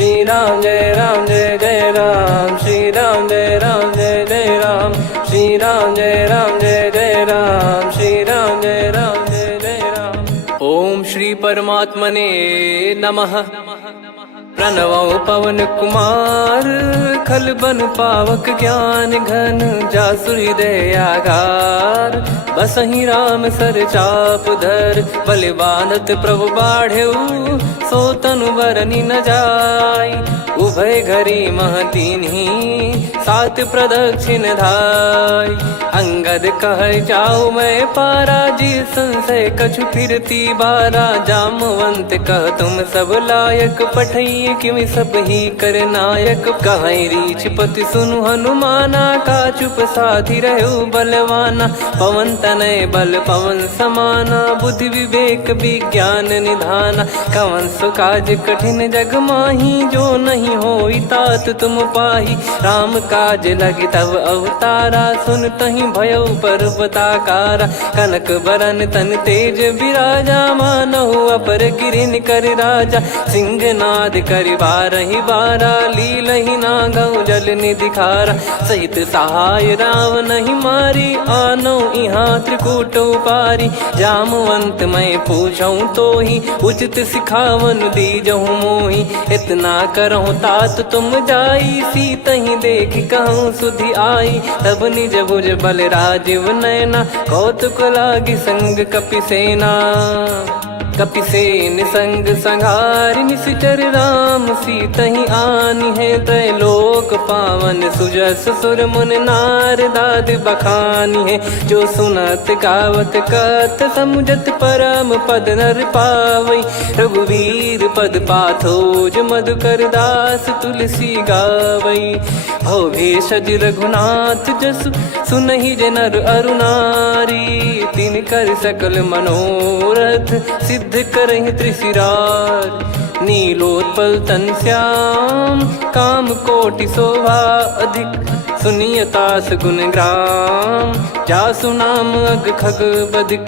श्री राम जय जय राम, श्री राम जय जय राम, श्री राम जय जय राम, श्री राम जय जय राम। ओम श्री परमात्मने नमः। प्रणवो पवन कुमार, खल बन पावक ज्ञान घन, जासु हृदय आगार। बसहि राम सर चाप धर, बल बांधत प्रभु बाढ़ेऊ, सो तनु बरनि न जाय। उभय घरी मह दीन्ही, सात प्रदक्षिण धाय। अंगद कह जाऊ मैं पारा, जी संशय कछु फिरती बारा। जामवंत कह तुम सब लायक, पठई किमि सब ही कर नायक। कहीं रीछ पति सुनु हनुमाना, का चुप साधि रहु बलवाना। पवन तनय बल पवन समाना, बुद्धि विवेक विज्ञान निधाना। कवन सो काज कठिन जग माही, जो नहीं होई तात तुम पाही। राम काज लगी तब अवतारा, सुन तहि भयउ पर्वताकारा। कनक बरन तन तेज बिराजा, मानहु अपर गिरिन कर राजा। सिंहनाद करि बारहि बारा, लीलहि नागौ जल निधि खारा। सहित सहाय रावण ही मारी, आनो इहाँ त्रिकूट उपारी। जामवंत मैं पूछऊँ तो ही, उचित सिखावन दीजहु मोहि। इतना करहु तात तुम जाई, सीतहि देख कहूँ सुधि आई। तब निज भुज बल राजीव नैना, कौतुक लागी संग कपिसेना। कपिसेन संग संहारि, निशिचर राम सीतहि आनि है। त्रैलोक पावन सुजस सुर मुन नार, दाद बखानी है। जो सुनत गावत कथ, समुझत परम पद नर पावई। रघुवीर पद पाथोज, मधुकर दास तुलसी गावई। भव भेषज रघुनाथ जसु, सुनहि जे नर अरु नारी। तिन कर सकल मनोरथ, सिद्ध करहि त्रिशिरार। नीलोत्पल तन श्याम, काम कोटि शोभा अधिक। सुनियतास गुण ग्राम, जासु नाम अग खग बदिक।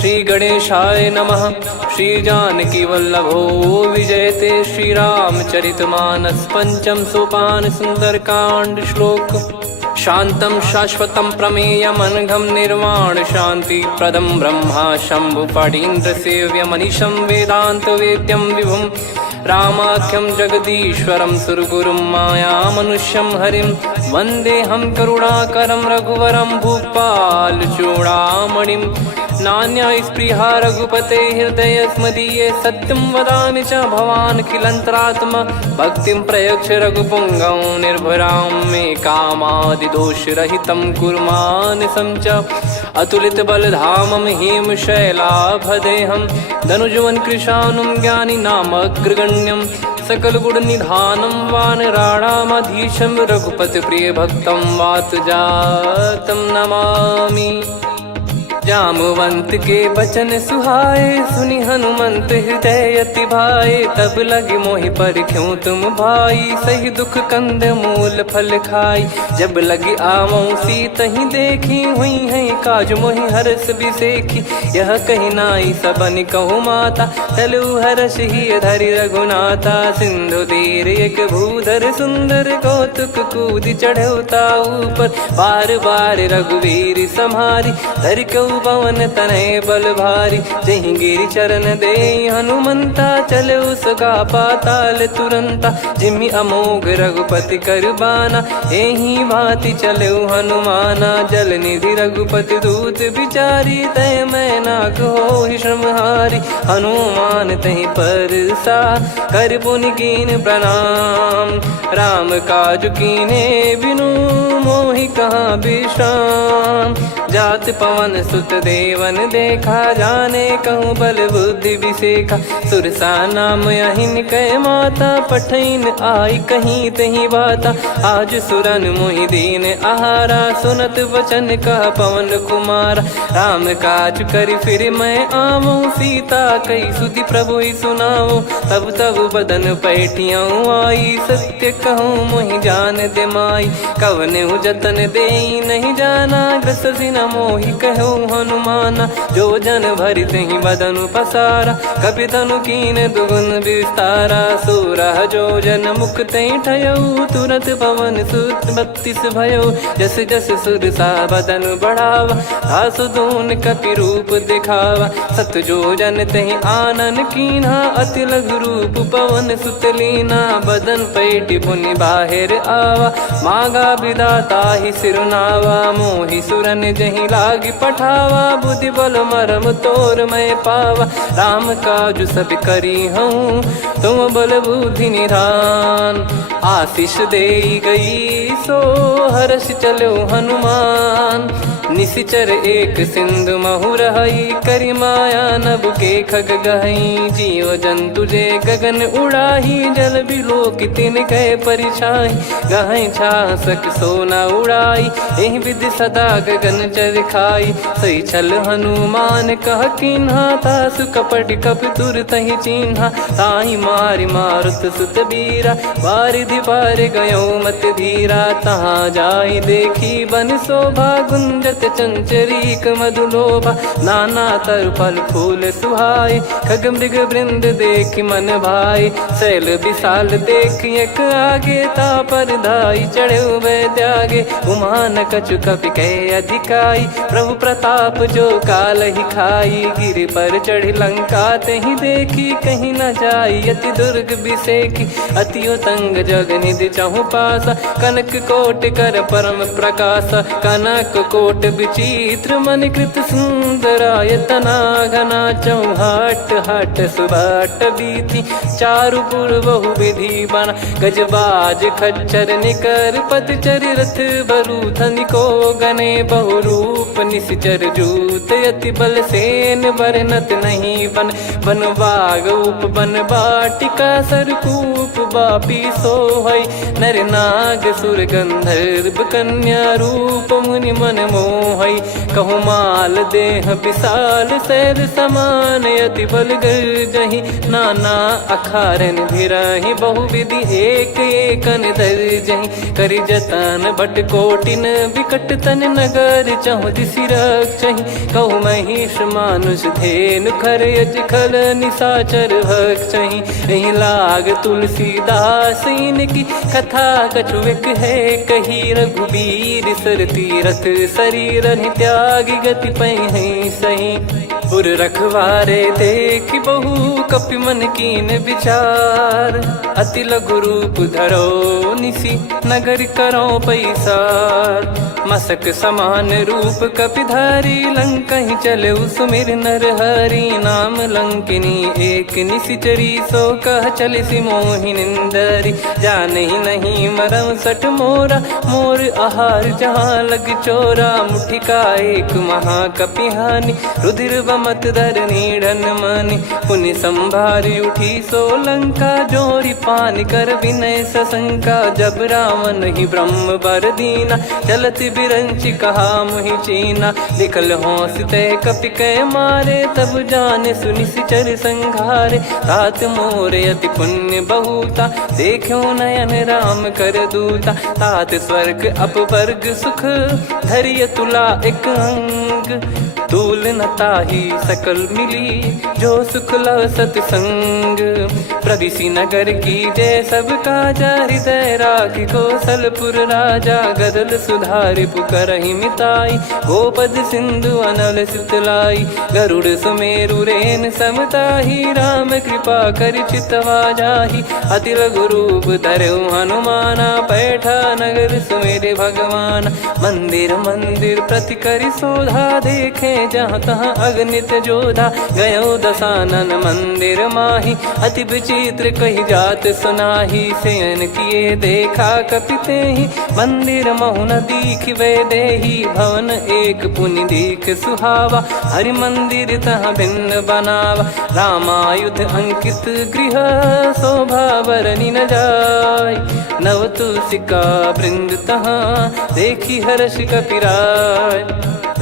श्री गणेशाय नमः। श्री जानकी वल्लभो विजयते, श्री रामचरित मानस। पंचम सोपान सुंदरकांड श्लोक। शांतं शाश्वतं प्रमेयमनघं, निर्वाण शांति प्रदं ब्रह्मा शंभु फणीन्द्र सेव्य। मनीषं वेदांत वेद्यं विभुं, रामाख्यं जगदीश्वरं सुरगुरुं। माया मनुष्यं हरिं, वन्देऽहं करुणाकरं रघुवरं। भूपाल चूड़ामणिं, नान्या स्पृहा रघुपते हृदय स्मदीये। सत्यं वदामि च भवान् खिलन्तरात्मा, भक्तिं प्रयच्छ रघुपुङ्गं। निर्भरां मे कामादिदोषरहितं, कुर्मानसं च अतुलित बलधामं। हेमशैलाभदेहं, धनुजवन कृशानुं, ज्ञानी नामग्रगण्यं। सकल गुण निधानं, वानराणामधीशं। रघुपति प्रिय भक्तं, वात जातं नमामि। जामवंत के बचन सुहाए, सुनि हनुमंत हृदय अति भाए। तब लगे मोहि परख्यूं तुम भाई, सही दुख कंद मूल फल खाई। जब लगे आवऊं सीतहि देखी, हुई है काज मोहि हरस बिसेखी। यह कही नाई सबन कहु माता, चलु हरष ही धरि रघुनाथा। सिंधु तीर एक भूधर सुंदर, कौतुक कूदि चढ़ौता ऊपर। बार बार रघुवीर सम्हारी, धरि कऊ पवन तनय बल भारी। जहि गिरि चरण दे हनुमंता, चले उसका पाताल तुरंता। जिमि अमोघ रघुपति कर बाना, एहि भांति चले हनुमाना। जल निधि रघुपति दूत बिचारी, तय मैं नाक होहि श्रमहारी। हनुमान तहि परसा, कर पुनि कीन प्रणाम। राम काज कीने बिनु, मोहि कहाँ विश्राम। जात पवन सुत देवन देखा, जाने कहूँ बल बुद्धि विसेखा। सुरसा नाम अहिन कै माता, पठैन आई कहीं तहीं बाता। आज सुरन मोहि दीन आहारा, सुनत वचन कह पवन कुमारा। राम काज करि फिर मैं आवऊं, सीता कई सुधि प्रभु ही सुनाऊं। तब तब बदन पैठियाँ आई, सत्य कहूँ मोहि जान दे माई। कवने जतन दे नहीं जाना, ग्रसि न मोहि कहो हनुमाना। जो जन भरि तहि बदनु पसारा, कपि तनु कीन दुगुन विस्तारा। सोरह जो जन मुख तहि ठयऊ, तुरत पवन सुत 32 भयऊ। जस जस सुर सा बदन बढ़ावा, आसु दून कपि रूप दिखावा। सत जो जन तहि आनन कीन्हा, अति लघु रूप पवन सुत लीना। बदन पैटि पुनि बाहिर आवा, मागा विधाता ही सिरुनावा। मोहि सुरन जहि लागी पठावा, बुद्धि बल मरम तोर मैं पावा। राम काजु सब करी हूँ, तुम बल बुद्धि निधान। आशीष देई गई सो हर्ष चलो हनुमान। निशिचर एक सिंधु महु रहई, करि माया नभ के खग गहई। जीव जंतु जे गगन उड़ाही, जल बिलोक तिन गए परिछाई। गहई छासक सोना उड़ाई, एहि विधि सदा गगन चर खाई। सही छल हनुमान कह कीन्हा, तासु कपट कपि तुर तहि चिन्हा। ताहि मारि मारुत सुत बीरा, वारिधि पार गयो मत धीरा। तहाँ जाई देखी बन शोभा, गुंजत चंचरीक मधुलोभा। नाना तर फल फूल सुहाई, खग मृग वृंद देखि मन भाई। शैल विशाल देखि एक आगे, तापर धाई चढ़े वै त्यागे। उमा न कछु कपि कहे अधिकाई, प्रभु प्रताप जो काल ही खाई। गिरि पर चढ़ी लंका तहि देखी, कहीं न जाई अति दुर्ग बिसेकी। अति उतंग जग निधि चहु पासा, कनक कोट कर परम प्रकाशा। कनक कोट विचित्र मन कृत सुंदरायतना। घना चौहाट हाट सुबाट बीती, चारुपुर बहु विधि बना। गजबाज खच्चर निकर पतचर, रथ बरु धनिको गने। बहु रूप निशिचर जूत, अति बल सेन बरनत नहीं बन। बन बाग उप बन बाटिका, सरकूप बापी सोहई। नर नाग सुर गंधर्व कन्या, रूप मुनि मन मोहई। कहु माल देह विशाल, शैल समान अति बल गर्जहि। नाना अखारन भिरहि, बहु विधि एक एकन दर्जहि। करि जतन बट कोटिन, विकट तन नगर चहु दिसि रक्षहि। कहु महिष मानुष धेनु, खर यज खल निशाचर भक्षहि। एहि लाग तुलसीदास इनकी, कथा कछु एक है कही। रघुबीर सर तीरथ शरीर, त्यागी गति पै सही। उर रखवारे देखि बहु, कपि मन कीन विचार। अति लघु रूप धरो निसी, नगर करो पैसार। मसक समान रूप कपि धारी, लंकहि चले सुमिर नर हरि। नाम लंकिनी एक निशिचरी, सो कह चलिसि मोहि निंदरी। जानहि नहीं मरम सठ मोरा, मोर आहार जहाँ लग चोरा। मुठिका एक महाकपि हानि, रुधिर बमत धरनी ढन मानि। पुनि संभारी उठी सो लंका, जोरी पान कर विनय सशंका। जब रावण ही ब्रह्म बर दीना, चलति बिरंचि कहा मुहि चीना। लिखल होंस ते कपि कै मारे, तब जाने सुनि सिचर संघारे। तात मोर अति पुण्य बहुता, देखो नयन राम कर दूता। तात स्वर्ग अपवर्ग सुख, धरिय तुला एक अंग। तूल न ताहि सकल मिली, जो सुख लव सतसंग। प्रदिशि नगर की जय सब काजा, हृदय राखि कौशलपुर राजा। गदल सुधारि पुकारहि मिताई, गोपद सिंधु अनल सितलाई। गरुड़ सुमेरु रेन समताहि, राम कृपा करि चितवा जाहि। अति लघु रूप धरऊ हनुमाना, पैठा नगर सुमेरे भगवान। मंदिर मंदिर प्रति करि शोधा, देखे जहाँ तहाँ अगणित जोधा। गयो दशानन मंदिर माही, अति विचित्र कही जात सुनाही। शयन किए देखा कपि तेहि, मंदिर महु न दीख वे देही। भवन एक पुनि दीख सुहावा, हरि मंदिर तहाँ भिन्न बनावा। रामायुध अंकित गृह, शोभा बरनि न जाय। नव तुलसी का वृंद तहाँ, देखी हर्ष कपिराय।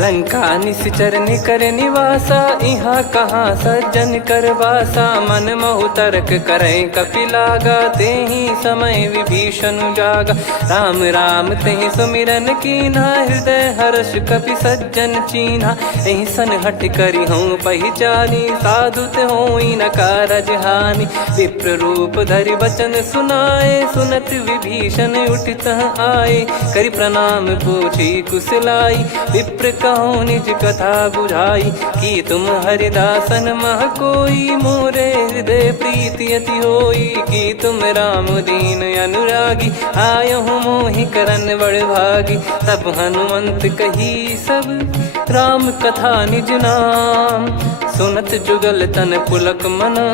लंका निश्चर निकर निवासा, इहाँ कहाँ सज्जन कर वासा। मन महु तर्क करें कपिलागा, तेहि समय विभीषण जागा। राम राम तेहि सुमिरन कीन्हा, हृदय हर्ष कपि सज्जन चीन्हा। एहि सन हट करी हूँ पहिचानी, साधु ते होई न कारज हानि। विप्र रूप धरि बचन सुनाए, सुनत विभीषण उठित आए। करि प्रणाम पूछी कुशलाई, विप्र कहो निज कथा बुझाई। कि तुम हरिदासन मह कोई, मोरे हृदय प्रीति अति होई। कि तुम राम दीन अनुरागी, आयहु मोहि करन बड़ भागी। तब हनुमंत कही सब राम कथा निज नाम, सुनत जुगल तन पुलक मना,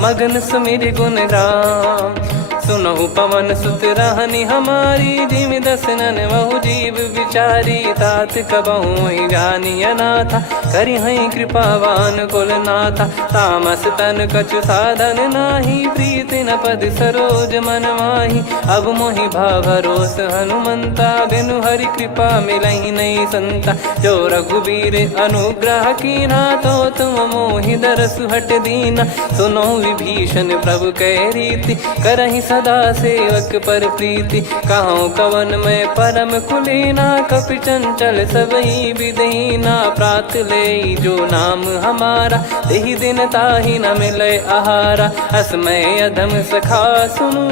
मगन सुमिर गुण राम। सुनहु पवन सुत रहनी हमारी, जिमि दसनन महु जीव विचारी। तात कबहु ही जानी अनाथा, करि हई कृपावान कुल नाथा। तामस तन कछु साधन नाही, प्रीति न पद सरोज मन माही। अब मोहि भाव भरोस हनुमंता, बिनु हरि कृपा मिलहि नहीं संता। जो रघुबीर अनुग्रह कीना, तो तुम मोहि दरसु हट दीना। सुनो विभीषण प्रभु कह रीति, करहि सदा सेवक पर प्रीति। कहूँ कवन में परम कुलीना, कपि चंचल सबई विदहीना। प्रात ले जो नाम हमारा, तेहि दिन ताहि न मिले आहारा। असमय अधम सखा सुनु,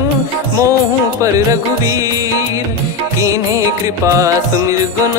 मोहु पर रघुवीर। कीन्हे कृपा सुमिर गुण,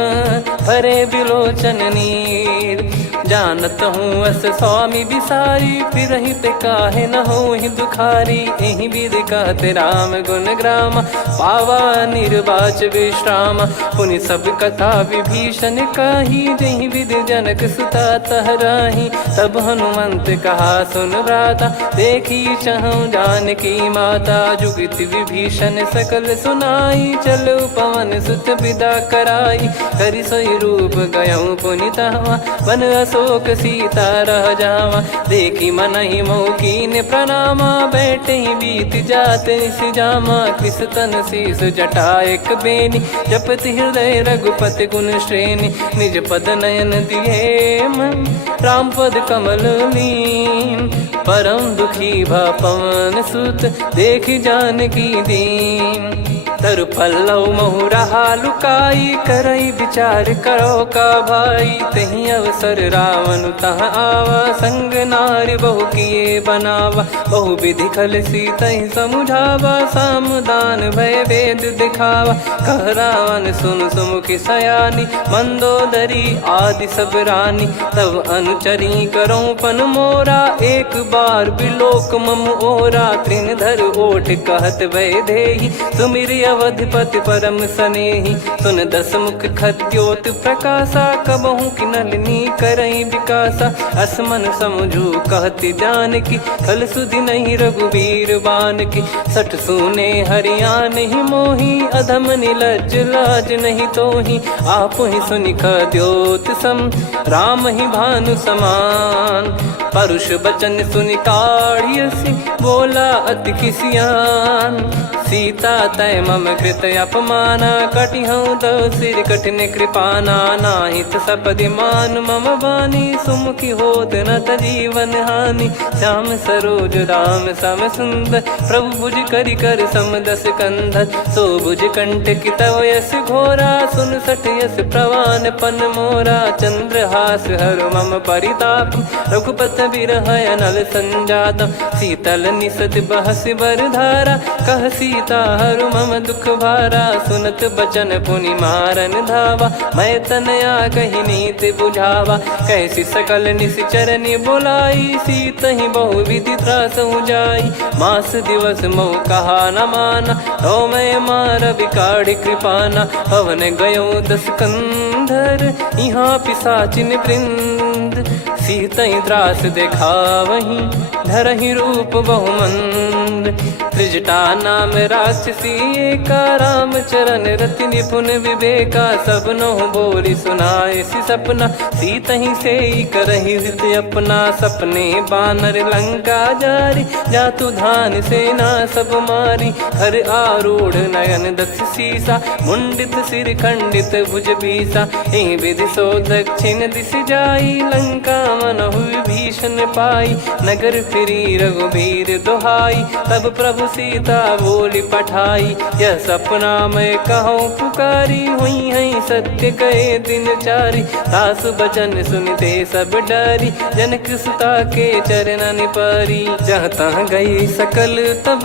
भरे बिलोचन नीर। जानत हूँ अस स्वामी बिसारी, फिरहित काहे न होहि दुखारी। एहि विधि कहते राम गुण ग्राम, पावा निर्वाच विश्राम। पुनि सब कथा विभीषण काही, जहि विधि जनक सुता तहराही। तब हनुमंत कहा सुन भ्राता, देखी चहु जानकी माता। जुगित विभीषण सकल सुनाई, चलो पवन सुत विदा कराई। करि सोई रूप गयऊँ पुनितवा, बन अशोक सीता रह जावा। देखी मनहि मोह कीन्ह प्रणामा, बैठे ही बीत जात निस जामा। कृस तन शीस जटा एक बेनी, जपति हृदय रघुपति गुण श्रेणी। निज पद नयन दिए मन, राम पद कमल लीन। परम दुखी भा पवन सुत, देखि जानकी दीन। तरु पल्लव महु रहा लुकाई, करई विचार करो का भाई। तही अवसर रावण तहाँ आवा, संग नारी बहु किए बनावा। बहु विधि खल सीतहि समुझावा, सामदान भय वेद दिखावा। कह रावण सुन सुमुखि सयानी, मंदोदरी आदि सब रानी। तब अनुचरी करो पन मोरा, एक बार बिलोक मम ओरा। तृण धर ओठ कहत भय देहि, सुमिरि अवधिपति परम सनेहि। सुन दस मुख खद्योत प्रकाशा, कबहु कि नलिनी करई विकासा। असमन समझू कहति जानकी, खल सुधि नहीं रघुबीर बानकी। सठ सूने हरियाण ही मोही, अधम निलज्ज लाज नहीं तोही। आप ही सुनि खद्योत सम, राम ही भानु समान। परुष बचन सुनि काढ़ियसि, बोला अति किसियान। सीता तय मम कृत अपमाना, कटिहऊँ तो सिर कठिन कृपाना। नाहित सपदि मान मम बानी, सुमुखी होत न जीवन हानि। श्याम सरोज राम सम सुंदर, प्रभु भुज करि कर सम दस कंधर। सो भुज कंटक तव यस घोरा, सुन सठ यस प्रवान पन मोरा। चंद्रहास हर मम परिताप, रघुपत बिरह अनल संजात। शीतल निसत बहस बर धारा, कह सीता हरु मम दुख भारा। सुनत बचन पुनि मारन धावा, मैं तनया कही नीति बुझावा। कैसी सकल निश्चरनि बुलाई, सीतहि बहु विधि त्रासहु जाई। मास दिवस मोह कहा न माना, तो मैं मार बिकाढ़ कृपाना। हवन गयो दस कंधर, यहाँ पिशाचिन वृंद। सीतहि त्रास देखावहीं, धरहि रूप बहुमंद। त्रिजटा नाम राक्षसी एका, रामचरण रति निपुण विवेका। सब नोह बोली सुनाए सि सपना, सीतहि से करहि हित अपना। सपने बानर लंका जारी, जातु धान सेना सब मारी। हर आरूढ़ नयन दक्ष सीसा, मुंडित सिर खंडित भुज बीसा। एहि विधि सो दक्षिण दिश जाई, लंका मनहु विभीषण पाई। नगर फिरी रघुबीर दुहाई, तब प्रभु सीता बोली पठाई। यह सपना मैं कहूँ पुकारी, हुई है सत्य कहे दिन चारी। सासु बचन सुनते सब डरी, जनक सुता के चरण परी। जहाँ तहाँ गई सकल तब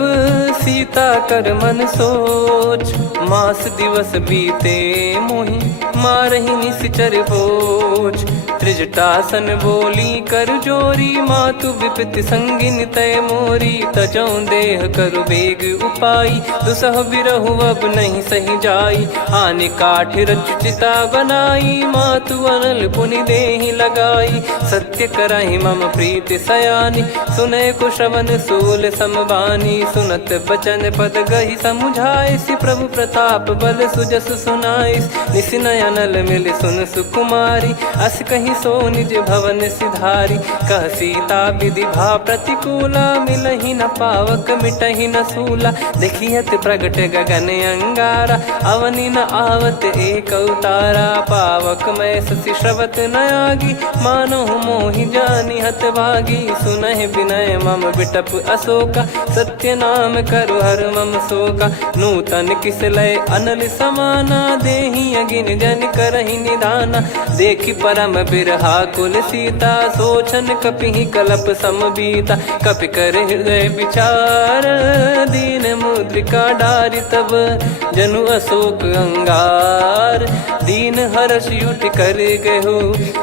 सीता कर मन सोच। मास दिवस बीते मोहि मारहि निश्चर भोज। त्रिजटासन बोली कर जोरी, मातु विपति संगिन तय मोरी। तजौ देह करु बेग उपाई, दुसह बिरहु अब नहीं सही जाई। आने काठ रचिता बनाई, मातु अनल पुनि देहि लगाई। सत्य कराहि मम प्रीति सयानी, सुनय को श्रवण सूल समबानी। सुनत बचन पद गहि समुझाए, सि प्रभु प्रताप बल सुजस सुनाइस। निस नयनल मिल सुन सुकुमारी, अस कहि सो निज भवन सिधारी। कह सीता विधि भा प्रतिकूला, मिलहि न पावक मिटहि न सूला। देखियत प्रगट गगन अंगारा, अवनि न आवत एक अवतारा। पावक मैं ससि श्रवत न आगी, मानो मोहि जानि हत भागी। सुनहि विनय मम बिटप अशोका, सत्य नाम करु हर मम शोका। नूतन किस लय अनल समाना, देहि अगिन जन करहि निधाना। देखि परम बिरहा कुल सीता, सोचन कपिहि कलप समबीता। कपि कर हृदय विचार, दीन मुद्रिका डारि तब जनु अशोक अंगार। दीन हर्ष युट कर गहु,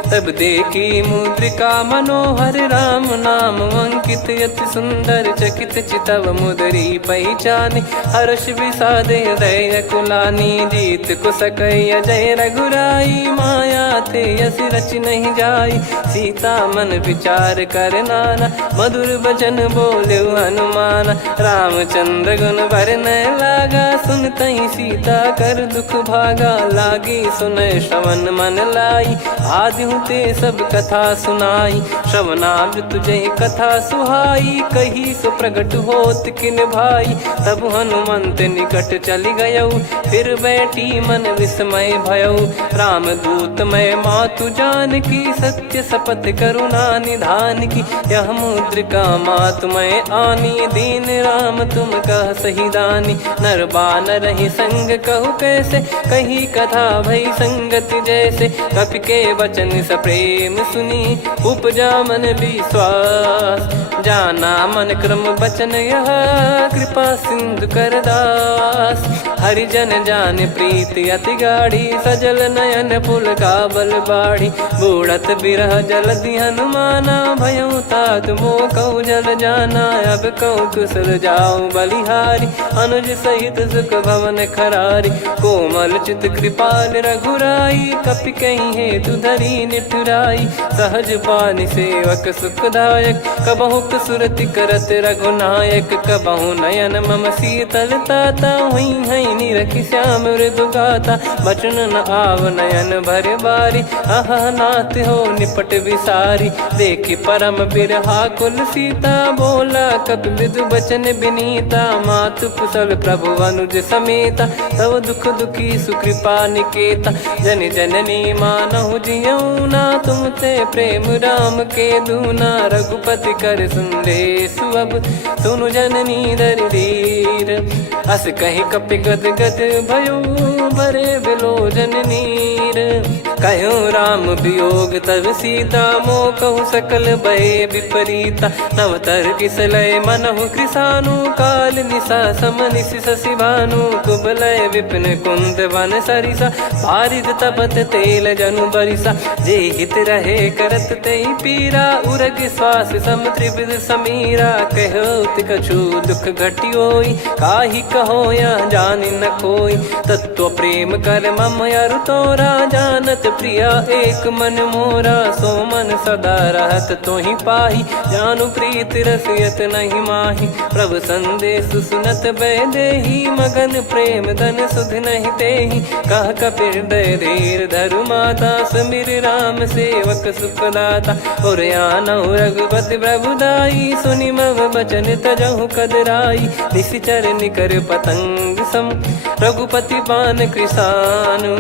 तब देखी मुद्रिका मनोहर। राम नाम अंकित अति सुंदर, चकित चितव मुदरी पहचानी। हर्ष विषाद हृदय कुलानी, जीत को सकय अजय रघुराई। माया ते यस रच नहीं जाई, सीता मन विचार कर नाना। मधुर वचन बोले हनुमान, रामचंद्र गुण बरनय लागा। सुनतहि सीता कर दुख भागा, लागी सुनय श्रवण मन लाई। आदिहु ते सब कथा सुनाई, श्रवणाब तुझे कथा सुहाई। कही सो प्रगट होत किन भाई, तब हनुमंत निकट चली गयऊ। फिर बैठी मन विस्मय भयऊ, राम दूत मैं मातु जान की। सत्य शपथ करुणा निधान की, यह मुद्रिका मातु मैं आनी। दीन राम तुम कह सही दानी, नर बानर ही संग कहु कैसे। कही कथा भई संगति जैसे, कपि के वचन सप्रेम सुनी। उपजा मन विश्वास, जाना मन क्रम बचन यह। कृपा सिंधु कर दास, हरिजन जान प्रीति अति गाढ़ी। सजल नयन पुल का बल बाढ़ी, बूढ़त बिरह जलधि हनुमाना। भयउ तात मोह कहु जल जाना, अब कहु कुशल जाऊं बलिहारी। अनुज सहित सुख भवन खरारी, कोमल चित कृपाल रघुराई। कपि कहीं हेतु धरी निठुराई, सहज पानि सेवक सुखदायक। कबहु सुरति करत रघुनायक, कबहु नयन मम शीतल ताता। हुई है निरखि श्याम मृदु गाता, बचन न आव नयन भर बारी। अह नाथ हो निपट विसारी, देखि परम बिरहा कुल सीता। बोला कपि मृदु बचन विनीता, मातु कुशल प्रभु अनुज समेता। तव दुख दुखी सुकृपा निकेता, जन जननी मानहु जियऊ ना। तुम ते प्रेम राम के दूना, रघुपति कर सुंदेशु अब सुनु जननी दर धीर। अस कहि कपि गद गद भयो, भरे बिलोचन नीर। कहूँ राम वियोग तब सीता, मोह कहूँ सकल भय विपरीता। नवतर किसलय मनहु कृसानु, काल निशा समनिश शशि भानु। कुबलय विपिन कुंद वन सरिसा, पारिद तपत तेल जनु बरिसा। जे हित रहे करत ते पीरा, उरग श्वास सम त्रिविध समीरा। कहत कछु दुख घटियोई, काहि कहो या जानि न कोई। तत्व प्रेम कर मम अरु तोरा, जानत प्रिया एक मन मोरा, सो मन सदा रहत तो ही पाही। जानु प्रीत रसियत नहीं माही, प्रभु संदेश सुनत बैदेही। मगन प्रेम धन सुध नहीं तेही, कह कपिर दय धीर धरु माता। समीर राम सेवक सुखदाता, और आनौ रघुपति प्रभुदाई। सुनि मम बचन तजहु कदराई, निशिचर निकर पतंग सम। रघुपति पान कृसानु,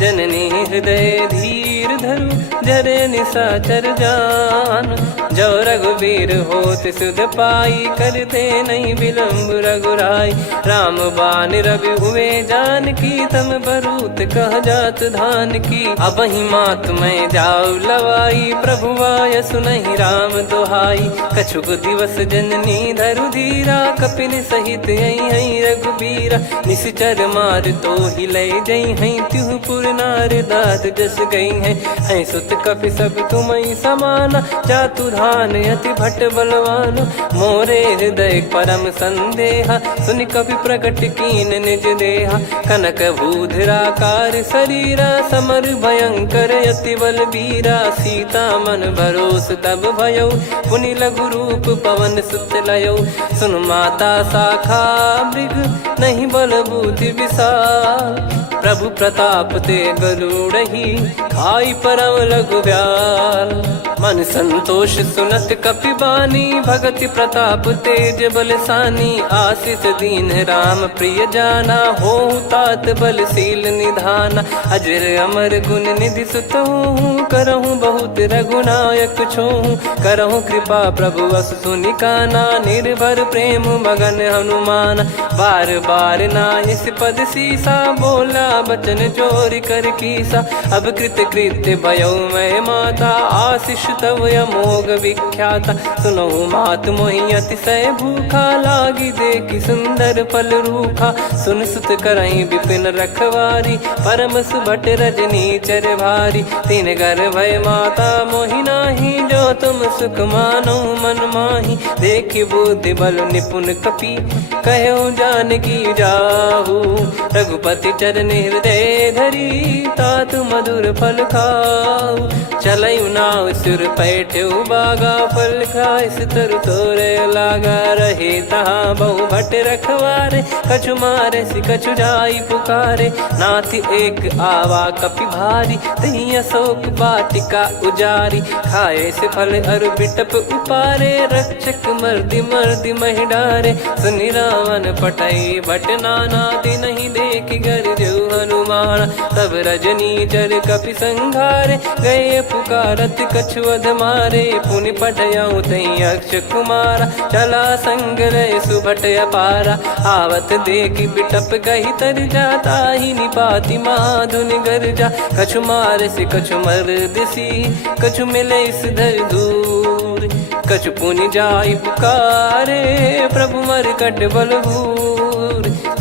जननी हृदय धीर धरु। जरे निशाचर जान, जो रघुवीर होत सुध पाई। करते नहीं विलम्ब रघुराई, राम बान रवि हुए जानकी। तम बरूत कह जात धान की, अब ही मात मैं जाऊ लवाई। प्रभु आय सुनहि राम दुहाई, कछुक दिवस जननी धरु धीरा। कपिन सहित यही रघुबीरा, निश्चर मार तो ही ले जई हैं। त्युह पुर नार दात जस गई हैं, सुत कपि सब तुमई समाना। जातु धान अति भट बलवान, मोरे हृदय परम संदेहा। सुनि कपि प्रकट कीन निज देहा, कनक भूधराकार शरीरा। समर भयंकर अति बल बीरा, सीता मन भरोस तब भयो। पुनि लघु रूप पवन सुत लयो, सुन माता शाखा मृग नहीं बल बुद्धि विशाल। प्रभु प्रताप ते गरुड़ही, खाई परम लघु ब्याल। मन संतोष सुनत कपि बानी, भगति प्रताप तेज बलसानी। आशीष दीन राम प्रिय जाना, होहु तात बलशील निधाना। अजर अमर गुण निधि सुतहु, करहु बहुत रघुनायक छोहु। करहु कृपा प्रभु अस सुनि काना, निर्भर प्रेम मगन हनुमान। बार बार नायस पद सीसा, बोला बचन चोरी कर कीसा। अब कृत कृत्य भयो मैं माता, आशीष तव अमोघ विख्याता। सुनहु मात मोहि अतिशय भूखा, लागी देखी सुंदर फल रूखा। सुन सुत करई विपिन रखवारी, परम सुभट रजनी चर भारी। तीन घर भय माता मोहि नाही, जो तुम सुख मानो मन माही। देखि बुद्धि बल निपुण कपि, कहो जानकी जाहू। रघुपति चरण हृदय धरी, तात मधुर फल खाऊ। चलऊ नाव सुर पैठ्यु बागा, फल खाइस तरु तोरे लागा। रहे तहाँ बहु भट रखवारे, कछु मारे सि कछु जाई पुकारे। नाथ एक आवा कपि भारी, तही अशोक वाटिका उजारी। खाए से फल अर बिटप उपारे, रक्षक मर्दि मर्दि महि डारे। सुनि रावण पटई भट नाना, तिनहि देख गर जो हनुमान। तब रजनी चर कपि संघारे, गए पुकारत कछु अध मारे। पुनि पटयऊ तई अक्ष कुमारा, चला संग रहे सुभट अपारा। आवत देखि बिटप कही तर जाता, ही निपाति माधुनि गर्जा। कछु मार से कछु मर दिसी, कछु मिले इस धर दूर। कछु पुनि जाई पुकारे, प्रभु मर कट बलभूर।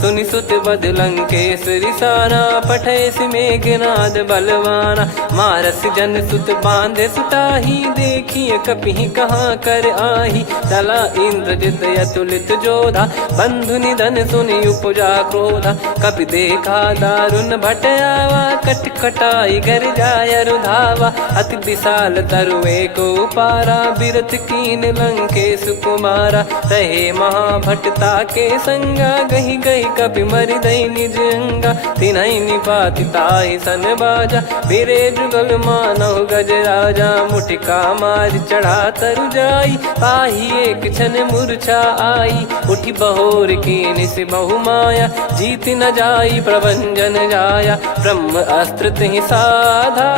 सुनि सुत बद लंकेश्वरी साना, पठय सि मेघनाद बलवाना। मारस जन सुत बांधे सुताही, देखिए कपि कहाँ कर आही। चला इंद्रजित अतुलित जोधा, बंधु निधन सुनि उपजा क्रोधा। कपि देखा दारुण भट आवा, कट कटाई घर जाय रुधावा। अति विशाल तरुए को पारा, बिरथ कीन लंकेश कुमारा। रहे महाभटता के संगा, गही गही कपि मरि दई निज अंगा। तिन्हि निपाति ताहि सन बाजा, बिरे जुगल मानव गज राजा। मुटिका मार चढ़ा तरु जाई, पाही एक क्षण मूर्छा आई। उठी बहोर कीन से बहु माया, जीत न जाई प्रभंजन जाया। ब्रह्म अस्त्र तिहि साधा,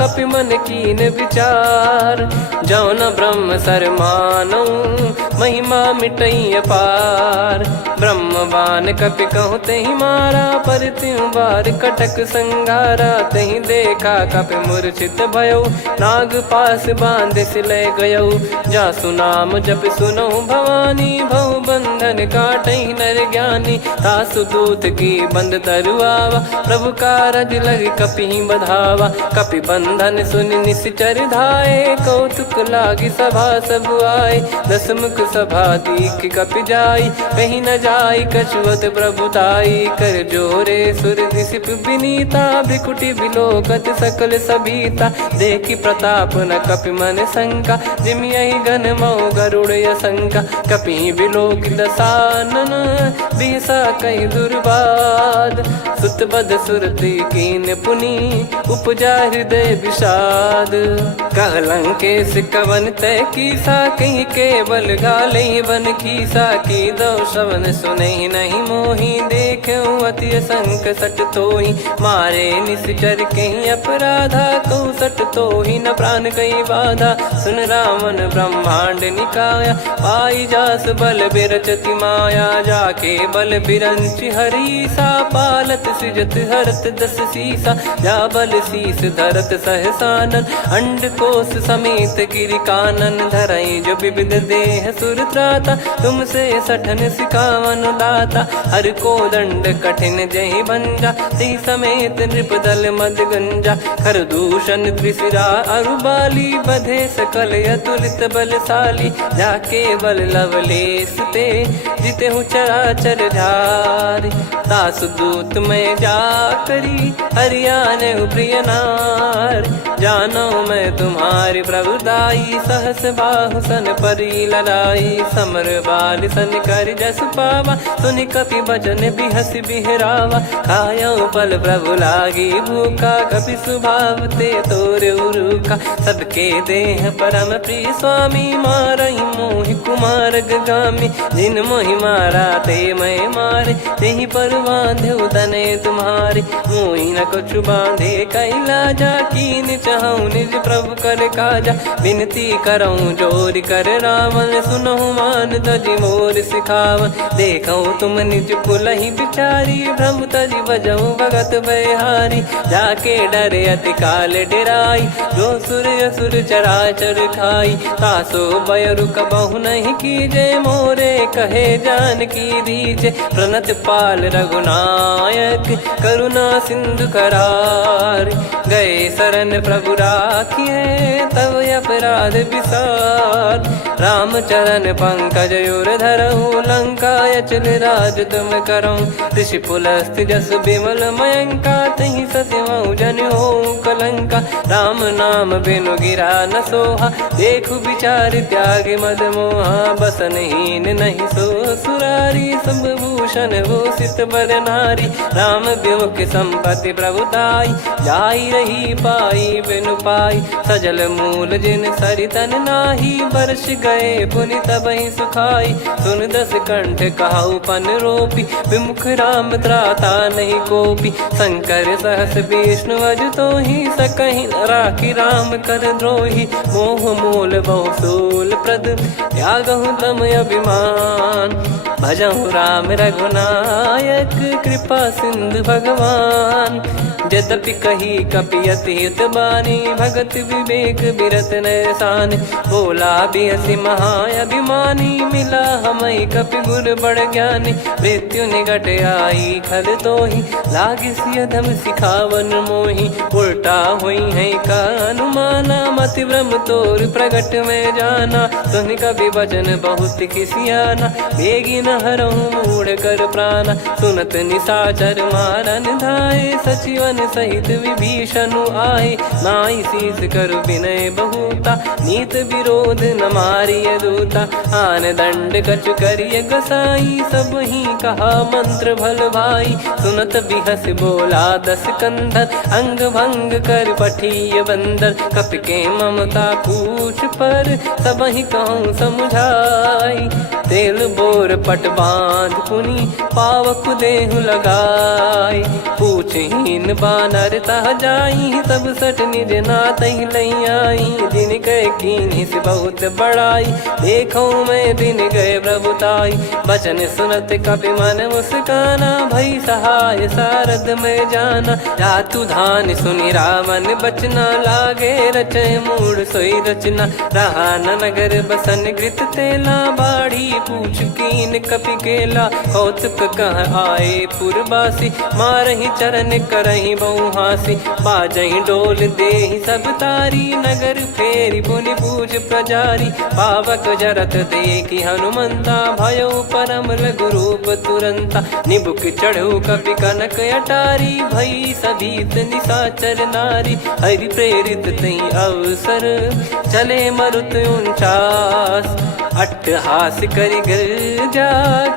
कपि मन कीन विचार। जौ न ब्रह्म सर मानौ, महिमा मिटई अपार। ब्रह्म बान कपि कहु तहि मारा, पर त्यों बार कटक संगारा। तहि देखा कपि मूर्छित भयो, नाग पास बांध सिले गयो। जासु नाम जप सुनहु भवानी, भव बंधन काटहि नर ज्ञानी। तासु दूत की बंद तरुआवा, प्रभु कारज लग कपि बधावा। कपि बंधन सुनि निश्चर धाये, कौतुक लागी सभा सब आए। दस मुख सभा दीख कपि जाई, कहीं न जाई कछुअत प्रभुताई कर जोरे सुर दिसिप विनीता भ्रिकुटी बिलोकत सकल सबीता देखी प्रताप न कपि मन शंका जिमि यही गण मऊ गरुड़ असंका कपि बिलोक दसानन बिहसा कहीं दुर्बाद सुत बद सुरति कीन पुनी उपजा हृदय विषाद कहलंकेश कवन तय कीसा कहीं केवल गाले बन कीसा की दो श्रवण सुने नहीं मोही देखे अति संक सट तोही मारे निश्चर कहीं अपराधा कहूँ सट तोही न प्राण कहीं बाधा सुन रावण ब्रह्मांड निकाया पाई जास बल बिरचति माया जाके बल बिरंच हरीसा पालत सृजत हरत दस सीसा जा बल शीस धरत सहसानन अंड कोश समेत गिरि कानन धरई जो विविध देह सुर त्राता तुमसे सठन सिखावन दाता हर को दंड कठिन जहि बंजा ती समेत नृपदल मद गंजा खर दूषण त्रिशिरा अरुबाली बधे सकल अतुलित बलशाली जाके बल लवलेस ते जिते हूँ चराचर झारी दास दूत में जा करी हरियाने प्रिय नार जानो मैं तुम्हारी प्रभुदाई सहस बाहु सन परी लड़ाई समर बाल सन कर जस पावा सुनि कपि भजन बिहस बिहरावा खायो पल प्रभु लागी भूखा कपि स्वभाव ते तोर उरुका सबके देह परम प्रिय स्वामी मारई मोहि कुमार गामी जिन मोहि मारा ते मैं मारे तेहि पर बांधे उदने तुम्हारे मोहि न कुछ बांधे कैला जा कीन चाहूं निज प्रभु कर काजा विनती करऊं जोर कर रावण सुनहु मान तजि मोर सिखावन देखऊं तुम निज कुलहि बिचारी भ्रम तजि बजऊं भगत बहारी जाके डरे अति काल डेराई जो सुर असुर चराचर खाई तासो बयरु कबहु नहीं कीजे मोरे कहे जान की दीजे प्रणत पाल रघुनायक करुणा सिंधु करार गए शरण प्रभु राखिए तब अपराध विसार राम चरण पंकज योर धरहु लंका अचल राज तुम करऊं ऋषि पुलस्त जस विमल मयंका तहि ससिमऊ जन हो कलंका राम नाम बिनु गिरा न सोहा देखु विचार त्याग मद मोहा बसनहीन नहीं सो सुरारी सब भूषण वो सित बर नारी राम विमुख संपत्ति प्रभुताई जाई रही पाई बिनु पाई सजल मूल जिन सरितन नाही वर्ष गए पुनि तबहि सुखाई सुन दस कंठ कहाऊ पन रोपी विमुख राम त्राता नहीं कोपी शंकर सहस विष्णु अज तो ही सकहि राखी राम कर द्रोही मोह मूल बहुसूल प्रद त्यागहु तम अभिमान भजहु राम रघुनायक कृपा सिंधु भगवान यद्यपि कही कपियति हित बानी भगत विवेक बिरत नैसान बोला बिहसी महाअभिमानी मिला हमई कपि गुर बड़ ज्ञानी मृत्यु निकट आई खल तो ही लागिस यधम सिखावन मोही उल्टा हुई है का अनुमाना मति ब्रह्म तोर प्रगट में जाना सुन कभी वचन बहुत किसियाना बेगी न हरहु मूढ़ कर प्राणा सुनत निशाचर मारन धाये सचिवन सहित विभीषणु आए नाई शीस कर विनय बहुता नीत विरोध न मारिय दूता आन दंड कछु करिय गसाई सब ही कहा मंत्र भल भाई सुनत बिहस बोला दस कंधर अंग भंग कर पठिय बंदर कपि के ममता पूछ पर सब ही कहूँ समझाई तेल बोर पट बांध पुनि पावक देहु लगाई पूछहीन बानर तह जाई तब सट निज नाथ लई आई दिन गए कीन्ही से बहुत बड़ाई देखो मैं दिन गए प्रभुताई बचन सुनत कपि मन मुस्काना भई सहाय सारद में जाना जातु धान सुनि रावण बचना लागे रचय मूड सोई रचना रहा न नगर बसन कृत तेला बाड़ी पूछ कीन कपि केला, कौतुक कह आए पुरबासी, मारहि चरण करहि बहु हासी, बाजहि डोल देहि सब तारी, नगर फेरी पुनि पूज प्रजारी, पावक जरत देखि हनुमंता, भयो परम लघु रूप तुरंता, निबुक चढ़ऊ कपि कनक अटारी, भई सभीत निशाचर नारी, हरि प्रेरित तई अवसर, चले मरुत 49, अट्टहास करि गर्जा,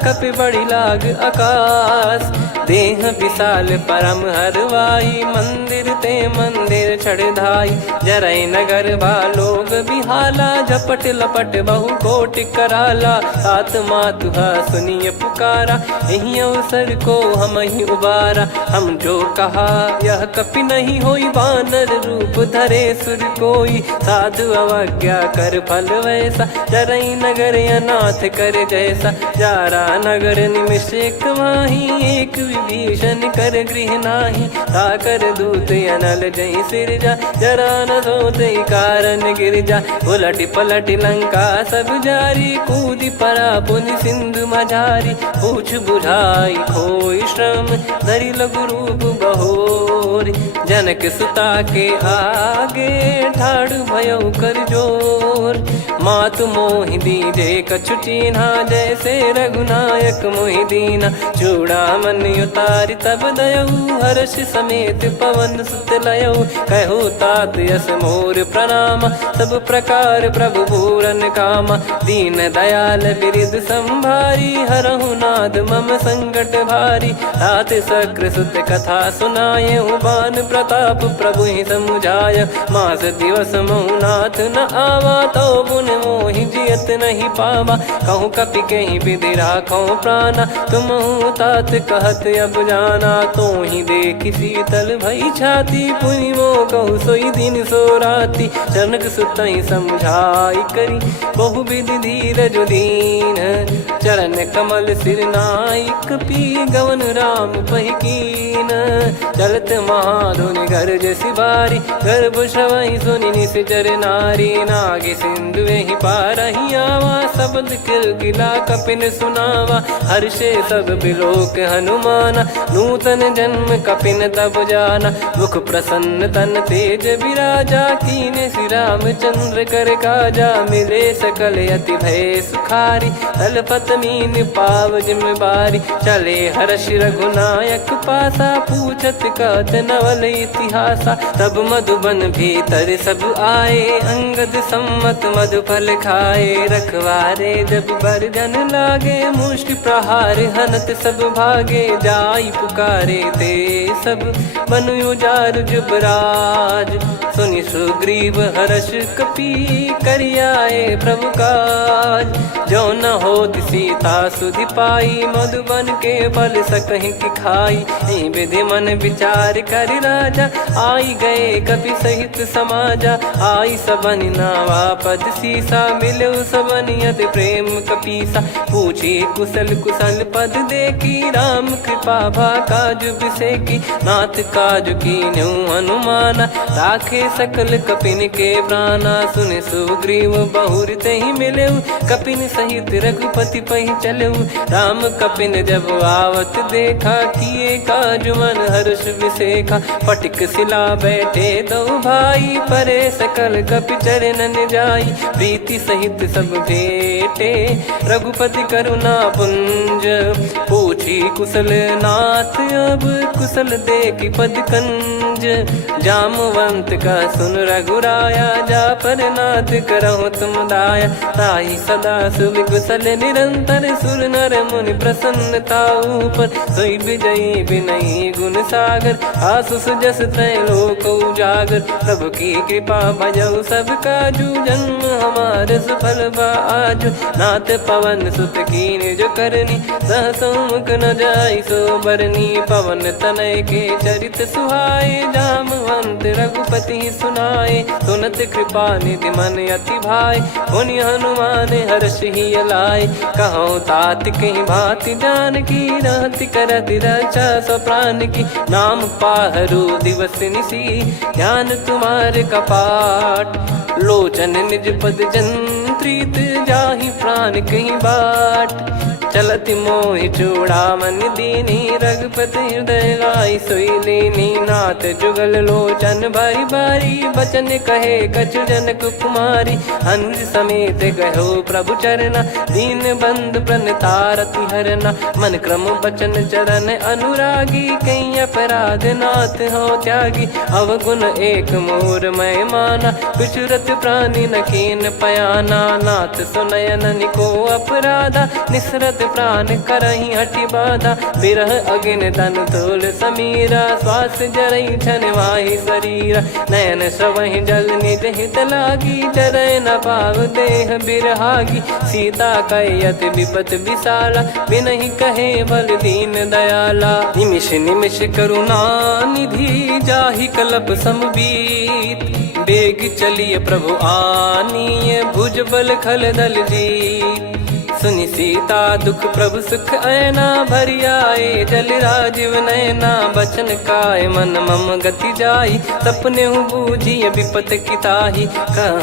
कपि बड़ी लाग आकाश, देह विशाल परम हरवाई, मंदिर ते मंदिर चढ़धाई, जरई नगर बालोग बिहाला, झपट लपट बहु कोटि कराला, सात मातुहा सुनिय पुकारा, यही अवसर को हम ही उबारा, हम जो कहा यह कपि नहीं होई, वानर रूप धरे सुर कोई, साधु अवज्ञा कर फल वैसा, जरई नगर अनाथ कर जैसा, जारा नगर निमिष एक माही, एक विभीषण कर गृह नाही, ताकर दूत अनल जय सिरजा, जरा न सोते कारण गिरजा, उलट पलट लंका सब जारी, कूदी परा पुनि सिंधु मझारी, पूछ बुझाई खोई श्रम, धरि लघु रूप बहोरी, जनक सुता के आगे, ठाड़ भयो कर जोर, मातु मोहि दीजे कछु चीन्हा, जैसे रघुनायक मोहि दीना, चूड़ामन उतारि तब दयऊ, हर्ष समेत पवन सुत लयऊ, कहो तात यस मोर प्रणाम, सब प्रकार प्रभु पूरन कामा, दीन दयाल बिरिद संभारी, हरहु नाद मम संकट भारी, तात सक्र सुत कथा सुनाये, बान प्रताप प्रभु ही समुझाय, मास दिवस महु नाथ न आवा, तो पुन मोहि जियत नहीं पावा, कहूँ कपि कहीं विधि राखो प्राणा, तुम तात कहत अब जाना, तो ही देखी शीतल भई छाती, पुनि मो कहु सोई दिन सो राती, जनक सुतहि समझाई करी, बहु विधि धीरज दीन, चरण कमल सिर नाई, कपि गवन राम पहि कीन, चलत महाधुनि गर्ज सिबारी, गर्भ श्रवहि सुनि निश्चर नारी, नागे सिंधु ही पारहि आवा, शब्द किलकिला कपिन सुनावा, हर्षे सब बिलोक हनुमाना, नूतन जन्म कपिन तब जाना, मुख प्रसन्न तन तेज विराजा, कीने श्री रामचंद्र कर काजा, मिले सकल अति भय सुखारी, तलपत मीन पाव जिम बारी, चले हर्ष रघुनायक पासा, पूछत कहत नवल इतिहासा, तब मधुबन भीतर सब आए, अंगद सम्मत मधुफल खाए, रखवारे जब बरजन लागे, मुष्टि प्रहार हनत सब भागे, जाई पुकारे ते सब बन उजार जुबराज, सुनि सुग्रीव हर्ष कपि करियाए प्रभु काज, जो न होत सीता सुधि पाई, मधुबन के फल सकहि कि खाई, विधि मन विचार कर राजा, आई गए कपि सहित समाजा, आई सबन नावा पद सीसा, मिलो सबनियत प्रेम कपीसा, पूछी कुशल कुशल पद देखी, राम कृपा भा काज बिसेकी, नाथ काज कीन्हु हनुमाना, राखे सकल कपिन के प्राणा, सुन सुग्रीव बहुर तहि मिलेऊ, कपिन सहित रघुपति पहि चलेऊ, राम कपिन जब आवत देखा, किए काज मन हर्ष विसेखा, फटिक सिला बैठे दो भाई, परे सकल कपि चरणन जाई, प्रीति सहित सब भेटे, रघुपति करुणा पुंज, पूछी कुशल नाथ अब कुशल देखि पद कंज, जामवंत का सुन रघुराया, जा पर नाथ करहु तुम दाया, ताहि सदा सुभि कुशल निरंतर, सुर नर मुनि प्रसन्नता ऊपर, सोई विजयी विनयी गुण सागर, आसु सुजस त्रैलोक उजागर, प्रभु की कृपा भजऊ सब काजू, जन्म हमार सफल बा आजु, नाथ पवन सुत कीन जो करनी, सहसो मुख न जाई सो बरनी, पवन तनय के चरित सुहाए, जामवंत रघुपति सुनाए, सुनत कृपा निधि मन अति भाई, पुनि हनुमान हर्ष ही लाए, कहो तात कहीं भांति जान की, रहति करति रक्षा सो प्राण की, नाम पाहरू दिवस निसी, ज्ञान तुम्हारे कपाट, लोचन निज पद जन प्रीत जाहि प्राण कहीं बाट। चलत मोहि चूड़ामन दीनी रघुपति हृदय लाई सोई लीनी। नाथ जुगल लोचन बारी बारी बचन कहे कछु जनक कुमारी। अनुज समेत गयो प्रभु चरना दीन बंधु प्रणतारति हरना। मन क्रम बचन चरण अनुरागी कहीं अपराध नाथ हो त्यागी। अवगुण एक मोर मैं माना विचुरत प्राणी न कीन पयाना। नाथ सुनयन निको अपराधा निसरत प्राण करही हटि बाधा। बिरह अगिन तन तोल समीरा श्वास जरई छन माही शरीरा। नयन श्रवहि जल निज हित लागी जरय न पाव देह बिरहागी। सीता कयत विपत विशाला बिनहि कहे बल दीन दयाला। निमिष निमिष करुणा निधि जाहि कलप समबीत। बेग चलिए प्रभु आनीय भुज बल खल दल जीत। सुनि सीता दुख प्रभु सुख ऐना भरि आए जल राजीव नैना। बचन काय मन मम गति जाई सपने हूँ बूझिए विपत किताही।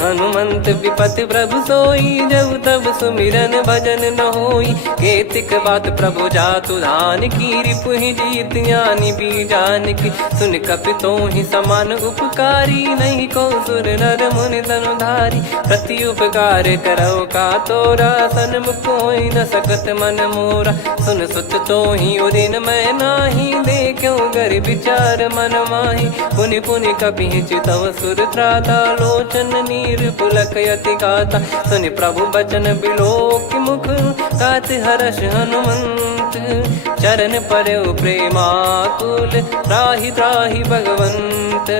हनुमंत विपत प्रभु सोई जब तब सुमिरन भजन न होई। केतिक बात प्रभु जातु धान की रिपुहि जीत ज्ञानी बीजान की। सुन कपि तोहि समान उपकारी नहीं को सुर नर मुनि तनुधारी। प्रति उपकार करो का तोरा सन्मुख कोई न सकत मन मोरा। सुन सुत तो ही उदिन मैं नाही देखो गर विचार मन माही। पुनि पुनि कपि चितव सुर त्राता लोचन नीर पुलक यति गाता। सुनि प्रभु बचन बिलोक मुख गात हर्ष हनुमंत। चरण परयो प्रेमाकुल त्राहि त्राहि भगवंत।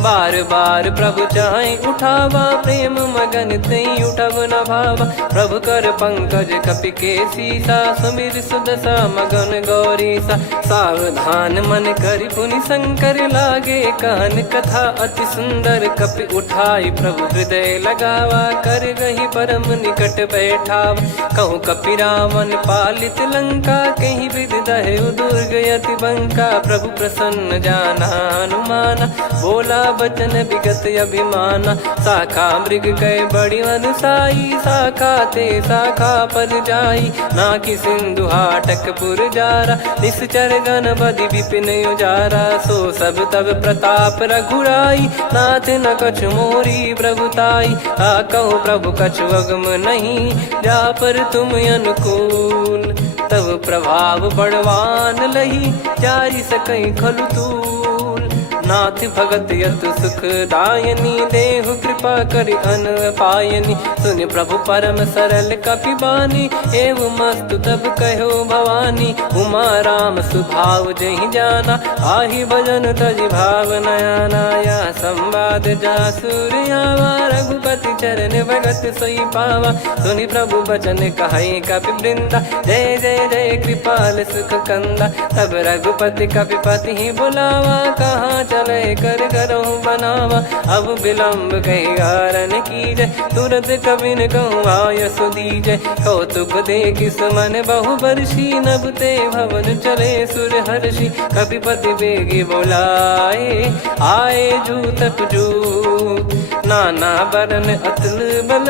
बार बार प्रभु चाहि उठावा प्रेम मगन तई उठब न भावा। प्रभु कर पंकज कपि के सीसा सुमिर सुदशा मगन गौरीसा। सावधान मन करि पुनि शंकर लागे कान कथा अति सुंदर। कपि उठाई प्रभु हृदय लगावा कर गही परम निकट बैठावा। कहूँ कपि रावण पालित लंका कहीं विद दहु दुर्ग यति बंका। प्रभु प्रसन्न जाना हनुमाना बोला बचन विगत अभिमाना। शाखा मृग गए बड़ी अनुसाई शाखा ते शाखा पर जाई। ना कि सिंधु हाटक पुर जारा निश्चर गण बदि विपिन उजारा। सो सब तब प्रताप रघुराई नाथ न कछु मोरी प्रभुताई। कहो प्रभु कछु अगम नहीं जा पर तुम अनुकूल। तब प्रभाव बड़वान लही जारी सकई खलु तूल। नाथ भगत यत सुख दायनी देहु कृपा करि अन पायनी। सुनि प्रभु परम सरल कपि बानी एवं मस्तु तब कहो भवानी। उमा राम सुभाव जहि जाना आहि भजन तजि भाव नयाना। या संवाद जासुर आवा रघुपति चरण भगत सोई पावा। सुनि प्रभु बचन कहै कपि वृंदा जय जय जय कृपाल सुख कंदा। तब रघुपति कपि पति ही बुलावा कहाँ चले कर करहु बनावा। अब विलम्ब कहीं कारण की जय तुरंत कवि न कहूँ आयस दीजय। कौतुक देख सुमन बहु बरसी नभते भवन चले सुर हर्षि। कपिपति बेगी बोलाए आए जूतप जूत। नाना बरन अतुल बल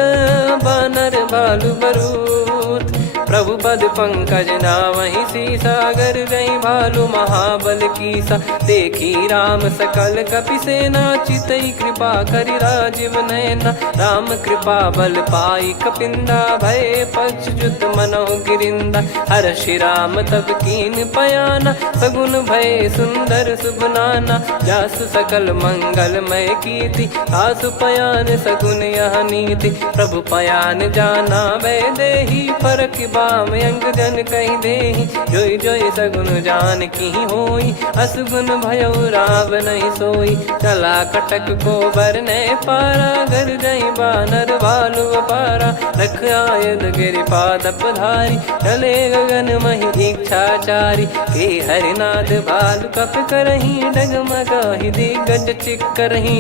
बानर बालु बरूत। प्रभु पद पंकज नामहि सीसागर गई भालु महाबल कीसा। देखी राम सकल कपि सेना चितई कृपा करि राजीव नयना। राम कृपा बल पाई कपिंदा भय पक्ष जुत मनोह गिरिंदा। हर्षि राम तब कीन पयाना सगुन भय सुंदर सुबनाना। जासु सकल मंगलमय कीर्ति आसु पयान सगुन यह नीति। प्रभु पयान जाना वै देहि फरक बाम अंग जन कहि देहि। जोई जोई सगुन जान की होई असगुन भयो राव नहीं सोई। चला कटक को बरने पारा घर जई बानर भालु अपारा। रख आयल गिरि पाद पधारी चले गगन महि इच्छाचारी। के हरिनाथ भालु कप करही डगमगाहि दिग्गज चिक्करही।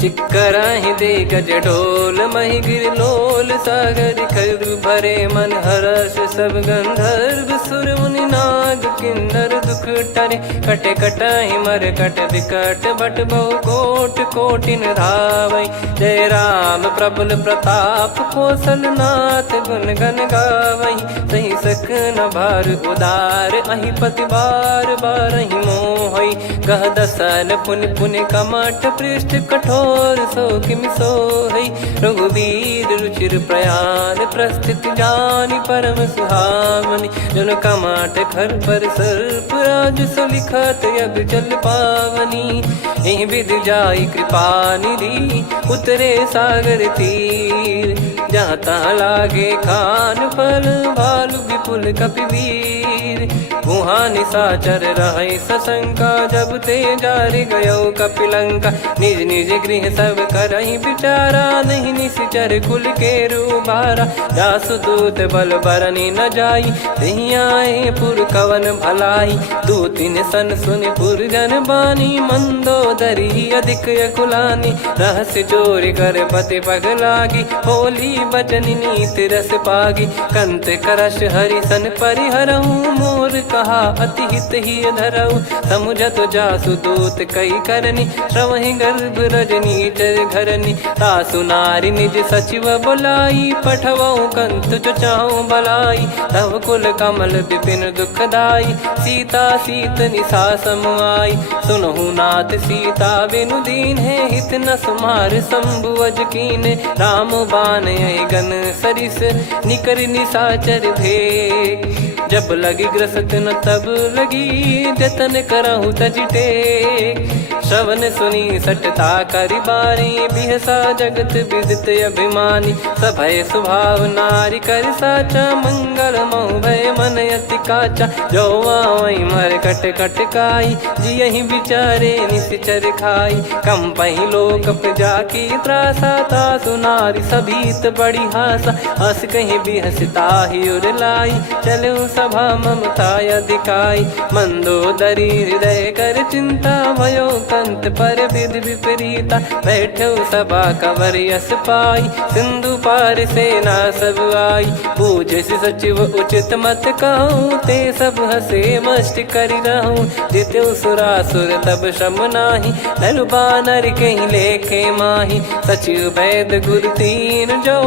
चिक्कराहि दे गज डोल महि गिर लोल सागर खरु भरे मन हर्ष सब गंधर्व सुर मुनि नाग किन्नर दुख टरे। कटे कटाहि मर कट विकट बट बहु कोट कोटिन धावई। जय राम प्रबल प्रताप कौशलनाथ गुण गण गावई। सही सक न भार उदार अहि पति बार बार ही मोहई। गह दसन पुन पुन कमठ पृष्ठ कठोर सो किम सोहई। रघुवीर रुचिर प्रयाण प्रस्थित जानि परम सुहावनी। जन कमठ खर पर सर्प राज सलिखत अब चल पावनी। एहि विध जाई कृपा निधि उतरे सागर तीर। जहाँ तहाँ लागे खान फल भालु विपुल कपिवीर। वहाँ निशाचर रहे सशंका जब ते जारि गयो कपिलंका। निज निज गृह सब करहि विचारा नहीं निश्चर कुल के रूबारा। जासु दूत बल बरनी न जाई तहि आए पुर कवन भलाई। दूतिन सन सुन पुर जन बानी मंदोदरी अधिक अकुलानी। रहस्य चोरी कर पति पग लागी होली बचन नीत रस पागी। कंत करश हरि सन परिहरहु मोर कहा अति हित ही धरऊ। समुझत जासु दूत कई करनी श्रवहि गर्भ रजनी चर घरनी। तासु नारी निज सचिव बुलाई पठवऊ कंत जो चाहू बलाई। तब कुल कमल विपिन दुखदाई सीता सीत निशा समुआई। सुनहु नाथ सीता बिनु दीन है हित न सुमार शंभु अज कीन। राम बान गन सरिस निकर निशाचर भेग। जब लगी ग्रसत न तब लगी जतन करहु तज टेक। श्रवण सुनी सटता करि बारी बिहसा जगत विदित अभिमानी। सभय स्वभाव नारी कर साचा मंगल मोह भय मन अति काचा। जो आवई मर कट कट काई जियहि विचारे निश्चर खाई। कम पही लोक प्रजा की त्रासा तासु नारी सभीत बड़ी हासा। हस कहीं बिहसता ही उर लाई चलऊ सभा ममता अधिकाई। मंदोदरी हृदय कर चिंता भयो कंत पर विधि विपरीता। बैठो सभा कवर यस पाई सिंधु पार सेना सब आई। पूजे सचिव उचित मत कहूँ ते सब हसे मस्त करि रहूँ। जित्यु सुरासुर तब श्रम नाही धनु बानर कहीं लेखे माही। सचिव वैद गुरु तीन जो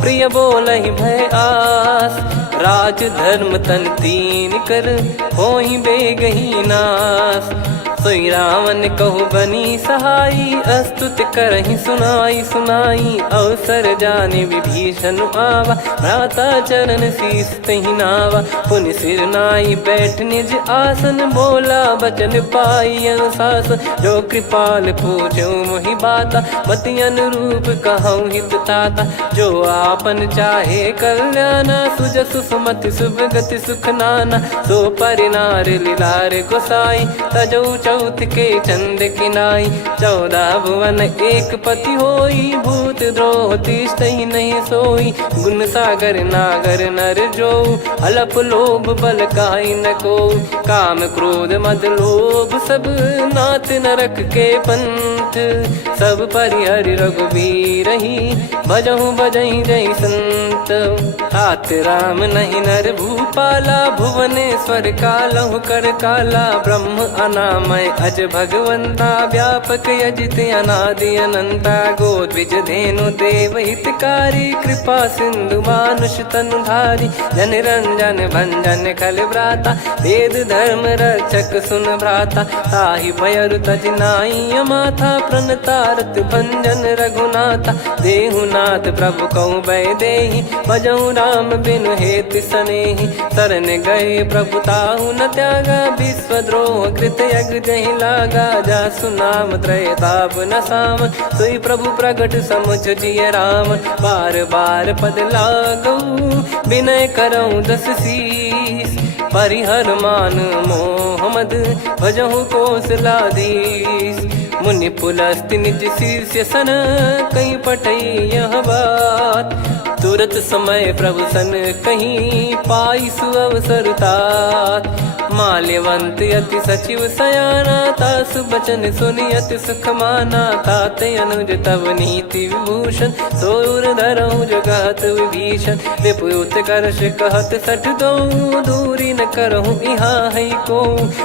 प्रिय बोलहि भय आस। राज धर्म तन तीन कर होहि बेगहि नास। सोई रावण कहु बनी सहाई अस्तुत करहि सुनाई सुनाई। अवसर जाने विभीषण आवा भ्राता चरण शीस तहि नावा। पुनि सिर नाई बैठ निज आसन बोला बचन पाई अनुशासन। जो कृपाल पूछो मोहि बाता मति अनुरूप कहूँ हित ताता। जो आपन चाहे कल्याणा सुजसु सुमति शुभ गति सुख नाना। सो परिनार लीलार गोसाई तजौ चौथ के चंद किनाई। 14 भुवन एक पति होई भूत द्रोह तिष्ठहि नहीं सोई। गुण सागर नागर नर जो अलप लोभ बल काई न को। काम क्रोध मद लोभ सब नाथ नरक के पंथ। सब परिहरि रघुबीर ही भजहु भजहि जय संत। तात राम नहीं नर भूपाला भुवनेश्वर कालहु कर काला। ब्रह्म अनामय अज भगवंता व्यापक यजित अनादि अनंता। गोद्विज धेनु देव हितकारी कृपा सिंधु मानुष तनुधारी। जन रंजन भंजन खल व्राता वेद धर्म रक्षक सुन भ्राता। ताहि भयरु तज नाई माथा प्रणतारत भंजन रघुनाथा। देहुनाथ प्रभु कहु भय देहि भजहु राम बिनु हेतु सनेहि। शरण गए प्रभु ताहु न त्यागा विश्वद्रोह कृत यज्ञ जहि लागा। जासु नाम त्रय ताप न साम सोई प्रभु प्रगट समुझ जिय राम। बार बार पद लागऊ विनय करऊँ 10 शीस। परिहर मान मोह मद भजहु कौशलाधीश। मुनि पुलस्त्य निज शीर्ष सन कहीं पटई यह बात। तुरत समय प्रभु सन कहीं पाई सुअवसर तात। माल्यवंत अति सचिव सयाना, तासु बचन सुनि अति सुख माना। ताते अनुज तव नीति विभूषण, सोर धरहु जगत विभीषण। विपुत करश कहत सठ दो, दूरी न करहु इहाँ है को।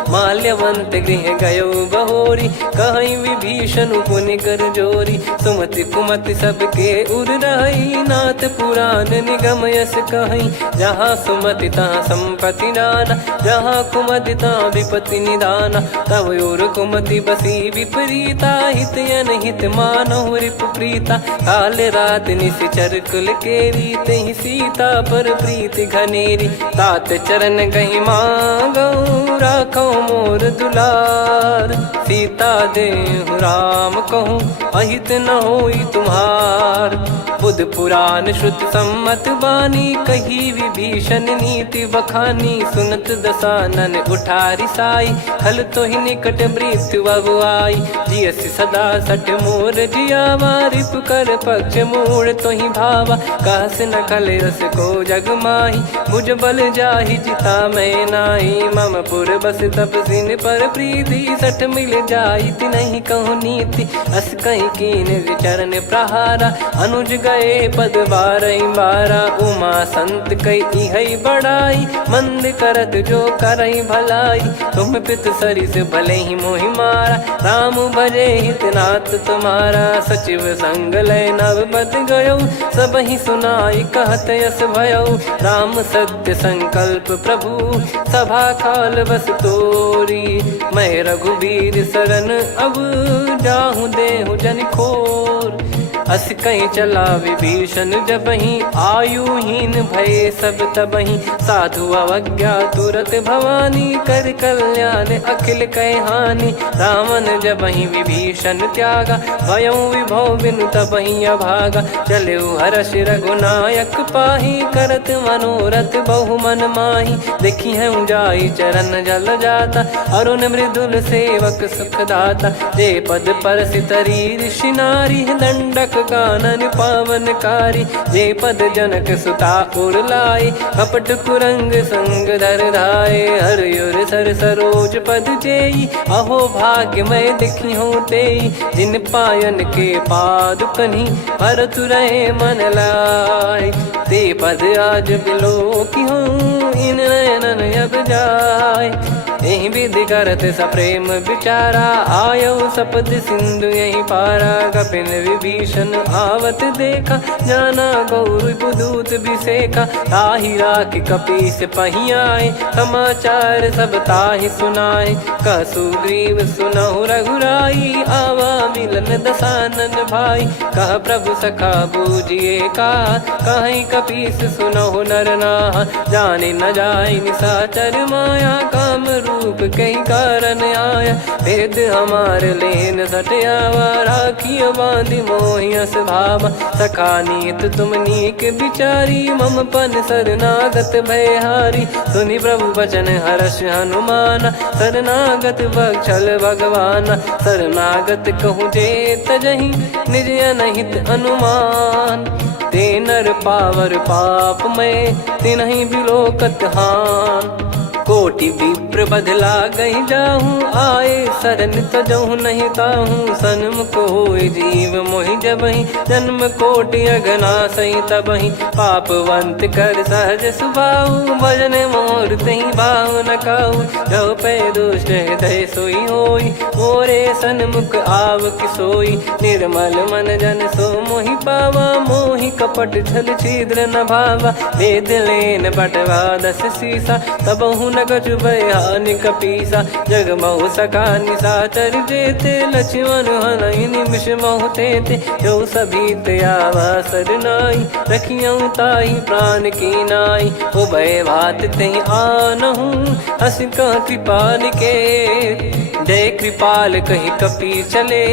माल्यवंत गृह गयो बहोरी, कहीं विभीषण पुनि कर जोरी। सुमति कुमति सबके उर रही, नाथ पुराण निगम यस कहीं। जहाँ सुमति तहाँ संपत्ति नाना, जहाँ कुमति तहाँ विपत्ति निदाना। तब और कुमति बसी विपरीता, हित अनहित मानहु रिपु प्रीता। काल रात निश्चर कुल केरी, तहि सीता पर प्रीति घनेरी। तात चरण गहि मांगऊ, राखो मोर दुलार। सीता देहु राम कहूँ, अहित न होई तुम्हार। बुध पुराण श्रुत सम्मत बानी, कही विभीषण नीति बखानी। सुनत दसानन उठारी साई, खल तो ही निकट मृत्यु अब आई। जियसि सदा सठ मोर जियावा, रिप कर पक्ष मूड़ तो ही भावा। कहस न खल रस को जग माही, भुज बल जाहि जिता मैं नाई। मम पुर बस तप सिन पर प्रीति, सठ मिल जाई नहीं कहूँ नीति। अस कहीं कीन चरण प्रहारा, अनुज गए पद बारई बारा। उमा संत कई है बड़ाई, मंद करत जो करई भलाई। तुम पित सरिस भले ही मोहि मारा, राम भजे हित नाथ तुम्हारा। सचिव संग लय नव बद गयो, सब ही सुनाई कहत यस भयो। राम सत्य संकल्प प्रभु, सभा खाल बस तोरी। मैं रघुबीर शरण अब, जाहु देहु जन खोर। अस कहीं चला विभीषण जबहि, आयुहीन भय सब तबहि। साधु अवज्ञा तुरत भवानी, कर कल्याण अखिल कह हानि। रावण जबहि विभीषण त्यागा, भयउ विभव बिनु तबहि अभागा। चलऊ हर्ष रघुनायक पाही, करत मनोरथ बहु मन माही। देखी है जाई चरण जल जाता, अरुण मृदुल सेवक सुख दाता। जे पद पर सितरी ऋषि नारी, दंडक कानन पावनकारी। जे पद जनक सुता उर लाए, कपट कुरंग संग धर धाये। हरियुर सर सरोज पद जेई, अहो भाग्य मैं दिखी हूँ तेई। जिन पायन के पाद कन्ही, भरत रहे मन लाय। ते पद आज बिलो की हूँ, इन नयनन अब जाय। यही विधि करत सप्रेम विचारा, आयो सपद सिंधु यही पारा। कपिन विभीषण आवत देखा, जाना गौर बुदूत बिसेखा। ताहि राख कपीस पही आए, समाचार सब ताहि सुनाए। कह सुग्रीव सुनहु रघुराई, आवा मिलन दसानन भाई। कह प्रभु सखा बूझिए का, कहीं कपीस सुनहु नर नाहा। जाने न जाय निशाचर माया, काम रूप कई कारण आया। भेद हमार लेन सटयावा, राखिय बांधि मोहियस भावा। सखा नीत तुम नीक बिचारी, मम पन शरणागत भयहारी। सुनि प्रभु वचन हर्ष हनुमाना, शरणागत बक्षल भगवाना। शरणागत कहूँ जे तजहि, निज अनहित अनुमान। ते नर पावर पाप में, तिन्हि बिलोकत हान। कोटि विप्र बदला गई जाहूँ, आए शरण तजहु नहीं ताहूँ। सन्मुख होय जीव मोहि जबहि, जन्म कोटि अघना सही तबहि। पापवंत कर सहज सुभाऊ, भजन मोर तहि भाव न काऊ। जो पै दुष्ट हृदय सोई होई, मोरे सन्मुख आव किसोई। निर्मल मन जन सो मोहि पावा, मोहि कपट छल छिद्र न भावा। वेद लेन बटवा दस सीसा, तबहु न कछु भयानि कपीसा। जग महु सका निशाचर जेते, लक्ष्मण हनहि निमिष महु तेते। जो सभी त्यावा सरनाई, रखियऊ ताहि प्राण की नाई। उभय भात तहि आनहु, हस कह कृपाल के। जय कृपाल कहि कपी चले,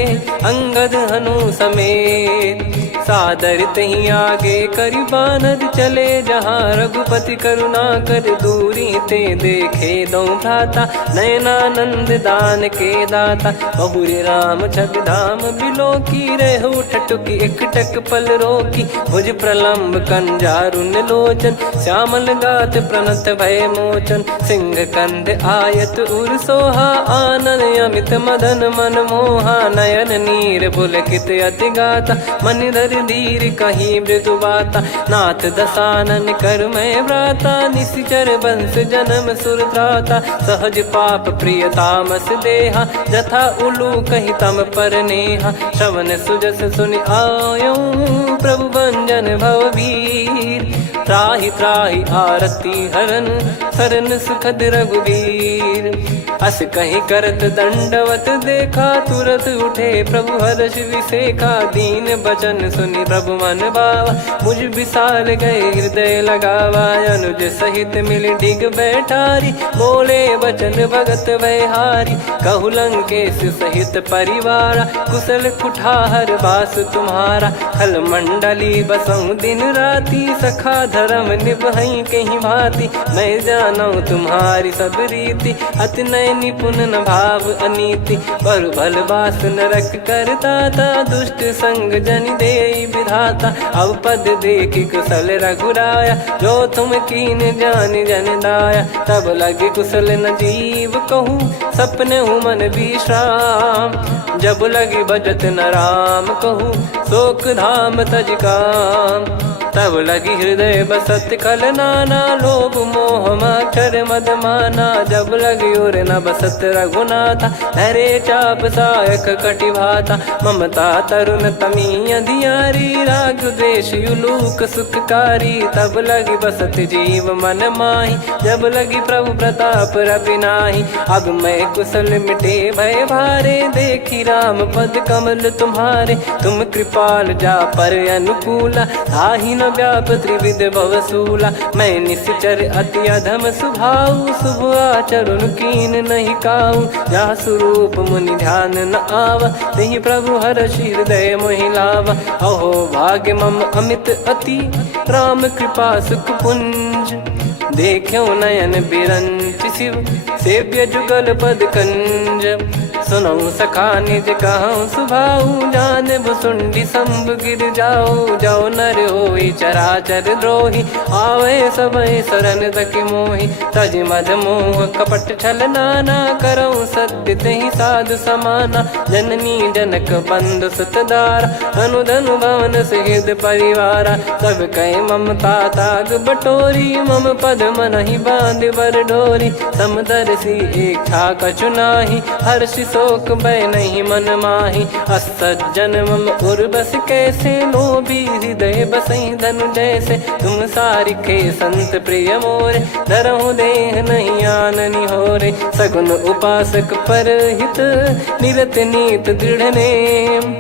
अंगद हनु समेत। सादर तहीं आगे करी बानर चले जहाँ रघुपति करुणा कर दूरी ते देखे दो भ्राता नयनानंद दान के दाता बहुरी राम छग धाम बिलो की रेहु ठटुकी एकटक पल रोकी भुज प्रलंब कंजारुन लोचन श्यामल गात प्रणत भय मोचन सिंह कंद आयत उर सोहा आनन अमित मदन मन मोहा नयन नीर पुलकित अति गाता मन धर धीर कहीं मृदु बाता नाथ दसानन कर मैं व्राता निशिचर बंस जन्म सुरत्राता सहज पाप प्रिय तामस देहा जथा उलू कही तम पर नेहा श्रवण सुजस सुनि आयो प्रभु भंजन भववीर त्राहि त्राहि आरती हरन सरन सुखद रघुवीर अस कहीं करत दंडवत देखा तुरत उठे प्रभु हर्ष विसेखा दीन बचन सुनि प्रभु मन भावा मुझ विसार गए हृदय लगावा अनुज सहित मिल डिग बैठारी बोले बचन भगत वैहारी कहु लंकेश सहित परिवारा कुशल कुठार बास तुम्हारा खल मंडली बसऊं दिन राती सखा धर्म निभई कहीं भांति मैं जानू तुम्हारी सब रीति अति नय निपुण न भाव अनीति पर भल बास नरक करता था दुष्ट संग जन दे विधाता अब पद देखि कुशल रघुराया जो तुम कीन जान जन दाया तब लगे कुशल न जीव कहूँ सपने हूँ मन विश्राम जब लगे बजत न राम कहूँ शोक धाम तज काम तब लगी हृदय बसत खल नाना लोभ मोह मच्छर मद माना जब लगी उर न बसत रघुनाथा हरे चाप सायक कटि भाता ममता तरुण तमी अधियारी राग द्वेष युलूक सुखकारी तब लगी बसत जीव मन माही जब लगी प्रभु प्रताप रवि नाही अब मैं कुशल मिटे भय भारे देखी राम पद कमल तुम्हारे तुम कृपाल जा पर अनुकूला ताहि न व्याप त्रिविध भवसूला मैं निश्चर अति अधम सुभाऊ शुभ आचरण कीन नहीं काऊ जा स्वरूप मुनि ध्यान न आवा नहीं प्रभु हर्ष हृदय मोहिलावा अहो भाग्य मम अमित अति राम कृपा सुख पुंज देखो नयन बिरंच शिव सेव्य जुगल पद कंज सुनऊ सखा निज कहूँ सुभाऊ जान भुसुंडी संभ गिर जाओ जाओ नर होई चराचर द्रोही आवे सबय शरण तक मोहि तज मद मोह कपट छल नाना करऊँ सत्य तहि साधु समाना जननी जनक बंधु सुतदारा अनुधनु भवन सहित परिवारा सब कहे ममता ताग बटोरी मम पद मन ही बांध बर डोरी समदर्शी इच्छा कछु नाही हर्ष शोक भय नहीं मन माही असज्जन मम उर्वश कैसे लोभी हृदय बसई धनु जैसे तुम सारिखे संत प्रिय मोरे धरहु देह नहीं आननि होरे सगुन उपासक पर हित निरत नीत दृढ़ नेम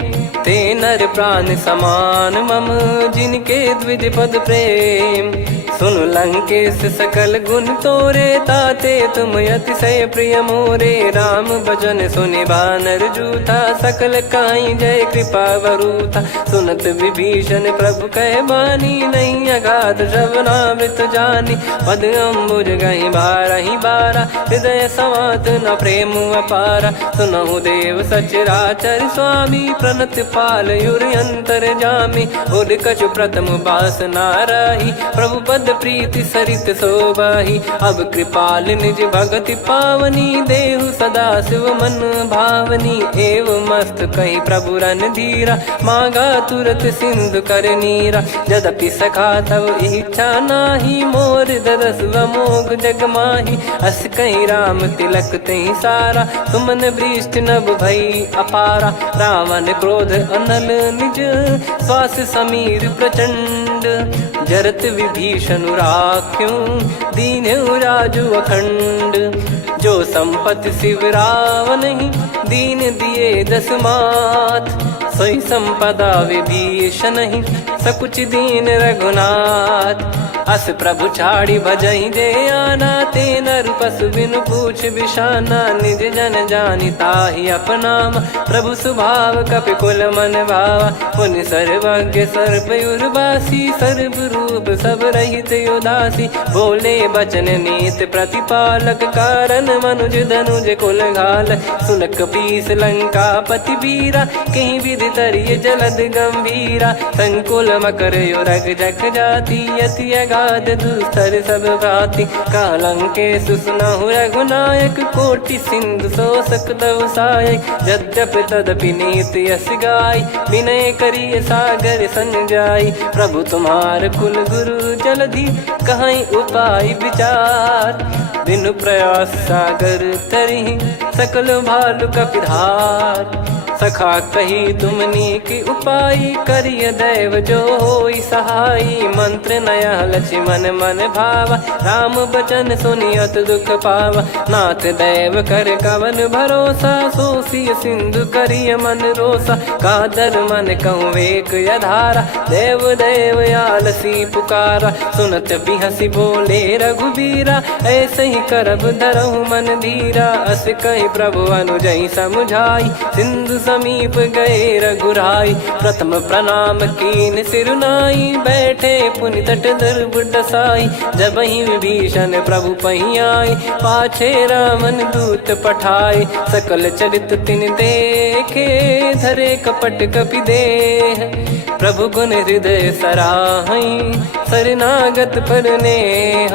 ते नर प्राण समान मम जिनके द्विज पद प्रेम सुन लंकेश सकल गुण तोरे ताते तुम अतिशय प्रिय मोरे राम भजन सुनि बानर जूथा सकल काई जय कृपा वरूथा सुनत विभीषण प्रभु कह बानी नहीं अगाध श्रवणामृत जानी पद अम्बुज गहि बारहि बारा हृदय समात न प्रेम अपारा सुनहु देव सचराचर स्वामी प्रणत पाल युर अंतर जामी उद कछु प्रथम बास नाराही प्रभु पद प्रीति सरित शोभाही अब कृपाल निज भगति पावनी देहु सदा शिव मन भावनी एव मस्त कही प्रभु रन धीरा मांगा तुरत सिंधु कर नीरा यद्यपि सखा तब इच्छा नाही मोर दरस मोग जग माही अस कहीं राम तिलक तही सारा सुमन वृष्टि नभ भई अपारा रावण क्रोध अनल निज श्वास समीर प्रचंड जरत विभीषण राख्यूं दीन्हु राजु अखंड जो संपत्ति शिव रावण ही दीन दिए दस मात सोई संपदा विभीषण ही सकुच दीन रघुनाथ अस प्रभु छाड़ी भजई जे आना, ते नर पशु बिनु पूछ बिशाना, निज जन जानी ताहि अपनाम, प्रभु स्वभाव कपि कुल मन भावा, पुनि सर्वज्ञ सर्वयुर्वासी, सर्व रूप सब रहित उदासी, बोले बचन नीत प्रतिपालक, कारण मनुज धनुज कुल घाल, सुन कपीस लंका पति वीरा, कहीं विधि तरिय जलद गंभीरा, संकुल मकर युरग जख जाति, यति अगाध दुस्तर सब भाति, कालंके सुसनहु रघुनायक, कोटि सिंधु शोषक तव सहायक, यद्यपि तदपि नीति यस गाय, विनय करिय सागर सन जाई, प्रभु तुम्हार कुल गुरु जलधि, कहीं उपाय विचार, बिनु प्रयास सागर तरि, सकल भालु कपिधार, सखा कही तुमनी की उपाय, करिय दैव जो होई सहाई, मंत्र नया लक्ष्मण मन भावा, राम बचन सुनियत दुख पावा, नाथ दैव कर कवन भरोसा, सोसिय सिंधु करिय मन रोसा, कादर मन कहूँ एक यधारा, देव देव आलसी पुकारा, सुनत बिहसी बोले रघुबीरा, ऐसे ही करब धरहु मन धीरा, अस कही प्रभु अनुजई समुझाई, सिंधु समीप गए रघुराई, प्रथम प्रणाम कीन सिरुनाई, बैठे पुनि तट दर्भ डसाई, जब ही विभीषण प्रभु पही आए, पाछे रामन दूत पठाए, सकल चरित तिन देखे, धरे कपट कपि देह, प्रभु गुण हृदय सराहई, शरणागत पर नेह,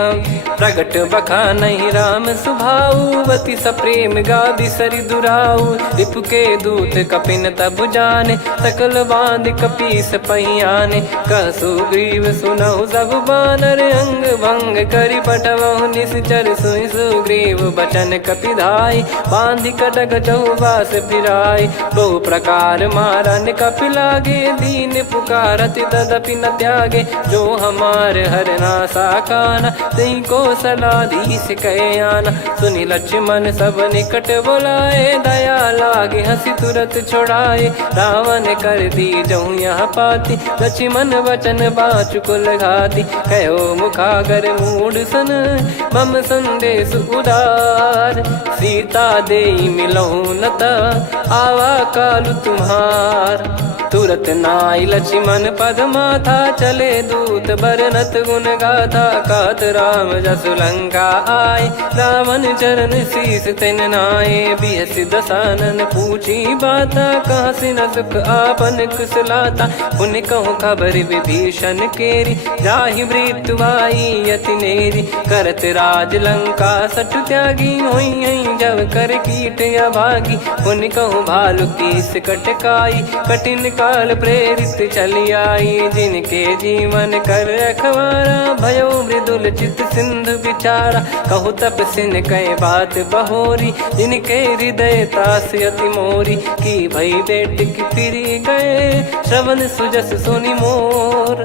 प्रगट बखानहि राम सुभाऊ, बति सप्रेम गादि सरि दुराऊ, रिपु के दूत कपिन तब जाने, सकल बांध कपीस पहियाने, कह सुग्रीव सुनहु सब बानर, अंग भंग करि पटवहु निश्चर, सुनि सुग्रीव बचन कपिधाई, बांधि कटक चौबास फिराई, बहु प्रकार मारन कपि लागे, दीन पुकारत तदपि न त्यागे, जो हमार हरना साकाना, तई को सलाधीश कहे आना, सुनि लक्ष्मण सब निकट बुलाए, दया लागे हंसी तुरत छोड़ाए, रावण कर दी जहूँ यहाँ पाती, लक्ष्मण वचन बाचु कुल घाती, कहो मुखागर मूड सन, मम संदेश उदार, सीता देई मिलहु नता, आवा कालु तुम्हार, तुरत नाई लक्ष्मण पद माथा, चले दूत बरनत गुण गाथा, कहत राम जसु लंका आए, रावण चरण शीस तिन नाये, बिहस दसानन पूछी बाता, कहाँ से न सुख आपन कुशलाता, पुन कहूँ खबर विभीषण केरी, जाहि मृत्यु आई यति नेरी, करत राज लंका सठ त्यागी, होई जब कर कीट अभागी, पुन कहूँ भालु कीस कटकाई, कठिन काल प्रेरित चली आई, जिनके जीवन कर रखवारा, भयो मृदुल चित सिंधु विचारा, कहु तप सिन कई बात बहोरी, जिनके हृदय तास अति मोरी, की भई बेट की फिरी गए, श्रवण सुजस सुनि मोर,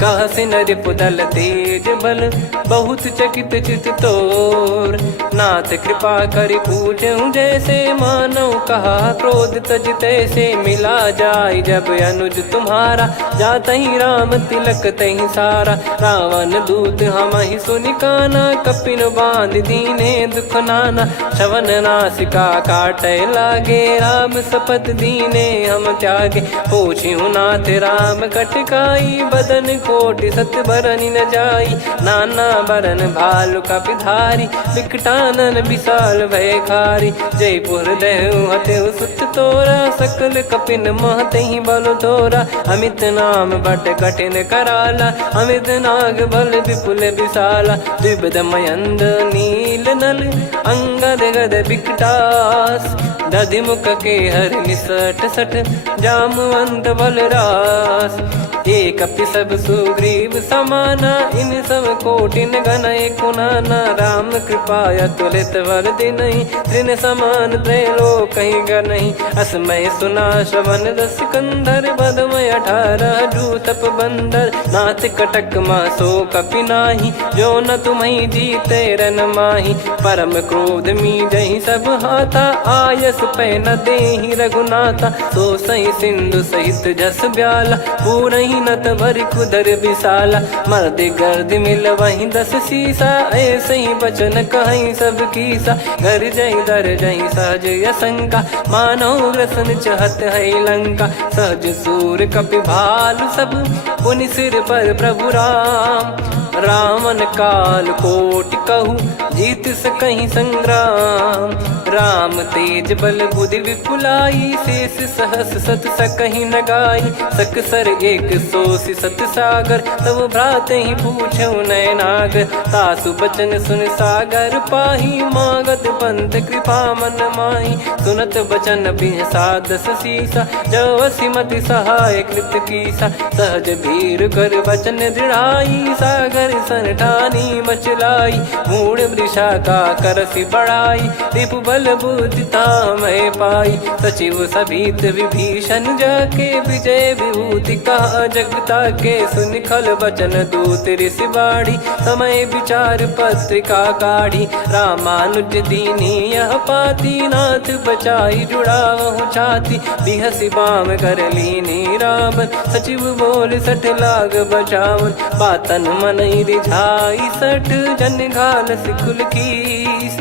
कह सिन रिपुदल तेज बल, बहुत चकित चित तोर, नाथ कृपा करि पूछऊं जैसे, मानव कहा क्रोध तज तैसे, मिला जाय जब अनुज तुम्हारा, जात ही राम तिलक तही सारा, रावण दूत हम ही सुनि काना, कपिन बांध दीने दुख नाना, श्रवण नासिका काटे लागे, राम सपत दीने हम त्यागे, पूछिहु नाथ राम कटकाई, बदन कोटि सत बरनि न जाई, नाना बरन भालु कपिधारी, विकटानन विशाल भयखारी, जयपुर देहु हतेउ सुत तोरा, सकल कपिन महतहि बल तोरा, अमित नाम बट कठिन कराला, अमित नाग बल विपुल विशाला, द्विविध मयंद नील नल, अंगद गद विकटास, दधिमुख के हर निसठ सठ, जामवंत बलरास, एक अपि सब सुग्रीव समाना, इन सब कोटिन गणय कुनाना, राम कृपा अतुलित वर दिनहि, तृण समान त्रैलोक कहीं गनहि, असमय सुना श्रवण रस कंधर, बदमय 18 जूतप बंदर, नाथ कटक मासो कपि नाही, जो न तुम्हि जीते रन माही, परम क्रोध मी जहि सब हाथा, आयस मानस पे न देहि रघुनाथा। सो सही सिंधु सहित जस ब्याला, पूरही नत भरि कुदर विशाला। मर्द गर्द मिल वही 10 सीसा, ऐसे ही बचन कहीं सब कीसा। घर जय दर जय सहज असंका, मानव ग्रसन चहत है लंका। सहज सूर कपि भालु सब, पुनि सिर पर प्रभु राम। रामन काल कोटि कहूँ, जीत सकहीं संग्राम। राम तेज बल बुद्धि विपुलाई, शेष सहस सत सकहीं न गाई। सकसर एक सोसी सत सागर, तब भ्राते ही पूछो नयनागर। तासु बचन सुन सागर पाही, मांगत पंथ कृपा मन माही। सुनत बचन बिहसा 10 सीसा, जवसी मति सहाय कृत कीसा। सहज धीर कर बचन दृढ़ाई, सागर सन ठानी मचलाई। मूढ़ वृषा का करसी बढ़ाई, रिपु बल बुद्धि तामय पाई। सचिव सभीत विभीषण जाके, विजय विभूति कहा जगता के। सुन खल बचन दूत ऋषि बाड़ी, समय विचार पत्रिका काढ़ी। रामानुज दीनी यह पाती, नाथ बचाई जुड़ावहु छाती। बिहसी बाम कर लीनी रावण, सचिव बोल 60 लाग बचावन। बातन मनई रिझाई 60, जन घाल सिकुल कीस।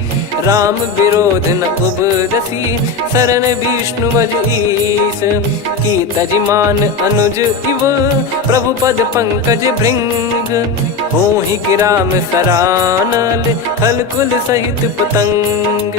राम विरोध न उपदसी, शरण विष्णु बज ईस। की तजिमान अनुज इव, प्रभु पद पंकज भृंग। होहि कि राम सरानल, खल कुल सहित पतंग।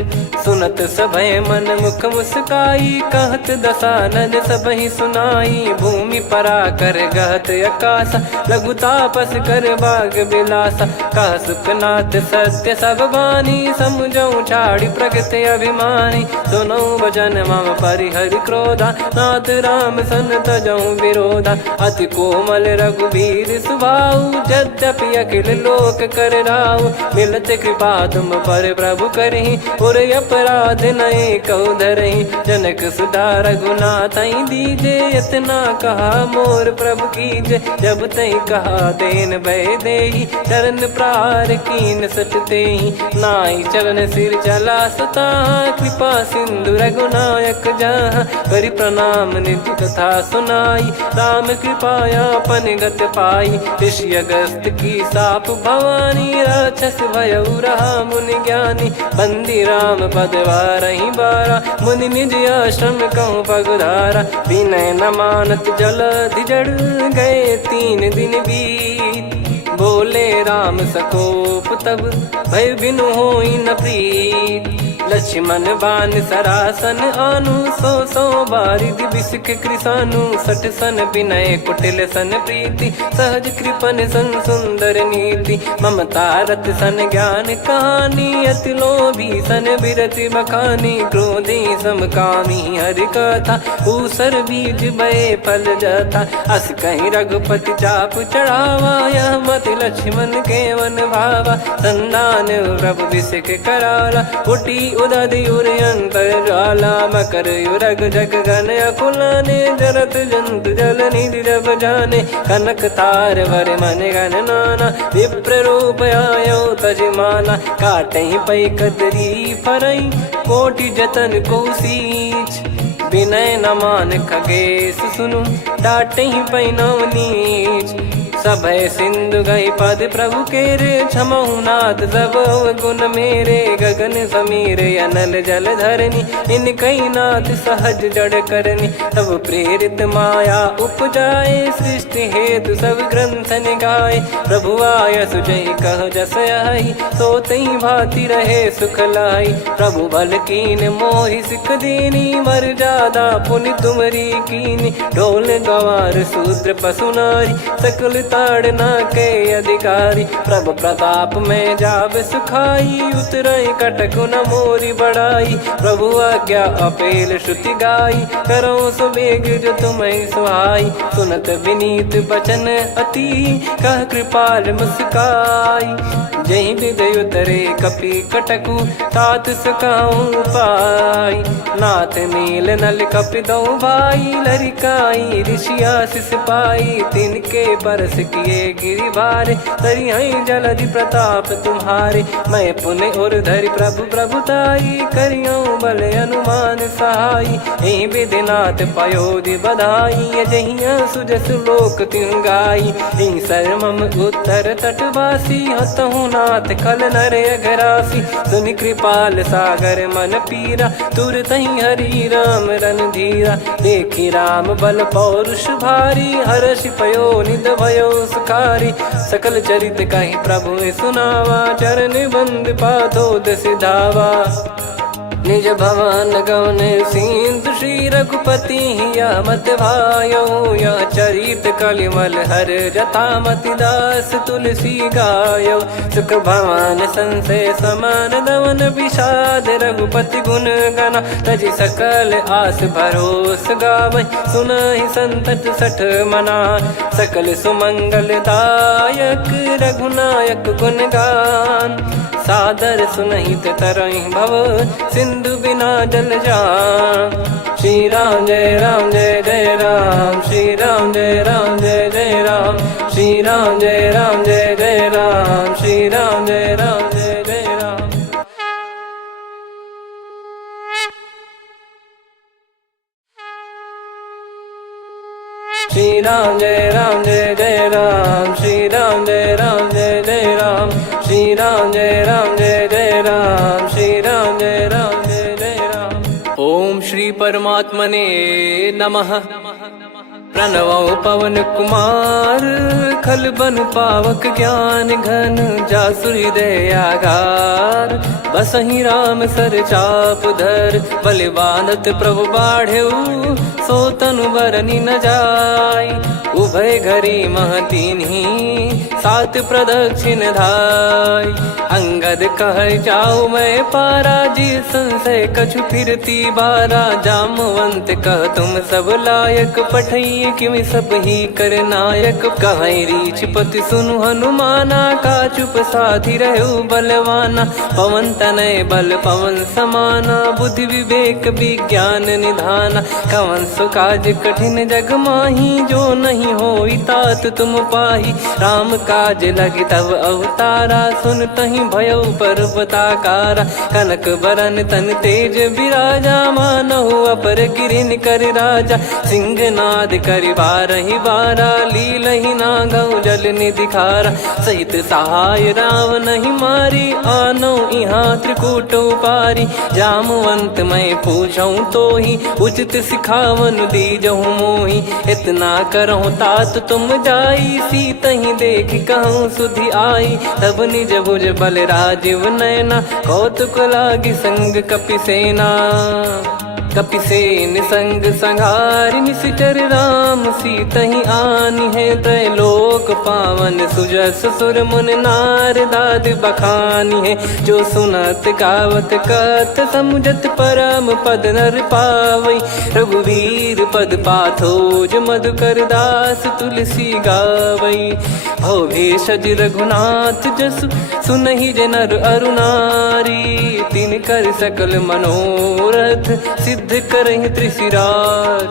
सुनत सभय मन मुख मुस्काई, कहत दसानन सबहि सुनाई। भूमि परा कर गहत आकाशा, लघु तापस कर बाग बिलासा। कह सुखनाथ सत्य सब बानी, समझऊ छाड़ी प्रगति अभिमानी। सुनो भजन मम परिहरि क्रोधा, नाथ राम सन तजऊ विरोधा। अति कोमल रघुवीर सुभाऊ, यद्यपि अखिल लोक कर राऊ। मिलत कृपा तुम पर प्रभु करहि, और अपराध नए कऊ धरहि। जनक सुधा रघुनाथ दीजे, इतना कहा मोर प्रभु कीजे। जब तई कहा देन भय देहि, चरण प्रार कीन सटते ही। नाई चरण सिर चला सता, कृपा सिंधु रघुनायक जहाँ। करि प्रणाम निज कथा सुनाई, राम कृपाया पन गत पाई। ऋषि अगस्त की साप भवानी, राक्षस भयउ रहा मुनि ज्ञानी। बंदी राम पद वारहि बारा, मुनि निज आश्रम कहूँ पगधारा। विनय न मानत जलधि जड़, गए 3 दिन बीत। बोले राम सकोप तब, भय बिनु होई न प्रीत। लक्ष्मण बान सरासन आनु, 100 बारिधि बिसक कृसानु। 60 सन विनय कुटिल सन प्रीति, सहज कृपन सन सुंदर नीति। ममता रत सन ज्ञान कहानी, अति लोभी सन बिरति बखानी। क्रोधी समकामी हरि कथा, ऊसर बीज भय फल जथा। अस कहीं रघुपति चाप चढ़ावा, यह मति लक्ष्मण के वन भावा। संदान प्रभु बिसक कराला, उटी उदधि उर अंतर ज्वाला। मकर युरग जग गन अकुलाने, जरत जंतु जल निधि जब जाने। कनक तार वर मन गन नाना, विप्र रूप आयो तजमाना। काटहि पै कतरी फरई, कोटि जतन को सींच। विनय न मान खगेश सुनु, डांटहि पै नव नीच। सभय सिंधु गई पद प्रभु केरे, क्षमहु नाथ सब गुण मेरे। गगन समीर अनल जल धरनी, इन कई नाथ सहज जड़ करनी। तब प्रेरित माया उपजाए, सृष्टि हेतु सब ग्रंथ निगाए। प्रभु आय सुजय कह जस आई, सोतहि भांति रहे सुख लाई। प्रभु बल कीन मोहि सिख दीनी, मर्यादा पुनि तुमरी कीनी। ढोल गवार शूद्र पशु नारी, सकल ताड़ना के अधिकारी। प्रभु प्रताप में जाब सुखाई, उतरई कटक न मोरी बढ़ाई। प्रभु आज्ञा अपेल श्रुति गाई, करो सुबेग जो तुम्हें सुहाई। सुनत विनीत बचन अति, कह कृपाल मुस्काई। जही विदय उतरे कपि कटकु, तात सकाऊं पाई। नाथ नील नल कपि दो भाई, लरिकाई ऋषि आशीष पाई। तिनके परस किए गिरि बारे, तरी हई जलधि प्रताप तुम्हारे। मैं पुण्य और धरि प्रभु प्रभुताई, करियो बल अनुमान सहाई। ए विधिनाथ पयोधि बधाई, जहिया सुजस लोक तिहु गाई। ए सरमम उत्तर तटवासी, हतहु नाथ खल नर अघरासी। सुनि कृपाल सागर मन पीरा, तुरत ही हरि राम रन धीरा। देखी राम बल पौरुष भारी, हर्षि पयो निध भयो सुखारी। सकल चरित कहि प्रभु सुनावा, चरण बंद पाथोद सिधावा। निज भवन गौन सिंधु श्री रघुपति या मत भायो। या चरित कलिमल हर जथा मति दास तुलसी गायो। सुख भवन संशय समान दवन विषाद, रघुपति गुण गना तजि सकल आस भरोस गावै। सुनहि संतत सठ मना, सकल सुमंगल दायक रघुनायक गुण गान। सादर सुनहित तरहि भव, सिंधु बिना जल जान। श्री राम जय राम जय जय राम, श्री राम जय राम जय जय राम। श्री राम जय राम जय जय राम, श्री राम जय राम जय जय राम। श्री राम जय राम जय जय राम, श्री राम जय राम जय जय राम। श्री राम जय राम जय जय राम, श्री राम जय राम जय जय राम। ओम श्री परमात्मने नमः। प्रणवो पवन कुमार, खल बन पावक ज्ञान घन। जासु हृदय आगार, बसहि राम सर चाप धर। बलि बांधत प्रभु बाढ़ऊ, सो तनु बरनि न जाय। उभय घरी मह दीन्ही, सात प्रदक्षिण धाय। अंगद कह जाऊ मैं पारा, जी संशय कछु फिरती बारा। जामवंत कह तुम सब लायक, पठइये किमि सब ही कर नायक। कहै रीछ पति सुनु हनुमाना, का चुप साधि रहु बलवाना। पवन तनय बल पवन समाना, बुद्धि विवेक विज्ञान निधाना। कवन सो काज कठिन जग माही, जो नहीं होई तात तुम पाही। राम काज लगी तब अवतारा, सुन तहि भयो पर्वताकारा। कनक बरन तन तेज बिराजा, मानहु अपर गिरिन कर राजा। सिंहनाद करि बारहि बारा, लीलहि नागौ जल निधि खारा। सहित सहाय रावण नहीं मारी, आनो इहाँ त्रिकूट उपारी। जामवंत मैं पूछऊँ तोहि, उचित सिखावन दीजहु मोहि। इतना करहु तात तुम जाई, सीतहि देख कहूँ सुधि आई। तब निज भुज बल राजीव नयना, कौतुक लागी संग कपिसेना। कपिसेन संग संहारि, निशिचर राम सीतहि आनि है। त्रैलोक पावन सुजस सुर मुन नार, दाद बखानी है। जो सुनत गावत कथ, समुझत परम पद नर पावै। रघुवीर पद पाथोज, मधुकर दास तुलसी गावै। भवेशज रघुनाथ जसु, सुनहि जे नर अरु नारी। तिन कर सकल मनोरथ, सिद्ध करहि त्रिशिराज।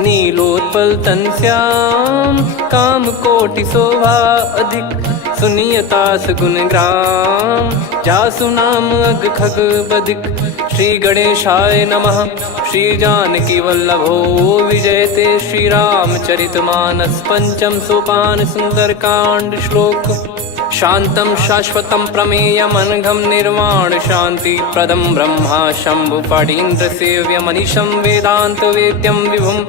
नीलोत्पल तन श्याम, काम कोटि शोभा अधिक। सुनियतास गुण ग्राम, जासु नाम अग खग बदिक। श्री गणेशाय नमः। श्री जानकी वल्लभो विजयते, श्री रामचरितमानस। पंचम सोपान सुंदरकांड श्लोक। शांतं शाश्वतं प्रमेयमनघं निर्वाण शांति प्रदं ब्रह्मा शंभु फणीन्द्र सेव्य मनीषं वेदांत वेद्यं विभुं।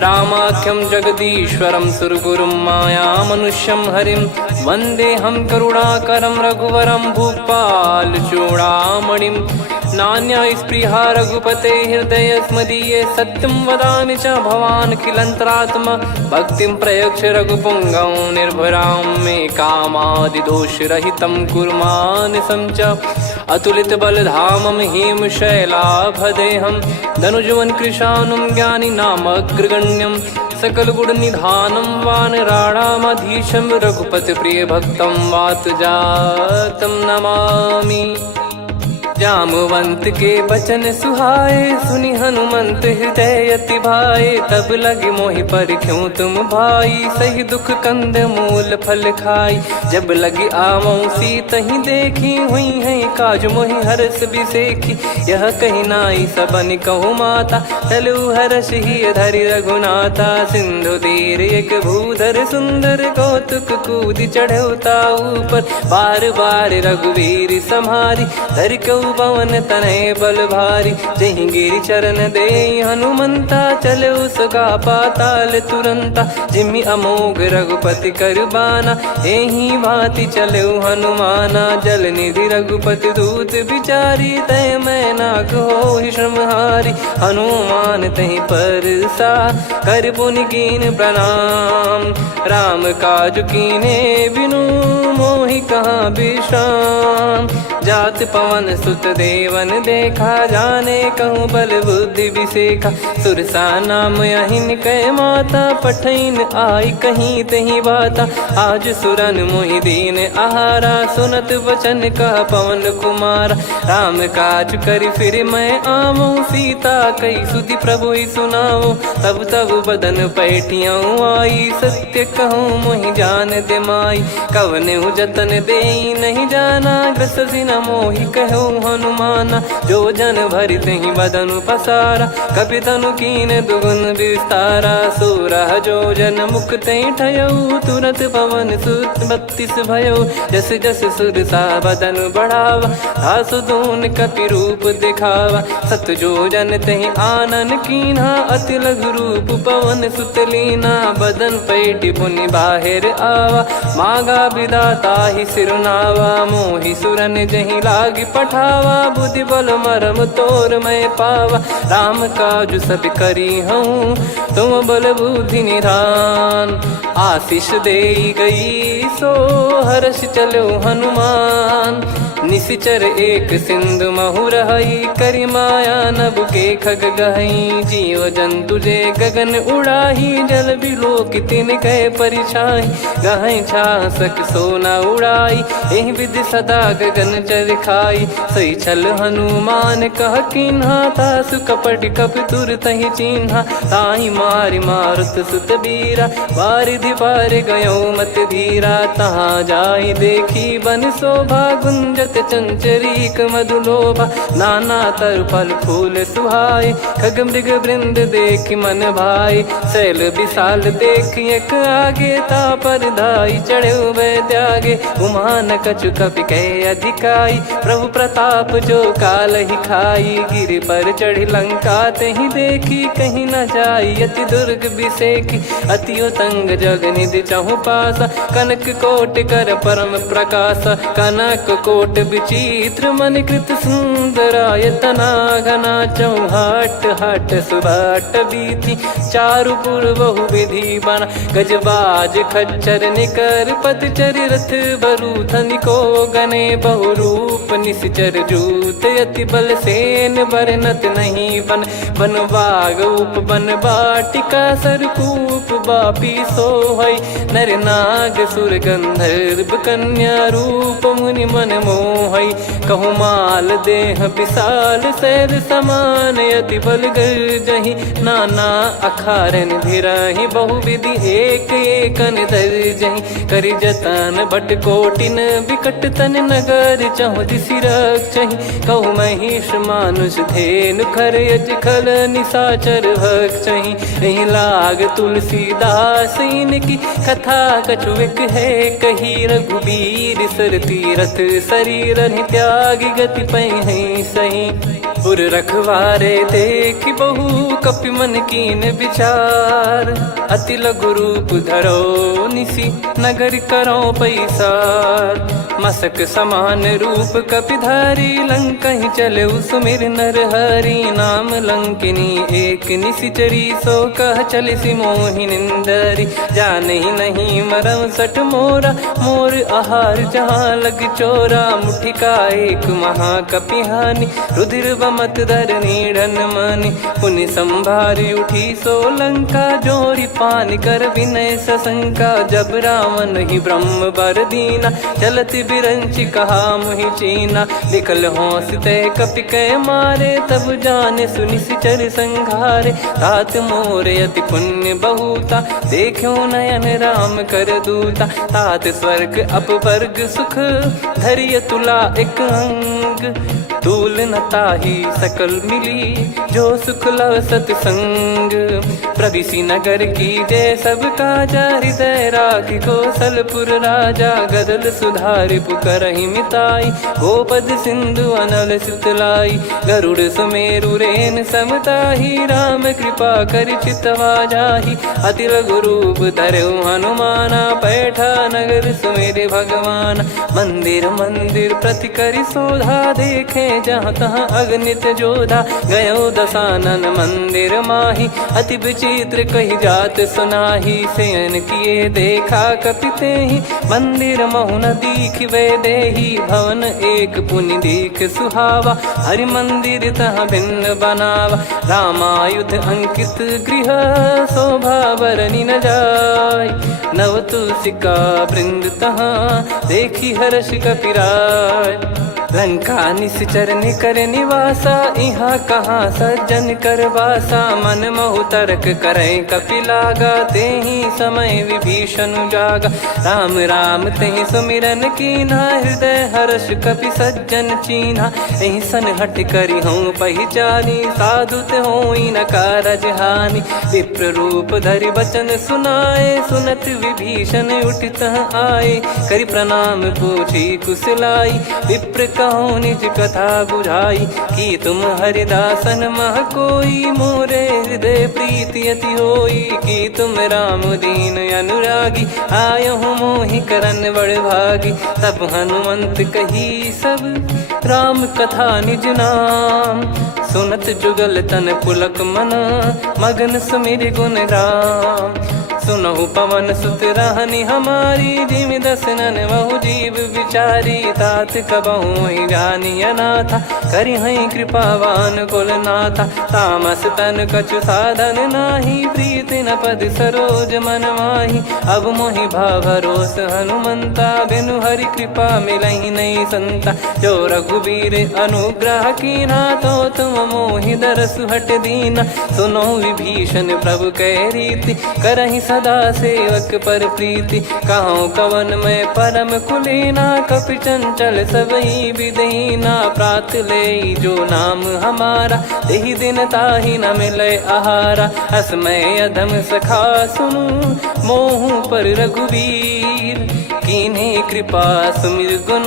रामाख्यं जगदीश्वरं सुरगुरुं माया मनुष्यं हरिं। वन्देऽहं करुणाकरं रघुवरं भूपाल चूडामणिं। नान्या स्पृहा रघुपते हृदय स्मदीये, सत्यं वदामि च भवानखिलन्तरात्मा। भक्तिं प्रयच्छ रघुपुङ्गं निर्भरां मे कामादिदोषरहितं कुर्मानिसं च। अतुलितबलधामं हेमशैलाभदेहं, धनुजवन कृशानुं ज्ञानिनामग्रगण्यं। सकलगुणनिधानं वानराणामधीशं, रघुपतिप्रियभक्तं वातजातं नमामि। जामवंत के बचन सुहाए, सुनि हनुमंत हृदय अति भाए। तब लगे मोहि पर क्यों तुम भाई, सही दुख कंद मूल फल खाई। जब लगी आवऊं सीतहि देखी, हुई है काज मोहि हरस बिसेखी। यह कही नाई सबन कहु माता, चलु हरष ही धरि रघुनाथा। सिंधु तीर एक भूधर सुंदर, कौतुक कूद चढ़ौता ऊपर। बार बार रघुवीर सम्हारी, धरि कऊ पवन तनय बल भारी। जहि गिरि चरण दे हनुमंता, चले उसका पाताल तुरंता। जिमि अमोघ रघुपति कर बाना, एहि भांति चले हनुमाना। जल निधि रघुपति दूत बिचारी, तय मैं नाग होहि श्रमहारी। हनुमान तहि परसा, कर पुनि कीन प्रणाम। राम काज कीने बिनु, मोहि कहाँ विश्राम। जात पवन सुत देवन देखा, जाने कहूँ बल बुद्धि बिसेखा। सुरसा नाम अहिन कै माता, पठैन आई कहीं तहीं बाता। आज सुरन मोहि दीन आहारा, सुनत वचन कह पवन कुमारा। राम काज करि फिर मैं आवऊं, सीता कई सुधि प्रभु ही सुनाऊं। तब तब बदन पैठियाँ आई, सत्य कहूँ मोहि जान दे माई। कवने जतन दे नहीं जाना, ग्रसि न मोहि कहूँ हनुमाना। जो जन भरि तहि बदन पसारा, कपि तनु कीन दुगुन विस्तारा। सोरह जो जन मुख तहि ठयऊ, तुरत पवन सुत 32 भयऊ। जस जस सुरसा बदन बढ़ावा, आसु दून कपि रूप दिखावा। सत जो जन तहि आनन कीन्हा, अति लघु रूप पवन सुत लीना। बदन पैठि पुनि बाहिर आवा, मांगा विधाता ही सिरुनावा। मोहि सुरन जहि लागी पठावा, बुद्धि बल मरम तोर मैं पावा। राम काज सब करी हूँ, तुम बल बुद्धि निधान। आशीष दे गई सो हर्ष चलो हनुमान। निशिचर एक सिंधु महु रहई, करि माया नभ के खग गहई। जीव जंतु जे गगन उड़ाही, जल बिलोक तिन कह परिछाई। गहई छासक सोना उड़ाई, एहि विधि सदा गगन चर खाई। सही छल हनुमान कह कीन्हा, तासु कपट कपि तुर तहि चिन्हा। ताहि मारि मारुत सुत बीरा, वारिधि पार गयो मत धीरा। तहाँ जाई देखी बन शोभा, गुंजत चंचरीक मधुलोभा। नाना तर फल फूल सुहाए, खग मृग वृंद देख मन भाई। शैल विशाल देख एक आगे, तापर धाई चढ़े वै त्यागे। उमा न कछु कपि कह अधिकाई, प्रभु प्रताप जो काल ही खाई। गिरि पर चढ़ी लंका तहि देखी, कहीं न जाई अति दुर्ग बिसेखी। अति उतंग जग निधि चहु पासा, कनक कोट कर परम प्रकाशा। कनक कोट विचित्र मन कृत सुंदरायतना। घना चौहाट हाट सुबाट बीती, चारु पुर बहु विधि बना। गजबाज खच्चर निकर पतचर, रथ बरु धनिको गने। बहु रूप निश्चर जूत, अति बल सेन बरनत नहीं बन। बन बाग उप बन बाटिका, सरकूप बापी सोहई। नर नाग सुर गंधर्व कन्या, रूप मुनि मन मोहई। कहु माल देह विशाल, सैर समान अति बल गर्जहि। नाना अखारन भिरहि, बहु विधि एक एकन धरजहि। करि जतन भट कोटिन, विकट तन नगर चहु दिसि रक्षहि। कहु महिष मानुष धेनु, खर यज खल निशाचर भक्षहि। एहि लाग तुलसीदास इनकी, कथा कछु एक है कही। रघुबीर सर तीरथ शरीर त्यागी, गति पै सही। पुर रखवारे देखि बहु, कपि मन कीन विचार। अति लघु रूप धरो निसी, नगर करो पैसार। मसक समान रूप कपिधारी, लंकहि चले सुमिर नर हरि। नाम लंकिनी एक निशिचरी, सो कह चलिसि मोहि निंदरी। जानहि नहीं मरम सठ मोरा, मोर आहार जहाँ लग चोरा। मुठिका एक महाकपिहानि, रुधिर मत धरनी ढन मानी। पुनि संभारी उठी सोलंका, जोरी पान कर विनय सशंका। जब रावण ही ब्रह्म बर दीना, चलति बिरंचि कहा मुहि चीना। निकल होंस तय कपि कै मारे, तब जाने सुनि सिचर संघारे। तात मोर अति पुण्य बहुता, देखो नयन राम कर दूता। तात स्वर्ग अपवर्ग सुख, धैर्य तुला एक अंग। तूल न ताहि सकल मिली, जो सुख लव सतसंग। प्रविशि नगर की जय सब काजा, हृदय राखि कौशलपुर राजा। गदल सुधारि पुकारहि मिताई, गोपद सिंधु अनल सुतलाई। गरुड़ सुमेरु रेन समताहि, राम कृपा करि चितवा जाहि। अति लघु रूप धरऊ हनुमाना, पैठा नगर सुमेरे भगवान। मंदिर मंदिर प्रति करि शोधा, देखे जहाँ तहाँ अगणित जोधा। गयो दशानन मंदिर माही, अति विचित्र कही जात सुनाही। शयन किए देखा कपिते ही, मंदिर महु न दीख वे देही। भवन एक पुनि दीख सुहावा, हरि मंदिर तहाँ भिन्न बनावा। रामायुध अंकित गृह, शोभा बरनि न जाय। नव तुलसी का वृंद तहाँ, देखी हर्ष कपिराय। लंका निश्चर निकर निवासा, यहाँ कहाँ सज्जन कर वासा। मन महु तर्क करें कपिलागा, तेहि समय विभीषण जागा। राम राम तेहि सुमिरन कीन्हा, हृदय हर्ष कपि सज्जन चीन्हा। एहि सन हट करि हूँ पहिचानी, साधु ते होई न कारज हानि। विप्र रूप धरि बचन सुनाए, सुनत विभीषण उठित आए। करि प्रणाम पूछी कुशलाई, विप्र कहो निज कथा बुझाई। कि तुम हरिदासन मह कोई, मोरे हृदय प्रीति अति होई। कि तुम राम दीन अनुरागी, आयहु मोहि करन बड़ भागी। तब हनुमंत कही सब, राम कथा निज नाम। सुनत जुगल तन पुलक मना, मगन सुमिर गुण राम। सुनहु पवन सुत रहनी हमारी, जिमि दसनन महु जीव विचारी। तात कबहु ही जानी अनाथा, करि हई कृपावान कुल नाथा। तामस तन कछु साधन नाही, प्रीति न पद सरोज मन माही। अब मोहि भाव भरोस हनुमंता, बिनु हरि कृपा मिलहि नहीं संता। जो रघुबीर अनुग्रह कीना, तो तुम मोहि दरसु हट दीना। सुनो विभीषण प्रभु कह रीति, करहि सदा सेवक पर प्रीति। कहूँ कवन में परम कुलीना, कपि चंचल सबही विदहीना। प्रात ले जो नाम हमारा, तेहि दिन ताहि न मिले आहारा। असमय अधम सखा सुनु, मोहु पर रघुवीर। कीन्हे कृपा सुमिर गुण,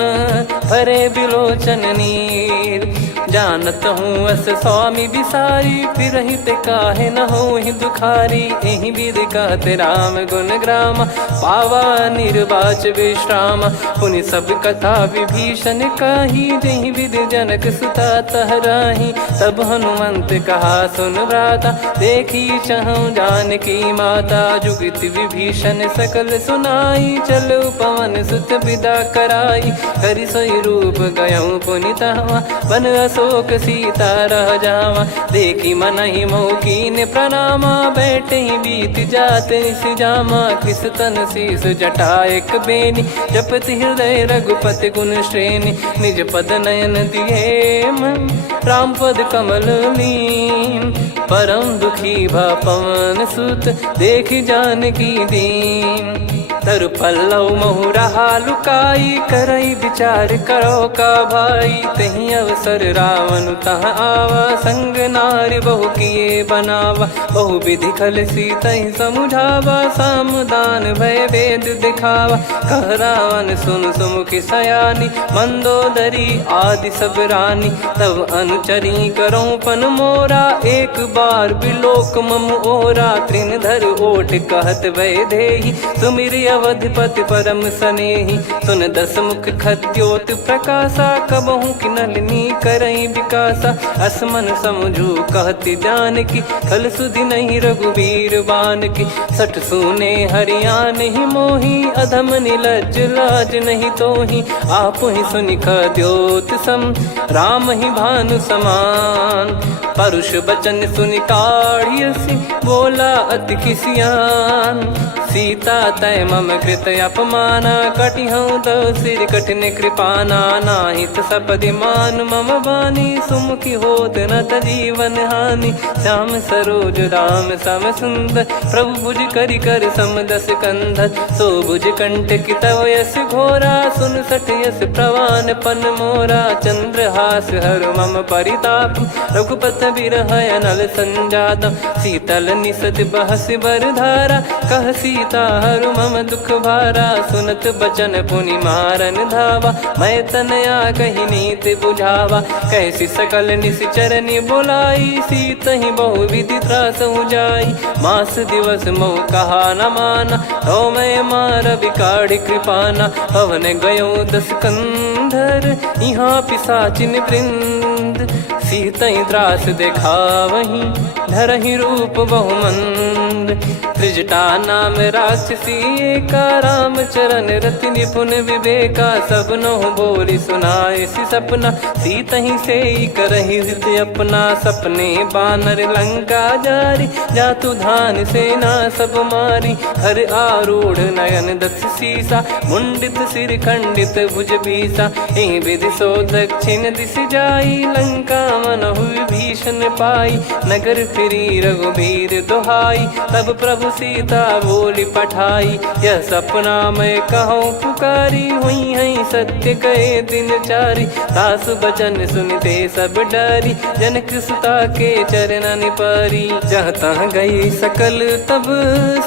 भरे बिलोचन नीर। जानत हूँ अस स्वामी बिसारी, फिरहित काहे न होहि दुखारी। एहि विधि कहते राम गुण ग्राम, पावा निर्वाच विश्राम। पुनि सब कथा विभीषण काही, जहि विधि जनक सुता तहराही। तब हनुमंत कहा सुन भ्राता, देखी चहु जानकी माता। जुगित विभीषण सकल सुनाई, चलो पवन सुत विदा कराई। करि सोई रूप गयऊँ पुनि तहवा, बन अशोक सीता रह जावा। देखी मनहि मोह कीन्ह प्रणामा, बैठे ही बीत जात निस जामा। किस तन शीस जटा एक बेनी, जपति हृदय रघुपति गुण श्रेणी। निज पद नयन दिए मन, राम पद कमल लीन। परम दुखी भा पवन सुत, देखि जानकी दीन। तरु पल्लव महु रहा लुकाई, करई विचार करो का भाई। तहि अवसर रावण तहाँ आवा, संग नारी बहु किए बनावा। बहु विधि खल सीतहि समुझावा, सामदान भय वेद दिखावा। कह रावण सुन सुमुखि सयानी, मंदोदरी आदि सब रानी। तब अनुचरी करो पन मोरा, एक बार बिलोक मम ओरा। तृण धर ओट कहत वै देहि, सुमिर अवधिपति परम सनेही। सुन दस मुख खद्योत प्रकाशा, कबहू की नलिनी करई विकासा। असमन समझू कहती जान की, खल सुधि नहीं रघुबीर बान की। सठ सुने हरियान ही मोही, अधम निलज लाज नहीं तोही। आप ही सुनि खद्योत सम, राम ही भानु समान। परुष बचन सुनि काढ़ियसि, बोला अति किसियान। सीता तय मम कृत अपमाना, कटिहऊँ दो सिर कठिन कृपाना। नाहित सपदि मान मम बानी, सुमुखी होत न जीवन हानि। श्याम सरोज राम सम सुंदर, प्रभु भुज करि कर सम दस कंधर। सो भुज कंटक तव यस घोरा, सुन सठ यस प्रवान पन मोरा। चंद्रहास हर मम परिताप, रघुपत बिरह अनल संजातम। शीतल निसत बहस बर धारा, कह सीता हरु मम दुख भारा। सुनत बचन पुनि मारन धावा, मैं तनया कही नीत बुझावा। कैसी सकल निश्चरनि बोलाई, सीत ही बहु विधि त्रास जाई। मास दिवस मोह कहा न माना, तो मैं मार बिकाढ़ कृपाना। पवन गयो दस कंधर, यहाँ पिशाचिन वृंद। सीतई त्रास देखा वहीं, धरहि रूप बहुमंद। त्रिजटा नाम राक्षसी एका, राम चरण रति निपुण विवेका। सबनो बोली सुनाए सि सपना, सीतहि से करहि हित अपना। सपने बानर लंका जारी, जातु धान सेना सब मारी। हर आरूढ़ नयन दस सीसा, मुंडित सिर खंडित भुज बीसा। एहि विधि सो दक्षिण दिश जाई, लंका मनहु भीषण पाई। नगर फिरी रघुबीर दोहाई, तब प्रभु सीता बोली पठाई। यह सपना मैं कहूँ पुकारी, हुई है सत्य कहे दिन चारी। सासु बचन सुनते सब डरी, जनक सुता के चरण परी। जहाँ तहाँ गई सकल तब,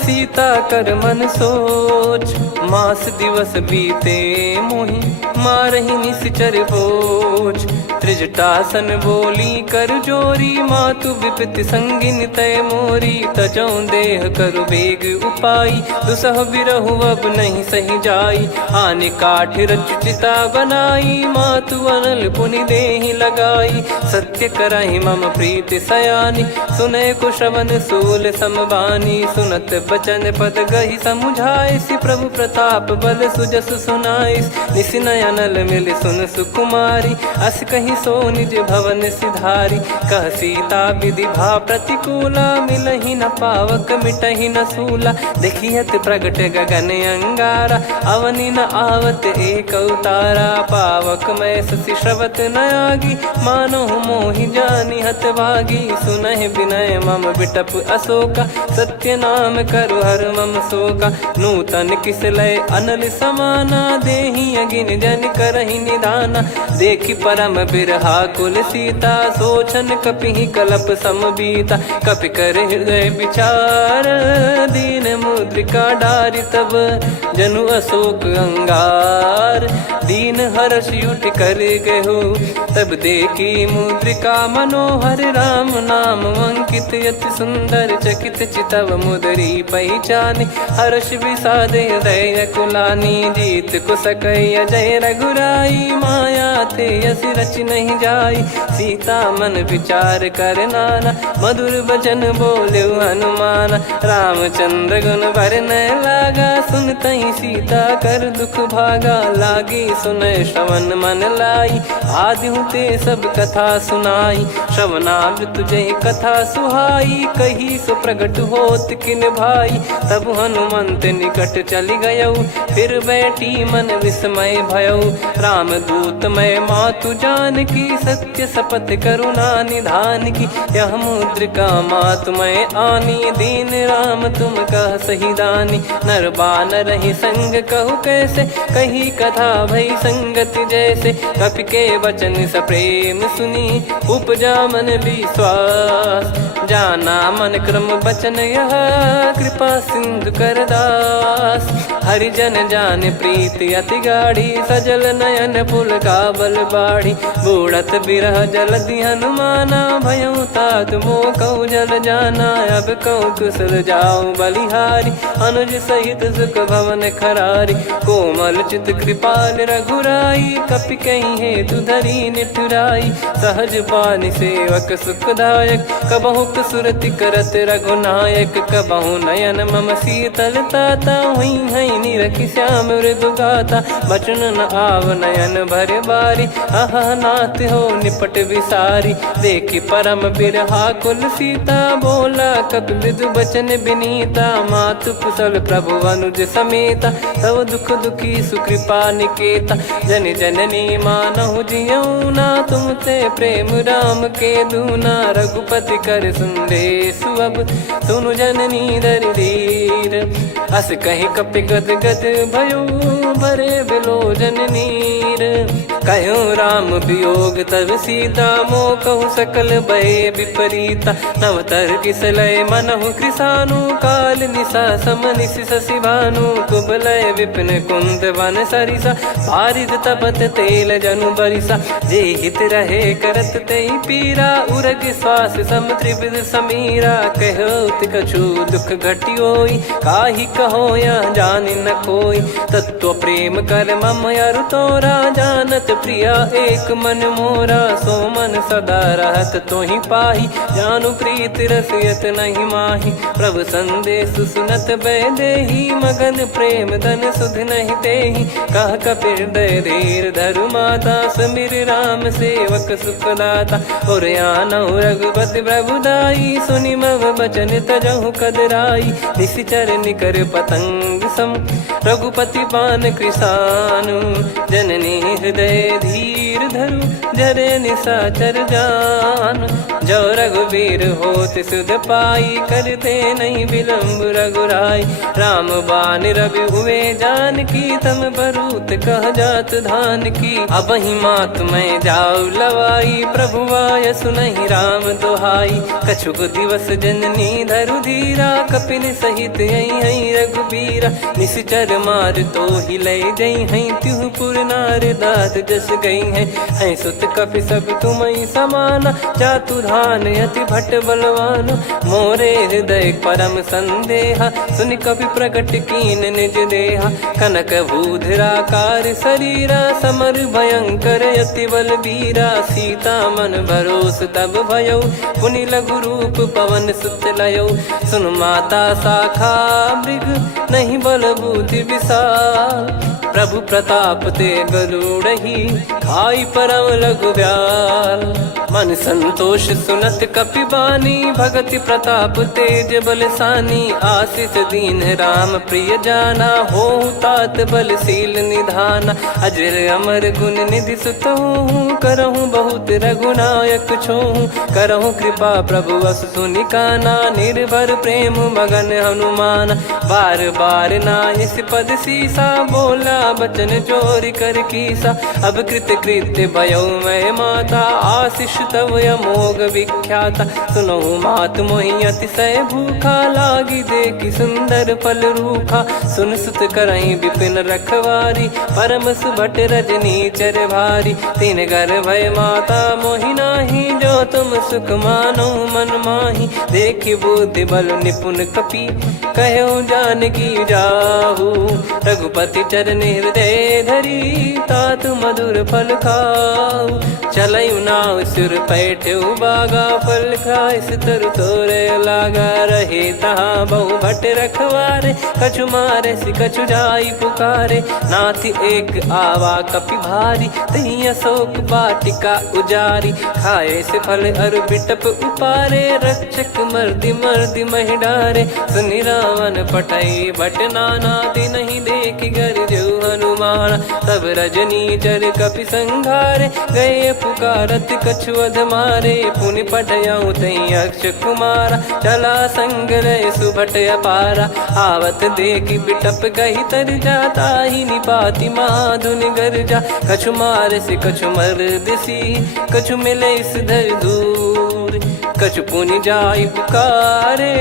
सीता कर मन सोच। मास दिवस बीते मोहि, मारहि निश्चर बोझ। त्रिजटासन बोली कर जोरी, मातु विपति संगिन तय मोरी। तजौ देह करु बेग उपाई, दुसह बिरहु अब नहीं सही जाई। आने काठ रचिता बनाई, मातु अनल पुनि देहि लगाई। सत्य करहि मम प्रीति सयानी, सुनय को श्रवण सूल समबानी। सुनत बचन पद गहि समुझाए, सि प्रभु प्रताप बल सुजस सुनाइस। निसि नयनल मिल सुन सुकुमारी, अस कहि सो निज भवन सिधारी। कह सीता विधि भा प्रतिकूला, मिलहि न पावक मिटहि न सूला। देखियत प्रगट गगन अंगारा, अवनि न आवत एक अवतारा। पावक मैं ससि श्रवत न आगी, मानो मोहि जानि हत भागी। सुनहि विनय मम बिटप अशोका, सत्य नाम करु हर मम शोका। नूतन किस लय अनल समाना, देहि अगिन जन करहि निदाना। देखि परम बिरहा कुल सीता, सोचन कपिहि कलप समबीता। कपि कर हृदय विचार, दीन मुद्रिका डारि तब। जनु अशोक अंगार, दीन हर्ष युट कर गहु। तब देखी मुद्रिका मनोहर, राम नाम अंकित अति सुंदर। चकित चितव मुदरी पहचाने, हर्ष विषाद हृदय कुलानी। जीत को सकय अजय रघुराई, माया थे यस रच नहीं जाई। सीता मन विचार कर नाना, मधुर वचन बोले हनुमान। रामचंद्र गुण भरने लागा, सुनतहि सीता कर दुख भागा। लागी सुनय श्रवण मन लाई, आदि ते सब कथा सुनाई। श्रवणाब तुझे कथा सुहाई, कही सो प्रगट होत किन भाई। तब हनुमंत निकट चली गयौ, फिर बैठी मन विस्मय भयौ। राम दूत मैं मातु जान की, सत्य शपथ करुणा निधान की। यह मुद्रिका मातु मैं आनी, दीन राम तुम कह सही दानी। नर बानर ही संग कहु कैसे, कही कथा भई संगति जैसे। कपि के वचन सप्रेम सुनी, उपजा मन विश्वास। जाना मन क्रम बचन यह, कृपा सिंधु कर दास। हरिजन जान प्रीति अति गाढ़ी, सजल नयन पुल काबल बाढ़ी। बूढ़त बिरह जलधि हनुमाना, भयउ तात मोह कहु जल जाना। अब कहु कुशल जाऊ बलिहारी, अनुज सहित सुख भवन खरारी। कोमल चित कृपाल रघुराई, कपि कहीं हेतु धरी निठुराई। सहज पानि सेवक सुखदायक, कबहु सुरति करत रघुनायक। कबहु नयन मम शीतल ताता, हुई है निरखि श्याम मृदु गाता। बचन न आव नयन भर बारी, अह नाथ हो निपट विसारी। देखि परम बिरहा कुल सीता, बोला कपि मृदु बचन बिनीता। मातु कुशल प्रभु अनुज समेता, तव दुख दुखी सुकृपा निकेता। जन जननी मानहु जियऊ ना, तुम ते प्रेम राम के दूना। रघुपति कर संदेशु अब, सुनु जननी दर धीर। अस कहीं कपि गद गद भयो, भरे बिलोचन नीर। कहूँ राम वियोग तब सीता, मोह कहूँ सकल भय विपरीता। नवतर किसलय मनहु कृसानु, काल निशा समनिश शशि भानु। कुबलय विपिन कुंद वन सरिसा, पारिद तपत तेल जनु बरिसा। जे हित रहे करत तेहि पीरा, उरग श्वास सम त्रिविध समीरा। कहत कछु दुख घटियोई, काहि कहो या जानि न कोई। तत्व प्रेम कर मम अरु तोरा, जानत प्रिया एक मन मोरा। सो मन सदा रहत तोहि पाही, जानु प्रीत रसियत नहीं माही। प्रभु संदेश सुनत बैदेही, मगन प्रेम धन सुध नहीं तेहि। कह कपि हृदय धीर धरु माता, समिर राम सेवक सुखदाता। और आनहु रघुपति प्रभुदाई, सुनि मम बचन तजहु कदराई। निशिचर निकर पतंग सम, रघुपति पान कृसानु। जननी हृदय धीर धरु, जरे निशाचर जान। जो रघुवीर होत सुध पाई, करते नहीं विलम्ब रघुराई। राम बान रवि हुए जानकी, तम बरूत कह जात धान की। अब ही मात मैं जाऊ लवाई, प्रभु आय सुनहि राम दुहाई। कछुक दिवस जननी धरु धीरा, कपिन सहित यही रघुबीरा। निश्चर मार तो ही ले जई हैं, त्युह पुर नार दात जस गई हैं। सुत कपि सब तुमहि समाना, जातु धान अति भट बलवान। मोरे हृदय परम संदेहा, सुनि कपि प्रकट कीन निज देहा। कनक भूधराकार शरीरा, समर भयंकर अति बलबीरा। सीता मन भरोस तब भयउ, पुनि लघु रूप पवन सुत लयउ। सुन माता शाखा मृग, नहीं बल बुद्धि विशाल। प्रभु प्रताप ते गरुड़हि, खाई परम लघु ब्याल। मन संतोष सुनत कपि बानी, भगति प्रताप तेज बलसानी। आशीष दीन राम प्रिय जाना, होहु तात बलशील निधाना। अजर अमर गुण निधि सुतहु, करहु बहुत रघुनायक छोहु। करहु कृपा प्रभु अस सुनि काना, निर्भर प्रेम मगन हनुमान। बार बार नायस पद सीसा, बोला बचन चोरी कर कीसा। अब कृत कृत्य भयो मैं माता, आशीष तव अमोघ विख्याता। सुनहु मात मोहि अतिशय भूखा, लागी देखि सुंदर फल रूखा। सुन सुत करहि विपिन रखवारी, परम सुभट रजनी चर भारी। तीन घर भय माता मोहि नाही, जो तुम सुख मानो मन माही। देखि बुद्धि बल निपुण कपि, कहु जानकी जाहू। रघुपति चरण हृदय धरी, तात मधुर फल खाऊ। चलयु नाव सिर पैठ्यु बागा, फल खाय सितर तोरे लागा। रहे तहाँ बहु भट रखवारे, कछु मारे सि कछु जाई पुकारे। नाथ एक आवा कपि भारी, तही अशोक वाटिका उजारी। खाए से फल अर बिटप उपारे, रक्षक मर्दि मर्दि महि डारे। सुनि रावण पटई भट नाना, तिनहि देखि गरजउ हनुमान। तब रजनी चर कपि संघारे, गए पुकारत कछु अध मारे। पुनि पटयउ तई अक्ष कुमारा, चला संग रहे सुभट अपारा। आवत देखि बिटप गहि तर जाता, ही निपाति माधुनि गर्जा। कछु मार से कछु मर्दिसी, कछु मिले इस धर दूर। कछु पुनि जाई पुकारे,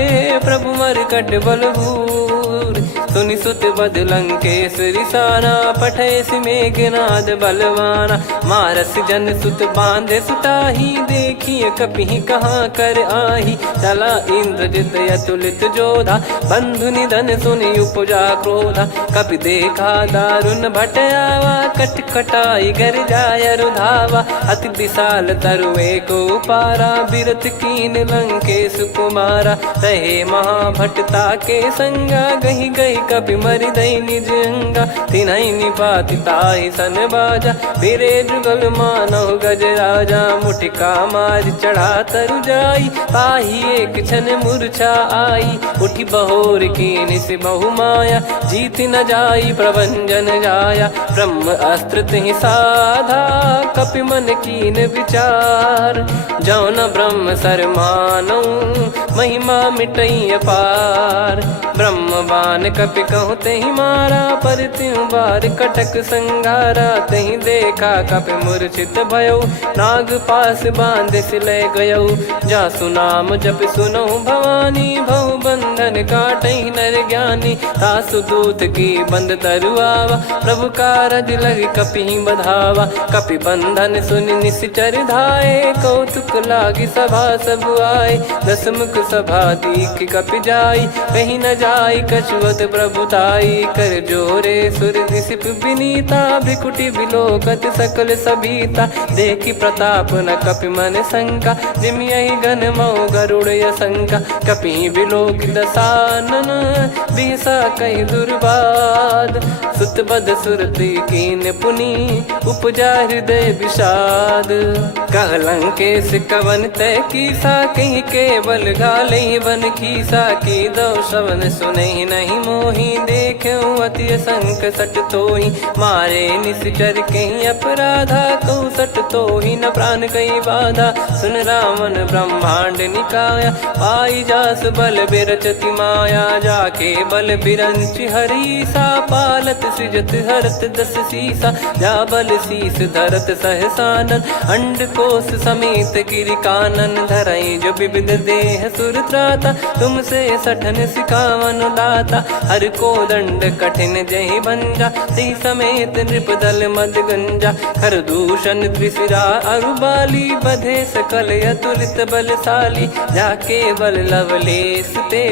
प्रभु मरकट बलभूर। सुनि सुत बद लंकेश्वरी साना, पठेसि मेघनाद बलवाना। मारस जन सुत बांधे सुताही, देखिए कपि कहाँ कर आही। चला इंद्रजित अतुलित जोधा, बंधु निधन सुनि उपजा क्रोधा। कपि देखा दारुण भट आवा, कट कटाई घर जाय रुधावा। अति विशाल तरुए को पारा, बिरत कीन लंकेश कुमारा। रहे महाभटता के संगा, गही गई कपि मरि दई निज अंगा। तिन्हि निपाति ताहि सन बाजा, फिरे जुगल मानव गज राजा। मुटिका मार चढ़ा तरु जाई, पाही एक क्षण मूर्छा आई। उठी बहोर कीन से बहु माया, जीत न जाई प्रभंजन जाया। ब्रह्म अस्त्र तिहि साधा, कपि मन कीन विचार। जौ न ब्रह्म सर मानौ, महिमा मिटई अपार। ब्रह्म बान कपि कहूँ तेहि मारा, पर त्यों बार कटक संगारा। तहि देखा कपि मूर्छित भयौ, नाग पास बांध सिले गयौ। जासु नाम जप सुनौ भवानी, भव बंधन काटहि नर ज्ञानी। तासु दूत की बंद तरुआवा, प्रभु कारज लग कपि बधावा। कपि बंधन सुनि निश्चर धाये, कौतुक लागी सभा सब आए। दसमुख सभा दीख कपि जाई, कहीं न जाई कछुअत प्रभुताई। कर जोरे सुर दिसिप विनीता, भिकुटी बिलोकत सकल सबीता। देखी प्रताप न कपि मन शंका, जिमियहि गन मऊ गरुड़ असंका। कपि बिलोक दसानन, बिहसा कहि दुर्बाद। सुत बद सुरति कीन पुनि, उपजा हृदय विषाद। कह लंकेश कवन तय कीसा, कहीं केवल गाले बन खीसा। की दो श्रवण सुनहि नहीं मोही, देखऊं अति संक सट तोहि। मारे निश्चर कहीं अपराधा, कहूँ सट तोहि न प्राण कहीं बाधा। सुन रावण ब्रह्मांड निकाया, पाई जास बल बिरचति माया। जाके बल बिरंच हरीसा, पालत सृजत हरत दस सीसा। जा बल शीस धरत सहसानन, अंड कोश समेत गिरि कानन। धरई जो विविध देह सुर त्राता, तुमसे सठन सिखावन दाता। हर को दंड कठिन जहि भंजा, ती समेत नृपदल मद गंजा। खर दूषण त्रिशिरा अरुबाली, बधे सकल अतुलित बलशाली। जाके बल लवलेस ते,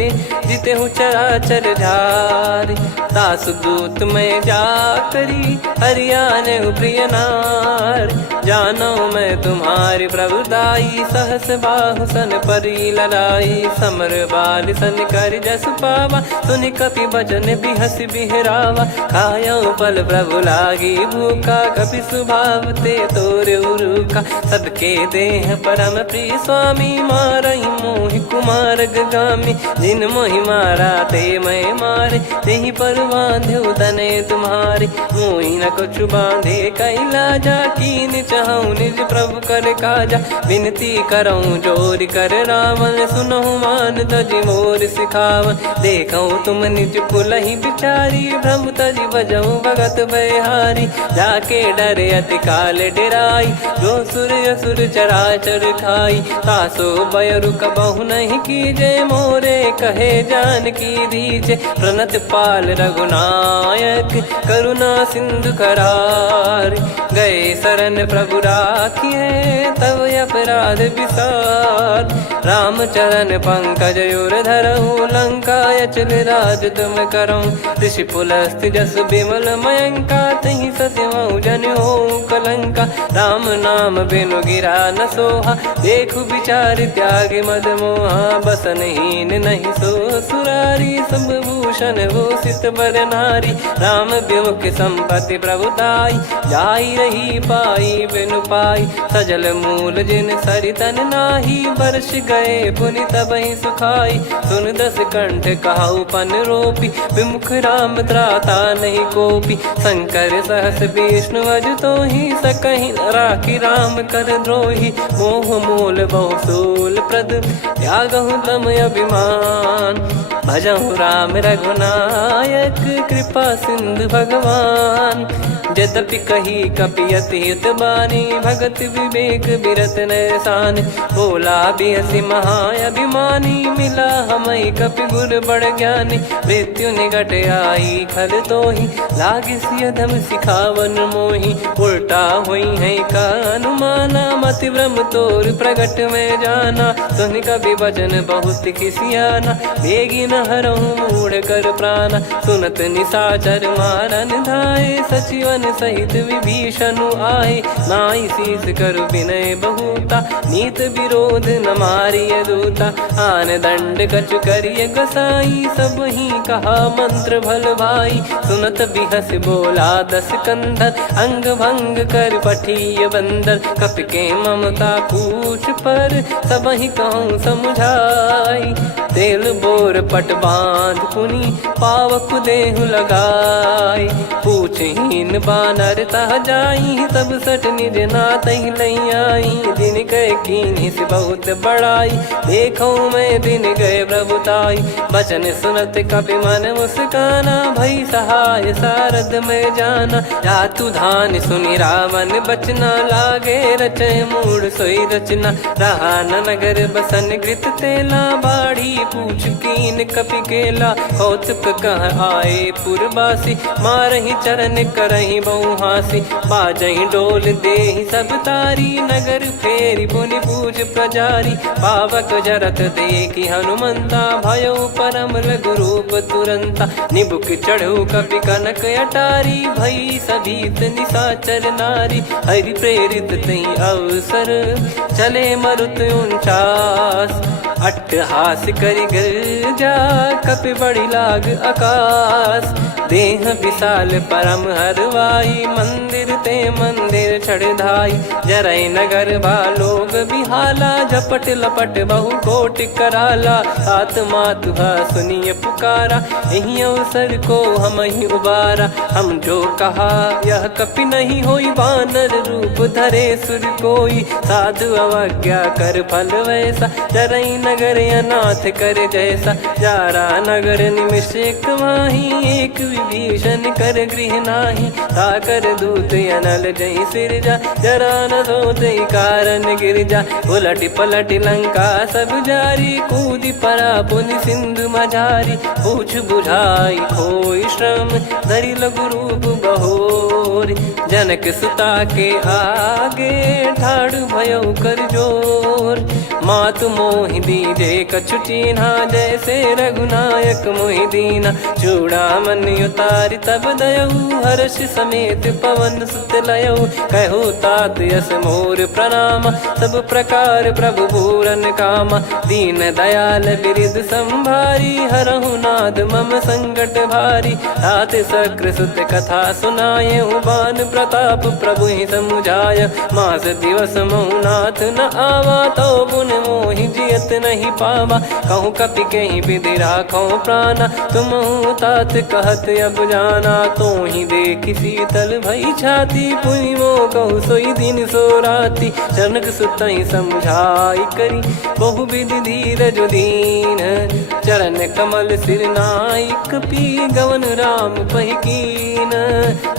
जिते हूँ चराचर झारी। तासु दूत मैं जा करी, हरियाने प्रिय नार। जानो मैं तुम्हारी प्रभुताई, सहस बाहु सन परी ललाई। समर बाल सन कर जस पावा, सुनि कपि बचन बिहस बिहरावा। खायौ पल प्रभु लागी भूखा, कपि स्वभाव ते तोर उरुखा। सबके देह परम प्रिय स्वामी, मारहि मोहि कुमार गामी। जिन मोहि मारा ते मैं मारे, तेहि पर बांधो तनय तुम्हारे। मोहि न कुछ बांधे कैलाजा, कीन चाहूं निज प्रभु कर काजा। विनती करऊं जोर कर रावण, सुनहु मान तजि मोर सिखावन। देखऊं तुम निज कुलहि बिचारी, भ्रम तजि बजऊं भगत बहारी। जाके डरे अति काल डेराई, जो सुर असुर चराचर खाई। तासो बयरु कबहु नहीं कीजे, मोरे कहे जान की दीजे। प्रणत पाल रघुनायक, करुणा सिंधु करार। गए शरण प्रभु राखिए, तब अपराध विसार। रामचरण पंकज उर धरऊं, लंका अचल राज तुम करऊं। ऋषि पुलस्त जस विमल मयंका, तहि सत्यमऊ जन हो कलंका। राम नाम बिनु गिरा न सोहा, देखु विचार त्याग मद मोहा। बसनहीन नहीं सो सुरारी, सब भूषण भूषित बर नारी। राम विमुख संपत्ति प्रभुताई, जाई रही पाई बिनु पाई। सजल मूल जिन सरितन नाही, वर्ष गए पुनि तबहि सुखाई। सुन दस कंठ कहाऊ पन रोपी, विमुख राम त्राता नहीं कोपी। शंकर सहस विष्णु अज तोहि, सकहि न राखी राम कर द्रोही। मोह मूल बहु सूल प्रद, त्यागहु तम अभिमान। भजहु राम रघुनायक, कृपा सिंधु भगवान। यद्यपि कही कपियत हित बानी, भगत विवेक बिरत नैसान। बोला बिहसी महाअभिमानी, मिला हमई कपि गुर बड़ ज्ञानी। मृत्यु निकट आई खल तोहि, लागे सिय धम सिखावन मोहि। उल्टा हुई है का अनुमाना, मति भ्रम तोर प्रगट में जाना। सुन कवि वचन बहुत खिसियाना, बेगी न हरहु मूढ़ कर प्राण। सुनत निशाचर मारन धाये, सचिवन सहित विभीषण आए। नाई शीस कर विनय बहुता, नीत विरोध न मारिय दूता। आन दंड कछु करिय गोसाई, सब ही कहा मंत्र भल भाई। सुनत बिहस बोला दस कंधर, अंग भंग कर पठिय बंदर। कपि के ममता पूछ पर, सब ही कहूँ समझाई। तेल बोर पट बांध पुनि, पावक देहु लगाई। पूछहीन बानर तह जाई, तब सट निज नाथ लई आई। दिन गए कीन्ही से बहुत बड़ाई, देखो मैं दिन गए प्रभुताई। बचन सुनत कपि मन मुस्काना, भई सहाय सारद में जाना। जातु धान सुनि रावण बचना, लागे रचय मूढ़ सोई रचना। रहा न नगर बसन कृत तेला, बाढ़ी पूछ कीन कपि केला। कौतुक कह आए पुरबासी, मारहि चरण करहि बहु हासी। बाजहि डोल देहि सब तारी, नगर फेरी पुनि पूज प्रजारी। पावक जरत देखि हनुमंता, भयो परम रघुरूप तुरंता। निबुक चढ़ऊ कपि कनक अटारी, भई सभीत निशाचर नारी। हरि प्रेरित तई अवसर, चले मरुत 49। अट्टहास करि गर्जा, कपि बड़ी लाग आकाश। देह विशाल परम हरवाई, मंदिर ते मंदिर चढ़ धाई। जरई नगर बालोग बिहाला, झपट लपट बहु कोटि कराला। आत्मातु सुनिय पुकारा, यही अवसर को हम ही उबारा। हम जो कहा यह कपि नहीं होई, वानर रूप धरे सुर कोई। साधु अवज्ञा कर फल वैसा, जरई नगर अनाथ कर जैसा। जारा नगर निमिष एक माही, एक विभीषण कर गृह नाही। ताकर दूत अनल जय सिरजा, जरा न सोते कारण गिर जा। उलट पलट लंका सब जारी, कूदी परा पुनि सिंधु मझारी। पूछ बुझाई खोई श्रम, धरि लघु रूप बहोरी। जनक सुता के आगे, ठाड़ भयो कर जोर। मातु मोहि दीजे कछु चीन्हा, जैसे रघुनायक मोहि दीना। चूड़ामन उतारि तब दयऊ, हर्ष समेत पवन सुत लयऊ। कहु तात यस मोर प्रणाम, सब प्रकार प्रभु पूरन कामा। दीन दयाल बिरिद संभारी, हरहु नाद मम संकट भारी। तात सक्र सुत कथा सुनाये, बान प्रताप प्रभु ही समुझाय। मास दिवस महु नाथ न आवा, तो पुन मोहि जियत नहीं पावा। कहूँ कपि कहीं विधि राखो प्राणा, तुम तात कहत अब जाना। तो ही देखी शीतल भई छाती, पुनि मो कहु सोई दिन सो राती। जनक सुतहि समझाई करी, बहु विधि धीरज दीन। चरण कमल सिर नाई, कपि गवन राम पहि कीन।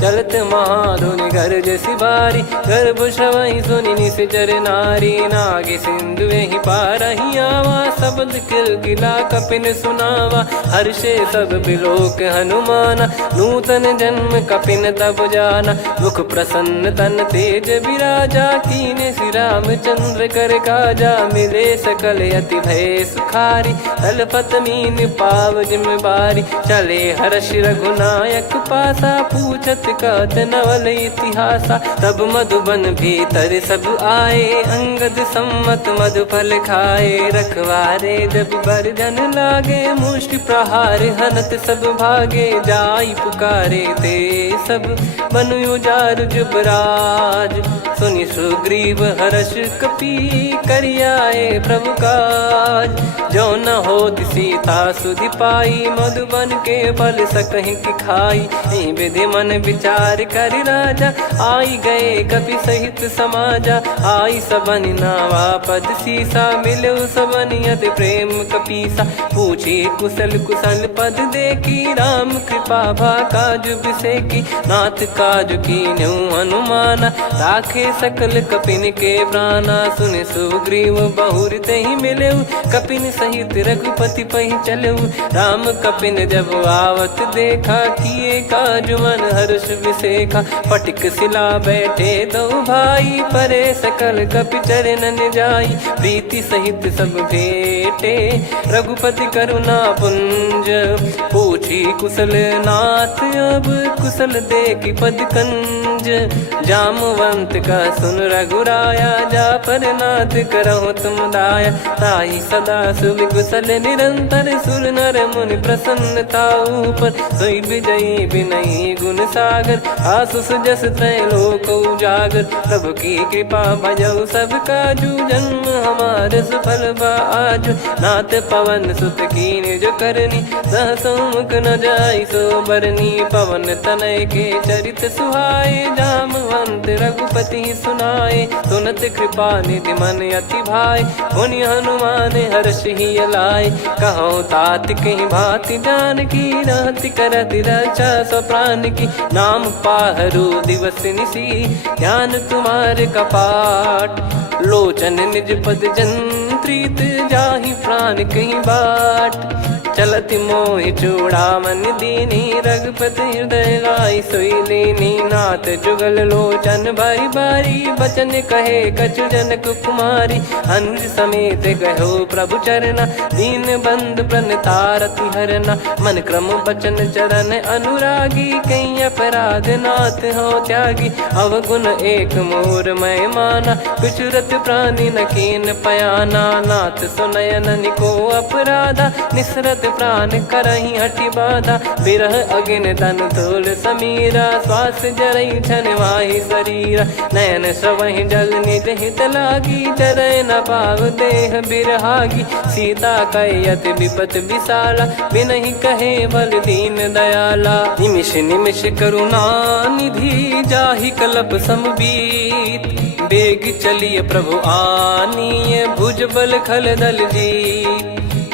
चलत महाधुनि गरज सिबारी, गर्भ श्रवहि सुनि निश्चर नारी। नागे सिंधु ही पारहि आवा, शब्द किलकिला कपिन सुनावा। हर्षे सब बिलोक हनुमाना, नूतन जन्म कपिन तब जाना। मुख प्रसन्न तन तेज विराजा, कीने श्री रामचंद्र कर काजा। मिले सकल अति भय सुखारी, तलपत मीन पाव जिम बारी। चले हर्ष रघुनायक पासा, पूछत कहत नवल इतिहासा। तब मधुबन भीतर सब आए, अंगद सम्मत मधुफल खाए। रखवारे जब बरजन लागे, मुष्टि प्रहार हनत सब भागे। जाई पुकारे ते सब, बनु उजार जुबराज। सुनि सुग्रीव हर्ष कपि, करियाए प्रभु काज। जो न होत सीता सुधि पाई, मधुबन के फल सकहि कि खाई। विधि मन विचार कर राजा, आई गए कपि सहित समाजा। आई सबन नावा पद सीसा, मिलो सबन यत प्रेम कपीसा। पूछी कुशल कुशल पद देखी राम कृपा भा काज बिसेकी। नाथ काज कीन्हु हनुमाना राखे सकल कपिन के प्राणा। सुन सुग्रीव बहुर तेहि मिलेउ कपिन सहित रघुपति पहि चलेउ। राम कपिन जब आवत देखा किए काज मन हर्ष विसेखा। फटिक सिला बैठे दो भाई परे सकल कपि चरणन जाई। प्रीति सहित सब भेटे रघुपति करुणा पुंज। पूछी कुशल नाथ अब कुशल देखि पद कंज। जामवंत का सुन रघुराया जा पर नाथ करहु तुम दाया। ताहि सदा सुविकुशल निरंतर सुर नर मुनि प्रसन्नता ऊपर। सोई विजयी विनयी गुण सागर आसु सुजस त्रैलोक उजागर। प्रभु की कृपा भजऊ सब काजू जन्म हमार सफल बा आजु। नाथ पवन सुत कीन्ह जो करनी सहसो मुख न जाई सो बरनी। पवन तनय के चरित सुहाए जामवंत रघुपति सुनाए। सुनत कृपा निधि मन अति भाई पुनि हनुमान हर्ष ही लाए। कहूँ तात कहीं भांति जानकी रहति करति रक्षा सो प्राण की। नाम पाहरु दिवस निसी ध्यान तुम्हारे कपाट। लोचन निज पद जंत्रित जाहि प्राण कहीं बाट। चलति मोहि चूड़ामन दीनी रघुपति हृदय लाई सोई लीनी। नाथ जुगल लोचन बारी बारी बचन कहे कछु जनक कुमारी। अनुज समेत गहो प्रभु चरना दीन बंद प्रणतारति हरना। मन क्रम बचन चरण अनुरागी कहीं अपराध नाथ हो त्यागी। अवगुण एक मोर मैं माना बिचुरत प्राणी न कीन पयाना। नाथ सुनयन को अपराधा निसरत प्राण करही हटि बाधा। बिरह अगिन तन तोल समीरा श्वास जरई छन वाहि शरीरा। नयन सवहि जल निज हित लागी चरय न पाव देह बिरहागी। सीता कयत विपत विशाला बिनहि कहे बल दीन दयाला। निमिष निमिष करुणा निधि जाहि कलप समबीत। बेग चलिए प्रभु आनीय भुज बल खल दल जी।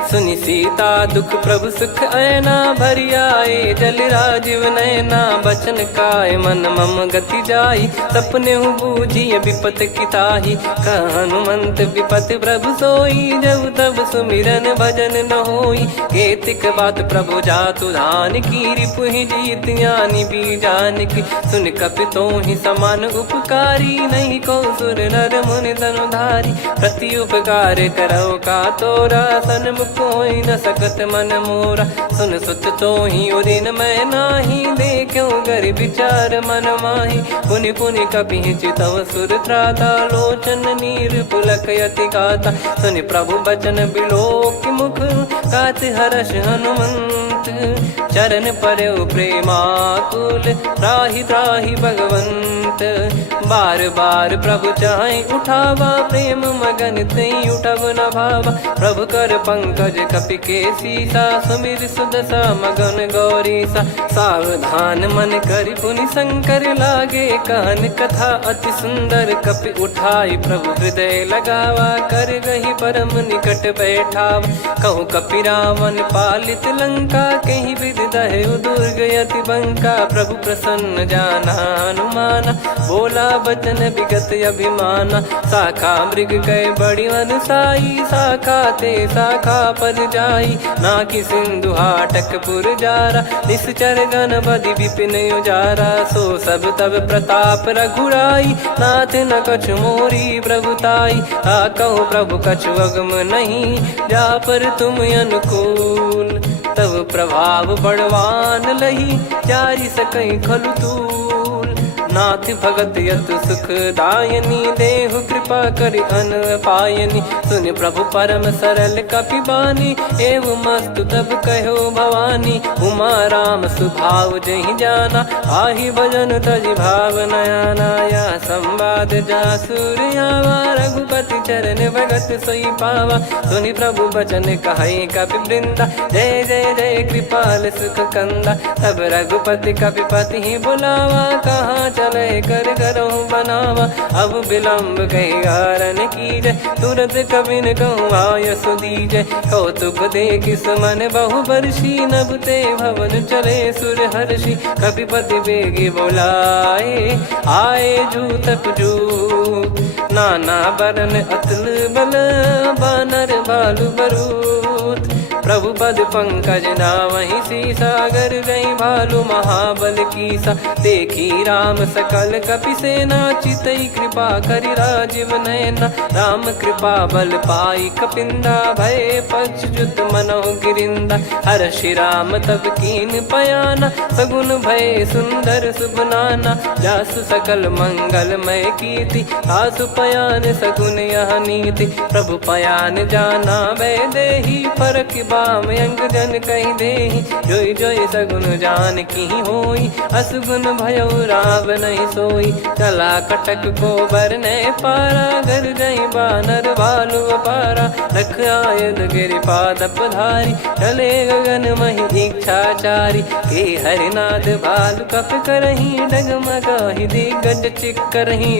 सुनि सीता दुख प्रभु सुख ऐना भरि आए। जल राजीव नैना बचन काय मन मम गति जाई। सपने हूँ बूझिए विपत किताही हनुमंत विपत प्रभु सोई। जब तब सुमिरन भजन न होई। केतिक बात प्रभु जातु धान की रिपुहि जीत ज्ञानी बीजान की। सुन कपि तोहि समान उपकारी नहीं को सुर नर मुनि तनुधारी। प्रति उपकार करो का तोरा सन्मुख कोई न सकत मन मोरा। सुन सुत तो ही उदिन मैं नाही देखो गर विचार मन माही। पुनि पुनि कपि चितव सुर त्राता लोचन नीर पुलक यति गाता। सुनि प्रभु बचन बिलोक मुख गात हर्ष हनुमंत। चरण परउ प्रेमाकुल त्राहि त्राहि भगवंत। बार बार प्रभु चाहि उठावा प्रेम मगन तई उठब न भावा। प्रभु कर पंकज कपि के सीसा सुमिर सुदशा मगन गौरीसा। सावधान मन करि पुनि शंकर लागे कहन कथा अति सुंदर। कपि उठाई प्रभु हृदय लगावा कर गही परम निकट बैठावा। कहूँ कपि रावण पालित लंका कहीं विधि दहेउ दुर्ग यति बंका। प्रभु प्रसन्न जाना हनुमाना बोला बचन विगत अभिमाना। शाखा मृग गए बड़ी अनुसाई शाखा ते शाखा पर जाई। नाकि सिंधु हाटक पुर जारा निश्चर गण बदि विपिन उजारा। सो सब तब प्रताप रघुराई नाथ न कछु मोरी प्रभुताई। कहो प्रभु कछु अगम नहीं जा पर तुम अनुकूल। तब प्रभाव बड़वान लही जारी सकई खलु तूल। नाथ भगत यत सुख दायनी देहु कृपा करि अन पायनी। सुन प्रभु परम सरल कपि बानी एव मस्तु तब कहो भवानी। उमा राम सुभाव जहि जाना आहि भजन तजि भाव नयाना। या संवाद जासुर आवा रघुपति चरण भगत सोई पावा। सुनि प्रभु बचन कहै कपि वृंदा जय जय जय कृपाल सुख कंदा। तब रघुपति कपि पति ही बुलावा कहाँ चले कर करहु बनावा। अब विलम्ब कही कारण की जय तुरंत कबिन कहूँ आयस दीजय। कौतुक देख सुमन बहु बरसी नभते भवन चले सुर हर्षि। कपिपति बेगी बोलाए आए जूतक जू। नाना बरन अतुल बल बानर बालु बरूत। प्रभु पद पंकज नावहि सीसागर गई भालु महाबल कीसा। देखी राम सकल कपि सेना चितई कृपा करि राजीव नयना। राम कृपा बल पाई कपिंदा भय पक्षजुत मनो गिरिंदा। हर्षि राम तब कीन पयाना सगुन भय सुंदर शुभ नाना। जासु सकल मंगलमय कीर्ति आसु पयान सगुन यह नीति। प्रभु पयान जाना वै देहि फरक बाम अंग जन कहि देहि। जोई जोई सगुन जान की होई असगुन भयो राव नहीं सोई। चला कटक को बरने पारा घर गई बानर भालु अपारा। रख आयल गिरि पाद पधारी चले गगन महि इच्छाचारी। के हरिनाथ भालु कप करही डगमगाहि दिग्गज चिक्करही।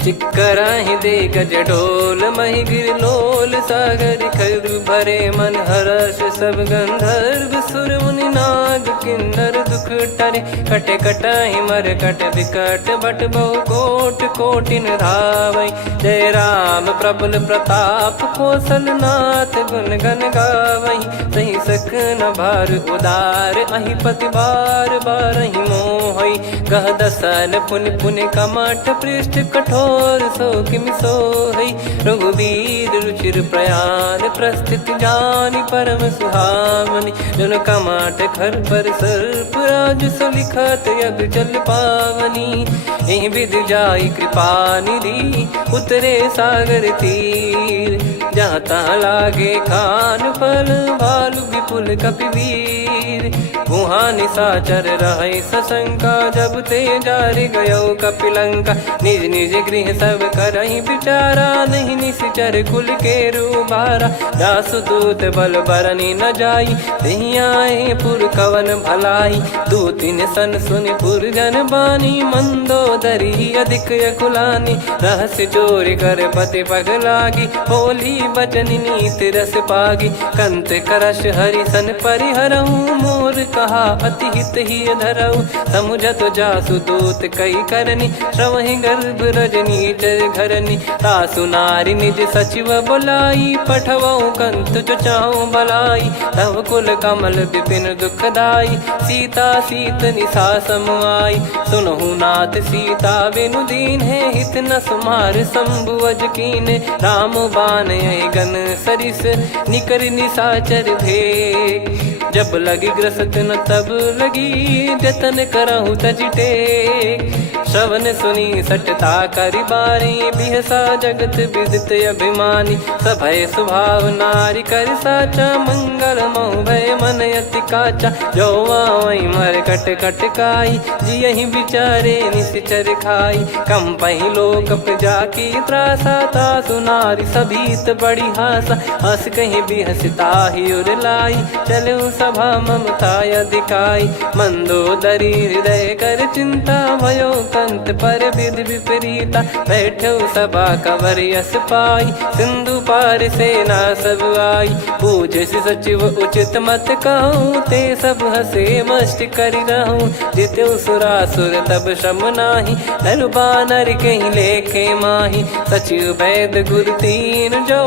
चिक्कराहि दिग्गज डोल महि गिर लोल सागर खरु भरे मन हर्ष सब गंधर्व सुर मुनि नाग किन्नर दुख टरे। कटे कटाहि मर कट विकट बट बहु कोट कोटिन धावै। जय राम प्रबल प्रताप कौशल नाथ गुण गण गावै। सही सकन भार उदार अहि पति बार बारहि मोहै। गह दसन पुनि पुनि कमठ पृष्ठ कठोर सो किमि सोहै। रघुवीर रुचिर प्रयाण प्रस्थित जानि परम सुहावनि। जन कमाट खर पर सर्प राज सलिखत यग जल पावनी। एहि विध जाई कृपा निधि उतरे सागर तीर। जहाँ तहाँ लागे खान फल भालु विपुल कपिवीर। गुहा निशाचर रहै सशंका जब ते जारि गयो कपिलंका। निज निज गृह सब करहि विचारा नहीं निश्चर कुल के रूबारा। दासु दूत बल बरनी न जाई तेहि आए पुर कवन भलाई। दूतिन सन सुनि पुर जन बानी मंदोदरी अधिक अकुलानी। रहस्य चोरी कर पति पग लागी बोली बचन नीत रस पागी। कंत करश हरि सन परिहरहु मोर कहा अति हित ही धरऊ। समुझत जासु दूत कई करनी श्रवहि गर्भ रजनी चर घरनी। तासु नारी निज सचिव बोलाई पठवऊ कंत जो चाहूं भलाई। तव कुल कमल विपिन दुखदाई सीता सीत निशा समुआई। सुनहु नाथ सीता बिनु दीन है हित न सुमार शंभु अज कीने। राम बान यही गन सरिस निकर निशाचर भेग। जब लगी ग्रसत न तब लगी जतन करहु तज टेक। श्रवण सुनी सटता करि बारी बिहसा जगत विदित अभिमानी। सभय स्वभाव नारी कर साचा मंगल मोह भय मन अति काचा। जो आवई मर कट कट काई जियहि विचारे निश्चर खाई। कम पहि लोक प्रजा की त्रासा तासु नारी सभीत बड़ी हासा। हस कहीं बिहसता ही उर लाई चलो सभा ममता अधिकाई। मंदोदरी हृदय कर चिंता भयो कंत पर विध विपरीता। बैठो सभा कवर यस पाई सिंधु पार सेना सब आई। पूज सचिव उचित मत कहूँ ते सब हसे मस्त करि रहूं। जित्यु सुरासुर तब श्रम नाही धनु बानर कहीं लेखे माही। सचिव वैद गुरु तीन जो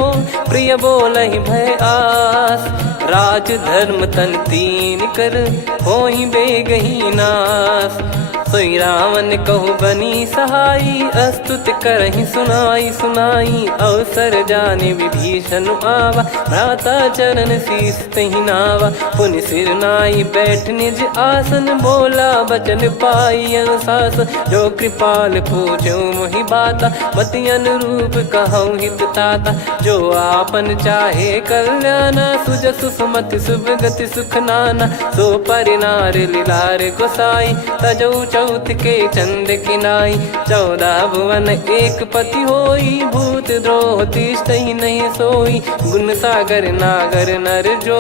प्रिय बोलहि भय आस। राज धर्म तन तीन कर होई बेगही नास। सोई रावण कहु बनी सहाई अस्तुत करहि सुनाई सुनाई। अवसर जाने विभीषण आवा भ्राता चरण शीस तहि नावा। पुनि सिर नाई बैठ निज आसन बोला बचन पाई अनुशासन। जो कृपाल पूछो मोहि बाता मति अनुरूप कहूँ हित ताता। जो आपन चाहे कल्याणा सुजसु सुमति शुभ गति सुख नाना। सो परिनार लीलार गोसाई तजौ चौथ के चंद किनाई 14 भुवन एक पति होई भूत द्रोह तीष्टहि नहीं सोई गुण सागर नागर नर जो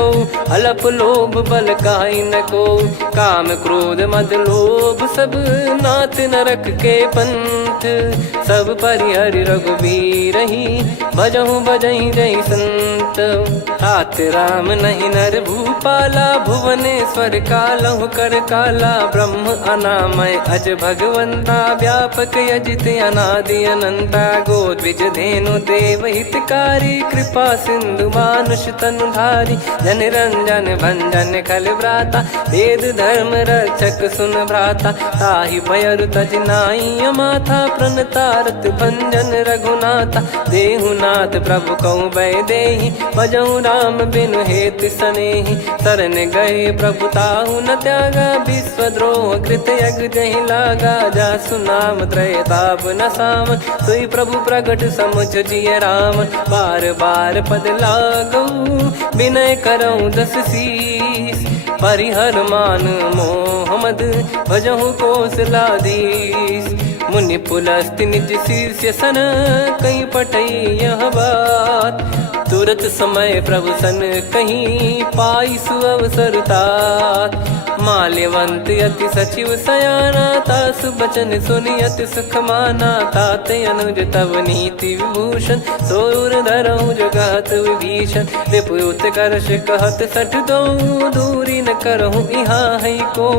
अलप लोभ बल काई न को काम क्रोध मद लोभ सब नाथ नरक के पंथ सब परिहरि रघुबीर ही भजहु भजहि जय संत हाथ राम नहीं नर भूपाला भुवनेश्वर कालहु कर काला ब्रह्म अनामय अज भगवंता व्यापक यजित अनादि अनंता गोद्विज धेनु देव हितकारी कृपा सिंधु मानुष तनुधारी जन रंजन भंजन खल भ्राता वेद धर्म रक्षक सुन भ्राता ताहि भयरु तज नाई माथा प्रणतारत भंजन रघुनाथा देहुनाथ प्रभु कहु बै देहि भजहु राम बिनु हेत सनेहि शरण गए प्रभु ताहु न त्यागा विश्वद्रोह कृत यज्ञ जहि लागा जासु नाम त्रयताप न सामन सोई प्रभु प्रगट समुझ जिय रामन बार बार पद लागऊ विनय करऊँ दस शीस परिहर मान मोहम्मद भजहु कौशलाधीश मुनि पुलस्ति निज शीर्ष सन कहीं पटई यह बात तुरत समय प्रभु सन कहीं पाई सुअवसर तात माल्यवंत अति सचिव सयाना तासु बचन सुनियत सुख माना तात अनुज तव नीति विभूषण सोर धरहु जगत विभीषण विपुत करश कहत सठ दो दूरी न करहु यहाँ है को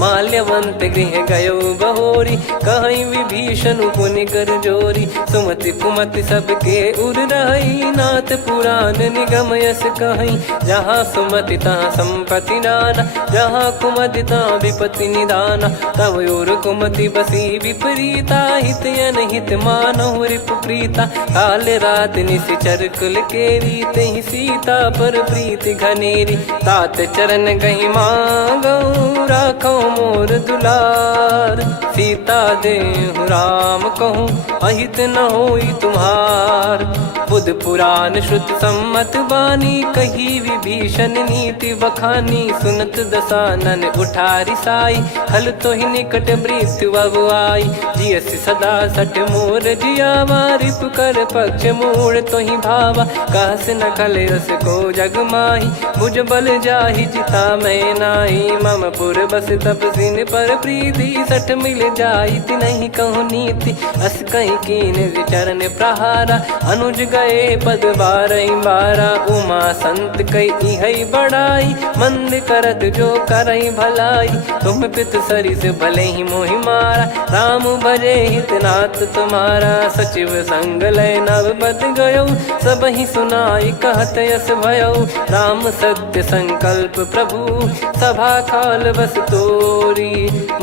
माल्यवंत गृह गयो बहोरी कहीं विभीषण पुनि कर जोरी सुमति कुमति सबके उर रही नाथ पुराण निगम यस कहीं जहाँ सुमति तहाँ संपत्ति नाना जहाँ कुमति तहाँ विपत्ति निदाना तव और कुमति बसी विपरीता हित अनहित मानहु रिपु प्रीता काल रात निशिचर कुल केरी तहि सीता पर प्रीति घनेरी तात चरण गही मांगऊ राखो मोर दुलार सीता देहु राम कहूँ अहित न होई तुम्हार बुध पुराण श्रुत सम्मत बानी कही विभीषण नीति बखानी सुनत दसानन उठारी साई खल तो ही निकट मृत्यु अब आई जियस सदा सठ मोर जियावा रिप कर पक्ष मूड़ तो ही भावा कहस न खल रस को जग माही भुज बल जाहि जिता मैं नाई मम पुर बस तप सिन पर प्रीति सठ मिल जाई नहीं कहूँ नीति अस कहीं कीन विचरण प्रहारा अनुज गए पद बारई बारा उमा संत कई है बड़ाई मंद करत जो करई भलाई तुम पित सरिस भले ही मोहि मारा राम भजे हितनाथ तुम्हारा सचिव संग लय नव बद गयो सब ही सुनाई कहत यस भयो राम सत्य संकल्प प्रभु सभा काल बस तोरी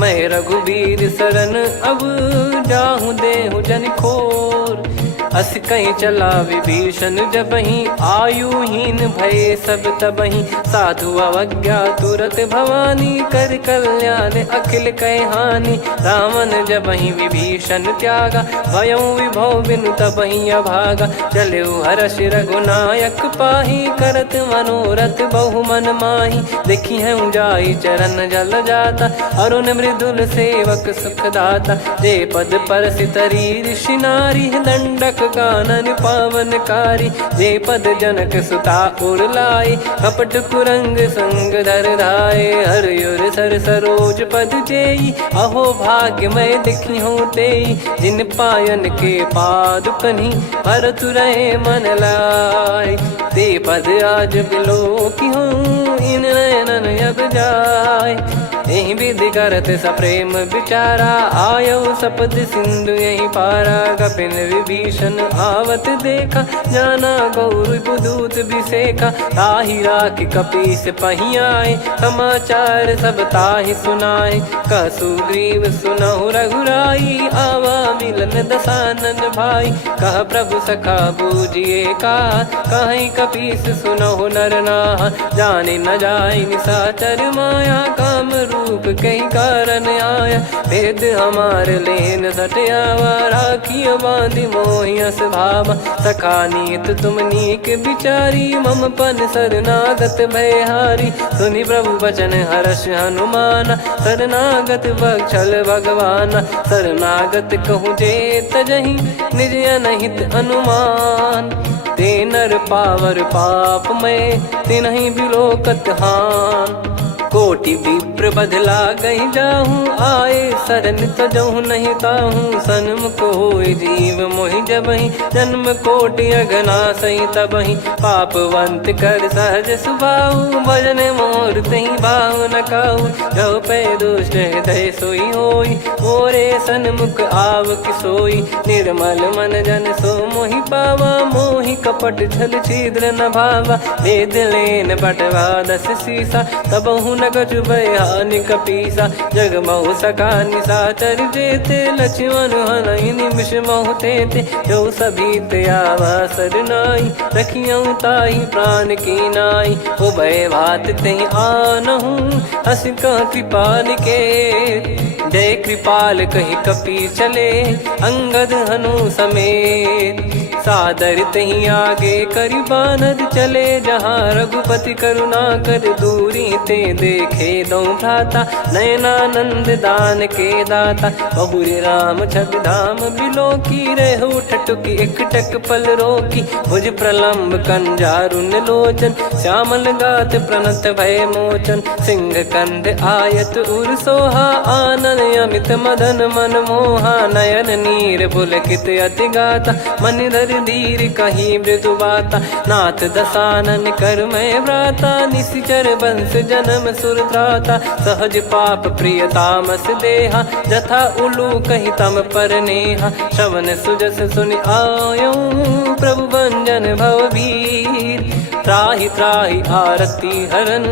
मैं रघुबीर शरण अब जाहु देहु जन खोर अस कहीं चला विभीषण जब ही आयुहीन भय सब तबही साधु अवज्ञा तुरत भवानी कर कल्याण अखिल कह हानि रावण जब ही विभीषण त्यागा भयउ विभव बिनु तबही अभागा चले हर्ष रघुनायक पाही करत मनोरथ बहु मन माही देखी है जाई चरण जल जाता अरुण मृदुल सेवक सुखदाता जे पद पर सितरी ऋषि नारी दंडक कानन पावनकारी जे पद जनक सुता उर लाए कपट कुरंग संग धर धाये हरियुर सर सरोज पद जेई अहो भाग्य मैं दिखी हूँ तेई जिन पायन के पादुकनी भरत रहे मन लाए ते पद आज बिलो की हूँ इन नयनन अब जाय यही विधि करत सप्रेम विचारा आयो सपद सिंधु यही पारा कपिन विभीषण आवत देखा जाना गौर बुदूत विसेखा ताहि राख कपीस पहियाए समाचार सब ताहि सुनाए कसु ग्रीव सुनहु रघुराई आवा मिलन दसानन भाई कह प्रभु सखा बूझिए का कहीं कपीस सुनहु नर नाहा जाने न जाय निशाचर माया काम रूप कई कारण आया, भेद हमार लेन सटयावा, राखिया बांधि मोहियस भावा, सखा नीत तुम नीक बिचारी, मम पन शरणागत भयहारी, सुनि प्रभु वचन हर्ष हनुमाना, शरणागत बक्षल भगवाना, शरणागत कहूँ जे तजहि निज अनहित अनुमान, ते नर पावर पाप में तिन्हि बिलोकत हान, कोटि विप्र बदला गई जाहूँ, आए शरण तजहु नहीं ताहूँ, सन्मुख होय जीव मोहि जबहि, जन्म कोटि अघना सही तबहि, पापवंत कर सहज सुभाऊ, भजन मोर तहि भाव न काहू, जो पै दुष्ट हृदय सोई होई, मोरे सन्मुख आव किसोई, निर्मल मन जन सो मोहि पावा, मोहि कपट छल छिद्र न भावा, भेद लेन बटवा दस सीसा, तबहु न कछु बयानि कपीसा, जग महु सका निशाचर जेते, लक्ष्मण हनहि निमिष महु तेते, जो सभी त्यावा सरनाई, रखियऊ ताहि प्राण की नाई, उभय भात तेहि आनहु, हस कह कृपाल के, जय कृपाल कहि कपी चले, अंगद हनु समेत, सादर तही आगे करि बानर चले, जहाँ रघुपति करुणा कर दूरी ते देखे दो भ्राता, नयनानंद दान के दाता, बहुरी राम छग धाम बिलो की, रेहु ठटुकी एकटक पल रोकी, भुज प्रलम्ब कंजारुन लोचन, श्यामल गात प्रणत भय मोचन, सिंह कंद आयत उर सोहा, आनन अमित मदन मन मोहा, नयन नीर पुलकित अति गाता, मन धर धीर कहीं मृदु बाता, नाथ दसानन कर मैं व्राता, निशिचर वंश जन्म सुरत्राता, सहज पाप प्रिय तामस देहा, जथा उलू कही तम पर नेहा, श्रवण सुजस सुनि आयो, प्रभु भंजन भवबीर, त्राहि त्राहि आरती हरन,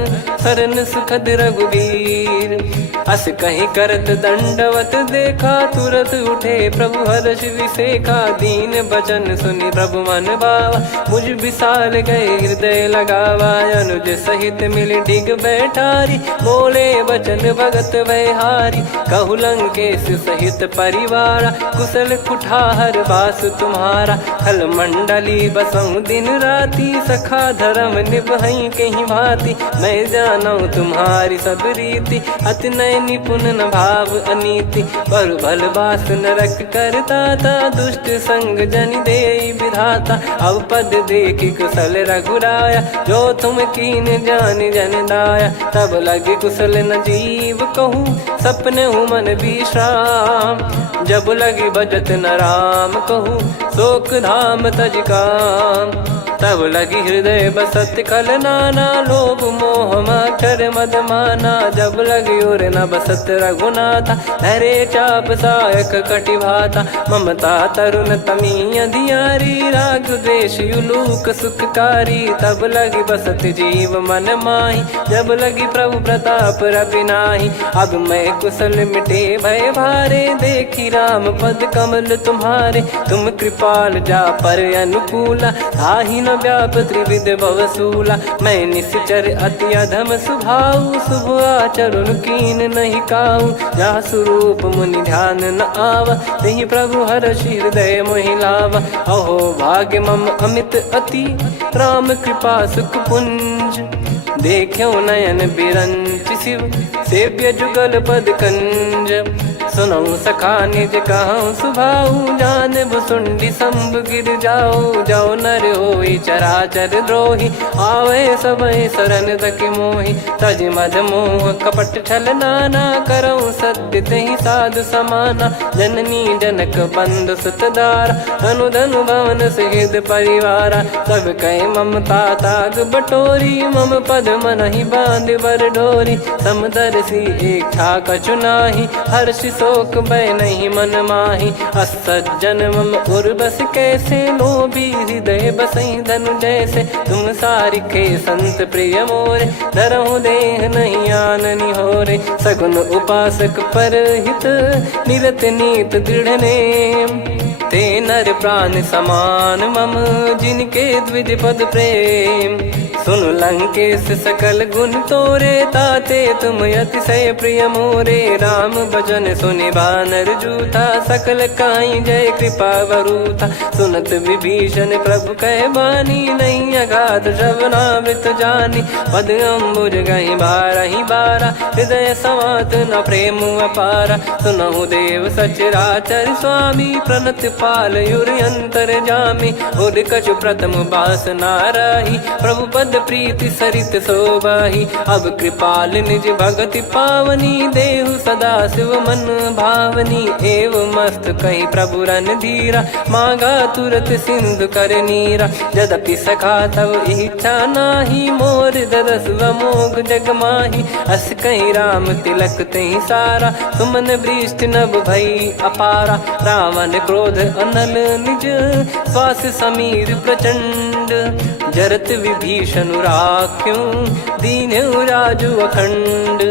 शरण सुखद रघुबीर, अस कहीं करत दंडवत देखा, तुरत उठे प्रभु हर्ष विसेखा, दीन बचन सुनि प्रभु मन भावा, मुझ विसार गए हृदय लगावा, अनुज सहित मिल डिग बैठारी, बोले बचन भगत वैहारी, कहु लंकेश सहित परिवारा, कुशल कुठार बास तुम्हारा, खल मंडली बसऊं दिन राती, सखा धर्म निभई कहीं भांति, मैं जानू तुम्हारी सब रीति, अति नय निपुण न भाव अनीति, पर भल बास नरक करता था, दुष्ट संग जन दे विधाता, अब पद देखि कुशल रघुराया, जो तुम कीन जान जन दाया, तब लगे कुशल न जीव कहूँ, सपने हूँ मन विश्राम, जब लगे भजत न राम कहूँ, शोक धाम तज काम, तब लगी हृदय बसत कल नाना, लोभ मोह मच्छर मद माना, जब लगी उर न बसत रघुनाथा, धरे चाप सायक कटि भाता, ममता तरुण तमी अधियारी, राग द्वेष युलूक सुखकारी, तब लगी बसत जीव मन माही, जब लगी प्रभु प्रताप रवि नाही, अब मैं कुशल मिटे भय भारे, देखी राम पद कमल तुम्हारे, तुम कृपाल जा पर अनुकूला, ताहि न व्याप त्रिविध भवसूला, मैं निश्चर अति अधम सुभाऊ, शुभ आचरण कीन नहीं काऊ, जा स्वरूप मुनि ध्यान न आवा, तहि प्रभु हर्षि हृदय मोहि लावा, अहो भाग्य मम अमित अति, राम कृपा सुख पुंज, देख्यो नयन बिरंच शिव, सेव्य जुगल पद कंज, सुनऊ सखा निज कहूँ सुभाऊ, जान भुसुंडी शंभ गिर जाओ, जाओ नर होई चराचर द्रोही, आवे सबय शरण तक मोहि, तज मद मोह कपट छल नाना, करऊँ सत्य तहि साधु समाना, जननी जनक बंधु सुतदारा, धनु धनु भवन सहित परिवारा, सब कह ममता ताग बटोरी, मम पद मनहि बांध बर डोरी, समदर्शी इच्छा कछु नाही, हर्षि शोक भय नहीं मन माही, असज्जन मम उर्वश कैसे, लोभी हृदय बसई धनु जैसे, तुम सारिखे संत प्रिय मोरे, धरहु देह नहीं आननि होरे, सगुन उपासक पर हित, निरत नीत दृढ़ नेम, ते नर प्राण समान मम, जिनके द्विज पद प्रेम, सुन लंकेश सकल गुण तोरे, ताते तुम अतिशय प्रिय मोरे। राम भजन सुनि बानर जूथा, सकल काई जय कृपा वरूथा। सुनत विभीषण प्रभु कह बानी, नहीं अगाध श्रवणामृत जानी। पद अम्बुज गहि बारहि बारा, हृदय समात न प्रेम अपारा। सुनहु देव सचराचर स्वामी, प्रणत पाल युरि अंतर जामी। उर कछु प्रथम बास नाराही, प्रभु पद प्रीति सरित शोभाही। अब कृपाल निज भगति पावनी, देहु सदा शिव मन भावनी। एव मस्त कही प्रभु रन धीरा, मांगा तुरत सिंधु कर नीरा। यद्यपि सखा तब इच्छा नाही, मोर दरस मोग जग माही। अस कही राम तिलक तही सारा, सुमन वृष्टि नभ भई अपारा। रावण क्रोध अनल निज, श्वास समीर प्रचंड। जरत विभीषण राख्यों, दीन्हु राजु अखंड।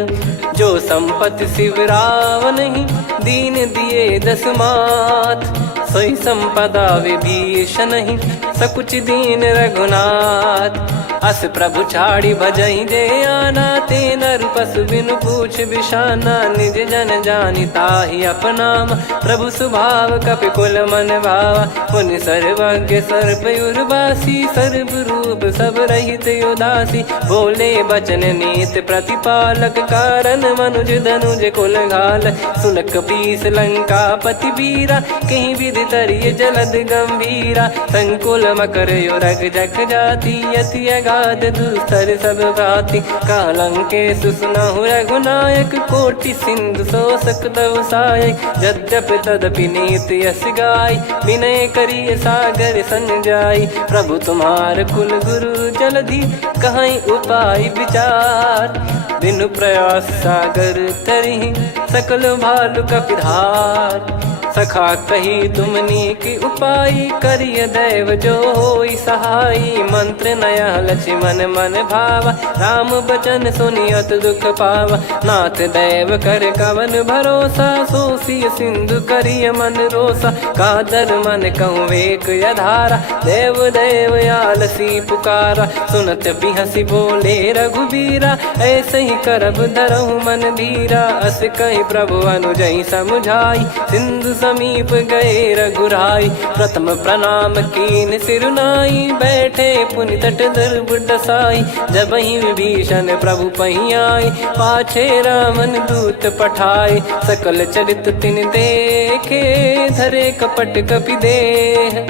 जो संपत्ति शिव रावण ही, दीन दिए दस मात। सोई संपदा विभीषण ही, सकुच दीन रघुनाथ। अस प्रभु छाड़ी भजहि जे आना, ते नर पशु बिनु पूछ बिशाना। निज जन जानि ताहि अपनाम, प्रभु स्वभाव कपि कुल मन भावा। मुनि सर्वज्ञ सर्वयुर्वासी, सर्व रूप सब रहित उदासी। बोले बचन नीत प्रतिपालक, कारण मनुज धनुज कुल घाल। सुन कपीस लंका पति वीरा, कहीं विधि तरिय जलद गंभीरा। संकुल मकर युरग जख जाति, यति अगाध दुस्तर सब भाति। कालंकेश सुनहु रघुनायक, कोटि सिंधु शोषक तव सहायक। यद्यपि तदपि नीति यस गाय, विनय करिय सागर सन जाई। प्रभु तुम्हार कुल गुरु जलधि, कहीं उपाय विचार। बिनु प्रयास सागर तरि, सकल भालु कपिधार। सखा कही तुमनी की उपाय, करिय दैव जो होई सहाई। मंत्र नया लक्ष्मण मन भावा, राम बचन सुनियत दुख पावा। नाथ दैव कर कवन भरोसा, सोसिय सिंधु करिय मन रोसा। कादर मन कहूँ एक यधारा, देव देव आलसी पुकारा। सुनत बिहसी बोले रघुबीरा, ऐसे ही करब धरहु मन धीरा। अस कही प्रभु अनुजई समुझाई, सिंधु समीप गए रघुराई। प्रथम प्रणाम कीन सिरुनाई, बैठे पुनि तट दर्भ डसाई। जब ही विभीषण प्रभु पही आए, पाछे रावण दूत पठाए। सकल चरित तिन देखे, धरे कपट कपि देह।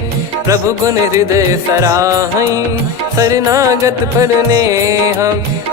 प्रभु गुण हृदय सराहई, शरणागत पर नेह।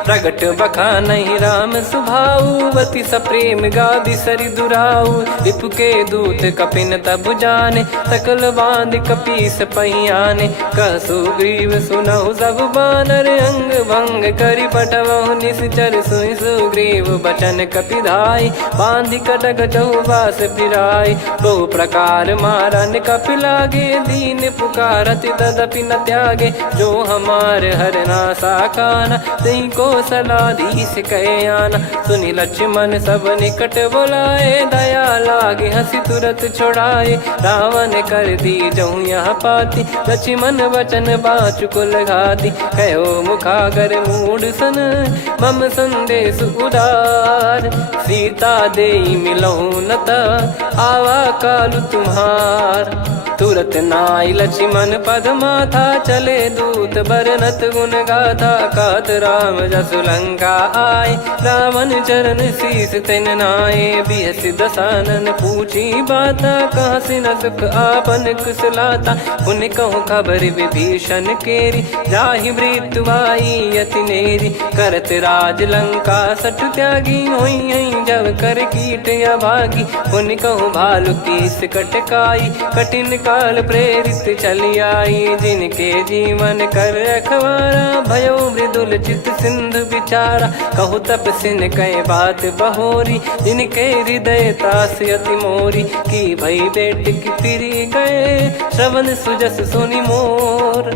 प्रगट बखानहि राम सुभाऊ, अति सप्रेम गादि सरि दुराऊ। रिपु के दूत कपिन तब जाने, सकल बांध कपीस पहियाने। कह सुग्रीव सुनहु सब बानर, अंग भंग करि पटवहु निश्चर। सुनि सुग्रीव बचन कपिधाई, बांधि कटक चौबास फिराई। बहु प्रकार मारन कपि लागे, दीन पुकारत तदपि न त्यागे। जो हमार हरना साकाना, तही को सलाधीश कहे आना। सुनि लक्ष्मण सब निकट बुलाए, दया लागे हंसी तुरत छुड़ाए। रावण कर दी जहु यह पाती, लक्ष्मण वचन बाचु कुल घाती। कहो मुखागर मूढ़ सन, मम संदेश उदार। सीता देई मिलहु नता, आवा कालु तुम्हार। तुरत नाई लक्ष्मण पद माथा, चले दूत बरनत गुण गाथा। कहत राम जसु लंका आए, रावण चरण शीस तिन नाये। बिहस दसानन पूछी बाता, कहाँ से न सुख आपन कुशलाता। पुन कहूँ खबर विभीषण केरी, जाहि मृत्यु आई यति नेरी। करत राज लंका सठ त्यागी, होई जब कर कीट अभागी। पुन कहूँ भालु कीस कटकाई, कठिन काल प्रेरित चली आई। जिनके जीवन कर रखवारा, भयो मृदुल चित सिंधु विचारा। कहु तपसिन कह बात बहोरी, जिनके हृदय तास अति मोरी। की भई बेट की फिरी गए, श्रवण सुजस सुनि मोर।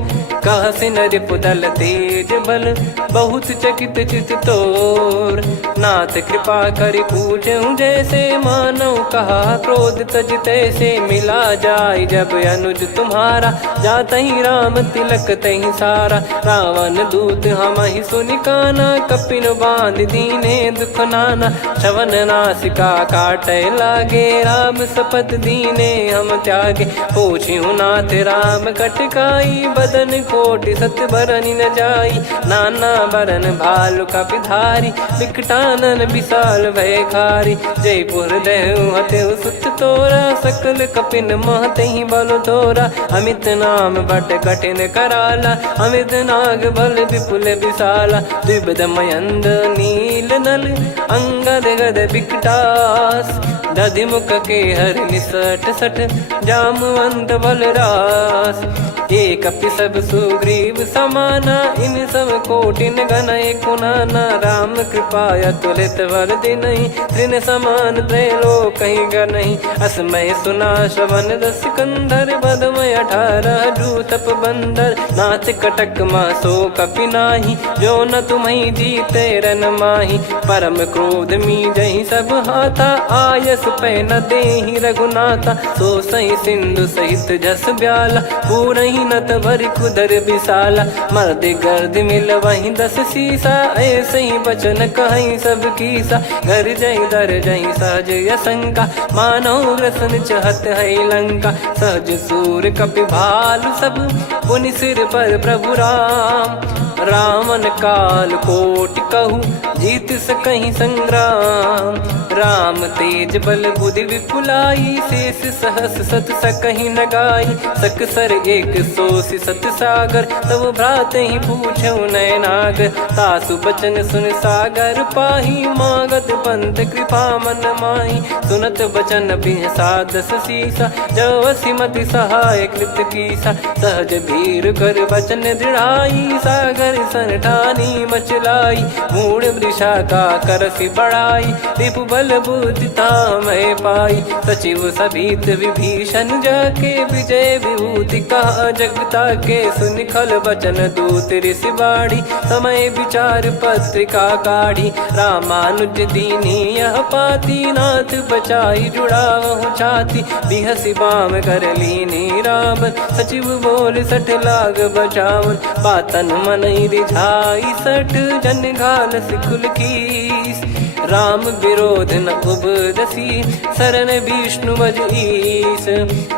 कहसि नरिपुदल तेज बल बहुत चकित चित तोर। नाथ कृपा करि पूजऊं जैसे मानव कहा क्रोध तज तैसे। मिला जाय जब अनुज तुम्हारा जातहि राम तिलक तहि सारा। रावण दूत हमहि सुनि काना कपिन बांध दीने दुख नाना। श्रवण नासिका काटे लागे राम सपत दीने हम त्यागे। पूछिहु नाथ राम कटकाई बदन कोटि सत बरनि न जाई। नाना बरन भालु कपिधारी विकटानन विशाल भयखारी। जयपुर देहु हतेउ सुत तोरा सकल कपिन महतहि बल तोरा। अमित नाम बट कठिन कराला अमित नाग बल विपुल विशाला। द्विविध मयंद नील नल अंगद गद विकटास। दधिमुख के हर निसठ सठ जामवंत बलरास। एक कपि सब सुग्रीव समाना इन सब कोटिन गणय कुनाना। राम कृपा अतुलित बल दिनहि तृण समान त्रैलोक कहीं गनहि। असमय सुना श्रवण रस कंधर बदमय 18 जूतप बंदर। नाथ कटक मासो कपि नाही जो न तुम्हि जीते रन माही। परम क्रोध मी जहि सब हाथा आयस पै न देहि रघुनाथा। सो सही सिंधु सहित जस ब्याला पूरहि नत भरि कुदर विशाला। मर्द गर्द मिल वही 10 सीसा ऐसे ही बचन कहीं सब कीसा। घर जय दर जय सहज यसंका मानो ग्रसन चहत है लंका। सहज सूर कपि भालु सब पुनि सिर पर प्रभु राम। रावण काल कोटि कहु जीत सकहि संग्राम। राम तेज बल बुद्धि विपुलाई शेष सहस सत सकहि न गाई। सकसर एक सोसि सत सागर तब भ्रात ही पूछऊ नयनागर। तासु बचन सुन सागर पाही मागत पंथ कृपा मन माही। सुनत बचन बिहसा 10 सीसा जवसि मति सहाय कृत कीसा। सहज भीर कर बचन दृढ़ाई सागर सन ठानी मचलाई। मूढ़ वृषा का करसि बढ़ाई रिपु बल बुद्धि तामय पाई। सचिव सभीत विभीषण जाके विजय विभूति कहा जगता के। सुनि खल बचन दूत ऋषि बाड़ी समय विचार पत्रिका काढ़ी। रामानुज दीनी यह पाती नाथ बचाई जुड़ावहु छाती। बिहसि बाम कर लीनी रावण सचिव बोल सठ लाग बचावन। बातन मनहि रिझाई सठ जन घाल सिकुल कीस। राम विरोध न उपदसी शरण विष्णु मज ईस।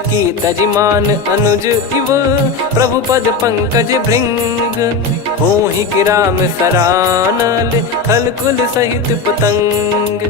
की तजिमान अनुज इव प्रभु पद पंकज भृंग। होहि कि राम सरानल खल कुल सहित पतंग।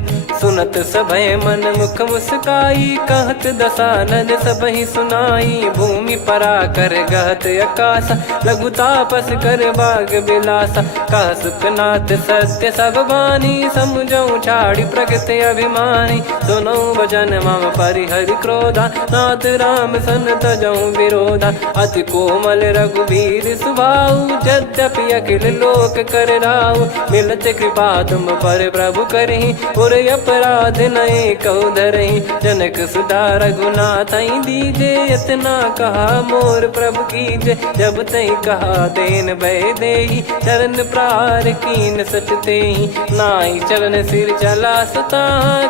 सुनत सभय मन मुख मुस्काई कहत दसानन सबहि सुनाई। भूमि परा कर गहत आकाशा लघु तापस कर बाग बिलासा। कह सुखनाथ सत्य सब बानी समझौ छाड़ी प्रकृति अभिमानी। सुनो वचन मम परिहरि क्रोधा नाथ राम सन तजौ विरोधा। अति कोमल रघुवीर सुभाऊ यद्यपि अखिल लोक कर राव। मिलत कृपा तुम पर प्रभु करहि पुर अपराध नए कहु धरहि। जनक सुधा रघुनाथ दीजे इतना कहा मोर प्रभु कीजे। जब तई कहा देन भय देहि चरण प्रार कीन सटतेहि। नाई चरण सिर चला सता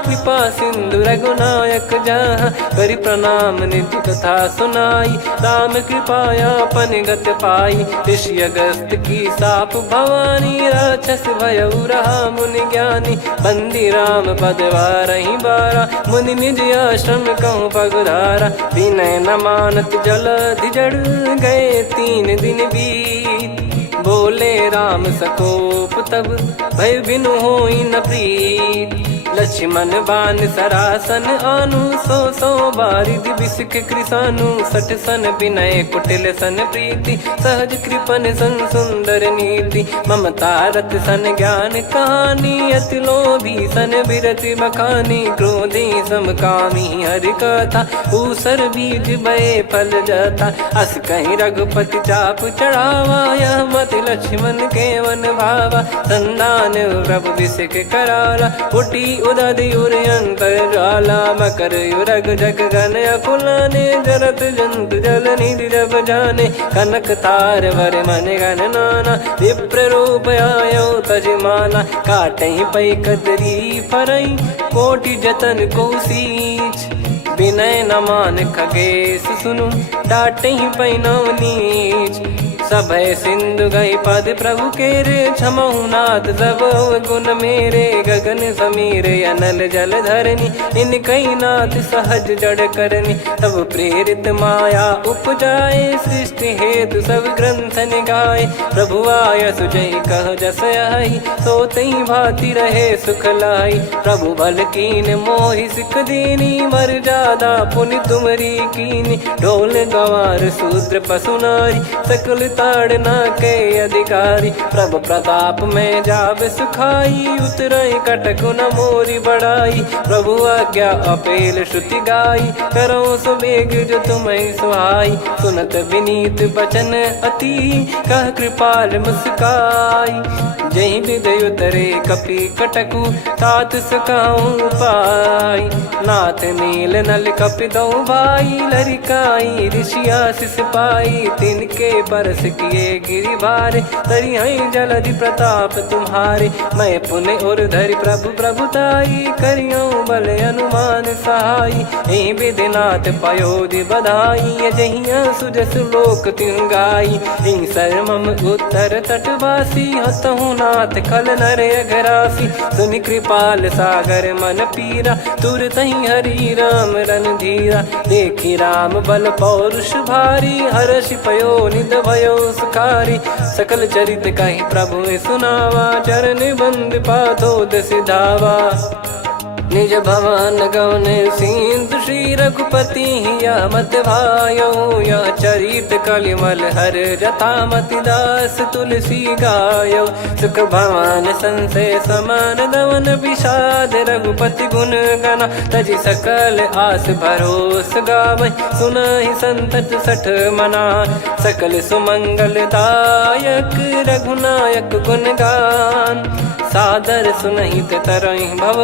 कृपा सिंधु रघुनायक जहाँ। करि प्रणाम निधि कथा सुनाई राम कृपाया अपन गत पाई। ऋषि अगस्त की साप भवानी राक्षस भयउ रहा मुनि ज्ञानी। बंदी राम पदवारहि बारा मुनि निज आश्रम कहूँ पगुधारा। विनय न मानत जलधि जड़ गए 3 दिन बीत। बोले राम सकोप तब भय बिनु होई न प्रीत। लक्ष्मण बान सरासन आनु 100 बारिधि बिसिक कृसानु। 60 सन विनय कुटिल सन प्रीति सहज कृपन सन सुंदर नीति। ममता रत सन ज्ञान कहानी अति लोभी सन बिरति बखानी। क्रोधी समकामी हरि कथा ऊसर बीज भय फल जता। अस कहीं रघुपति चाप चढ़ावा यह मति लक्ष्मण के वन भावा। संदान प्रभु बिसिक कराला उठी उदधि उर अंतर ज्वाला मकर युरग जग गन अकुलाने जरत जंतु जल निधि जब जाने कनक तार वर मन गण नाना विप्र रूप आयो तजमाना काटे पै कदरी फरई कोटि जतन को सींच विनय न मान खगेश सुनु डाटे ही पैनव नीच सभय सिंधु गई पद प्रभु केरे क्षमहु नाथ सब गुण मेरे गगन समीर अनल जल धरनी इन कई नाथ सहज जड़ करनी तब प्रेरित माया उपजाए सृष्टि हेतु सब ग्रंथ निगाए प्रभु आय सुजय कह जस आई सो तई भांति रहे सुख लाई प्रभु बल कीन मोहि सिख दीनी मर जादा पुनि तुमरी कीनी ढोल गवार शूद्र पशु नारी सकल ताड़ना के अधिकारी प्रभु प्रताप में जाब सुखाई उतरई कटक न मोरी बढ़ाई प्रभु आज्ञा अपेल श्रुति गाई करो सुबेग जो तुम्हें सुहाई सुनत विनीत बचन अति कह कृपाल मुस्काई जही विद उतरे कपि कटकु तात सकाऊं पाई नाथ नील नल कपि दो भाई लरिकाई ऋषि आशीष पाई तिनके परस किए गिरि भारे तरी हई जलधि प्रताप तुम्हारे मैं पुण्य और धरि प्रभु प्रभुताई करियो बल अनुमान सहाई ए विधिनाथ पयोधि बधाई जहिया सुजस लोक तिन गाई ए सरमम उत्तर तटवासी हतहु नाथ खल नर अघरासी सुनि कृपाल सागर मन पीरा तुरत ही हरि राम रन धीरा देखी राम बल पौरुष भारी हर्ष पयो निध भयो सुखारी सकल चरित कहि प्रभु सुनावा चरण बंद पाथोद सिधावा निज भवन गवन सिंधु श्री रघुपति या मत भायो या चरित कलिमल हर जथा मति दास तुलसी गायो सुख भवन संशय समान दवन विषाद रघुपति गुण गना तजि सकल आस भरोस गावै सुनहि संतत सठ मना सकल सुमंगल दायक रघुनायक गुण गान सादर सुनहित तरहि भव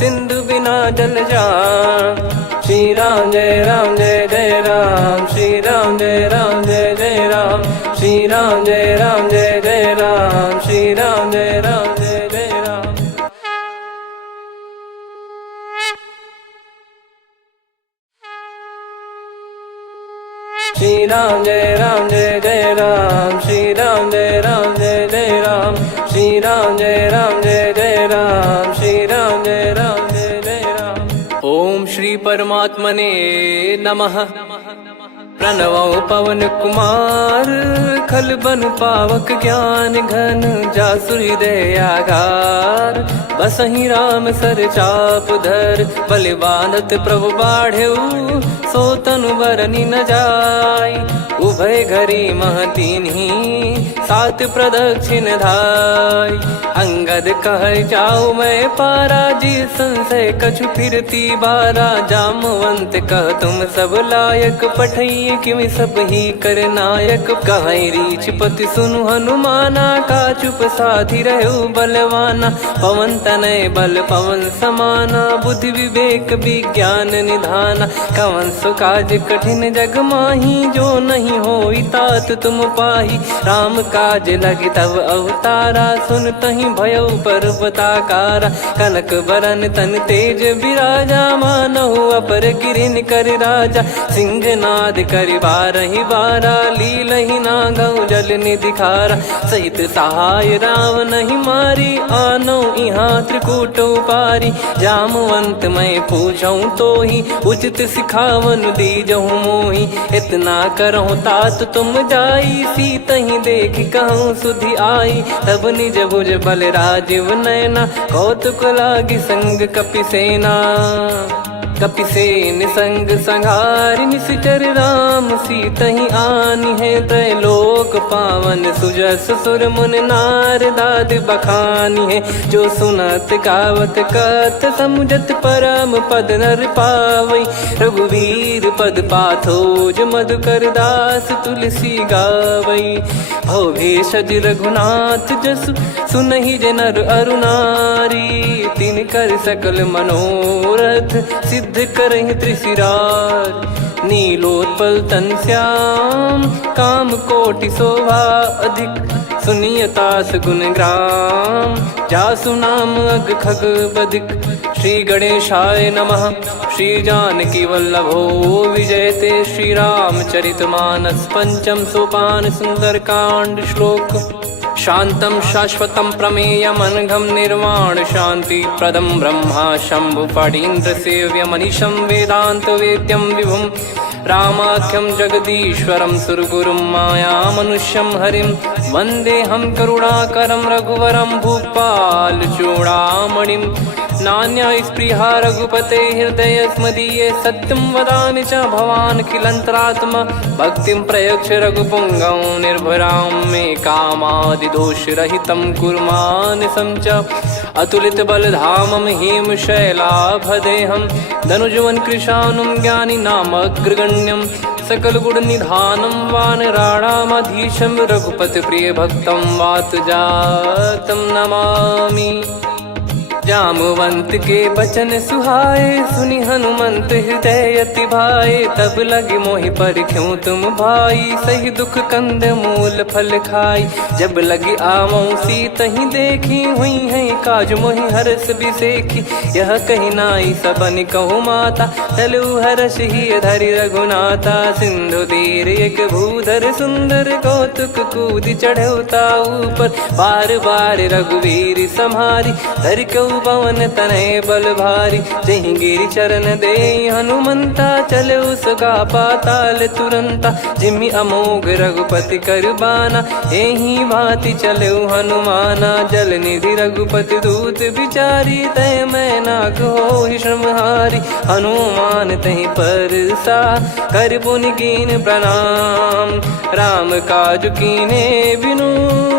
सिंधु बिना जल जान श्री राम जय राम श्री राम जय जय राम श्री राम जय जय राम श्री राम जय जय राम श्री राम जय जय राम श्री राम जय जय राम श्री राम जय जय राम श्री राम जय जय राम। ओम श्री परमात्मने नमः। प्रणवो पवन कुमार खल बन पावक ज्ञान घन जासुरी दयागार बसहि राम सर चाप धर बलि बांधत प्रभु बाढ़ेऊ सो तनु बरनि न जाय उभय घरी महतीन्ही सात प्रदक्षिण धाय अंगद कह जाऊ मैं पारा जी संशय कछु फिरती बारा जामवंत कह तुम सब लायक पठई किमि सब ही कर नायक कह रीछ पति सुनु हनुमाना का चुप साधि रहु बलवाना पवन तनय बल पवन समाना बुद्धि विवेक विज्ञान निधाना कवन सो काज कठिन जग माही जो नहीं होई तात तुम पाही राम काज लगी तब अवतारा सुन तहि भयो पर्वताकारा कनक बरन तन तेज विराजा मानहु अपर गिरिन कर राजा सिंहनाद करि बारहि बारा लीलहि नागौ जल निधि खारा सहित सहाय राम नहीं मारी आनो इहाँ त्रिकूट उपारी जामवंत मैं पूछऊँ तो ही उचित सिखावन दीजहु मोही इतना करहु तात तुम जाई सीतहि देख कहूँ सुधि आई तब निज भुज बल राजीव नैना कौतुक लागी संग कपि सेना कपि से निसंग संहारि निश्चर राम सीतहि आनी है त्रैलोक पावन सुजस सुर मुन नार दाद बखानी है जो सुनत गावत कथ समुझत परम पद नर पावई रघुवीर पद पाथोज मधुकर दास तुलसी गावई भव भेषज रघुनाथ जसु सुनहि जे नर अरु नारी तिन कर सकल मनोरथ सिद्ध करहि त्रिशिरार नीलोत्पल तन श्याम काम कोटि शोभा अधिक सुनियतास गुण ग्राम जासु नाम अग खग बधिक श्री गणेशाय नमः श्री जानकी वल्लभो विजयते श्री रामचरितमानस पंचम सोपान सुंदरकांड श्लोक शांतं शाश्वतं प्रमेयमनघं निर्वाण शांति प्रदं ब्रह्मा शंभु फणीन्द्र सेव्य मनीषं वेदांत वेद्यं विभुं रामाख्यं जगदीश्वरं सुरगुरुं माया मनुष्यं हरिं वन्देऽहं करुणाकरं रघुवरं भूपाल चूडामणिं नान्या स्पृहा रघुपते हृदय स्मदीये सत्यं वदामि च भवान् खिलन्तरात्मा भक्तिं प्रयक्ष रघुपुङ्गं निर्भरां मे कामादिदोषरहितं कुर्मानिसं च अतुलितबलधामं हेमशैलाभदेहं धनुजवन् कृशानुं ज्ञानिनामग्रगण्यं सकलगुणनिधानं वानराणामधीशं रघुपतिप्रियभक्तं वातजातं नमामि जामवंत के बचन सुहाए सुनि हनुमंत हृदय अति भाए तब लगे मोहि पर क्यों तुम भाई सही दुख कंद मूल फल खाई जब लगी आमों सीतहि देखी हुई है काज मोहि हरस बिसेखी यह कही नाई सबन कहु माता चलु हरष ही धरि रघुनाथा सिंधु तीर एक भूधर सुंदर कौतुक कूद चढ़ौता ऊपर बार बार रघुवीर सम्हारी धरि कौ पवन तनय बल भारी जहि गिरि चरण दे हनुमंता चले उसका पाताल तुरंता जिमि अमोघ रघुपति कर बाना एहि भांति चले हनुमाना जल निधि रघुपति दूत बिचारी तय मैं नाग हो श्रमहारी हनुमान तहि पर सा कर पुनि कीन प्रणाम राम काज कीने बिनु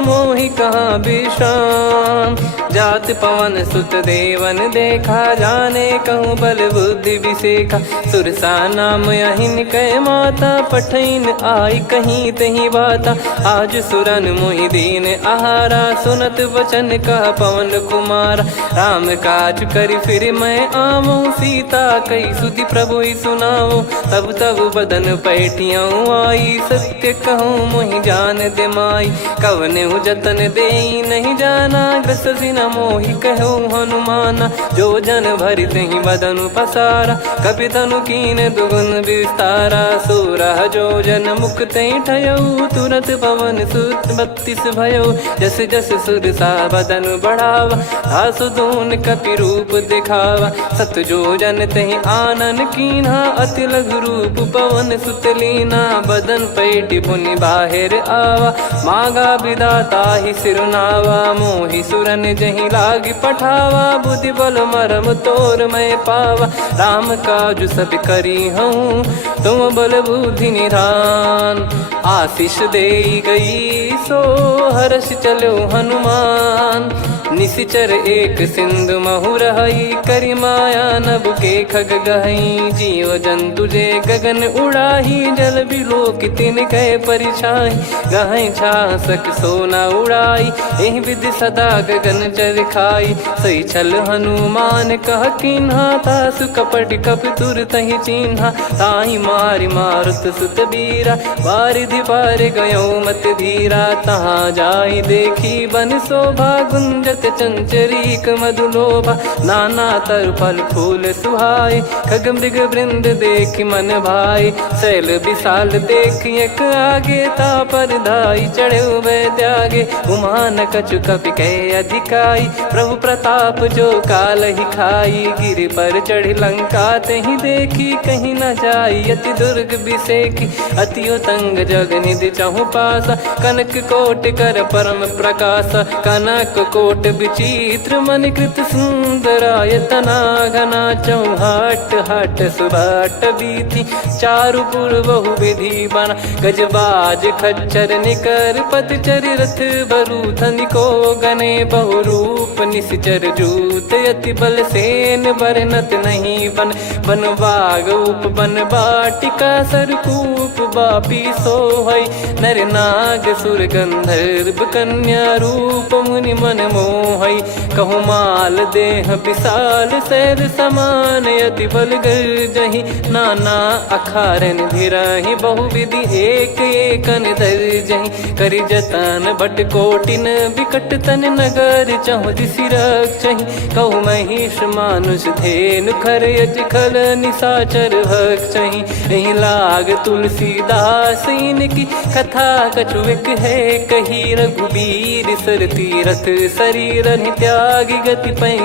मोहि कहाँ विश्राम जात पवन सुत देवन देखा जाने कहूँ बल बुद्धि विसेखा सुरसा नाम अहिन कै माता पठैन आई कहीं तही बाता आज सुरन मोहि दीन आहारा सुनत वचन कह पवन कुमार राम काज करि फिर मैं आवो सीता कई सुधि प्रभु ही सुनाओ तब तब बदन पैठियाँ आई सत्य कहूँ मोहि जान दे माई कवने जतन दे नहीं जाना ग्रसि न मोहि कहो हनुमाना जो जन भरि तहि बदनु पसारा कपि तनु कीन दुगुन विस्तारा सोरह जो जन मुख तहि ठयऊ तुरत पवन सुत 32 भयो जस जस सुरसा बदनु बढ़ावा धासु दून कपि रूप दिखावा सत जो जन तहि आनन कीन्हा अति लघु रूप पवन सुत लीना बदन पैटि पुनि बाहिर आवा मागा विदाता ही सिरुनावा मोहि सुरन जहि लागी पठावा बुद्धि बल मरम तोर मैं पावा राम काजु सब करी हूँ तुम बल बुद्धि निधान आशीष दे गई सो हर्ष चलो हनुमान निशिचर एक सिंधु महु रही करी माया नभ के खग गहई जीव जंतु जे गगन उड़ाही जल बिलो कितिन कह परिछाई गहई छासक सोना उड़ाई एहि विधि सदा गगन चर खाई सही छल हनुमान कह किन्हा तासु कपट कप तुर तहि चिन्हा ताहि मारि मारुत सुत बीरा वारिधि पार गयो मत धीरा तहाँ जाई देखी बन शोभा गुंजत चंचरीक मधुलोभा नाना तर फल फूल सुहाए खग मृग वृंद देख मन भाई शैल विशाल देख एक आगे ता पर धाई चढ़े वै त्यागे उमान कछु कपि कह अधिकारी गाई, प्रभु प्रताप जो काल ही खाई। गिर पर चढ़ी लंका ते ही देखी, कहीं न जाई अति दुर्ग बिसेखी। अति उतंग जग निधि चहु पासा, कनक कोट कर परम प्रकाश। कनक कोट विचित्र मनि कृत सुंदरायतना घना। चौहाट हाट सुबाट बीथी, चारु पुर बहु विधि बना। गजबाज खच्चर निकर पतचर रथ बरु धनिको गने। बहु रूप निश्चर जूत अति बल सेन बरनत नहीं बन। बन बाग उप बन बाटिका सरकूप बापी सोहई। नर नाग सुर गंधर्व कन्या रूप मुनि मन मोहई। कहु माल देह विशाल शैल समान, अति बल गर्जहि नाना अखारन भिरहि। बहु विधि एक एकन दर्जहि, करि जतन भट कोटिन विकट तन नगर। चहु दिसि रक्षहि, कहु महिष मानुष धेनु खर यज खल निशाचर भक्षहि। एहि लाग तुलसीदास इनकी कथा कछुक है कही। रघुबीर सर तीरथ शरीर त्यागी, गति पै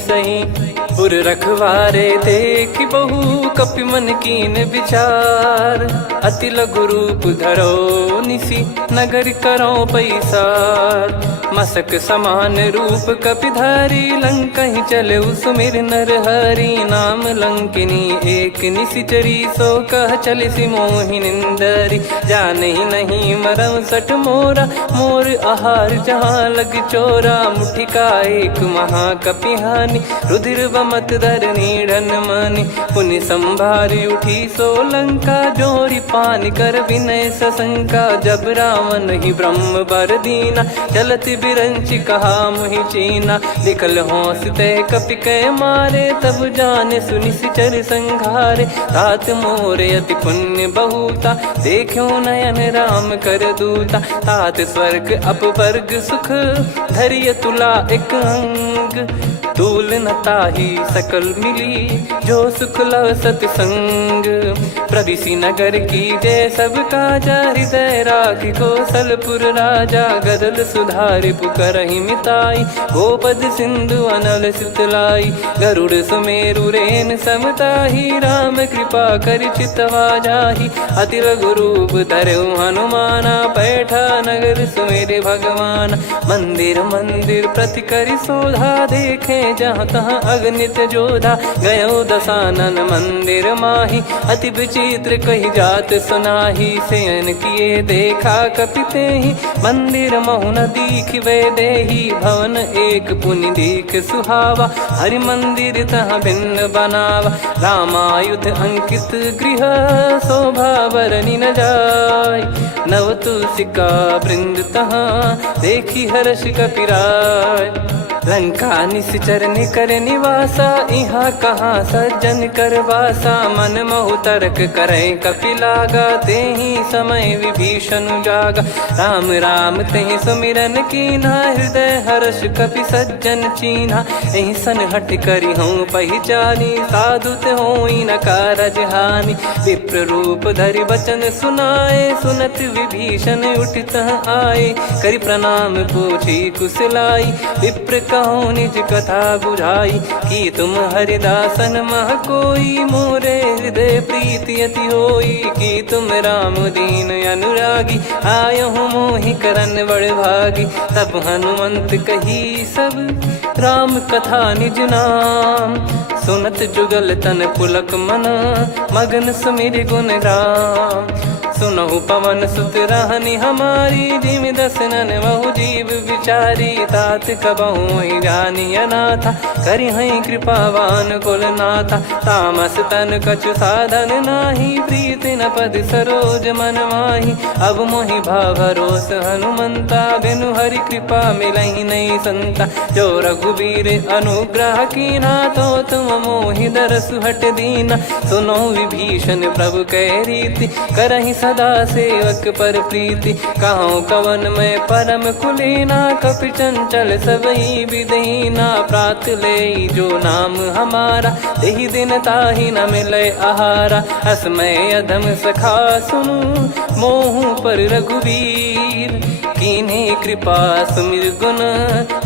सही। पुर रखवारे देखि बहु कपि मन कीन विचार। अति लघु रूप धरो निसि नगर करो पैसार। मसक समान रूप कपिधारी, लंकहि चले सुमिर नर हरि। नाम लंकिनी एक निशिचरी, सो कह चलिसि मोहि निंदरी। जानहि नहीं मरम सठ मोरा, मोर आहार जहाँ लग चोरा। मुठिका एक महाकपिहानि, रुधिर बमत धरनी ढन मानि। पुनि संभारी उठी सो लंका, जोरी पान कर विनय सशंका। जब रावण ही ब्रह्म बर दीना, चलति बिरंचि कहा मुहि चीना। निकल होंस ते कपि कै मारे, तब जाने सुनिश्चर संघारे। तात मोर अति पुण्य बहुता, देखो नयन राम कर दूता। तात स्वर्ग अपवर्ग सुख, धैर्य तुला एक अंग। तूल न ताहि सकल मिली, जो सुख लव सतसंग। प्रविशि नगर की जय सब काजा, हृदय राखि कौशलपुर राजा। गदल सुधारि पुकारहि मिताई, गोपद सिंधु अनल सितलाई। गरुड़ सुमेरु रेन समताहि, राम कृपा कर चितवा जाहि। अति लघु रूप धरऊ हनुमाना, पैठा नगर सुमेरे भगवान। मंदिर मंदिर प्रति करि शोधा, देखे जहाँ तहाँ अगणित जोधा। गयो दशानन मंदिर माही, अति विचित्र कही जात सुनाही। शयन किए देखा कपिते ही, मंदिर महु न दीख वे देही। भवन एक पुनि दीख सुहावा, हरि मंदिर तहाँ भिन्न बनावा। रामायुध अंकित गृह, शोभा बरनि न जाय। नव तुलसिका वृंद तहाँ, देखी हर्ष कपिराय। लंका निश्चर निकर निवासा, यहाँ कहाँ सज्जन कर वासा। मन महु तर्क करें कपिलागा, तेहि समय विभीषण जागा। राम राम तेहि सुमिरन कीन्हा, हृदय हर्ष कपि सज्जन चीन्हा। एहि सन हट करि हूँ पहिचानी, साधु ते होई न कारज हानि। विप्र रूप धरि वचन सुनाए, सुनत विभीषण उठित आए। करि प्रणाम पूछी कुशलाई, विप्र कहो निज कथा बुझाई। कि तुम हरिदासन मह कोई, मोरे हृदय प्रीति अति होई। कि तुम राम दीन अनुरागी, आयहु मोहि करन बड़ भागी। तब हनुमंत कही सब राम कथा निज नाम। सुनत जुगल तन पुलक मना, मगन सुमिर गुण राम। सुनहु पवन सुत रहनि हमारी, जिमि दसनन बहु जीव विचारी। तात कबहुँ जानी अनाथा, करिहै कृपावान कुल नाथा। तामस तन कछु साधन नाही, प्रीति न पद सरोज मन माही। अब मोहि भाव भरोस हनुमंता, बिनु हरि कृपा मिलहि नहीं संता। जो रघुबीर अनुग्रह कीन्हा, तो तुम मोहि दरसु हट दीना। सुनो विभीषण प्रभु कै रीति, करहि सदा सेवक पर प्रीति, कहूँ कवन में परम कुलीना, कपि चंचल सबई विदहीना, प्रात ले जो नाम हमारा, यही दिन ताहि न मिले आहारा, असमय अधम सखा सुनु, मोहु पर रघुवीर, कीन्हे कृपा सुमिर गुण,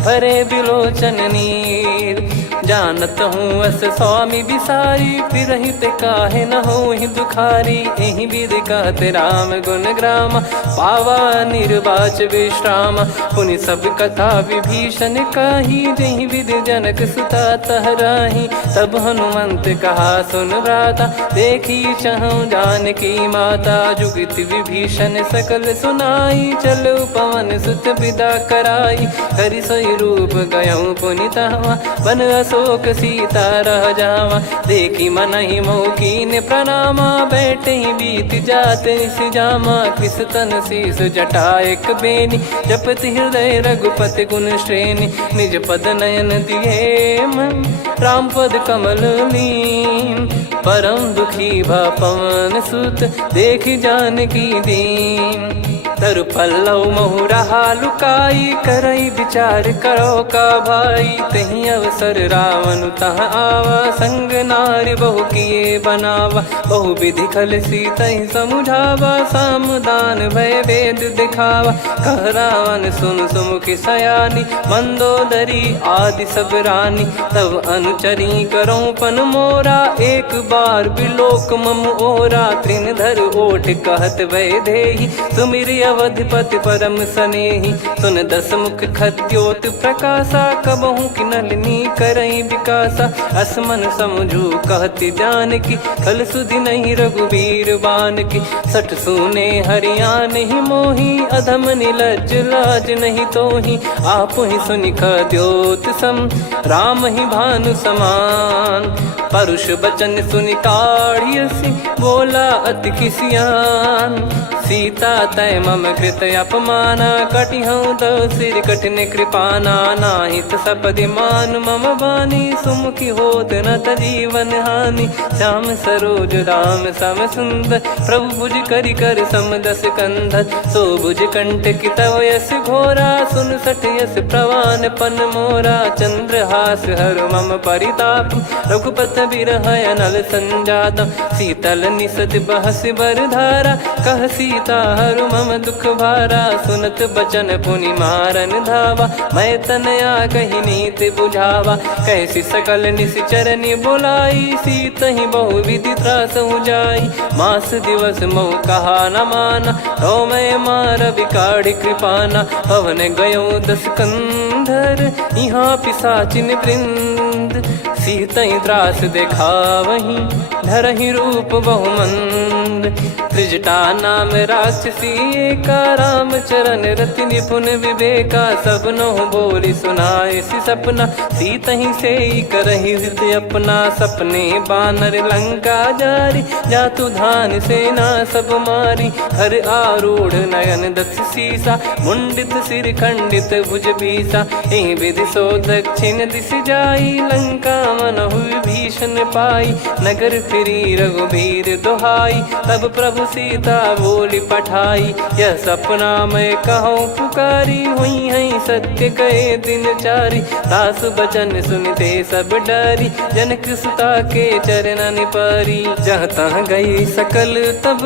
भरे बिलोचन नीर, जानत हूँ अस स्वामी बिसारी, फिरहित काहे न होहि दुखारी, एहि विधि कहते राम गुण ग्राम, पावा निर्वाच विश्राम, पुनि सब कथा विभीषण काही, जहि विधि जनक सुता तहराही, तब हनुमंत कहा सुन भ्राता, देखी चहु जानकी माता, जुगित विभीषण सकल सुनाई, चलो पवन सुत विदा कराई, हरि सोई रूप गयऊँ पुनि तहवा, बन अशोक सीता रह जावा, देखी मनहि मौकीन प्रणामा, बैठे ही बीत जात निस जामा, किस तन शीस जटा एक बेनी, जपति हृदय रघुपति गुण श्रेणी, निज पद नयन दिए मन, राम पद कमल लीन, परम दुखी भा पवन सुत, देखि जानकी दीन, तरु पल्लव महु रहा लुकाई, करई विचार करो का भाई, तही अवसर रावण तह आवा, संग नारी बहु किए बनावा, बहु विधि खल सीतहि समुझावा, सामदान भय वेद दिखावा, कह रावण सुन सुमुखि सयानी, मंदोदरी आदि सब रानी, तब अनुचरी करो पन मोरा, एक बार बिलोक मम ओरा, त्रिन धर ओठ कहत भय देहि, सुमिरि अवधिपति परम सनेहि, सुन दस मुख खद्योत प्रकाशा, कबहु कि नलिनी करई विकासा, असमन समझू कहति जानकी, कल सुधि नहीं रघुबीर बान की, सठ सुने हरियान ही मोही, अधम निलज लाज नहीं तोही, आप ही सुनि खद्योत सम, राम ही भानु समान, परुष बचन सुनि काढ़ियसि, बोला अति किसियान, सीता तय मम कृत अपमाना, कटिहऊँ तो सिर कठिन कृपाना, नाहित सपदि मान मम बानी, सुमुखी होत न जीवन हानि, श्याम सरोज राम सम सुंदर, प्रभु भुज करि कर समदस कंधर, सो भुज कंठ की तव यस घोरा, सुन सठ यस प्रवान पन मोरा, चंद्रहास हर मम परिताप, रघुपत बिरह अनल संजातम, शीतल निसत बहस बर धारा, कह सीता हरु मम दुख भारा, सुनत बचन पुनि मारन धावा, मैं तनया कही नीति बुझावा, कैसी सकल निश्चरनि बुलाई, सीतहि बहु विधि त्रास जाई, मास दिवस मोह कहा न माना, तो मैं मार बिकाढ़ कृपाना, पवन गयो दस कंधर, यहाँ पिशाचिन वृंद, सीतहि त्रास देखावहीं, धरहि रूप बहुमंद, त्रिजटा नाम राक्षसी एका, राम चरण रति निपुण विवेका, सबनो बोली सुनाए सि सपना, सीतहि से करहि हृदय अपना, सपने बानर लंका जारी, जातु धान सेना सब मारी, हर आरूढ़ नयन दस सीसा, मुंडित सिर खंडित भुज बीसा, एहि विधि सो दक्षिण दिश जाई, लंका मनहु विभीषण पाई, नगर फिरी रघुबीर दुहाई, तब प्रभु सीता बोली पठाई, यह सपना मैं कहूँ पुकारी, हुई है सत्य कहे दिन चारी, दास बचन सुनते सब डरी, जनक सुता के चरण पारी, जहाँ तहाँ गई सकल तब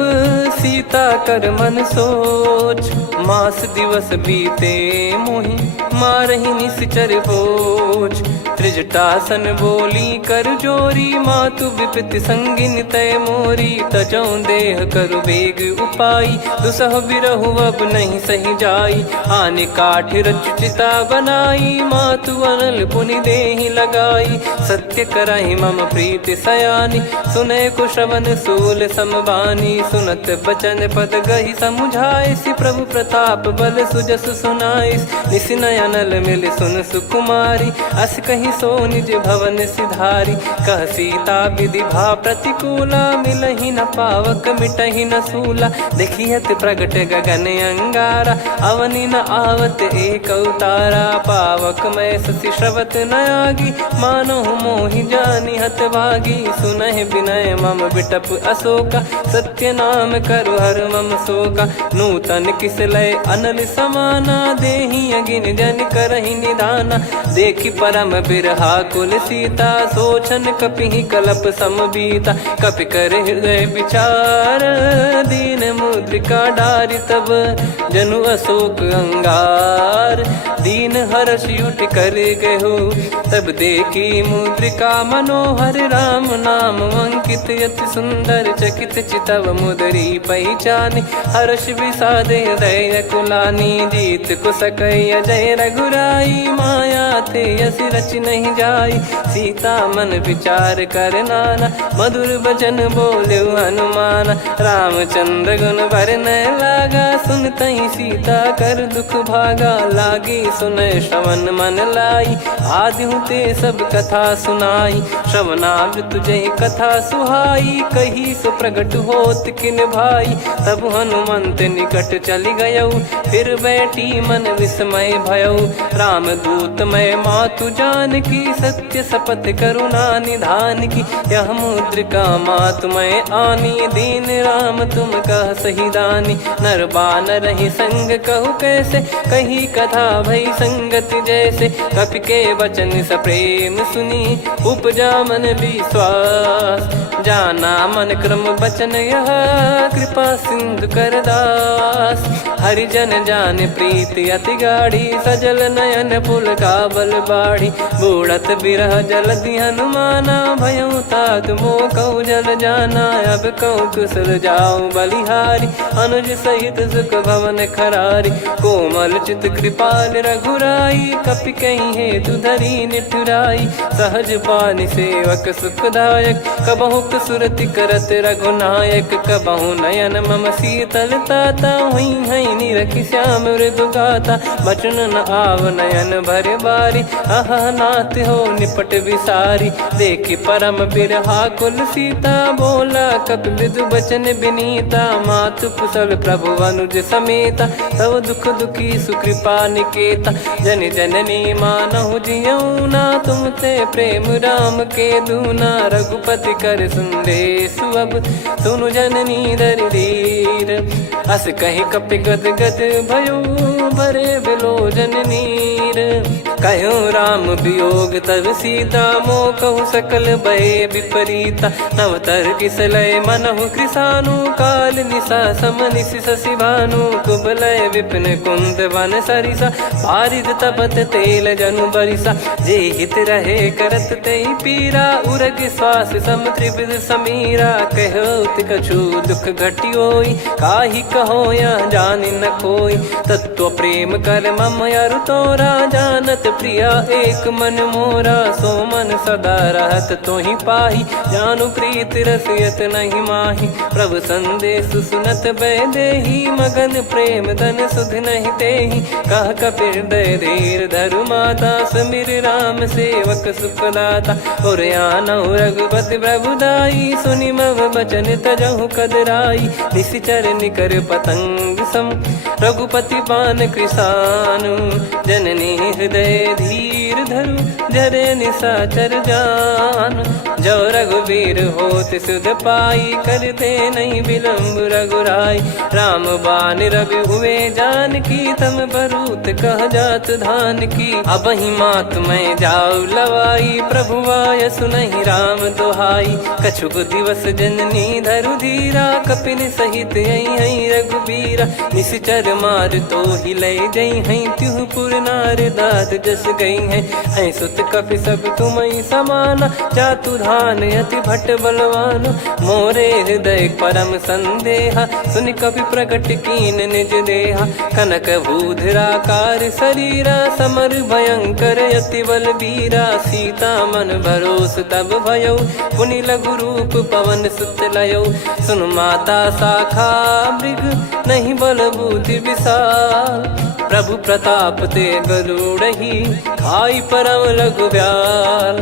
सीता कर मन सोच, मास दिवस बीते मोहि मारहि निश्चर बोझ, त्रिजटासन बोली कर जोरी, मातु विपति संगिन तय मोरी, तजौ देह करु बेग उपाई, दुसह बिरहु अब नहीं सही जाई, आने काठ रचिता बनाई, मातु अनल पुनि देहि लगाई, सत्य कराई मम प्रीति सयानी, सुने को श्रवण सूल समबानी, सुनत बचन पद गही समुझाए, सि प्रभु प्रताप बल सुजस सुनाइस, निस नयनल मिल सुन सुकुमारी, अस कहि नहीं सो निज भवन सिधारी। कह सीता विधि भा प्रतिकूला, मिलहि न पावक मिटहि न सूला। देखियत प्रगट गगन अंगारा, अवनि न आवत एक अवतारा। पावक मैं शशि श्रवत न आगी, मानो मोहि जानि हत भागी। सुनहि विनय मम बिटप अशोका, सत्य नाम करु हर मम शोका। नूतन किस लय अनल समाना, देहि अगिन जन करहि निधाना। देखि परम बिरहा कुल सीता, सोचन कपिहि कलप समबीता। कपि कर हृदय विचार, दीन मुद्रिका डारि तब जनु अशोक अंगार। दीन हर्ष उठ कर गहु, तब देखी मुद्रिका मनोहर। राम नाम अंकित अति सुंदर, चकित चितव मुदरी पहचानी। हर्ष विषाद हृदय कुलानी, जीत को सकय जय रघुराई। माया थे यस रच नहीं जाई, सीता मन विचार कर नाना। मधुर बचन बोले हनुमान, रामचंद्र गुण बरनय लागा। सुनतहि सीता कर दुख भागा, लागी सुनय श्रवण मन लाई। आदि ते सब कथा सुनाई, श्रवणामृत जय कथा सुहाई। कही सो प्रगट होत किन भाई, तब हनुमंत निकट चली गयौ। फिर बैठी मन विस्मय भयौ, राम दूत मैं मातु जान की। सत्य शपथ करुणा निधान की, यह मुद्रिका मातु मैं आनी। दीन राम तुम कह सही दानी, नर बानर ही संग कहु कैसे। कही कथा भई संगति जैसे, कपि के वचन सप्रेम सुनी। उपजा मन विश्वास, जाना मन क्रम बचन यह। कृपा सिंधु कर दास, हरिजन जान प्रीति अति गाढ़ी। सजल नयन पुल काबल बाढ़ी, बूढ़त बिरह जलधि हनुमाना। भयउ तात मोह कहु जल जाना, अब कहु कुशल जाऊं बलिहारी। अनुज सहित सुख भवन खरारी, कोमल चित कृपाल रघुराई। कपि कहीं हेतु धरी निठुराई, सहज पानि सेवक सुखदायक। कबहु सुरति करत रघुनायक, कबहु नयन मम शीतल ताता। हुई है निरखि श्याम मृदु गाता, बचन न आव नयन भर बारी। अह नाथ हो निपट विसारी, देखि परम बिरहा कुल सीता। बोला कपि मृदु बचन विनीता, मातु कुशल प्रभु अनुज समेता। तव दुख दुखी सुकृपा निकेता, जन जननी मानहु जियऊ ना। तुम ते प्रेम राम के दूना, रघुपति कर संदेश अब सुनु जननी दर धीर। अस कहि कपि गद गद भयो, भरे बिलोचन नीर। कहो राम वियोग तब सीता, मोह कहु सकल भय विपरीता। नवतर किसलय मनहु कृसानु, काल निशा समनिश शशि भानु। कुबलय विपिन कुंद वन सरिसा, पारिद तपत तेल जनु बरिसा। जे हित रहे करत तेहि पीरा, उरग श्वास सम त्रिविध समीरा। कहो कछु दुख घटियोई, काहि कहो या जानि न कोई। तत्व प्रेम कर मम अरु तोरा, जानत प्रिया एक मन मोरा। सो मन सदा रहत तोहि पाही, जानु प्रीत रसियत नहीं माही। प्रभु संदेश सुनत बैदेही, मगन प्रेम धन सुध नहीं तेहि। कह कपि हृदय धीर धरु माता, समिर राम सेवक सुखदाता। और आनहु रघुपति प्रभुदाई, सुनि मम बचन तजहु कदराई। निशिचर निकर पतंग सम, रघुपति पान कृसानु। जननी हृदय धीर धरु, जरे निशाचर जान। जो रघुवीर होत सुध पाई, करते नहीं विलम्ब रघुराई। राम बान रवि हुए जान की, तम बरूत कह जात धान की। अब ही मात मैं जाऊ लवाई, प्रभु आय सुनहि राम दोहाई। कछुक दिवस जननी धरु धीरा, कपिन सहित यही रघुबीरा। निश्चर मार तो ही ले जई हैं, त्युह पुर नार दाद जस गई हैं। सुत कपि सब तुमहि समाना, जातु धान अति भट बलवान। मोरे हृदय परम संदेहा, सुनि कपि प्रकट कीन निज देहा। कनक भूधराकार शरीरा, समर भयंकर अति बल बीरा। सीता मन भरोस तब भयौ, पुनि लघु रूप पवन सुत लयौ। सुन माता शाखा मृग, नहीं बल बुद्धि विशाल। प्रभु प्रताप ते गरुड़ ही खाई परम लघु ब्याल।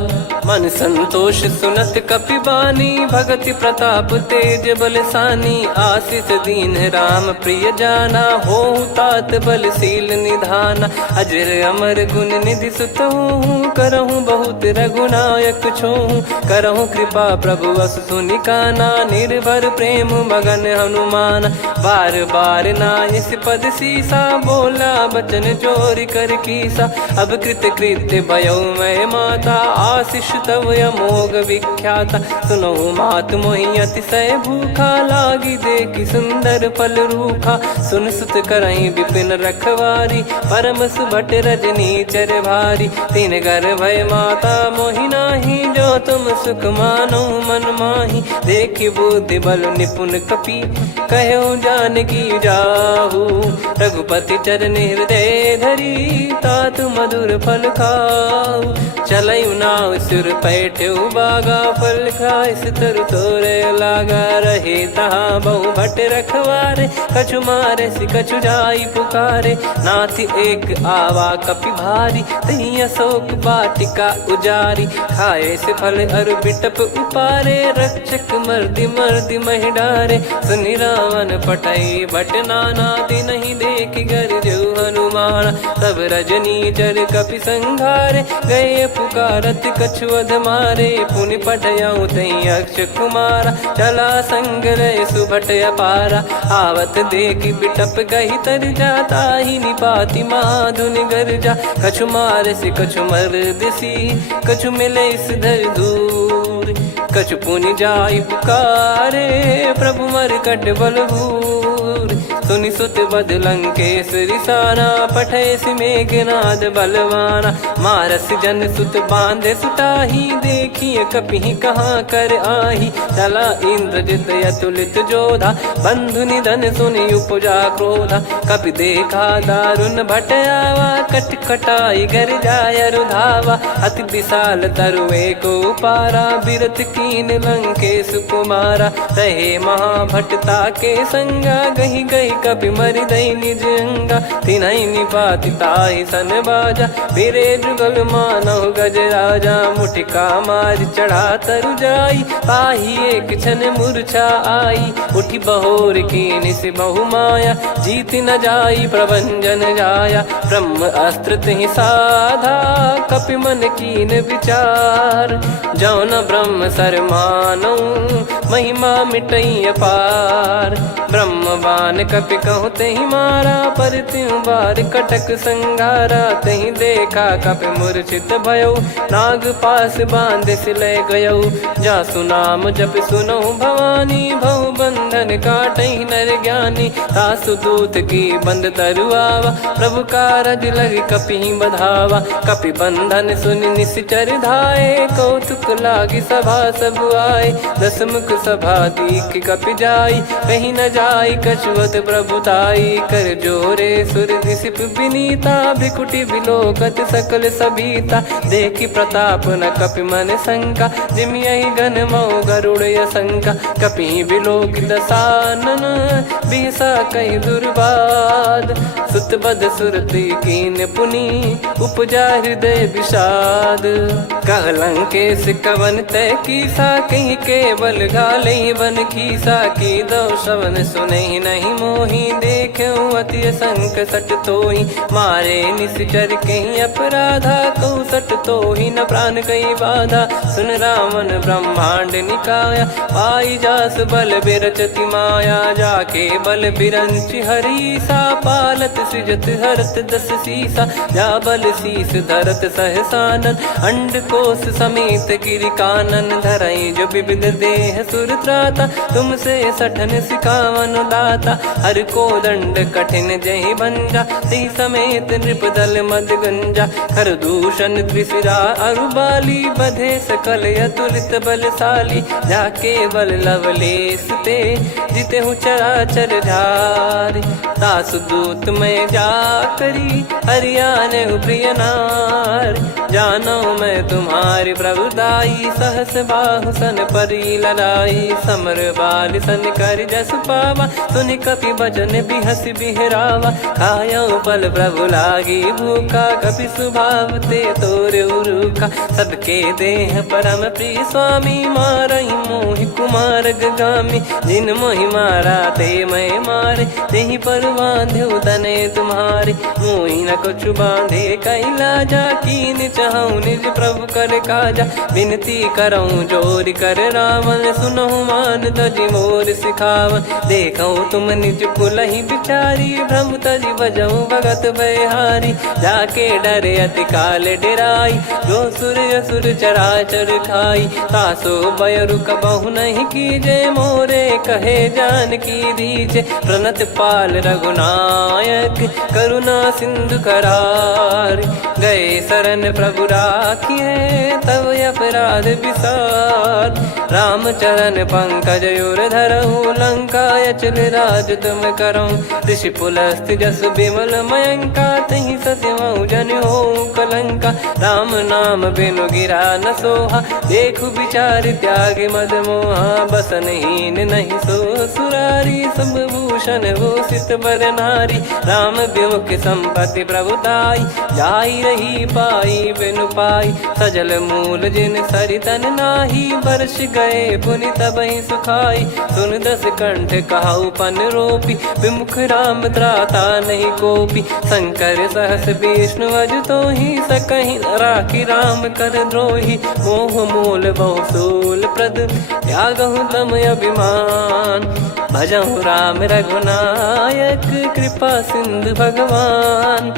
मन संतोष सुनत कपिबानी, भगति प्रताप तेज बलसानी। आशीष दीन राम प्रिय जाना, हो तात बलशील निधाना। अजर अमर गुण निधि सुत हूँ, करहूँ बहुत रघुनायक छोहूँ। करहूँ कृपा प्रभु अस सुनि काना, निर्भर प्रेम मगन हनुमान। बार बार नायस पद सीसा, बोला बचन जोर कर कीसा। अब कृत कृत्य भयो मैं माता, आशीष तव अमोघ विख्याता। सुनो मात मोहि अतिशय भूखा, लागी देखी सुंदर फल रूखा। सुन सुत करई विपिन रखवारी, परम सुभट रजनी चर भारी। तीन घर भय माता मोहि नाही, जो तुम सुख मानो मन माही। देखी बुद्धि बल निपुण कपि, कहो जानकी जाहू। रघुपति चरण हृदय धरी, तात मधुर फल खाऊ। चलऊ नाव सिर पैठ्यु बागा, फल खाय सितर तोरे लागा। रहे तहाँ बहु भट रखवारे, कछु मारे सि कछु जाई पुकारे। नाथ एक आवा कपि भारी, तही अशोक वाटिका उजारी। खाए से फल अरु बिटप उपारे, रक्षक मर्दि मर्दि महि डारे। सुनि रावण पटई भट नाना, तिनहि देख गर जो हनुमान। तब रजनी चर कपि संघारे, गए पुकारत कछु अध मारे। पुनि पटयऊ तई अक्ष कुमारा, चला संग रहे सुभट अपारा। आवत देखी बिटप गही तर जाता, ही निपाति माधुनि गर्जा। कछु मार से कछु मर्दिसी, कछु मिले इस धर दूर। कछु पुनि जाई पुकारे, प्रभु मरकट बलभूर। सुनि सुत बद लंकेश्वरी साना, पठैसि मेघनाद बलवाना। मारस जन सुत बांधे सुताही, देखिए कपिहि कहाँ कर आही। चला इंद्रजित अतुलित जोधा, बंधु निधन सुनि उपजा क्रोधा। कपि देखा दारुण भट आवा, कट कटाई घर जाय रुधावा। अति विशाल तरुए को पारा, बिरत कीन लंकेश कुमारा। रहे महाभटता के संगा, गही गही कपि मरि दई निज अंगा। तिन्हि निपाति ताहि सन बाजा, फिरे जुगल मानव गज राजा। मुटिका मार चढ़ा तरु जाई, पाही एक क्षण मूर्छा आई। उठी बहोर कीन से बहु माया, जीत न जाई प्रभंजन जाया। ब्रह्म अस्त्र तिहि साधा, कपि मन कीन विचार। जौ न ब्रह्म सर मानौ, महिमा मिटई अपार। ब्रह्म बान कपि कहु तहि मारा, पर त्यों बार कटक संगारा। तहि देखा कपि मूर्छित भयो, नाग पास बांध सिले गयो। जासु नाम जप सुनहु भवानी, भव बंधन काटहि नर ज्ञानी। तासु दूत की बंद तरुआवा, प्रभु कारज लग कपि बधावा। कपि बंधन सुनि निश्चर धाये, कौतुक लागी सभा सब आए। दसमुख सभा दीख कपि जाई, कहीं न जाई कछुअत प्रभुताई। कर जोरे सुर दिसिप विनीता, भिकुटी बिलोकत सकल सबीता। देखी प्रताप न कपि मन शंका, जिमियहि गन मऊ गरुड़ असंका। कपि बिलोक दसानन, बिहसा कहि दुर्बाद। सुत बद सुरति कीन पुनि, उपजा हृदय विषाद। कह लंकेश कवन तय कीसा, कहीं केवल घाले बन खीसा। की दो श्रवण सुनहि नहीं मोहि, देखऊँ अति संक सट तोहि। मारे निश्चर कहीं अपराधा, कहूँ सट तोहि न प्राण कहीं बाधा। सुन रावण ब्रह्मांड निकाया, पाई जास बल बिरचति माया। जाके बल बिरंचि हरीसा, पालत सृजत हरत दस सीसा। जा बल शीस धरत सहसानन, अंड कोश समेत गिरि कानन। धरई जो विविध देह सुर त्राता, तुमसे सठन सिखावन दाता। हर को दंड कठिन जहि भंजा, ती समेत नृप दल मद गंजा। खर दूषण त्रिशिरा अरु बाली, बधे सकल अतुलित बलशाली। जाके बल लवलेस ते, जिते हूँ चराचर झारी। तासु दूत में जा करी, हरियाने प्रिय नार। जानो मैं तुम्हारी प्रभुताई। सहस बाहु सन परी ललाई, समर बाल सन कर जस पावा। सुन कपि बचन बिहस बिहरावा, खायो पल प्रभु लागी भूखा। कपि स्वभाव ते तोरे उरुखा, सबके देह परम प्रिय स्वामी। मारई मोहि कुमार गगामी, जिन मोहि मारा ते मैं मारे। तेहि पर बांध्यो तने तुम्हारे, मोहि न कुछ बांधे कैला जा। कीन चाहूं निज प्रभु कर काजा, विनती करऊं जोर कर रावण। सुनहु मान तजि मोर सिखावन, देखऊं तुम निज कुलहि बिचारी। भ्रम तजि बजऊं भगत बहारी, जाके डरे अति काल डेराई। जो सुर असुर चराचर खाई, तासो बयरु कबहु नहीं कीजे। मोरे कहे जान की दीजे, प्रणत पाल रघुनायक करुणा सिंधु करार। गए शरण प्रभु राखिए, तब अपराध विसार। राम चरण पंकज उर धरऊ, लंका अचल राज तुम करऊं। ऋषि पुलस्त्य जस विमल मयंका, तहि सत्यमऊ जन हो कलंका। राम नाम बिनु गिरा न सोहा, देखु विचार त्याग मद मोहा। बसनहीन नहीं सो सुरारी, सब भूषण भूषित बर नारी। राम विमुख संपत्ति प्रभुताई, जाई रही पाई बिनु पाई। सजल मूल जिन सरितन नाही, वर्ष गए पुनि तबहि सुखाई। सुन दस कंठ कहाऊ पन रोपी, विमुख राम त्राता नहीं कोपी। शंकर सहस विष्णु अज तोहि, सकहि न राखी राम कर द्रोही। मोह मूल बहु सूल प्रद, त्यागहु तम अभिमान। भजहु राम रघुनायक, कृपा सिंधु भगवान।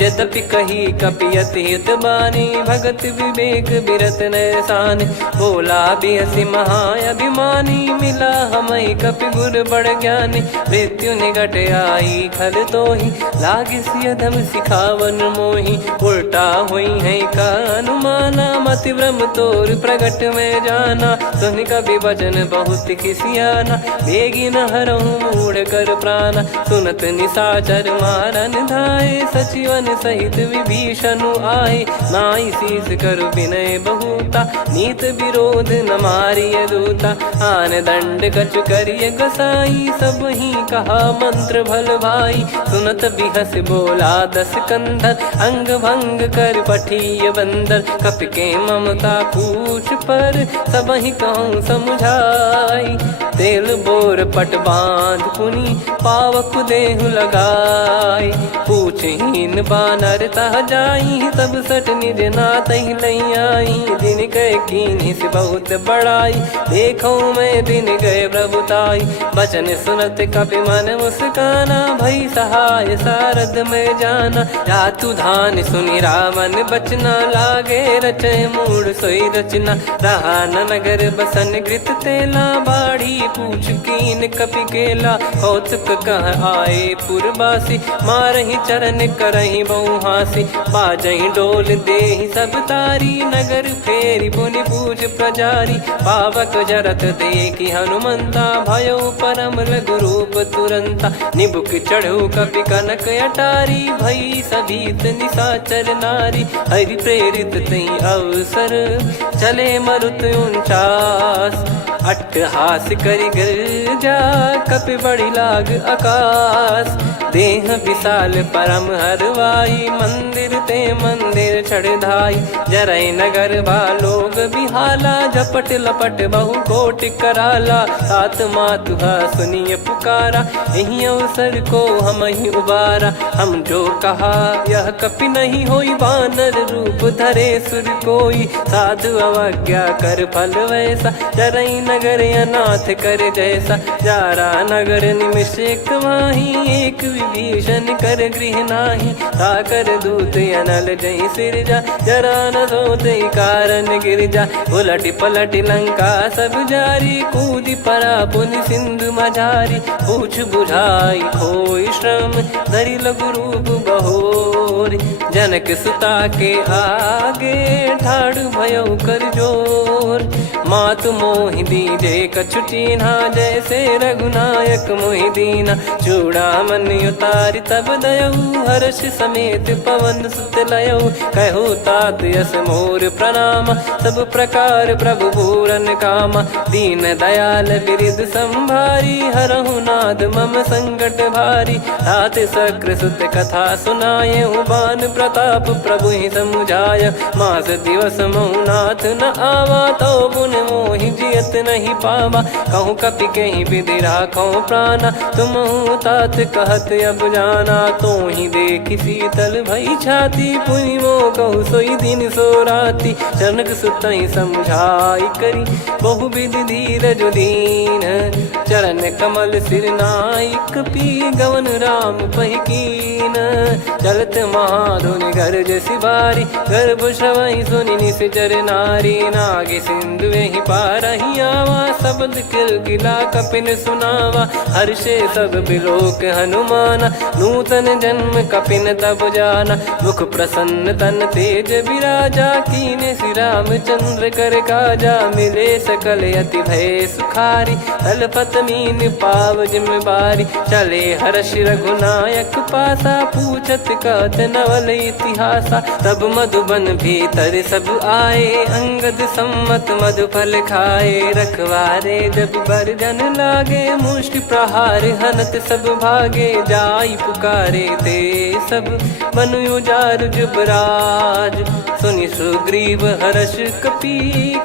यद्यपि कही कपियत हित बानी, भगत विवेक बिरत नैसानी। बोला बिहसी महाअभिमानी, मिला हमई कपि गुर बड़ ज्ञानी। मृत्यु निकट आई खल तोहि, लागे सियधम सिखावन मोहि। उल्टा हुई है का अनुमाना, मति भ्रम तोर प्रगट में जाना। सुन कवि वचन बहुत खिसियाना, बेगी न हरहु मूढ़ कर प्राणा। सुनत निशाचर मारन धाये, सचिवन सहित विभीषणु आए। नाई शीस करु विनय बहुता, नीत विरोध न मारिय दूता। आन दंड कछु करिय गोसाई, सब ही कहा मंत्र भल भाई। सुनत बिहस बोला दस कंधर, अंग भंग कर पठिय बंदर। कपि के ममता पूछ पर, सब ही कहूँ समझाई। तेल बोर पट बांध पुनि, पावक देहु लगाई। पूछहीन बानर तह जाई, सब सट निज नातहि लई आई। दिन गए कीन्हि से बहुत बड़ाई, देखो मैं दिन गए प्रभुताई। बचन सुनत कपि मन मुस्काना, भई सहाय सारद में जाना। जातु धान सुनि रावण बचना, लागे रचय मूढ़ सोई रचना। रहा न नगर बसन कृत तेला, बाढ़ी पूछ कीन कपि केला। कौतुक कह आए पुरबासी, मारहि चरण करहि बहु हासी। बाजहि डोल देहि सब तारी, नगर फेरी पुनि पूज प्रजारी। पावक जरत देखि हनुमंता, भयो परम लघु रूप तुरंता। निबुक चढ़ऊ कपि कनक अटारी, भई सभीत निशाचर नारी। हरि प्रेरित तई अवसर, चले मरुत 49। अट्टहास करि गिरजा, कपि बड़ी लाग आकाश। देह विशाल परम हरवाई, मंदिर ते मंदिर चढ़धाई। जरई नगर भालोग बिहाला, झपट लपट बहु कोटि कराला। सात मातुहा सुनिय पुकारा, यही अवसर को हम ही उबारा। हम जो कहा यह कपि नहीं होई, वानर रूप धरे सुर कोई। साधु अवज्ञा कर फल वैसा, जरई नगर अनाथ कर जैसा। जारा नगर निमिष एक माही, एक विभीषण कर गृह नाही। ताकर दूत अनल जई सिरजा, जरा न सोते कारण गिरजा। उलट पलट लंका सब जारी, कूदी परा पुनि सिंधु मझारी। पूछ बुझाई खोई श्रम, धरि लघु रूप बहोरी। जनक सुता के आगे, ठाड़ भयो कर जोर। मातु मोहि दीजे कछु चीन्हा, जैसे रघुनायक मोहि दीना। चूड़ामन उतारि तब दयऊ, हर्ष समेत पवन सुत लयऊ। कहु तात यस मोर प्रणाम, सब प्रकार प्रभु पूरन कामा। दीन दयाल बिरिद संभारी, हरहु नाद मम संकट भारी। तात सक्र सुत कथा सुनाए, बान प्रताप प्रभु ही समुझाय। मास दिवस महु नाथ न आवा, तो पुन मोहि जियत नहीं पावा। कहूँ कपि कहीं विधि राखो प्राणा, तुम तात कहत अब जाना। तो ही देखी शीतल भई छाती, पुनि मो कहु सोई दिन सो राती। जनक सुत ही समझाई करी, बहु विधि धीरज दीन। चरण कमल सिर नाई, कपि गवन राम पहिकीन। चलत महाधुनि गरज सिबारी, गर्भ श्रवहि सुनि निश्चर नारी। नागे सिंधु ही पारहि आवा, शब्द किलकिला कपिन सुनावा। हर्षे सब बिलोक हनुमाना, नूतन जन्म कपिन तब जाना। मुख प्रसन्न तन तेज विराजा, कीने श्री रामचंद्र कर काजा। मिले सकल अति भय सुखारी, तलपत मीन पाव जिम्मेवारी। चले हर्ष रघुनायक पासा, पूछत कहत नवल इतिहासा। तब मधुबन भीतर सब आए, अंगद सम्मत मधुफल खाए। रखवारे जब बरजन लागे, मुष्टि प्रहार हनत सब भागे। जाई पुकारे ते सब बन उजार जुबराज। सुनि सुग्रीव हर्ष कपि,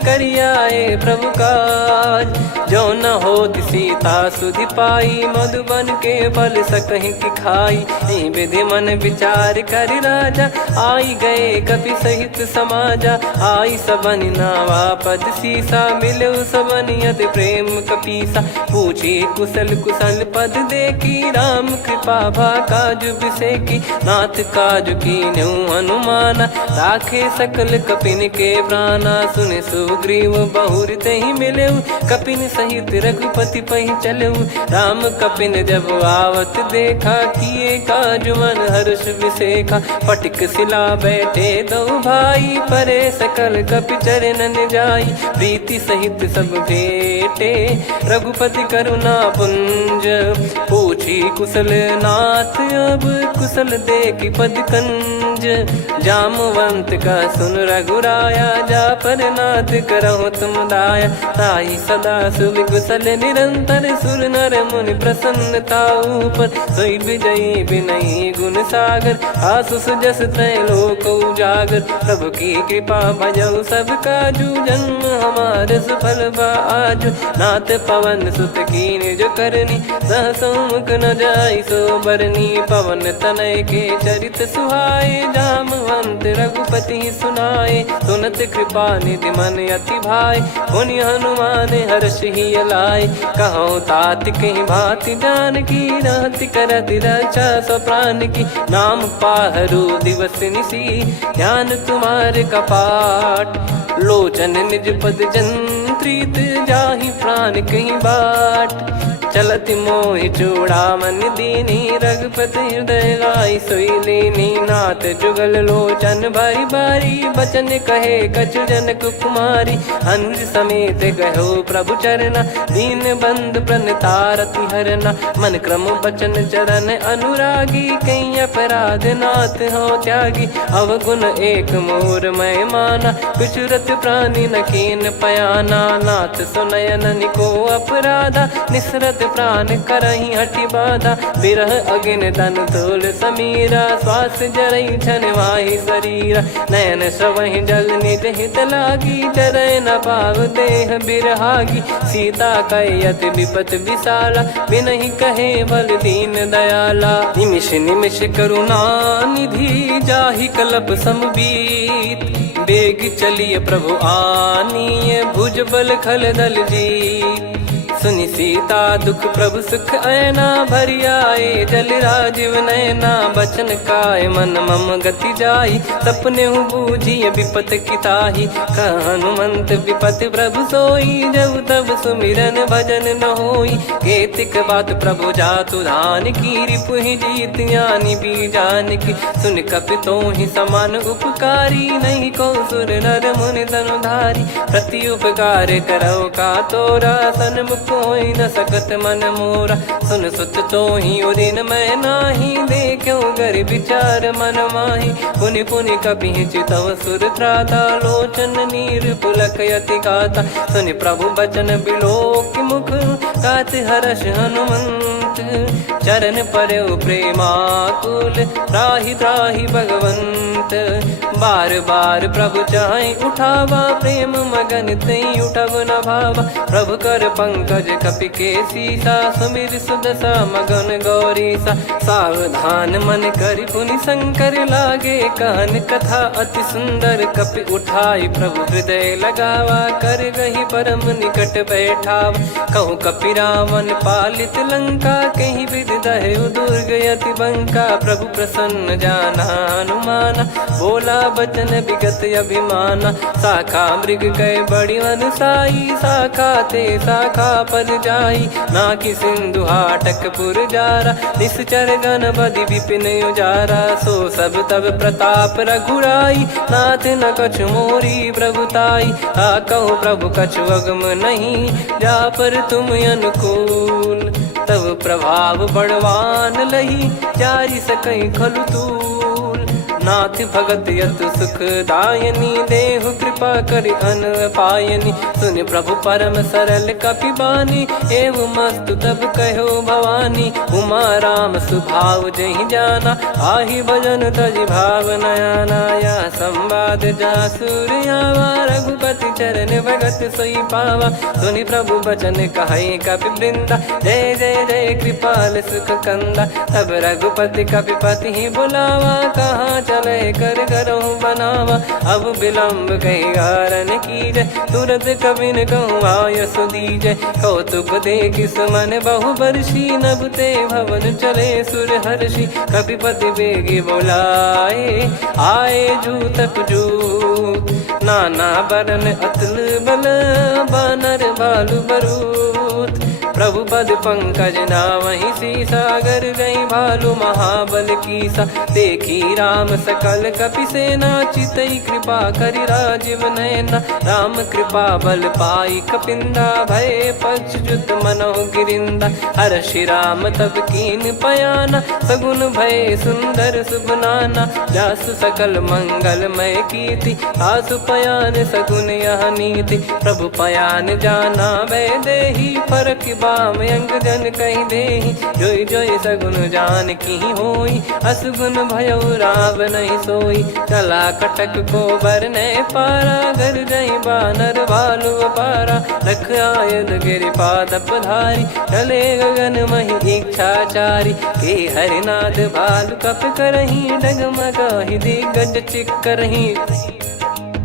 करियाए प्रभु काज। जो न होत सीता सुधि पाई, मधुबन के फल सकहि की खाई। विधि मन विचार कर राजा, आई गए कपि सहित समाजा। आई सबन नावा पद सीसा, मिलो सबन यत प्रेम कपीसा। पूछी कुशल कुशल पद देखी, राम कृपा भा काजु बिसेकी। नाथ काजु कीन्हु हनुमाना, राखे सकल कपिन के प्राणा। सुन सुग्रीव बहुर तहि मिलेऊ, कपिन सहित रघुपति पहि चलेऊ। राम कपिन जब आवत देखा, किए काजु मन हर्ष विसेखा। फटिक सिला बैठे दो भाई, परे सकल कपि चरणन जाई। प्रीति सहित सब भेटे, रघुपति करुणा पुंज। पूछी कुशल नाथ अब, कुशल देखि पद कंज। जामवंत का सुन रघुराया, जा पर नाथ करहु तुम दाया। ताई सदा सुविकुशल निरंतर, सुर नर मुनि प्रसन्नता ऊपर। सोई विजयी विनयी गुण सागर, आसुस जस तय लोक उजागर। प्रभु की कृपा भजऊ सब काजू, जन्म हमार सफल बा आजु। नाथ पवन सुत कीन जो करनी, सहसो मुख न जाई सो बरनी। पवन तनय के चरित सुहाए, जामवंत रघुपति सुनाए। सुनत कृपा निधि मन अति भाई, पुनि हनुमान हर्ष ही लाए। कहो तात कहीं भांति जान की, रहति करति रक्षा सो प्राण की। नाम पाहरू दिवस निसी, ध्यान तुम्हारे कपाट। लोचन निज पद जंत्रित, जाहि प्राण कहीं बाट। चलति मोहि चूड़ामन दीनी, रघुपति हृदय लाई सोई लीनी। नाथ जुगल लोचन बारी बारी, बचन कहे कछु जनक कुमारी। अनुज समेत गहो प्रभु चरना, दीन बंद प्रणतारति हरना। मन क्रम बचन चरण अनुरागी, कहीं अपराध नाथ हो त्यागी। अवगुण एक मोर मैं माना, विचुरत प्राणी न कीन पयाना। नाथ सुनयन निको अपराधा, निसरत प्राण करहि हटि बाधा। बिरह अगिन तन तोल समीरा, श्वास जरई छन वाहि शरीरा। नयन श्रवहि जल निज हित लागी, चरय न पाव देह बिरहागी। सीता कयत विपत विशाला, बिनहि कहे बल दीन दयाला। निमिष निमिष करुणा निधि, जाहि कलप समबीत। बेग चलिय प्रभु आनीय, भुज बल खल दल जीत। सुनि सीता दुख प्रभु सुख ऐना, भरि आए जल राजीव नैना। बचन काय मन मम गति जाई, सपने हूँ बूझिय विपत किताही। हनुमंत विपत प्रभु सोई, जब तब सुमिरन भजन न होई। केतिक बात प्रभु जातु धान की, रिपुहि जीत यानी बीजान की। सुन कपि तो ही समान उपकारी, नहीं को सुर नर मुनि तनुधारी। प्रति उपकार करौ का तोरा, सन्मुख होई न सकत मन मोरा। सुन सुत तोहि उरिन मैं नाही, देखो गर विचार मन माही। पुनि पुनि कपि चितव सुर त्राता, लोचन नीर पुलक यति गाता। सुनि प्रभु बचन बिलोक मुख, गात हर्ष हनुमंत। चरण परौ प्रेमाकुल, त्राहि त्राहि भगवंत। बार बार प्रभु चाहि उठावा, प्रेम मगन तई उठब न भावा। प्रभु कर पंकज कपि के सीसा, सुमिर सुदशा मगन गौरीसा। सावधान मन करि पुनि शंकर लागे, कहन कथा अति सुंदर। कपि उठाई प्रभु हृदय लगावा, कर गही परम निकट बैठावा। कहूँ कपि रावण पालित लंका, कहीं विधि दहु दुर्ग यति बंका। प्रभु प्रसन्न जाना हनुमाना, बोला बचन विगत अभिमाना। शाखा मृग कह बड़ी अनुसाई, शाखा ते शाखा पर जाई। नाकि सिंधु हाटक पुर जारा, निश्चर गण बदि विपिन उजारा। सो सब तब प्रताप रघुराई, नाथ न कछु मोरी प्रभुताई। कहो प्रभु कछु अगम नहीं, जा पर तुम अनुकूल। तब प्रभाव बड़वान लही, जारी सकई खलु तूल। नाथ भगत यत सुख दायनी, देहु कृपा करि अन पायनी। सुनि प्रभु परम सरल कपि बानी, एव मस्तु तब कहो भवानी। उमा राम सुभाव जहि जाना, आहि भजन तजि भाव नयाना। या संवाद जासुर आवा, रघुपति चरण भगत सोई पावा। सुनि प्रभु बचन कहै कपि वृंदा, जय जय जय कृपाल सुख कंदा। तब रघुपति कपि पति बुलावा, कहाँ चले कर करहु बनावा। अब विलम्ब कही कारण कीजय, तुरत कबिन कहूँ आयस दीजय। कौतुक देखि सुमन बहु बरसी, नभ ते भवन चले सुर हर्षि। कपिपति बेगी बोलाए, आए जूतक जूत। नाना बरन अतुल बल, बानर बालु बरूत। प्रभु पद पंकज नावहि सीसा, गर गई भालु महाबल कीसा। देखी राम सकल कपि सेना, चितई कृपा करि राजीव नयना। राम कृपा बल पाई कपिंदा, भय पक्षजुत मनोह गिरिंदा। हर्षि राम तब कीन पयाना, सगुन भय सुंदर सुगुनाना। जासु सकल मंगलमय कीर्ति, आसु पयान सगुन यह नीति। प्रभु पयान जाना वै देहि, परख बाम अंग जन कहि देहि। जोई जोई सगुन जान की होई, असगुन भयो राव नहीं सोई। चला कटक को बरने पारा, घर जई बानर भालु अपारा। लख आयल गिरि पाद पधारी, चले गगन महि इच्छाचारी। के हरिनाथ भालु कप करही, डगमगाहि दिग्गज चिक्करही।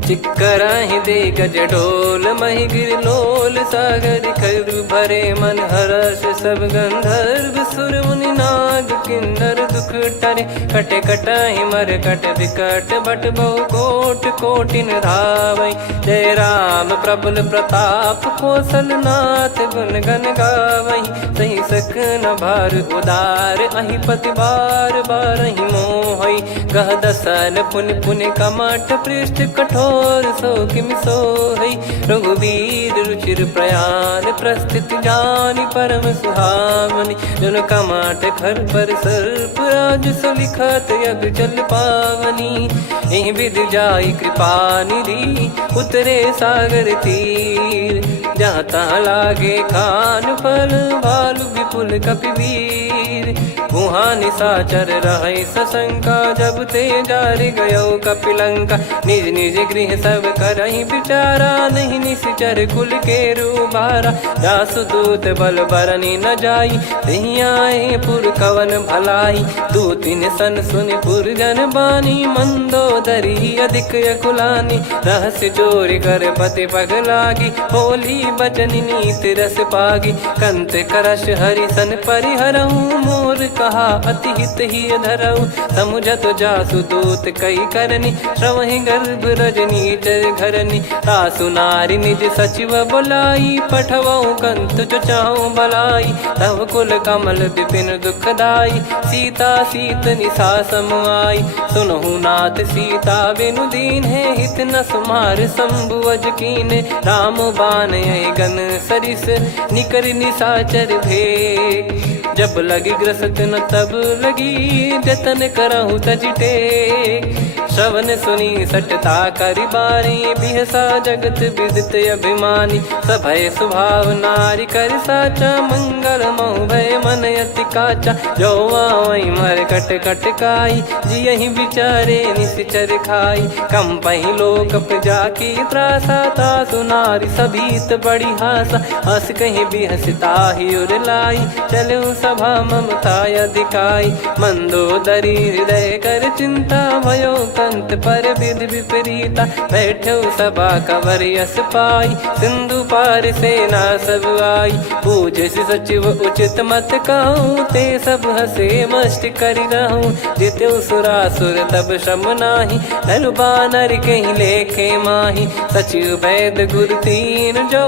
चिक्कराहि दिग्गज डोल, महि गिर लोल। सागर करु भरे मन हर्ष, सब गंधर्व सुर मुनि नाग किन्नर दुख टरे। कटे कटाहि मरकट विकट, बट बहु कोट कोटिन धावै। जय राम प्रबल प्रताप, कौशल नाथ गुण गण गावै। सही सकन भार उदार, अहि पति बार बारहि मोहै। गह दसन पुनि पुनि कमठ, पृष्ठ कठोर सो किम सोहै। रघुवीर रुचिर प्रयाण, प्रस्थित जानि परम सुहावनी। जन कमाट खर पर सर्प, राज सलिखत यग चल पावनी। एहि विधि जाई कृपा निधि, उतरे सागर तीर। जहाँ तहाँ लागे खान फल, भालु विपुल कपि वीर। वहाँ निशाचर रहै सशंका, जब ते जारि गयो कपिलंका। निज निज गृह सब करहि विचारा, नहीं निश्चर कुल के रूबारा। जासु दूत बल बरनी न जाई, नहीं आए पुर कवन भलाई। दूतिन सन सुनि पुर जन बानी, मंदोदरी अधिक अकुलानी। रहस्य चोरी कर पति पग लागी, होली बचन नीत रस पागी। कंत करश हरिसन परिहरऊ मोर कहा अति हित ही धरऊ। समुझत जासु दूत कई करनी श्रवहि गर्भ रजनी चर घरनी। तासु नारी निज सचिव बुलाई पठवऊ कंत जो चाहूं बलाई। तव कुल कमल विपिन दुखदाई सीता सीत निशा समाई। सुनहु नाथ सीता बिनु दीन है हित न सुमार शंभु अज कीने। राम बान गन सरिस निकर निशाचर भेग। जब लगी ग्रसत न तब लगी जतन करहु तज टेक। श्रवण सुनी सटता करि बारी बिहसा जगत विदित अभिमानी। सभय स्वभाव नारी कर साचा मंगल मऊ भय मन अति काचा। जो आवई मर कट कट काई जियहि विचारे निश्चर खाई। कम पही लोक जाकी त्रासा तासु नारी सभीत बड़ी हासा। हस कहीं बिहसता ही उर लाई चलऊ सभा ममता अधिकाई। मंदोदरी हृदय कर चिंता भयो कंत पर विधि विपरीता। बैठो सभा कवर यस पाई सिंधु पार सेना सब आई। पूज सचिव उचित मत कहूँ ते सब हसे मस्त करि रहूं। जित्यु सुरासुर तब श्रम नाही धनु बानर कहीं लेखे माही। सचिव वैद गुरु तीन जो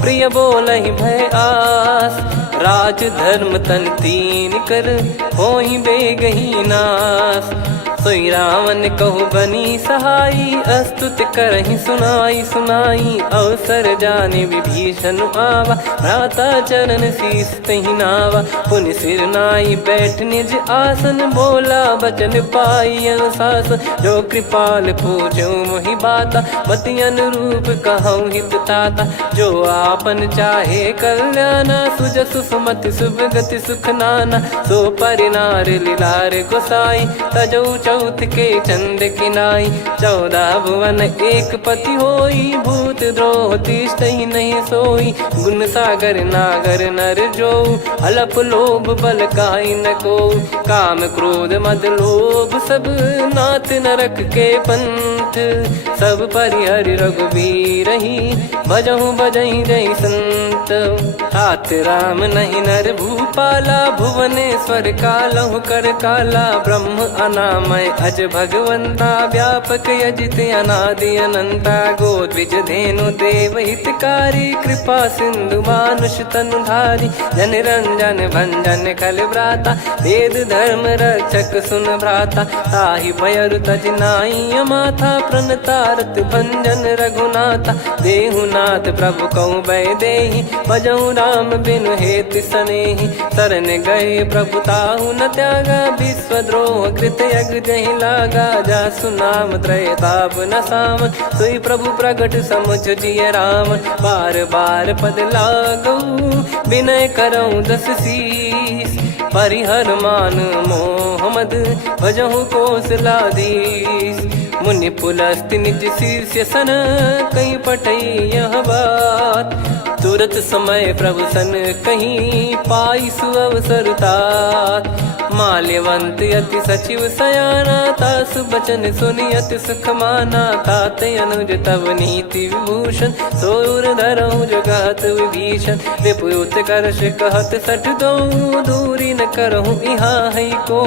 प्रिय बोलहि भय आस। राज धर्म तन तीन कर होई बेगही नास। सोई रावण कहु बनी सहाई अस्तुत करहि सुनाई सुनाई। अवसर जाने विभीषण आवा भ्राता चरण शीस तहि नावा। पुनि सिर नाई बैठ निज आसन बोला बचन पाई अनुशासन। जो कृपाल पूछो मोहि बाता मति अनुरूप कहूँ हित ताता। जो आपन चाहे कल्याणा सुजसु सुमति शुभ गति सुख नाना। सो परिनार लीलार गोसाई तजौ चौथ के चंद किनाई। 14 भुवन एक पति होई भूत द्रोह तिष्ठहि नहीं सोई। गुण सागर नागर नर जो अलप लोभ बल काई न को। काम क्रोध मद लोभ सब नाथ नरक के पंथ। सब परिहरि रघुबीर ही भजहु भजहि जय संत। हाथ राम नहीं नर भूपाला भुवनेश्वर कालहु कर काला। ब्रह्म अनामय अज भगवंता व्यापक यजित अनादि अनंता। गोद्विज धेनु देव हितकारी कृपा सिंधु मानुष तनुधारी। जन रंजन भंजन खल भ्राता वेद धर्म रक्षक सुन भ्राता। ताहि भयरु तज नाई माथा प्रणतारत भंजन रघुनाथा। देहुनाथ प्रभु कहु भय देहि भजहु राम बिनु हेतु सनेहि। शरण गए प्रभु ताहु न त्यागा विश्वद्रोह कृत यज्ञ जहि लागा। जासु नाम त्रयताप न सामन सोई प्रभु प्रगट समुझ जिय रामन। बार बार पद लागऊ विनय करऊँ 10 शीस। परिहर मान मोह मद भजहु कौशलाधीश। मुनि पुलस्त्य निज शीर्ष सन कहीं पटई यह बात। तुरत समय प्रभु सन कहीं पाई सुअवसर तात। माल्यवंत अति सचिव सयाना तासु बचन सुनि अति सुख माना। तात अनुज तव नीति विभूषण सोर धरहु जगत विभीषण। विपुत करश कहत सठ दो दूरी न करहु यहाँ है को।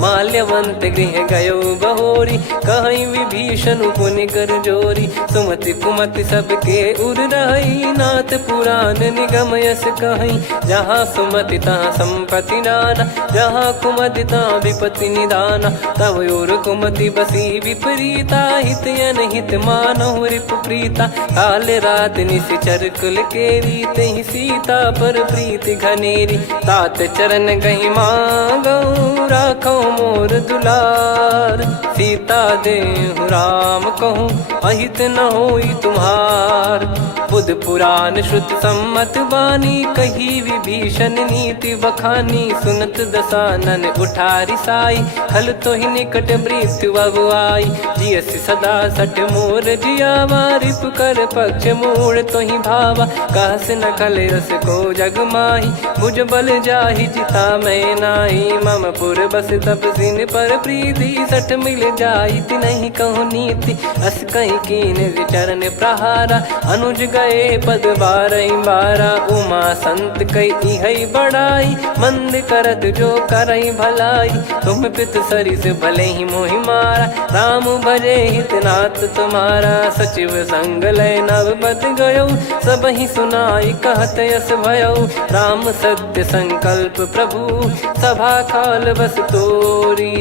माल्यवंत गृह गयो बहोरी कहीं विभीषण पुनि कर जोरी। सुमति कुमति सबके उर रही नाथ पुराण निगम यस कहीं। जहाँ सुमति तहाँ संपत्ति नाना जहाँ कुमति तहाँ विपत्ति निदाना। तव और कुमति बसी विपरीता हित अनहित मानहु रिपु प्रीता। काल रात निशिचर कुल केरी तहि सीता पर प्रीति घनेरी। तात चरण गहि मांगऊ राखो मोर दुलार। सीता देहु राम कहूँ अहित न होई तुम्हार। बुध पुराण श्रुत सम्मत बानी कही विभीषण नीति बखानी। सुनत दसानन उठारी साई खल तो ही निकट मृत्यु अब आई। जियसि सदा सठ मोर जियावा रिप कर पक्ष मूड़ तो ही भावा। कहस न खल रस को जग माही भुज बल जाहि जिता मैं नाई। मम पुर बस तप सिन पर प्रीति सठ मिल जाई ति नहीं कहूँ नीति। अस कहीं कही कीन चरण प्रहारा। अनुज गए पद बारई बारा, उमा संत कई हई बड़ाई। मंद करत जो करई भलाई, तुम पित सरिस भले ही मोहि मारा। राम भजे हितनाथ तुम्हारा, सचिव संग लय नव बद गयो। सब ही सुनाई कहत यस भयो, राम सत्य संकल्प प्रभु। सभा काल बस तोरी,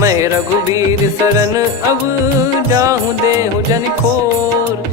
मैं रघुबीर शरण अब जाहूँ देहु जन खोर।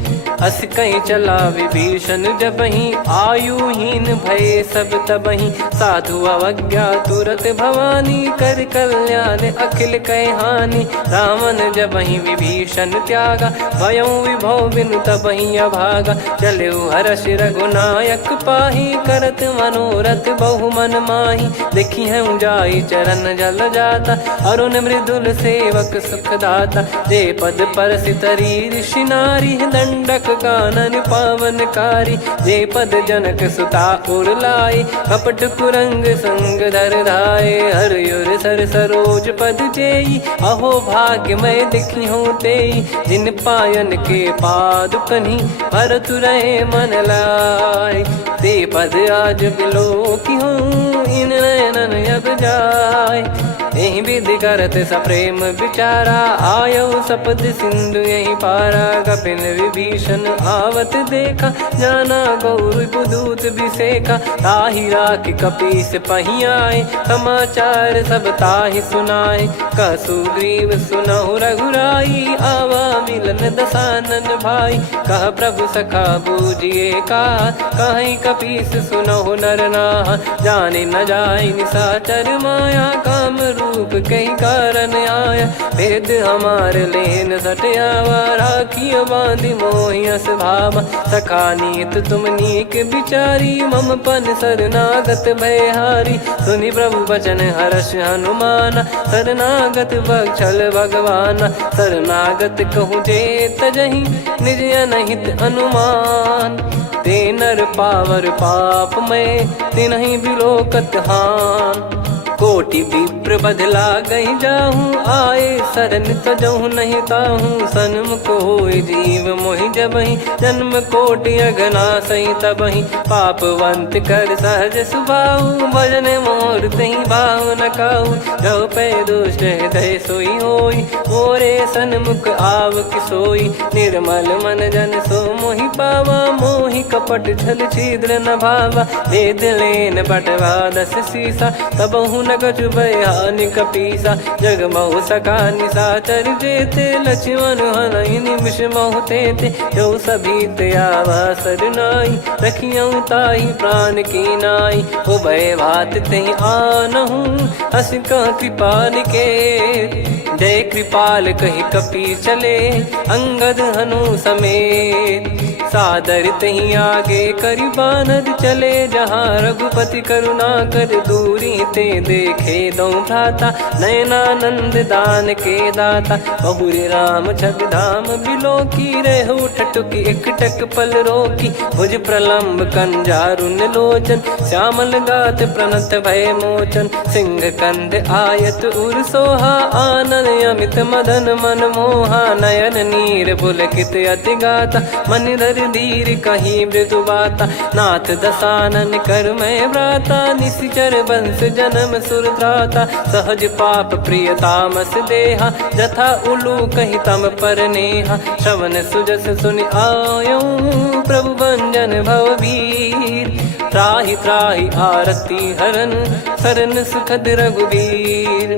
अस कहीं चला विभीषण जबहि, आयुहीन भय सब तबहि। साधु अवज्ञा तुरत भवानी, कर कल्याण अखिल कह हानि। रावण जबहि विभीषण त्यागा, भयउ विभव बिनु तबहि अभागा। चलऊ हर्ष रघुनायक पाहि, करत मनोरथ बहु मन माहि। देखी हूँ जाई चरण जल जाता, अरुण मृदुल सेवक सुखदाता। जे पद परसि तरी ऋषि नारी, दंडक कानन पावनकारी। जे पद जनक सुता उर लाए, कपट कुरंग संग धर धाये। हरियुर सर सरोज पद जेई, अहो भाग्य मैं दिखी हूँ तेई। जिन पायन के पादुकनि, भरत रहे मन लाय। ते पद आज बिलो की हूँ, इन नयनन अब जाय। यही विधि करत सप्रेम विचारा, आयऊ सपद सिंधु यही पारा। कपिल विभीषण आवत देखा, जाना गौर बुदूत बिसेखा। ताहि राखि कपीस पही आए, समाचार सब ताहि सुनाए। कह सुग्रीव सुनहु रघुराई, आवा मिलन दसानन भाई। कह प्रभु सखा बूझिए का, कहीं कपीस सुनहु नर नाहा। जाने न जाय निशाचर माया, काम रूप कई कारण आया। भेद हमार लेन सटयावा, राखियो बांधि मोहियस भावा। सखा नीत तुम नीक बिचारी, मम पन शरणागत भयहारी। सुनि प्रभु वचन हर्ष हनुमाना, शरणागत बक्षल भगवाना। शरणागत कहूँ जे तजहि, निज अनहित अनुमान। ते नर पावर पाप में, तिन्हि बिलोकत हान। कोटि विप्र बदला गई जाहूँ, आए शरण तजहु नहीं ताहूँ। सन्मुख होय जीव मोहि जबहि, जन्म कोटि अगना सही तबहि। पापवंत कर सहज सुभाऊ, भजन मोर तहि भाव न काऊ। जो पै दुष्ट हृदय सोई होई, मोरे सन्मुख आव किसोई। निर्मल मन जन सो मोहि पावा, मोहि कपट छल छिद्र न भावा। वेद लेन बटवा दस सीसा, तबहु न कछु भयानि कपीसा। जग महु सका निशाचर जेते, लक्ष्मण हनहि निमिष महु तेते। जो सभी त्यावा सरनाई, रखियऊ ताहि प्राण की नाई। उभय भात तेहि आनहु, हस कह कृपाल के। जय कृपाल कहि कपी चले, अंगद हनु समेत। सादर तही आगे करि बानर चले, जहाँ रघुपति करुणा कर दूरी ते देखे दो भ्राता। नयनानंद दान के दाता, बहुरी राम छवि धाम बिलो की। रहु ठटुकी एकटक पल रोकी, भुज प्रलम्ब कंजारुन लोचन। श्यामल गात प्रणत भय मोचन, सिंह कंद आयत उर सोहा। आनन अमित मदन मन मोहा, नयन नीर पुलकित अति गाता। मन धर धीर कहीं मृदु बाता, नाथ दसानन कर मैं व्राता। निश्चर वंश जन्म सुरत्राता, सहज पाप प्रिय तामस देहा। जथा उलू कही तम पर नेहा, श्रवण सुजस सुनि आयो। प्रभु भंजन भवबीर, त्राहि त्राहि आरती हरन। शरण सुखद रघुबीर,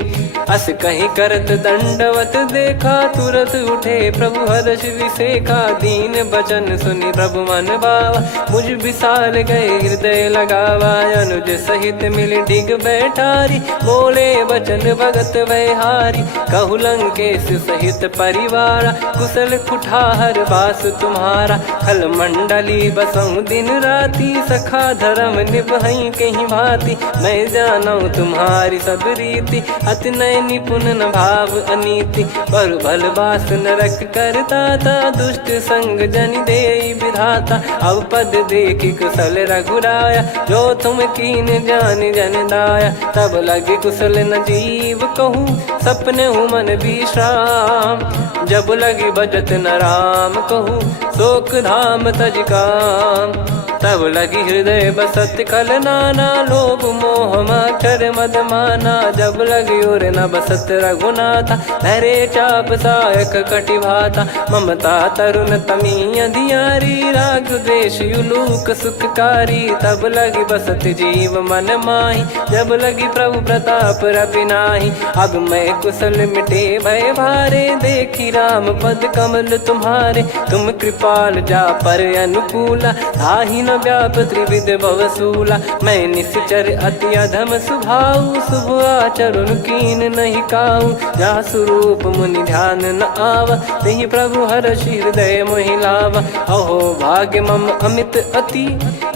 अस कहीं करत दंडवत देखा। तुरत उठे प्रभु हर्ष विसेखा, दीन बचन सुनि प्रभु मन भावा। मुझ विशाल गए हृदय लगावा, अनुज सहित मिल डिग बैठारी। बोले बचन भगत वैहारी, कहु लंकेश सहित परिवारा। कुशल कुठार बास तुम्हारा, खल मंडली बसऊं दिन राती। सखा धर्म निभई कहीं भांति, मैं जानऊ तुम्हारी सब रीति। अति नय हृदय निपुण न भाव अनीति, पर भल बास नरक करता था, दुष्ट संग जनि देई विधाता। अब पद देखी कुशल रघुराया, जो तुम कीन जान जन दाया। तब लगे कुशल न जीव कहूँ, सपने हूँ मन विश्राम। जब लगी बजत न राम कहूँ, शोक धाम तज काम। तब लगी हृदय बसत खल नाना, लोभ मोह मकर मद माना। जब लगी और न बसत रघुनाथा, धरे चाप सायक कटि भाता। ममता तरुण तमी अधियारी, राग द्वेष युलूक सुखकारी। तब लगी बसत जीव मन माही, जब लगी प्रभु प्रताप रवि नाही। अब मैं कुशल मिटे भय भारे, देखी राम पद कमल तुम्हारे। तुम कृपाल जा पर अनुकूला, ताहि न व्याप त्रिविध भवसूला। मैं निश्चर अति अधम सुभाऊ, शुभ आचरण कीन नहीं काऊ। जा स्वरूप मुनि ध्यान न आवा, तेहि प्रभु हर्षि हृदय मोहि लावा। अहो भाग्य मम अमित अति,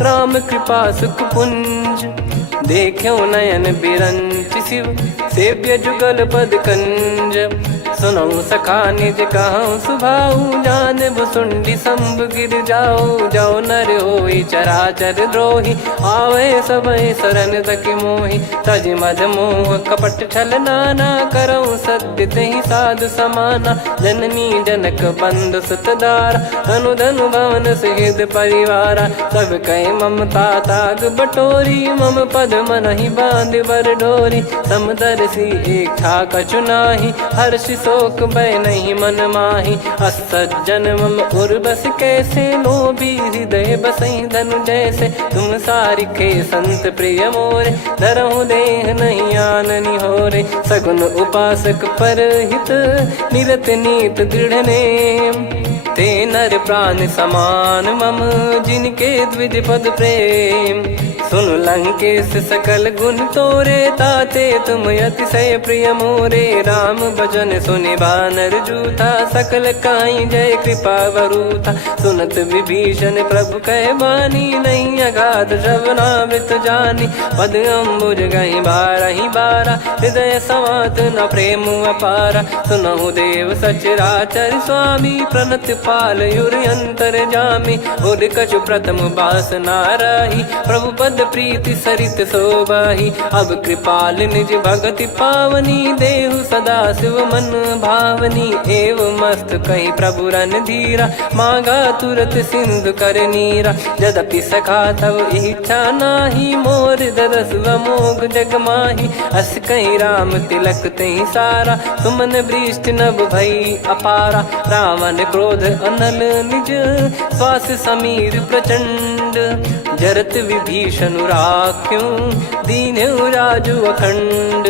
राम कृपा सुख पुंज। देख्यो नयन बिरंच शिव, सेव्य जुगल पद कंज। सुनऊ सखा निज कहूँ सुभाऊ, जान भुसुंडी संभ गिर जाओ। जाओ नर होई चराचर द्रोही, आवे सबय शरण तक मोहि। तज मद मोह कपट छल नाना, करऊँ सत्य तेहि साधु समाना। जननी जनक बंधु सुतदारा, धनु धनु भवन सहित परिवारा। सब कहे ममता ताग बटोरी, मम पद मनहि बांध बर डोरी। समदर्शी इच्छा कछु नाही, हर्षि शोक भय नहीं मन माही। असज्जन मम उर्वश कैसे, लोभी हृदय बसई धनु जैसे। तुम सारिखे संत प्रिय मोरे, धरहु देह नहीं आननि होरे। सगुन उपासक पर हित, निरत नीत दृढ़ नेम। ते नर प्राण समान मम, जिनके द्विज पद प्रेम। सुन लंकेश सकल गुण तोरे, ताते तुम अतिशय प्रिय मोरे। राम भजन सुनि बानर जूथा, सकल काई जय कृपा वरूथा। सुनत विभीषण प्रभु कह बानी, नहीं अगाध श्रवणामृत जानी। पद अम्बुज गहि बारहि बारा, हृदय समात न प्रेम अपारा। सुनहु देव सचराचर स्वामी, प्रणत पाल युर अंतर जामी। उर कछु प्रथम बास नाराही, प्रभु पद प्रीति सरित शोभाही। अब कृपाल निज भगति पावनी, देहु सदा शिव मन भावनी। एव मस्त कही प्रभु रन धीरा, मांगा तुरत सिंधु कर नीरा। यद्यपि सखा तब इच्छा नाही, मोर दरस मोग जग माही। अस कही राम तिलक तहि सारा, सुमन वृष्टि नभ भई अपारा। रावण क्रोध अनल निज, श्वास समीर प्रचंड। जरत विभीषण राख्यों, दीन्हु राजु अखंड।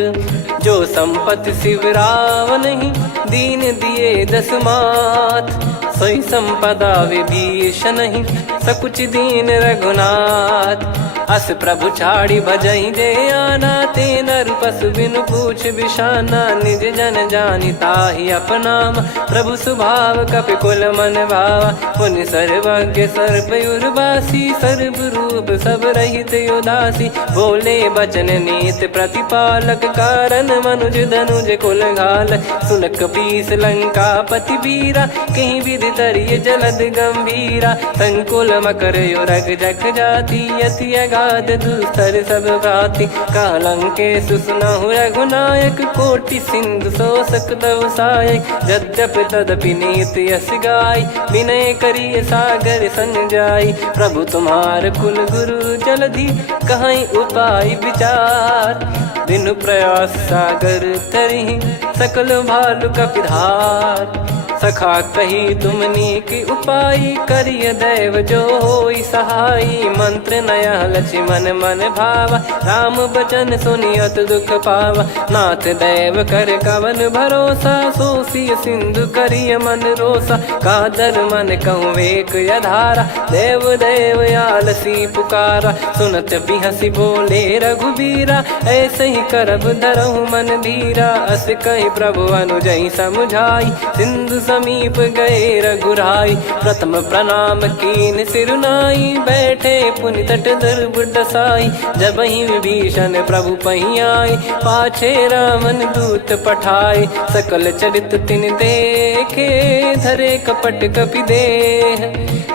जो संपत्ति शिव रावण ही, दीन दिए दस मात। सोई संपदा विभीषण ही, सकुच दीन रघुनाथ। अस प्रभु छाड़ी भजई जे आना, ते नर पशु बिनु पूछ बिशाना। निज जन जानि ताहि अपनामा, प्रभु स्वभाव कपि कुल मन भावा। पुनि सर्वज्ञ सर्वयुर्वासी, सर्व रूप सब रहित उदासी। बोले बचन नीत प्रतिपालक, कारण मनुज धनुज कुल घाल। सुन कपीस लंका पति वीरा, कहीं विधि तरिय जलद गंभीरा। संकुल मकर युरग जग जाति, यति अगाध दुस्तर सब भाति। कालंकेश सुनहु रघुनायक, कोटि सिंधु शोषक तव सहायक। यद्यपि तदपि नीति यस गाय, विनय करिय सागर संग जाई। प्रभु तुम्हार कुल गुरु जलधि, कहीं उपाय विचार। बिनु प्रयास सागर तरि, सकल भालु कपिधार। सखा कही तुमनी की उपाय, करिय दैव जो होई सहाई। मंत्र नया लक्ष्मण मन भावा, राम बचन सुनियत दुख पावा। नाथ दैव कर कवन भरोसा, सोसिय सिंधु करिय मन रोसा। कादर मन कहूँ एक यधारा, देव देव आलसी पुकारा। सुनत बिहसी बोले रघुबीरा, ऐसे ही करब धरहु मन धीरा। अस कही प्रभु अनुजई समुझाई, सिंधु समीप गए रघुराई। प्रथम प्रणाम कीन सिरुनाई, बैठे पुनि तट दुर्ब डसाई। जब ही विभीषण प्रभु पही आए, पाछे रावण दूत पठाए। सकल चरित तिन देखे, धरे कपट कपि देह।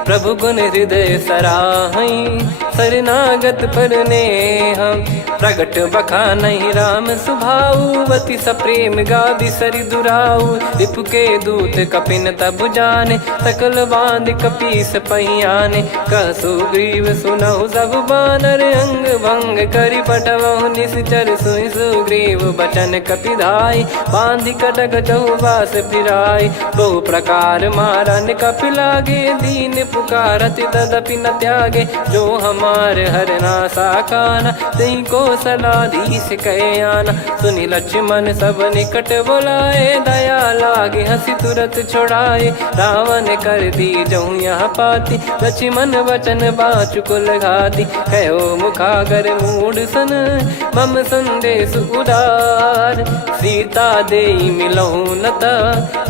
प्रभु गुण हृदय सराहई, शरणागत पर नेह। प्रगट बखानहि राम सुभाऊ, अति सप्रेम गाबि सरि दुराऊ। रिपु के दूत कपिन तब जाने, सकल बांध कपीस पहियाने। कह सुग्रीव सुनहु सब बानर, अंग भंग करि पठवहु निश्चर। सुनि सुग्रीव बचन कपिधाई, बांधि कटक चौबास फिराई। बहु प्रकार मारन कपि लागे, दीन पुकारत तदपि न त्यागे। जो हमार हरना साखाना, तही को सलाधीश कहे आना। सुनि लक्ष्मण सब निकट बोलाए, दया लागे हंसी तुरत छोड़ाए। रावण कर दी जहु यहाँ पाती, लक्ष्मण वचन बाचु कुल घाती। कहो मुखागर मूढ़ सन, मम संदेश उदार। सीता देई मिलहु नत,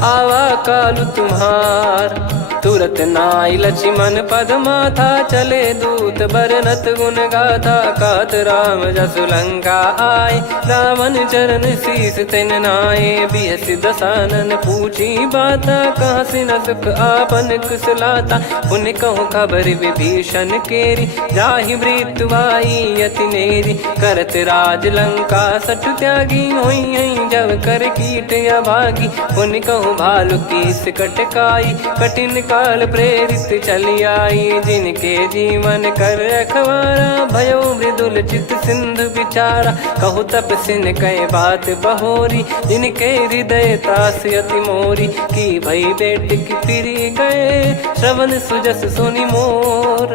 आवा कालु तुम्हार। तुरत नाई लक्ष्मण पद माथा, चले दूत बरनत गुण गाथा। कहत राम जसु लंका आए, रावण चरण शीस तिन नाये। बिहस दसानन पूछी बाता, कहाँ से न सुख आपन कुशलाता। पुन कहूँ खबर विभीषण केरी, जाहि मृत्यु आई अति नेरी। करत राज लंका सठ त्यागी, होई जब कर कीट अभागी। पुन कहूँ भालु कीस कटकाई, कठिन काल प्रेरित चली आई। जिनके जीवन कर रखवारा, भयो मृदुल चित सिंधु विचारा। कहु तपसिन कह बात बहोरी, जिनके हृदय तास अति मोरी। की भई बेट की फिरी गए, श्रवण सुजस सुनि मोर।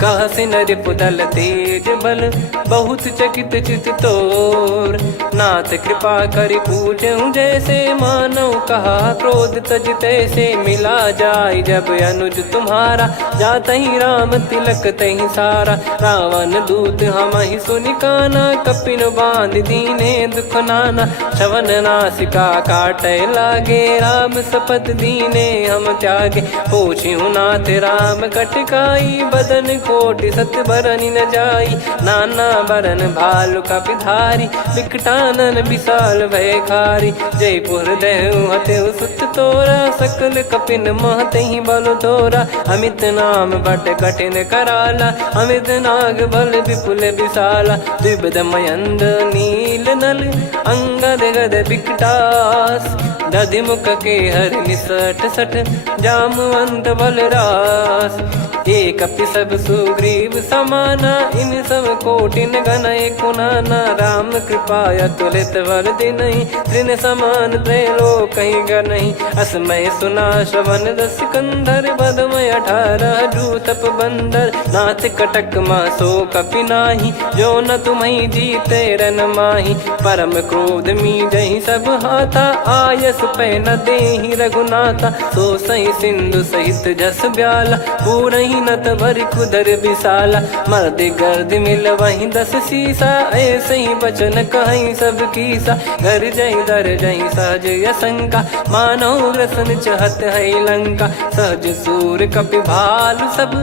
कह सिन रिपुदल तेज बल, बहुत चकित चित तोर। नाथ कृपा करि पूजहु जैसे, मानव कहा क्रोध तज तैसे। मिला जाय जब अनुज तुम्हारा, जातहि राम तिलक तहि सारा। रावण दूत हमहि सुनि काना, कपिन बांध दीने दुख नाना। श्रवण नासिका काटै लागे, राम शपथ दीने हम त्यागे। पूछिहु नाथ राम कटकाई, बदन कोटि सत बरनि न जाई। नाना बरन भालु कपिधारी, विकटानन विशाल भयकारी। जयपुर देहु हतेउ सुत तोरा, सकल कपिन महतहि बल तोरा। अमित नाम बट कठिन कराला, अमित नाग बल विपुल विशाला। द्विविध मयंद नील नल, अंगद गद विकटास। दधिमुख के हर निसठ सठ, जामवंत बलरास। एक कपि सब सुग्रीव समाना, इन सब कोटिन गणय कुनाना। राम कृपा अतुलित बल दिनहि, तृण समान त्रैलोकहि गणहि। असमय सुना श्रवण दस कंधर, बदमय 18 जूतप बंदर। नाथ कटक मां सो कपि नाही, जो न तुम्हि जीते रन माही। परम क्रोध मीजहि सब हाथा, आयस पै न देहि रघुनाथा। सो सही सिंधु सहित जस ब्याला, पूरहि नत भरि कुदर विशाला। मर्द गर्द मिल वही 10 सीसा, ऐसे ही बचन कहीं सब कीसा। घर जय दर जय सहज यसंका, मानव ग्रसन चहत है लंका। सहज सूर कपि भालु सब,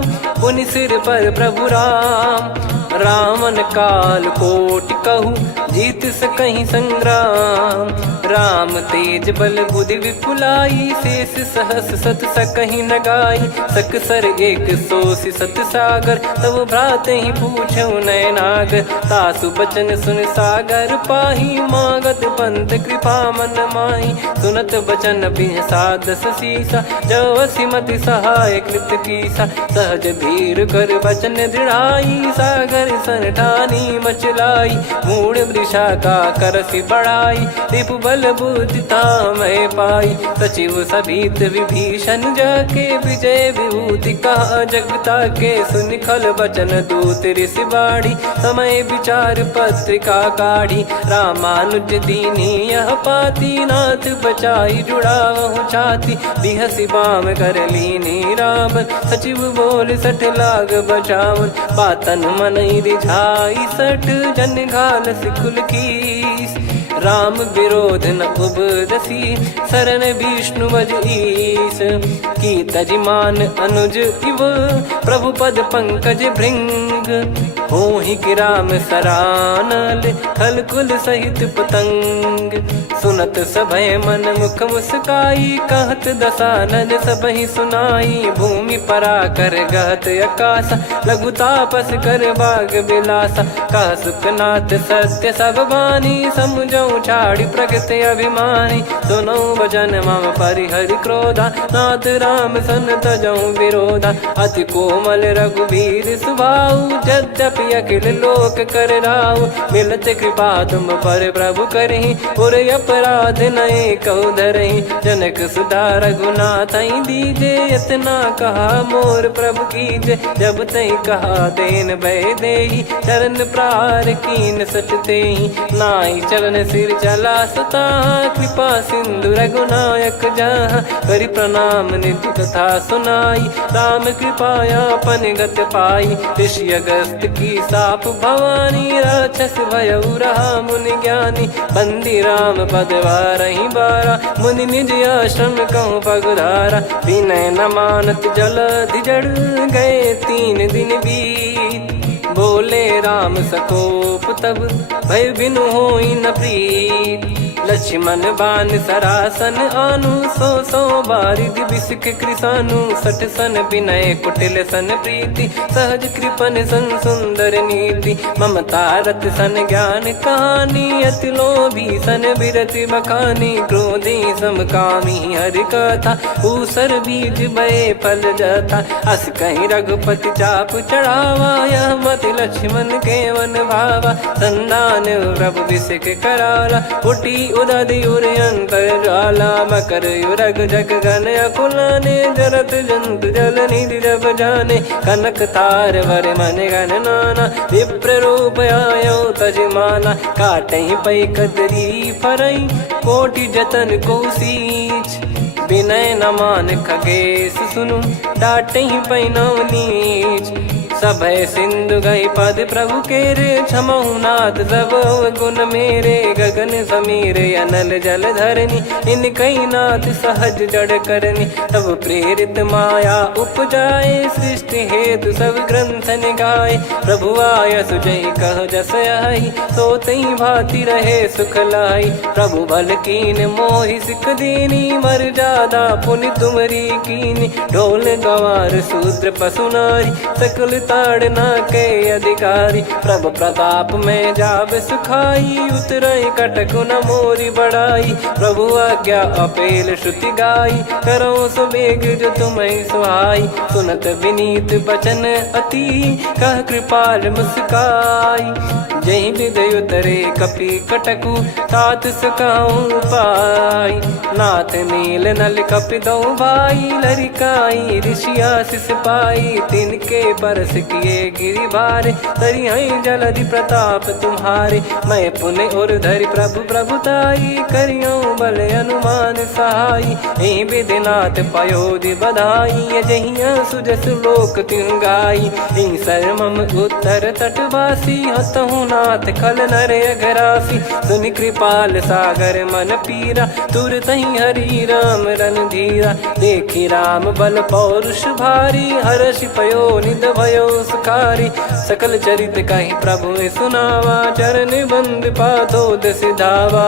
पुनि सिर पर प्रभु राम। रावण काल कोटि कहू, जीत सकहि संग्राम। राम तेज बल बुद्धि विपुलाई, शेष सहस सत सकहि न गाई। सकसर एक सोसि सत सागर, तब भ्रात ही पूछऊ नयनागर। तासु बचन सुन सागर पाही, मागत पंथ कृपा मन माही। सुनत बचन बिहसा 10 सीसा, जो सिमति सहाय कृत कीसा। सहज भीर कर बचन दृढ़ाई, सागर सन ठानी मचलाई। मूढ़ वृषा का करसि बढ़ाई, रिपु बल बुद्धि तामय पाई। सचिव सभीत विभीषण जाके, विजय विभूति कहा जगता के। सुनि खल बचन दूत ऋषि बाड़ी, समय विचार पत्रिका काढ़ी। रामानुज दीनी यह पाती, नाथ बचाई जुड़ावहु छाती। बिहसि बाम कर लीनी राम, सचिव बोल सठ लाग बचावन। बातन मनहि रिझाई सठ, जन घाल सिकुल कीस। राम विरोध न उपदसी, शरण विष्णु मज ईस। की तजिमान अनुज इव, प्रभु पद पंकज भृंग। होहि कि राम सरानल, खल कुल सहित पतंग। सुनत सभय मन मुख मुस्काई, कहत दसानन सबहि सुनाई। भूमि पराकर गहत आकाशा, लघु तापस कर बाग बिलासा। कह सुखनाथ सत्य सब बानी, समझऊ छाड़ी प्रकृति अभिमानी। सुनऊ भजन मम परिहरि क्रोधा, नाथ राम सन तजऊ विरोधा। अति कोमल रघुवीर सुभाऊ, यद्यपि अखिल लोक कर राऊ। मिलत कृपा तुम पर प्रभु करहि, पुर अपराध नए कहु धरहि। जनक सुधा रघुनाथ दीजे, इतना कहा मोर प्रभु कीजे। जब तई कहा देन भय देहि, चरण प्रार कीन सटतेहि। नाई चरण सिर चला सता, कृपा सिंधु रघुनायक जहाँ। करि प्रणाम निधि कथा सुनाई, राम कृपाया अपन गत पाई। ऋषि अगस्त की साप भवानी, राक्षस भयउ रहा मुनि ज्ञानी। बंदी राम पद वारहि बारा, मुनि निज आश्रम कहूँ पगुधारा। विनय न मानत जलधि जड़, गए 3 दिन बीत। बोले राम सकोप तब, भय बिनु होई न प्रीत। लक्ष्मण बान सरासन आनु, 100 बारिधि बिसक कृसानु। 60 सन विनय कुटिल सन प्रीति, सहज कृपन सन सुंदर नीति। ममता रत सन ज्ञान कहानी, अति लोभी सन बिरति बखानी। क्रोधी समकामी हरि कथा, ऊसर बीज भय फल जथा। अस कहीं रघुपति चाप चढ़ावा, यह मति लक्ष्मण के वन भावा। संदान प्रभु बिसक कराला, उठी उदधि उर अंतर ज्वाला। मकर युरग जग गन अकुलाने, जरत जंतु जल निधि जब जाने। कनक तार वर मन गण नाना, विप्र रूप आयो तजमाना। काटहि पै कदरी फरई, कोटि जतन को सींच। विनय न मान खगेश सुनु, डांटहि पै नव नीच। सभय सिंधु गई पद प्रभु केरे, क्षमहु नाथ सब गुण मेरे। गगन समीर अनल जल धरनी, इनकई नाथ सहज जड़ करनी। तब प्रेरित माया उपजाए, सृष्टि हेतु सब ग्रंथ निगाए। प्रभु आय सुजय कह जस आई, सोतई भांति रहे सुख लाई। प्रभु बल कीन मोहि सिख दीनी, मर्यादा पुनि तुमरी कीनी। ढोल गवार शूद्र पशु नारी, सकल ताड़ना के अधिकारी। प्रभु प्रताप में जाब सुखाई, उतरई कटक न मोरी बढ़ाई। प्रभु आज्ञा अपेल श्रुति गाई, करो सो बेग जो तुम्हें सुहाई। सुनत विनीत बचन अति, कह कृपाल मुस्काई। जही विद उतरे कपि कटकु, तात सकाऊं पाई। नाथ नील नल कपि दो भाई, लरिकाई ऋषि आशीष पाई। तिनके परस किए गिरि भारे, तरी हई जलधि प्रताप तुम्हारे। मैं पुण्य और धरि प्रभु प्रभुताई, करियो बल अनुमान सहाई। एहि विधिनाथ पयोधि बधाई, जहिया सुजस लोक तिहुँ गाई। एहि सरमम उत्तर तटवासी, हतहु नाथ खल नर अघरासी। सुनि कृपाल सागर मन पीरा, तुरत ही हरि राम रन धीरा। देखी राम बल पौरुष भारी, हर्ष पयो निध भयो सुखारी। सकल चरित कहि प्रभु सुनावा, चरण बंद पाथोद सिधावा।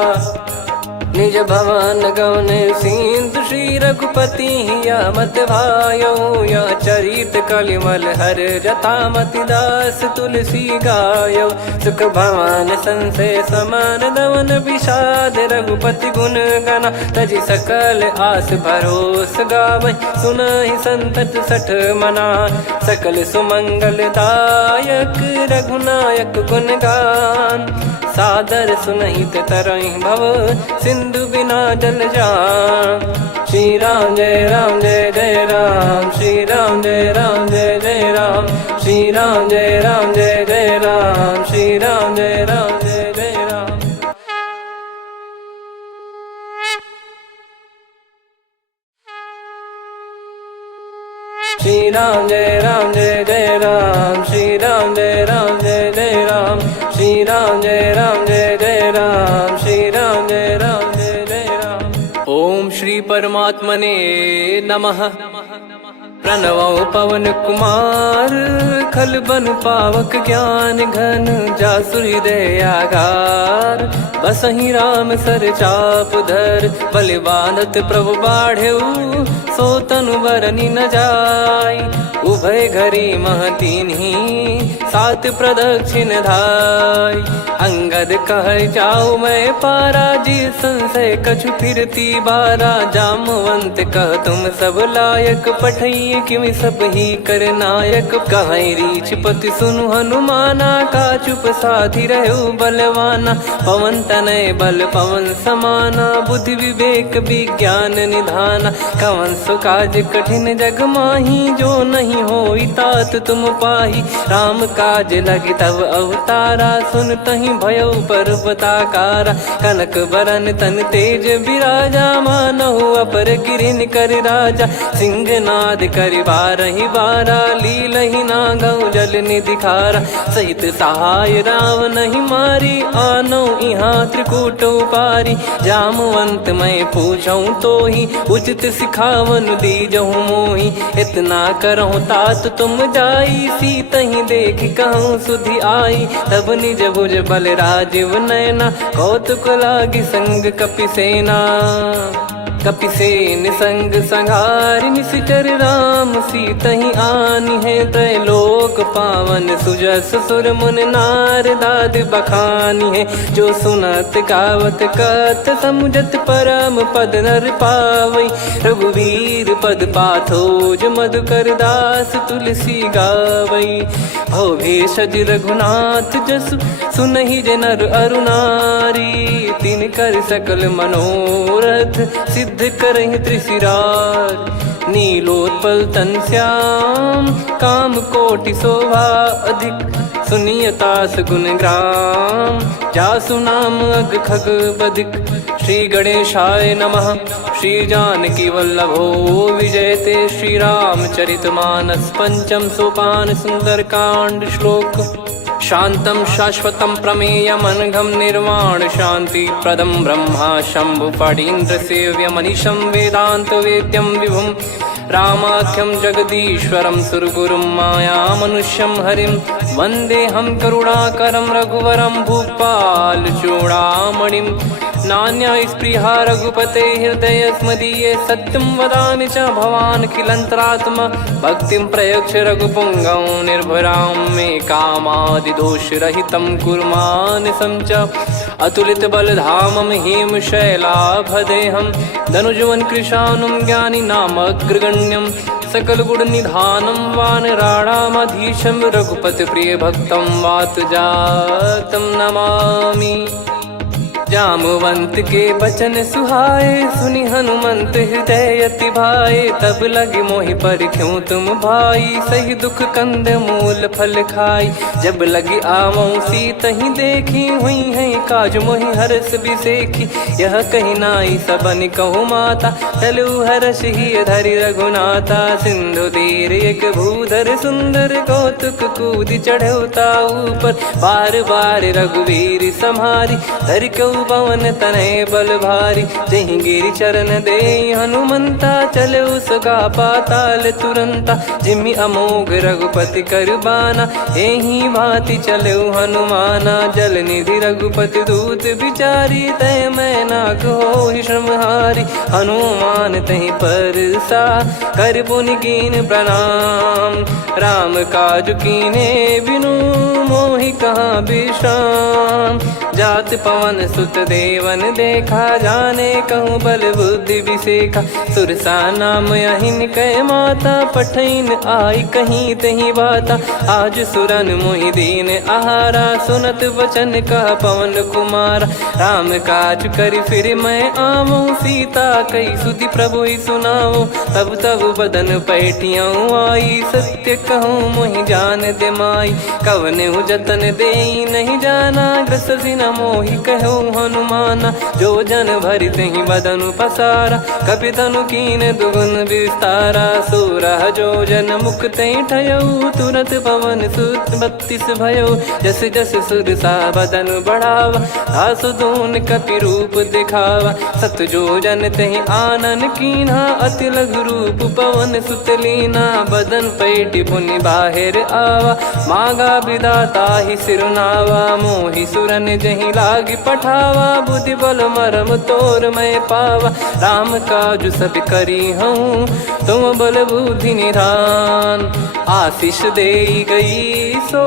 निज भवन गवन सिंधु, श्री रघुपति हिया मत भायो। यह चरित कलिमल हर जथा, मति दास तुलसी गायो। सुख भवन संशय समान दवन, विषाद रघुपति गुण गना। तजि सकल आस भरोस गावै, सुनहि संतत सठ मना। सकल सुमंगल दायक, रघुनायक गुण गान। सादर सुनहित तरहि भव, सिंधु बिना जल जान। श्री राम जय राम जय जय राम, श्री राम जय राम जय जय राम। श्री राम जय राम जय जय राम, श्री राम जय राम जय जय राम। श्री राम जय राम जय जय राम, श्री राम जय राम जय जय राम। श्री राम जय राम जय जय राम, श्री राम परमात्मने नमः। प्रणवो पवन कुमार खल बन पावक ज्ञान घन जासु हृदय आगार। बसहि राम सर चाप धर बलि बांधत प्रभु बाढ़ेऊ सो तनु बरनि न जाय। उभय घरी महतीन्ही सात प्रदक्षिण धाय। अंगद कह जाऊ मैं पारा जी संशय कछु फिरती बारा। जामवंत कह तुम सब लायक पठई किमि सब ही कर नायक। कहीं रीछ पति सुनु हनुमाना का चुप साधि रहु बलवाना। पवन तनय बल पवन समाना बुद्धि विवेक विज्ञान निधाना। कवन सो काज कठिन जग माही जो नहीं होई तात तुम पाही। राम काज लगी तब अवतारा सुन तहि भयो पर्वताकारा। कनक बरन तन तेज विराजा मानहु अपर गिरिन कर राजा। सिंहनाद करि बारहि बारा लीलहि नागौ जल निधि खारा। सहित सहाय राव नहीं मारी आनो इहाँ त्रिकूट उपारी। जामवंत मैं पूछऊँ तो ही उचित सिखावन दीजहु मोही। इतना करहु तात तुम जाई सीतहि देख कहूँ सुधि आई। तब निज भुज बल राजीव नयना कौतुक लागी संग कपिसेना। कपिसेन संग संघारि निशिचर राम सीतहि आनी है। त्रैलोक पावन सुजस सुर मुन नार दाद बखानी है। जो सुनत गावत कथ समुझत परम पद नर पावई। रघुवीर पद पाथोज मधुकर दास तुलसी गावई। भव भेषज रघुनाथ जसु सुनहि जे नर अरु नारी। तिन कर सकल मनोरथ सिद्ध करहि त्रिशिरार। नीलोत्पल तन श्याम काम कोटि शोभा अधिक। सुनियतास गुण ग्राम जासु नाम अग खग बदिक। श्री गणेशाय नमः। श्री जानकी वल्लभो विजयते। श्री रामचरित मानस पंचम सोपान सुंदरकांड श्लोक। शांतं शाश्वतं प्रमेयमनघं निर्वाण शांति प्रदं ब्रह्मा शंभु फणीन्द्र सेव्यमनिशं वेदांत वेद्यं विभुं। रामाख्यं जगदीश्वरं सुरगुरुं मायामनुष्यं हरिं। वन्देऽहं करुणाकरं रघुवरं भूपाल चूडामणिं। नान्या स्पृहा रघुपते हृदय स्मदीये। सत्यं वदामि च भवान् खिलन्तरात्मा। भक्तिं प्रयच्छ रघुपुङ्गं निर्भरां मे कामादिदोषरहितं कुर्मानिसं च। अतुलित बलधामं हेमशैलाभदेहं धनुजवन कृशानुं ज्ञानी नामग्रगण्यं। सकल गुण निधानं वानराणामधीशं। रघुपति प्रिय भक्तं वात जातं नमामि। जामवंत के बचन सुहाए सुनि हनुमंत हृदय अति भाए। तब लगे मोहि पर क्यों तुम भाई सही दुख कंद मूल फल खाई। जब लगी आवऊँ सीतहि देखी हुई है काज मोहि हरस बिसेखी। यह कही नाई सबन कहु माता चलु हरष ही धरि रघुनाथा। सिंधु तीर एक भूधर सुंदर कौतुक कूद चढ़ौता ऊपर। बार बार रघुवीर सम्हारी धर कऊ पवन तनय बल भारी। जहि गिरि चरण दे हनुमंता चले उसका पाताल तुरंता। जिमि अमोघ रघुपति कर बाना एहि भांति चले हनुमाना। जल निधि रघुपति दूत बिचारी तय मैं नाग होहि श्रमहारी। हनुमान तहि परसा कर पुनि कीन प्रणाम। राम काज कीने बिनु मोहि कहाँ विश्राम। जात पवन सुत देवन देखा जाने कहूँ बल बुद्धि विसेखा। सुरसा नाम अहिन कै माता पठैन आई कहीं तही बाता। आज सुरन मोहि दीन आहारा सुनत वचन कह पवन कुमारा। राम काज करि फिर मैं आवऊँ सीता कई सुधि प्रभु ही सुनाऊँ। तब तब बदन पैठियाँ आई सत्य कहूँ मोहि जान दे माई। कवने जतन दे नहीं जाना ग्रस न मोहि कहो हनुमाना। जो जन भरि तहि बदनु पसारा, कपि तनु कीन दुगुन विस्तारा। 16 जो जन मुख तहि ठयऊ, तुरत पवन सुत 32 भयऊ। जस जस सुरसा बदन बढ़ावा, दासु दून कपि रूप दिखावा। 7 जो जन तहि आनन कीन्हा, अति लघु रूप पवन सुत लीना। बदन पैटि पुनि बाहिर आवा, मांगा विधाता ही सिरनावा। मोहि सुरन जहि लागी पठावा, बुद्धि बल मरम तोर मैं पावा। राम काजु सब करी हूँ, तुम बल बुद्धि निधान। आशीष देई गई सो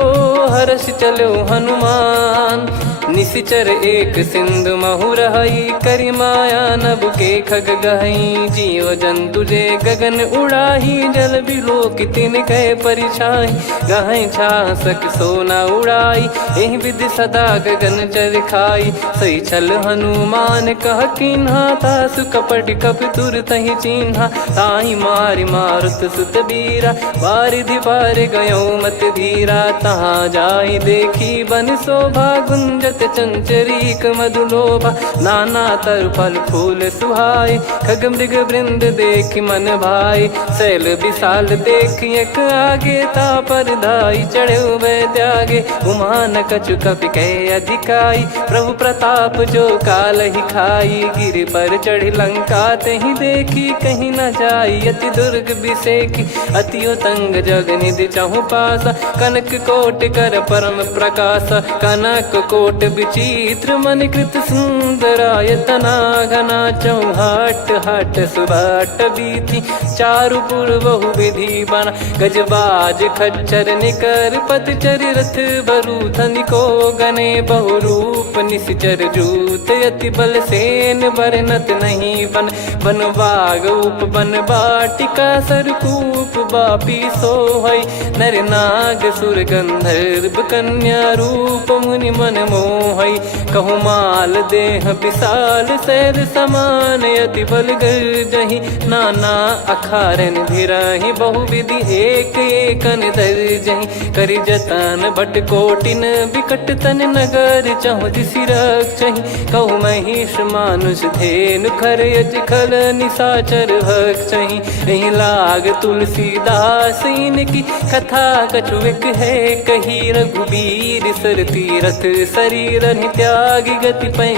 हर्ष चलो हनुमान। निशिचर एक सिंधु महु रहई, करि माया नभ के खग गहई। जीव जंतु जे गगन उड़ाही, जल बिलो कि तिन कह परिछाई। गहई छासक सोना उड़ाई, एहि विधि सदा गगन चर खाई। सही छल हनुमान कह कीन्हा, तासु कपट कप तुर तहि चिन्हा। ताहि मारि मारुत सुत बीरा, बारिधि पार गयो मत धीरा। तहाँ जाई देखी बन शोभा, गुंजत चंचरीक मधुलोभा। नाना तर फल फूल सुहाई, खग मृग वृंद देख मन भाई। शैल विशाल देख एक आगे, तापर धाई चढ़े वै त्यागे। उमान कछु कपि कह अधिकाई, प्रभु प्रताप जो काल ही खाई। गिर पर चढ़ी लंका तहि देखी, कहीं न जाई अति दुर्ग बिसेकी। अति उतंग जग निधि चहु पासा, कनक कोट कर परम प्रकाश। कनक कोट विचित्र मन कृत सुंदरायतना। घना चौहाट हाट सुबाट बीती, चारु पुर बहु विधि बना। गजबाज खच्चर निकर पतचर, रथ बरु धनिको गने। बहु रूप निशिचर जूत, अति बल सेन बरनत नहीं बन। बन बाग उप बन बाटिका, सरकूप बापी सोहई। नर नाग सुर गंधर्व कन्या, रूप मुनि मन मोहई। कहु माल देह विशाल, शैल समान अति बल गर्जहि। नाना अखारन भिरहि, बहु विधि एक एकन दर्जहि। करि जतन भट कोटिन, विकट तन नगर चहु दिसि रक्षहि। कहु महिष मानुष धेनु, खर यज खल निशाचर भक्षहि। एहि लाग तुलसीदास इनकी, कथा कछु एक है कही। रघुबीर सर तीरथ शरीर त्यागी, गति पै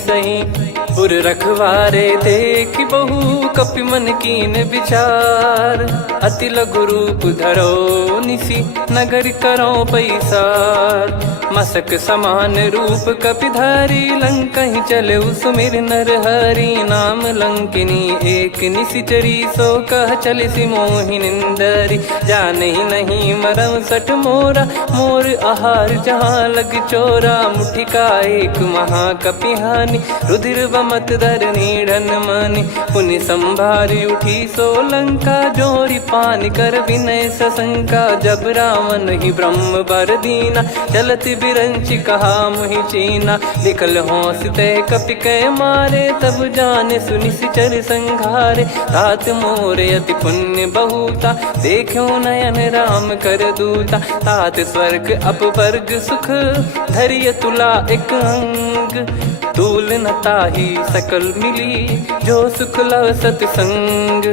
सही। पुर रखवारे देख बहु, कपि मन कीन विचार। अति लघु रूप धरो निसी, नगर करो पैसार। मसक समान रूप कपि धारी, लंकहि चले सुमिर नर हरि। नाम लंकिनी एक निशिचरी, सो कह चलिसि मोहि निंदरी। जानहि नहीं मरम सठ मोरा, मोर आहार जहाँ लग चोरा। मुठिका एक महाकपि हानि, रुधिर बमत धरनी ढन मानि। पुनि संभारी उठी सो लंका, जोरी पान कर विनय सशंका। जब रावण ही ब्रह्म बर दीना, चलत बिरंचि कहा मुहि चीना। निकल होंस तय कपि कै मारे, तब जाने सुनिशिचर संघारे। तात मोर अति पुण्य बहुता, देखो नयन राम कर दूता। तात स्वर्ग अपवर्ग सुख, धैर्य तुला एक अंग। तूल न ताहि सकल मिली, जो सुख लव सतसंग।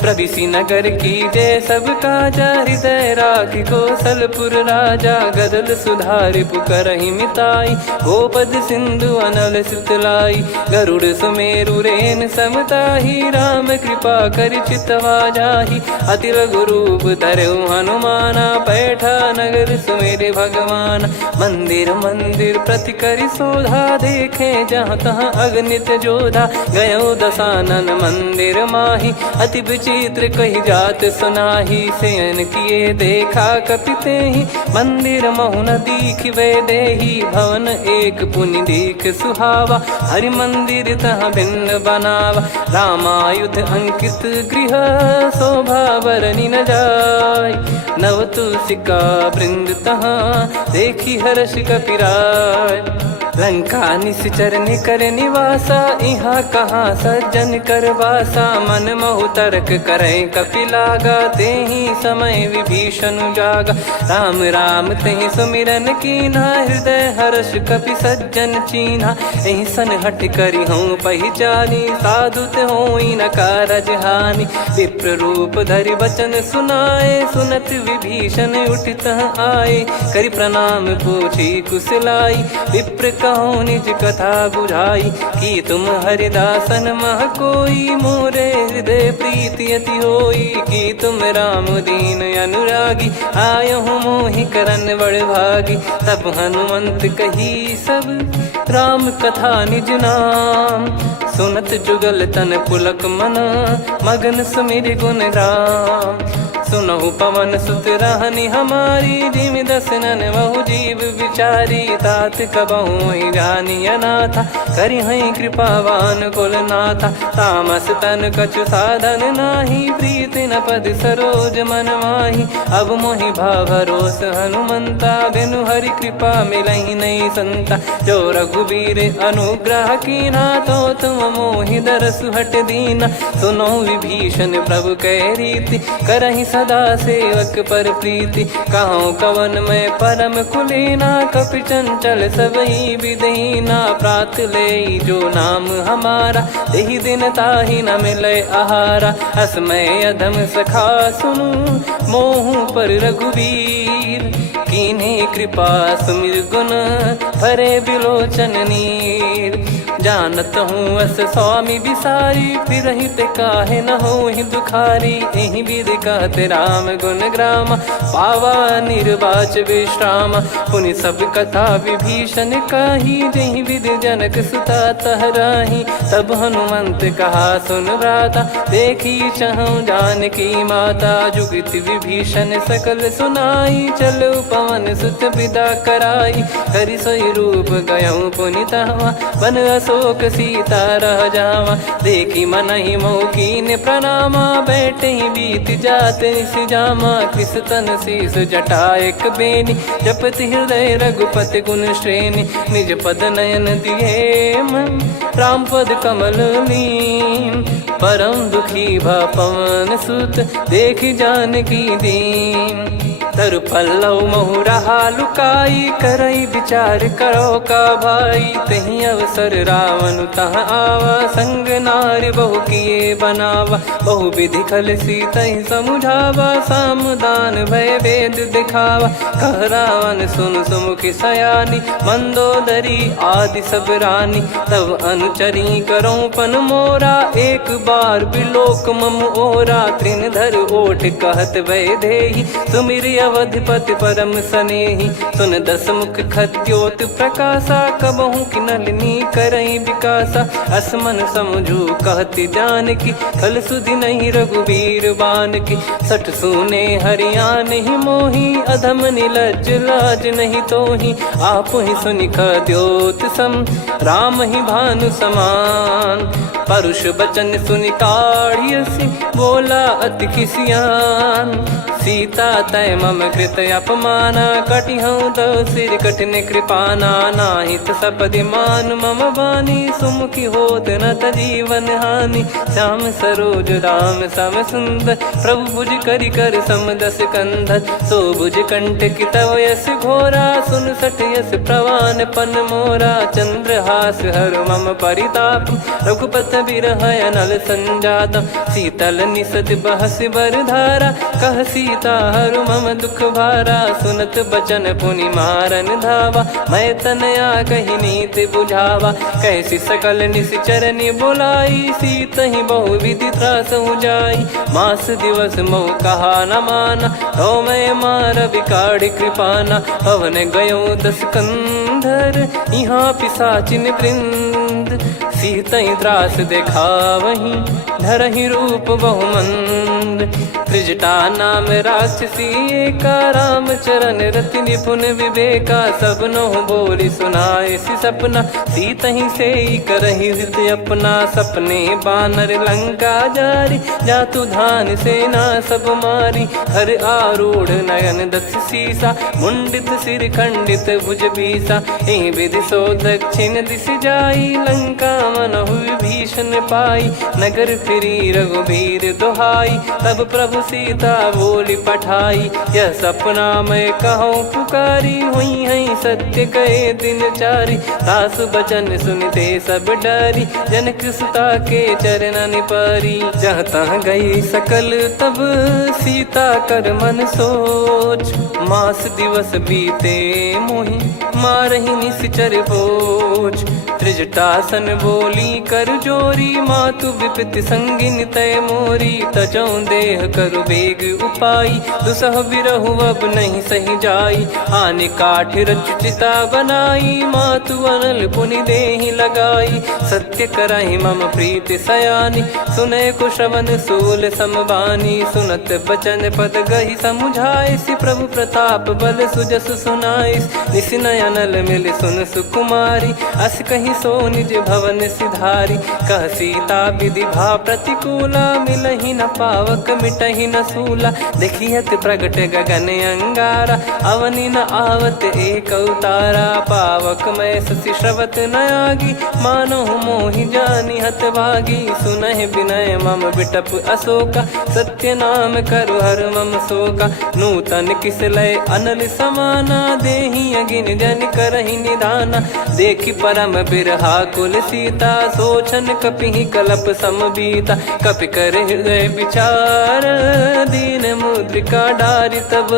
प्रविशि नगर की जय सब काजा, हृदय राखि कौशलपुर राजा। गदल सुधारि पुकारहि मिताई, गोपद सिंधु अनल सितलाई। गरुड़ सुमेरु रेन समताहि, राम कृपा करि चितवा जाहि। अति लघु रूप धरऊ हनुमाना, पैठा नगर सुमेरे भगवान। मंदिर मंदिर प्रति करि शोधा, देखे जहाँ तहाँ अगणित जोधा। गयो दशानन मंदिर माही, अति विचित्र कही जात सुनाही। शयन किए देखा कपि तेहि, मंदिर महु न दीख वे देहि। भवन एक पुनि दीख सुहावा, हरि मंदिर तहाँ भिन्न बनावा। रामायुध अंकित गृह, शोभा बरनि न जाय। नव तुलसिका वृंद तहाँ, देखी हर्ष कपिराय। लंका निश्चर निकर निवासा, यहाँ कहाँ सज्जन कर वासा। मन महु तर्क करें कपिलागा, तेहि समय विभीषण जागा। राम राम तेहि सुमिरन कीन्हा, हृदय हर्ष कपि सज्जन चीन्हा। एहि सन हट करि हूँ पहिचानी, साधु ते होई न कारज हानि। विप्र रूप धरि बचन सुनाए, सुनत विभीषण उठित आए। करि प्रणाम पूछी कुशलाई, विप्र कहो निज कथा बुझाई। कि तुम हरिदासन मह कोई, मोरे हृदय प्रीति अति होई। कि तुम राम दीन अनुरागी, आयहु मोहि करन बड़ भागी। तब हनुमंत कही सब राम कथा निज नाम, सुनत जुगल तन पुलक मना, मगन सुमिर गुण राम। सुनहु पवन सुत रहनी हमारी, जिमि दसनन बहु जीव विचारी। तात कबहु जानी अनाथा, करि हई कृपावान कुल नाथा। तामस तन कछु साधन नाही, प्रीति न पद सरोज मन माही। अब मोहि भावरोस हनुमंता, बिनु हरि कृपा मिलहि नहीं संता। जो रघुबीर अनुग्रह कीन्हा, तो तुम मोहि दरसु हट दीना। सुनो विभीषण प्रभु कह रीति, करहि सदा सेवक पर प्रीति। कहूँ कवन में परम कुलीना, कपि चंचल सबही विदहीना। प्रात ले जो नाम हमारा, तेहि दिन ताहि न मिले आहारा। असमय अधम सखा सुनु, मोहु पर रघुवीर। कीन्हे कृपा सुमिर गुण, भरे बिलोचन नीर। जानत हूँ अस स्वामी बिसारी, फिरहित काहे न होहि दुखारी। एहि विधि कहत राम गुण ग्राम, पावा निर्वाच विश्राम। पुनि सब कथा विभीषण कही, जहि विधि जनक सुता तहराही। तब हनुमंत कहा सुन भ्राता, देखी चहु जानकी माता। जुगति विभीषण सकल सुनाई, चलो पवन सुत विदा कराई। हरि सोई रूप गयऊँ पुनि तहवा, बन अशोक सीता रह जावा। देखी मनहि मौकीन प्रणामा, बैठे ही बीत जात निस जामा। कृस तन शीस जटा एक बेनी, जपति हृदय रघुपति गुण श्रेणी। निज पद नयन दिए मन, राम पद कमल लीन। परम दुखी भा पवन सुत, देखि जानकी दीन। तरु पल्लव महु रहा लुकाई, करई विचार करो का भाई। तहि अवसर रावण तह आवा, संग नारी बहु किए बनावा। बहु विधि खल सीतहि समुझावा, सामदान भय वेद दिखावा। कह रावण सुन सुमुखि सयानी, मंदोदरी आदि सब रानी। तब अनुचरी करो पन मोरा, एक बार बिलोक मम ओरा। तृण धर ओठ कहत भय देहि, सुमिर अवधिपति परम सनेहि। सुन दस मुख खद्योत प्रकाशा, कबहु कि नलिनी करई विकासा। असमन समझू कहति जानकी, खल सुधि नहीं रघुबीर बान की। सठ सुने हरियाण ही मोही, अधम निलज्ज लाज नहीं तोही। आप ही सुनि खद्योत सम, राम ही भानु समान। परुष बचन सुनि काढ़ियसि, बोला अति किसियान। सीता तय मम कृत अपमाना, कटिहऊँ तो सिर कठिन कृपाना। नाहित सपदि मान मम बानी, सुमुखी होत न जीवन हानि। श्याम सरोज राम सम सुंदर, प्रभु भुज करि कर सम दस कंधर। सो भुज कंठ की तव यस घोरा, सुन सठ यस प्रवान पन मोरा। चंद्रहास हर मम परिताप, रघुपत बिरह अनल संजातम। शीतल निसत बहस बर धारा, कह सीता हरु मम दुख भारा। सुनत बचन पुनि मारन धावा, मैं तनया कही नीति बुझावा। कैसी सकल निश्चरनि बुलाई, सीतहि बहु विधि त्रासहु जाई। मास दिवस मोह कहा न माना, तो मैं मार बिकाढ़ कृपाना। पवन गयो दस कंधर, यहाँ पिशाचिन वृंद। मंद, सीतई त्रास देखावहीं, धरहि रूप बहुमंद। त्रिजटा नाम राक्षसी एका, राम चरण रति निपुण विवेका। सबनो बोली सुनाए सि सपना, सीतहि से करहि हृदय अपना। सपने बानर लंका जारी, जातु धान सेना सब मारी। हर आरूढ़ नयन दस सीसा, मुंडित सिर खंडित भुज बीसा। एहि विधि सो दक्षिण दिश जाई, लंका मनहु विभीषण पाई। नगर फिरी रघुबीर दोहाई, तब प्रभु सीता बोली पठाई। यह सपना मैं कहूँ पुकारी, हुई है सत्य कहे दिन चारी। सासु बचन सुनते सब डरी, जनक सुता के चरण पारी। जहाँ तहाँ गई सकल तब सीता कर मन सोच। मास दिवस बीते मोहि, मारहि निश्चर बोझ। त्रिजटासन बोली कर जोरी, मातु विपित संगिन तय मोरी। तजौ देह करु बेग उपाई, दुसह बिरहु अब नहीं सही जाई। आने काठ रचिता बनाई, मातु अनल पुनि देहि लगाई। सत्य करहि मम प्रीति सयानी, सुनय कुशवन सूल समबानी। सुनत बचन पद गहि समुझाए, सि प्रभु प्रताप बल सुजस सुनाइस। निस नयनल मिल सुन सुकुमारी, अस कहि सो निज भवन सिधारी। कह सीता विधि भा प्रतिकूला, मिलहि न पावक मिटहि न सूला। देखियत प्रगट गगन अंगारा, अवनि न आवत एक अवतारा। पावक मैं शशि श्रवत न आगी, मानो मोहि जानि हत भागी। सुनहि विनय मम बिटप अशोका, सत्य नाम करु हर मम शोका। नूतन किस लय अनल समाना, देहि अगिन जन करहि निदाना। देखि परम बिरहा कुल सीता, सोचन कपिहि कलप समबीता। कपि कर हृदय विचार, दीन मुद्रिका डारि तब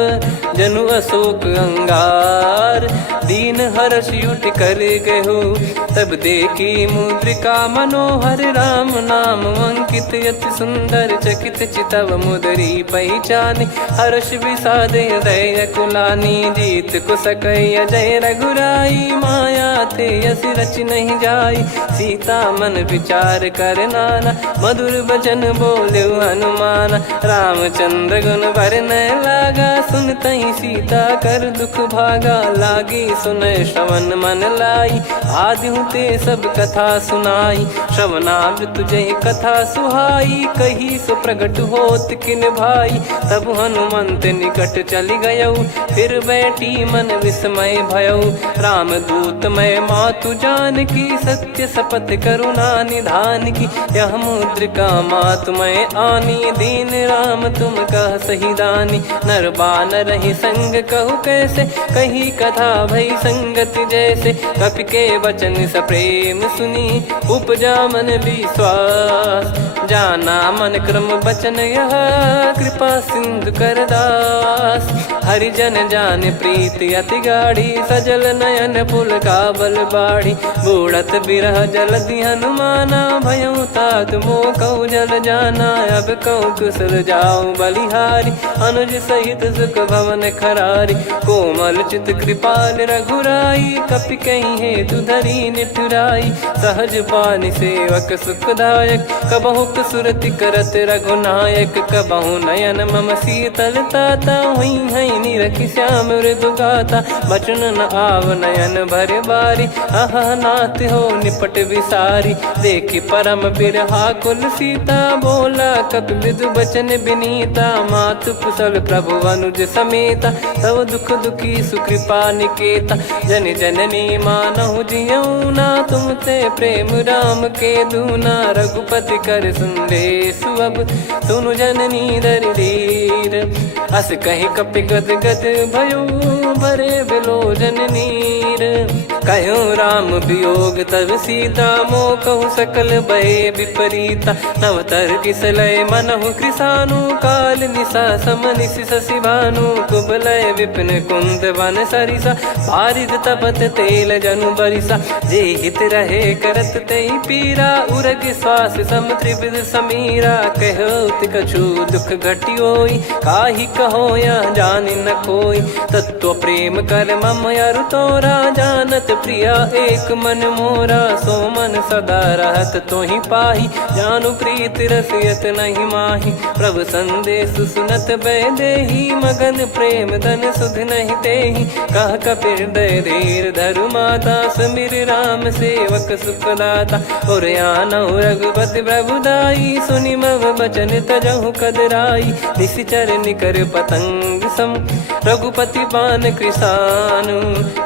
जनु अशोक अंगार। दीन हर्ष उठ कर गहु, तब देखी मुद्रिका मनोहर। राम नाम अंकित अति सुंदर, चकित चितव मुदरी पहचानी। हर्ष विषाद हृदय कुलानी, जीत को सकय जय रघुराई। माया थे यस रच नहीं जाई, सीता मन विचार कर नाना। मधुर बचन बोले हनुमान, रामचंद्र गुण वरन लागा। सुनतहि सीता कर दुख भागा, लागी सुनय श्रवण मन लाई। आदि ते सब कथा सुनाई, श्रवणामृत जय कथा सुहाई। कही सो प्रगट होत किन भाई, तब हनुमंत निकट चली गयऊ। फिर बैठी मन विस्मय भयऊ, राम दूत मैं मातु जान की। सत्य शपथ करुणा निधान की, यह मुद्रिका मातु मैं आनी। दीन राम तुम कह सही दानी, नर बानर रही संग कहु कैसे। कही कथा भई संगति जैसे, कपि के वचन सप्रेम सुनी। उपजा मन विश्वास, जाना मन क्रम बचन यह। कृपा सिंधु कर दास, हरिजन जान प्रीति अति गाढ़ी। सजल नयन पुल काबल बाढ़ी, बूढ़त बिरह जलधि हनुमाना। भयउ तात मोह कहु जल जाना, अब कहु कुशल जाऊं बलिहारी। अनुज सहित सुख भवन खरारी, कोमल चित कृपाल रघुराई। कपि कहीं हेतु धरी निठुराई, सहज पानि सेवक सुखदायक। कबहु सुरति करत रघुनायक, कबहु नयन मम शीतल ताता। हुई है निरखि श्याम मृदु गाता, बचन न आव नयन भर बारी। अह नाथ हो निपट विसारी, देखि परम बिरहा कुल सीता। बोला कपि मृदु बचन बिनीता, मातु कुशल प्रभु अनुज समेता। तव दुख दुखी सुकृपा निकेता, जन जननी मानहु जियऊ ना। तुम ते प्रेम राम के दूना, रघुपति कर संदेशु अब सुनु जननी दर धीर। अस कहि कपि गद गद भयो, भरे विलोचन नीर। कहो राम वियोग तब सीता, मोह कहु सकल भय विपरीता। नवतर किसलय मनहु कृसानु, काल निशा समनिश शशि भानु। कुबलय विपिन कुंद वन सरिसा, पारिद तपत तेल जनु बरिसा। जे हित रहे करत तेहि पीरा, उरग श्वास सम त्रिविध समीरा। कहो कछु दुख घटियोई, काहि कहो या जानि न कोई। तत्व प्रेम कर मम अरु तोरा, जानत प्रिया एक मन मोरा। सो मन सदा रहत तोहि पाही, जानु प्रीत रसियत नहीं माही। प्रभु संदेश सुनत बैदेही, मगन प्रेम धन सुध नहीं तेहि। कह कपिर हृदय धीर धरु माता, सुमिर राम सेवक सुखदाता। और आनौ रघुपति प्रभुदाई, सुनि मम बचन तजहु कदराई। निशिचर निकर पतंग सम, रघुपति पान कृसानु।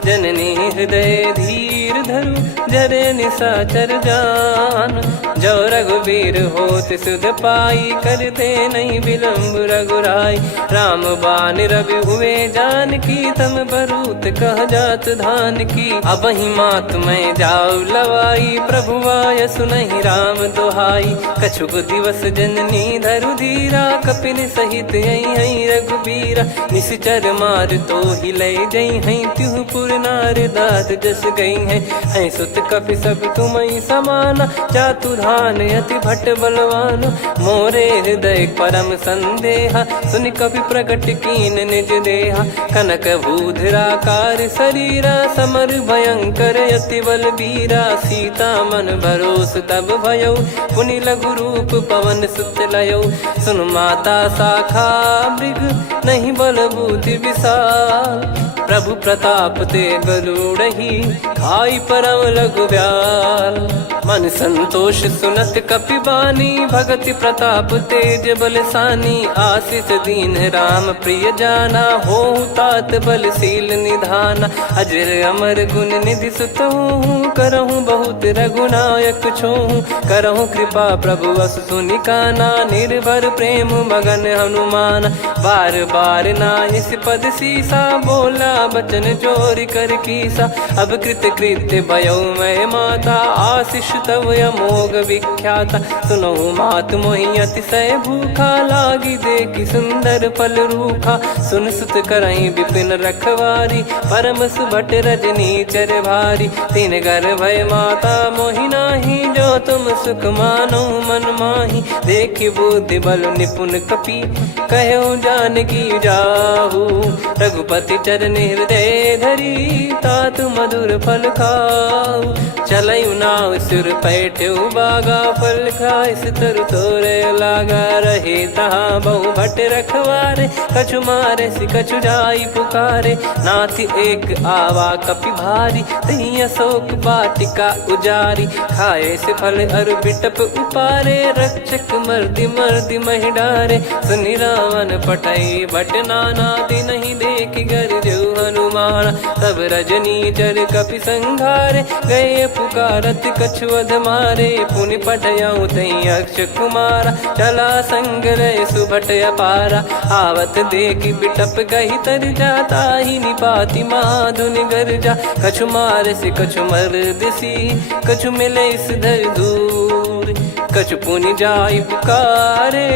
जननी हृदय धीर धरु, जरे निशाचर जान। जो रघुवीर होत सुध पाई, करते नहीं विलम्ब रघुराई। राम बान रवि हुए जानकी, तम बरूत कह जात धान की। अब ही मात मैं जाऊ लवाई, प्रभु आय सुनहि राम दोहाई। कछुक दिवस जननी धरु धीरा, कपिन सहित यही रघुबीरा। निशिचर मार तो ही ले जई हैं, त्युह पुर नार दाद जस गई है। सुत कपि सब तुमहि समाना, जातु धान अति भट बलवान। मोरे हृदय परम संदेहा, सुनि कपि प्रकट कीन निज देहा। कनक भूधराकार शरीरा, समर भयंकर अति बलबीरा। सीता मन भरोस तब भयौ, पुनि लघु रूप पवन सुत लयौ। सुन माता शाखा मृग, नहीं बल बुद्धि विशाल। प्रभु प्रताप ते गरुड़हि, खाई परम लघु ब्याल। मन संतोष सुनत कपि बानी, भगति प्रताप तेज बलसानी। आशीष दीन राम प्रिय जाना, होहु तात बलशील निधाना। अजर अमर गुण निधि सुतहु, करहु बहुत रघुनायक छोहु। करहु कृपा प्रभु अस सुनि काना, निर्भर प्रेम मगन हनुमान। बार बार नायस पद सीसा, बोला बचन चोरी कर कीसा। अब कृत कृत्य भयो मैं माता, आशीष तव अमोघ विख्याता। सुनो मात मोहि अतिशय भूखा, लागी देखी सुंदर फल रूखा। सुन सुत करई विपिन रखवारी, परम सुभट रजनी चर भारी। तीन घर भय माता मोहि नाही, जो तुम सुख मानो मन माही। देखी बुद्धि बल निपुण कपि, कहु जानकी जाहू। रघुपति चरण हृदय धरी, तात मधुर फल खाऊ। चलयु नाव सिर पैठ्यु बागा, फल खाय तरु तोरे लागा। रहे तहाँ बहु भट रखवारे, कछु मारे सि कछु जाई पुकारे। नाथ एक आवा कपि भारी, तही अशोक वाटिका उजारी। खाए से फल अरु बिटप उपारे, रक्षक मर्दि मर्दि महि डारे। सुनि रावण पठई भट नाना, तिनहि देखि गर देउ हनुमान। तब रजनी चर कपि संघारे, गए पुकारत कछु अध मारे। पुनि पठयउ तई अक्ष कुमारा, चला संग रहे सुभट अपारा। आवत देखि बिटप गही तर जाता, ही निपाति माधुनि गर्जा। कछु मार से कछु मर्दिसी, कछु मिले इस धर दूर। कछु पुनि जाई पुकारे,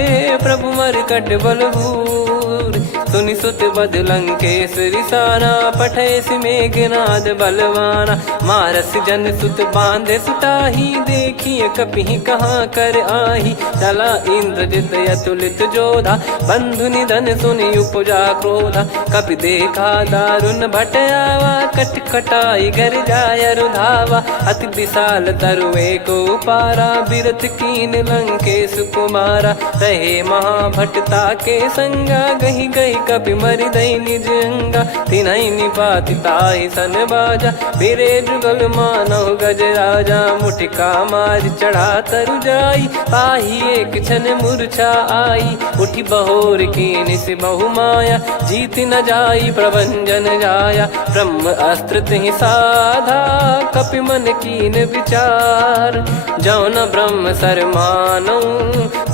प्रभु मरकट बलभूर। सुनि सुत बद लंकेश रिसाना, पठयसि मेघनाद बलवाना। मारस जन सुत बांधे सुताही, देखिए कपिहि कहाँ कर आही। चला इंद्रजित अतुलित जोधा, बंधु निधन सुनि उपजा क्रोधा। कपि देखा दारुण भट आवा, कट कटाई घर जाय रुधावा। अति विशाल तरुए को पारा, बिरत कीन लंकेश कुमारा। रहे महाभटता के संगा, गही गही कपि मरि दई निज अंगा। तिनहि निपाति ताहि सन बाजा, फिरे जुगल मानव गज राजा। मुटिका मार चढ़ा तरु जाई, पाही एक क्षण मूर्छा आई। उठी बहोर कीन से बहु माया, जीत न जाई प्रभंजन जाया। ब्रह्म अस्त्र तिहि साधा, कपि मन कीन विचार। जौ न ब्रह्म सर मानौ,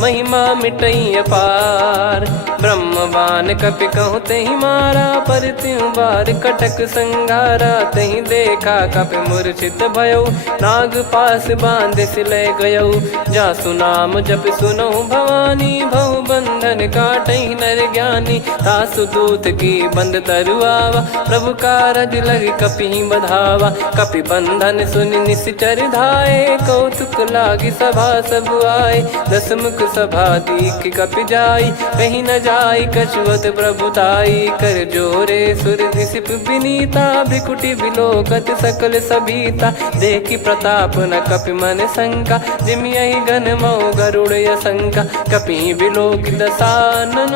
महिमा मिटई अपार। ब्रह्म बान कपि कहु तहि मारा, पर त्यों बार कटक संगारा। तहि देखा कपि मूर्छित भयो, नाग पास बांध सिले गयौ। जासु नाम जप सुनहु भवानी, भव बंधन काटहि नर ज्ञानी। तासु दूत की बंद तरुआवा, प्रभु कारज लग कपि बधावा। कपि बंधन सुनि निश्चर धाये, कौतुक लागी सभा सब आए। दसमुख सभा दीख कपि जाई, कहीं न जाई कछुअत प्रभुताई कर जोरे सुर दिसिप विनीता भ्रिकुटी विलोकत सकल सबीता देखी प्रताप न कपि मन शंका जिमि यही गण मऊ गरुड़ असंका कपि विलोकित सानन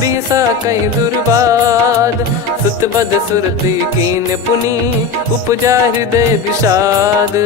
बिहसा कही दुर्बाद सुत बद सुरति कीन पुनि उपजा हृदय विषाद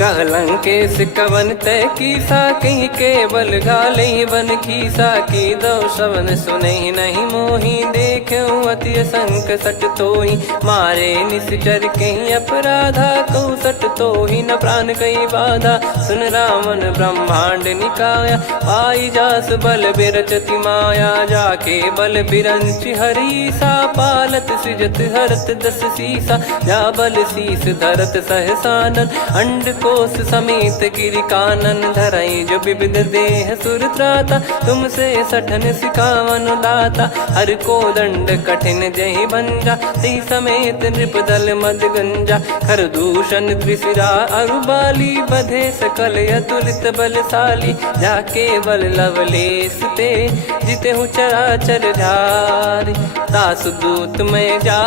कहलंकेश कवन तय कीसा कहीं केवल घाले बन खीसा की दो शवन सुने नहीं मोही देख अति संक सट तोही मारे निश्चर कहीं अपराधा कहू सट तोही न प्राण कहीं बाधा सुन रावण ब्रह्मांड निकाया पाई जास बल बिरचति माया जाके बल बिरंच हरीसा पालत सृजत हरत दस सीसा जा बल शीस धरत सहसानन अंड कोश समेत गिरि कानन धरई जो विविध देह सुर त्राता तुमसे सठन सिखावन दाता हर को दंड कठिन जहि भंजा ती समेत नृपदल मद गंजा खर दूषण त्रिशिरा अरुबाली बधे सकल अतुलित बलशाली जाके बल लवलेस ते जिते हूँ चराचर झारी दास दूत में जा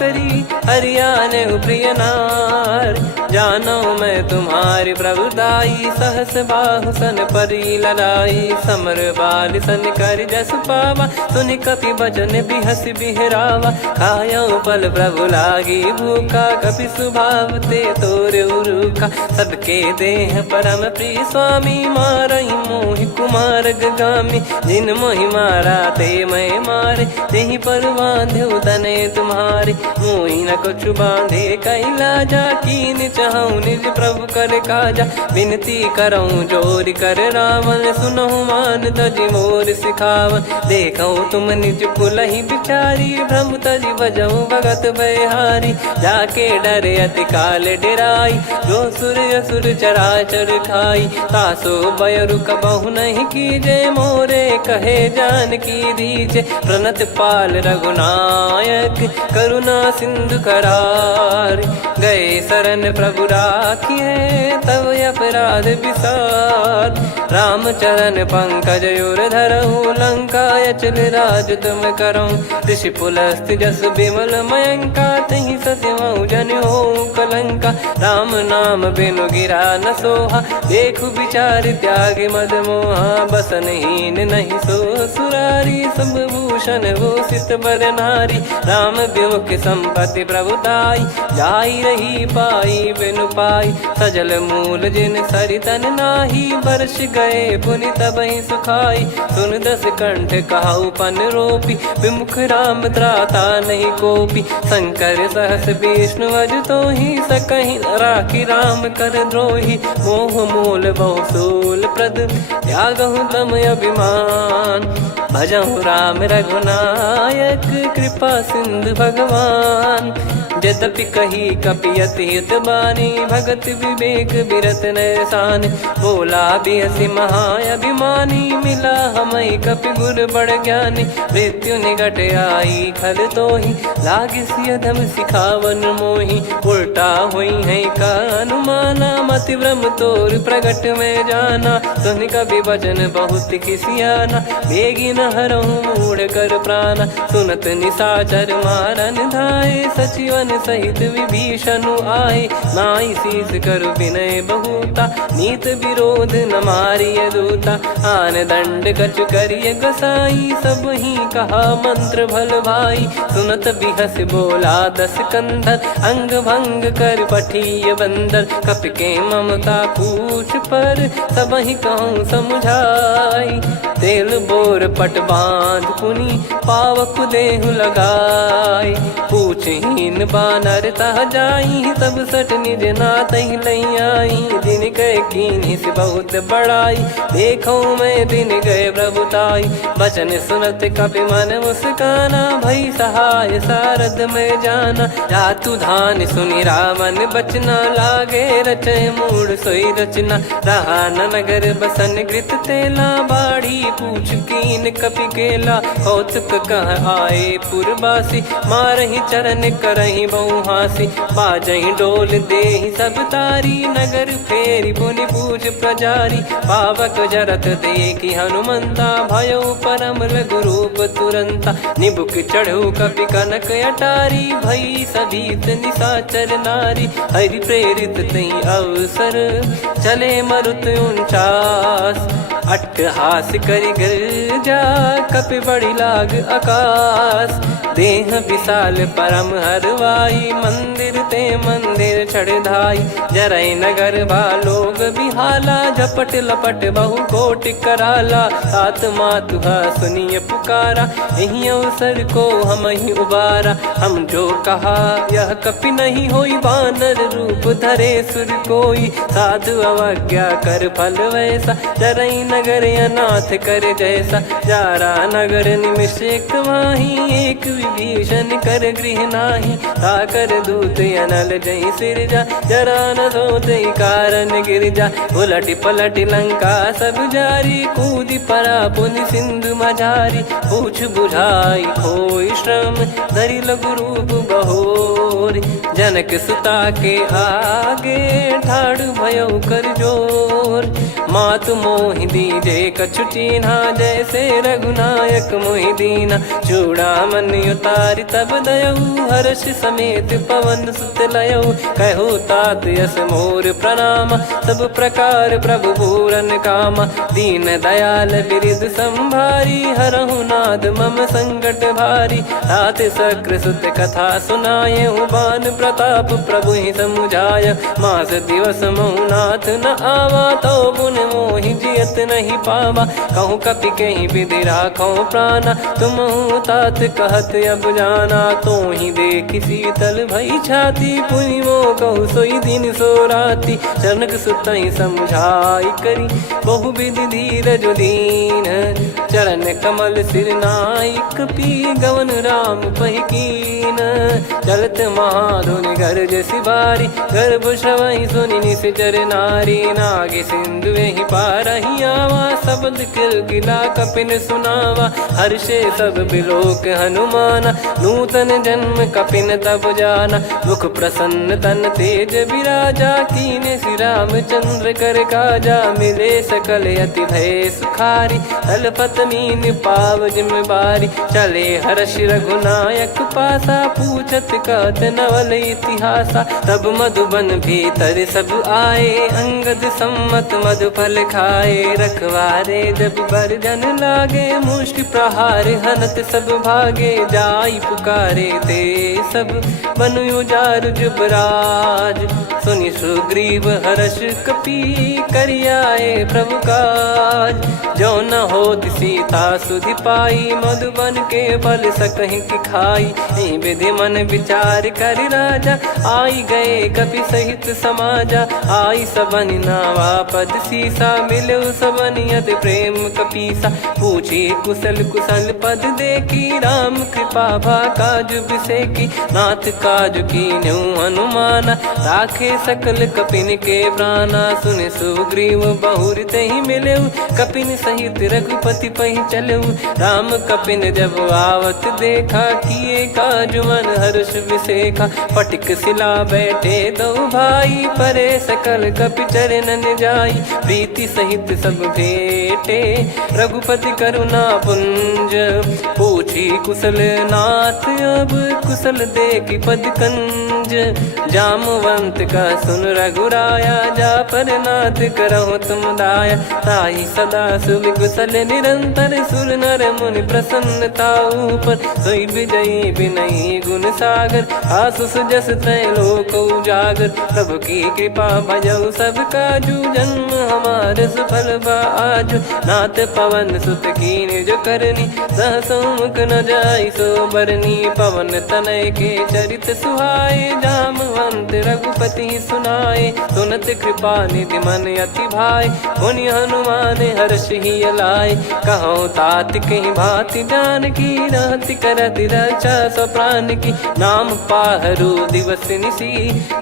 करी हरियाने प्रिय नार जानो मैं तुम्हारी प्रभुताई सहस बाहु सन परी ललाई समर बाल सन कर जस पावा सुन कपि भजन बिहस बिहरावा खायो पल प्रभु लागी भूखा कपि स्वभाव ते तोर उरुखा सबके देह परम प्रिय स्वामी मारई मोहि कुमार गगामी जिन मोहि मारा ते मैं मारे तेहि पर बांधे तने तुम्हारे मोहि न कुछ बांधे कैला जा कीन चाहूं निज प्रभु कर काजा विनती करऊं जोर कर रावण सुनहु मान तजि मोर सिखावन देखऊं तुम निज कुलहि बिचारी भ्रम तजि बजऊं भगत बहारी जाके डरे अति काल डेराई जो सुर असुर चराचर खाई तासो बयरु कबहु नहीं कीजे मोरे कहे जान की दीजे प्रणत पाल रघुनायक करुणा सिंधु करार गए शरण प्रभु राखिए तब अपराध विसार रामचरण पंकज उर धरहु लंका अचल राज तुम करऊं ऋषि पुलस्त्य जस विमल मयंका तहि ससिमऊ जन हो कलंका राम नाम बिनु गिरा न सोहा देखु विचार त्याग मद मोहा बसनहीन नहीं सो सुरारी सब भूषण भूषित बर नारी राम विमुख संपत्ति प्रभुताई जाई रही पाई बिनु पाई सजल मूल जिन सरितन नाही बरस गए पुनि तबहि सुखाई सुन दस कंठ कहाऊ पन रोपी विमुख राम त्राता नहीं कोपी शंकर सहस विष्णु अज तो ही सकहि राखी राम कर द्रोही मोह मूल बहु सूल प्रद त्यागहु तम अभिमान भजहु राम रघुनायक कृपा सिंधु भगवान यद्यपि कही कपियत हित बानी भगत विवेक बिरत नैसान बोला बिहसी महाअभिमानी मिला हमई कपि गुर बड़ ज्ञानी मृत्यु निकट आई खल तो ही लागे सियधम सिखावन मोही उल्टा हुई है का अनुमाना मति ब्रह्म तोर प्रगट में जाना सुन कभी वचन बहुत किसियाना बेगी न हरहु मूढ़ कर प्राणा सुनत निशाचर मारन धाये सचिवन सहित विभीषणु आए नाई शीस कर विनय बहुता नीत विरोध न मारिय दूता आन दंड कछ करिय गसाई सब ही कहा मंत्र भल भाई सुनत बिहस बोला दस कंधर अंग भंग कर पठिय बंदर कप के ममता पूछ पर सब ही कहूँ समझाई तेल बोर पट बांध पुनि पावक देहु लगाई पूछहीन बानर तह जाई सब सट निज नाथ लई आई दिन गए कीनी से बहुत बड़ाई देखो मैं दिन गए प्रभुताई बचन सुनत कपि मन मुस्काना भई सहाय सारद में जाना जातु धान सुनि रावण बचना लागे रचय मूड सोई रचना रहा न नगर बसन कृत तेला बाड़ी पूछ कीन कपि केला कौतुक कह आए पुरबासी मारहि चरण कर सुनहि बहु हासी बाजहि डोल देहि सब तारी नगर फेरी पुनि पूज प्रजारी पावक जरत देखी हनुमंता भयो परम रघुरूप तुरंता निबुक चढ़ऊ कपि कनक अटारी भई सभीत निशाचर नारी हरि प्रेरित तई अवसर चले मरुत 49 अट्टहास करि गिरजा कपि बड़ी लाग आकाश देह विशाल परम हरवाई मंदिर ते मंदिर चढ़धाई जरई नगर बालोग बिहाला झपट लपट बहु कोटि कराला सात मातुहा सुनिय पुकारा यही अवसर को हम ही उबारा हम जो कहा यह कपि नहीं होई वानर रूप धरे सुर कोई साधु अवज्ञा कर फल वैसा जरई नगर अनाथ कर जैसा जारा नगर निमिष एक माही एक विभीषण कर गृह नाही ताकर दूत अनल जय सिर जा जरा न सोते कारण गिर जा उलट पलट लंका सब जारी कूदी परा पुनि सिंधु मझारी पूछ बुझाई खोई श्रम धरि लघु रूप बहोरी जनक सुता के आगे ठाड़ भयो कर जोर मातु मोहि दीजे कछु चीन्हा जैसे रघुनायक मोहि दीना चूड़ामन उतारि तब दयऊ हर्ष समेत पवन सुत लयऊ कहो तात यस मोर प्रणाम सब प्रकार प्रभु पूरन कामा दीन दयाल बिरिद संभारी हरहु नाद मम संकट भारी तात सक्र सुत कथा सुनाये बान प्रताप प्रभु ही समुझाय मास दिवस महुनाथ न आवा तो गुण मोहि जियत नहीं पावा कहूँ कपि कहीं विधि राखो प्राणा तुम तात कहत अब जाना तो ही देख शीतल भई छाती पुनि मो कहु सोई दिन सो राती जनक सुतई समझाई करी बहु विधि धीरज दीन चरण कमल सिर नायक पी गवन राम पहिकीन चलत महाधुनि गर्ज सिबारी गर्भ श्रवई सुनि निश्चर नारी नागे सिंधु ही पारही आवा शब्द किल गिला कपिन सुनावा हर्षे सब बिलोक हनुमाना नूतन जन्म कपिन तब जाना मुख प्रसन्न तन तेज विराजा कीने श्री रामचंद्र कर काजा मिले सकल अति भय सुखारी तलपत मीन पाव जिम्मेवारी चले हर्ष रघुनायक पासा पूछत कहत नवल इतिहासा तब मधुबन भीतर सब आए अंगद सम्मत मधुफल खाए रखवारे जब बरजन लागे मुष्टि प्रहार हनत सब भागे जाई पुकारे ते सब बनु उजार जुबराज सुनि सुग्रीव हर्ष कपि करियाए प्रभु काज जो न होत सीता सुधि पाई मधुबन के फल सकहि की खाई विधि मन विचार कर राजा आई गए कपि सहित समाजा आई सबन नावा पद सीसा मिलो सबनियत प्रेम कपीसा पूछी कुशल कुशल पद देखी राम कृपा भा काज बिसेकी नाथ काज की न्यू हनुमाना राखे सकल कपिन के प्राणा सुन सुग्रीव बहुर ही मिले कपिन सहित रघुपति पही चले राम कपिन जब आवत देखा किए काज मन हर्ष विसेखा फटिक सिला बैठे दो भाई परे सकल कपि चरणन जाई प्रीति सहित सब भेटे रघुपति करुणा पुंज पूछी कुशल नाथ अब कुशल देखी पद कंज जामवंत का सुन रघुराया जा पर नाथ करहु तुम दाया ताई सदा सुभि कुशल निरंतर सुर नर मुनि प्रसन्नता ऊपर सोई विजयी विनयी गुण सागर आसुस जस तय लोक उजागर प्रभु की कृपा भजऊ सब काजू जन्म हमार सफल आज नाथ पवन सुत की निज करनी सहसमुख न जाय सो बरनी पवन तनय के चरित सुहाए जामवंत रघुपति सुनाए सुनत कृपा निधि मन अति भाई मुनि हनुमान हर्ष ही अलाय कहो तात कहीं भांति जान की रहति करति रक्षा सो प्राण की नाम पाहरू दिवस निसी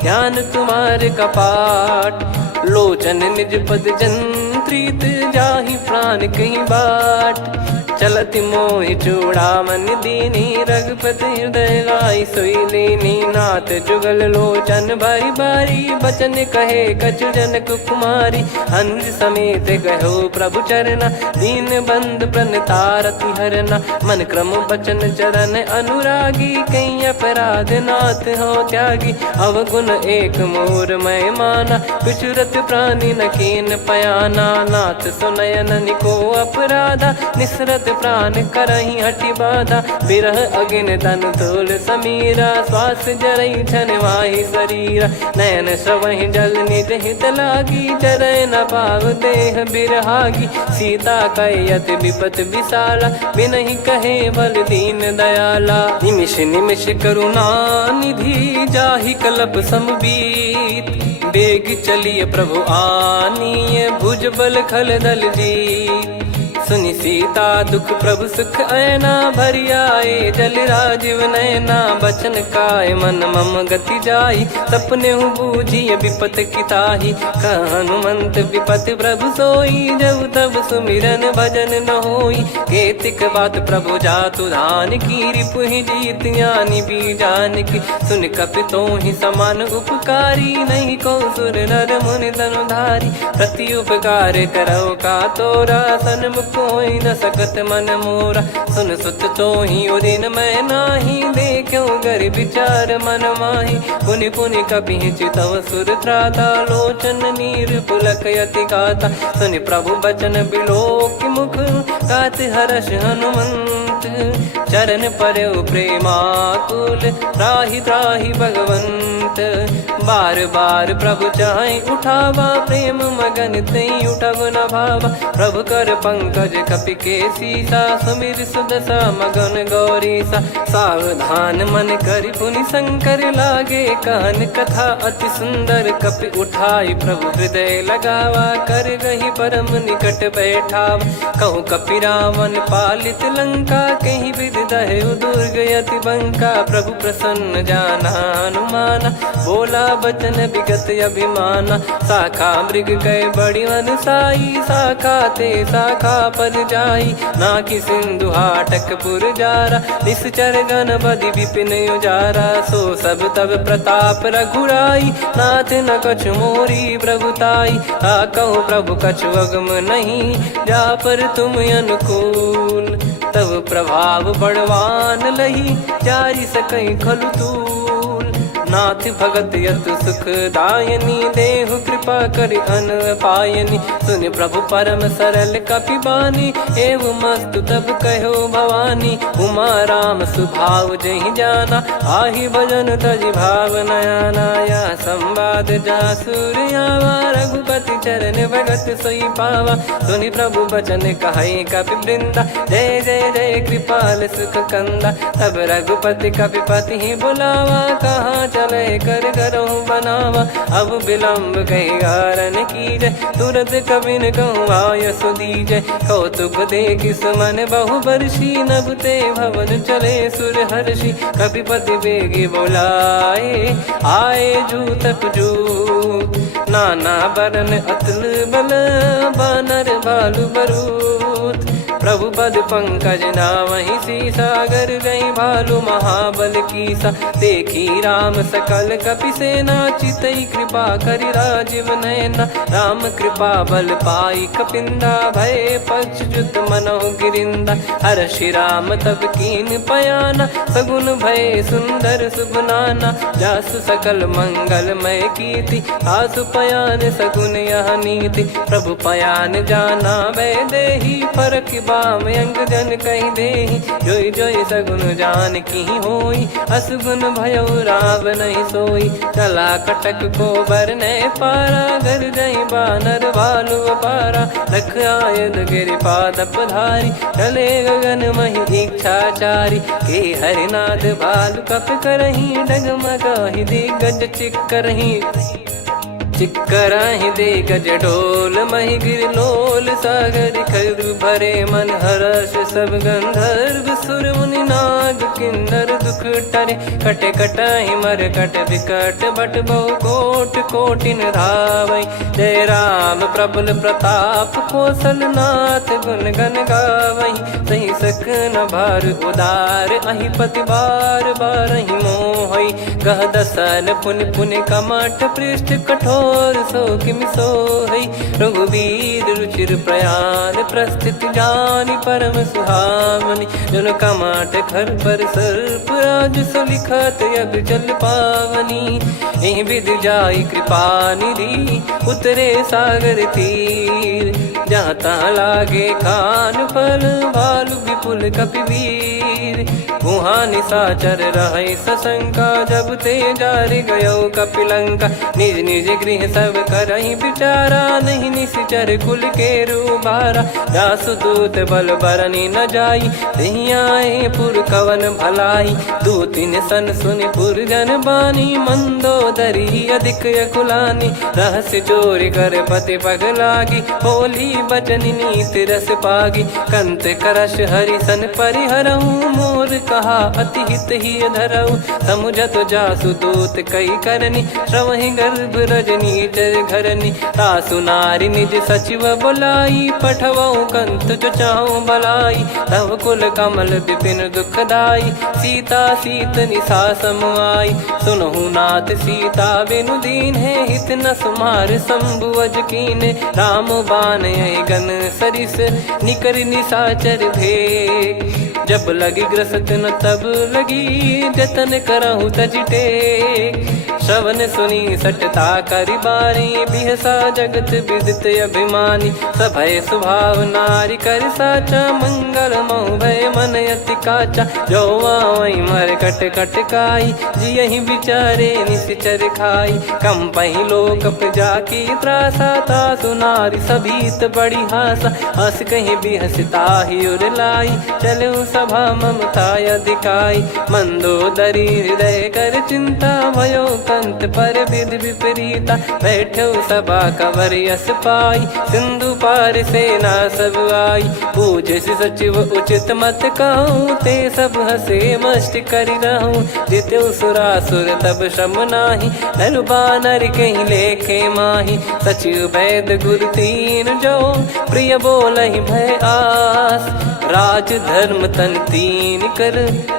ध्यान तुम्हारे कपाट लोचन निज पद जंत्रित जाहि प्राण कहीं बाट चलति मोहि चूड़ामणि दीनी रघुपति हृदय लाई सोई लीनी नाथ जुगल लोचन बारी बारी बचन कहे कछु जनक कुमारी अनुज समेत गहो प्रभु चरना दीन बंद प्रणतारति हरना मन क्रम बचन चरण अनुरागी कई अपराध नाथ हो त्यागी अवगुण एक मोर मैं माना विचुरत प्राणी न कीन पयाना नाथ सुनयन निको अपराधा निसरत प्राण करही हटि बाधा बिरह अगिन तन तोल समीरा श्वास जरई छन वाहि शरीरा नयन सवहि जल निज हित लागी जरय न पाव देह बिरहागी सीता कयत विपत विशाला बिनहि कहे बल दीन दयाला निमिष निमिष करुणा निधि जाहि कलप समबीत बेग चलिए प्रभु आनीय भुज बल खल दल जीत सुनि सीता दुख प्रभु सुख ऐना भरि आए जल राजीव नैना बचन काय मन मम गति जाई सपने हूँ बूझिय विपत किताही हनुमंत विपत प्रभु सोई जब तब सुमिरन भजन न होई केतिक बात प्रभु जातु धान की रिपुहि जीत ज्ञानी बीजान की सुन कपितो ही समान उपकारी नहीं को सुर नर मुनि तनुधारी प्रति उपकार करो का तोरा सन्मुख कोई न सकत मन मोरा सुन सुत तो ही उदिन मैं नाही देखो गर विचार मन माही पुनि पुनि कपि चितव सुर त्राता लोचन नीर पुलक यति गाता सुनि प्रभु बचन बिलोक मुख गात हर्ष हनुमंत चरण परयो प्रेमाकुल त्राहि त्राहि भगवंत बार बार प्रभु चाहे उठावा प्रेम मगन तई उठब न भावा प्रभु कर पंकज कपि के सीसा सुमिर सुदशा मगन गौरीसा सावधान मन करि पुनि शंकर लागे कहन कथा अति सुंदर कपि उठाई प्रभु हृदय लगावा कर गही परम निकट बैठावा कहूँ कपि रावण पालित लंका कहीं विधि दहु दुर्ग यति बंका प्रभु प्रसन्न जाना हनुमाना बोला बचन विगत अभिमाना शाखा मृग गए बड़ी अनुसाई शाखा ते शाखा पर जाई नाकि सिंधु हाटक पुर जारा निश्चर गण बदि विपिन उजारा सो सब तब प्रताप रघुराई नाथ न कछु मोरी प्रभुताई कहो प्रभु कछु अगम नहीं जा पर तुम अनुकूल तब प्रभाव बड़वान लही जारी सकई खलु तूल नाथ भगत यत सुख दायनी देहु कृपा करि अन पायनी सुन प्रभु परम सरल कपि बानी एव मस्तु तब कहो भवानी उमा राम सुभाव जहि जाना आहि भजन तजि भाव नयाना या संवाद जासुर आवा रघुपति चरण भगत सोई पावा सुनि प्रभु बचन कहै कपि वृंदा जय जय जय कृपाल सुख कंदा तब रघुपति कपि पति ही बुलावा कहाँ चले कर करहूँ बनावा अब विलम्ब कही कारण कीजय तुरंत कबिन कहूँ आयस दीजय कौतुक देखि सुमन बहु बरसी नभ ते भवन चले सुर हर्षि कपिपति बेगी बोलाए आए जूतक जूत नाना बरन अतुल बल बानर भालु बरूत प्रभु पद पंकज नावहि सीसागर गई भालु महाबल कीसा देखी राम सकल कपि सेना चितई कृपा करि राजीव नयना राम कृपा बल पाई कपिंदा भय पक्ष जुत मनोह गिरिंदा हर्षि राम तब कीन पयाना सगुन भय सुंदर सुगुनाना जासु सकल मंगलमय कीर्ति आसु पयान सगुन यह नीति प्रभु पयान जाना वै देही फरक बाम अंग जन कही देही जोई जोई सगुन जान की होई असगुन भयो राव नहीं सोई चला कटक को बरने पारा घर जई बानर भालु पारा लख आयद गिरि पाद पधारी चले गगन मही इच्छाचारी के हरिनाथ भालु कप करही डगमगाही दिग्गज चिक करही चिक्कराहि दे गज ढोल मही गिर लोल सागर खर भरे मन हर्ष सब गंधर्व सुर मुनि नाग किन्नर दुख टरे कटे कटाहि मर कट विकट बट बहु कोट कोटिन धावै जय राम प्रबल प्रताप कौशल नाथ गुण गन गावै सही सकन भार उदार अहि पति बार बारहि मोहै गह दसन पुन पुन कमठ पृष्ठ कठोर सो किम सोहै रघुवीर रुचिर प्रयाण प्रस्थित जानि परम सुहावनि जुन कमठ खर पर सर्प राज सलिखत अब जल पावनी एहि विधि जाई कृपा निधि उतरे सागर तीर जहाँ तहाँ लागे खान फल भालु विपुल कपिवीर वहाँ निशाचर रहे सशंका जब ते जारि गयो कपिलंका निज निज गृह सब करहि विचारा नहीं निश्चर कुल के रूबारा जासु दूत बल बरनी न जाई तहि आए पुर कवन भलाई दूतिन सन सुनि पुर जन बानी मंदोदरी अधिक अकुलानी रहस्य चोरी कर पति पग लागी होली बचन नीति रस पागी कंत करश हरि सन परिहरहु मोर कहा अति हित ही धरऊ समुझत जासु दूत कई करनी श्रवहि गर्भ रजनी चर घरनी तासु नारी निज सचिव बुलाई पठवऊ कंत जो चाहूं बलाई तव कुल कमल विपिन दुखदाई सीता सीत निशा समुआई सुनहु नाथ सीता बिनु दीन है हित न सुमार शंभु अज कीने राम बान गन सरिस निकर निशाचर भेग जब लगी ग्रसत न तब लगी जतन करहु तज टेक श्रवण सुनी सटता करि बारी बिहसा जगत विदित अभिमानी सभय स्वभाव नारी कर साचा मंगल मऊ भय मन अति काचा जो आवई मर कट कट काई जियहि विचारे निश्चर खाई कम पही लोक जाकी त्रासा तासु नारी सभीत बड़ी हासा हस कहीं बिहसता ही उर लाई चलऊ सभा ममता अधिकाई मंदोदरी हृदय कर चिंता भयो कंत पर विधि विपरीता बैठो सभा कवर यस पाई सिंधु पार सेना सब आई पूज्य सचिव उचित मत कहूँ ते सब हसे मस्त करि रहूं जित्यो सुरासुर तब श्रम नाही नर बानर कहीं लेखे माही सचिव वैद गुरु तीन जो प्रिय बोलहि भय आस राज धर्म तन तीन कर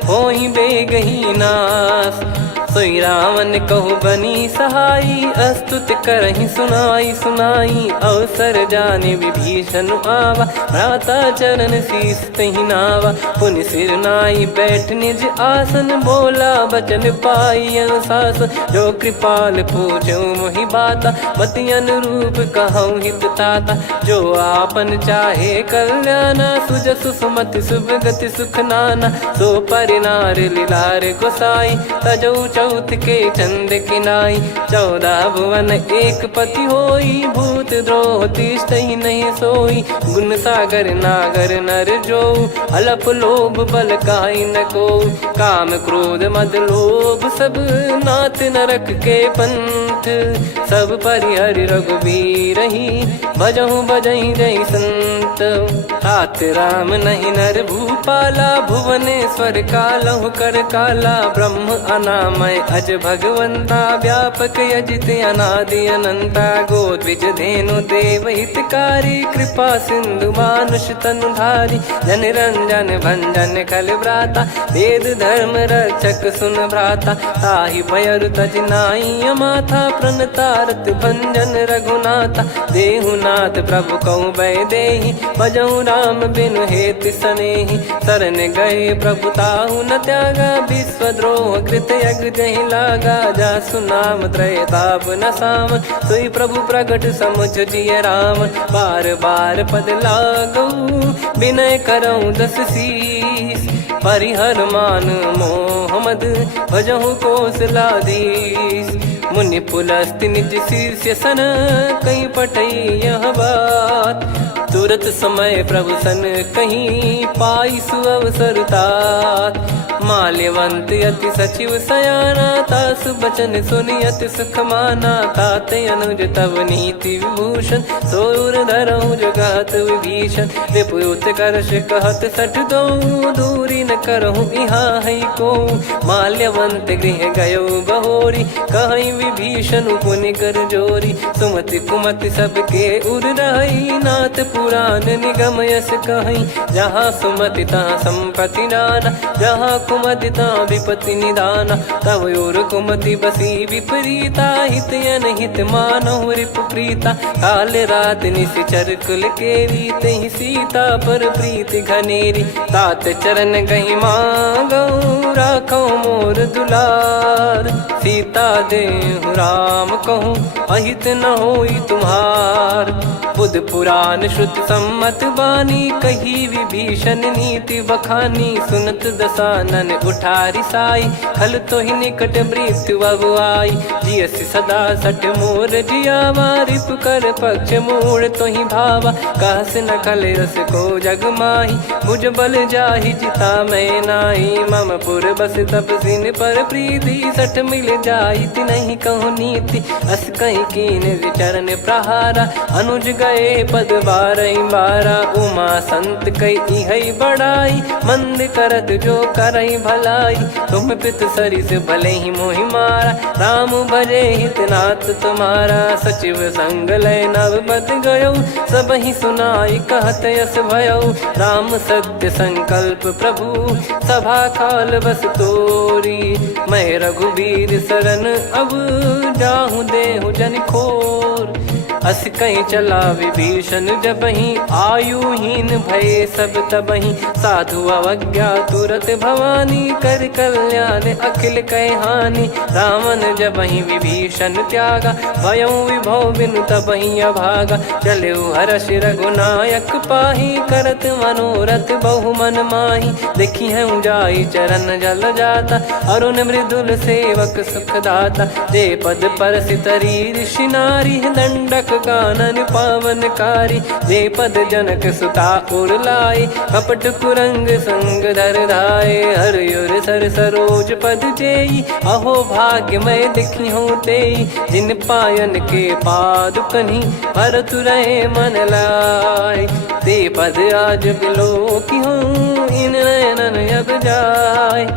होई बेगही नास सोई रावण कहु बनी सहाई अस्तुत करहि सुनाई सुनाई अवसर जाने विभीषण आवा भ्राता चरण शीस तहि नावा पुनि सिर नाई बैठ निज आसन बोला बचन पाई अनुशास जो कृपाल पूछो मोहि बाता मति अनुरूप कहूँ हित ताता जो आपन चाहे कल्याणा सुजसु सुमति शुभ गति सुख नाना सो परिनार लीलार गोसाई तजौ चौथ के चंद किनाई 14 भुवन एक पति होई भूत द्रोह तिष्ठहि नहीं सोई गुण सागर नागर नर जो अलप लोभ बल काई न को काम क्रोध मद लोभ सब नाथ नरक के पंथ सब परिहरि रघुबीर ही भजहु बजहि जय संत तात राम नहीं नर भूपाला भुवनेश्वर कालहु कर काला ब्रह्म अनामय अज भगवंता व्यापक यजित अनादि अनंता गोद्विज धेनु देव हितकारी कृपा सिंधु मानुष तनुधारी जन रंजन भंजन खल भ्राता वेद धर्म रक्षक सुन भ्राता ताहि भयर तज नाई माथा प्रणतारत भंजन रघुनाथा देहुनाथ प्रभु कहु भय देहि भजहु राम बिनु हेति सनेहि शरण गए प्रभु ताहु न त्यागा विश्वद्रोह कृत यज्ञ जहि लागा जासु नाम त्रय ताप न सावन सोई प्रभु प्रगट समुझ जिय राम बार बार पद लागऊ विनय करऊँ 10 शीस परिहर मान मोहम्मद भजहु कौशलाधीश मुनि पुलस्ति निज शीर्ष सन कहीं पटई यह बात तुरत समय प्रभु सन कहीं पाई सुअवसर तात माल्यवंत अति सचिव सयाना, तासु बचन सुनि अति सुख माना। ताते अनुज तव नीति विभूषण, सोर धरहु जगत विभीषण। रिपुत करश कहत सठ दो, दूरी न करहु इहाँ है को। माल्यवंत गृह गयो बहोरी, कहीं विभीषण पुनि कर जोरी। सुमति कुमति सबके उर रही, नाथ पुराण निगम यस कहीं। जहाँ सुमति तहाँ संपत्ति नाना, जहाँ कुमति तहाँ विपत्ति निदाना। तब और कुमति बसी विपरीता, हित अनहित मानहु रिपु प्रीता। काल रात निशिचर कुल केरी, तहि सीता पर प्रीति घनेरी। तात चरण गही मांगऊ, राखो मोर दुलार। सीता देहु राम कहूँ, अहित न होई तुम्हार। बुध पुराण श्रुति सम्मत बानी, कही विभीषण नीति बखानी। सुनत दसानन उठारी साई, खल तो ही निकट मृत्यु अब आई। जियसि सदा सठ मोर जियावा, रिप कर पक्ष मूड़ तो ही भावा। कहस न खलयस को जग माही, भुज बल जाहि जिता मैं नाई। मम पुर बस तब सिन पर प्रीति, सठ मिल जाई तिनहि कहूँ नीति। अस कहीं कीन विचरण प्रहारा, अनुज गए पद बारही बारा। उमा संत कई है बड़ाई, मंद करत जो करई भलाई। तुम पित सरिस भले ही मोहि मारा, राम भजे हितनाथ तुम्हारा। सचिव संग लय नव बत गयो, सब ही सुनाई कहत यस भयो। राम सत्य संकल्प प्रभु, सभा काल बस तोरी। मैं रघुबीर शरण अब, जाहु देहु जन खोर। अस कहीं चला विभीषण जबहि, आयुहीन भय सब तबहि। साधु अवज्ञा तुरत भवानी, कर कल्याण अखिल कह हानि। रावण जबहि विभीषण त्यागा, भयउ विभव बिनु तबहि अभागा। चलऊ हर्ष रघुनायक पाही, करत मनोरथ बहु मन माही। देखी हूँ जाई चरण जल जाता, अरुण मृदुल सेवक सुखदाता। जे पद पर सितरी ऋषि नारी, दंडक कानन पावनकारी। जे पद जनक सुता उर लाए, कपट कुरंग संग धर धाये। हरियुर सर सरोज पद जेई, अहो भाग्य मैं दिखी हूँ तेई। जिन पायन के पादुकनि, भरत रहे मन लाए। ते पद आज बिलो की हूँ, इन नयनन अब जाय।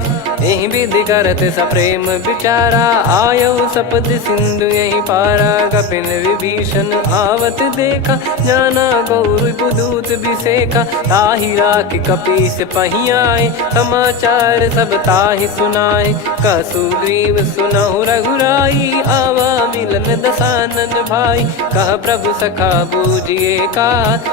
यही विधि करत सप्रेम विचारा, आयऊ सपद सिंधु यही पारा। कपिन विभीषण आवत देखा, जाना गौर बुदूत बिसेखा। ताहि राख कपीस पही आए, समाचार सब ताहि सुनाए। कह सुग्रीव सुनहु रघुराई, आवा मिलन दसानन भाई। कह प्रभु सखा बूझिए का,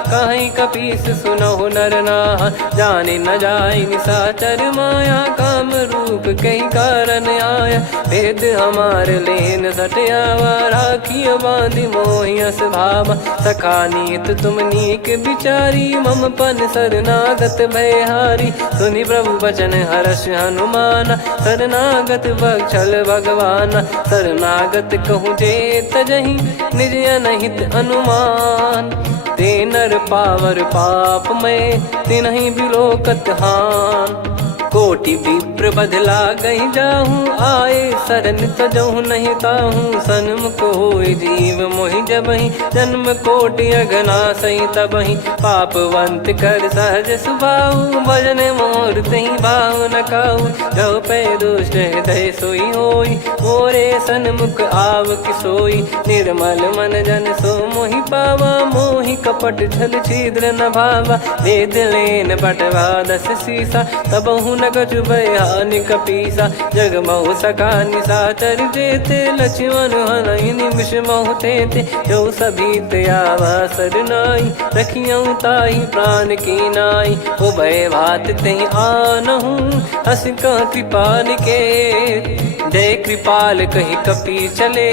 कहीं कपीस सुनहु नर नाहा। जाने न जाय निशाचर माया, काम रूप कई कारण आया। भेद हमार लेन सटयावा, राखिय बांधि मोहियस भावा। सखा नीत तुम नीक बिचारी, मम पन शरणागत भयहारी। सुनि प्रभु वचन हर्ष हनुमाना, शरणागत बक्षल भगवाना। शरणागत कहूँ जे तजहि, निज अनहित अनुमान। ते नर पावर पाप में, तिन्हि बिलोकत हान। कोटि विप्र बदला गई जाहूँ, आए शरण तजहु नहीं ताहूँ। सन्मुख होय जीव मोहि जबहि, जन्म कोटि अघना सही तबहि। पापवंत कर सहज सुभाऊ, भजन मोर तहि भाव न काऊ। जो पै दुष्ट हृदय सोई होई, मोरे सन्मुख आव किसोई। निर्मल मन जन सो मोहि पावा, मोहि कपट छल छिद्र न भावा। वेद लेन बटवा दस सीसा, तबहु न कछु भयानि कपीसा। जग महु सखा निशाचर जेते, लक्ष्मण हनहि निमिष महु तेते। जो सभी त्यावा सरनाई, रखियऊ ताहि प्राण की नाई। उभय भात तेहि आनहु, हस कह कृपाल के। जय कृपाल कहि कपी चले,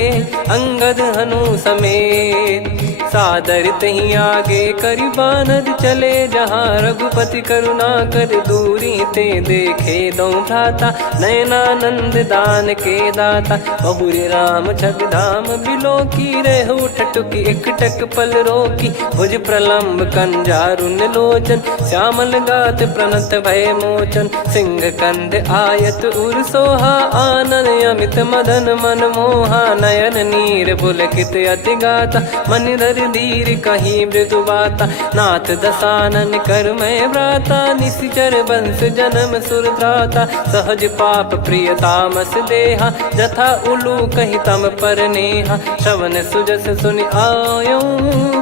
अंगद हनु समेत। सादर तही आगे करी बानर चले जहाँ रघुपति करुणा कर दूरी ते देखे दो भ्राता नयनानंद दान के दाता बहुरे राम छग धाम बिलो की रेहु ठटुकी एकटक पल रोकी भुज प्रलंब कंजारुन लोचन श्यामल गात प्रणत भय मोचन सिंह कंध आयत उर सोहा आनन अमित मदन मन मोहा नयन नीर पुलकित अति गाता मन धर धीर कहीं मृदु बाता नाथ दसानन कर मैं व्राता निशिचर बंस जन्म सुर त्राता सहज पाप प्रिय तामस देहा जथा उलू कही तम पर नेहा श्रवण सुजस सुनि आयो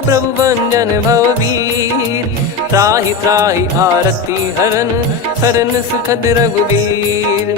प्रभु भंजन भववीर त्राहि त्राहि आरती हरन सरन सुखद रघुवीर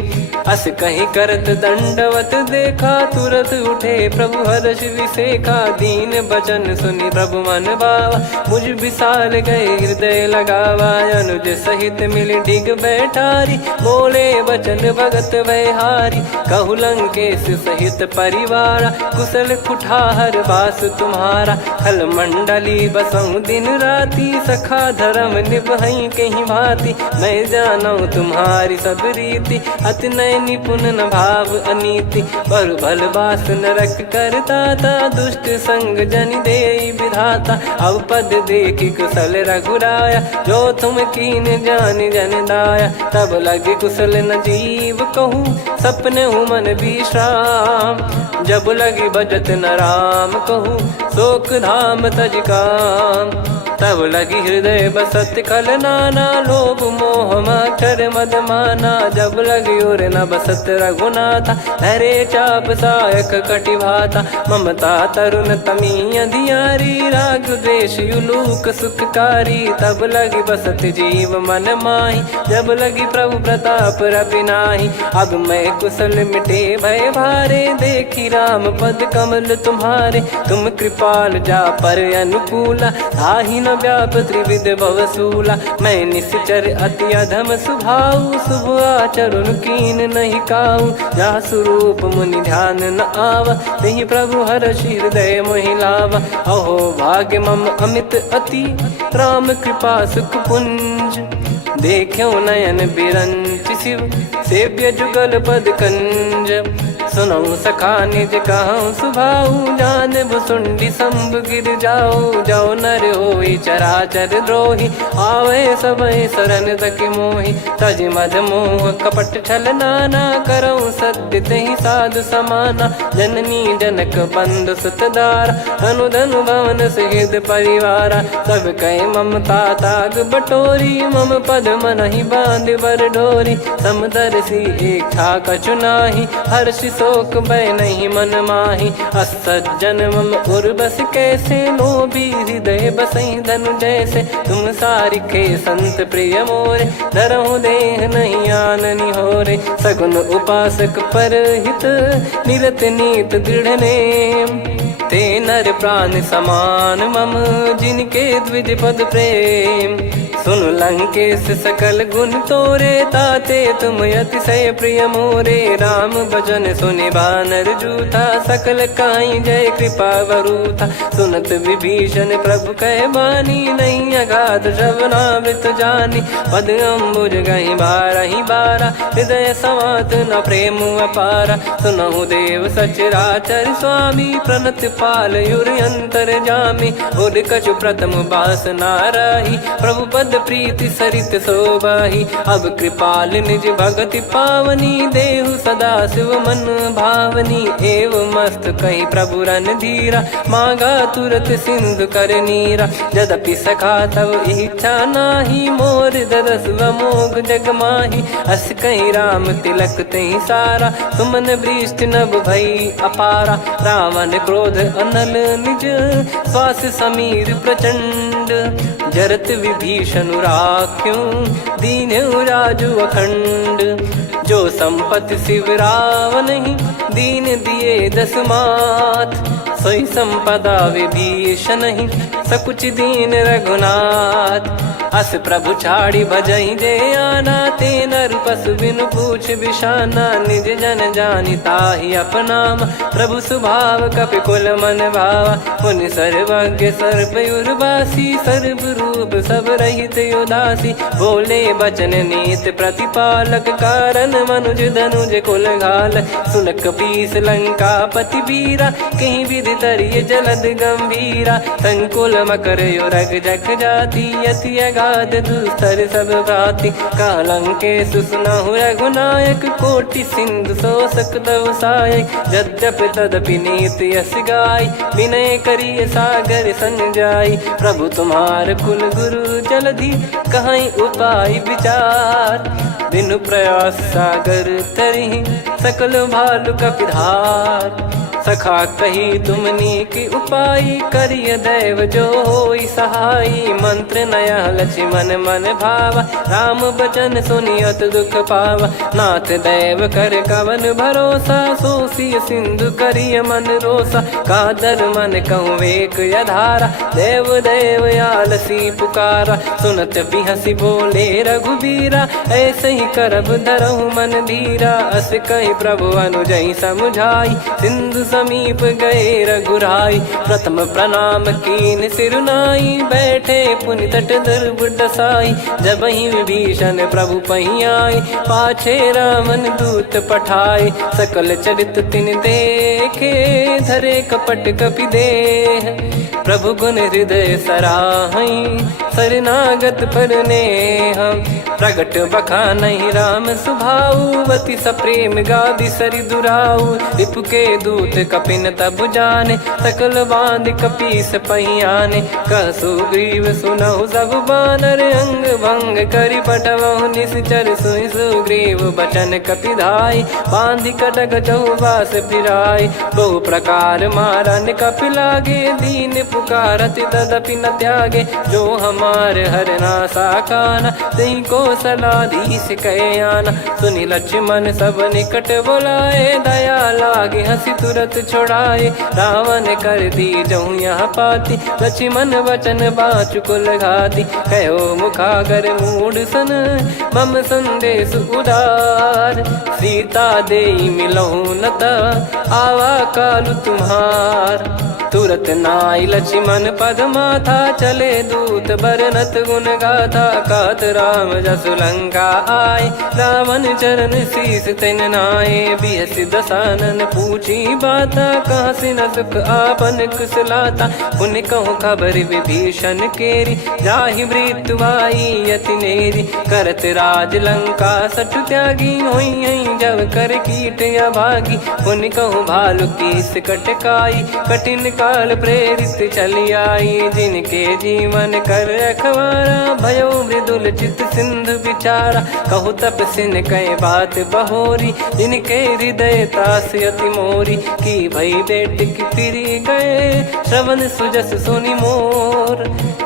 अस कहीं करत दंडवत देखा तुरत उठे प्रभु हर्ष विसेखा दीन बचन सुनि प्रभु मन भावा मुझ विशाल गए हृदय लगावा अनुज सहित मिल डिग बैठारी बोले बचन भगत वैहारी कहु लंकेश सहित परिवारा कुशल कुठार बास तुम्हारा खल मंडली बसऊं दिन राती सखा धर्म निभई कहीं भांति मैं जानू तुम्हारी सब रीति अति नय निपुण न भाव अनीति पर भल बास नरक करता था दुष्ट संग जन दे विधाता अब पद देखी कुशल रघुराया जो तुम कीन जान जन दाया तब लगे कुशल न जीव कहूँ सपने मन विश्राम जब लगी भजत न राम कहूँ शोक धाम तज काम तब लगी हृदय बसत खल नाना लोभ मोह मच्छर मद माना जब लगी और न बसत रघुनाथा धरे चाप सायक कटि भाता ममता तरुण तमी अधियारी राग द्वेष युलूक सुखकारी तब लगी बसत जीव मन माही जब लगी प्रभु प्रताप रविनाही अब मैं कुशल मिटे भय भारे देखी राम पद कमल तुम्हारे तुम कृपाल जा पर अनुकूला ताहि न व्याप त्रिविध भवसूला मैं निश्चर अति अधम सुभाऊ शुभ आचरण कीन नहीं काऊ जा स्वरूप मुनि ध्यान न आवा नहीं प्रभु हर्ष हृदय मोहि लावा अहो भाग्य मम अमित अति राम कृपा सुख पुंज देखो नयन बिरंच शिव सेव्य जुगल पद कंज सुनऊ सखा निज कहूँ सुभाऊ जान भुसुंडी संभ गिर जाओ जाओ नर होई चराचर द्रोही आवे सबय शरण तक मोहि तज मद मोह कपट छल नाना करऊँ सत्य तहि साधु समाना जननी जनक बंधु सुतदारा धनु धनु भवन सहित परिवारा सब कहे ममता ताग बटोरी मम पद मनहि बांध बर डोरी समदर्शी इच्छा कछु नाही हर्षि शोक भय नहीं मन माही असज्जन मम उर बस कैसे लोभी हृदय बसई धनु जैसे तुम सारिखे संत प्रिय मोरे धरहु देह नहीं आननि होरे सगुन उपासक पर हित निरत नीत दृढ़ नेम ते नर प्राण समान मम जिनके द्विज पद प्रेम सुन लंकेश सकल गुण तोरे ताते तुम अतिशय प्रिय मोरे राम भजन सुनि बानर जूथा सकल काई जय कृपा वरूथा सुनत विभीषण प्रभु कह बानी नहीं अगाध श्रवणामृत जानी पद अम्बुज गहि बारहि बारा हृदय समात न प्रेम अपारा सुनहु देव सचराचर स्वामी प्रणत पाल युर अंतर जामी उद कछु प्रथम बास नाराही प्रभु पद प्रीति सरित शोभाही अब कृपाल निज भगति पावनी देहु सदा शिव मन भावनी एव मस्त कही प्रभु रन धीरा मांगा तुरत सिंधु कर नीरा यद्यपि सखा तब इच्छा नाही मोर दरस मोग जग माही अस कहीं राम तिलक तही सारा सुमन वृष्ट नभ भई अपारा रावण क्रोध अनल निज श्वास समीर प्रचंड जरत विभीषण राख्यों दीन राजु अखंड जो संपत्ति शिव रावण ही दीन दिए दस मात सोई संपदा विभीषण ही सकुच दीन रघुनाथ अस प्रभु छाड़ी भजई जे आना, ते नर पशु बिनु पूछ बिशाना, निज जन जानि ताहि अपनाम, प्रभु स्वभाव कपि कुल मन भावा, मुनि सर्वज्ञ सर्प उर्वासी, सर्व रूप सब रहित उदासी, बोले बचन नीत प्रतिपालक, कारण मनुज धनुज कुल घाल, सुन कपीस लंका पति वीरा, कहीं विधि तरिय जलद गंभीरा, संकुल मकर युरग जख जाति, यति अगाध दुस्तर सब भ्राति, कालंके सुसुनहु रघुनायक, कोटि सिंधु शोषक तव सहायक, यद्यपि तदपि नीति यस गाय, विनय करिय सागर संजाई, प्रभु तुम्हार कुल गुरु जलधि, कहीं उपाय विचार, बिनु प्रयास सागर तरिहि, सकल भालु कपिधार, सखा कही तुमनी की उपाय, करिय दैव जो होई सहाई, मंत्र नया लक्ष्मण मन भावा, राम बचन सुनियत दुख पावा, नाथ दैव कर कवन भरोसा, सोसी सिंधु करिय मन रोसा, कादर मन कहूँ वेक यधारा, देव देव आलसी पुकारा, सुनत बिहसी बोले रघुबीरा, ऐसे ही करब धरहु मन धीरा, अस कही प्रभु अनुजई समुझाई, सिंधु समीप गए रघुराई, प्रथम प्रणाम कीन सिरुनाई, बैठे पुनि तट दर्भ डसाई, जब ही विभीषण प्रभु पहियाई, पाछे रामन दूत पठाए, सकल चरित तिन देखे, धरे कपट कपि देह, प्रभु गुण हृदय सराहई, शरणागत पर नेह, प्रगट बखानहि राम सुभाऊ, अति सप्रेम गादि सरि दुराऊ, रिपु के दूत कपिन तब जाने, सकल बांध कपीस पहियाने, कह सुग्रीव सुनहु सब बानर, अंग भंग करि पठवहु निश्चर, सुनि सुग्रीव बचन कपिधाई, बांधि कटक चौबास फिराई, बहु प्रकार मारन कपि लागे, दीन पुकारत तदपि न त्यागे, जो हमार हरना साकाना, तही को सलाधीश कहे आना, सुनि लक्ष्मण सब निकट बुलाए, दया लागे हंसी तुरत छोड़ाए, रावण कर दी जऊँ यहाँ पाती, लक्ष्मण वचन बाचु कुल घाती, कहो मुखागर मूढ़ सन, मम संदेश उदार, सीता देई मिलहु नता, आवा कालु तुम्हार, तुरत नाई लक्ष्मण पद माथा, चले दूत बरनत गुण गाथा, कात राम जसु लंका आए, रावण चरण शीस तिन नाये, बिहस दसानन पूछी बाता, कहाँ से न सुख आपन कुशलाता, पुन कहूँ खबर विभीषण केरी, जाहि मृत्यु आई यति नेरी, करत राज लंका सठ त्यागी, होई जब कर कीट अभागी, पुन कहूँ भालु कीस कटकाई, कठिन काल प्रेरित चली आई, जिनके जीवन कर रखवारा, भयो मृदुल चित सिंधु विचारा, कहु तपसिन कई बात बहोरी, जिनके हृदय तास यति मोरी, की भई बेट की फिरी गए, श्रवण सुजस सुनि मोर,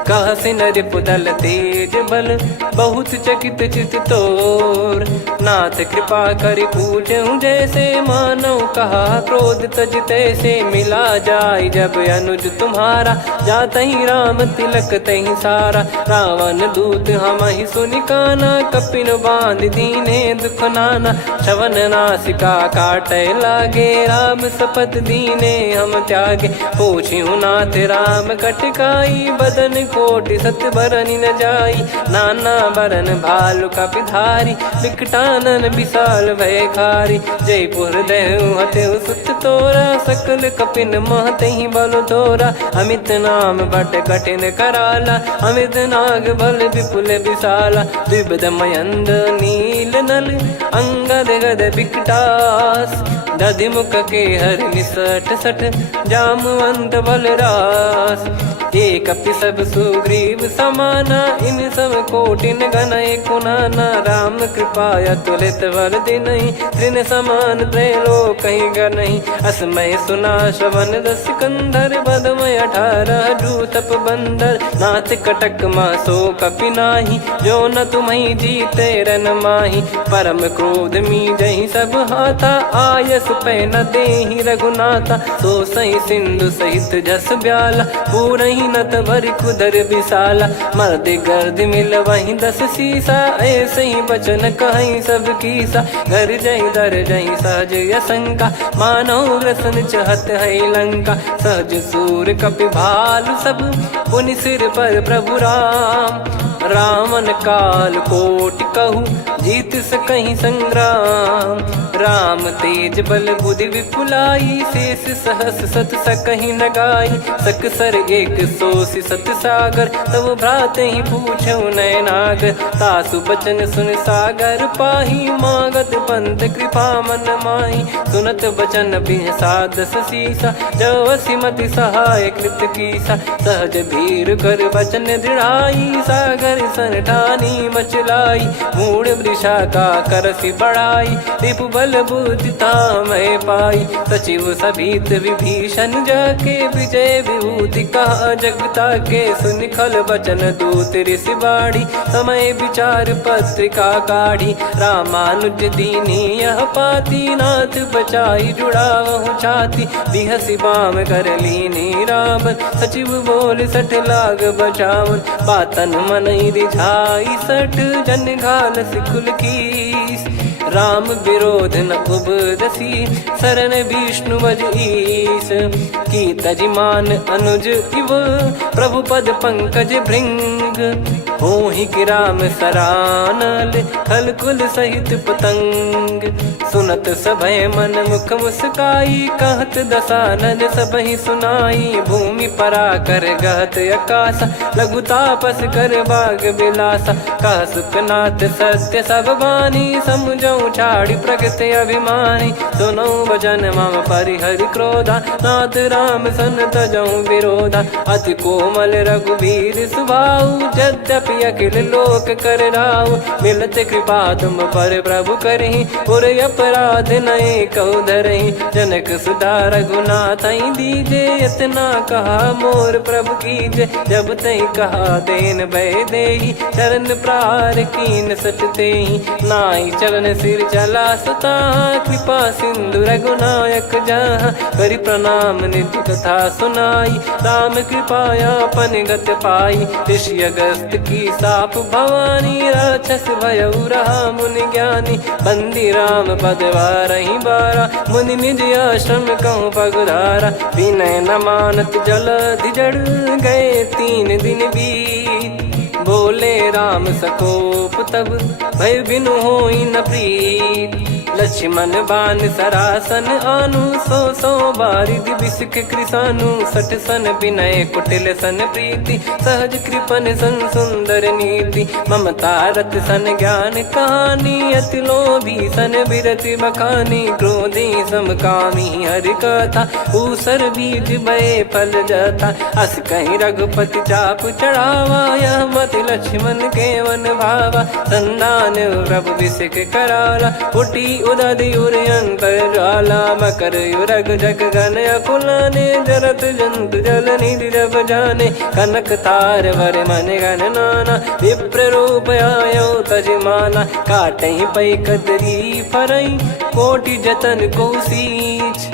कह सिन रिपुदल तेज बल, बहुत चकित चित तोर, नाथ कृपा करि पूजहु जैसे, मानव कहा क्रोध तज तैसे, मिला जाय जब अनुज तुम्हारा, जातहि राम तिलक तहि सारा, रावण दूत हमहि सुनि काना, कपिन बांध दीने दुख नाना, श्रवण नासिका काटै लागे, राम शपथ दीने हम त्यागे, पूछिहु नाथ राम कटकाई, बदन कोटि सत बरनि न जाई, नाना बरन भालु कपिधारी, विकटानन विशाल भयखारी, जयपुर देहु हतेहु सुत तोरा, सकल कपिन महतहि बल तोरा, अमित नाम बट कठिन कराला, अमित नाग बल विपुल विशाला, द्विविध मयंद नील नल, अंगद गद विकटास, दधिमुख के हर निसठ सठ, जामवंत बलरास, एक कपि सब सुग्रीव समाना, इन सब कोटिन गणय कुनाना, राम कृपा अतुलित वर दिनहि, तृण समान त्रैलोक कहीं गनहि, असमय सुना श्रवण दस कंधर, बदमय 18 जूतप बंदर, नाथ कटक मासो कपि नाही, जो न तुम्हि जीते रन माही, परम क्रोध मी जहि सब हाथा, आयस पे न देहि रघुनाथा, तो सही सिंधु सहित जस ब्याला, पूरही नत भरि कुदर विशाला, मर्द गर्द मिल वही 10 सीसा, ऐसे ही बचन कहीं सब कीसा, घर जय दर जय सहज यसंका, मानव रसन चहत है लंका, सहज सूर कपि भालु सब, पुनि सिर पर प्रभु राम, रावण काल कोटि कहूँ जीत सकहीं संग्राम, राम तेज बल बुद्धि विपुलाई, शेष सहस सत सकहीं न गाई, सकसर एक सोसी सत सागर, तब भ्रात ही पूछो नयनागर, तासु बचन सुन सागर पाही, मागत पंथ कृपा मन माही, सुनत बचन बिहसा 10 सीसा, जो सिमति सहाय कृत कीसा, सहज भीर कर बचन दृढ़ाई, सागर सन ठानी मचलाई, मूड वृषा का करसी बढ़ाई, रिपु बल बुद्धि मैं पाई, सचिव सभीत विभीषण जाके, विजय विभूति कहा जगता के, सुन खल बचन दूत ऋषि बाड़ी, समय विचार पत्रिका काढ़ी, रामानुज दीनी यह पाती, नाथ बचाई जुड़ावहु छाती, बिहसी बाम कर लीनी राम, सचिव बोल 60 लाग बचावन, बातन मन रिझाई 60 जन घाल सिकुल कीस, राम विरोध न उपदसी, शरण विष्णु बज ईस, की तजिमान अनुज इव, प्रभु पद पंकज भृंग, होहि कि राम सरानल, खल कुल सहित पतंग, सुनत सभय मन मुख मुस्काई, कहत दसानन सबहि सुनाई, भूमि परा कर गहत आकाशा, लघु तापस कर बाग बिलासा, कह सुखनाथ सत्य सब बानी, समझौ छाड़ी प्रगति अभिमानी, सुनो भजन मम परिहरि क्रोधा, नाथ राम सन तजौ विरोधा, अति कोमल रघुवीर सुभाऊ, यद्यपि अखिल लोक कर राऊ, मिलत कृपा तुम पर प्रभु करहि, पुर अपराध नए कौ धरहि, जनक सुधा रघुनाथ दीजे, इतना कहा मोर प्रभु कीजे, जब तई कहा देन भय देहि, चरण प्रार कीन सटते, नाई चरण सिर चला सता, कृपा सिंधु रघुनायक जहाँ, करि प्रणाम नित्य कथा सुनाई, राम कृपाया अपन गत पाई, ऋषि अगस्त की साप भवानी, राक्षस भयउ रहा मुनि ज्ञानी, बंदी राम पदवारहि बारा, मुनि निज आश्रम कहूँ पगुधारा, विनय न मानत जलधि जड़ गए 3 दिन बीत, बोले राम सकोप तब भय बिनु होई न प्रीत, लक्ष्मण बान सरासन आनु, 100 बारिधि बिसक कृसानु, 60 सन विनय कुटिल सन प्रीति, सहज कृपन सन सुंदर नीति, ममता रत सन ज्ञान कहानी, अति लोभी सन बिरति बखानी, क्रोधी समकामी हरि कथा, ऊसर बीज भय फल जथा, अस कहीं रघुपति चाप चढ़ावा, यह मत लक्ष्मण के वन भावा, संदान प्रभु बिसक कराला, उठी उदधि उर अंतर ज्वाला, मकर युरग जग गन अकुलाने, जरत जंतु जल निधि जब जाने, कनक तार वर मन गण नाना, विप्र रूप आयो तजमाना, काटहि पै कदरी फरई, कोटि जतन को सींच,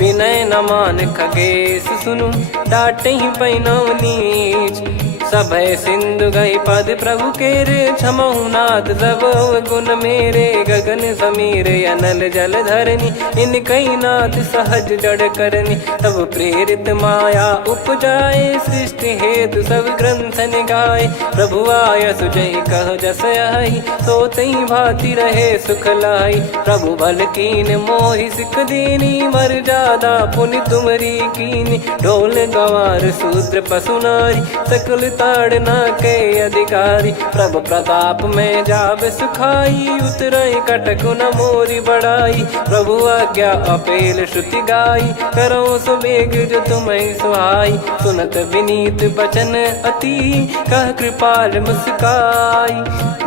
विनय न मान खगेश सुनु, डांटहि पै नव नीच, सभय सिंधु गई पद प्रभु केरे, क्षमहु नाथ सब गुण मेरे, गगन समीर अनल जल धरनी, इनकई नाथ सहज जड़ करनी, तब प्रेरित माया उपजाए, सृष्टि हेतु सब ग्रंथ निगाए, प्रभु आय सुजय कह जस आई, सोतई भांति रहे सुख लाई, प्रभु बल कीन मोहि सिख दीनी, मर जादा पुनि तुमरी कीनी, ढोल गवार शूद्र पशु नारी, सकल ताड़ना के अधिकारी, प्रभु प्रताप में जाब सुखाई, उतरई कटक न मोरी बढ़ाई, प्रभु आज्ञा अपेल श्रुति गाई, करो सुबेग जो तुम्हें सुहाई, सुनत विनीत बचन अति, कह कृपाल मुस्काई,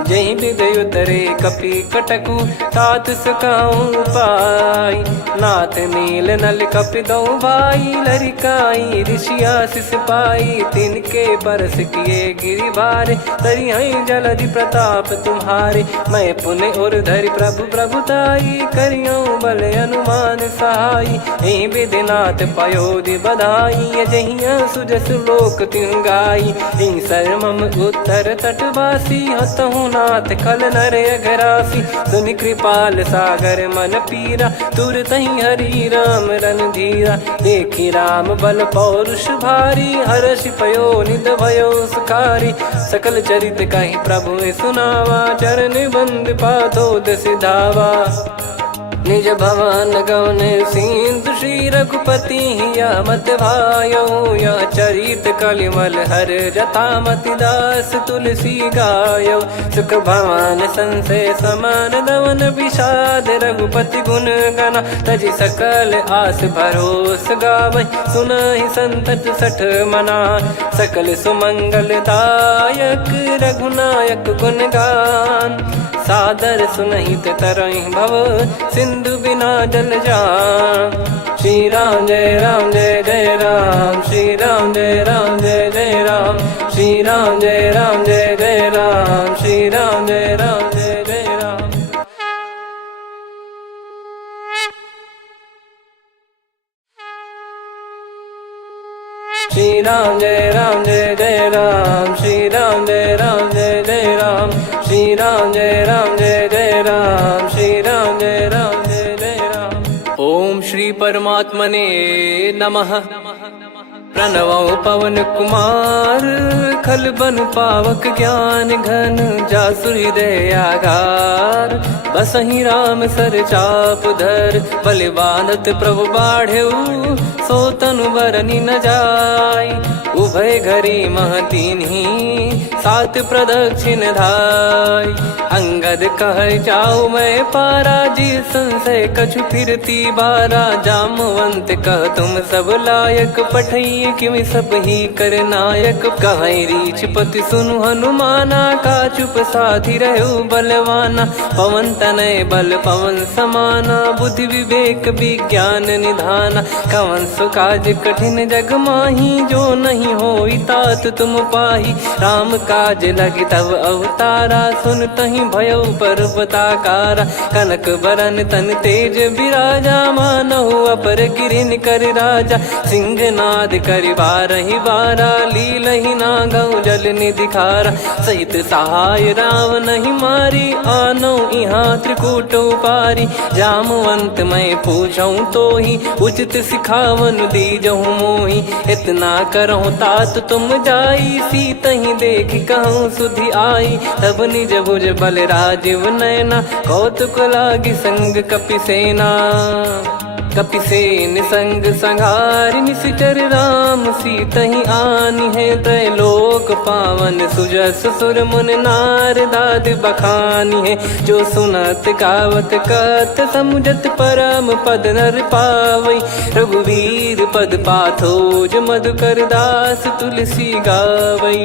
जही विदय उतरे कपि कटकु, तात सकाऊं पाई, नाथ नील नल कपि दो भाई, लरिकाई ऋषि आशीष पाई, तिनके पर किए गिरिबारे, तरियई जलधि प्रताप तुम्हारे। मैं पुण्य और धरि प्रभु प्रभुताई, करियऊँ बल अनुमान सहाई। यही विधिनाथ पयोधि बधाई, जहिया सुजस लोक तिहुँ गाई। यही सरमम उत्तर तटवासी, हतहु नाथ खल नर अघरासी। सुनि कृपाल सागर मन पीरा, तुरतहि हरि राम रणधीरा। देखि राम बल पौरुष भारी, हर्षि पयो निध भयो सुखारी। सकल चरित कहि प्रभु सुनावा, चरण बंद पाथोद सिधावा। निज भवन गवन सिंधु श्री रघुपति, यह मत भायो यह चरित कलिमल हर जथा मति दास तुलसी गायो। सुख भवन संशय समान दवन, विषाद रघुपति गुण गना। तजि सकल आस भरोस गावै, सुनहि संतत सठ मना। सकल सुमंगल दायक रघुनायक गुण गान, सादर सुनहित तरहि भव सिंधु बिना जल जान। श्री राम जय राम जय जय राम, श्री राम जय राम जय जय राम, श्री राम जय राम जय जय राम, श्री राम जय राम जय जय राम। श्री राम जय राम जय जय राम, श्री राम जय राम जय जय राम, श्री राम जय राम जय जय राम, श्री राम जय राम जय जय राम। ओम श्री परमात्मने नमः। प्रणवो पवन कुमार, खल बन पावक ज्ञान घन। जासु हृदय आगार, बसहि राम सर चाप धर। बलि बांधत प्रभु बाढ़ऊ, सो तनु बरनि न जाय। उभय घरी महतीन्ही, सात प्रदक्षिण धाय। अंगद कह जाऊ मैं पारा, जी संशय कछु फिरती बारा। जामवंत कह तुम सब लायक, पठई किमि सब ही कर नायक। कहीं रीछ पति सुनु हनुमाना, का चुप साधि रहु बलवाना। पवन तनय बल पवन समाना, बुद्धि विवेक विज्ञान निधाना। कवन सो काज कठिन जग माही, जो नहीं होई तात तुम पाही। राम काज लगी तब अवतारा, सुन तहि भयो पर्वताकारा। कनक बरन तन तेज विराजा, मानहु अपर गिरिन कर राजा। सिंहनाद करि बारहि बारा, लीलहि नागौ जल निधि खारा। सहित सहाय राम नहीं मारी, आनो इहाँ त्रिकूट उपारी। जामवंत मैं पूछऊँ तोहि, उचित सिखावन दीजहु मोहि। इतना करहु तात तुम जाई, सीतहि देखि कहूँ सुधि आई। तब निज भुज बल राजीव नयना, कौतुक लागी संग कपिसेना। कपिसेन संग संघारि निशिचर राम, सीतहि आनि है त्रैलोक पावन। सुजस सुर मुन नार दाद बखानी है, जो सुनत गावत कथ समुझत परम पद नर पावै। रघुवीर पद पाथोज मधुकर दास, तुलसी गावै।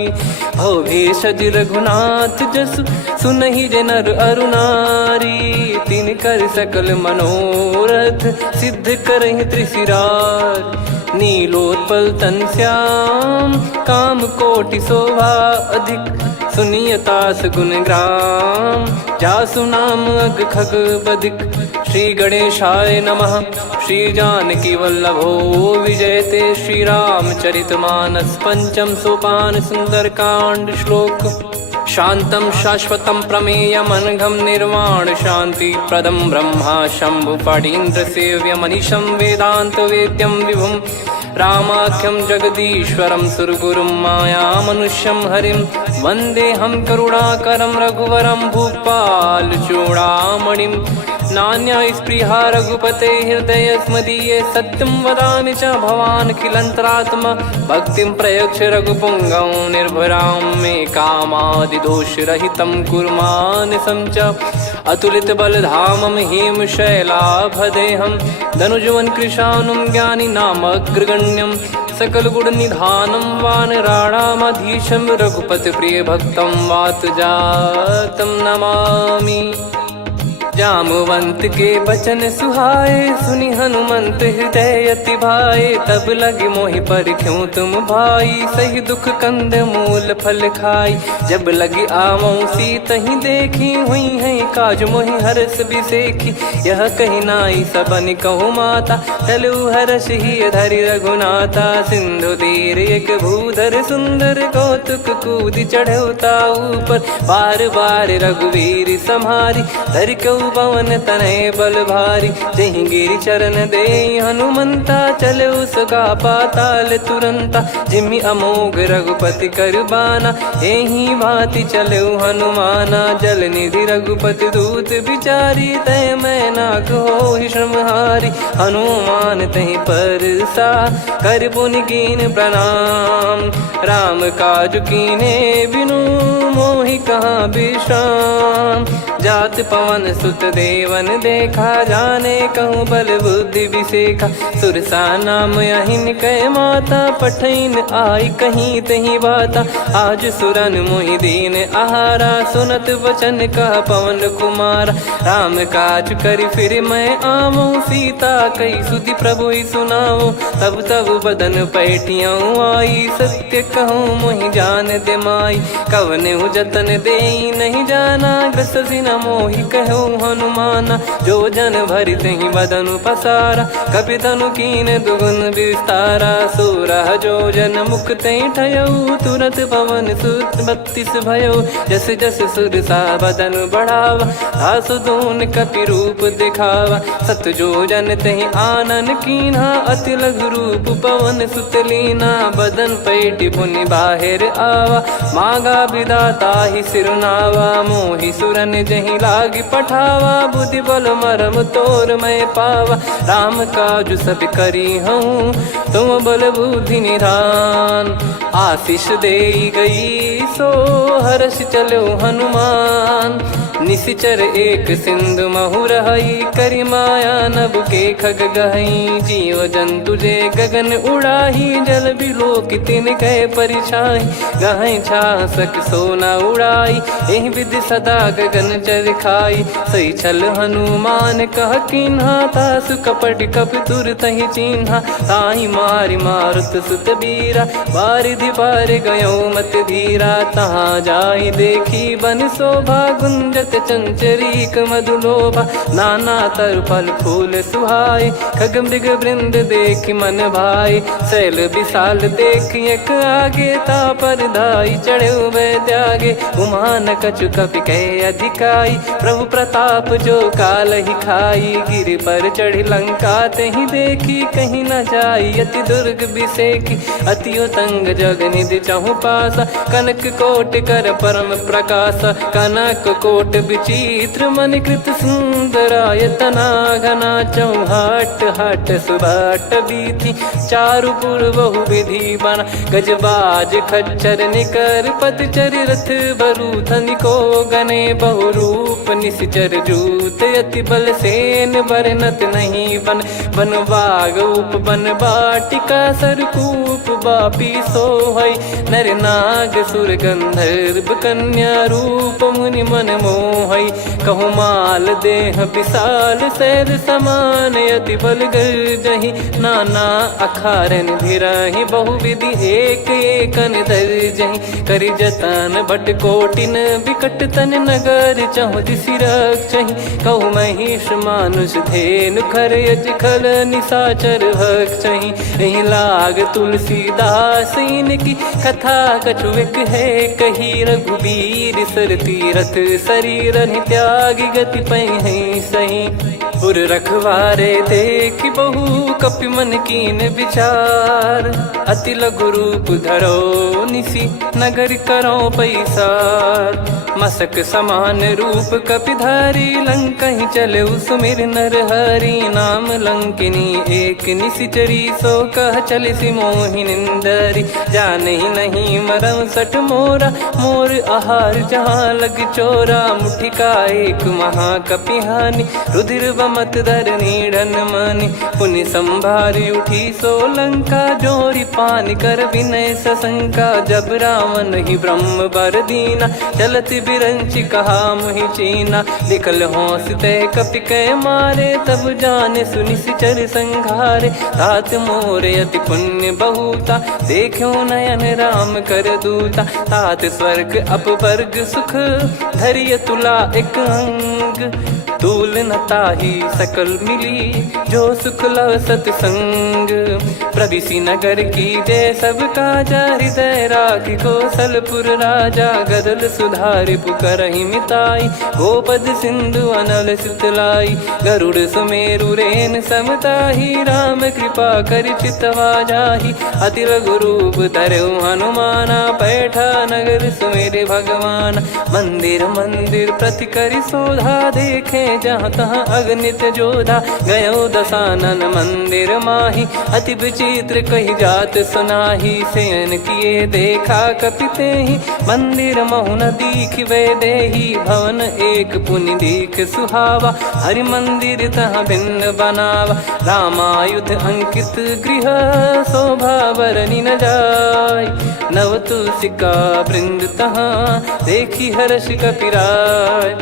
भव भेषज रघुनाथ जसु, सुनहि जे नर अरु नारी। तिन कर सकल मनोरथ, सिद्ध करहि त्रिशिरार। नीलोत्पल तन श्याम, काम कोटि शोभा अधिक। सुनियतास गुण ग्राम, जासु नाम अग खग बदिक। श्री गणेशाय नमः। श्री जानकी वल्लभो विजयते, श्री रामचरितमानस। पंचम सोपान सुंदरकांड श्लोक। शांतं शाश्वतं प्रमेयमनघं निर्वाण शांति प्रदं ब्रह्मा शंभु फणीन्द्र सेव्यमनिशं वेदांत वेद्यं विभुं। रामाख्यं जगदीश्वरं सुरगुरुं मायामनुष्यं हरिं। वन्देऽहं करुणाकरं रघुवरं भूपाल चूडामणिं। नान्या स्पृहा रघुपते हृदय स्मदीये, सत्यं वदामि च भवान् खिलन्तरात्मा। भक्तिं प्रयच्छ रघुपुङ्गं निर्भरां मे कामादिदोषरहितं कुर्मानसं च। अतुलित बलधामं हेमशैलाभदेहं, धनुजवन कृशानुं ज्ञानी नामग्रगण्यं। सकल गुण निधानं वानराणामधीशं, रघुपति प्रिय भक्तं वात जातं नमामि। जामवंत के बचन सुहाए, सुनि हनुमंत हृदय अति भाए। तब लगे मोहि पर क्यों तुम भाई, सही दुख कंद मूल फल खाई। जब लगी आवऊं सीतहि देखी, हुई है काज मोहि हरस बिसेखी। यह कही नाई सबन कहु माता, चलु हरष ही धरि रघुनाथा। सिंधु तीर एक भूधर सुंदर, कौतुक कूद चढ़ौता ऊपर। बार बार रघुवीर सम्हारी, धरि कऊ पवन तनय बल भारी। जहि गिरि चरण दे हनुमंता, चले उसका पाताल तुरंता। जिमि अमोघ रघुपति कर बाना, एहि भांति चले हनुमाना। जल निधि रघुपति दूत बिचारी, तय मैं नाक होहि श्रमहारी। हनुमान तहि परसा, कर पुनि कीन प्रणाम। राम काज कीने बिनु, मोहि कहाँ विश्राम। जात पवन सुत देवन देखा, जाने कहूँ बल बुद्धि विसेखा। सुरसा नाम अहिन कै माता, पठैन आई कहीं तहीं बाता। आज सुरन मोहि दीन आहारा, सुनत वचन कह पवन कुमारा। राम काज करि फिर मैं आवऊं, सीता कई सुधि प्रभु ही सुनाओ। तब तब बदन पैठियाँ आई, सत्य कहूँ मोहि जान दे माई। कवने जतन दे नहीं जाना, ग्रसि न मोहि कहूँ हनुमाना। जो जन भरि तहि बदन पसारा, कपि तनु कीन दुगुन विस्तारा। 16 जो जन मुख तहि ठयऊ, तुरत पवन सुत 32 भयऊ। जस जस सुरसा बदन बढ़ावा, आसु दून कपि रूप दिखावा। 7 जो जन तहि आनन कीन्हा, अति लघु रूप पवन सुत लीना। बदन पैठि पुनि बाहिर आवा, मांगा विधाता ही सिरुनावा। मोहि सुरन जहि लागी पठावा, बुद्धि बल मरम तोर मैं पावा। राम काज सब करी हूँ, तुम बल बुद्धि निधान। आशीष दे गई सो, हर्ष चलो हनुमान। निशिचर एक सिंधु महु रहई, करि माया नभ के खग गहई। जीव जंतु जे गगन उड़ाही, जल बिलो की तिन कह परिछाई। गहई छासक सोना उड़ाई, एहि विधि सदा गगन चर खाई। सही छल हनुमान कह कीन्हा, तासु कपट कपि तुर तहि चिन्हा। ताहि मारि मारुत सुत बीरा, बारिधि पार गयो मत धीरा। तहाँ जाई देखी बन शोभा, गुंजत चंचरीक मधुलोभा। नाना तरु फल फूल सुहाई, खग मृग वृंद देख मन भाई। शैल विशाल देख एक आगे, तापर धाई चढ़े वै त्यागे। उमान कछु कपि कह अधिकाई, प्रभु प्रताप जो काल ही खाई। गिरि पर चढ़ी लंका तहि देखी, कहीं न जाई अति दुर्ग बिसेखी। अति उतंग जग निधि चहु पासा, कनक कोट कर परम प्रकाश। कनक कोट विचित्र मन कृत सुंदरायतना। घना चौहाट हाट सुबाट बीथी, चारु पुर बहु विधि बना। गजबाज खच्चर निकर पतचर, रथ बरु धनिको गने। बहु रूप निश्चर जूत, अति बल सेन बरनत नहीं बन। बन बाग उप बन बाटिका, सरकूप बापी सोहई। नर नाग सुर गंधर्व कन्या, रूप मुनि मन मोहई। कहु माल देह विशाल, शैल समान अति बल गर्जहि। नाना अखारन भिरहि, बहु विधि एक एकन दर्जहि। करि जतन भट कोटिन, विकट तन नगर चहु दिसि रक्षहि। कहु महिष मानुष धेनु, खर यज खल निशाचर भक्षहि। एहि लाग तुलसीदास इनकी, कथा कछु एक है कही। रघुबीर सर तीरथ शरीर त्यागी, गति पै सही। उर रखवारे देखि बहु, कपि मन कीन विचार। अति लघु रूप धरो निसी, नगर करो पैसार। मसक समान रूप कपिधारी, लंकहि चले सुमिर नर हरि। नाम लंकिनी एक निशिचरी, सो कह चलिसि मोहि निंदरी। जानहि नहीं मरम सठ मोरा, मोर आहार जहाँ लग चोरा। मुठिका एक महाकपिहानि, रुधिर कमत धरनी ढन मानी। पुनि संभारी उठी सोलंका, जोरी पान कर विनय सशंका। जब रावण ही ब्रह्म बर दीना, चलत बिरंच कहा मुहि चीना। लिखल होंस तय कपि कै मारे, तब जाने सुनि सिचर संघारे। तात मोर अति पुण्य बहुता, देखो नयन राम कर दूता। तात स्वर्ग अपवर्ग सुख, धैर्य तुला एक अंग। तूल न ताहि सकल मिली, जो सुख लव सतसंग। प्रविशि नगर की जय सब काजा, हृदय राखि कौशलपुर राजा। गदल सुधारि पुकारहि मिताई, गोपद सिंधु अनल सितलाई। गरुड़ सुमेरु रेन समताहि, राम कृपा करि चितवा जाहि। अति लघु रूप धरऊ हनुमाना, बैठा नगर सुमेरे भगवान। मंदिर मंदिर प्रति करि शोधा, देखे जहाँ तहाँ अगणित जोधा। गयो दशानन मंदिर माही, अति विचित्र कही जात सुनाही। शयन किए देखा कपिते ही, मंदिर महु न दीख वे देही। भवन एक पुनि दीख सुहावा, हरि मंदिर तहाँ भिन्न बनावा। रामायुध अंकित गृह, शोभा बरनी न जाय। नव तुलसिका वृंद तहाँ, देखी हर्ष कपिराय।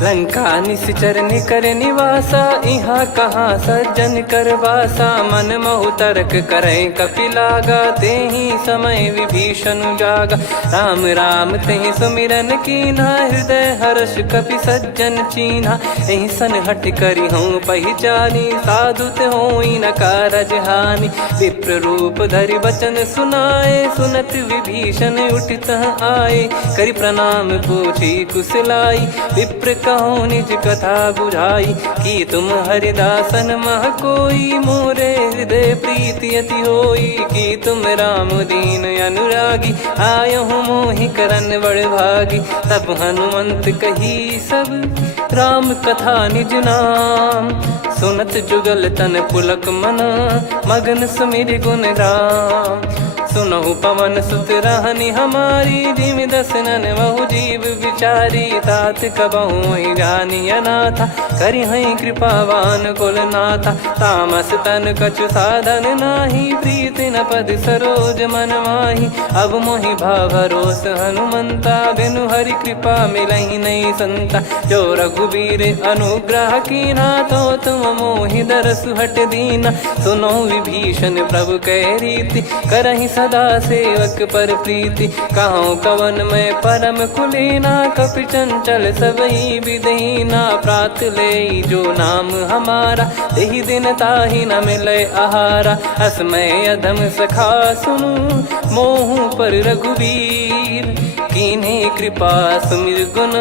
लंका निश्चर निकर निवासा, यहाँ कहाँ सज्जन कर वासा। मन महु तर्क करे कपिलागा, तेहि समय विभीषण जागा। राम राम तेहि सुमिरन कीन्हा, हृदय हर्ष कपि सज्जन चीन्हा। एहि सन हट करि हूँ पहिचानी, साधु होई न कारज हानि। विप्र रूप धरि बचन सुनाए, सुनत विभीषण उठित आए। करि प्रणाम पूछी कुशलाई, विप्र कहो निज कथा बुझाई। कि तुम हरिदासन मह कोई, मोरे हृदय प्रीति अति होई। कि तुम राम दीन अनुरागी, आयो हूँ मोहि करन बड़ भागी। तब हनुमंत कही सब, राम कथा निज नाम। सुनत जुगल तन पुलक मन, मगन सुमिर गुण राम। सुनहु पवन सुत रहनी हमारी, जिमि दसनन महु जीव विचारी। तात कबहु ही जानी अनाथा, करि हई कृपावान कुल नाथा। तामस तन कछु साधन नाही, प्रीति न पद सरोज मन माही। अब मोहि भावरोस हनुमंता, बिनु हरि कृपा मिलहि नहीं संता। जो रघुबीर अनुग्रह कीन्हा, तो तुम मोहि दरसु हट दीना। सुनो विभीषण प्रभु कह रीति, करहि सदा सेवक पर प्रीति। कहूँ कवन में परम कुलीना, कपि चंचल सबई विदहीना। प्रात ले जो नाम हमारा, तेहि दिन ताहि न मिले आहारा। असमय अधम सखा सुनु, मोहु पर रघुवीर। कीन्हे कृपा सुमिर गुण,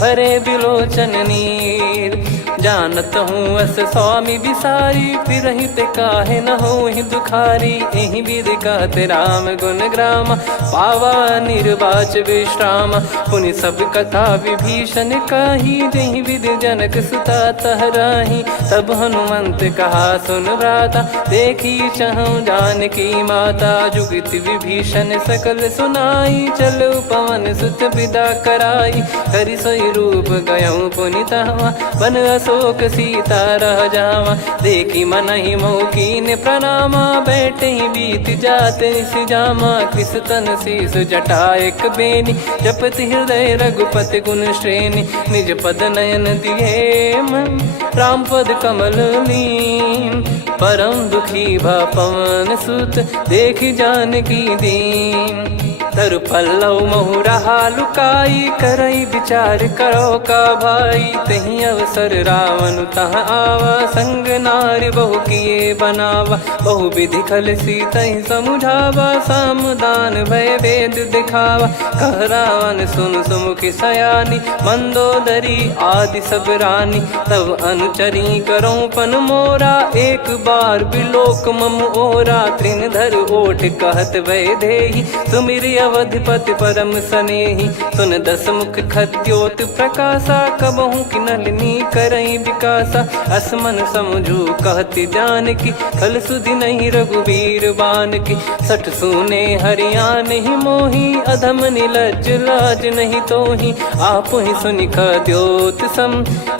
भरे बिलोचन नीर। जानत हूँ अस स्वामी बिसारी, फिरहि ते काहे न होहि दुखारी। एहि विधि कहते राम गुण ग्राम, पावा निर्वाच विश्राम। पुनि सब कथा विभीषण काही, जेहि विधि जनक सुता तहराही। तब हनुमंत कहा सुन भ्राता, देखी चहु जानकी माता। जुगति विभीषण सकल सुनाई, चलो पवन सुत विदा कराई। हरि सोई रूप गयऊँ पुनि तहवा, बन अशोक सीता रह जावा। देखी मनहि मोह कीन्ह प्रणामा, बैठे ही बीत जात निस जामा। कृस तन शीस जटा एक बेनी, जपति हृदय रघुपति गुण श्रेणी। निज पद नयन दिए मन, राम पद कमल लीन। परम दुखी भा पवन सुत, देखि जानकी दीन। तरु पल्लव महु रहा लुकाई, करई विचार करो का भाई। तही अवसर रावण तह आवा, संग नारी बहु किए बनावा। बहु विधि खल सीतहि समुझावा, सामदान भय वेद दिखावा। कह रावण सुन सुमुखि सयानी, मंदोदरी आदि सब रानी। तब अनुचरी करो पन मोरा, एक बार बिलोक मम ओरा। तृण धर ओठ कहत भय देहि, सुमिर अवधिपति परम स्नेही। सुन दस मुख खद्योत प्रकाशा, कबहू की नलिनी करई विकासा। असमन समझू कहती जान की, खल सुधि नहीं रघुवीर बान की। सठ सुने हरियाण ही मोही, अधम निलज लाज नहीं तोही। आप ही सुनि खद्योत सम,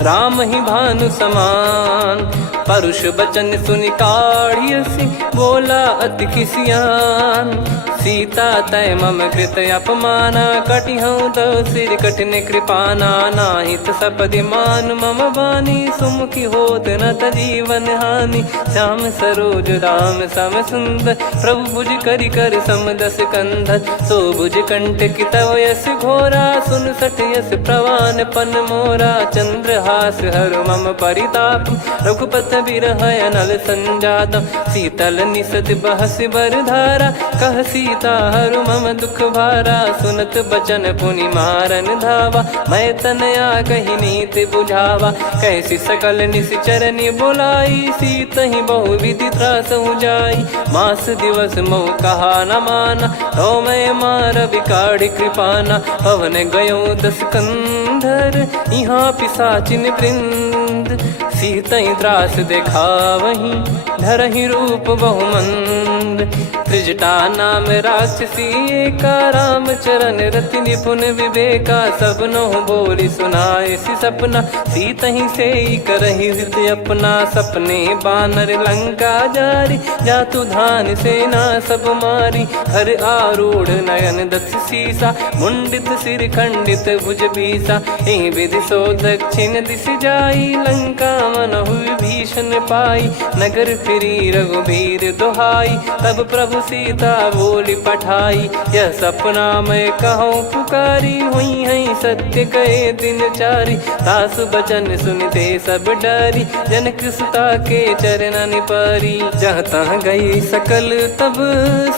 राम ही भानु समान। परुष बचन सुनि काढ़ियसि, बोला अति किसियान। सीता तय मम कृत अपमाना, कटिहऊँ तो सिर कठिन कृपाना। नाहित सपदि मान मम बानी, सुमुखी होत न त जीवन हानि। श्याम सरोज राम सम सुंदर, प्रभु भुज करि कर सम दस कंधर। सो भुज कंठ की तव यस घोरा, सुन सठ यस प्रवान पन मोरा। चंद्रहास हर मम परिताप, रघुपत बिरह अनल संजात। शीतल निसत बहस बर धारा, कह सीता हर मम दुख भारा। सुनत बचन पुनि मारन धावा, मैं तनया कही नीति बुझावा। कैसी सकल निश्चर बुलाई, सीत ही बहु विधि त्रास जाई। मास दिवस मोह कहा न माना, तो मैं मार बिकाढ़ कृपाना। पवन गयो दस कंधर, यहाँ पिशाचिन वृंद। सीतई त्रास देखा वहीं, धरहि रूप बहुमंद। त्रिजटा नाम राक्षसी एका, राम चरण रति निपुण विवेका। सबनो बोली सुनाए सि सपना, सीतहि से करहि हृदय अपना। सपने बानर लंका जारी, जातु धान सेना सब मारी। हर आरूढ़ नयन दस सीसा, मुंडित सिर खंडित भुज बीसा। एहि विधि सो दक्षिण दिश जाई, लंका मनहु भीषण पाई। नगर फिरी रघुबीर दुहाई, तब प्रभु सीता बोली पठाई। यह सपना मैं कहूँ पुकारी, हुई है सत्य कहे दिन चारी। सासु बचन सुनते सब डरी, जनक सुता के चरण पारी। जहाँ तहाँ गई सकल तब,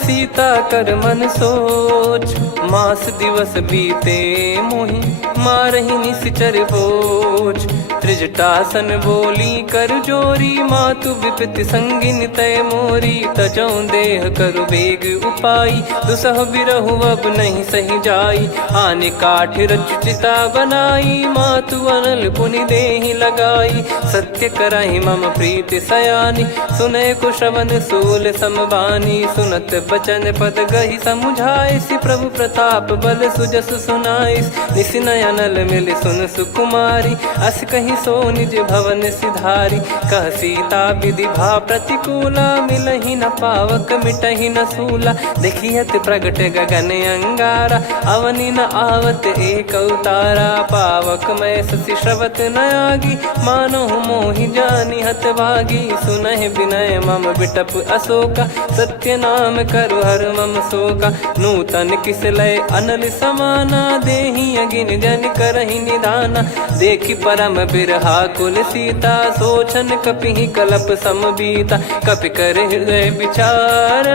सीता कर मन सोच। मास दिवस बीते मोहि, मारहि निश्चर बोझ। त्रिजटासन बोली कर जोरी, मातु विपति संगिन तय मोरी। तजौ देह करु बेग उपाई, दुसह बिरहु अब नहीं सही जाई। आने काठ रचिता बनाई, मातु अनल पुनि देहि लगाई। सत्य करहि मम प्रीति सयानी, सुनय को श्रवण सूल समबानी। सुनत बचन पद गहि समुझाइसि, प्रभु प्रताप बल सुजस सुनाइस। निसिनय अनल मिल सुन सुकुमारी, अस कहि सो निज भवन सिधारी। कह सीता विधि भा प्रतिकूला, मिलहि न पावक मिटहि न सूला। देखियत प्रगट गगन अंगारा, अवनि न आवत एक अवतारा। पावक मैं शशि श्रवत न आगी, मानो मोहि जानि हत भागी। सुनहि विनय मम बिटप अशोका, सत्य नाम करु हर मम शोका। नूतन किस लय अनल समाना, देहि अगिन जन करहि निदाना। देखि परम बिरहा कुल सीता, सोचन कपिहि कलप समबीता। कपि कर हृदय विचार,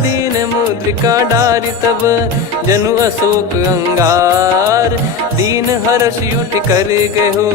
दीन मुद्रिका डारि तब। जनु अशोक अंगार, दीन हर्ष उठ कर गहु।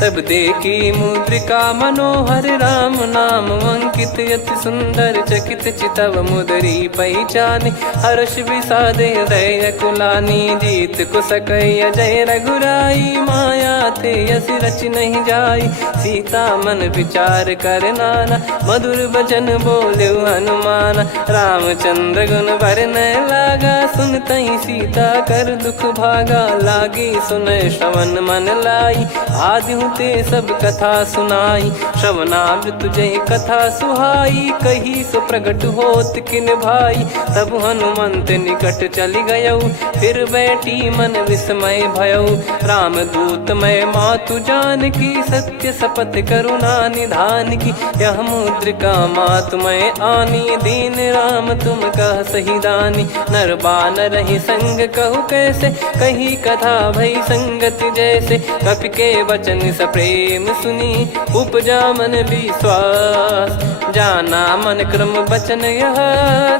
तब देखी मुद्रिका मनोहर, राम नाम अंकित अति सुंदर। चकित चितव मुदरी पहचाने, हर्ष विषाद हृदय कुलानी। जीत को सकय जय रघुराई, माया थे यस रच नहीं जाई। सीता मन विचार कर नाना, मधुर बचन बोले हनुमान। रामचंद्र गुण बरनै लागा, सुनतहि सीता कर दुख भागा। लागी सुनय श्रवण मन लाई, आदिहु ते सब कथा सुनाई। श्रवणामृत जय कथा सुहाई, कही सो प्रगट होत किन भाई। तब हनुमंत निकट चली गयौ, फिर बैठी मन विस्मय भयौ। राम दूत मैं मातु जान की, सत्य शपथ करुणा निधान की। यह मुद्रिका मातु मैं आनी, दीन राम तुम कह सही दानी। नर बानर ही संग कहु कैसे, कही कथा भई संगति जैसे। कपि के वचन सप्रेम सुनी, उपजा मन विश्वास। जाना मन क्रम बचन यह,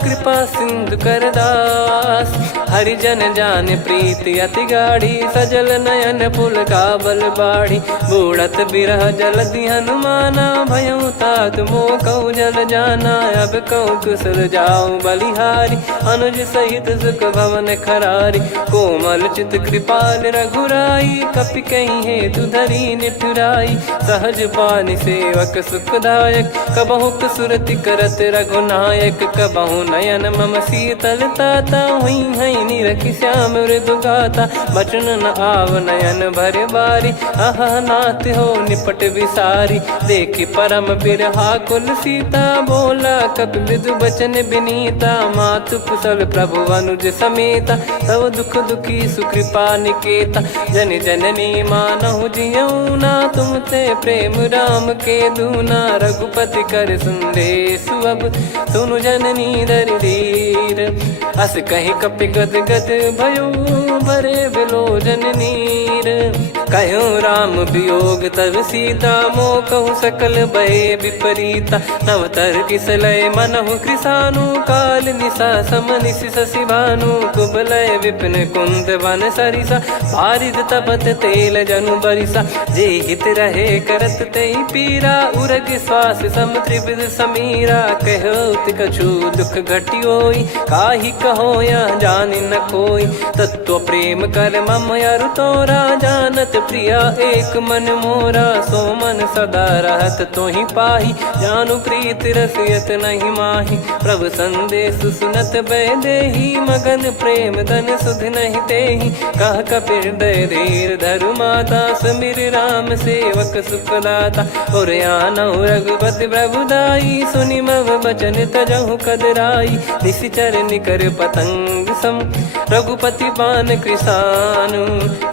कृपा सिंधु कर दास। हरिजन जान प्रीति अति गाढ़ी, सजल नयन पुल काबल बाढ़ी। उड़त बिरह जलधि हनुमाना, भयउ तात मोह कहु जल जाना। अब कहु कुशल जाऊं बलिहारी, अनुज सहित सुख भवन खरारी। कोमल चित कृपाल रघुराई, कपि कहीं हेतु धरी निठुराई। सहज पानि सेवक सुखदायक, कबहु सुरति करत रघुनायक। कबहु नयन मम शीतल ताता, हुई हई निरखि श्याम मृदु गाता। बचन न आव नयन भर बारी, आह नाथ हो निपट विसारी। देखि परम बिरहा कुल सीता, बोला कपि मृदु बचन बिनीता। मातु कुशल प्रभु अनुज समेता, तव दुख दुखी सुकृपा निकेता। जन जननी मानहु जियऊ ना, तुम ते प्रेम राम के दूना। रघुपति कर संदेशु अब, सुनु जननी दर धीर। अस कहीं कपि गद गद भयो, भरे विलोचन नीर। कहूँ राम वियोग तब सीता, मोह कहूँ सकल भय विपरीता। नवतर किसलय मनहु कृसानु, काल निशा समनिशि शशि भानु। कुबलय विपिन कुंद वन सरिसा, पारिद तपत तेल जनु बरिसा। जे हित रहे करत तेहि पीरा, उरग श्वास सम त्रिविध समीरा। कहो कछु दुख घटियोई, काहि कहो या जानि न कोई। तत्व प्रेम कर मम अरु तोरा, जानत प्रिया एक मन मोरा। सो मन सदा रहत तोहि पाही, जानु प्रीत रसियत नहीं माही। प्रभु संदेश सुनत बैदेही, मगन प्रेम धन सुध नहीं तेहि। कह कपि हृदय धीर धरु माता, सुमिर राम सेवक सुखदाता। और आनहु रघुपति प्रभुदाई, सुनि मम बचन तजहु कदराई। निशिचर निकर पतंग सम, रघुपति पान कृसानु।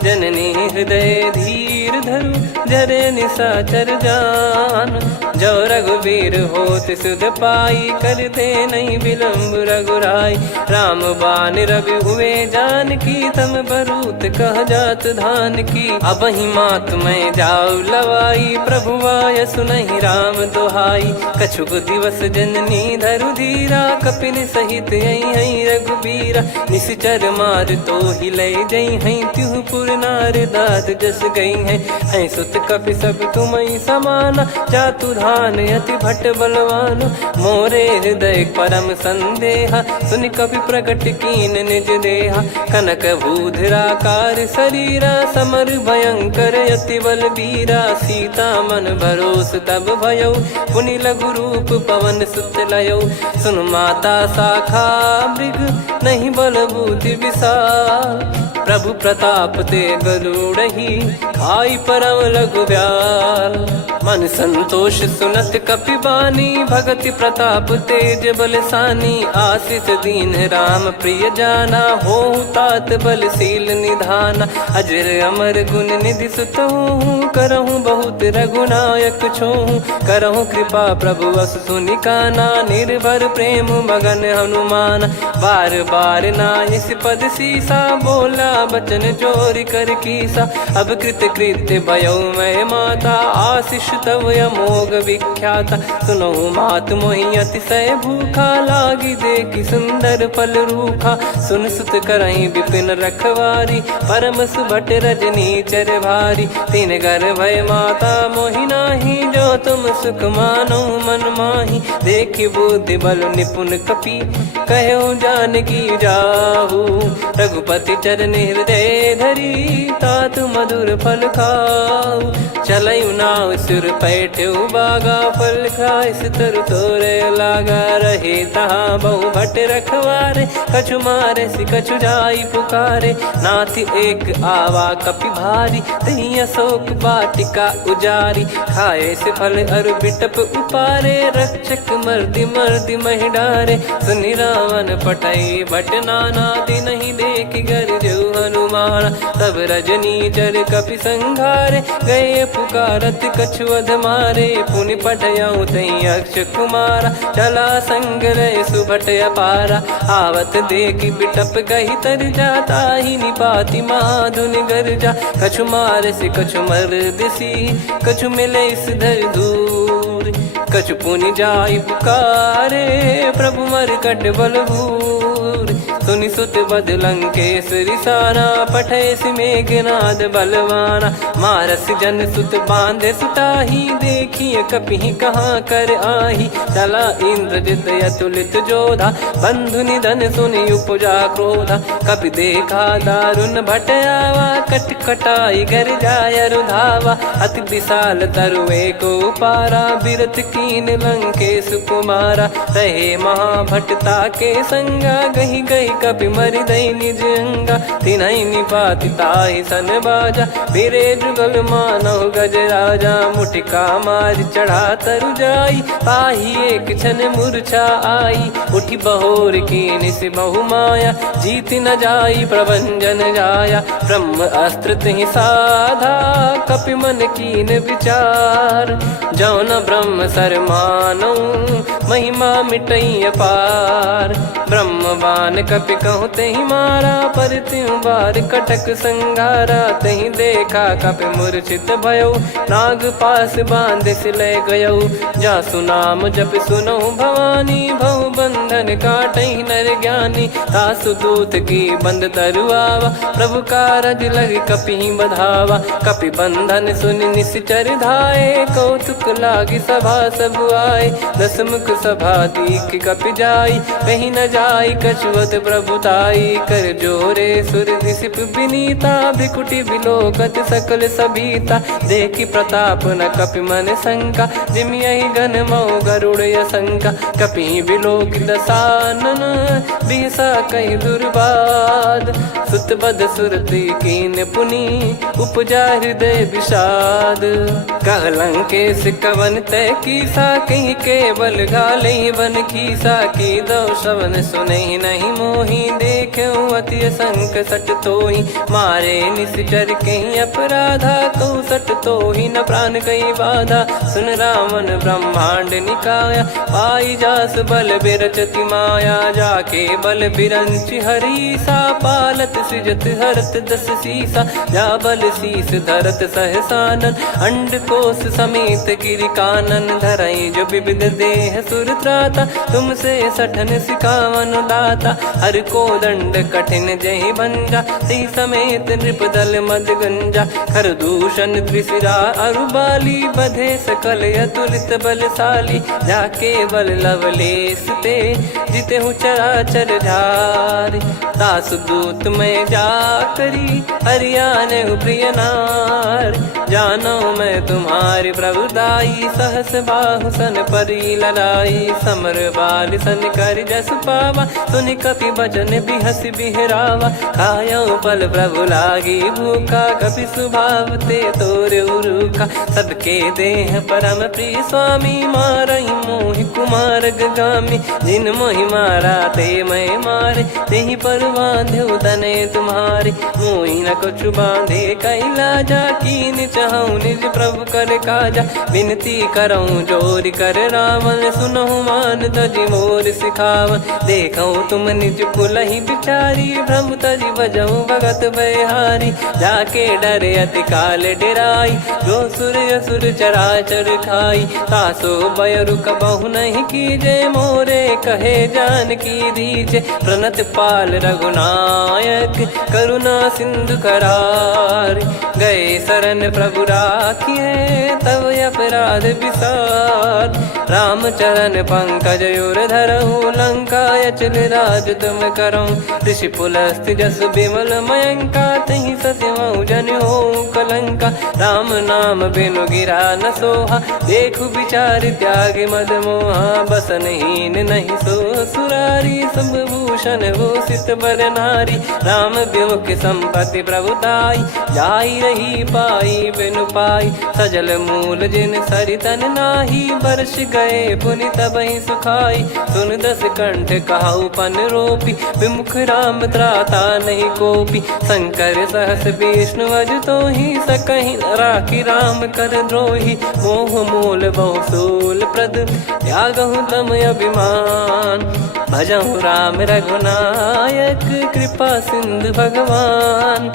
जननी हृदय धीर धरु, जरे निशाचर जान। जो रघुबीर होत सुध पाई, कर दे नहीं विलम्ब रघुराई। राम बान रवि हुए जानकी, तम बरूत कह जात धान की। अब ही मात मैं जाऊ लवाई, प्रभु आय सुनहि राम दोहाई। कछुक दिवस जननी धरु धीरा, कपिन सहित यही रघुबीरा। निशिचर मार तो ही ले जई हैं, त्युह पुर नार दाद जस गई हैं। सुत कपि सब तुमहि समाना, जातु धान अति भट बलवान। मोरे हृदय परम संदेहा, सुनि कपि प्रकट कीन निज देहा। कनक भूधराकार शरीरा, समर भयंकर अति बलबीरा। सीता मन भरोस तब भयउ, पुनि लघु रूप पवन सुत लयउ। सुन माता शाखा मृग, नहीं बल बुद्धि विशाल। प्रभु प्रताप ते गरुड़हि, खाई परम लघु ब्याल। मन संतोष सुनत कपि बानी, भगति प्रताप तेज बलसानी। आशीष दीन राम प्रिय जाना, होहु तात बलशील निधाना। अजर अमर गुण निधि सुतहु, करहु बहुत रघुनायक छोहु। करहु कृपा प्रभु अस सुनि काना, निर्भर प्रेम मगन हनुमान। बार बार नायस पद सीसा, बोला बचन चोरी कर कीसा। अब कृत कृत्य भयो मैं माता, आशीष तव अमोघ विख्याता। सुनो मात मोहि अतिशय भूखा, लागी देखि सुंदर फल रूखा। सुन सुत करहि विपिन रखवारी, परम सुभट रजनी चर भारी। तीन घर भय माता मोहि नाही, जो तुम सुख मानो मन माही। देखि बुद्धि बल निपुण कपि, कहु जानकी जाहु। रघुपति चरण हृदय धरी, तात मधुर फल खाऊ। चलयु नाव सुर पैठ्यु बागा, फल खाइस तरु तोरे लागा। रहे तहाँ बहु भट रखवारे, कछु मारे सि कछु जाई पुकारे। नाथ एक आवा कपि भारी, तही अशोक वाटिका उजारी। खाए से फल अरु बिटप उपारे, रक्षक मर्दि मर्दि महि डारे। सुनि रावण पटई भट नाना, तिनहि देखि गरजउ हनुमान। तब रजनी चर कपि संघारे, गए पुकारत कछु अध मारे। पुनि पठयउ तई अक्ष कुमारा, चला संग रहे सुभट अपारा। आवत देखि बिटप गही तर जाता, ही निपाति माधुनि गर्जा। कछु मार से कछु मर्दिसी, कछु मिले इस धर दूर। कछु पुनि जाई पुकारे, प्रभु मरकट बलभूर। सुनि सुत बद लंकेश्वरी साना, पठैसि मेघनाद बलवाना। मारस जन सुत बांधे सुताही, देखिए कपिहि कहाँ कर आही। चला इंद्रजित अतुलित जोधा, बंधु निधन सुनि उपजा क्रोधा। कपि देखा दारुण भट आवा, कट कटाई घर जाय रुधावा। अति विशाल तरुए को पारा, बिरथ कीन लंकेश कुमारा। रहे महाभटता के संगा, गही गही कपि मरि दई निज अंगा। तिन्हि निपाति ताहि सन बाजा, फिरे जुगल मानव गज राजा। मुटिका मार चढ़ा तरु जाई, पाही एक क्षण मूर्छा आई। उठी बहोर कीन से बहु माया, जीत न जाई प्रभंजन जाया। ब्रह्म अस्त्र तिहि साधा, कपि मन कीन विचार। जौ न ब्रह्म सर मानौ, महिमा मिटई अपार। ब्रह्मवान कपि कहु तेहि मारा, पर त्यों बार कटक संगारा। तहि देखा कपि मूर्छित भयो, नाग पास बांध सिले गयो। जासु नाम जप सुनहु भवानी, भव बंधन काटहि नर ज्ञानी। तासु दूत की बंद तरुआवा, प्रभु कारज लग कपि बधावा। कपि बंधन सुनि निश्चर धाये, कौतुक लागी सभा सब आए। दस मुख सभा दीख कपि जाई, कहीं न जाई कछुवत प्रभुताई। कर जोरे सुर दिसिप विनीता, भ्रिकुटि बिलोकत सकल सबीता। देखि प्रताप न कपि मन शंका, जिमियहि गन मऊ गरुड़ असंका। कपि बिलोक दसानन, बिहसा कहि दुर्बाद। सुत बद सुरति कीन पुनि, उपजा हृदय विषाद। कह लंकेश कवन तय कीसा, कहीं केवल घाले बन खीसा। की दो श्रवण सुनहि नहीं मोही, देखऊं अति संक सट तोहि। मारे निश्चर कहीं अपराधा, कहूँ सट तोहि न प्राण कहीं बाधा। सुन रावण ब्रह्मांड निकाया, पाई जास बल बिरचति माया। जाके बल बिरंच हरीसा, पालत सृजत हरत दस सीसा। जा बल शीस धरत सहसानन, अंड कोश समेत गिरि कानन। धरई जो विविध देह सुर त्राता, तुमसे सठन सिखावन दाता। हर को दंड कठिन जहि भंजा, ती समेत नृप दल मद गंजा। खर दूषण त्रिशिरा अरुबाली, बधे सकल अतुलित बलशाली। जाके बल लवलेस ते, जिते हूँ चराचर झारी। दास दूत में जा करी, हरियाने प्रिय नार। जानो मैं तुम्हारी प्रभुताई, सहस बाहु सन परी ललाई। समर बाल सन कर जस पावा, सुनि कपि बचन बिहस बिहरावा। खायो पल प्रभु लागी भूखा, कपि स्वभाव ते तोर उरुखा। सबके देह परम प्रिय स्वामी, मारई मोहि कुमार गगामी। जिन मोहि मारा ते मैं मारे, तेहि पर बांध्यो तने तुम्हारे। मोहि न कछु बांधे कैलाजा, कीन चाहूं निज प्रभु कर काजा। विनती करऊं जोरि कर रावण, सुनहु मान तजि मोर सिखावन। देखऊं तुम निज कुलहि बिचारी, भ्रम तजि बजऊं भगत बयहारी। जाके डरे अति काल डेराई, जो सुर असुर चराचर खाई। तासो भय रुक बहु नहीं कीजे, मोरे कहे जान की दीजे। प्रणत पाल रघुनायक, करुणा सिंधु करार। गए शरण प्रभु राखिए, तब अपराध विसार। राम चरण पंकज उर धरहु, लंका अचल राज तुम करऊं। ऋषि पुलस्त्य जस विमल मयंका, तहि सत्यमऊ जन हो कलंका। राम नाम बिनु गिरा न सोहा, देखु विचार त्याग मद मोहा। बसनहीन नहीं सो सुरारी, सब भूषण भूषित बर नारी। राम विमुख संपत्ति प्रभुताई, जाई रही पाई बिनु पाई। सजल मूल जिन सरितन नाही, बरस गए पुनि तबहि सुखाई। सुन दस कंठ कहाऊ पन रोपी, विमुख राम त्राता नहीं कोपी। शंकर सहस विष्णु अज तोहि, सकहि न राखी राम कर द्रोही। मोह मूल बहु सूल प्रद, त्यागहु तम अभिमान। भजहु राम रघुनायक कृपा सिंधु भगवान।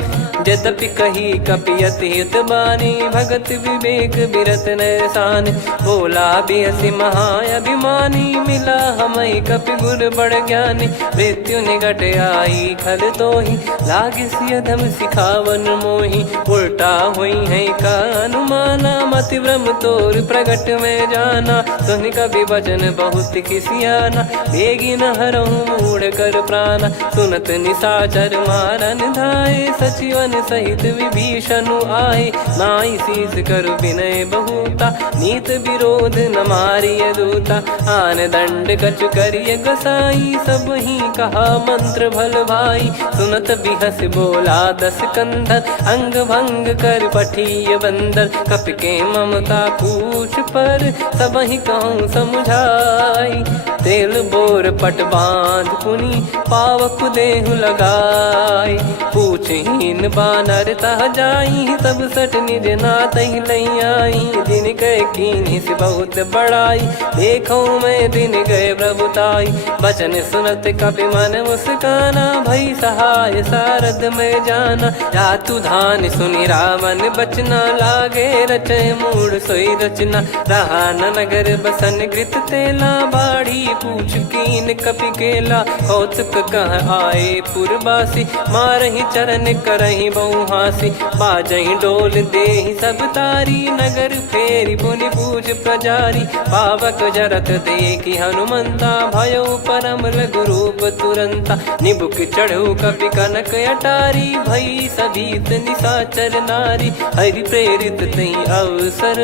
यद्यपि कही कपियत हित बानी भगत विवेक बिरत नरसान। बोला बिहसी महाअभिमानी मिला हमई कपि गुर बड़ ज्ञानी। मृत्यु निकट आई खल तोहि लागे सिय धम सिखावन मोहि। उल्टा हुई है का अनुमाना मति ब्रह्म तोर प्रगट में जाना। सुन कवि वचन बहुत किसियाना बेगी न हरहु मूढ़ कर प्राणा। सुनत निशाचर मारन धाये सचिवन सहित विभीषणु आए। नाई शीस कर विनय बहुता नीत विरोध न मारिय दूता। आन दंड कछु करिय गोसाई सब ही कहा मंत्र भल भाई। सुनत बिहस बोला दस कंधर अंग भंग कर पठिय बंदर। कपि के ममता पूछ पर सब ही कहूँ समझाई। तेल बोर पट बांध पुनि पावक देहु लगाई। पूछहीन बानर तह जाई सब सट निज नाथ लई आई। दिन गए कीन्ही से बहुत बड़ाई देखो मैं दिन गए प्रभुताई। बचन सुनत कपि मन मुस्काना भई सहाय सारद में जाना। जातु धान सुनि रामन बचना लागे रचय मूढ़ सोई रचना। रहा न नगर बसन कृत तेला बाड़ी पूछ कीन कपि केला। कौतुक कह आए पुरबासी मारहि चरण करहि बहु हासी। बाजहि डोल देहि सब तारी नगर फेरी पुनि पूज प्रजारी। पावक जरत देखि हनुमंता भयो परम लघु रूप तुरंता। निबुक चढ़ऊ कपि कनक अटारी भई सभीत निशाचर नारी। हरि प्रेरित तई अवसर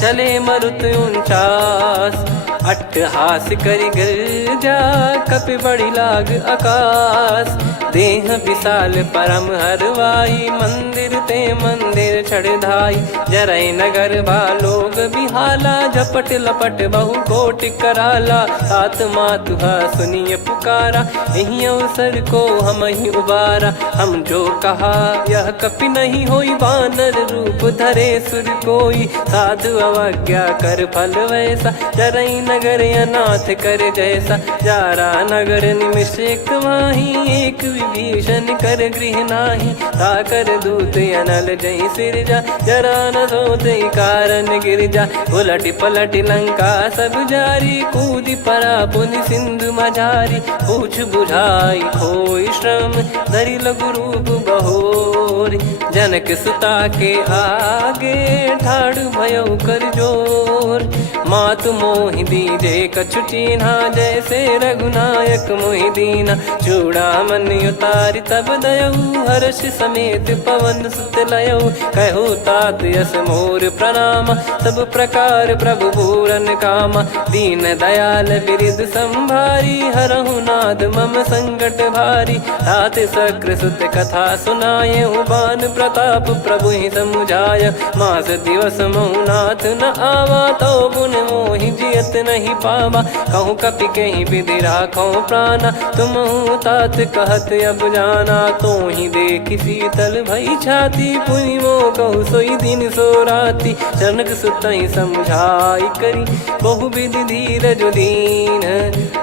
चले मरुत 49। अट्टहास करि गिरजा कपि बड़ी लाग आकाश। देह विशाल परम हरवाई मंदिर ते मंदिर चढ़ाई। जरई नगर भालोग बिहाला झपट लपट बहु कोटि कराला। सात मातुहा सुनिय पुकारा यही अवसर को हम ही उबारा। हम जो कहा यह कपि नहीं होई बानर रूप धरे सुर कोई। साधु अवज्ञा कर फल वैसा जरई नगर अनाथ कर जैसा। जारा नगर निमिष एक माही एक विभीषण कर गृह नाही। ताकर दूत अनल जय सिरजा जरा न सोते कारण गिरजा। उलट पलट लंका सब जारी कूद परा पुनि सिंधु मझारी। पूछ बुझाई खोई श्रम धरि लघु रूप बहोरी। जनक सुता के आगे ठाड़ भयो कर जोर। मातु मोहि दीजे कछु चीन्हा जैसे रघुनायक मोहि दीना। चूड़ामन उतारि तब दयऊ हर्ष समेत पवन सुत लयऊ। कहु तात यस मोर प्रणाम सब प्रकार प्रभु पूरन कामा। दीन दयाल बिरिद संभारी हरहु नाद मम संकट भारी। तात सक्र सुत कथा सुनाये बान प्रताप प्रभु ही समुझाय। मास दिवस महु नाथ न आवा तो गुण मोहि जियत नहीं पावा। कहूँ कपि कहीं विधि राखो प्राणा तुम तात कहत अब जाना। तो ही देख शीतल भई छाती पुनि मो कहु सोई दिन सो राती। जनक सुतहि समझाई करी बहु विधि धीरज दीन।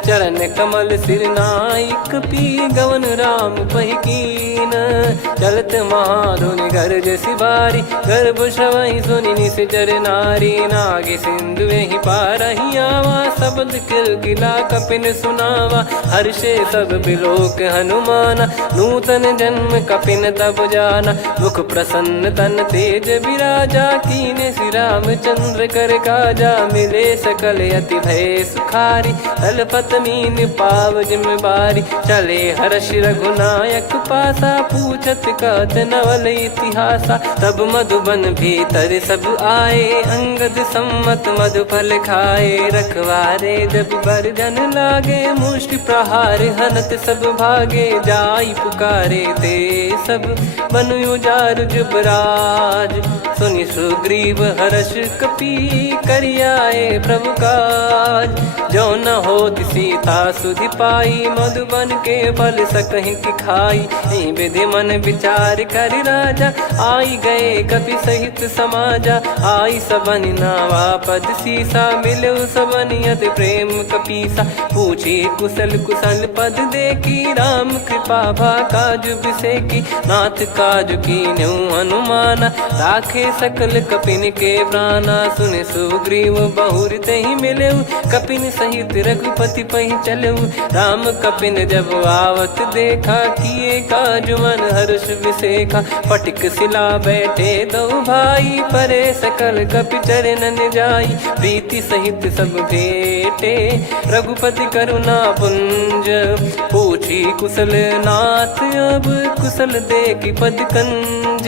चरण कमल सिर नाइक पी गवन राम पहिकीन। चलत महाधुनि गरज सिबारी गर्भ श्रवहि सुनि निश्चर नारी। नागे सिंधु ही पारहि आवा शब्द किल गिला कपिन सुनावा। हर्षे सब बिलोक हनुमाना नूतन जन्म कपिन तब जाना। मुख प्रसन्न तन तेज विराजा कीने श्री रामचंद्र कर काजा। मिले सकल अति भय सुखारी तलपत मीन पाव जिम्मेवारी। चले हर्ष रघुनायक पासा पूछत कहत नवल इतिहासा। तब मधुबन भीतर सब आए अंगद सम्मत मधुफल खाए। रखवारे जब बरजन लागे मुष्टि प्रहार हनत सब भागे। जाई पुकारे ते सब बनु उजार जुबराज। सुनि सुग्रीव ग्रीव हर्ष कपि करियाए प्रभु काज। जो न होत सीता सुधि पाई मधुबन के फल सकहि की खाई। विधि मन विचार कर राजा आई गए कपि सहित समाजा। आई सबनि नावा पद सीसा मिलो सबनि अति प्रेम कपीसा। पूछी कुशल कुशल पद देखी राम कृपा भा काज बिसेकी। नाथ काज की न्यू हनुमाना राखे सकल कपिन के प्राणा। सुने सुग्रीव बहुर ही मिले कपिन सहित रघुपति पहि चले। राम कपिन जब आवत देखा किए काज मन हर्ष विसेखा। फटिक सिला बैठे दो भाई परे सकल कपि चरणन जाई। प्रीति सहित सब भेटे रघुपति करुणा पुंज। पूछी कुशल नाथ अब कुशल देखी पद कंज।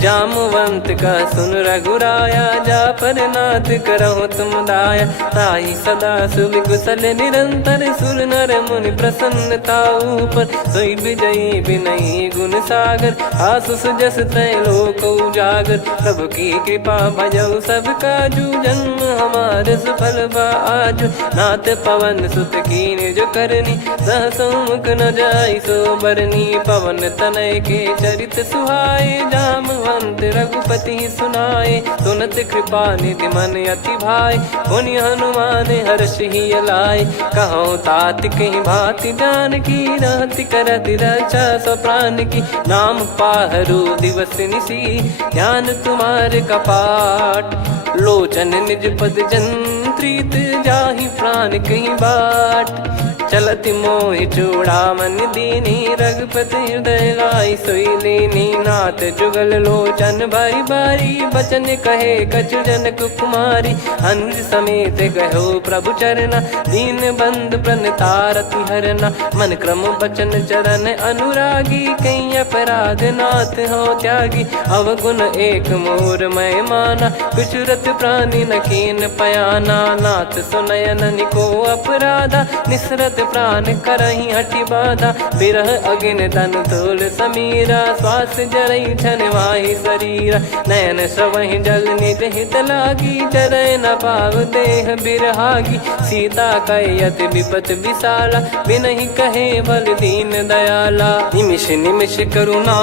जामवंत का सुन रघुराया जा पर नाथ करहु तुम दाया। ताई सदा सुभि कुशल निरंतर सुर नर मुनि प्रसन्नता ऊपर। सोई विजयी विनयी गुण सागर आसुस जस त्रैलोक उजागर। प्रभु की कृपा भजऊ सब काजू जन्म हमार सफल बा आजु। नाथ पवन सुत की निज करनी सहसो मुख न जाई सो बरनी। पवन तनय के चरित सुहाए जामवंत रघुपति सुनाए। सुनत कृपा निधि मन अति भाई पुनि हनुमान हर्ष ही लाए। कहो तात कहीं भांति जान की रहति करति रक्षा सो प्राण की। नाम पाहरु दिवस निसी ध्यान तुम्हारे कपाट। लोचन निज पद जंत्रित जाहि प्राण कहीं बाट। चलति मोहि चूड़ामन दीनी रघुपति हृदय लाई सोई लीनी। नाथ जुगल लोचन बारी बारी बचन कहे कछु जनक कुमारी। अनुज समेत गहो प्रभु चरना दीन बंद प्रणतारति हरना। मन क्रम बचन चरण अनुरागी कहीं अपराध नाथ हो त्यागी। अवगुण एक मोर मैं माना कुचुरत प्राणी न कीन पयाना। नाथ सुनयन निको अपराधा निसरत प्राण करही हटि बाधा। बिरह अगिन तन तोल समीरा श्वास जरई छन वाहि शरीरा। नयन श्रवहि जल निज हित लागी जरय न पाव देह बिरहागी। सीता कयत विपत विशाला बिनहि कहे बल दीन दयाला। निमिष निमिष करुणा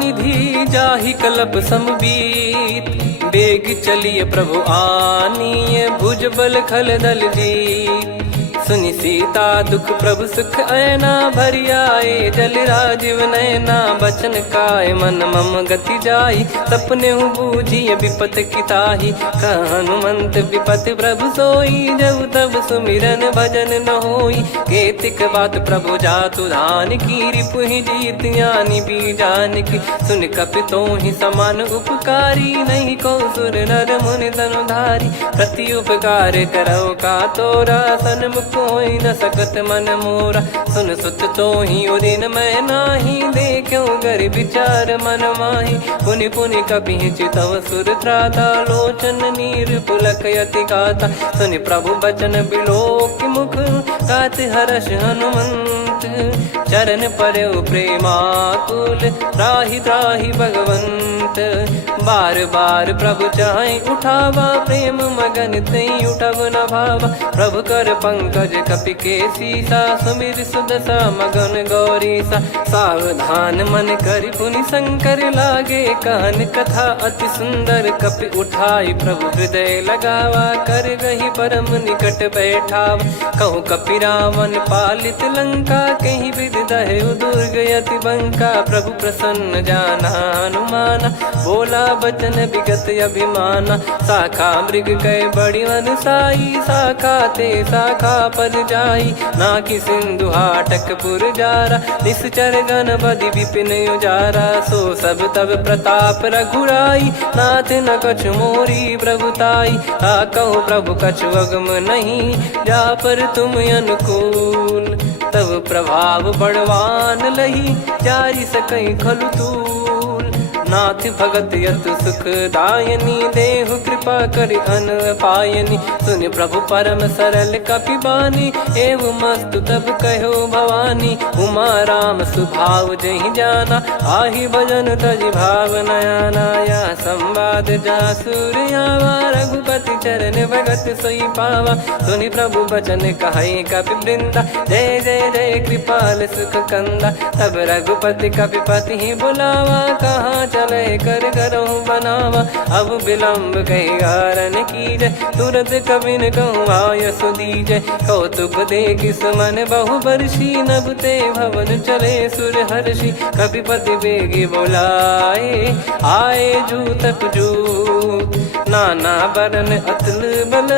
निधि जाहि कलप समबीत। बेग चलिए प्रभु आनीय भुज बल खल दल जीत। सुनि सीता दुख प्रभु सुख ऐना भरि आए जल राजीव नैना। बचन काय मन मम गति जाई सपने हूँ बूझिए विपत किताही। हनुमंत विपत प्रभु सोई जब तब सुमिरन भजन न होई। केतिक बात प्रभु जातु धान की रिपु ही जीत यानी बीजान की। सुन कपि तो ही समान उपकारी नहीं को सुर नर मुनि तनुधारी। प्रति उपकार करो का तोरा सन्मुख कोई न सकत मन मोरा। सुन सुत तो ही उदिन मैं नाही देखो गर विचार मन माही। पुनि पुनि कपि चितव सुर त्राता लोचन नीर पुलक यति गाता। सुनि प्रभु बचन बिलोक मुख गात हर्ष हनुमंत। चरण परउ प्रेमाकुल त्राहि त्राहि भगवंत। बार बार प्रभु चाहि उठावा प्रेम मगन तई उठब न भावा। प्रभु कर पंकज कपि के सीसा सुमिर सुदशा मगन गौरीसा। सावधान मन करि पुनि शंकर लागे कहन कथा अति सुंदर। कपि उठाई प्रभु हृदय लगावा कर गही परम निकट बैठावा। कहूँ कपि रावण पालित लंका कहीं विधि दहु दुर्ग यति बंका। प्रभु प्रसन्न जाना हनुमाना बोला बचन विगत अभिमाना। शाखा मृग कै बड़ी अनुसाई शाखा ते शाखा पर जाई। ना कि सिंधु हाटक पुर जारा निश्चर गण बदि विपिन उजारा। सो सब तब प्रताप रघुराई नाथ न कछु मोरी प्रभुताई। कहो प्रभु कछु अगम नहीं जा पर तुम अनुकूल। तब प्रभाव बड़वान लही जारी सकई खलु तूल। नाथ भगत यत सुख दायनी देहु कृपा करि अन पायनी। सुन प्रभु परम सरल कपि बानी एवं मस्तु तब कहो भवानी। भवानी उमा राम सुभाव जहि जाना आहि भजन तजि भाव नयाना या संवाद जासुर आवा रघुपति चरण भगत सोई पावा सुनि प्रभु बचन कहे कपि वृंदा जय जय जय कृपाल सुख कंदा तब रघुपति कपिपति ही बुलावा कहाँ चले कर करहु बनावा अब विलम्ब कही कारण कीजय तुरंत कबिन कहूँ आयस दीजय कौतुक देखि सुमन बहु बरसी नभ ते भवन चले सुर हर्षि कपिपति बेगी बोलाए आए जूतक जूत नाना बरन अतुल बल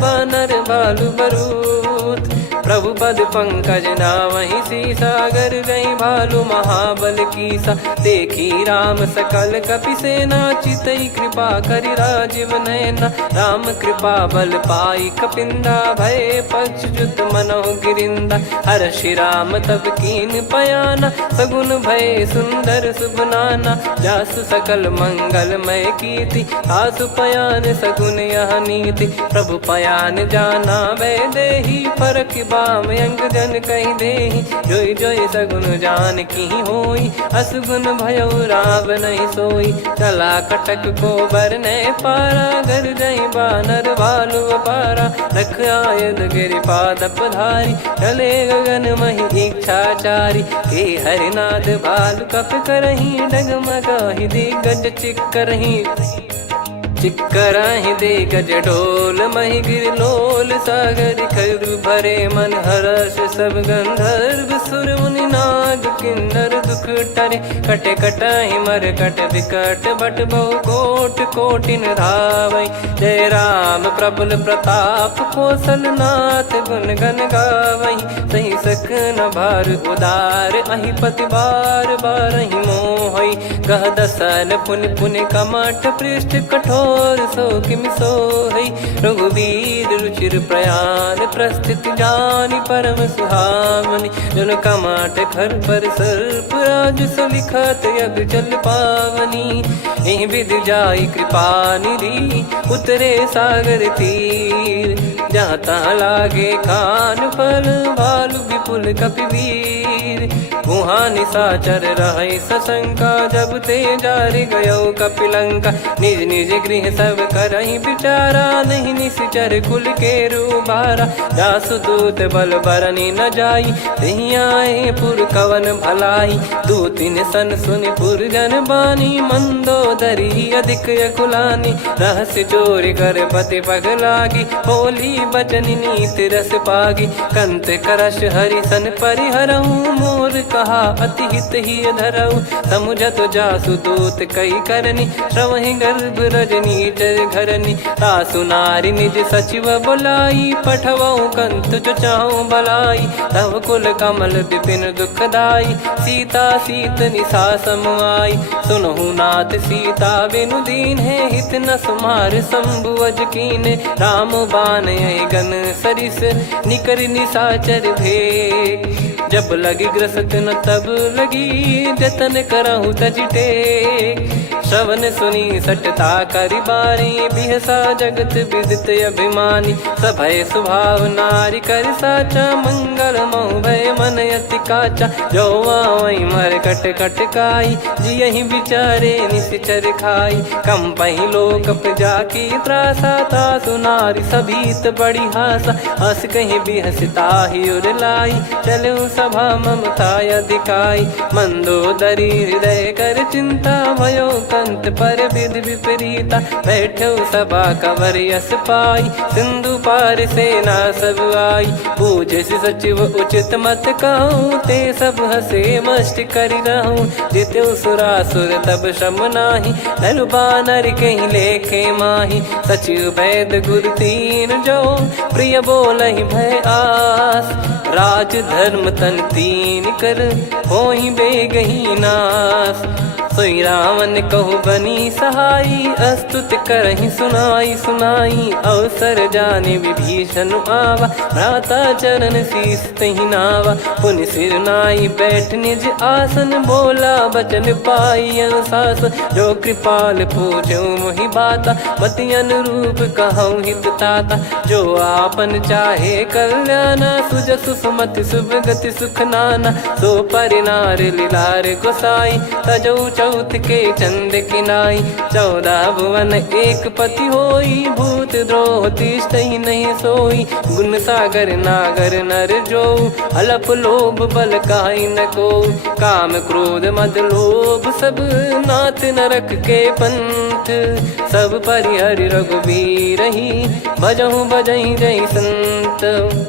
बानर बालु बरूत प्रभु पद पंकज नावहि सीसागर गई भालु महाबल कीसा देखी राम सकल कपि सेना चितई कृपा करि राजीव नयना राम कृपा बल पाई कपिंदा भय पक्ष जुत मनोह गिरिंदा हर्षि राम तब कीन पयाना सगुन भय सुंदर सुबनाना जासु सकल मंगलमय कीर्ति आसु पयान सगुन यह नीति प्रभु पयान जाना वै देहि फरक बाम अंग जन कहि देहि जोई जोई सगुन जान की होई असगुन भयो राव नहीं सोई चला कटक को बरने पारा घर जई बानर भालु पारा लख आयद गिरिपाद पधारी चले गगन मही इच्छाचारी के हरिनाथ भालु कप करही डगमगाहि दिग्गज चिक्करही चिक्कराहि दे गज ढोल महि गिर लोल सागर खर भरे मन हर्ष सब गंधर्व सुर मुनि नाग किन्नर दुख टरे कटे कटाहि मर कट विकट बट बहु कोट कोटिन धावै जय राम प्रबल प्रताप कौशल नाथ गुण गन गावै सही सकन भार उदार अहि पति बार बारहि मोहै गह दसन पुन पुन कमठ पृष्ठ कठोर सो किम सोहै रघुवीर रुचिर प्रयाण प्रस्थित जानि परम सुहावनि जन कमाट खर पर सर्प राज सलिखत अब चल पावनी एहि विधि जाई कृपा निधि उतरे सागर तीर जहाँ तहाँ लागे खान फल भालु विपुल कपिवीर वहाँ निशाचर रहे सशंका जब ते जारि गयो कपिलंका निज निज गृह सब करहि बिचारा नहीं निश्चर कुल के रूबारा जासु दूत बल बरनी न जाई तहि आए पुर कवन भलाई दूतिन सन सुनि पुर जन बानी मंदोदरी अधिक अकुलानी रहस्य चोरी कर पति पग लागी होली बचन नीति रस पागी कंत करश हरि सन परिहरहु मोर कहा अति हित ही धरऊ समुझत जासु दूत कई करनी श्रवहि गर्भ रजनी चर घरनी तासु नारी निज सचिव बुलाई पठवऊ कंत जो चाहूं भलाई तव कुल कमल विपिन दुखदाई सीता सीत निशा समाई सुनहु नाथ सीता बिनु दीन है हित न सुमार शंभु अज कीने राम बान गन सरिस निकर निशाचर भेग जब लगी ग्रसत न तब लगी जतन करहु तजिटे श्रवण सुनी सटता करि बारी बिहसा जगत विदित अभिमानी सभय स्वभाव नारी कर साचा मंगल मऊ भय मन अति काचा जो आवई मर कट कट काई जियहि बिचारे निश्चर खाई कम पही लोक प्रजा की त्रासा तासु नारी सभीत बड़ी हासा हस कहीं बिहसता ही उर लाई चलऊ सभा ममता अधिकाई मंदोदरी हृदय कर चिंता भयो कंत पर विध विपरीता बैठो सभा कवर यस पाई सिंधु पार सेना सब आई पूजे से सचिव उचित मत कहूँ ते सब हसे मस्त करि रहूँ जित्यु सुरासुर तब श्रम नाही नरु बानर कहीं लेखे माही सचिव वैद गुरु तीन जो प्रिय बोलहि भय आस राज धर्म तन तीन कर होहि बेगही नास सोई रावण कहु बनी सहाई, अस्तुत करहि सुनाई सुनाई। अवसर जाने विभीषण आवा, भ्राता चरण शीस तहि नावा। पुनि सिर नाई बैठ निज आसन, बोला बचन पाई अनुशासन। जो कृपाल पूछो मोहि बाता, मति अनुरूप कहूँ हित ताता। जो आपन चाहे कल्याणा, सुजसु सुमति शुभ गति सुख नाना। सो परिनार लीलार गोसाई, तजौ चौथ के चंद किनाई। 14 भुवन एक पति होई, भूत द्रोह तिष्ठहि नहीं सोई। गुण सागर नागर नर जो, अलप लोभ बल काई न को। काम क्रोध मद लोभ सब, नाथ नरक के पंथ। सब परिहरि रघुबीर ही, भजहु भजहि जय संत।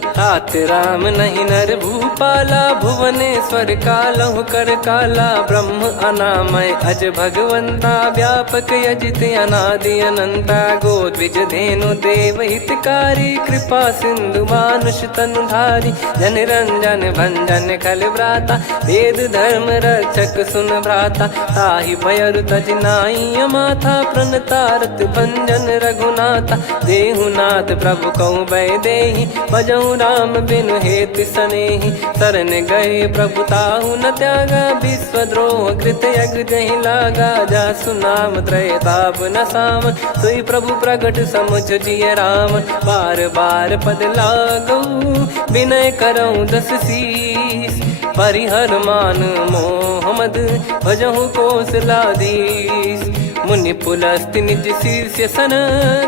तात राम नहीं नर भूपाला, भुवनेश्वर कालहु कर काला। ब्रह्म अनामय अज भगवंता, व्यापक यजित अनादि अनंता। गोद्विज धेनु देव हितकारी, कृपा सिंधु मानुष तनुधारी। जन रंजन भंजन खल भ्राता, वेद धर्म रक्षक सुन भ्राता। ताहि भयरु तज नाई माथा, प्रणतारत भंजन रघुनाथा। देहुनाथ प्रभु कहु बै देहि, भजहु राम बिनु हेतु सनेहि। शरण गए प्रभु ताहु न त्यागा, विश्वद्रोह कृत यज्ञ जहि लागा। जासु नाम त्रय ताप न सावन, सोई प्रभु प्रगट समुझ जिय रामन। बार बार पद लागऊ, विनय करऊँ 10 शीस। परिहर मान मोह मद, भजहु कौशलाधीश। मुनि पुलस्त्य निज शीर्ष सन,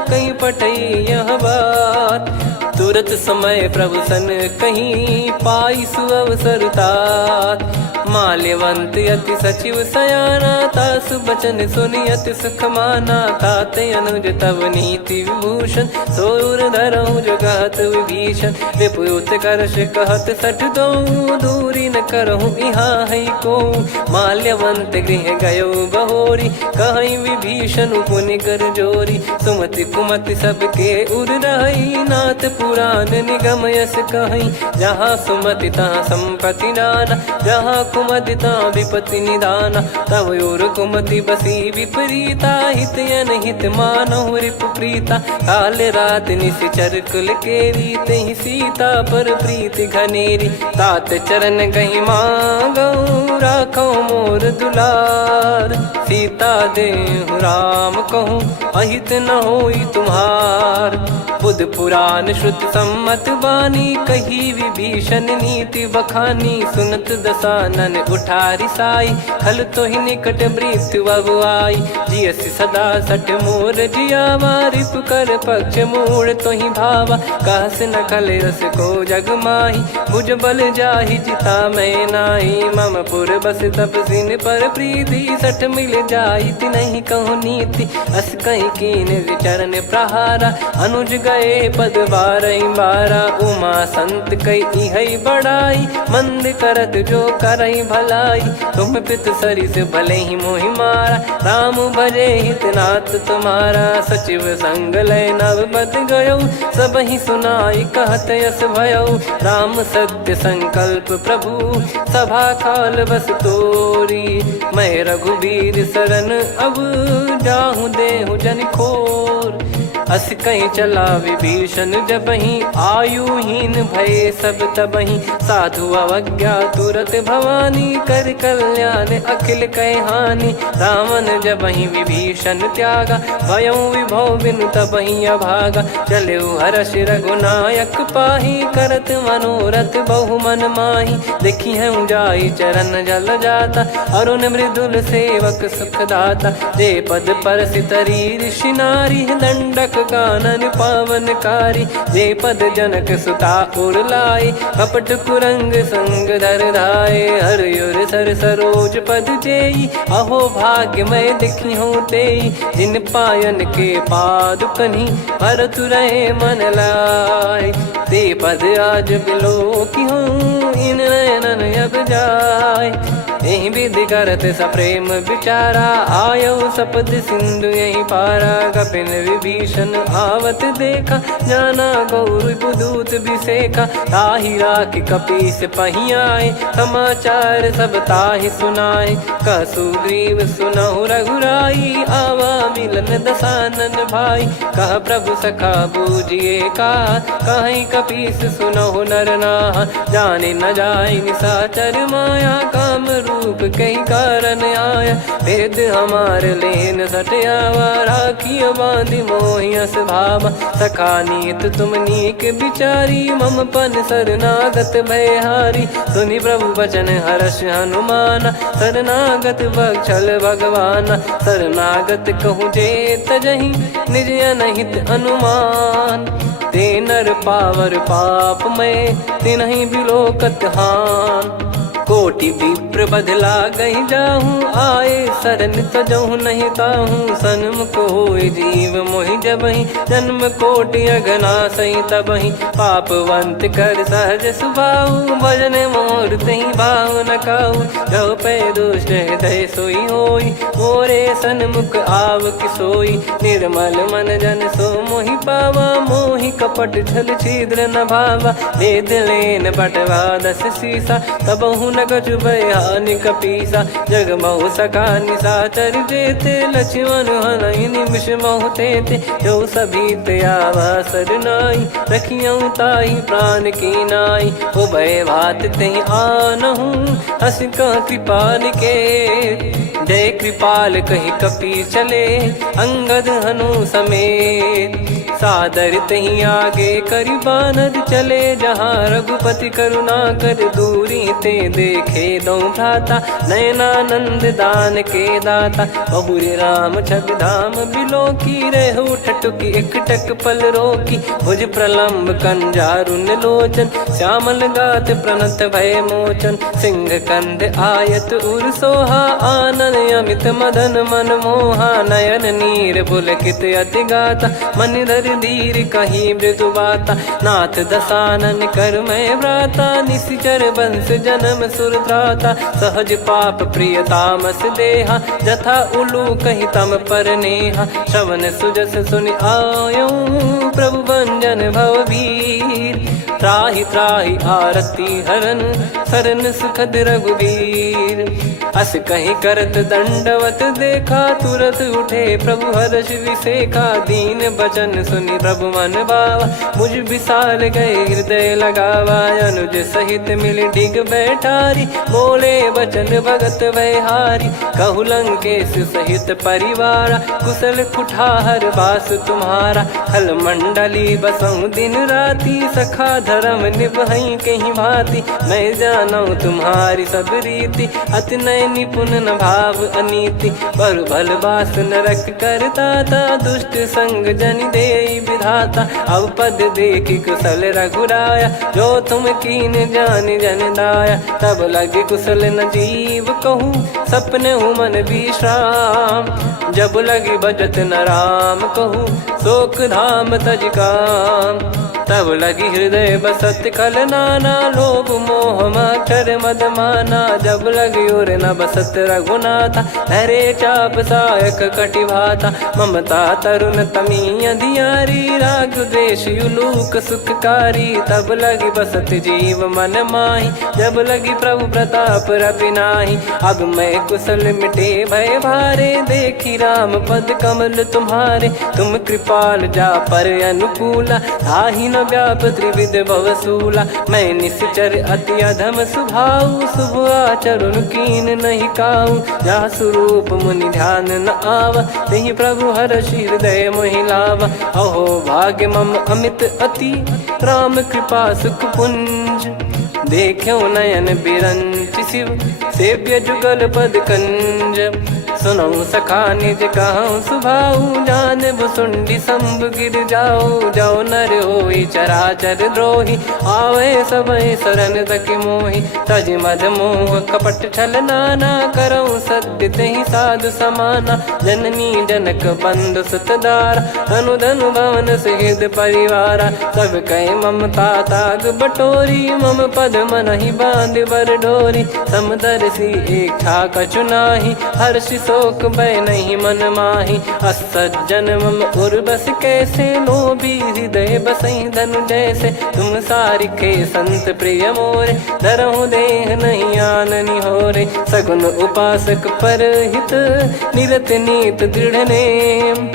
कहीं पटई यह बात। तुरत समय प्रभु सन कहीं, पाई सुअवसर तात। माल्यवंत अति सचिव सयाना, तासु बचन सुनि अति सुख माना। ताते अनुज तव नीति विभूषण, सोर धरहु जगत विभीषण। विपुत करश कहत सठ दो, दूरी न करहु यहाँ है को। माल्यवंत गृह गयो बहोरी, कहीं विभीषण पुनि कर जोरी। सुमति कुमति सबके उर रही, नाथ पुराण निगम यस कहीं। जहाँ सुमति तहाँ संपत्ति नाना, जहाँ कुमति तहाँ विपत्ति निदाना। तव और कुमति बसी विपरीता, हित अनहित मानहु रिपु प्रीता। काल रात निशिचर कुल केरी, तेहि सीता पर प्रीति घनेरी। तात चरण गहि मांगऊ, राखो मोर दुलार। सीता देहु राम कहूँ, अहित न होई तुम्हार। बुध पुराण श्रुत सम्मत बानी, कही विभीषण नीति बखानी। सुनत दसानन उठारी साई, खल तो ही निकट मृत्यु अब आई। जियसि सदा सठ मोर जियावा, रिपु कर पक्ष मूड़ तो ही भावा। कहस न खल रस को जग माही, भुज बल जाहि जिता मैं नाई। मम पुर बस तपसिन पर प्रीति, सठ मिल जाई तिनहि कहु नीति। अस कहीं कीन विचरण प्रहारा, अनुज गए पद बारहि बारा। उमा संत कई है बड़ाई, मंद करत जो करई भलाई। तुम पित सरिस भले ही मोहि मारा, राम भजे हितनाथ तुम्हारा। सचिव संग लय नव बद गयो, सब ही सुनाई कहत यस भयो। राम सत्य संकल्प प्रभु, सभा काल बस तोरी। मैं रघुबीर शरण अब, जाहु देहु जन खोर। अस कहीं चला विभीषण जबहि, आयुहीन भय सब तबहि। साधु अवज्ञा तुरत भवानी, कर कल्याण अखिल कह हानि। रावण जबहि विभीषण त्यागा, भयउ विभव बिनु तबहि अभागा। चलऊ हर्ष रघुनायक पाहि, करत मनोरथ बहु मन माहि। देखी हूँ जाई चरण जल जाता, अरुण मृदुल सेवक सुखदाता। जे पद पर सितरी ऋषि नारी, दंडक कानन पावनकारी। जे पद जनक सुता उर लाए, कपट कुरंग संग धर धाये। हरियुर सर सरोज पद जेई, अहो भाग्य मैं दिखी हूँ तेई। जिन पायन के पाद कन्ही, भरत रहे मन लाए। ते पद आज बिलो की हूँ, इन नयनन अब जाए। यही विधि करत सप्रेम विचारा, आयो सपद सिंधु यही पारा। कपिन विभीषण आवत देखा, जाना गौर बुदूत बिसेखा। ताहि राख कपीस पहियाए, समाचार सब ताहि सुनाए। कह सुग्रीव सुनहु रघुराई, आवा मिलन दसानन भाई। कह प्रभु सखा बूझिए का, कहीं कपीस सुनहु नर नाहा। जाने न जाय निशाचर माया, काम रूप कई कारण आया। भेद हमार लेन सटयावा, राखियो बांधि मोहियस भावा। सखा नीत तुम नीक बिचारी, मम पन शरणागत भयहारी। सुनि प्रभु वचन हर्ष हनुमाना, शरणागत बक्षल भगवाना। शरणागत कहूँ जे तजहि, निज अनहित अनुमान। ते नर पावर पाप में, तिन्हि बिलोकत हान। कोटि विप्र बदला गई जाहूँ, आए शरण तजहु नहीं ताहूँ। सन्मुख होय जीव मोहि जबहि, जन्म कोटि अगना सही तबहि। पापवंत कर सहज सुभाऊ, भजन मोर तहि भाव न काऊ। जो पै दुष्ट हृदय सोई होई, मोरे सन्मुख आव किसोई। निर्मल मन जन सो मोहि पावा, मोहि कपट छल छिद्र न भावा। वेद लेन बटवा 10 सीसा, तबहु न कछु भय हानि कपीसा। जग महु सखा निशाचर जेते, लक्ष्मण हनहि निमिष महु तेते। जो सभी त्यावा सरनाई, रखियऊ ताहि प्राण की नाई। उभय भात तेहि आनहु, हस कह कृपाल के। जय कृपाल कहि कपी चले, अंगद हनु समेत। सादर तही आगे करि बानर चले, जहाँ रघुपति करुणा कर दूरी ते देखे। दो भ्राता नयनानंद दान के दाता, बहुरे राम छवि धाम बिलो की। रेहु ठटुकी एकटक पल रोकी, भुज प्रलम्ब कंजारुन लोचन। श्यामल गात प्रणत भय मोचन, सिंह कंध आयत उर सोहा। आनन अमित मदन मन मोहा, नयन नीर पुलकित अति गाता। मन धर धीर कहीं मृदु बाता, नाथ दसानन कर मैं व्राता। निशिचर वंश जन्म सुर त्राता, सहज पाप प्रिय तामस देहा। जथा उलू कहि तम पर नेहा, श्रवण सुजस सुनि आयो। प्रभु भंजन भवभीर, त्राहि त्राहि आरती हरन। शरण सुखद रघुवीर, अस कहीं करत दंडवत देखा। तुरत उठे प्रभु हर्ष विसेखा, दीन बचन सुनि प्रभु मन भावा। मुझ विशाल गए हृदय लगावा, अनुज सहित मिल डिग बैठारी। बोले वचन भगत भयहारी, कहु लंकेश सहित परिवारा। कुशल कुठार बास तुम्हारा, खल मंडली बसऊं दिन राती। सखा धर्म निभई कहीं भांति, मैं जानू तुम्हारी सब रीति। अति नय निपुण न भाव अनीति, पर भल बास नरक करता था। दुष्ट संग जन दे विधाता, अब पद देखी कुशल रघुराया। जो तुम कीन जान जन दाया, तब लगे कुशल न जीव कहूँ। सपने हूँ मन विश्राम, जब लगी बजत न राम कहूँ। शोक धाम तज काम, तब लगी हृदय बसत खल नाना। लोभ मोह मक्षर मद माना, जब लगी और न बसत रघुनाथा। हरे चाप सायक कटि भाता, ममता तरुण तमी अधियारी। राग द्वेष युलूक सुखकारी, तब लगी बसत जीव मन माही। जब लगी प्रभु प्रताप रवि नाही, अब मैं कुशल मिटे भय भारे। देखी राम पद कमल तुम्हारे, तुम कृपाल जा पर अनुकूला। ताहि न व्याप त्रिविध भवसूला, मैं निश्चर अति अधम सुभाऊ। शुभ आचरण कीन नहीं काऊ, जा स्वरूप मुनि ध्यान न आवा। तेहि प्रभु हर्षि हृदय मोहि लावा। अहो भाग्य मम अमित अति, राम कृपा सुख पुंज। देखो नयन बिरंच शिव, सेव्य जुगल पद कंज। सुनऊ सखा निज कहूँ सुभाऊ, जान भुसुंडी संभ गिर जाओ। जाओ नर होई चराचर द्रोही, आवे सबय शरण तक मोहि। तज मद मोह कपट छल नाना, करऊँ सत्य तेहि साधु समाना। जननी जनक बंधु सुतदारा, धनु धनु भवन सहित परिवारा। सब कहे ममता ताग बटोरी, मम पद मनहि बांध बर डोरी। समदर्शी इच्छा कछु नाही, हर्षि शोक भय नहीं मन माही। असज्जन मम उर बस कैसे, लोभी हृदय बसई धनु जैसे। तुम सारिखे संत प्रिय मोरे, धरहु देह नहीं आननि होरे। सगुन उपासक परहित, निरत नीत दृढ़ नेम।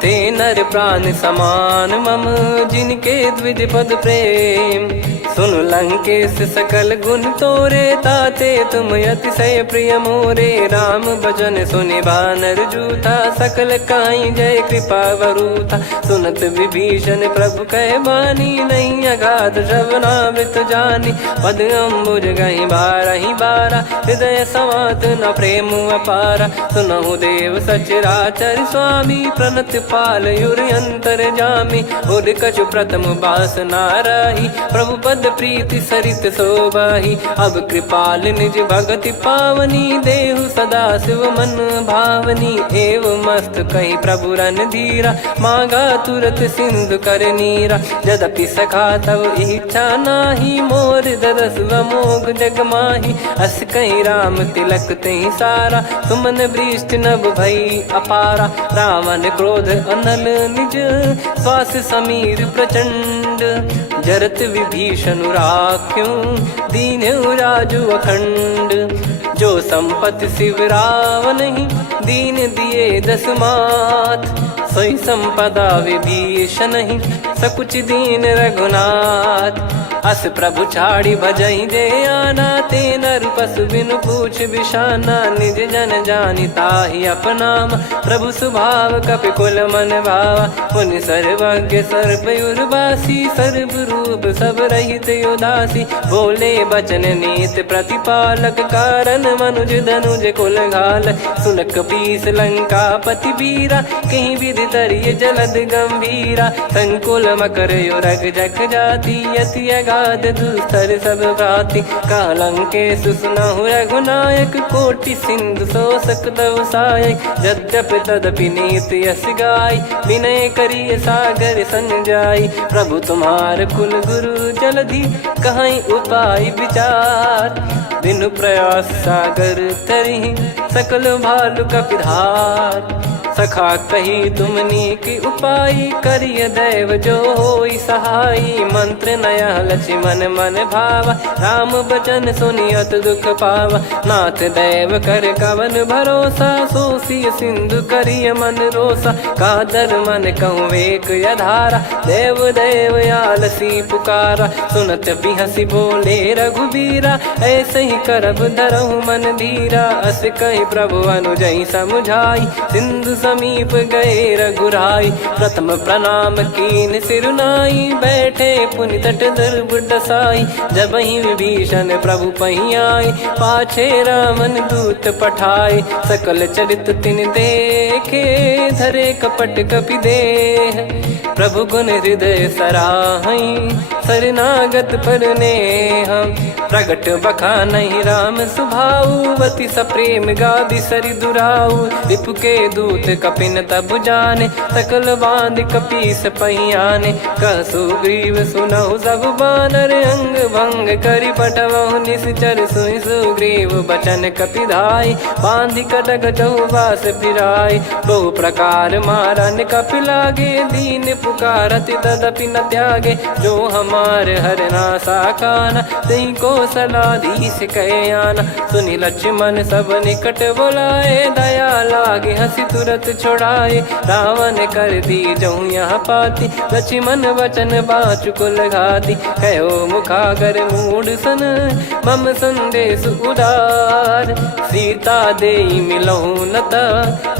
ते नर प्राण समान मम, जिनके द्विज पद प्रेम। सुन लंकेश सकल गुण तोरे, ताते तुम अतिशय प्रिय मोरे। राम भजन सुनि बानर जूथा, सकल काई जय कृपा वरूथा। सुनत विभीषण प्रभु कह बानी, नहीं अगाध श्रवणामृत जानी। पद अम्बुज गहि बारहि बारा, हृदय समात न प्रेम अपारा। सुनहु देव सचराचर स्वामी, प्रणत पाल युर अंतर जामी। उर कछु प्रथम बास नाराही, प्रभु पद प्रीति सरित शोभाही। अब कृपाल निज भगति पावनी, देहु सदा शिव मन भावनी। एव मस्त कही प्रभु रन धीरा, मांगा तुरत सिंधु कर नीरा। यद्यपि सखा तब इच्छा नाही, मोर दरस मोग जग माही। अस कही राम तिलक तहि सारा, सुमन वृष्ट नभ भई अपारा। रावण क्रोध अनल निज, श्वास समीर प्रचंड। जरत विभीषण राख्यों, दीन्हु राजु अखंड। जो संपत्ति शिव रावण ही, दीन दिए दस मात। सोई संपदा विभीषण ही, सकुच दीन रघुनाथ। अस प्रभु छाड़ी भजहि जे आना, ते नर पशु बिनु पूछ बिशाना। निज जन जानि ताहि अपनाम, प्रभु स्वभाव कपि कुल मन भावा। मुनि सर्वज्ञ सर्व उर्वासी, सर्व रूप सब रहित उदासी। बोले बचन नीत प्रतिपालक, कारण मनुज धनुज कुल घाल। सुन कपीस लंका पति वीरा, कहीं विधि तरिय जलद गंभीरा। संकुल मकर युरग जख जाति, यति अगाध दुस्तर सब भांति। कालंकेश सुनहु रघुनायक, कोटि सिंधु शोषक तव सहायक। यद्यपि तदपि नीति यस गाय, विनय करिय सागर सन जाई। प्रभु तुम्हार कुल गुरु जलधि, कहीं उपाय विचार। बिनु प्रयास सागर तरिहि, सकल भालु कपिधार। सखा कही तुमनी की उपाय, करिय दैव जो होई सहाई। मंत्र नया लक्ष्मण मन भावा, राम बचन सुनियत दुख पावा। नाथ दैव कर कवन भरोसा, सोसिय सिंधु करिय मन रोसा। कादर मन कहूँ एक यधारा, देव देव आलसी पुकारा। सुनत बिहसी बोले रघुबीरा, ऐसे ही करब धरहु मन धीरा। अस कही प्रभु अनुजहि समुझाई, सिंधु समीप गए रघुराई। प्रथम प्रणाम कीन सिरुनाई, बैठे पुनि तट दर्भ डसाई। जब ही विभीषण प्रभु पही आए, पाछे रावण दूत पठाए। सकल चरित तिन देखे, धरे कपट कपि देह। प्रभु गुण हृदय सराहई, शरणागत पर नेह। प्रगट बखानहि राम सुभाऊ, अति सप्रेम गाबि सरि दुराऊ। रिपु के दूत कपिन तब जाने, सकल बांध कपीस पहियाने। कह सुग्रीव सुनहु सब बानर, अंग भंग करि पठवहु निश्चर। सुनि सुग्रीव बचन कपिधाई, बांधि कटक चौबास फिराई। बहु प्रकार मारन कपि लागे, दीन पुकारत तदपि न त्यागे। जो हमार हरनासा खाना, तहि को सलाधीश कहे आना। सुनि लक्ष्मण सब निकट बुलाए, दया लागे हंसी तुरत छुड़ाए। रावण कर दी जऊँ यहाँ पाती, लक्ष्मण वचन बाचु कुल घाती। कहो मुखागर मूड सन, मम संदेश उदार। सीता देई मिलहु न ता,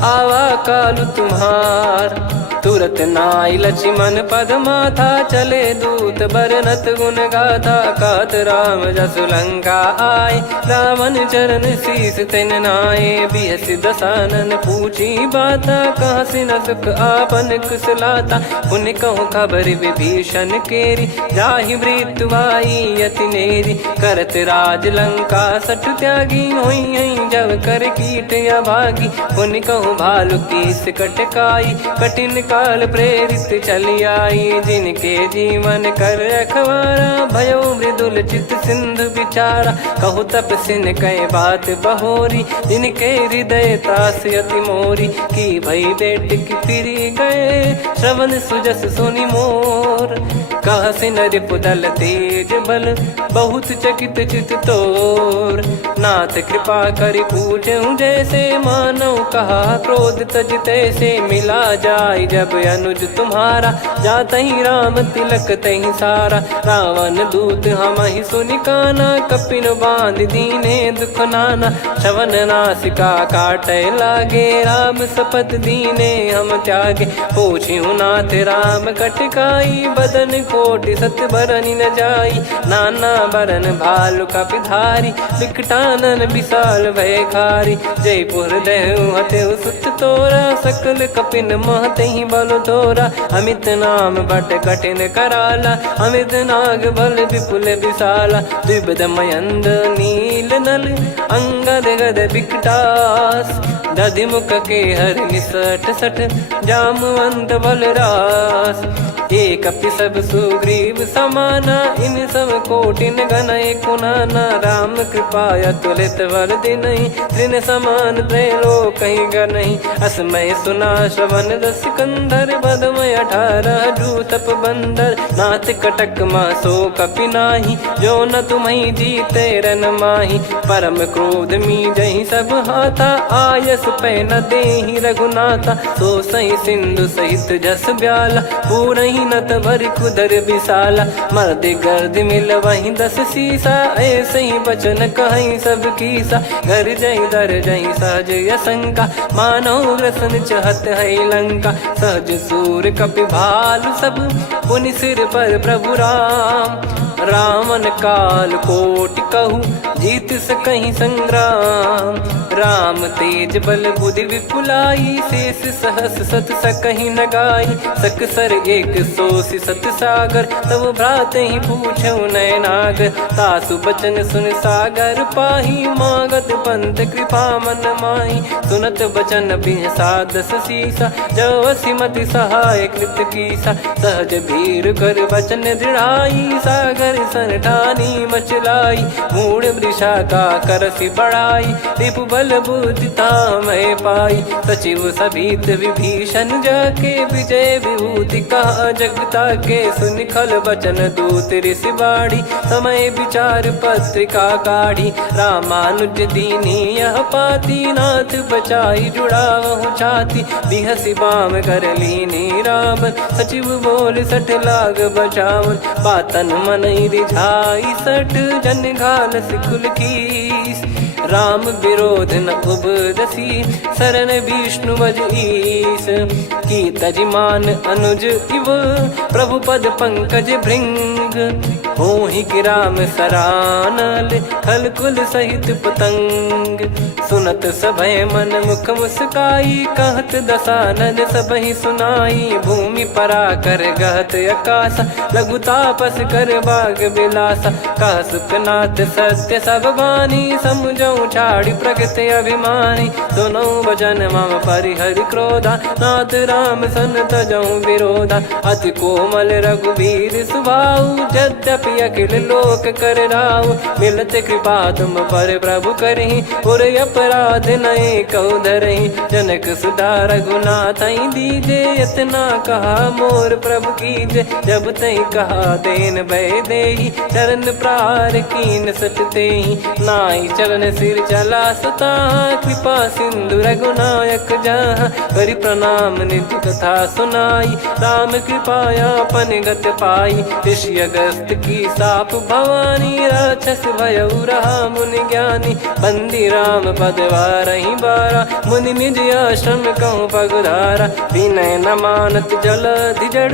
आवा कालु तुम्हार। तुरत नाई लक्ष्मण पद माथा, चले दूत बरनत गुण गाथा। कहत राम जसु लंका आए, रावण चरण शीस तिन नाये। बिहस दसानन पूछी बाता, कहाँ से न सुख आपन कुशलाता। पुन कहूँ खबर विभीषण केरी, जाहि मृत्यु आई अति नेरी। करत राज लंका सठ त्यागी, होई जब कर कीट अभागी। पुन कहूँ भालु कीस कटकाई, कठिन काल प्रेरित चली आई। जिनके जीवन कर रखवारा, भयो मृदुल चित सिंधु विचारा। कहु तपसिन कह बात बहोरी, जिनके हृदय त्रास अति मोरी। की भई बेट की फिरी गए, श्रवण सुजस सुनि मोर। कह सिन रिपुदल तेज बल, बहुत चकित चित तोर। नाथ कृपा करि पूछऊं जैसे, मानव कहा क्रोध तज तैसे। मिला जाय जब अनुज तुम्हारा, जातहि राम तिलक तहि सारा। रावण दूत हमहि सुनि काना, कपिन बांध दीने दुख नाना। श्रवण नासिका काटै लागे, राम शपथ दीने हम त्यागे। पूछिहु नाथ राम कटकाई, बदन कोटि सत बरनि न जाई। नाना बरन भालु कपिधारी, विकटानन विशाल भयकारी। जयपुर देहु हतेउ सुत तोरा, सकल कपिन महतहि बल तोरा। अमित नाम बट कठिन कराला, अमित नाग बल विपुल विशाला। द्विविध मयंद नील नल, अंगद गद विकटास। दधिमुख के हर निसठ सठ, जामवंत बलरास। एक कपि सब सुग्रीव समाना, इन सब कोटिन गणय कुनाना। राम कृपा अतुलित बल दिनहि, त्रिन समान त्रैलोकहि गणहि। असमय सुना श्रवण रस कंधर, बदमय 18 जूतप बंदर। नाथ कटक मां सो कपि नाही, जो न तुम्हि जीते रन माही। परम क्रोध मीजहि सब हाथा, आयस पै न देहि रघुनाथा। सो सही सिंधु सहित जस ब्याला, पूरहि नत भरि कुदर विशाला। मर्द गर्द मिल वहीं 10 सीसा, ऐसे ही बचन कहीं सब कीसा। घर जय दर जय सहज यसंका, मानव रसन चहत है लंका। सहज सूर कपि भालु सब, पुनि सिर पर प्रभु राम। रावण काल कोटि कहूँ, जीत सकहि संग्राम। राम तेज बल बुद्धि विपुलाई, शेष सहस सत सकहि न गाई। सकसर 180 सत सागर, तब भ्रात ही पूछौ नयनागर। तासु बचन सुन सागर पाही, मागत पंथ कृपा मन माही। सुनत बचन बिहसा 10 सीसा, जो असिमति सहाय कृत कीसा। सहज भीर कर बचन दृढ़ाई, सागर सन ठानी मचलाई। मूढ़ वृषा का करसि बढ़ाई, रिपु बल बुद्धि तामय पाई। सचिव सभीत विभीषण जाके, विजय विभूति कहा जगता के। सुनि खल बचन दूत ऋषि बाड़ी, समय विचार पत्रिका काढ़ी। रामानुज दीनी यह पाती, नाथ बचाई जुड़ावहु छाती। बिहसि बाम कर लीनी रावण, सचिव बोल 60 लाग बचावन। बातन मन रिझाई 60, जन घाल सिकुल कीस। राम विरोध न उपजसी, शरण विष्णु बज ईस। की तजिमान अनुज इव, प्रभु पद पंकज भृंग। होहि कि राम सरानल, खल कुल सहित पतंग। सुनत सभय मन मुख मुस्काई, कहत दसानन सबहि सुनाई। भूमि परा कर गहत आकाश, लघु तापस कर बाग बिलासा। कह सुखनाथ सत्य सब बानी, समुझौ छाड़ी प्रगति अभिमानी। सुनो भजन मम परिहरि क्रोधा, नाथ राम सन तजौ विरोधा। अति कोमल रघुवीर सुभाऊ, यद्यपि अखिल लोक कर राऊ। मिलत कृपा तुम पर प्रभु करहि, पुर अपराध नए कौ धरहि। जनक सुधा रघुनाथ दीजे, इतना कहा मोर प्रभु कीजे। जब तई कहा देन भय देहि, चरण प्रार कीन सटतेहि। नाई चरण सिर चला सता, कृपा सिंधु रघुनायक जहाँ। करि प्रणाम निज कथा सुनाई, राम कृपाया अपन गत पाई। ऋषि अगस्त की साप भवानी राक्षस भयउ रहा मुनि ज्ञानी बंदी राम पद वारहि बारा मुनि निज आश्रम कहूँ पगधारा विनय न मानत जलधि जड़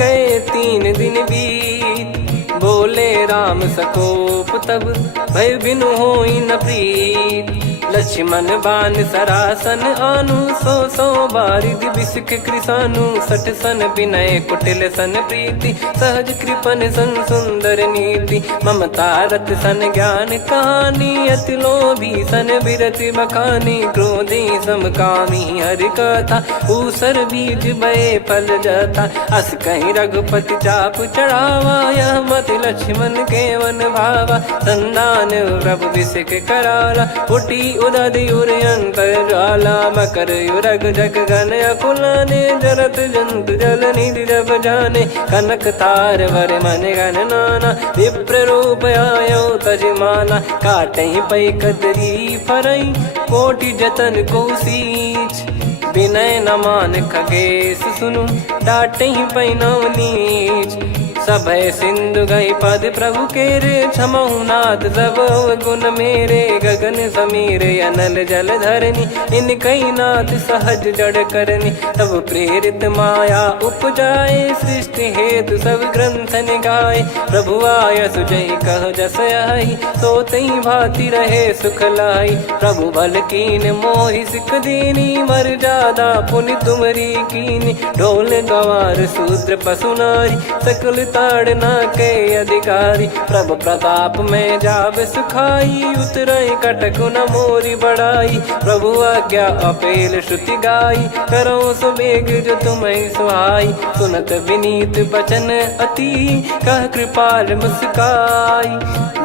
गए 3 दिन बीत बोले राम सकोप तब भय बिनु होई न प्रीत लक्ष्मण बान सरासन आनु 100 बारिद बिसक कृसानु 60 सन विनय कुटिल सन प्रीति सहज कृपन सन सुंदर नीति ममता रत सन ज्ञान कहानी अति लोभी सन बिरति बखानी क्रोधी समकामी हरि कथा ऊसर बीज बये फल जथा अस कहीं रघुपति चाप चढ़ावा यह मत लक्ष्मण के वन भावा संदान प्रभु बिसक कराला उठी उदधि उर अंतर ज्वाला मकर युरग जग गन अकुलाने जरत जंतु जल निधि जब जाने कनक तार वर मन गन नाना विप्र रूप आयो तजमाना काटे पै कदरी फरई कोटि जतन को सींच विनय न मान खगेश सुनु डाटे पै नव नीच सभय सिंधु गई पद प्रभु के रे क्षमहु नाथ सब गुण मेरे गगन समीर अनल जल धरनी इन कई नाथ सहज जड़ करनी तब प्रेरित माया उपजाए सृष्टि हेतु सब ग्रंथ निगाए प्रभु आय सुजय कह जस आई सोतई भांति रहे सुख लाई प्रभु बल कीन मोहि सिख दीनी मर जादा पुनि तुमरी कीनी ढोल गवार शूद्र पशु नारी सकल ताड़ना के अधिकारी प्रभु प्रताप में जाब सुखाई उतरई कटक न मोरी बढ़ाई प्रभु आज्ञा अपेल श्रुति गाई करो सुबेग जो तुम्हें सुहाई सुनत विनीत बचन अति कह कृपाल मुस्काई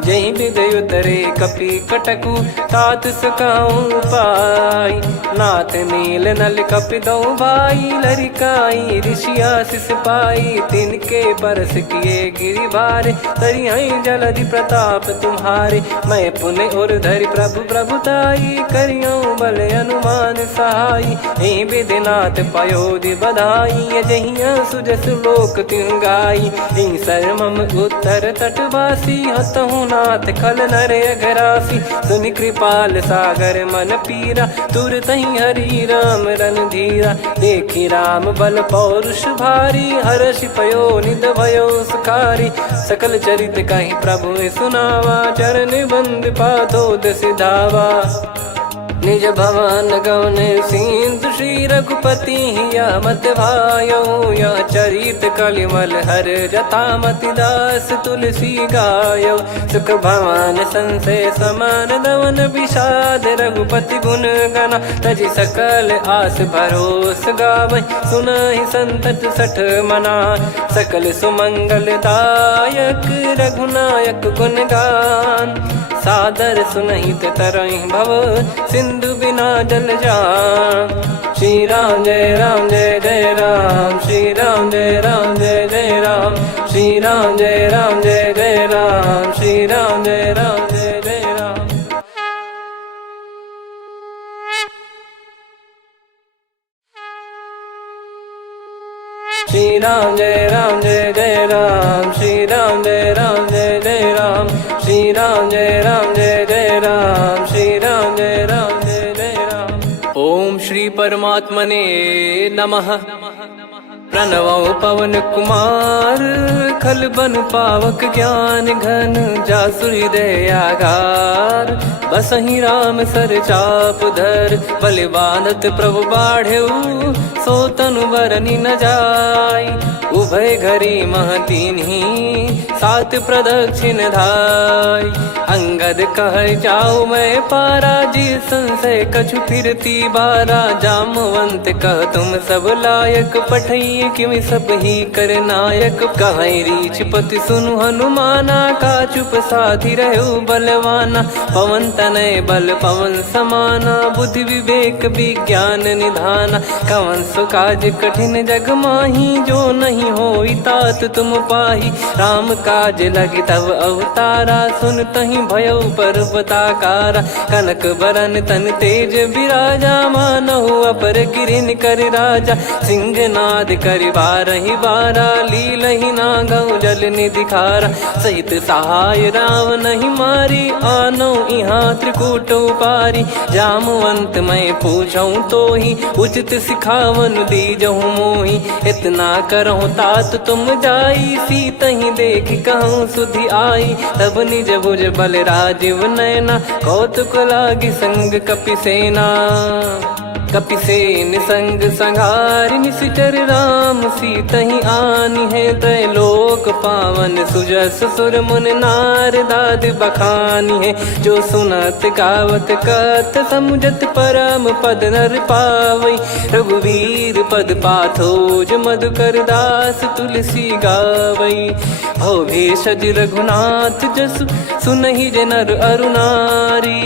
जही विदय उतरे कपि कटकु तात सकाऊं पाई नाथ नील नल कपि दो भाई लरिकाई ऋषि आशीष पाई तिनके परस किए गिरि भारे तरी हई जलधि प्रताप तुम्हारे मैं पुण्य और धरि प्रभु प्रभुताई करियो बल अनुमान सहाई ए विधिनाथ पयोधि बधाई जहिया सुजस लोक तिहु गाई ए सरमम उत्तर तटवासी हतहु नाथ खल नर अघरासी सुनि कृपाल सागर मन पीरा तुरत ही हरि राम रन धीरा देखी राम बल पौरुष भारी हर्ष पयो निध भयो सुखारी सकल चरित कहीं प्रभु सुनावा चरण बंद पाथोद सिधावा निज भवन गवन सिंधु श्री रघुपति या मत भायो या चरित कलिमल हर जथा मति दास तुलसी गायो सुख भवन संशय समान दवन विषाद रघुपति गुण गना तजि सकल आस भरोस गावै सुनहि संतत सठ मना सकल सुमंगल दायक रघुनायक गुण गान सादर सुनहित तरहि भव सिंधु बिना जल जान श्री राम जय जय राम श्री राम जय जय राम श्री राम जय राम श्री राम जय जय राम श्री राम जय जय राम श्री राम जय जय राम श्री राम जय जय राम श्री राम जय जय राम। ओम श्री परमात्मने नमः। प्रणवो पवन कुमार खल बन पावक ज्ञान घन जासु हृदय आगार बसहि राम सर चाप धर बलिवानत प्रभु बाढ़ेऊ सो तनु बरनि न जाय उभय घरी महतीन्ही सात प्रदक्षिण धाय अंगद कह जाऊ मैं पारा जी संशय कछु फिरती बारा जामवंत कह तुम सब लायक पठई किमि सब ही कर नायक कहीं रीछ पति सुनु हनुमाना का चुप साधि रहु बलवाना पवन तनय बल पवन समाना बुद्धि विवेक विज्ञान निधाना कवन सो काज कठिन जग माही जो नहीं होई तात तुम पाही राम काज लगी तब अवतारा सुन तही भयो पर्वताकारा कनक बरन तन तेज विराजा मानहु अपर गिरिन कर राजा सिंहनाद कर करि बारहि बारा, लीलहि नागौ जल निधि खारा। सहित सहाय रावणहि मारी, आनौ इहाँ त्रिकूट उपारी। जामवंत मैं पूछऊँ तोहि, उचित सिखावन दीजहु मोहि। इतना करहु तात तुम जाई, सीतहि देख कहूँ सुधि आई। तब निज भुज बल राजीव नयना, कौतुक लागी संग कपिसेना। कपिसेन संग संघारि निशिचर राम, सीतहि आनी है त्रैलोक पावन। सुजस सुर मुन नार दाद बखानी है, जो सुनत गावत कथ समुझत परम पद नर पावई। रघुवीर पद पाथोज मधुकर दास तुलसी गावई। भव भेषज रघुनाथ जसु, सुनहि जे नर अरु नारी।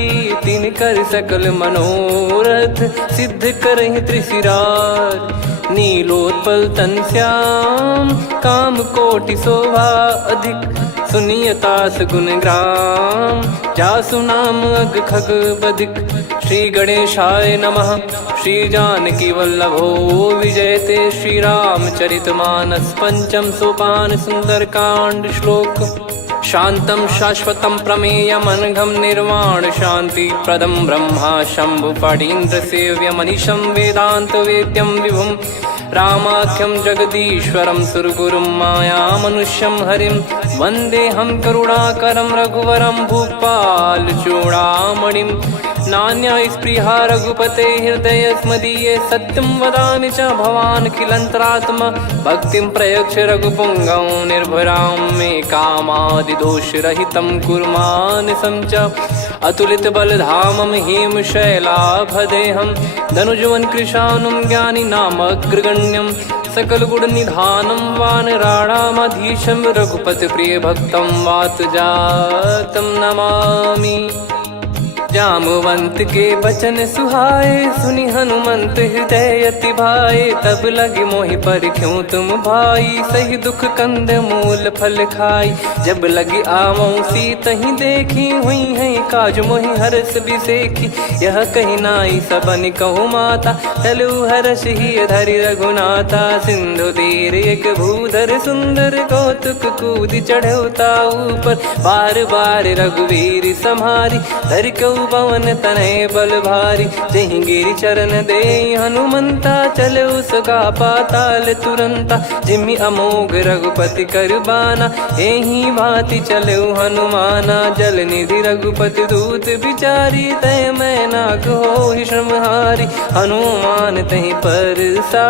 तिन कर सकल मनोरथ, सिद्ध करहि त्रिशिरार। नीलोत्पल तन श्याम, काम कोटि शोभा अधिक। सुनियतास गुण ग्राम, जासु नाम अग खग बदिक। श्री गणेशाय नमः। श्री जानकी वल्लभो विजयते, श्री रामचरित मानस पंचम सोपान सुंदरकांड श्लोक। शांतं शाश्वतं प्रमेयमनघं निर्वाण शांति प्रदं ब्रह्मा शंभु फणीन्द्र सेव्यमनिशं वेदांत वेद्यं विभुं। रामाख्यं जगदीश्वरं सुरगुरुं मायामनुष्यं हरिं। वन्देऽहं करुणाकरं रघुवरं भूपाल चूडामणिं। नान्या स्पृहा रघुपते हृदय स्मदीये, सत्यं वदामि च भवान् खिलन्तरात्मा। भक्तिं प्रयच्छ रघुपुङ्गं निर्भरां मे कामादिदोषरहितं कुर्मानसं च। अतुलित बलधामं हेमशैलाभदेहं, धनुजवन कृशानुं ज्ञानी नामग्रगण्यं। सकल गुण निधानं वानराणामधीशं, रघुपति प्रिय भक्तं वातजातं नमामि। जामवंत के बचन सुहाए, सुनि हनुमंत हृदय अति भाए। तब लगे मोहि पर क्यों तुम भाई, सही दुख कंद मूल फल खाई। जब लगे आवऊँ सीतहि देखी, हुई है काज मोहि हरस बिसेखी। यह कही नाई सबन कहु माता, चलु हरष ही धरि रघुनाथा। सिंधु तीर एक भूधर सुंदर, कौतुक कूद चढ़ौता ऊपर। बार बार रघुवीर सम्हारी, धरि कऊ पवन तनय बल भारी। जहि गिरि चरण दे हनुमंता, चले उसका पाताल तुरंता। जिमि अमोघ रघुपति कर बाना, एहि भांति चले हनुमाना। जल निधि रघुपति दूत बिचारी, तय मैं नाग होहि श्रमहारी। हनुमान तहि परसा,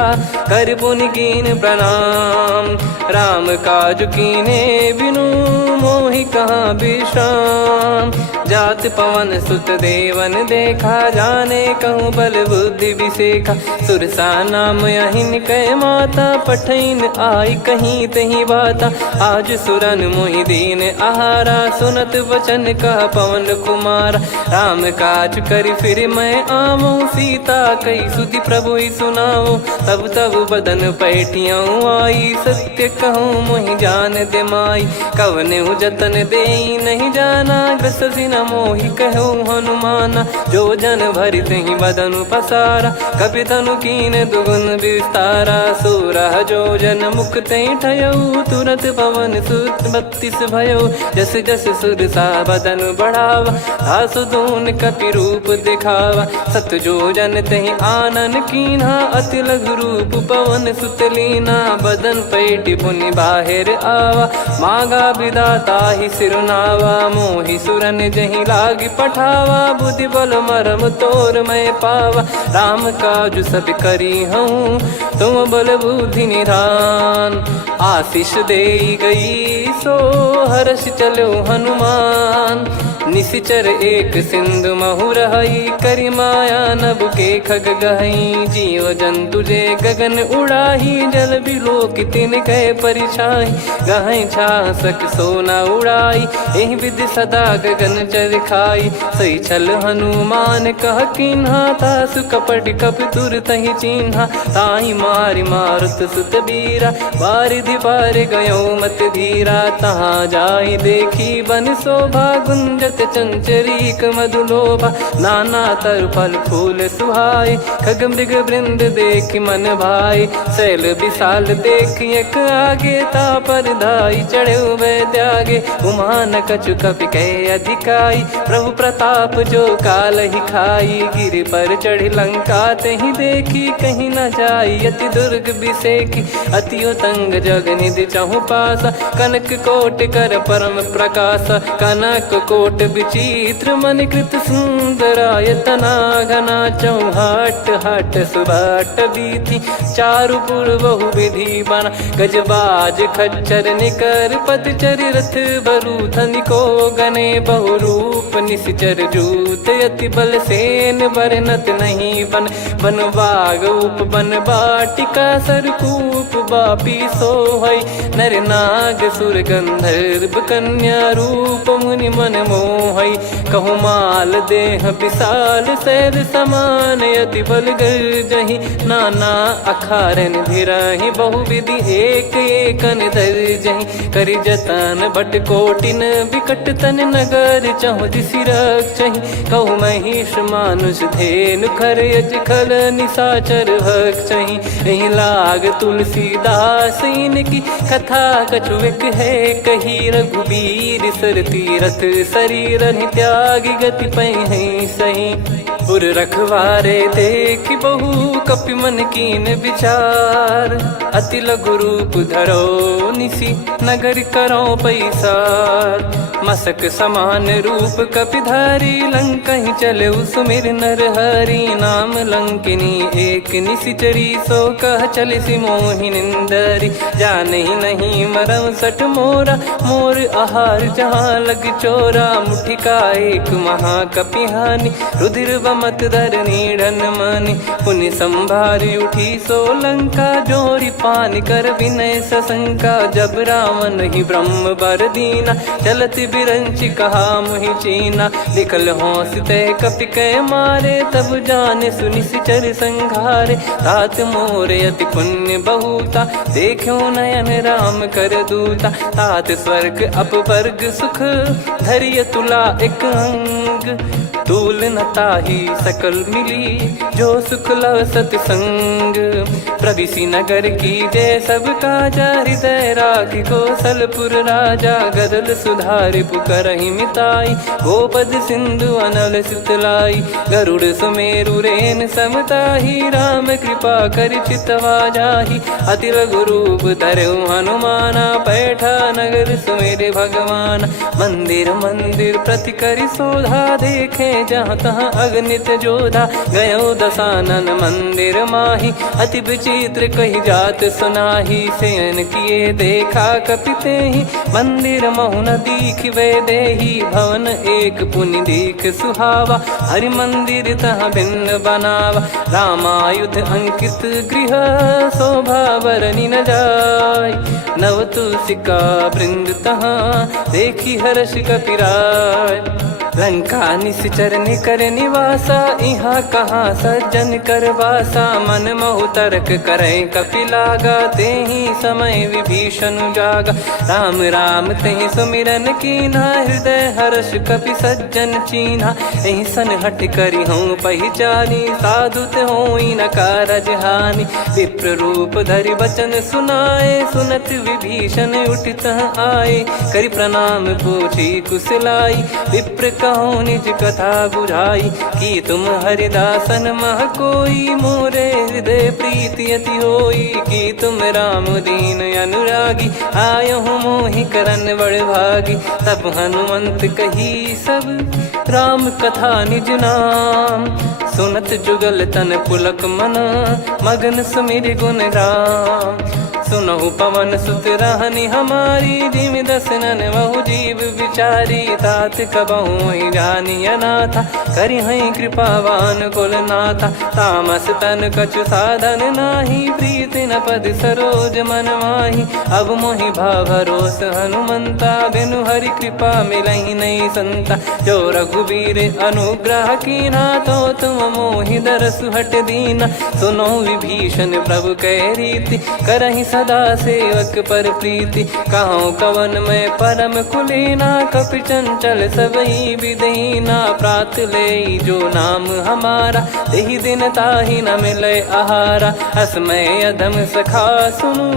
कर पुनि कीन प्रणाम। राम काज कीने बिनु, मोहि कहाँ विश्राम। जात पवन सुत देवन देखा, जाने कहूँ बल बुद्धि विसेखा। सुरसा नाम अहिन कै माता, पठैन आई कहीं तहीं बाता। आज सुरन मोहि दीन आहारा, सुनत वचन कह पवन कुमारा। राम काज करि फिर मैं आवऊँ, सीता कई सुधि प्रभु ही सुनाऊँ। तब तब बदन पैठियाँ आई, सत्य कहूँ मोहि जान दे माई। कवने जतन दे नहीं जाना, ग्रसि न मोहि कहूँ हनुमाना। जो जन भरि तहि बदनु पसारा, कपि तनु कीन दुगुन विस्तारा। सोरह जो जन मुख तहि ठयऊ, तुरत पवन सुत 32 भयऊ। जस जस सुरसा बदन बढ़ावा, दासु दून कपि रूप दिखावा। सत जो जन तहि आनन कीन्हा, अति लघु रूप पवन सुत लीना। बदन पैठि पुनि बाहिर आवा, मागा विधाता ही सिरुनावा। मोहि सुरन जहि लागी पठावा, बुद्धि बल मरम तोर मैं पावा। राम काज सब करी हूँ, तुम बल बुद्धि निधान। आशीष दे गई सो हर्ष चलो हनुमान। निशिचर एक सिंधु महु रहई, करि माया नभ के खग गहई। जीव जंतु जे गगन उड़ाही, जल बिलोक तिन गए परिछाई। गहई छासक सोना उड़ाई, एहि विधि सदा गगन चर खाई। सही छल हनुमान कह कीन्हा, तासु कपट कप तुर तहि चिन्हा। ताहि मारि मारुत सुत बीरा, बारिधि पार गयो मत धीरा। तहाँ जाई देखी बन शोभा, गुंजत चंचरीक मधुलोभा। नाना तर फल फूल सुहाए, खग मृग वृंद देख मन भाई। शैल विशाल देख एक आगे, तापर धाई चढ़े वै त्यागे। उमा न कछु कपि कहे अधिकाई, प्रभु प्रताप जो काल ही खाई। गिर पर चढ़ी लंका तहि देखी, कहीं न जाई अति दुर्ग बिसेकी। अति उतंग जग निधि चहु पासा, कनक कोट कर परम प्रकाश। कनक कोट विचित्र मन कृत सुंदरायतना घना। चौहाट हाट सुबाट बीथी, चारु पुर बहु विधि बना। गजबाज खच्चर निकर पदचर, रथ बरु धनिको गने। बहु रूप निश्चर जूत, अति बल सेन बरनत नहीं बन। बन बाग उप बन बाटिका, सरकूप बापी सोहई। नर नाग सुर गंधर्व कन्या, रूप मुनि मन मोहई। कहु माल देह विशाल, शैल समान अति बल गर्जहि। नाना अखारन भिरहि, बहु विधि एक एकन दर्जहि। करि जतन भट कोटिन, विकट तन नगर चहु दिसि रक्षहि। कहु महिष मानुष धेनु, खर यज खल निशाचर भक्षहि। एहि लाग तुलसीदास इनकी, कथा कछु एक है कही। रघुबीर सर तीरथ शरीर, त्यागी गति पहि सही। पुर रखवारे देखि बहु, कपि मन कीन विचार। अति लघु रूप धरो निसी, नगर करो पैसार। मसक समान रूप कपिधारी, लंकहि चले सुमिर नर हरि। नाम लंकिनी एक निशिचरी, सो कह चलिसि मोहि निंदरी। जानहि नहीं मरम सठ मोरा, मोर आहार जहाँ लग चोरा। मुठिका एक महाकपिहानि, रुधिर बमत धरनी ढन मानि। पुनि संभारी उठी सो लंका, जोरी पान कर विनय सशंका। जब रावण ही ब्रह्म बर दीना, चलत बिरंचि कहा मुहि चीना। लिखल होंस तय कपि कै मारे, तब जाने सुनिश्चर संघारे। तात मोरे अति पुण्य बहुता, देखो नयन राम कर दूता। तात स्वर्ग अपवर्ग सुख, धैर्य तुला एक अंग। तूल न ताहि सकल मिली, जो सुख लव सतसंग। प्रविशि नगर की जय सब काजा, हृदय राखि कौशलपुर राजा। गदल सुधारि पुकारहि मिताई, गोपद सिंधु अनल सितलाई। गरुड़ सुमेरु रेन समताहि, राम कृपा करि चितवा जाहि। अति लघु रूप धरऊ हनुमाना, बैठा नगर सुमेरे भगवान। मंदिर मंदिर प्रति करि शोधा, देखे जहाँ तहाँ अगणित जोधा। गयो दशानन मंदिर माही, अति विचित्र कही जात सुनाही। शयन किए देखा कपिते ही, मंदिर महु न दीख वे देही। भवन एक पुनि दीख सुहावा, हरि मंदिर तहाँ भिन्न बनावा। रामायुध अंकित गृह, शोभा बरनि न जाय। नव तुलसिका वृंद तहाँ, देखी हर्ष कपिराय। लंका निश्चर निकर निवासा, इहाँ कहाँ सज्जन कर वासा। मन महु तर्क करे कपिलागा, तेहि समय विभीषण जागा। राम राम तेहि सुमिरन कीन्हा, हृदय हर्ष कपि सज्जन चीन्हा। एहि सन हठ करि हूँ पहिचानी, साधु होई न कारज हानि। विप्र रूप धरि वचन सुनाए, सुनत विभीषण उठित आए। करि प्रणाम पूछी कुशलाई, विप्र कहो निज कथा बुझाई। कि तुम हरिदासन मह कोई, मोरे हृदय प्रीति अति होई। कि तुम राम दीन अनुरागी, आयो हूँ मोहि करन बड़ भागी। तब हनुमंत कही सब, राम कथा निज नाम। सुनत जुगल तन पुलक मन, मगन सुमिर गुण राम। सुनहु पवन सुत रहनी हमारी, जिमि दसनन महु जीव विचारी। तात कबहु ही जानी अनाथा, करि हई कृपावान कुलनाथा। तामस तन कछु साधन नाही, प्रीति न पद सरोज मन माही। अब मोहि भाव भरोस हनुमंता, बिनु हरि कृपा मिलहि नहीं संता। जो रघुबीर अनुग्रह कीना, तो तुम मोहि दरसु हट दीना। सुनो विभीषण प्रभु कह रीति, करहि सदा सेवक पर प्रीति। कहूँ कवन में परम कुलीना, कपि चंचल सबई विदहीना। प्रात ले जो नाम हमारा, तेहि दिन ताहि न मिले आहारा। असमय अधम सखा सुनु,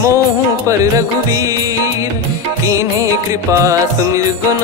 मोहु पर रघुवीर। कीन्हे कृपा सुमिर गुण,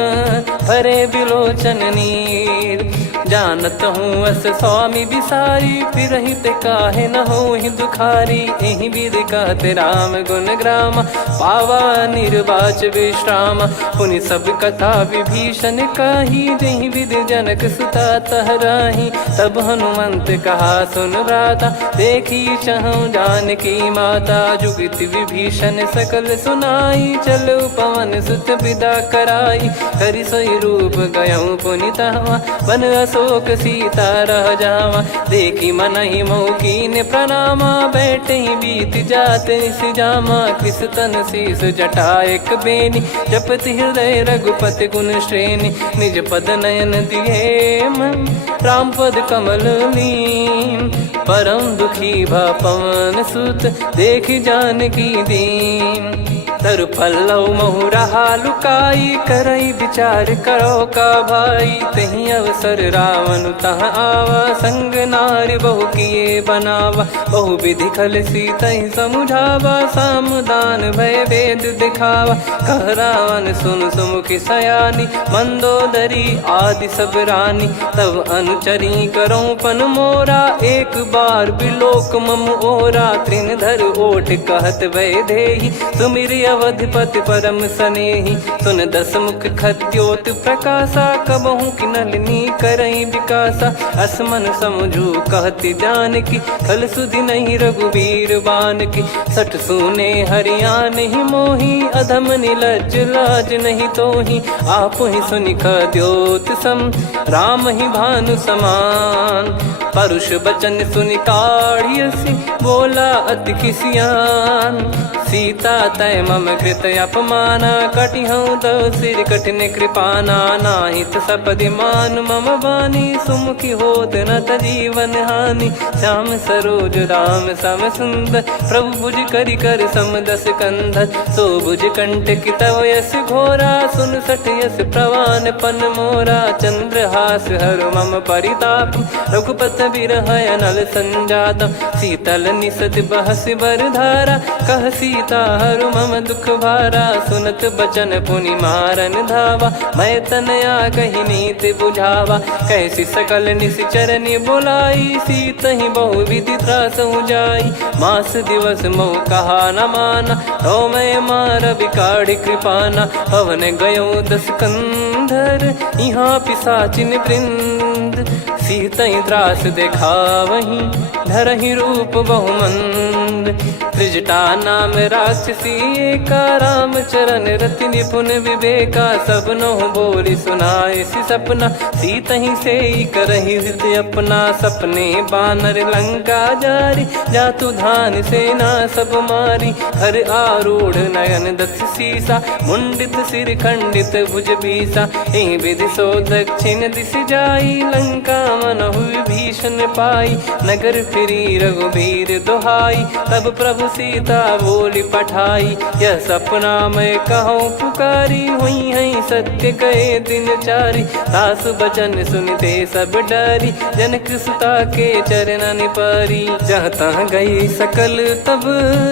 भरे बिलोचन नीर। जानत हूँ अस स्वामी बिसारी, फिरहि ते काहे न होहि दुखारी। एहि विधि कहते राम गुण ग्राम, पावा निर्वाच विश्राम। पुनि सब कथा विभीषण कही, जेहि विधि जनक सुता तहराही। तब हनुमंत कहा सुन भ्राता, देखी चहु जानकी माता। जुगति विभीषण सकल सुनाई, चलो पवन सुत विदा कराई। करि सोई रूप गयऊँ पुनि तहवा, वन अशोक सीता रह जावा। देखी मनहि मोह कीन्ह प्रणामा, बैठे ही बीत जात निस जामा। कृस तन शीस जटा एक बेनी, जपति हृदय रघुपति गुण श्रेणी। निज पद नयन दिए मन, राम पद कमल लीन। परम दुखी भा पवन सुत, देखि जानकी दीन। तरु पल्लव महु रहा लुकाई, करई विचार करो का भाई। तहि अवसर रावण तह आवा, संग नारी बहु किए बनावा। बहु विधि खल सीतहि समुझावा, सामदान भय वेद दिखावा। कह रावण सुन सुमुखि सयानी, मंदोदरी आदि सब रानी। तब अनुचरी करो पन मोरा, एक बार बिलोक मम ओरा। तृण धर ओठ कहत भय देहि, सुमिर अवधिपति परम सनेहि। सुन दस मुख खद्योत प्रकाशा, कबहु कि नलिनी करई विकासा। असमन समझू कहति जानकी, खल सुधि नहीं रघुवीर बानकी। सठ सुने हरियाण ही मोही, अधम निलज्ज लाज नहीं तोही। आप ही सुनि खद्योत सम, राम ही भानु समान। परुष बचन सुनि काढ़ियसि, बोला अति किसियान। सीता तय मम कृत अपमाना, कटिहऊँ तव सिर कठिन कृपाना। नाहित सपदि मान मम बानी, सुमुखी होत न जीवन हानि। श्याम सरोज राम सम सुंदर, प्रभु भुज करि कर सम दस कंधर। सो भुज कंटक तव यस घोरा, सुन सठ यस प्रवान पन मोरा। चंद्रहास हर मम परिताप, रघुपत बिरह अनल संजात। शीतल निसत बहस बर धारा, कह सीता हरु मम दुख भारा। सुनत बचन पुनि मारन धावा, मैं तनया कहि नीति बुझावा। कैसी सकल निश्चरनि बुलाई, सीतहि बहु विधि त्रासहु जाई। मास दिवस मोह कहा न माना, तो मैं मार बिकाढ़ि कृपाना। पवन गयो दस कंधर, यहाँ पिशाचिन वृंद। सीतहि त्रास देखावहीं, धरहि रूप बहुमंद। त्रिजटा नाम राक्षसी एका, राम चरण रति निपुण विवेका। सब नोह बोली सुनाए सि सपना, सीतहि सेई करहि हित अपना। सपने बानर लंका जारी, जातु धान सेना सब मारी। हर आरूढ़ नयन दस सीसा, मुंडित सिर खंडित भुज बीसा। एहि विधि सो दक्षिण दिस जाई, लंका मनहु विभीषण पाई। नगर फिरी रघुबीर दुहाई, तब प्रभु सीता बोली पठाई। यह सपना मैं कहूँ पुकारी, हुई है सत्य कहे दिन चारी। सासु बचन सुनते सब डरी, जनक सुता के चरण पारी। जहाँ तहाँ गई सकल तब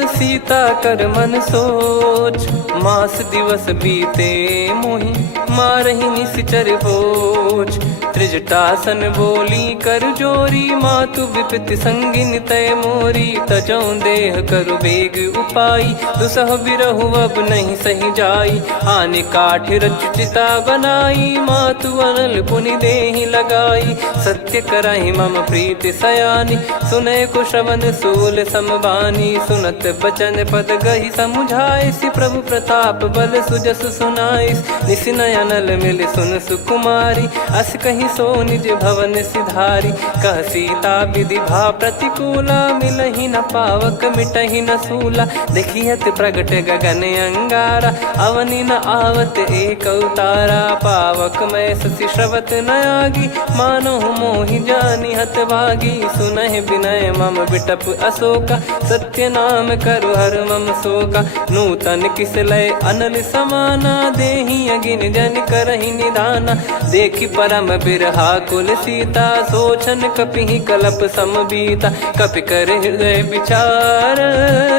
सीता कर मन सोच। मास दिवस बीते मोहि, मारहि निश्चर बोझ। त्रिजटासन बोली कर जोरी, मातु विपति संगिन तय मोरी। तजौ देह करु बेग उपाई, दुसह बिरहु अब नहीं सही जाई। आने काठ रच चिता बनाई, मातु अनल पुनि देहि लगाई। सत्य करहि मम प्रीति सयानी, सुनय को श्रवण सूल समबानी। सुनत बचन पद गहि समुझाइसि, प्रभु प्रताप बल सुजस सुनाइस। निस नयनल मिल सुन सुकुमारी, अस कहि सो निज भवन सिधारी। कह सीता विधि भा प्रतिकूला, मिलहि न पावक मिटहि न सूला। देखियत प्रगट गगन अंगारा, अवनि न आवत एक अवतारा। पावक मैं ससि श्रवत न आगी, मानो मोहि जानि हत भागी। सुनहि विनय मम बिटप अशोका, सत्य नाम करु हर मम शोका। नूतन किस लय अनल समाना, देहि अगिन जन करहि निदाना। देखि परम बिरहा कुल सीता, सोचन कपिहि कलप समबीता। कपि कर हृदय विचार,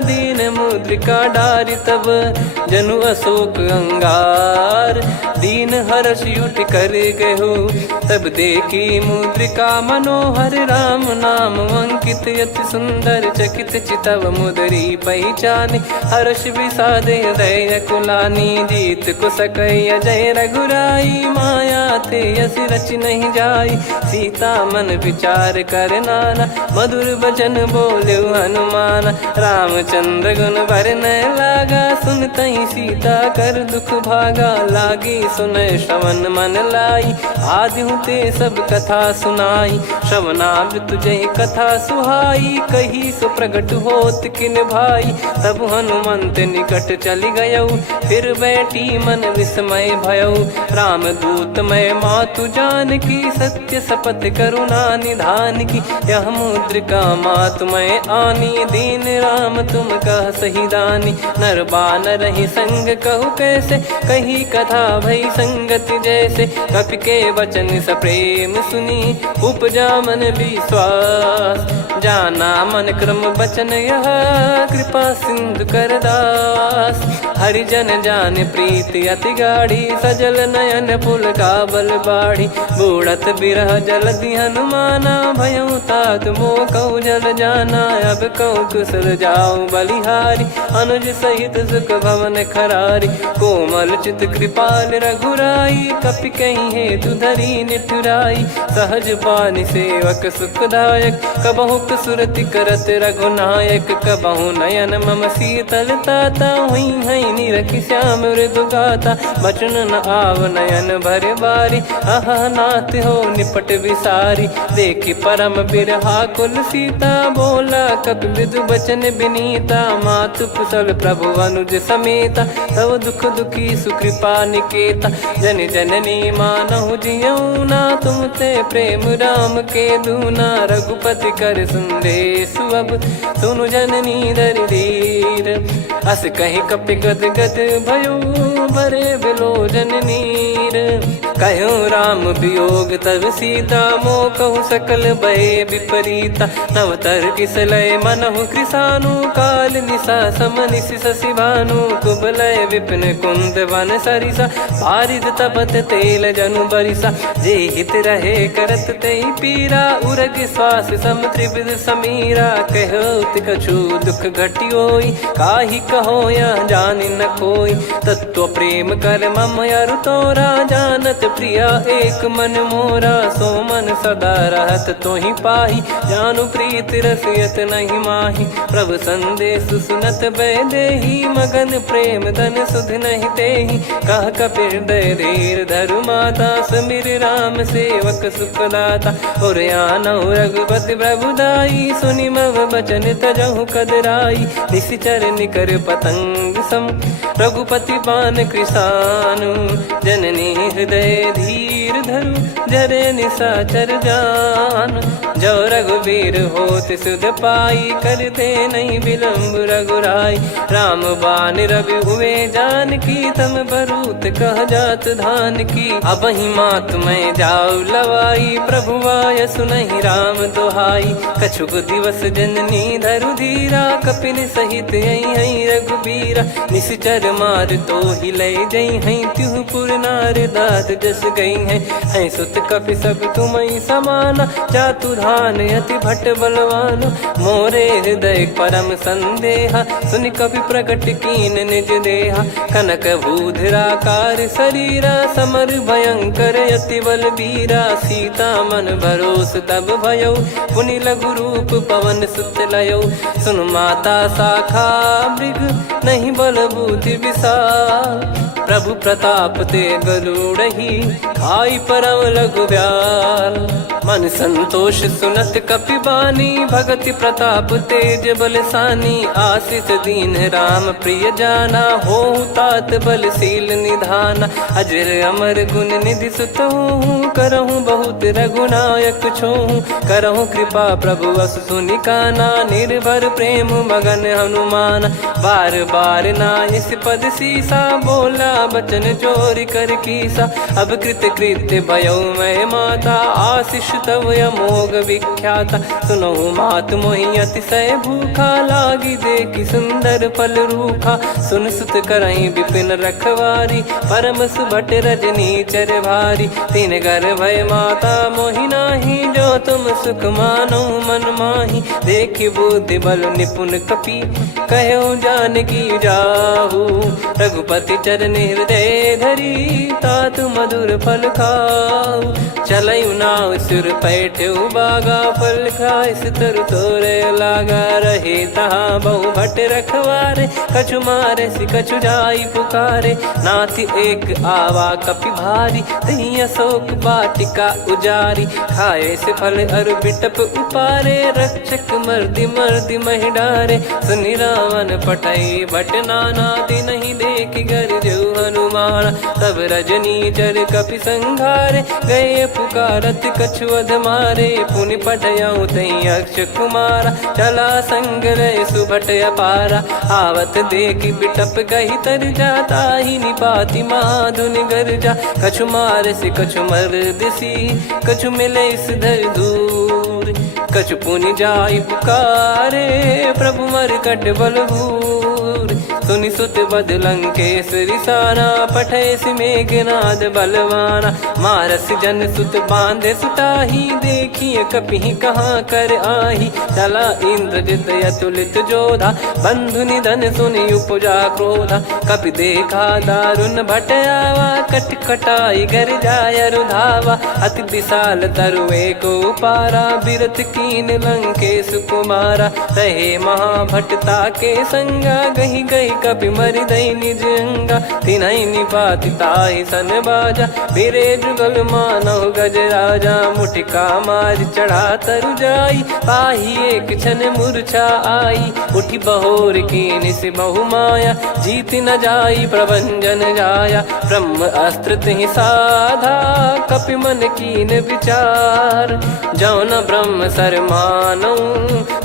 दीन मुद्रिका डारि तब जनु अशोक अंगार। दीन हर्ष उठ कर गहु, तब देखी मुद्रिका मनोहर। राम नाम अंकित अति सुंदर, चकित चितव मुदरी पहचान। हर्ष विषाद हृदय कुलानी, जीत को सकय जय रघुराई। माया थे यस रच नहीं जाई, सीता मन विचार कर नाना। मधुर वचन बोल्यो हनुमान, रामचंद्र गुण बरनय लागा। सुनतहि सीता कर दुख भागा, लागी सुनय श्रवण मन लाई। आदिहु ते सब कथा सुनाई, श्रवणामृत जय कथा सुहाई। कही सो प्रगट होत किन भाई, तब हनुमंत निकट चली गयौ। फिर बैठी मन विस्मय भयौ, राम दूत मैं मातु जानकी। सत्य शपथ करुणा निधान की, यह मुद्रिका मातु मैं आनी। दीन राम तुम कह सही दानी, नर बानर ही संग कहु कैसे। कही कथा भई संगति जैसे, कपि के वचन सप्रेम सुनी। उपजा मन विश्वास, जाना मन क्रम बचन यह। कृपा सिंधु कर दास, हरिजन जान प्रीति अति गाढ़ी। सजल नयन पुल का बल बाढ़ी, बूढ़त बिरह जल दी हनुमाना। भयउ तात मो कहु जल जाना, अब कहु कुशल जाऊं बलिहारी। अनुज सहित सुख भवन खरारी, कोमल चित कृपाल रघुराई। कपि कहीं हेतु धरी निठुराई, सहज पानि सेवक सुखदायक। कबहु सुरति करत रघुनायक, कबहु नयन मम शीतल ताता। हुई हई निरखि श्याम मृदु गाता, बचन न आव नयन भर बारी। अह नाथ हो निपट विसारी, देखि परम बिरहा कुल सीता। बोला कपि विदु बचन बिनीता, मातु कुशल प्रभु अनुज समेता। तव दुख दुखी सुकृपा निकेता, जन जननी मानहु जियऊ ना। तुम ते प्रेम राम के दूना, रघुपति कर संदेशु अब सुनु जननी दरि धीर। अस कहि कपि गद गद भयो, भरे बिलोचन नीर। कहूँ राम वियोग तब सीता, मो कहूँ सकल भय विपरीता। नवतर किसलय मनहु कृसानु, काल निशा समनिशि शशि भानु। कुबलय विपिन कुंद वन सरिसा, पारिद तपत तेल जनु बरिसा। जे हित रहे करत तेहि पीरा, उरग श्वास सम त्रिविध समीरा। कहो कछु दुख घटियोई, काहि कहो या जानि न कोई। तत्व प्रेम कर मम अरु तोरा, जानत प्रिया एक मन मोरा। सो मन सदा रहत तोहि पाहि, जानु प्रीत रसियत नहीं माहि। प्रभु संदेश सुनत बैदेहि, मगन प्रेम धन सुध नहीं तेहि। कह कपिर हृदय धीर धरु माता, सुमिर राम सेवक सुखदाता। और आनौ रघुपति प्रभुदाई, सुनि मम बचन तजहु कदराई। निशिचर निकर पतंग सम, रघुपति पान कृसानु। जननी हृदय धीर धरु, जरे निशाचर जान। जो रघुबीर होत सुध पाई, करते नहीं विलम्ब रघुराई। राम बान रवि हुए जानकी, तम बरूत कह जात धान की। अब ही मात मैं जाऊ लवाई, प्रभु आय सुनहि राम दोहाई। कछुक दिवस जननी धरु धीरा, कपिन सहित आई रघुबीरा। निश्चर मार तो ही ले जई हैं, त्यों पुर नार दात जस गई हैं। सुत कपि सब तुमई समाना, जातु धान अति भट बलवान। मोरे हृदय परम संदेहा, सुनि कपि प्रकट कीन निज देहा। कनक भूधराकार शरीरा, समर भयंकर अति बलबीरा। सीता मन भरोस तब भयो, पुनि लघु रूप पवन सुत लयो। सुन माता शाखा मृग, नहीं बल बुद्धि विशाल। प्रभु प्रताप ते गरुड़हि, खाई परम लघु ब्याल। मन संतोष सुनत कपि बानी, भगति प्रताप तेज बलसानी। आशीष दीन राम प्रिय जाना, होहु तात बलशील निधाना। अजर अमर गुण निधि सुत हूँ, करहूँ बहुत रघुनायक छोहूँ। करहूँ कृपा प्रभु अस सुनि काना, निर्भर प्रेम मगन हनुमान। बार बार नायस पद सीसा, बोला बचन चोरी कर कीसा। अब कृत कृत्य भयो मैं माता, आशीष तव अमोघ विख्याता। सुनो मात मोहि अतिशय भूखा, लागी देखी सुंदर फल रूखा। सुन सुत करई विपिन रखवारी, परम सुभट रजनी चर भारी। तीन घर भय माता मोहि नाही, जो तुम सुख मानो मन माही। देखि बुद्धि बल निपुण कपि, कहो जानकी जाहू। रघुपति चरण हृदय धरी, तात मधुर फल खाऊ। चलऊ नाव सिर पैठऊ बागा, फल खाइस तरु तोरे लागा। रहे तहाँ बहु भट रखवारे, कछु मारे सि कछु जाई पुकारे। नाथि एक आवा कपि भारी, तही अशोक वाटिका उजारी। खाए से फल अरु बिटप उपारे, रक्षक मर्दि मर्दि महि डारे। सुनि रावण पटई भट नाना, नहीं देखि गर जो हनुमान। तब रजनी चर कपि संघारे, गए पुकारत कछु अध मारे। पुनि पटयऊ तई अक्ष कुमारा, चला संग रहे सुभट अपारा। आवत देखि बिटप गही तर जाता, ही निपाति माधुनि गर्जा। कछु मार से कछु मर्दिसी, कछु मिले इस धर दूर। कछु पुनि जाई पुकारे, प्रभु मरकट बलभूर। सुनि सुत बद लंकेश रिसाना, पठैस मेघनाद बलवाना। मारस जन सुत बांधे सुताही, देखिए कपि कहाँ कर आही। चला इंद्रजित अतुलित जोधा, बंधु निधन सुनि उपजा क्रोधा। कपि देखा दारुण भट आवा, कट कटाई घर जाय रुधावा। अति विशाल तरुए को पारा, बिरत कीन लंकेश कुमारा। रहे महाभटता के संगा, गही गही कपि मरि दई निज अंगा। तिन्हि निपाति ताहि सन बाजा, बिरे जुगल मानव गज राजा। मुटिका मार चढ़ा तरु जाई, पाही एक क्षण मूर्छा आई। उठी बहोर कीन से बहु माया, जीत न जाई प्रभंजन जाया। ब्रह्म अस्त्र तिहि साधा, कपि मन कीन विचार। जौ न ब्रह्म सर मानौ,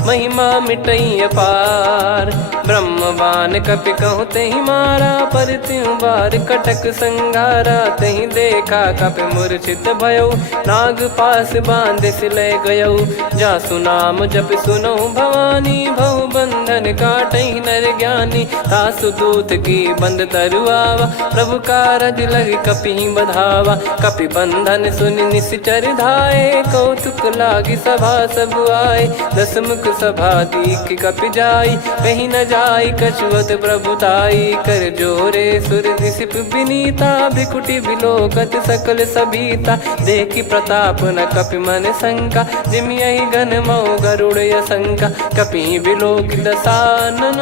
महिमा मिटई अपार। ब्रह्म बान कपि कहु तहि मारा, पर त्यों बार कटक संगारा। तहि देखा कपि मूर्छित भयो, नाग पास बांध सिले गयो। जासु नाम जप सुनौ भवानी, भव बंधन काटहि नर ज्ञानी। तासु दूत की बंद तरुआवा, प्रभु कारज लग कपि बधावा। कपि बंधन सुनि निश्चर धाये, कौतुक लागी सभा सब आए। दस मुख सभा दीख कपि जाई, कहीं न जाई कछुअत प्रभुताई। कर जोरे सुर दिसिप विनीता, भिकुटी बिलोकत सकल सबीता। देखि प्रताप न कपि मन शंका, जिमियहि गन मऊ गरुड़ असंका। कपि बिलोक दसानन,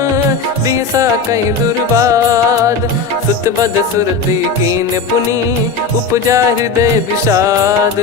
बिहसा कहि दुर्बाद। सुत बद सुरति की दीन पुनी उपजा हृदय विषाद।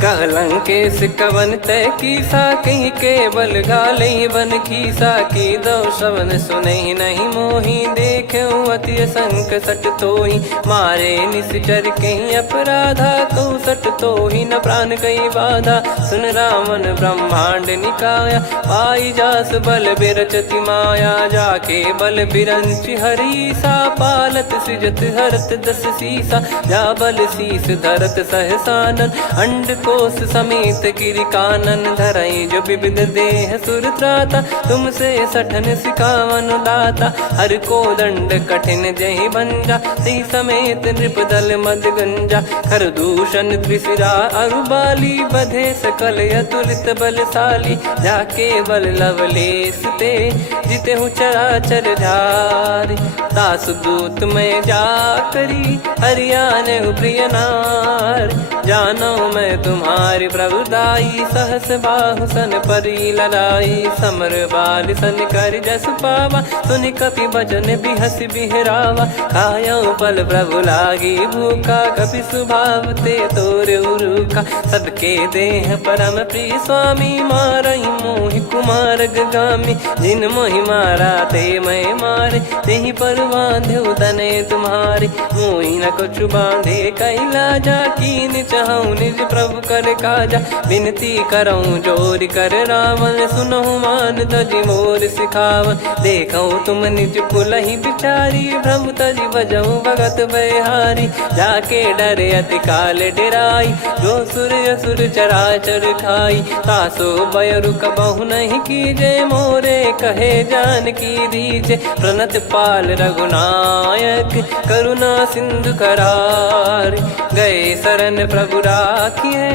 कहलंकेश कवन तय कीसा कहीं केवल गाले बन खीसा की दो शवन सुने नहीं मोही देखे अति संक सट तोही मारे निश्चर कहीं अपराधा को सट तोही न प्राण कई बाधा। सुन रावण ब्रह्मांड निकाया पाई जास बल बिरचति माया जाके बल बिरंच हरीसा पालत सृजत हरत दस सीसा जा बल शीस धरत सहसानन अंड कोश समेत गिरि कानन धरई जो विविध देह सुर त्राता तुमसे सठन सिखावन दाता हर को दंड कठिन जहि भंजा सी समेत नृप दल मद गंजा खर दूषण त्रिशिरा अरुबाली बधे सकल अतुलित बलशाली जाके बल लवलेस ते जिते हूँ चराचर झारी दास दूत में जा करी हरियाने प्रिय नार जानो मैं तुम्हारी प्रभुदाई सहस बाहु सन परी लड़ाई समर बाल सन कर जस पावा सुनि कपि भजन बिहस बिहरावा खायो पल प्रभु लागी भूखा कपि स्वभाव ते तोर उरुखा सबके देह परम प्रिय स्वामी मारई मोहि कुमार गामी जिन मोहि मारा ते मैं मारे तेहि पर बांधो तने तुम्हारे मोहि न कुछ बांधे कैला जा कीन चाहूं निज प्रभु कर काजा विनती करऊं जोर कर रावण सुनो मान तजी मोर सिखावन देखो तुम निज पुलहि बिचारी भ्रम तजी बजऊं भगत बहारी जाके डरे अति काल डेराई जो सुर असुर चराचर खाई तासो बयरु कबहु नहीं कीजे मोरे कहे जान की दीजे प्रणत पाल रघुनायक करुणा सिंधु करार गए शरण प्रभु राखिए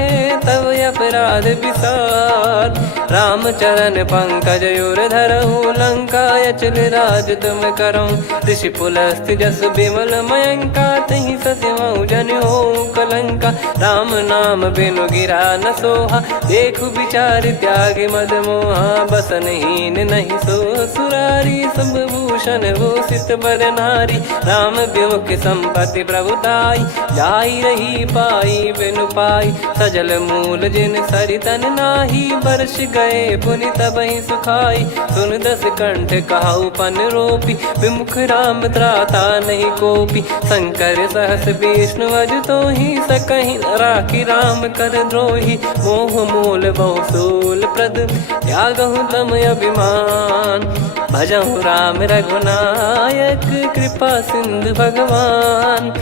तब अपराध विसार राम चरण पंकज उर धरहु लंका अचल राज तुम करऊं ऋषि पुलस्त जस विमल मयंका तहि ससिमऊ जन हो कलंका राम नाम बिनु गिरा न सोहा देखु विचार त्याग मद मोहा बसनहीन नहीं सो सुरारी सब भूषण भूषित बर नारी राम विमुख संपत्ति प्रभुताई जाई रही पाई बिनु पाई सजल मूल जिन सरितन नाही वर्ष गए पुनि तबहि सुखाई सुन दस कंठ कहाऊ पन रोपी विमुख राम त्राता नहीं कोपी शंकर सहस विष्णु अज तो ही सकहि राखी राम कर द्रोही मोह मूल बहु सूल प्रद त्यागहु तम अभिमान भजहु राम रघुनायक कृपा सिंधु भगवान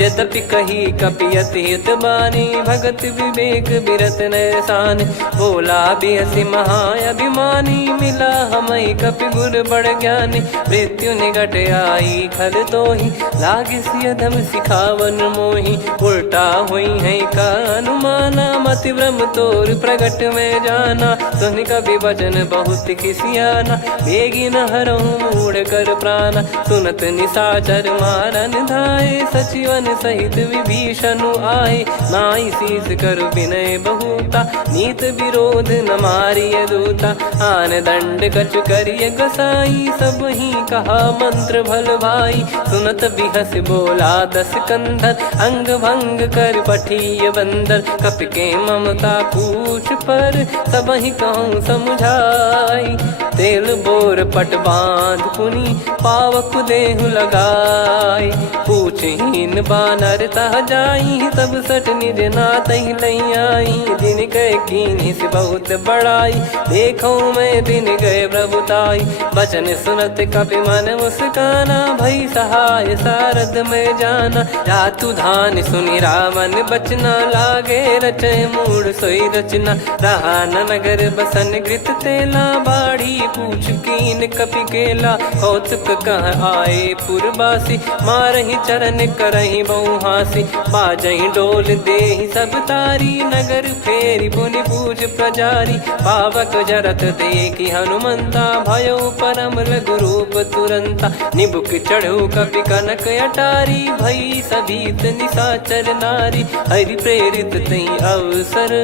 यद्यपि कही कपियति हित बानी भगत विवेक बिरत नैसान बोला बिहसी महाअभिमानी मिला हमई कपि गुर बड़ ज्ञानी मृत्यु निकट आई खल तो ही लागे सियधम सिखावन मोही उल्टा हुई है का अनुमाना मति ब्रह्म तोर प्रगट में जाना सुन कभी वचन बहुत खिसियाना बेगी न हरहु मूढ़ कर प्राणा सुनत निशाचर मारन धाये सचिवन सहित विभीषणु आए नाई शीस कर विनय बहुता नीत विरोध न मारिय दूता आन दंड कछ करिय गसाई सब ही कहा मंत्र भल भाई सुनत बिहस बोला दस कंधर अंग भंग कर पठिय बंदर कप के ममता पूछ पर सब ही कहूँ समझाई तेल बोर पट बांध पुनी पावक देहु लगाई पूछहीन बानर तह जाई सब सट निज नाथ लई आई दिन गए कीनी से बहुत बड़ाई देखो मैं दिन गए प्रभुताई बचन सुनत कपि मन मुस्काना भई सहाय सारद में जाना जातु धान सुनि रावण बचना लागे रचे मूड सोई रचना रहा न नगर बसन घृत तेला बाड़ी पूछ कीन कपि केला कौतुक कह आए पुरबासी मारहि चरण करहि बहु हासी बाजहि डोल देहि सब तारी नगर फेरी पुनि पूज प्रजारी पावक जरत देखि हनुमंता भयो परम लघु रूप तुरंता निबुक चढ़ु कपि कनक अटारी भई सभीत निशाचर नारी हरि प्रेरित तई अवसर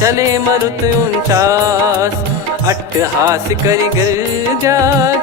चले मरुत 49 अट्टहास करि गिर जा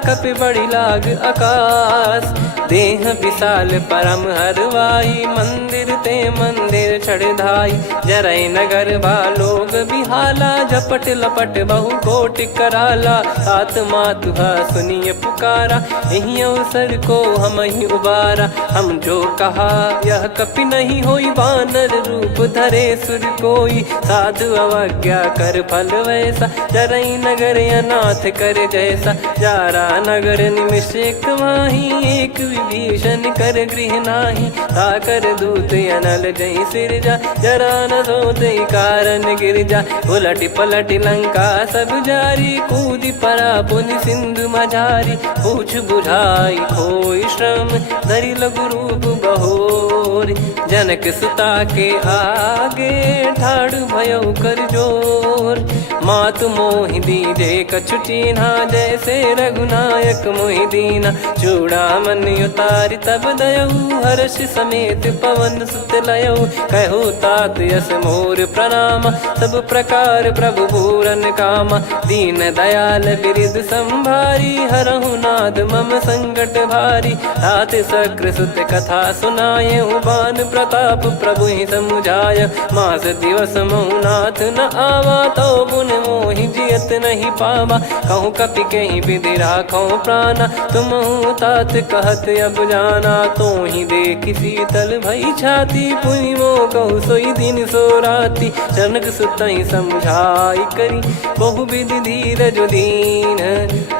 कपि बड़ी लाग आकाश देह विशाल परम हरवाई, मंदिर ते मंदिर चढ़ाई। जरई नगर बा लोग बिहाला, झपट लपट बहु कोट कराला। आत्मा तुहा सुनिय पुकारा, यही अवसर को हम ही उबारा। हम जो कहा यह कपि नहीं होई, बानर रूप धरे सुर कोई। साधु अवज्ञा कर फल वैसा, जरई नगर अनाथ कर जैसा। जारा नगर निमिष एक माही, एक विभीषण कर गृह नाही। ताकर दूत अनल जय सिरजा, जरा न सोते कारण गिरजा। उलट पलट लंका सब जारी, कूदी परा पुनि सिंधु मझारी। पूछ बुझाई खोई श्रम, धरि लघु रूप बहोर। जनक सुता के आगे, ठाड़ भयो कर जोर। मातु मोहि दीजे कछु चीन्हा, जैसे रघुनायक मोहि दीना। चूड़ामणि उतारि तब दयऊ, हर्ष समेत पवन सुत लयऊ। कहु तात यस मोर प्रणाम, सब प्रकार प्रभु पूरन कामा। दीन दयाल बिरिद संभारी, हरहु नाद मम संकट भारी। तात सक्र सुत कथा सुनाए, बान प्रताप प्रभु ही समुझाय। मास दिवस महु नाथ न आवा, तो गुण मोहि जियत नहीं पावा। कहूँ कपि कहीं विधि राखो प्राणा, तुम तात कहत अब जाना। तो ही देख शीतल भई छाती, पुनि मो कहु सोई दिन सो राती। जनक सुतहि समझाई करी, बहु विधि धीरज दीन।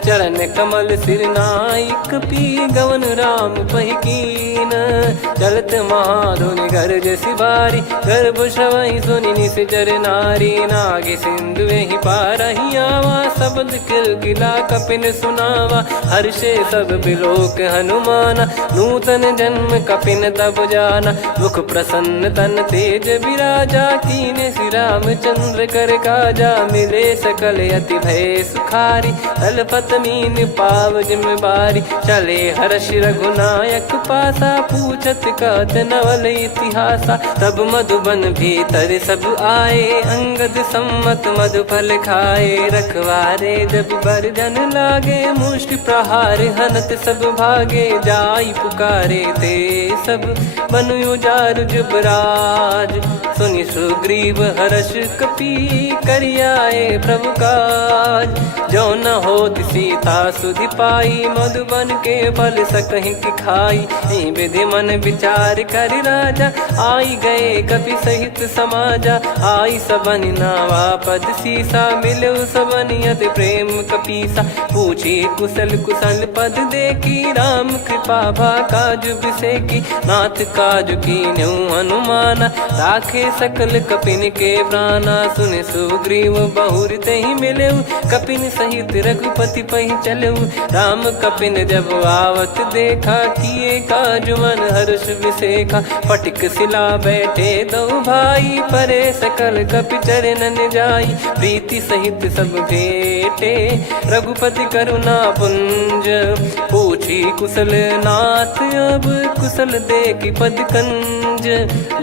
चरण कमल सिर नाई, कपि गवन राम पहिकीन। चलत महाधुनि गरज सिबारी, गर्भ श्रवहि सुनि निश्चर नारी। नागे सिंधु ही पारहि आवा, शब्द किलकिला कपिन सुनावा। हर्षे सब बिलोक हनुमाना, नूतन जन्म कपिन तब जाना। मुख प्रसन्न तन तेज विराजा, कीने श्री रामचंद्र कर काजा। मिले सकल अति भय सुखारी, तलपत मीन पाव जिम्मेवारी। चले हर्ष रघुनायक पासा, पूछत कहत नवल इतिहासा। तब मधुबन भीतर सब आए, अंगद सम्मत मधुफल खाए। रखवारे जब बरजन लागे, मुष्टि प्रहार हनत सब भागे। जाई पुकारे ते सब, बनु उजारु जुबराज। सुनि सुग्रीव हर्ष कपि, करियाए प्रभु काज। जो न होत सीता सुधि पाई, मधुबन के फल सकहि की खाई। विधि मन विचार कर राजा, आई गए कपि सहित समाजा। आई सबनि नावा पद सीसा, मिलो सबनि अति प्रेम कपीसा। पूछी कुशल कुशल पद देखी, राम कृपा भा काज बिसेकी। नाथ काज कीन्हु हनुमाना, राखे सकल कपिन के प्राणा। सुन सुग्रीव बहुर तेहि मिलेउ, कपिन सहित रघुपति पहि चलेउ। राम कपिन जब आवत देखा, किए काज मन हर्ष विसेखा। फटिक सिला बैठे दो भाई, परे सकल कपि चरणन जाई। प्रीति सहित सब भेटे, रघुपति करुणा पुंज। पूछी कुशल नाथ अब, कुशल देखि पद कंज।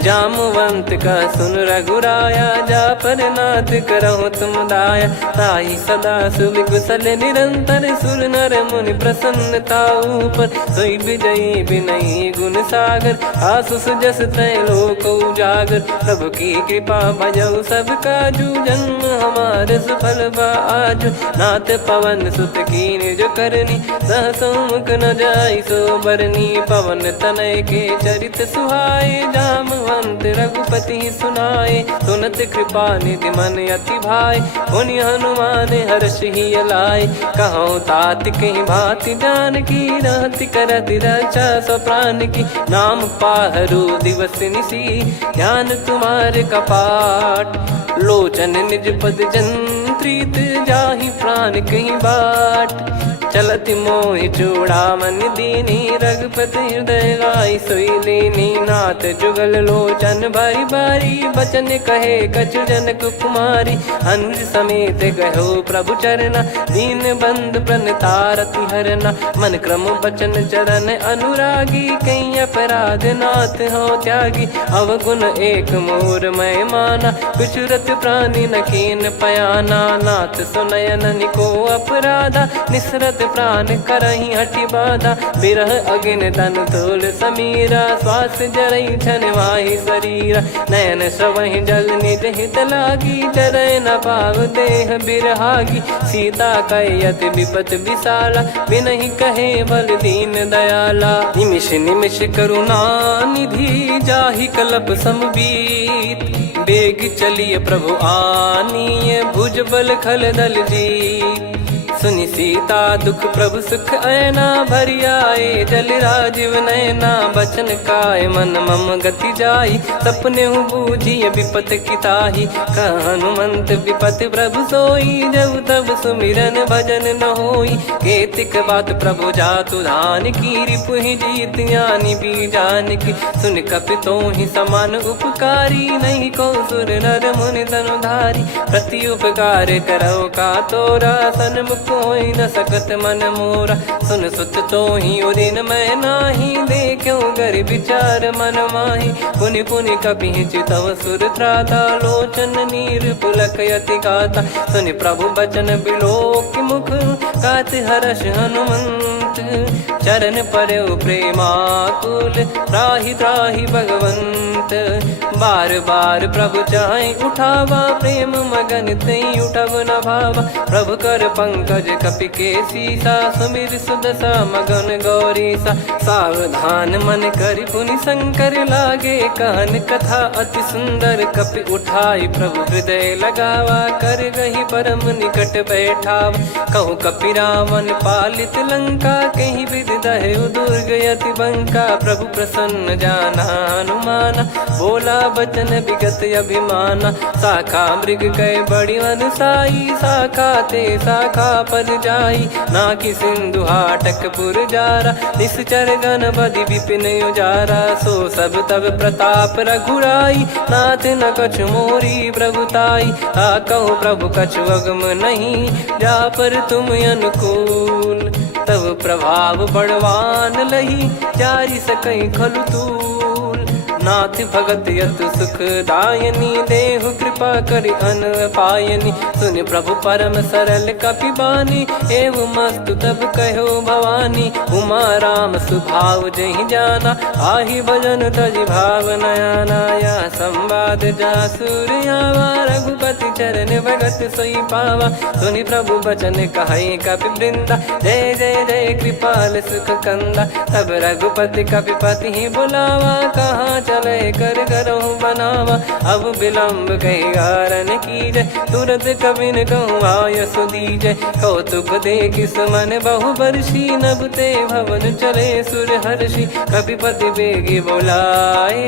जामवंत का सुन रघुराया, जा पर नाथ करहु तुम दाया। ताहि सदा सुभि कुशल निरंतर, सुर नर मुनि प्रसन्नता ऊपर। सोई विजयी विनयी गुण सागर, आसु सुजस तय लोक उजागर। प्रभु की कृपा भजऊ सब काजू, जन्म हमार सफल बा आज। नाथ पवन सुत कीन जो करनी, सहसो मुख न जाई सो बरनी। पवन तनय के चरित सुहाए, जामवंत रघुपति सुनाए। सुनत कृपा निधि मन अति भाई, पुनि हनुमान हर्ष ही लाए। कहो तात कहीं भांति जान की, रहति करति रक्षा सो प्राण की। नाम पाहरु दिवस निसी, ध्यान तुम्हारे कपाट। लोचन निज पद जंत्रित, जाहि प्राण कहीं बाट। चलति मोहि चूड़ामन दीनी, रघुपति हृदय लाई सोई लीनी। नाथ जुगल लोचन बारी बारी, बचन कहे कछु जनक कुमारी। अनुज समेत गहो प्रभु चरना, दीन बंद प्रणतारति हरना। मन क्रम बचन चरण अनुरागी, कहीं अपराध नाथ हो त्यागी। अवगुण एक मोर मैं माना, कुछुरत प्राणी न कीन पयाना। नाथ सुनयन निको अपराधा, निसरत सत प्राण करही हटि बाधा, बिरह अगिन तन तोल समीरा, श्वास जरई छन माही शरीरा, नयन सवहि जल निज हित लागी, जरय न पाव देह बिरहागी, सीता कहि अति विपत विशाला, बिनहि कहे बल दीन दयाला, निमिष निमिष करुणा निधि, जाहि कल्प समबीत, बेग चलिए प्रभु आनीय, भुज बल खल दल जीत, सुनि सीता दुख प्रभु सुख ऐना, भरि आए जल राजीव नैना, बचन काय मन मम गति जाई, सपने हूँ बूझिए विपत किताही, हनुमंत विपत प्रभु सोई, जब तब सुमिरन भजन न होई, केतिक बात प्रभु जातु धान की, रिपुहि जीत ज्ञानी बीजान की, सुन कपितो ही समान उपकारी, नहीं को सुर नर मुनि तनुधारी, प्रति उपकार करो का तोरा, सन्मुख कोई न सकत मन मोरा, सुन सुत तो ही उदिन मैं नाही, देखो गर विचार मन माही, पुनि पुनि कपि चितव सुर त्राता, लोचन नीर पुलक यति गाता, सुनि प्रभु बचन बिलोक मुख, गात हर्ष हनुमंत, चरण परयो प्रेमाकुल, त्राहि त्राहि भगवंत, बार बार प्रभु चाहि उठावा, प्रेम मगन तई उठब न भावा, प्रभु कर पंकज कपि के सीसा, सुमिर सुदशा मगन गौरीसा, सावधान मन करि पुनि शंकर लागे, कहन कथा अति सुंदर, कपि उठाई प्रभु हृदय लगावा, कर गही परम निकट बैठावा, कहूँ कपि रावण पालित लंका, कहीं विधि दहु दुर्ग यति बंका, प्रभु प्रसन्न जाना हनुमाना, बोला बचन विगत अभिमाना, शाखा मृग कह बड़ी अनुसाई, शाखा ते शाखा पर जाई, ना कि सिंधु हाटक पुर जारा, निश्चर गण बदि विपिन उजारा, सो सब तब प्रताप रघुराई, नाथ न कछु मोरी प्रभुताई, कहूँ प्रभु कछु अगम नहीं, जा पर तुम अनुकूल, तब प्रभाव बड़वान लही, जारी सकई खलु तूल, नाथ भगत यत सुख दायनी, देहु कृपा करि अन पायनी, सुन प्रभु परम सरल कपिबानी, एवं मस्तु तब कहो भवानी, उमा राम सुभाव जहि जाना, आहि भजन तजि भाव नयाना, या संवाद जासुर आवा, रघुपति चरण भगत सोई पावा, सुनि प्रभु बचन कहै कपि वृंदा, जय जय जय कृपाल सुख कंदा, तब रघुपति कपिपति ही बुलावा, कहाँ चले कर करहु बनावा, अब विलम्ब कही कारण कीजय, तुरत कबिन कहूँ आयस दीजय, कौतुक देखि सुमन बहु बरसी, नभ ते भवन चले सुर हर्षि, कपिपति बेगी बोलाए,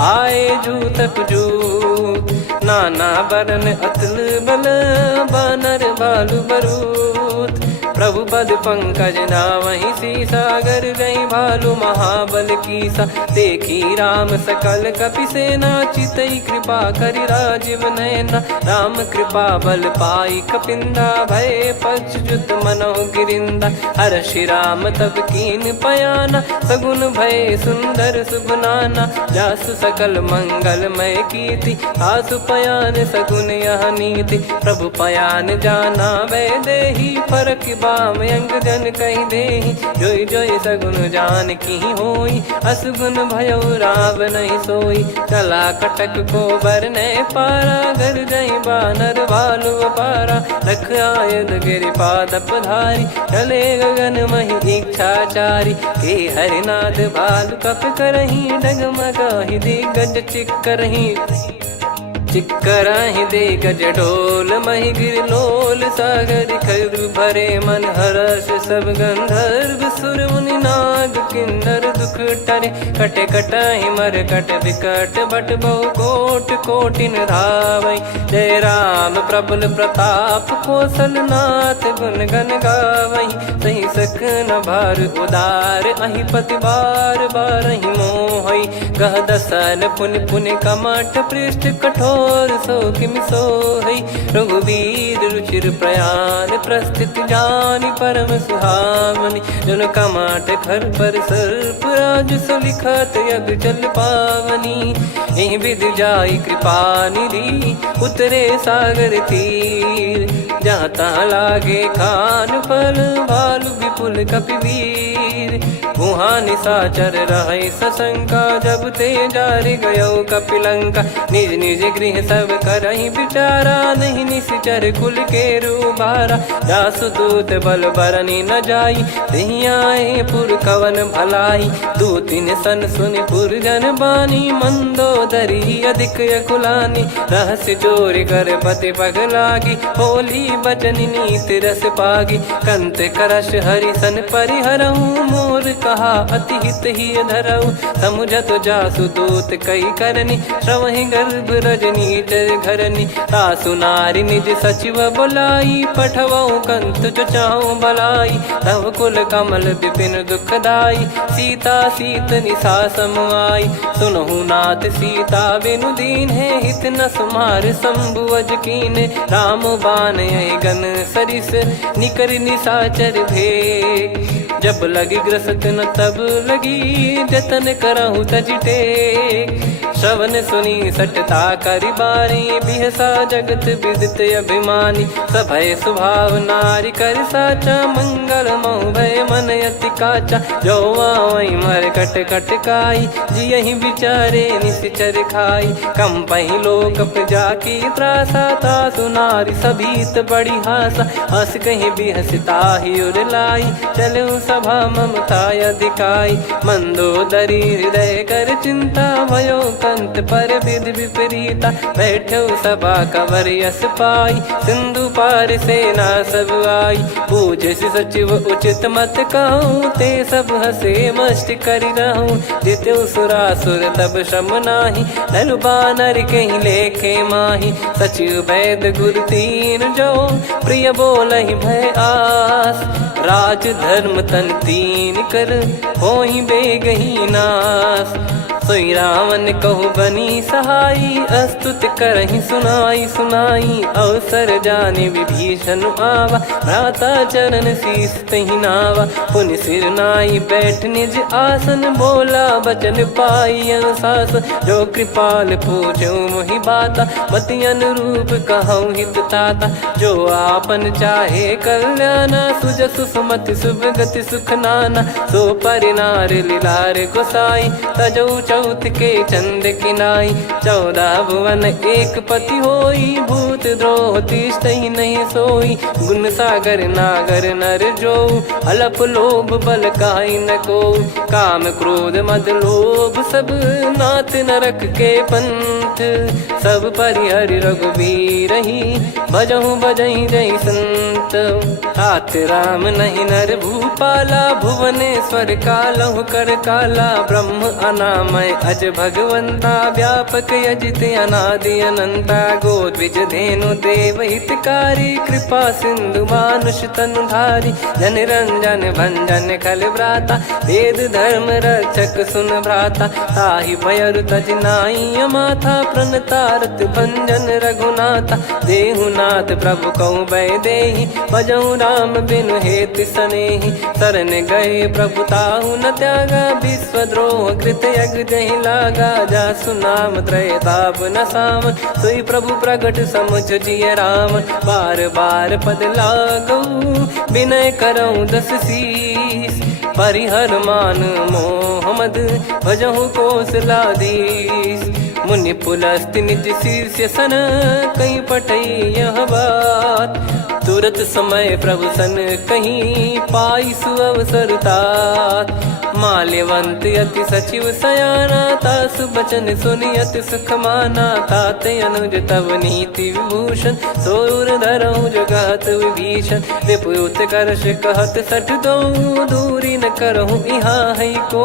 आए जूतक जूत, नाना बरन अतुल बल, बानर भालु बरूत, प्रभु पद पंकज नावहि सीसागर, गई भालु महाबल कीसा, देखी राम सकल कपि सेना, चितई कृपा करि राजीव नयना, राम कृपा बल पाई कपिंदा, भय पक्षजुत मनोह गिरिंदा, हर्षि राम तब कीन पयाना, सगुन भय सुंदर सुबनाना, जासु सकल मंगलमय कीर्ति, आसु पयान सगुन यह नीति, प्रभु पयान जाना वै देहि, फरक बाम अंग जन कहि देहि, जोई जोई सगुन जान की होई, असगुन भयो राव नहीं सोई, चला कटक को बरने पारा, घर जई बानर भालु पारा, लख आयद गिरि पाद पधारी, चले गगन महि इच्छाचारी, के हरिनाथ भालु कप करही, डगमगाहि दिग्गज चिक्करही, चिक्कराहि दे गज ढोल, महि गिर लोल, सागर खर भरे मन हर्ष, सब गंधर्व सुर मुनि नाग किन्नर दुख टरे, कटे कटाहि मर कट विकट, बट बहु कोट कोटिन धावै, जय राम प्रबल प्रताप, कौशल नाथ गुण गन गावै, सही सक न भार उदार, अहि पति बार बारहि मोहै, गह दसन पुन पुन कमठ पृष्ठ कठोर, सो किम सोहै, रघुवीर रुचिर प्रयाण, प्रस्थित जानि परम सुहावनी, जन कमाट खर पर सर्प राज, सलिखत यग जल पावनी, एहि विधि जाई कृपा निधि, उतरे सागर तीर, जहाँ जहाँ तहाँ लागे खान फल भालु विपुल कपिवीर। वहाँ निशाचर रहे सशंका जब ते जारि गयो कपिलंका। निज निज गृह सब करहि विचारा नहीं निश्चर कुल के रूबारा। जासु दूत बल बरनी न जाई तेहि आए पुर कवन भलाई। दूतिन सन सुनि पुर जन बानी मंदोदरी अधिक अकुलानी। रहस्य चोरी कर पति पग लागी होली बचन नीत रस पागी। कंत करश हरिसन परिहरऊ मोर कहा अति हित ही धरऊ। समुझत जासु दूत कई करनी श्रवहि गर्भ रजनी चर घरनी। तासु नारी निज सचिव बुलाई पठवऊ कंत जो चाहूं भलाई। तव कुल कमल विपिन दुखदाई सीता सीत निशा समाई। सुनहु नाथ सीता बिनु दीन है हित न सुमार शंभु अज कीन। राम बाण गन सरिस निकर निशाचर भेग। जब लगी ग्रसत न तब लगी जतन करहु तज टेक। श्रवण सुनी सटता करि बारी बिहसा जगत विदित अभिमानी। सभय स्वभाव नारी कर साचा मंगल मऊ भय मन अति काचा। जो आवई मर कट कट काई जियहि विचारे निश्चर खाई। कम पही लोक प्रजा की त्रासा तासु नारी सभीत बड़ी हासा। हस कहीं बिहसता ही उर लाई चलऊ सभा ममता अधिकाई। मंदोदरी हृदय कर चिंता भयो कंत पर विध विपरीता। बैठो सभा कवर यस पाई सिंधु पार सेना सब आई। पूजे सचिव उचित मत कहूँ ते सब हसे मस्त करि रहूं। जित्यु सुरासुर तब श्रम नाही नरु बानर कहीं लेखे माही। सचिव वैद गुरु तीन जो प्रिय बोलहि भय आस। राज धर्म तन तीन कर होहि बेगही नास। सोई रावण कहु बनी सहाई अस्तुत करहि सुनाई सुनाई। अवसर जाने विभीषण आवा भ्राता चरण शीस तहि नावा। पुनि सिर नाई बैठ निज आसन बोला बचन पाई अनुशासन। जो कृपाल पूछो मोहि बाता मति अनुरूप कहूँ हित ताता। जो आपन चाहे कल्याणा सुजसु सुमति शुभ गति सुख नाना। सो परिनार लीलार गोसाई तजौ चौथ के चंद किनाई। 14 भुवन एक पति होई भूत द्रोह तिष्ठहि नहीं सोई। गुण सागर नागर नर जो अलप लोभ बल काई न को। काम क्रोध मद लोभ सब नाथ नरक के पंथ। सब परिहरि रघुबीर ही भजहु भजहि जय संत। तात राम नहीं नर भूपाला भुवनेश्वर कालहु कर काला। ब्रह्म अनामय अज भगवंता व्यापक यजित अनादि अनंता। गोद्विज धेनु देव हितकारी कृपा सिंधु मानुष तनुधारी। जन रंजन भंजन खल भ्राता वेद धर्म रक्षक सुन भ्राता। ताहि भयरु तज नाई माथा प्रणतारत भंजन रघुनाथा। देहुनाथ प्रभु कहु भय देहि भजहु राम बिनु हेत सनेहि। शरण गए प्रभु ताहु न त्यागा विश्वद्रोह कृत यज्ञ जहि लागा। जासु नाम त्रयताप न साम सोई प्रभु प्रगट समुझ जिय राम। बार बार पद लागऊ विनय करऊँ 10 शीस। परिहर मान मोह मद भजहु कौशलाधीश। मुनि पुलस्त्य निज शीर्ष सन कहीं पटई यह बात। तुरत समय प्रभु सन कहीं पाई सुअवसर तात। माल्यवंत अति सचिव सयाना तासु बचन सुनि अति सुख माना। ताते अनुज तव नीति विभूषण सोर धरऊ जगत विभीषण। विपुत करश कहत सठ दो दूरी न करहु यहाँ है को।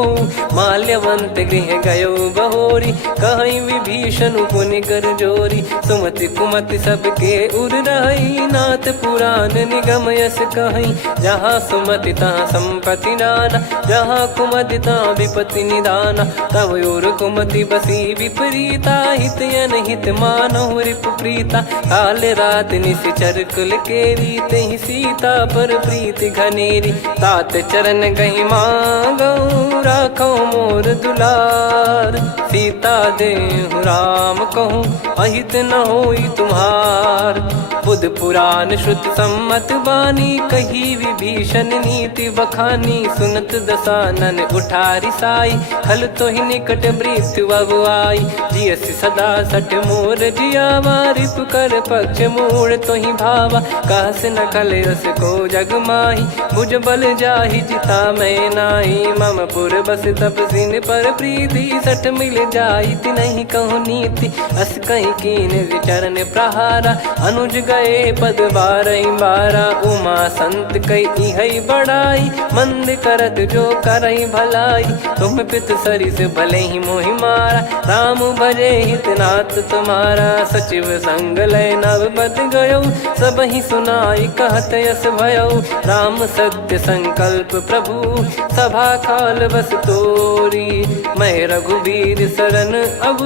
माल्यवंत गृह गयो बहोरी कहीं विभीषण पुनि कर जोरी। सुमति कुमति सबके उर रही नाथ पुराण निगम यस कहीं। जहाँ सुमति तहाँ संपत्ति नाना जहाँ कुमति तहाँ विपत्ति निदाना। तव और कुमति बसी विपरीता हित अनहित मानहु रिपु प्रीता। काल रात निश्चर कुल केरी तेहि सीता पर प्रीति घनेरी। तात चरण गहि मांगऊ राखो मोर दुलार। सीता देहु राम कहूँ अहित न होई तुम्हार। बुध पुराण श्रुत सम्मत बानी, कही विभीषण नीति बखानी। सुनत दसानन उठारी साई, खल तो ही निकट मृत्यु अब आई। जियसि सदा सठ मोर जियावा, रिप कर पक्ष मूड़ तो ही भावा। कहस न खल रस को जग माही, भुज बल जाहि जिता मैं नाई। मम पुर बस तपसिन पर प्रीति, सठ मिल जाई नहीं कहूँ नीति। अस कहीं कीन विचरण प्रहारा, अनुज गए पद बारही बारा। उमा संत कई है बड़ाई, मंद करत जो करई भलाई। तुम पित सरिस भले ही मोहि मारा, राम भजे हितनाथ तुम्हारा। सचिव संग लय नव बद गयो, सब ही सुनाई कहत यस भयो। राम सत्य संकल्प प्रभु, सभा काल बस तोरी। मैं रघुबीर शरण अब,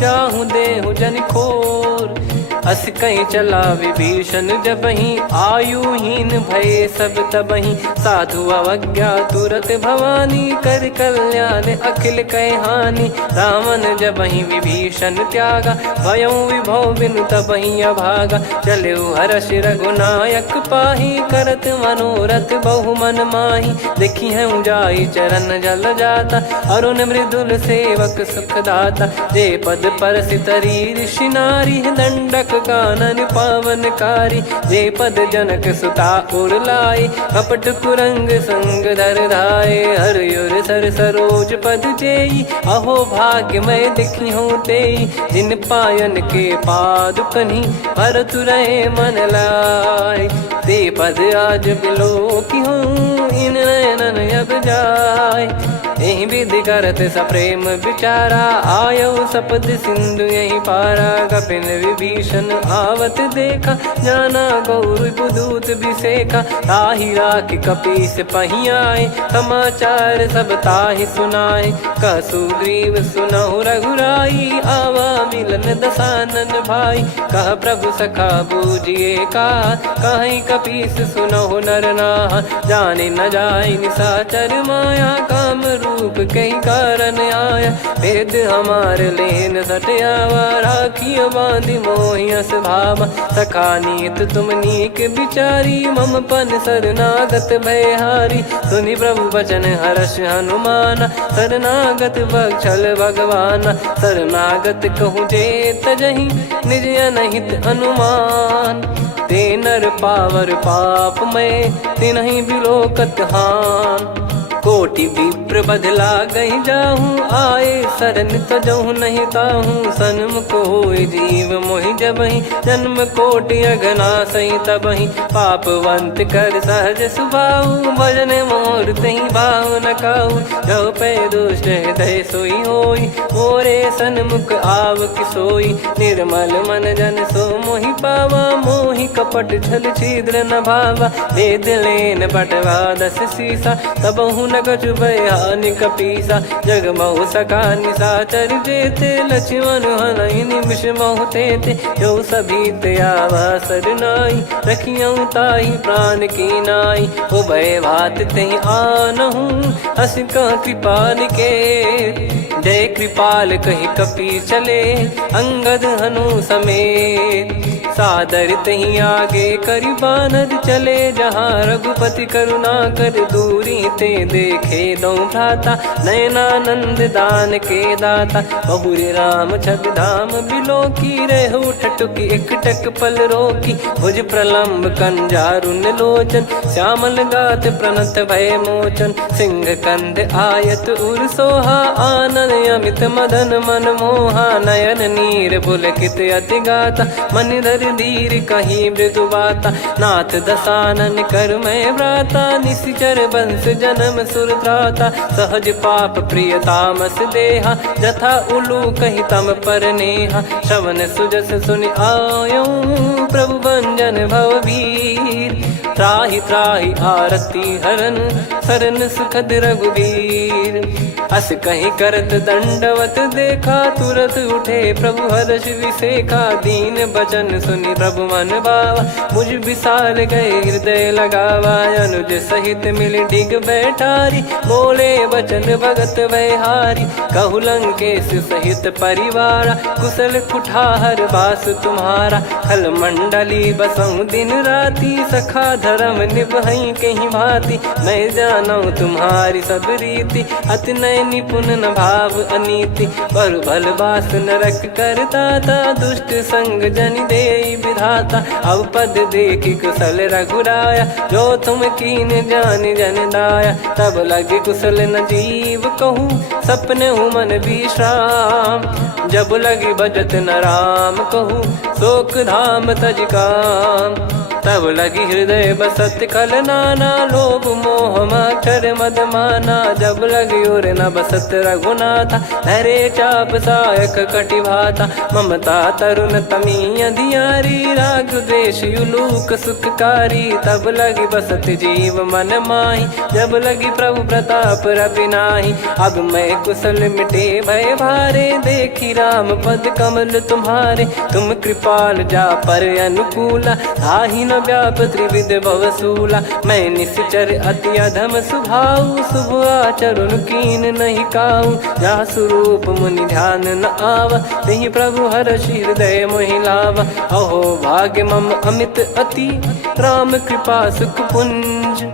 जाहूँ देहु जन खोर। अस कहीं चला विभीषण जबहि, आयुहीन भय सब तबहि। साधु अवज्ञा तुरत भवानी, कर कल्याण अखिल कह हानि। रावण जबहि विभीषण त्यागा, भयउ विभव बिनु तबहि अभागा। चले हर्ष रघुनायक पाही, करत मनोरथ बहु मन माही। देखी है जाई चरण जल जाता, अरुण मृदुल सेवक सुखदाता। जे पद पर सितरी ऋषि नारी, दंडक कानन पावनकारी। जे पद जनक सुता उर लाए, कपट कुरंग संग धर धाये। हरियुर सर सरोज पद जेई, अहो भाग्य मैं दिखी हूँ तेई। जिन पायन के पाद कन्ही, भरत रहे मन लाए। ते पद आज बिलो की हूँ, इन नयनन अब जाय। यही विधि करत सप्रेम विचारा, आयो सपद सिंधु यही पारा। कपिन विभीषण आवत देखा, जाना गौर बुदूत बिसेखा। ताहि राखि कपीस पही आए, समाचार सब ताहि सुनाए। कह सुग्रीव सुनहु रघुराई, आवा मिलन दसानन भाई। कह प्रभु सखा बूझिए का, कहीं कपीस सुनहु नर नाहा। जाने न जाय निशाचर माया, काम रूप कई कारण आया। वेद हमार लेन सटयावा, राखियो बांधि मोहियस भावा। सखा नीत तुम नीक बिचारी, मम पन शरणागत भयहारी। सुनि प्रभु वचन हर्ष हनुमाना, शरणागत बक्षल भगवाना। शरणागत कहूँ जे तजहि, निज अनहित अनुमान। ते नर पावर पाप में, तिन्हि बिलोकत हान। कोटि विप्र बदला गई जाहूँ, आए शरण तजहु नहीं ताहूँ। सन्मुख होय जीव मोहि जबहि, जन्म कोटि अगना सही तबहि। पापवंत कर सहज सुभाऊ, भजन मोर तहि भाव न काऊ। जो पै दुष्ट हृदय सोई होई, मोरे सन्मुख आव किसोई। निर्मल मन जन सो मोहि पावा, मोहि कपट छल छिद्र न भावा। वेद लेन बटवा दस सीसा, तबहु न कछु भयानि कपीसा। जग महु सका निशाचर जेते, लक्ष्मण हनहि निमिष महु तेते। जो सभी त्यावा सरनाई, रखियऊ ताहि प्राण की नाई। उभय भात तेहि आनहु, हस कह कृपाल के। जय कृपाल कहि कपी चले, अंगद हनु समेत। सादर तही आगे करि बानर चले, जहाँ रघुपति करुणा कर दूरी ते देखे दो भ्राता। नयनानंद दान के दाता, बहुरे राम छग धाम बिलो की। रेहु ठटुकी एकटक पल रोकी, भुज प्रलम्ब कंजारुन लोचन। श्यामल गात प्रणत भय मोचन, सिंह कंध आयत उर सोहा। आनन अमित मदन मन मोहा, नयन नीर पुलकित अति गाता। मन धर धीर कहीं मृदु बाता, नाथ दसानन कर मैं व्राता। निशिचर वंश जन्म सुर त्राता, सहज पाप प्रिय तामस देहा। जथा उलू कही तम पर नेहा, श्रवण सुजस सुन आयो। प्रभु भंजन भवभीर, त्राहि त्राहि आरती हरन। शरण सुखद रघुबीर, अस कहीं करत दंडवत देखा, तुरत उठे प्रभु हर्ष विसेखा। दीन बचन सुनि प्रभु मन भावा, मुझ विसार गए हृदय लगावा। अनुज सहित मिल डिग बैठारी, बोले वचन भगत वैहारी। कहु लंकेश सहित परिवारा, कुशल कुठार बास तुम्हारा। खल मंडली बसऊं दिन राती, सखा धर्म निभई कहीं भांति। मैं जानू तुम्हारी सब रीति, अति नय निपुण न भाव अनीति। पर भल बास नरक करता था, दुष्ट संग जन दे विधाता। अब पद देखी कुशल रघुराया, जो तुम कीन जान जन दाया। तब लगे कुशल न जीव कहूँ, सपने हूँ मन विश्राम। जब लगी बजत न राम कहूँ, शोक धाम तज काम। तब लगी हृदय बसत खल नाना, लोभ मोह मकर मद माना। जब लगी और न बसत रघुनाथा, धरे चाप सायक कटि भाता। ममता तरुण तमी अधियारी, राग द्वेष युलूक सुखकारी। तब लगी बसत जीव मन माही, जब लगी प्रभु प्रताप रवि नाही। अब मैं कुशल मिटे भय भारे, देखी राम पद कमल तुम्हारे। तुम कृपाल जा पर अनुकूला, आही न व्याप त्रिविध भवसूला। मैं निश्चर अति अधम स्वभाव, शुभ आचरण कीन नहीं काऊ। जा स्वरूप मुनि ध्यान न आवा, नहीं प्रभु हर्ष हृदय मोहि लावा। अहो भाग्य मम अमित अति, राम कृपा सुख पुंज।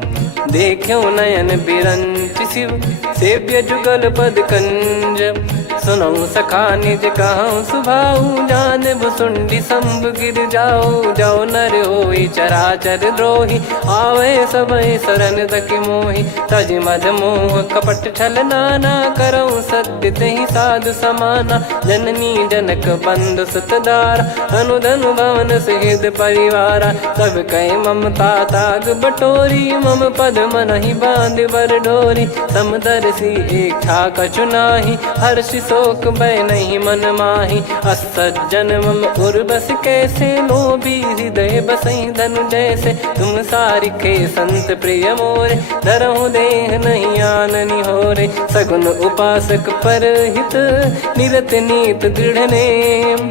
देखो नयन बिरंच शिव, सेव्य जुगल पद कंज। सुनऊ सखा निज कहूँ सुभाऊ, जान भुसुंडी संभ गिर जाओ। जाओ नर होई चराचर द्रोही, आवे सबय शरण तक मोहि। तज मद मोह कपट छल नाना, करऊँ सत्य तेहि साधु समाना। जननी जनक बंधु सुतदारा, अनुधनु भवन सहित परिवारा। सब कहे ममता ताग बटोरी, मम पद मनहि बांध बर डोरी। समदर्शी इच्छा कछु नाही, हर्षि शोक भय नहीं मन माही। असज्जन मम उर्वश कैसे, लोभी हृदय बसई धनु जैसे। तुम सारिखे संत प्रिय मोरे, धरहु देह नहीं आननि होरे। सगुन उपासक पर हित, निरत नीत दृढ़ नेम।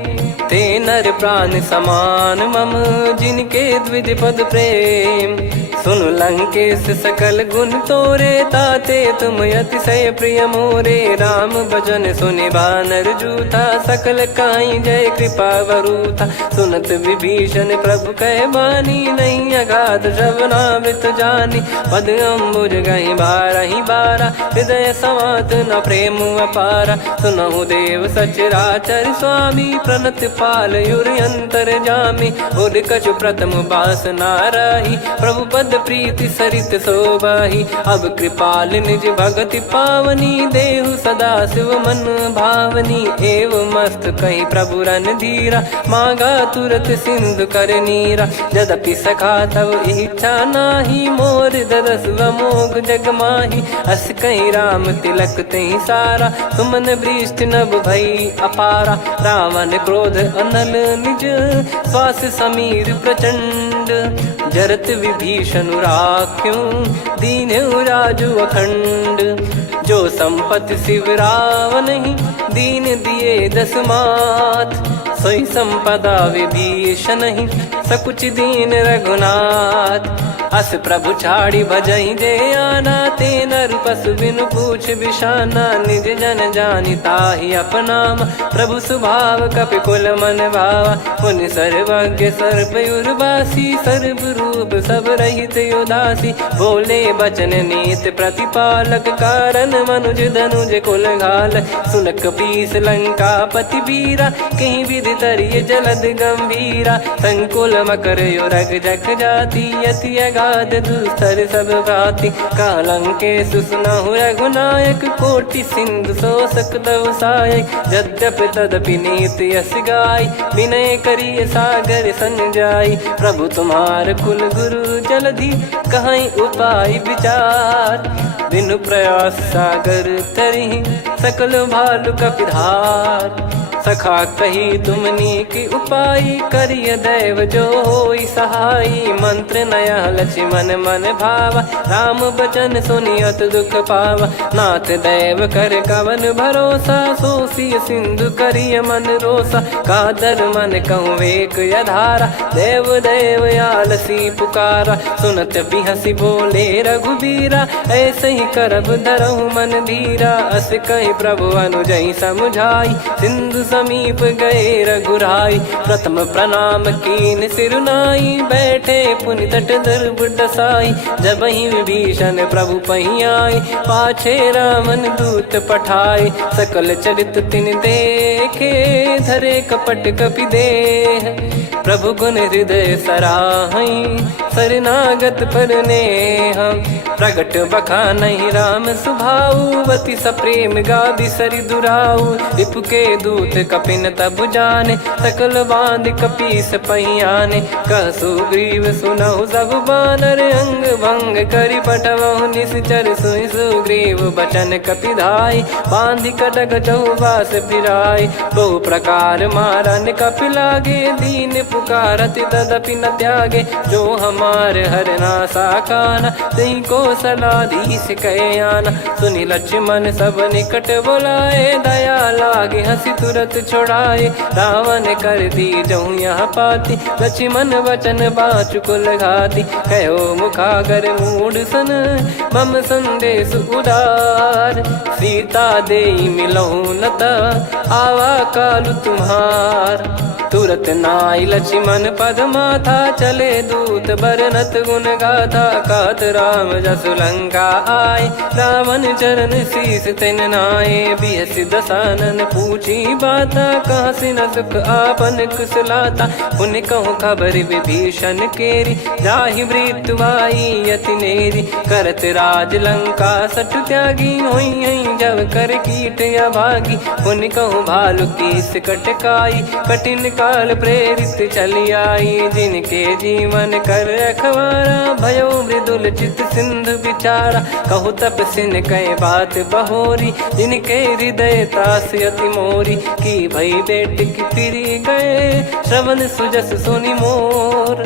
ते नर प्राण समान मम, जिनके द्विज पद प्रेम। सुन लंकेश सकल गुण तोरे, ताते तुम अतिशय प्रिय मोरे। राम भजन सुनि बानर जूथा, सकल काई जय कृपा वरूथा। सुनत विभीषण प्रभु कह बानी, नहीं अगाध श्रवणामृत जानी। पद अम्बुज गहि बारहि बारा, हृदय समात न प्रेम अपारा। सुनहु देव सचराचर स्वामी, प्रणत पाल युर अंतर जामी। उद कछु प्रथम बास नाराही, प्रभु पद प्रीति सरित शोभाही। अब कृपाल निज भगति पावनी, देहु सदा शिव मन भावनी। एव मस्त कहीं प्रभु रन धीरा, मांगा तुरत सिंधु कर नीरा। यद्यपि सखा तब इच्छा नाही, मोर दरस मोग जग माही। अस कहीं राम तिलक तही सारा, सुमन वृष्ट नभ भई अपारा। रावण क्रोध अनल निज, श्वास समीर प्रचंड। जरत विभीषण राख्यों, दीन्हु राजु अखंड। जो संपत्ति शिव रावण ही, दीन दिए दस मात। सोई संपदा विभीषण ही, सकुच दीन रघुनाथ। अस प्रभु छाड़ी भजई जे आना, ते नर पशु बिनु पूछ बिशाना। निज जन जानि ताहि अपनाम, प्रभु स्वभाव कपि कुल मन भावा। मुनि सर्वज्ञ सर्वयुर्वासी, सर्व रूप सब रहित उदासी। बोले बचन नीत प्रतिपालक, कारण मनुज धनुज कुल घाल। सुन कपीस लंका पति वीरा, कहीं विधि तरिय जलद गंभीरा। संकुल मकर युरग जग जाति, यति अगाध दुस्तर सब भांति। कालंकेश सुनहु रघुनायक, कोटि सिंधु शोषक तव सहायक। यद्यपि तदपि नीति यस गाय, विनय करिय सागर सन जाई। प्रभु तुम्हार कुल गुरु जलधि, कहीं उपाय विचार। बिनु प्रयास सागर तरिहि, सकल भालु कपिधार। सखा कही तुमनी की उपाई, करिय दैव जो होई सहाई। मंत्र नया लक्ष्मण मन भावा, राम बचन सुनियत दुख पावा। नाथ दैव कर कवन भरोसा, सोसी सिंधु करिय मन रोसा। कादर मन कहूँ एक यधारा, देव देव आलसी पुकारा। सुनत बिहसी बोले रघुबीरा, ऐसे ही करब धरहु मन धीरा। अस कहि प्रभु अनुजई समुझाई, सिंधु समीप गए रघुराई। प्रथम प्रणाम कीन सिरुनाई, बैठे पुनि तट दर्भ डसाई। जब ही विभीषण प्रभु पही आए, पाछे रामन दूत पठाए। सकल चरित तिन देखे, धरे कपट कपि देह। प्रभु गुण हृदय सराहई, शरणागत पर नेह। प्रगट बखानहि राम सुभाऊ, बति सप्रेम गादि सरि दुराऊ। रिपु के दूत कपिन तब जाने, सकल बांध कपीस पहियाने। कह सुग्रीव सुनहु सब बानर, अंग भंग करि पठवहु निश्चर। सुनि सुग्रीव बचन कपिधाई, बांधि कटक चौबास फिराई। बहु प्रकार मारन कपि लागे, दीन पुकारत तदपि न त्यागे। जो हमार हरनासा काना, तई को सलाधीश कहे आना। सुनि लक्ष्मण सब निकट बोलाए, दया लागे हंसी तुरत छोड़ाए। रावण कर दी जहु यहाँ पाती, लक्ष्मण वचन बाचु कुल घाती। कहो मुखागर मूढ़ सन, मम संदेश उदार। सीता देई मिलहु नता, आवा कालु तुम्हार। तुरत नाई लक्ष्मण पद माथा, चले दूत बरनत गुण गाथा। कहत राम जसु लंका आए, रावण चरण शीस तिन नाए। बिहसि दसानन पूछी बाता, कहाँ से न सुख आपन कुशलाता। पुनि कहूँ खबर विभीषण केरी, जाहि मृत्यु आई अति नेरी। करत राज लंका सठ त्यागी, होई जब कर कीट अभागी। पुनि कहूँ भालु कीस कटकाई, कठिन काल प्रेरित चली आई। जिनके जीवन कर रखवारा, भयो मृदुल चित सिंधु विचारा। कहु तपसिन कह बात बहोरी, जिनके हृदय त्रास अति मोरी। की भई बेट की फिरी गए, श्रवण सुजस सुनि मोर।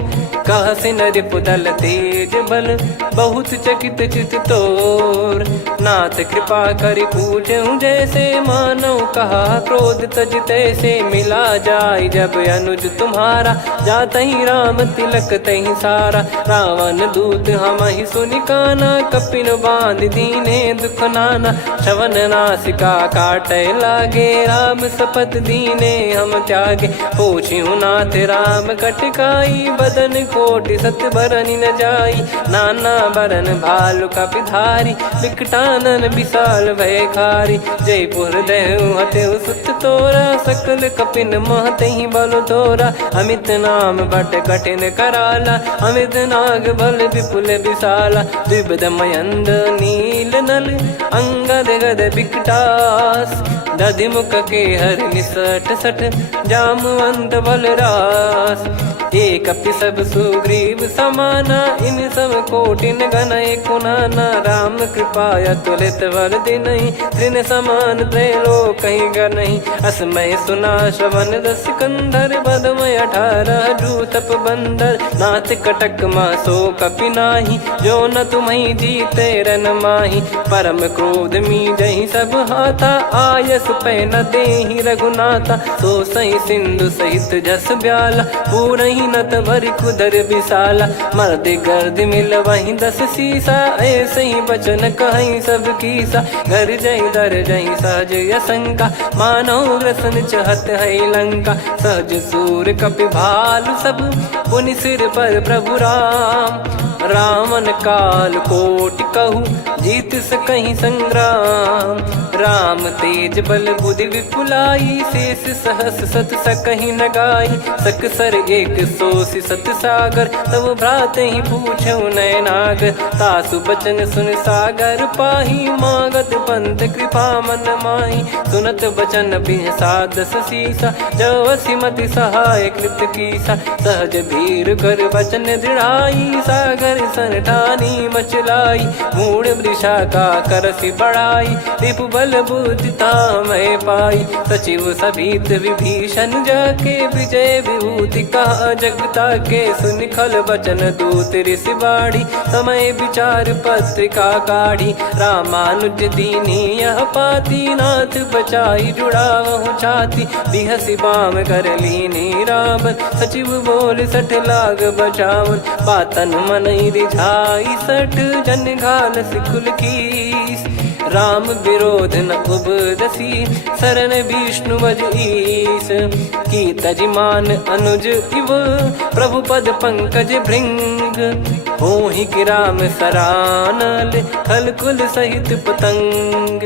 कह सिन रिपुदल तेज बल, बहुत चकित चित तोर। नाथ कृपा करि पूछऊँ जैसे, मानव कहा क्रोध तज तैसे। मिला जाय जब अनुज तुम्हारा, जातहि राम तिलक तहि सारा। रावण दूत हमहि सुनि काना, कपिन बांध दीने दुख नाना। श्रवण नासिका काटय लागे, राम शपथ दीने हम त्यागे। पूछिहु नाथ राम कटकाई, बदन कोटि सत बरनि न जाई। नाना बरन भालु कपिधारी, विकटानन विशाल भयखारी। जयपुर देहु हतेउ सुत तोरा, सकल कपिन महतहि बल तोरा। अमित नाम बट कठिन कराला, अमित नाग बल विपुल विशाला। द्विविध मयंद नील नल, अंगद गद विकटास। दधिमुख के हर निसठ सठ, जामवंत बलरास। एक कपि सब सुग्रीव समाना, इन सब कोटिन गनय कुनाना। राम कृपा अतुलित वर दिनहि, तृण समान त्रैलोकहि गनहि। असमय सुना श्रवण दस कंधर, बदमय 18 जूतप बंदर। नाथ कटक मां सो कपि नाही, जो न तुम्हि जीते रन माही। परम क्रोध मीजहि सब हाथा, आयस पै न देहि रघुनाथा। सो सही सिंधु सहित जस ब्याला, पूरहि नत भरि कुदर विशाला। मर्द गर्द मिल वहीं 10 सीसा, ऐसे ही बचन कहीं सब कीसा। घर जय दर जय सहज यसंका, मानो रसन चहत है लंका। सहज सूर कपि भालु सब, पुनि सिर पर प्रभु राम। रावण काल कोटि कहु, जीत सकहि संग्राम। राम तेज बल बुद्धि विपुलाई, शेष सहस सत सकहि न गाई। सकसर एक सोसि सत सागर, तब भ्रात ही पूछौ नयनाग। तासु बचन सुन सागर पाही, मागत पंथ कृपा मन माही। सुनत बचन बिहसा 10 सीसा, जवसि मति सहाय कृत कीसा। सहज भीर कर बचन दृढ़ाई, सागर सन ठानी मचलाई। मूढ़ दिशा का करसी बढ़ाई, रिपु बल बुद्धि मैं पाई। सचिव सभीत विभीषण जाके, विजय विभूति कहा जगता के। सुन खल बचन दूत ऋषि बाड़ी, समय विचार पत्रिका काढ़ी। रामानुज दीनी यह पाती, नाथ बचाई जुड़ावहु छाती। बिहसी बाम कर लीनी रावण, सचिव बोल 60 लाग बचावन। बातन मनई रिझाई 60, जन घाल सिकुल कीस। राम विरोध न उपदसी, शरण विष्णु बज ईस। की तजिमान अनुज इव, प्रभु पद पंकज भृंग। होहि कि राम सरानल, खल कुल सहित पतंग।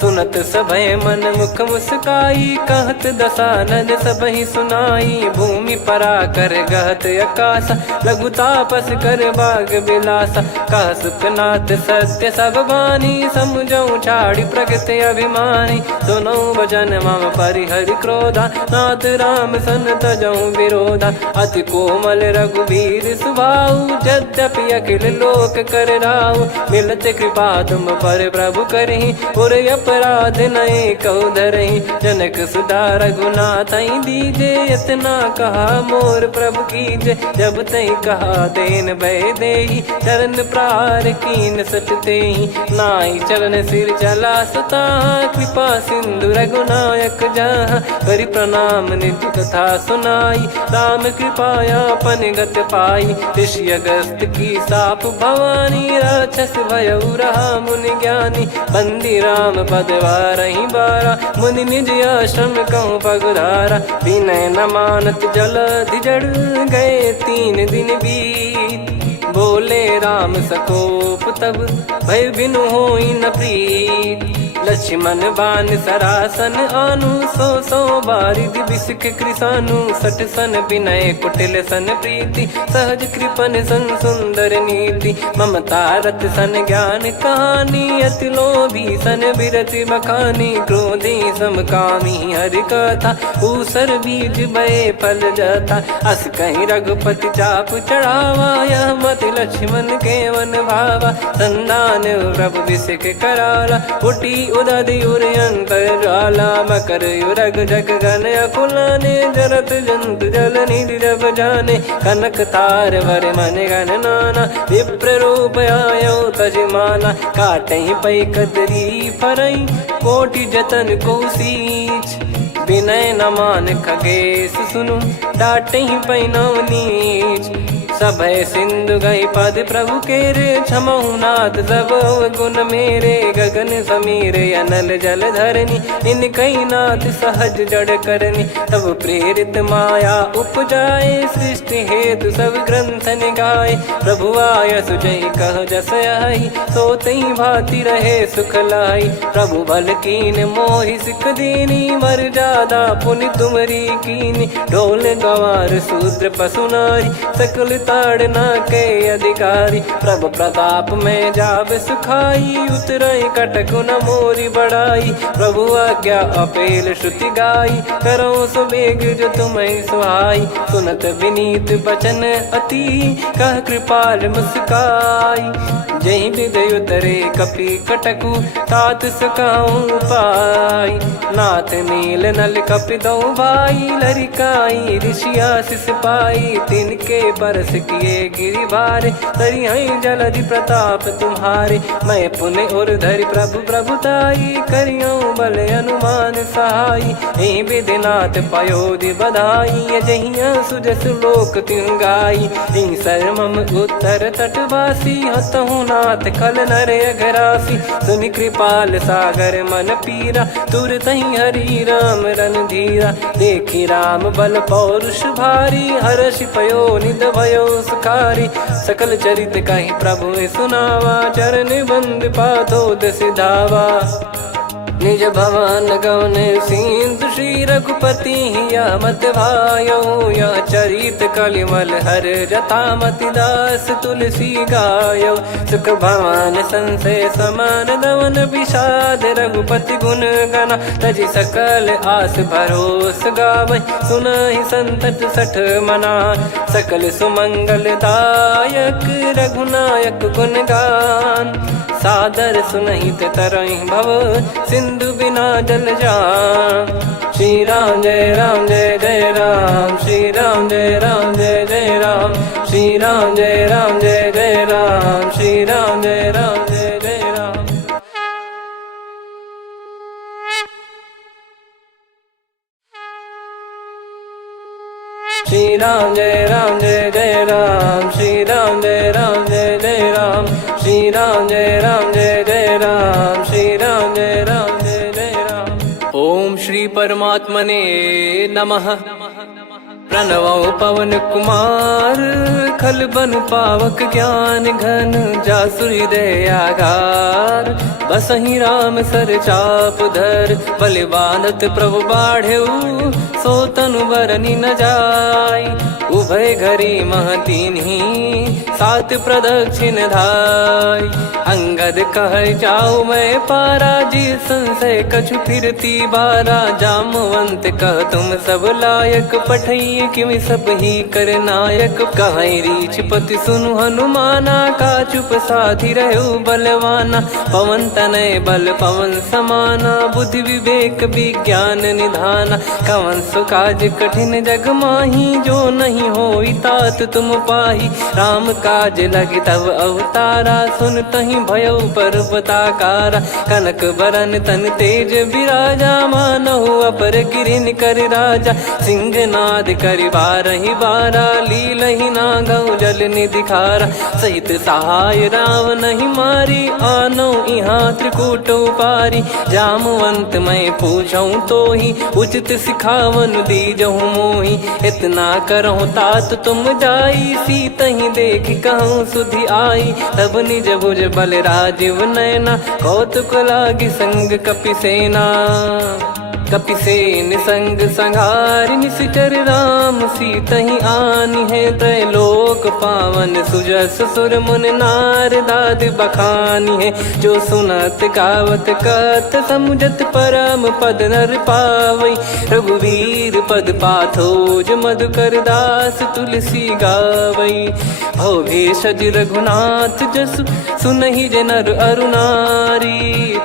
सुनत सभय मन मुख मुस्काई, कहत दसानन सबहि सुनाई। भूमि परा कर गहत आकाशा, लघु तापस कर बाग बिलासा। कह सुखनाथ सत्य सब बानी, समुझौ छाड़ी प्रगति अभिमानी। सुनो भजन मम परिहरि क्रोधा, नाथ राम सन तजौ विरोधा। अति कोमल रघुवीर सुभाऊ, यद्यपि अखिल लोक कर राऊ। मिलत कृपा तुम पर प्रभु करहि, पुर अपराध नए कौ धरहि। जनक सुधा रघुनाथ दीजे, इतना कहा मोर प्रभु कीजे। जब तई कहा देन भय देहि, चरण प्रार कीन सट तेहि। नाई चरण सिर चला सता, कृपा सिंधु रघुनायक जहाँ। करि प्रणाम निज कथा सुनाई, राम कृपाया पन गत पाई। ऋषि अगस्त की साप भवानी, राक्षस भयउ रहा मुनि ज्ञानी। बंदी राम पद वारहि बारा, मुनि निज आश्रम कहूँ पगधारा। विनय न मानत जलधि जड़, गए 3 दिन बीत। बोले राम सकोप तब, भय बिनु होई न प्रीत। लक्ष्मण बान सरासन आनु, 100 बारिधि बिसिख कृसानु। 60 सन विनय कुटिल सन प्रीति, सहज कृपन सन सुंदर नीति। ममता रत सन ज्ञान कहानी, अति लोभी सन बिरति बखानी। क्रोधी समकामी हरि कथा, ऊसर बीज भय फल जथा। अस कहीं रघुपति चाप चढ़ावा, यह मत लक्ष्मण के वन भावा। संदान प्रभु बिसिख कराला, उठी उदधि उर अंतर ज्वाला। मकर युरग जग गन अकुलाने, जरत जंतु जल निधि जब जाने। कनक तार वर मन गण नाना, विप्र रूप आयो तजमाना। काटहि पै कदरी फरई, कोटि जतन को सींच। विनय न मान खगेश सुनु, डांटहि पै नव नीच। सभय सिंधु गई पद प्रभु केरे, क्षमहु नाथ सब गुण मेरे। गगन समीरे अनल जल धरनी, इन कई नाथ सहज जड़ करनी। तब प्रेरित माया उपजाए, सृष्टि हेतु सब ग्रंथ निगाए। प्रभु आय सुजय कह जस आई, सोतई भांति रहे सुख लाई। प्रभु बल कीन मोहि सिख दीनी, मर्यादा पुनि तुमरी कीनी। ढोल गवार शूद्र पशु नारी, सकल ताड़ना के अधिकारी। प्रभु प्रताप में जाब सुखाई, उतरई कटक न मोरी बढ़ाई। प्रभु आज्ञा अपेल श्रुति गाई, करो सुबेग जो तुम्हें सुहाई। सुनत विनीत बचन अति, कह कृपाल मुस्काई। जही विदय उतरे कपि कटकु, तात सकाऊं पाई। नाथ नील नल कपि दो भाई, लरिकाई ऋषि आशीष पाई। तिनके परस किए गिरि भारे, तरि हई जलधि प्रताप तुम्हारे। मैं पुण्य और धरि प्रभु प्रभुताई, करियो बल अनुमान सहाई। एहि विधिनाथ पयोधि बधाई, जहिया सुजस लोक तिहुँ गाई। एहि सरमम उत्तर तटवासी, हतहु नाथ खल नर अघरासी। सुनि कृपाल सागर मन पीरा, तुरत ही हरि राम रन धीरा। देखी राम बल पौरुष भारी, हर्षि पयो निध भयो सुखारी। सकल चरित कहि प्रभु सुनावा, चरण बंद पादोद सिधावा। निज भवन गौन सिंधु, श्री रघुपति हिया मत भायो। यह चरित कलिमल हर जथा, मति दास तुलसी गायो। सुख भवन संशय समान दवन, विषाद रघुपति गुण गना। तजि सकल आस भरोस गावै, सुनहि संतत सठ मना। सकल सुमंगल दायक, रघुनायक गुण गान। सादर सुनहित तरहि भव सिंधु बिना जल जान। श्री राम जय जय राम, श्री राम जय जय राम, श्री राम जय जय राम, श्री राम जय जय राम। श्री राम जय जय राम, श्री राम जय जय राम, श्री राम जय जय राम, श्री राम जय जय राम। ओम श्री परमात्मने नमः। प्रणवो पवन कुमार खल बन पावक ज्ञान घन जासु हृदय आगार। बसहि राम सर चाप धर बलि बांधत प्रभु बाढ़ेऊ सो तनु बरनि न जाय। उभय घरी महतीन्ही सात प्रदक्षिण धाय। अंगद कह जाऊ मैं पारा जी संशय कछु फिरती बारा। जामवंत कह तुम सब लायक पठई किमि सब ही कर नायक। कहीं रीछ पति सुनु हनुमाना का चुप साधि रहु बलवाना। पवन तनय बल पवन समाना बुद्धि विवेक विज्ञान निधाना। कवन सो काज कठिन जग माही जो नहीं होई तात तुम पाही। राम काज लगी तब अवतारा सुन तहि भयउ पर्वताकारा। कनक बरन तन तेज विराजा मानहु अपर गिरिन कर राजा। सिंहनाद करि बारहि बारा लीलहि नागौ जल निधि खारा। सहित सहाय राम नहीं मारी आनो इहाँ त्रिकूट उपारी। जामवंत मैं पूछऊँ तो ही उचित सिखावन दीजहु मोही। इतना करहु तात तुम जाई सीतहि देख कहूँ सुधि आई। तब निज भुज बल राजीव नयना कौतुक लागी संग कपिसेना। कपिसेन संग संघारि निशिचर राम सीतहि आनी है। त्रैलोक पावन सुजस सुर मुन नार दाद बखानी है। जो सुनत गावत कथ समुझत परम पद नर पावई। रघुवीर पद पाथोज मधुकर दास तुलसी गावई। भव भेषज रघुनाथ जसु सुनहि जे नर अरु नारी।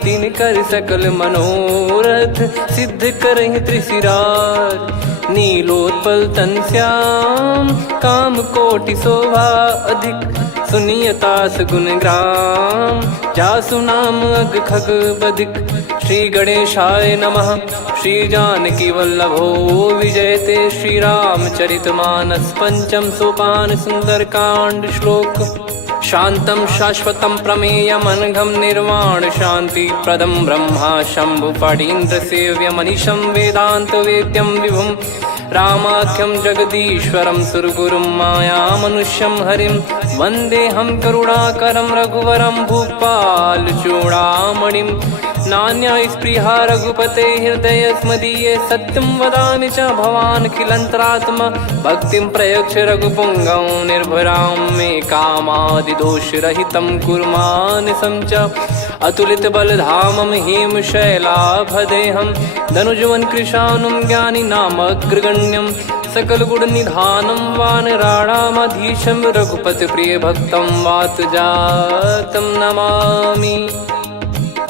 तिन कर सकल मनोरथ सिद्ध करहि त्रिशिरार। नीलोत्पल तन श्याम काम कोटि शोभा अधिक। सुनियतास गुण ग्राम जासु नाम अग खग बदिक। श्री गणेशाय नमः। श्री जानकी वल्लभो विजयते श्री रामचरितमानस। पंचम सोपान सुंदरकांड श्लोक। शांतं शाश्वतं प्रमेयमनघं निर्वाण शांति प्रदं ब्रह्मा शंभु फणीन्द्र सेव्यमनिशं वेदांत वेद्यं विभुं। रामाख्यं जगदीश्वरं सुरगुरुं माया मनुष्यं हरिं। वन्देऽहं करुणाकरं रघुवरं भूपाल चूडामणिं। नान्या स्पृहा रघुपते हृदय स्मदीये। सत्यं वदामि च भवान् खिलन्तरात्मा। भक्तिं प्रयच्छ रघुपुङ्गं निर्भरां मे कामादिदोषरहितं कुर्मानसं च। अतुलित बलधामं हेमशैलाभदेहं। धनुजवन कृशानुं ज्ञानी नामग्रगण्यं। सकल गुण निधानं वानराणामधीशं। रघुपति प्रिय भक्तं वातजातं नमामि।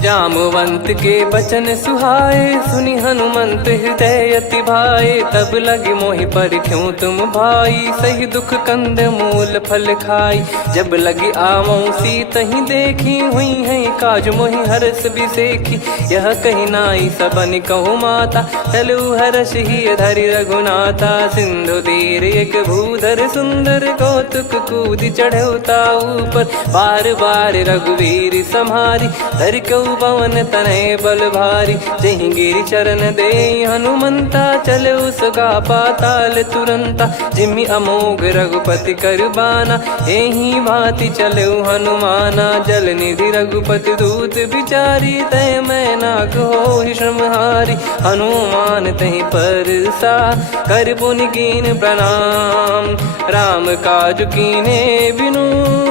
जामवंत के बचन सुहाए सुनि हनुमंत हृदय अति भाए। तब लगे मोहि परख्यूं तुम भाई सही दुख कंद मूल फल खाई। जब लगी आवऊं सीतहि देखी हुई है काज मोहि हरस बिसेखी। यह कही नाई सबन कहु माता चलु हरष ही धरि रघुनाथा। सिंधु तीर एक भूधर सुंदर कौतुक कूद चढ़ौता ऊपर। बार बार रघुवीर सम्हारी धरि कऊ पवन तनय बल भारी। जहि गिरि चरण दे हनुमंता चले उसका पाताल तुरंता। जिमि अमोघ रघुपति कर बाना एहि भांति चले हनुमाना। जल निधि रघुपति दूत बिचारी तय मैं नाग होहि श्रमहारी। हनुमान तहि परसा कर पुनि कीन प्रणाम। राम काज कीने बिनु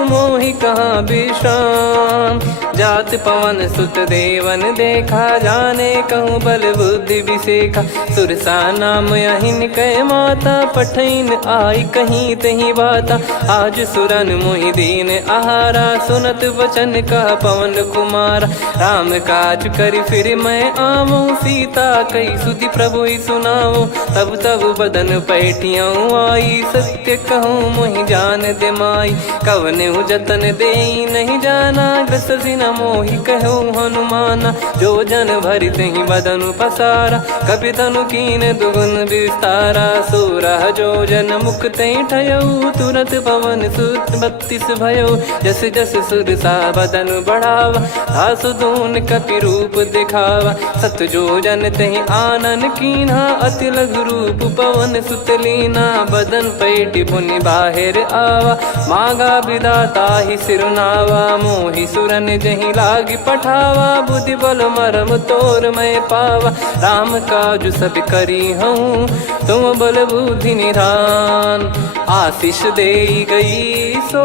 मोहि कहाँ विश्राम। जात पवन सुत देवन देखा, जाने कहूँ बल बुद्धि विसेखा। सुरसा नाम अहिन कै माता, पठैन आई कहीं तहीं बाता। आज सुरन मोहि दीन आहारा, सुनत वचन कह पवन कुमारा। राम काज करि फिर मैं आऊँ, सीता कई सुधि प्रभु ही सुनाऊँ। तब तब बदन पैठियाँ आई, सत्य कहूँ मोहि जान दे माई। कवने जतन दे नहीं जाना, ग्रसि न मोहि कहूँ हनुमाना। जो जन भरि तहि बदन पसारा, कपि तनु कीन दुगुन विस्तारा। सोरह जो जन मुख तहि ठयऊ, तुरत पवन सुत 32 भयऊ। जस जस सुरसा बदन बढ़ावा, आसु दून कपि रूप दिखावा। सत जो जन तहि आनन कीन्हा, अति लघु रूप पवन सुत लीना। बदन पैठि पुनि बाहिर आवा, मांगा विधाता ही सिरुनावा। मोहि सुरन जहि लागी पठावा, बुद्धि बल मरम तोर मैं पावा। राम काज सब करी हूँ, तुम बल बुद्धि निधान। आशीष दे गई सो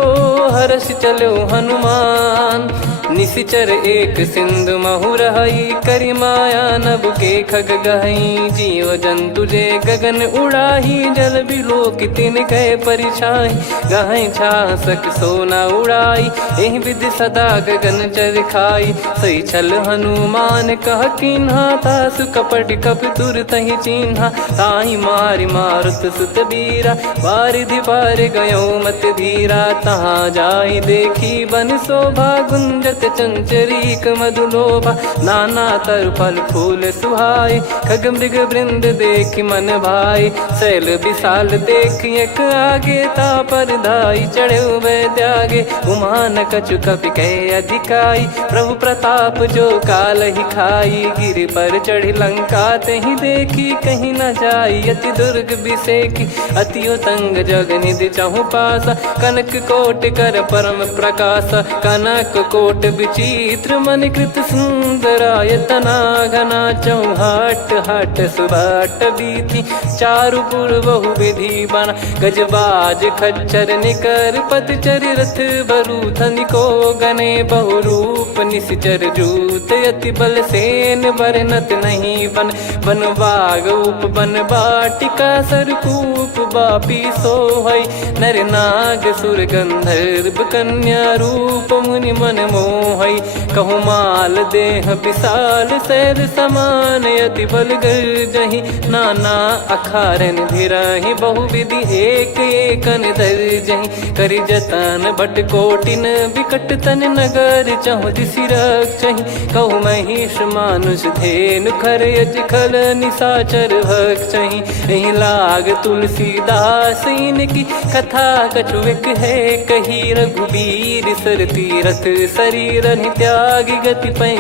हर्ष चलो हनुमान। निशिचर एक सिंधु महु रहई, करी माया नभ के खग गहई। जीव जंतु जे गगन उड़ाही, जल बिलो की तिन गए परिछाई। गहई छासक सोना उड़ाई, एहि विधि सदा गगन चर खाई। सही छल हनुमान कह कीन्हा, तासु कपट कप तुर तहि चिन्हा। ताहि मारि मारुत सुत बीरा, बारिधि पार गयो मत धीरा। तहाँ जाई देखी बन शोभा, गुंजत चंचरीक मधुलोभा। नाना तर फल फूल सुहाई, खग मृग वृंद देखि मन भाई। शैल विशाल देखि एक आगे, तापर धाई चढ़े वै त्यागे। उमा न कछु कपि कहे अधिकाई, प्रभु प्रताप जो काल ही खाई। गिर पर चढ़ी लंका तहि देखी, कहीं न जाई अति दुर्ग बिसेकी। अति उतंग जग निधि चहु पासा, कनक कोट कर परम प्रकाश। कनक कोट विचित्र मन कृत सुंदरायतना। घना चौहाट हाट सुबाट बीथी, चारु पुर बहु विधि बना। गजबाज खच्चर निकर पतचर, रथ बरु धनिको गने। बहु रूप निश्चर जूत, अति बल सेन बरनत नहीं बन। बन बाग उप बन बाटिका, सरकूप बापी सोहई। नर नाग सुर गंधर्व कन्या, रूप मुनि मन मोहई। कहु माल देह विशाल, शैल समान अति बल गर्जहि। नाना अखारन भिराहि, बहु विधि एक एकन दर्जहि। करि जतन भट कोटिन, विकट तन नगर चहु दिसि रक्षहि। कहु महिष मानुष धेनु, खर यज खल निशाचर भक्षहि। एहि लाग तुलसीदास इनकी, कथा कछु एक है कही। रघुबीर सर तीरथ शरीर, त्यागी गति पै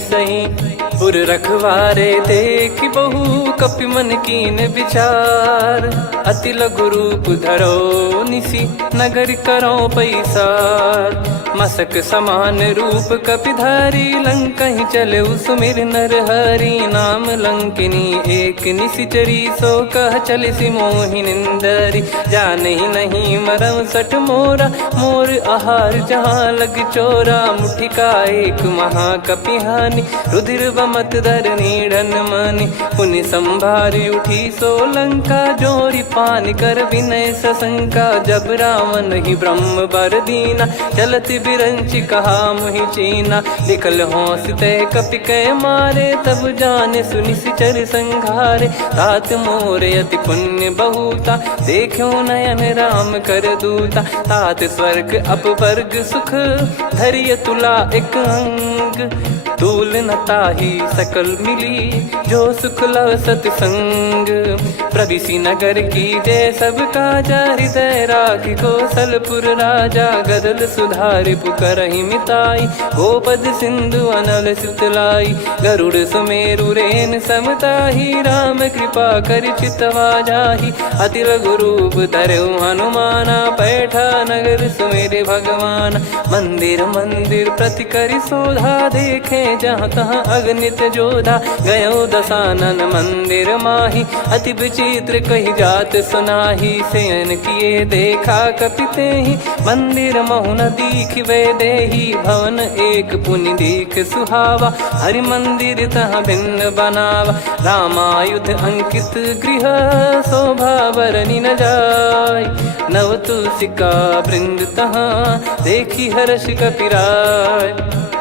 सही। पुर रखवारे देखि बहु, कपि मन कीन विचार। अति लघु रूप धरो निसी, नगर करो पैसार। मसक समान रूप कपिधारी, लंकहि चले सुमिर नर हरि। नाम लंकिनी एक निशिचरी, सो कह चलिसि मोहि निंदरी। जानहि नहीं मरम सठ मोरा, मोर आहार जहाँ लग चोरा। मुठिका एक महाकपिहानि, रुधिर बमत धरनी ढन मानि। पुनि संभारी उठी सो लंका, जोरी पान कर विनय सशंका। जब रावण ही ब्रह्म बर दीना, चलत बिरंचि कहा मुहि चीना। निकल होंस तय कपि कै मारे, तब जाने सुनि सिचर संघारे। तात मोर अति पुण्य बहुता, देखो नयन राम कर दूता। तात स्वर्ग अपवर्ग सुख, धरिय तुला एक अंग। तूल न ताहि सकल मिली, जो सुख लव सतसंग। प्रविशि नगर की जय सब काजा, हृदय राखि कौशलपुर राजा। गदल सुधारि पुकरहि मिताई, गोपद सिंधु अनल सितलाई। गरुड़ सुमेरु रेन समताहि, राम कृपा करि चितवा जाहि। अति लघु रूप धरऊ हनुमाना, पैठा नगर सुमेरे भगवान। मंदिर मंदिर प्रति करि शोधा, देखे जहाँ तहाँ अगणित जोधा। गयो दसानन मंदिर माही, अति विचित्र कही जात सुनाही। शयन किए देखा कपितेहि, मंदिर महु न दीखि वैदेही भवन एक पुनि दीख सुहावा। हरि मंदिर तह भिन्न बनावा, रामायुध अंकित गृह शोभा बरनी न जाय। नव तुलसी का वृंद तहाँ देखी हर्ष कपिराय।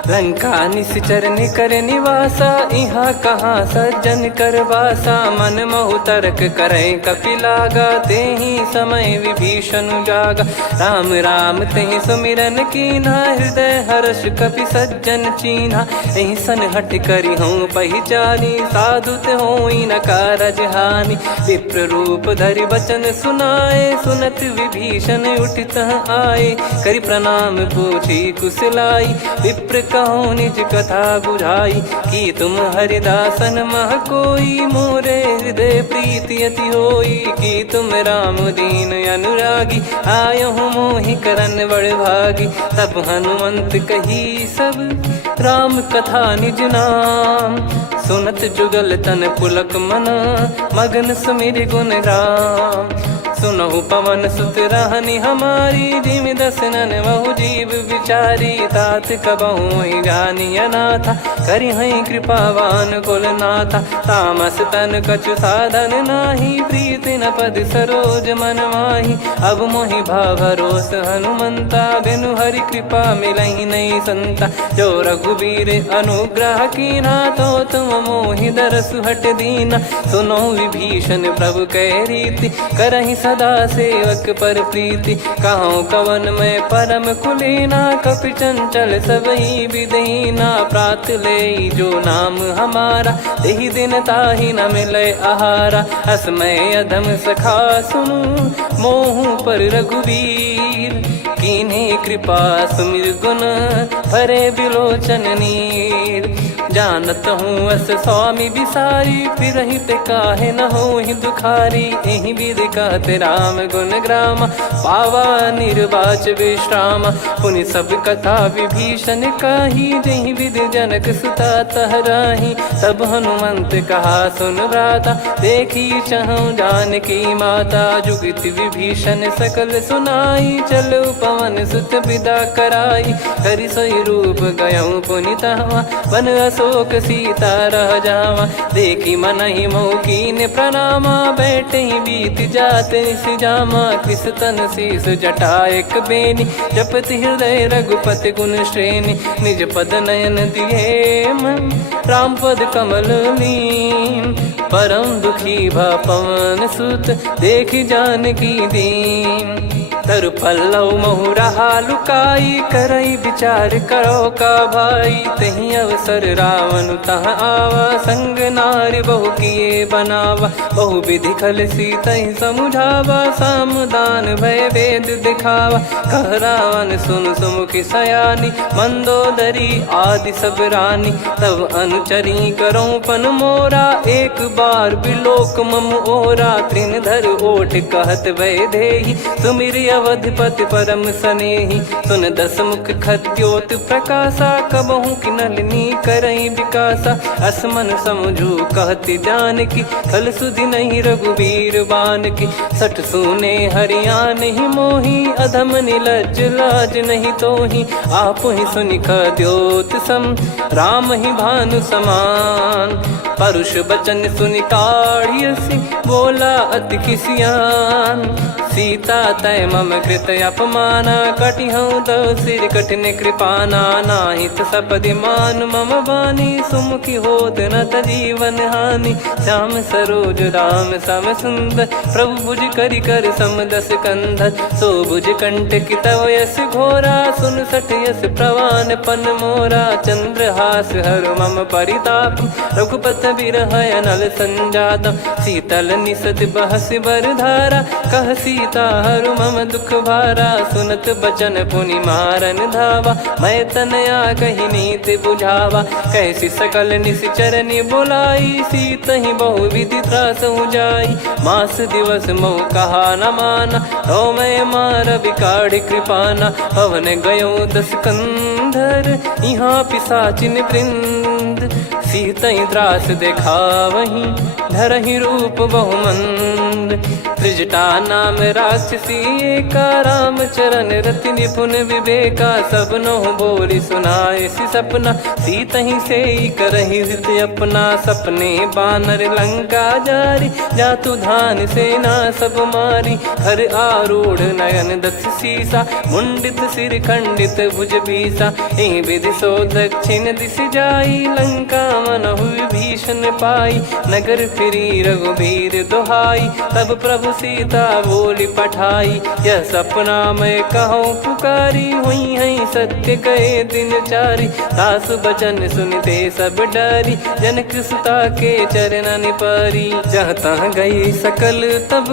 लंका निश्चर कर निवासा, यहाँ कहाँ सज्जन कर वासा। मन महु तर्क करे कपिलागा, ते ही समय विभीषण जागा। राम राम ते सुमिरन कीन्हा, हृदय हर्ष कपि सज्जन चीन्हा। एहि सन हट करी हूँ पहिचानी, साधु ते होई न कारज हानि। विप्र रूप धरि वचन सुनाए, सुनत विभीषण उठित आए। करि प्रणाम पूछी कुशलाई, विप्र कहो निज कथा बुझाई। कि तुम हरिदासन मह कोई, मोरे हृदय प्रीति अति होई। कि तुम राम दीन अनुरागी, आयो हूँ मोहि करन बड़ भागी। तब हनुमंत कही सब राम कथा निज नाम। सुनत जुगल तन पुलक मन, मगन सुमिर गुण राम। सुनहु पवन सुत रहनी हमारी, जिमि दसनन महु जीव विचारी। तात कबहु ही जानी अनाथा, करि हई कृपावान कुल नाथा। तामस तन कछु साधन नाही, प्रीति न पद सरोज मन माही। अब मोहि भाव भरोस हनुमंता, बिनु हरि कृपा मिलहि नहीं संता। जो रघुबीर अनुग्रह कीन्हा, तो तुम मोहि दरसु हट दीना। सुनो विभीषण प्रभु कह रीति, करहि सदा सेवक पर प्रीति। कहूँ कवन में परम कुलीना, कपि चंचल सबही विदहीना। प्रात ले जो नाम हमारा, तेहि दिन ताहि न मिले आहारा। असमय अधम सखा सुनु, मोहु पर रघुवीर। कीन्हे कृपा सुमिर गुण, भरे बिलोचन नीर। जानत हूँ अस स्वामी बिसारी, फिर ही ते काहे न हो ही दुखारी। एहि विधि कहते राम गुण ग्राम, पावा निर्वाच विश्राम। पुनि सब कथा विभीषण कही, जहि विधि जनक सुता तहराही। तब हनुमंत कहा सुन भ्राता, देखी चहु जानकी माता। जुगति विभीषण सकल सुनाई, चलो पवन सुत विदा कराई। करि सोई रूप गयऊँ पुनि तहवा, वन अशोक सीता रह जावा। देखी मन ही मौकीन प्रणामा, बैठे ही बीत जात निस जामा। कृष तन शीस जटा एक बेनी, जपति हृदय रघुपति गुण श्रेणी। निज पद नयन दिए मन, राम पद कमल लीन। परम दुखी भा पवन सुत, देखी जानकी दीन। तरु पल्लव महु रहा लुकाई, करई विचार करो का भाई। तही अवसर रावण तह आवा, संग नारी बहु किए बनावा। बहु विधि खल सीतहि समुझावा, सामदान भय वेद दिखावा। कह रावण सुन सुमुखी सयानी, मंदोदरी आदि सब रानी। तब अनुचरी करो पन मोरा, एक बार बिलोक मम ओरा। तृण धर ओट कहत भय देहि, सुमिर अवधिपति परम सनेहि। सुन दस मुख खद्योत प्रकाशा, कबहु की नलिनी करई विकासा। असमन समझू कहती जानकी, खल सुधि नहीं रघुवीर बान की। सठ सुने हरियाण ही मोही, अधम निलज लाज नहीं तोही। आप ही सुनि खद्योत सम, राम ही भानु समान। परुष बचन सुनि काढ़ियसि, बोला अति किसियान। सीता तय मम कृत अपमाना, कटिहऊँ तो सिर कठिन कृपाना। नाहित सपदि मान मम बानी, सुमुखी होत न जीवन हानि। श्याम सरोज राम सम सुंदर, प्रभु भुज करि कर सम दस कंधर। सो भुज कंटक तव यस घोरा, सुन सठ यस प्रवान पन मोरा। चंद्रहास हर मम परिताप, रघुपत बिरह अनल संजात। शीतल निसत बहस बर धारा, कह सीता हरु मम दुख भारा। सुनत बचन पुनि मारन धावा, मैं तनया कही नीति बुझावा। कैसी सकल निश्चरनि बुलाई, सीत ही बहु विधि त्रासहु जाई। मास दिवस मोह कहा न माना, तो मैं मार बिकाढ़ कृपाना। पवन गयो दस कंधर, यहाँ पिशाचिन वृंद। सीत ही त्रास देखा वहीं, धरहि रूप बहुमंद। त्रिजटा नाम राक्षसी एका, राम चरण रति निपुण विवेका। सबनो बोली सुनाए सी सपना, सीत ही से करहि हित अपना। सपने बानर लंका जारी, जातु धान सेना सब मारी। हर आरूढ़ नयन दस सीसा, मुंडित सिर खंडित भुज बीसा। एहि विधि सो दक्षिण दिश जाई, लंका मनहु भीषण पाई। नगर फिरी रघुबीर दुहाई, तब प्रभु सीता बोली पठाई। यह सपना मैं कहूँ पुकारी, हुई है सत्य कहे दिन चारी। सासु बचन सुनते सब डरी, जनक सुता के चरण परी। जहाँ तहाँ गई सकल तब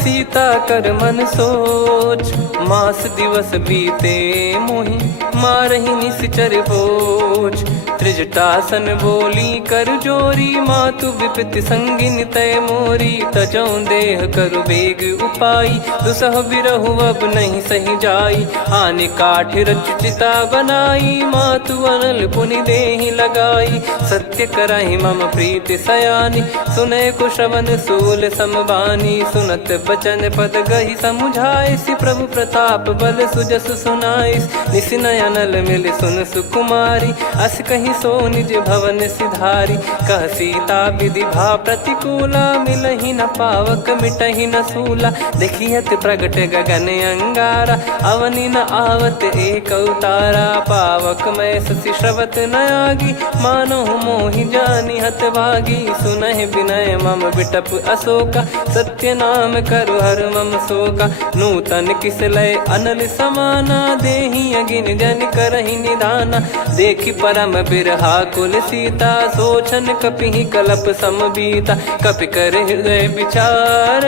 सीता कर मन सोच। मास दिवस बीते मोहि मारहि निश्चर बोझ। त्रिजटासन बोली कर जोरी, मातु विपत्ति संगिन तय मोरी। तजौ देह करु बेग उपाई, दुसह बिरहु अब नहीं सही जाई। आने काठ रचिता बनाई, मातु अनल पुनि देहि लगाई। सत्य करहि मम प्रीति सयानी, सुनय को श्रवण सूल समबानी। सुनत बचन पद गहि समुझाई, सि प्रभु प्रताप बल सुजस सुनाइस। निस नयनल मिल सुन सुकुमारी, अस कहि सो निज भवन सिधारी। कह सीता विधि भा प्रतिकूला, मिलहि न पावक मिटहि न सूला। देखियत प्रगट गगन अंगारा, अवनि न आवत एक उतारा। पावक मैं ससि श्रवत न आगी, मानो मोहि जानि हत भागी। सुनहि विनय मम बिटप अशोका, सत्य नाम करु हर मम शोका। नूतन किस लय अनल समाना, देहि अगिन जन करहि निदाना। देखि परम बिरहा कुल सीता, सोचन कपिहि कलप समबीता। कपि कर हृदय विचार,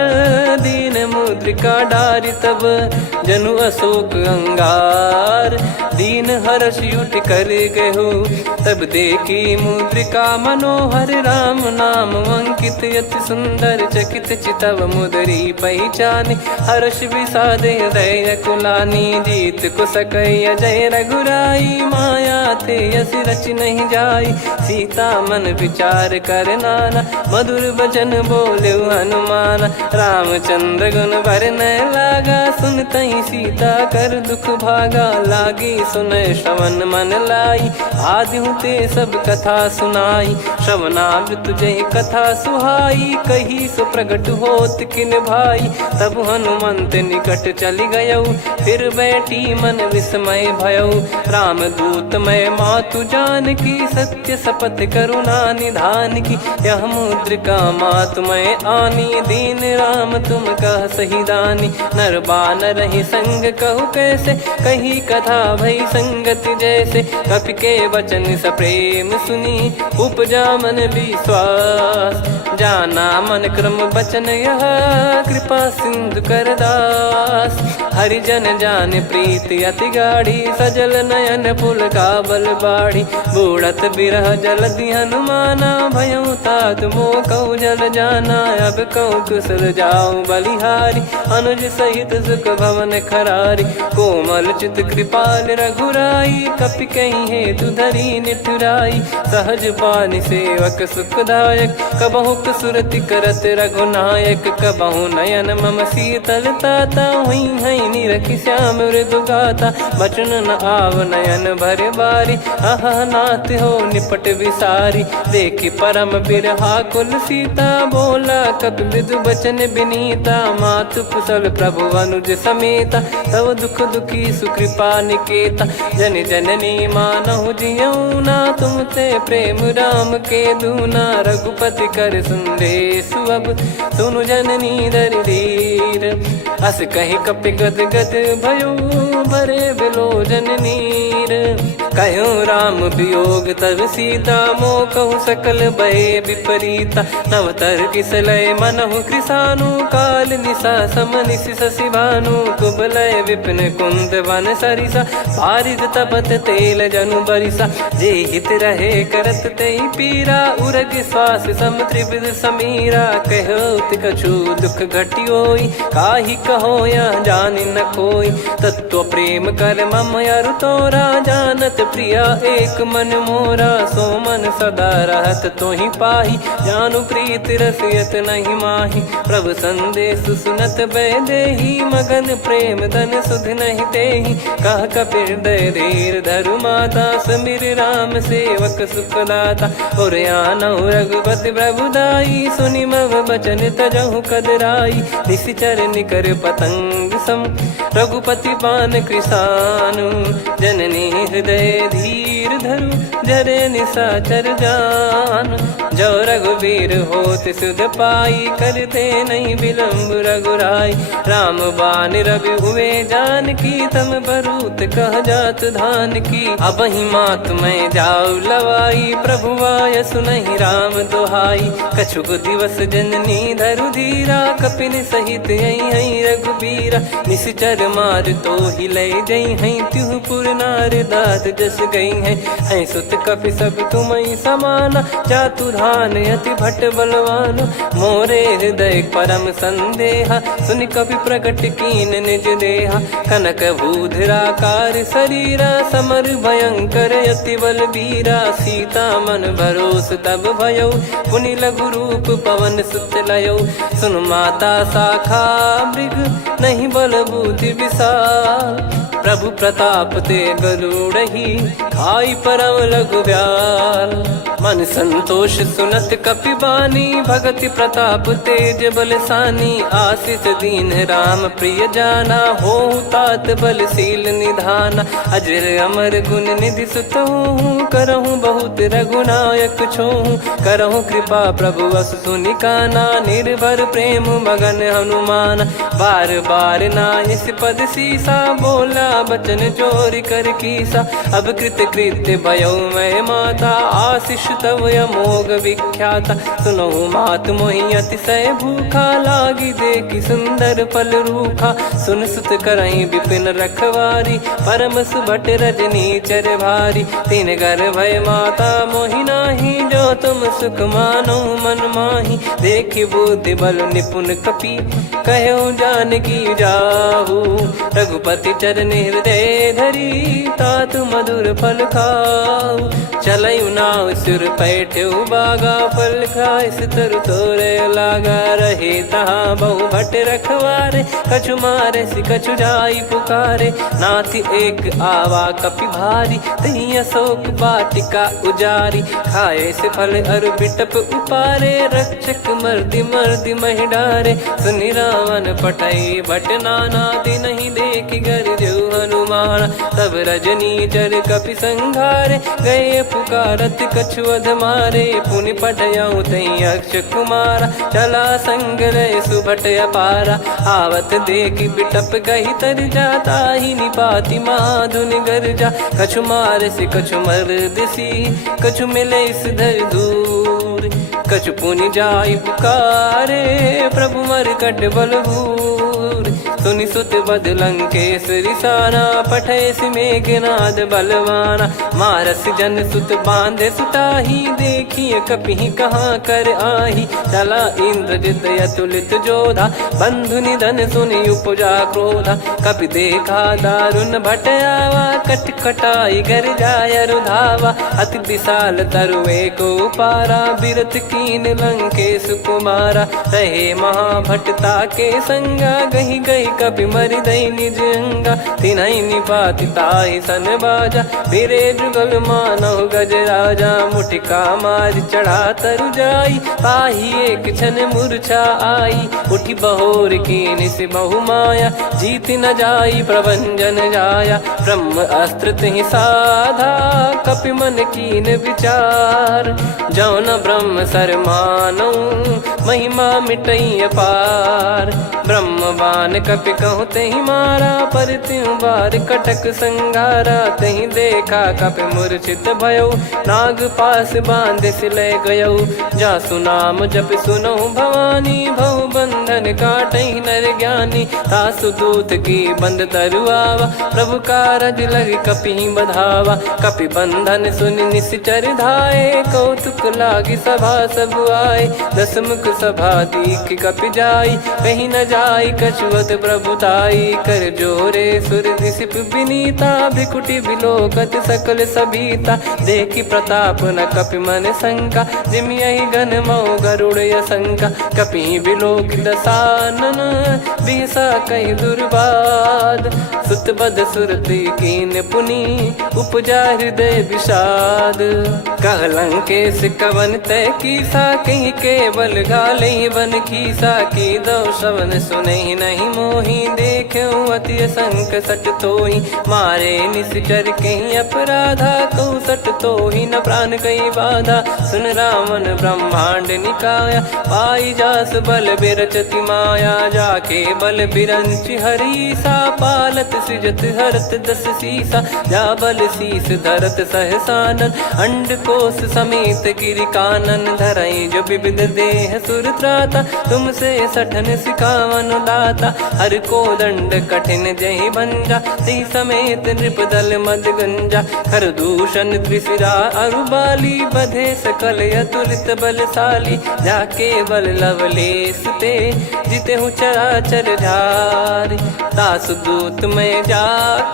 दीन मुद्रिका डारि तब जनु अशोक अंगार। दीन हर्ष युट कर गहु, तब देखी मुद्रिका मनोहर। राम नाम अंकित अति सुंदर, चकित चितव मुदरी पहचान। हर्ष विषाद हृदय कुलानी, जीत को सकय जय रघुराई। माया थे यस रच नहीं जाई, सीता मन विचार कर नाना। मधुर वचन बोले हनुमान, रामचंद्र गुण बरनै लागा। सुनतहि सीता कर दुख भागा, लागी सुनय श्रवण मन लाई। आदिहु ते सब कथा सुनाई, श्रवणामृत जय कथा सुहाई। कही सो प्रगट होत किन भाई, तब हनुमंत निकट चली गयौ। फिर बैठी मन विस्मय भयौ, राम दूत मैं मातु जानकी। सत्य शपथ करुणा निधान की, यह मुद्रिका मातु मैं आनी। दीन राम तुम कह सही दानी, नर बानर ही संग कहु कैसे। कही कथा भई संगति जैसे, कपि के वचन सप्रेम सुनी। उपजा मन विश्वास, जाना मन क्रम बचन यह। कृपा सिंधु कर दास, हरिजन जान प्रीति अति गाढ़ी। सजल नयन पुल का बल बाढ़ी, बूढ़त बिरह जल दी हनुमाना। भयउ तात मोह कहु जल जाना, अब कहु कुशल जाऊं बलिहारी। अनुज सहित सुख भवन खरारी, कोमल चित कृपाल रघुराई। कपि कहीं हेतु धरी निठुराई, सहज पानि सेवक सुखदायक। कबहु सुरति करत रघुनायक, कबहु नयन मम शीतल ताता। हुई है निरखि श्याम मृदु गाता, बचन न आव नयन भर बारी। अह नाथ हो निपट विसारी, देखि परम बिरहा कुल सीता। बोला कपि मृदु बचन बिनीता, मातु कुशल प्रभु अनुज समेता। तव दुख दुखी सुकृपा निकेता, जन जननी मानहु जियऊ ना। तुम ते प्रेम राम के दूना, रघुपति कर संदेशु अब सुनु जननी दर धीर। अस कहि कपि गद गद भयो, भरे बिलोचन नीर। कहूँ राम वियोग तब सीता, मोह कहूँ सकल भय विपरीता। नवतर किसलय मनहु कृसानु, काल निशा समनिशि शशि भानु। कुबलय विपिन कुंद वन सरिसा, पारिद तपत तेल जनु बरिसा। जे हित रहे करत तेहि पीरा, उरग श्वास सम त्रिविध समीरा। कहत कछु दुख घटियोई, काहि कहो या जानि न कोई। तत्व प्रेम कर मम अरु तोरा, जानत प्रिया एक मन मोरा, सो मन सदा रहत तो ही पाही। जानु प्रीत रसियत नहीं माही, प्रभु संदेश सुनत बैदेही। मगन प्रेम धन सुध नहीं तेहि, कह कपिर दय धीर धरु माता। समीर राम सेवक सुखदाता, और आनौ रघुपति प्रभुदाई। सुनि मव बचन तजहु कदराई, निशिचर निकर पतंग सम। रघुपति पान कृसानु, जननी हृदय धीर धरु। जरे निशाचर जान, जो रघुवीर होत सुध पाई। करते नहीं विलम्ब रघुराई, राम बान रवि हुए जानकी। तम बरूत कह जात धान की, अब ही मात मैं जाऊ लवाई। प्रभु आय सुनहि राम दोहाई, कछुक दिवस जननी धरु धीरा। कपिन सहित यही रघुबीरा, निशिचर मार तो ही ले जई हैं। त्युह पुर नार दाद जस गई हैं, सुत कपि सब तुमहि समाना। जातु धान अति भट बलवान, मोरे हृदय परम संदेहा। सुनि कपि प्रकट कीन निज देहा, कनक भूधराकार शरीरा। समर भयंकर अति बलबीरा, सीता मन भरोस तब भयौ। पुनि लघु रूप पवन सुत लयौ, सुन माता शाखा मृग नहीं बल बुद्धि विशाल। प्रभु प्रताप ते गरुड़हि, खाई परम लघु ब्याल। मन संतोष सुनत कपि बानी, भगति प्रताप तेज बलसानी। आशीष दीन राम प्रिय जाना, होहु तात बलशील निधाना। अजर अमर गुण निधि सुतहु, करहु बहुत रघुनायक छोहु। करहु कृपा प्रभु असु सुनि काना, निर्भर प्रेम मगन हनुमान। बार बार नाहिस पद सीसा, बोला बचन चोरी कर कीसा। अब कृत कृत्य भयो मैं माता, आशीष तव अमोघ विख्याता। सुनहु मात मोहि अतिशय भूखा, लागी देखी सुंदर फल रूखा। सुन सुत करहि विपिन रखवारी, परम सुभट रजनी चर भारी। तीन घर भय माता मोहि नाही, जो तुम सुख मानो मन माही। देखि बुद्धि बल निपुण कपि, कहु जानकी जाहु। रघुपति चरण हृदय धरी, तात मधुर फल खाऊ। चलयु नाव सुर पैठ्यु बागा, फल खाइस तरु तोरे लागा। रहे तहाँ बहु भट रखवारे, कछु मारे सि कछु जाई पुकारे। नाथि एक आवा कपि भारी, तही अशोक वाटिका उजारी। खाए से फल अरु बिटप उपारे, रक्षक मर्दि मर्दि महि डारे। सुनि रावण पटई भट नाना, तिनहि देखि गरजु हनुमान। तब रजनी चर कपि संघारे, गए पुकारत कछु अध मारे। पुनि पटयउ तई अक्ष कुमारा, चला संग रहे सुभट अपारा। आवत देखि बिटप गही तर जाता, ही निपाति माधुन गर्जा। कछु मार से कछु मर्दिसी, कछु मिले इस धर दूर। कछु पुनि जाई पुकारे, प्रभु मरकट बलभूर। सुनि सुत बद लंकेश रिसाना, पठय मेघनाद बलवाना। मारस जन सुत बांधे सुताही, देखिए कपि कहाँ कर आही। चला इंद्रजित अतुलित जोधा, बंधु निधन सुनि उपजा क्रोधा। कपि देखा दारुण भट आवा, कट कटाई घर जाय रुधावा। अति विशाल तरुए को पारा, बिरत कीन लंकेश कुमारा। रहे महाभटता के संगा, गही गही कपि मरि दई निज अंगा। तिन्हि निपाति ताहि सन बाजा, फिरे जुगल मानव गज राजा। मुटिका मार चढ़ा तरु जाई, ताहि एक क्षण मूर्छा आई। उठि बहोर कीन से बहु माया, जीत न जाई प्रभंजन जाया। ब्रह्म अस्त्र तिहि साधा, कपि मन कीन विचार। जौ न ब्रह्म सर मानौ, महिमा मिटई अपार। ब्रह्म बान कपि कहु तहि मारा, पर त्यों बार कटक संगारा। तहि देखा कपि मूर्छित भयो, नाग पास बांध सिले गयौ। जासु नाम जप सुनहु भवानी, भव बंधन काटहि नर ज्ञानी। तासु दूत की बंद तरुआवा, प्रभु कारज लग कपि बधावा। कपि बंधन सुनि निश्चर धाये, कौतुक लागी सभा सब आए। दसमुख सभा दीख कपि जाई, कहीं न जाई कछुअत प्रभुताई कर जोरे सुर दिसिप विनीता भिकुटी बिलोकत सकल सबीता देखी प्रताप न कपि मन शंका जिम यही गन मऊ गरुड़ शंका कपि बिलोक दसानन बिहसा कई दुर्बाद सुत बद सुरति कीन पुनी उपजा हृदय विषाद कहलंके सिकवन तय कीसा कहीं केवल गाले बन खीसा की दो श्रवण सुने नहीं मोही देखे अति संक सट तोही मारे निश्चर कहीं अपराधा कहूँ सट तोही न प्राण कहीं बाधा सुन रावण ब्रह्मांड निकाया पाई जास बल बिरचति माया जाके बल बिरंच हरी सा पालत सृजत हरत दस सीसा जा बल शीस धरत सहसानन अंड कोश समेत गिरि कानन धरई जो विविध देह सुर त्राता तुमसे सठन सिखावन दाता हर को दंड कठिन जहि भंजा ती समेत नृप दल मद गंजा खर दूषण त्रिशिरा अरुबाली बधे सकल अतुलित बलशाली जाके बल लवलेस ते जिते हूँ चराचर झारी दास दूत में जा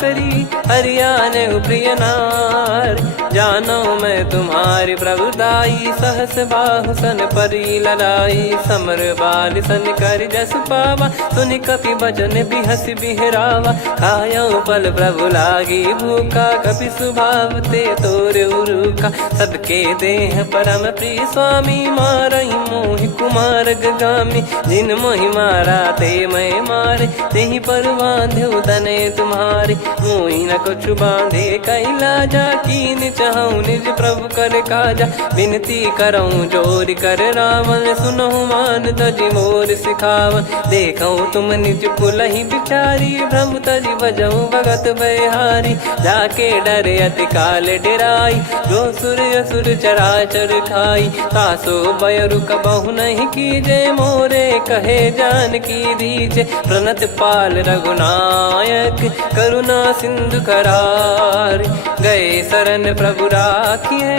करी हरियाने प्रिय नार जानो मैं तुम्हारी प्रभुताई सहस बाहु सन परी लड़ाई समर बाल सन कर जस पावा सुनि कपि भजन बिहस बिहरावा खायो पल प्रभु लागी भूखा कपि स्वभाव ते तोर उरुका सबके देह परम प्रिय स्वामी मारई मोहि कुमार गामी जिन मोहि मारा ते मैं मारे तेहि पर बांधे तने तुम्हारे मोहि न कुछ बांधे कैला जा कीन चाहूं निज प्रभु कर काजा विनती करऊं जोर कर रावण सुनो मान तजी मोर सिखावन देखऊं तुम निज पुलहि बिचारी भ्रम तजी बजऊं भगत बहारी जाके डरे अति काल डेराई जो सुर असुर चराचर खाई तासो बयरु कबहु नहीं कीजे मोरे कहे जान की दीजे प्रणत पाल रघुनायक करुणा सिंधु करार गए शरण प्रभु राखिए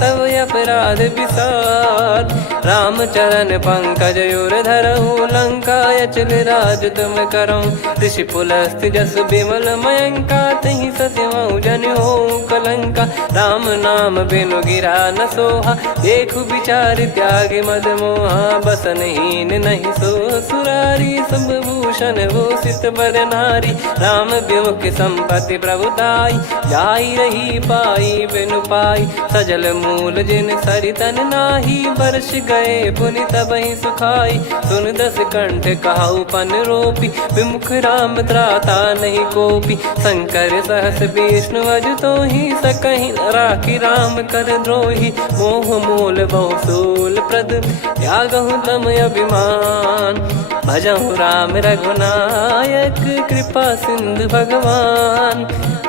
तब अपराध विसार राम चरण पंकज उर धरऊं लंका अचल राज तुम करऊं ऋषि पुलस्त जस विमल मयंका तहि ससिमऊ जन हो कलंका राम नाम बिनु गिरा न सोहा देखु विचार त्याग मद मोहा बसनहीन नहीं सो सुरारी सब भूषण भूषित बर नारी राम विमुख संपत्ति प्रभुताई जाई रही पाई बिनु पाई सजल मूल जिन सरितन नाही वर्ष गए पुनि तबहि सुखाई सुन दस कंठ कहाऊ पन रोपी विमुख राम त्राता नहीं कोपी शंकर सहस विष्णु अज तो ही सकहि राखी राम कर द्रोही मोह मूल बहुसूल प्रद त्यागहु तम अभिमान भजहु राम रघुनायक कृपा सिंधु भगवान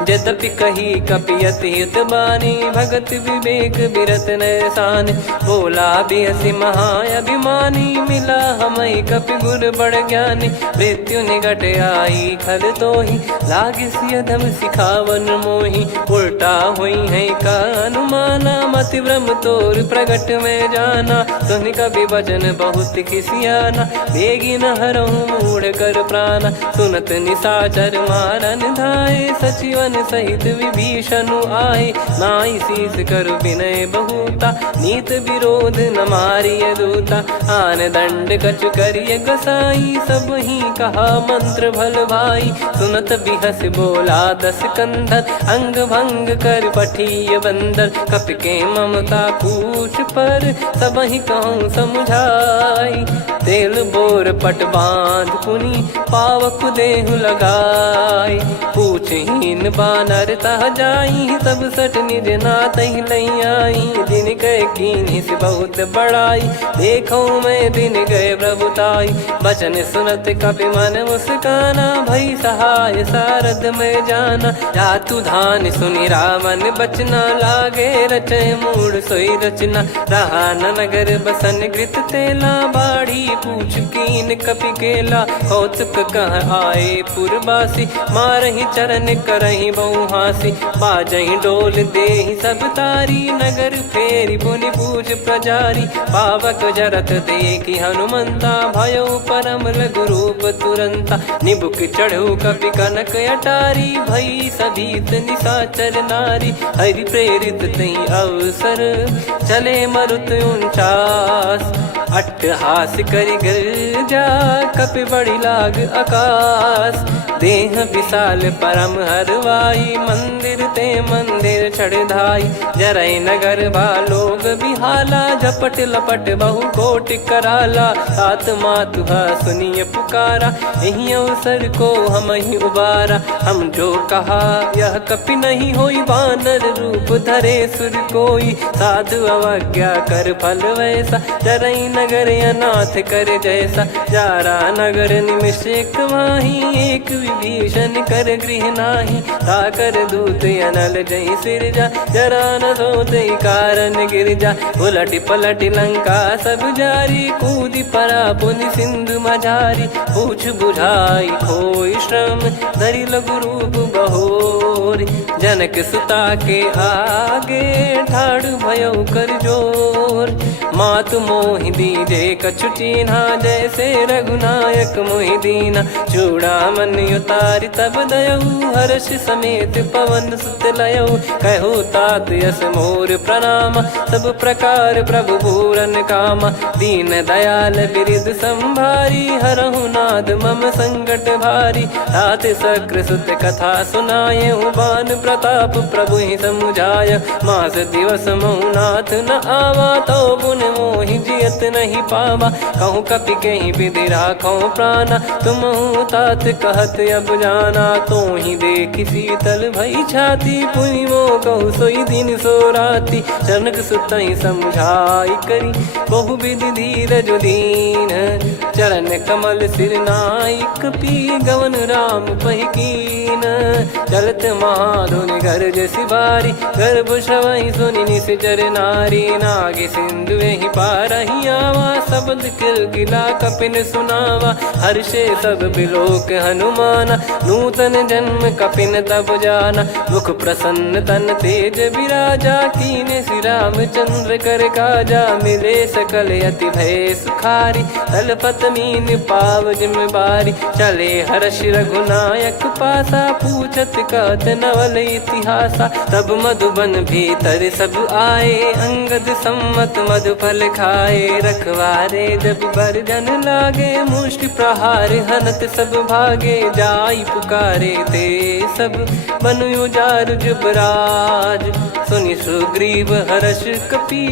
यद्यपि कही कपियति हित बानी भगत विवेक बिरत नैसान बोला बिहसी महाअभिमानी मिला हमई कपि गुर बड़ ज्ञानी मृत्यु निकट आई खल तो ही लागी सियधम सिखावन मोही उल्टा हुई है का अनुमाना मति ब्रह्म तोर प्रगट में जाना सुन कभी भजन बहुत खिसियाना बेगी न हरहूँ मूढ़ कर प्राणा सुनत निशाचर मारन धाये सचिवन सहित विभीषणु आए नाई शीस कर विनय बहुता नीत विरोध न मारिय दूता आन दंड कछु करिय गसाई सब ही कहा मंत्र भल भाई सुनत बिहस बोला दस कंधर अंग भंग कर पठिय बंदर कपि के ममता पूछ पर सब ही कहूँ समझाई तेल बोर पट बांध पुनी पावक देहु लगाई पूछहीन बानर तह जाई सब सट निज नाथ ही लई आई दिन गए कीनी से बहुत बड़ाई देखो मैं दिन गए प्रभुताई बचन सुनत कपि मन मुस्काना भई सहाय सारद में जाना जातु धान सुनि रावण बचना लागे रचे मूड सोई रचना रहा न नगर बसन कृत तेला बाड़ी पूछ कीन कपि केला कौतुक कह आए पुरबासी मारहि चरण करहि बहु हासी बाजही डोल देहि सब तारी नगर फेरी पुनि पूज प्रजारी पावक जरत देखी हनुमंता भयो परम लघु रूप तुरंता निबुक चढ़ू कपि कनक अटारी भई सभीत निशाचर नारी हरि प्रेरित तई अवसर चले मरुत 49 अट्टहास करि गिरजा कपि बड़ी लाग आकाश देह विशाल परम हरवाई मंदिर ते मंदिर चढ़ाई जरई नगर लोग बिहाला झपट लपट बहु कोट कराला सात मातुहा सुनिय पुकारा यही अवसर को हम ही उबारा हम जो कहा यह कपि नहीं होई वानर रूप धरे सुर कोई साधु अवज्ञा कर फल वैसा जरई नगर अनाथ कर जैसा जारा नगर निमिष एक माही एक विभीषण कर गृह नाही ताकर दूत अनल जय सिरजा जरा न सोते कारण गिरजा उलट पलट लंका सब जारी कूदी परा पुनि सिंधु मझारी पूछ बुझाई खोई श्रम धरि लघु रूप बहोरी जनक सुता के आगे ठाड़ भयो कर जोर मातु मोहि दीजे कछु चिन्हा जैसे रघुनायक मोहि दीना चूड़ामन उतारि तब दयऊ हर्ष समेत पवन सुत लयऊ कहु तात यस मोर प्रणाम सब प्रकार प्रभु पूरन कामा दीन दयाल बिरिद संभारी हरहु नाद मम संकट भारी तात सक्र सुत कथा सुनाये बान प्रताप प्रभु ही समुझाय मास दिवस मौनाथ न आवा तो गुण मोहि जियत नहीं पावा कहूँ कपि कहीं विधि राखो प्राणा तुम तात कहत अब जाना तो ही देख शीतल भई छाती पुनि मो कहु सोई दिन सो राती जनक सुतई समझाई करी बहु विधि धीरज दीन चरण कमल सिर नाइक पी गवन राम पहिकीन चलत महाधुनि गर्ज सिबारी गर्भ श्रवहि सुनि निश्चर नारी नाग सिंधु ही पारही आवा शब्द किलकिला कपिन सुनावा हर्षे सब बिलोक हनुमाना नूतन जन्म कपिन तब जाना मुख प्रसन्न तन तेज विराजा कीने श्री रामचंद्र कर काजा मिले सकल अति भय सुखारी तलपत मीन पाव जिम्मेवारी चले हर्ष रघुनायक पासा पूछत कहत नवल इतिहासा तब मधुबन भीतर सब आए अंगद सम्मत मधुफल खाए रखवारे जब बरजन लागे मुष्टि प्रहार हनत सब भागे जाई पुकारे ते सब बनु उजार जुबराज सुनि सुग्रीव हर्ष कपि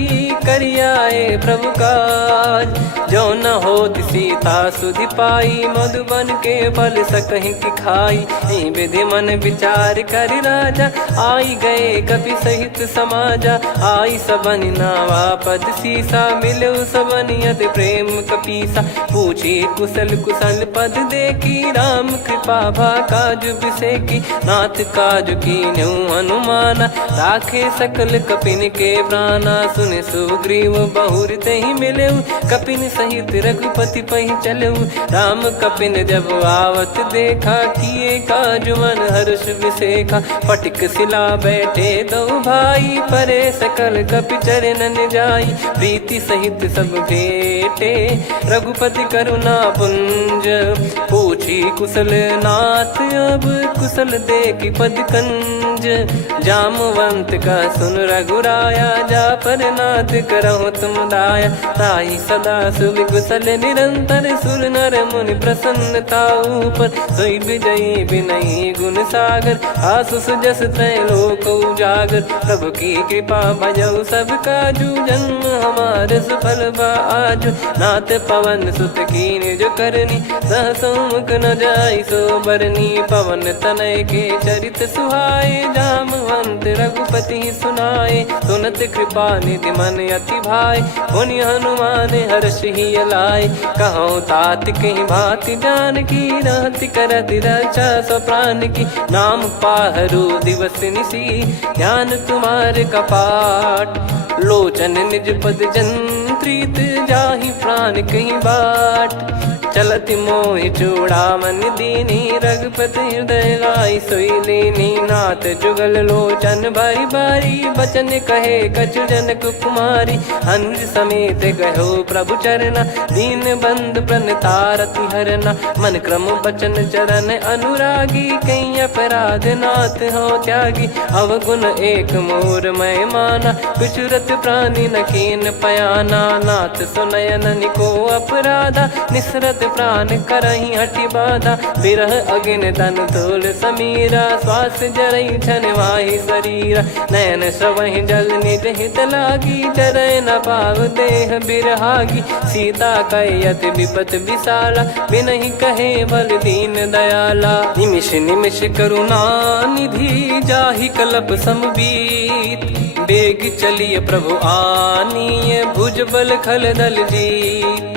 करियाए प्रभु काज जो न होत सीता सुधि पाई मधुबन के फल सकहि की खाई विधि मन विचार कर राजा आई गए कपि सहित समाजा आई सबन नावा पद सीसा मिलो सबनियत प्रेम कपीसा पूछी कुशल कुशल पद देखी राम कृपा भा काज बिसेकी नाथ काज की न्यू हनुमाना राखे सकल कपिन के प्राणा सुन सुग्रीव बहुर ते ही मिले कपिन सहित रघुपति पही चले राम कपिन जब आवत देखा किए काज मन हर्ष विसेखा पटिक सिला बैठे दो भाई परे सकल कपि चरणन जाई प्रीति सहित सब भेटे रघुपति करुणा पुंज पूछी कुशल नाथ अब कुशल देखी पद कंज जामवंत का सुन रघुराया जा पर नाथ करहु तुम दाया ताई सदा सुभि कुशल निरंतर सुर नर मुनि प्रसन्नता ऊपर सोई विजयी विनयी गुण सागर आसु सुजस तय लोक उजागर प्रभु की कृपा भजऊ सब काजू जन्म हमारे सफल आज नाथ पवन सुत कीन जो करनी सहसमुख न जाय सो बरनी पवन तनय के चरित सुहाए जामवंत रघुपति सुनाए सुनत कृपा निधि मन अति भाई पुनि हनुमान हर्ष ही लाए कहो तात कहीं भांति जान की रहति करति रक्षा सो प्राण की नाम पाहरू दिवस निसी ध्यान तुम्हारे कपाट लोचन निज पद जंत्रित जाहि प्राण कहीं बाट चलति मोहि चूड़ामन दीनी, रघुपति हृदय लाई सोई लीनी। नाथ जुगल लोचन बारी बारी, बचन कहे कछु जनक कुमारी। हंस समेत गयो प्रभु चरना, दीन बंधु प्रणतारति हरना। मन क्रम बचन चरण अनुरागी, कई अपराध नाथ हो त्यागी। अवगुण एक मोर मैं माना, बिचुरत प्राणी न कीन पयाना। नाथ सुनयन निको अपराधा, निसरत प्राण करही हटि बाधा। बिरह अगिन तन तोल समीरा, श्वास जरई छन वाहि शरीरा। नयन श्रवहि जल निज हित लागी, चरय न पाव देह बिरहागी। सीता कयति विपत विशाला, बिनहि कहे बल दीन दयाला। निमिष निमिष करुणा निधि, जाहि कल्प समबीत। बेग चलिए प्रभु आनीय, भुज बल खल दल जीत।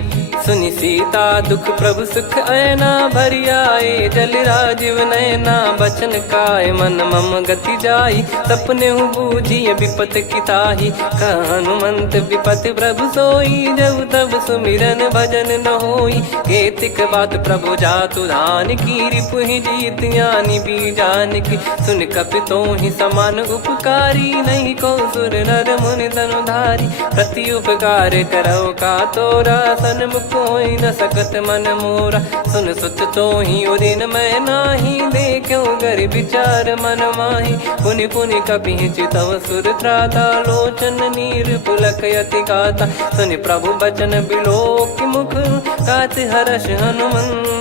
सुनि सीता दुख प्रभु सुख ऐना, भरि आए जल राजीव नैना। बचन काय मन मम गति जाई, सपने बूझिय विपत किताही। हनुमंत विपत प्रभु सोई, जब तब सुमिरन भजन न होई। केतिक बात प्रभु जातु धान की, रिपुहि जीत ज्ञानी बीजान की। सुन कपि तोहि समान उपकारी, नहीं को सुर नर मुनि तनुधारी। प्रति उपकार करौ का तोरा, सन्मुख कोई न सकत मन मोरा। सुन सुत तोहि उदिन मैं नाही, देखो गर विचार मन माही। पुनि पुनि कपि चितव सुर त्राता, लोचन नीर पुलक यति गाता। सुनि प्रभु बचन बिलोक मुख, गात हर्ष हनुमंत।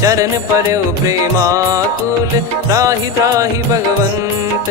चरण परौ प्रेमाकुल, त्राहि त्राहि भगवंत।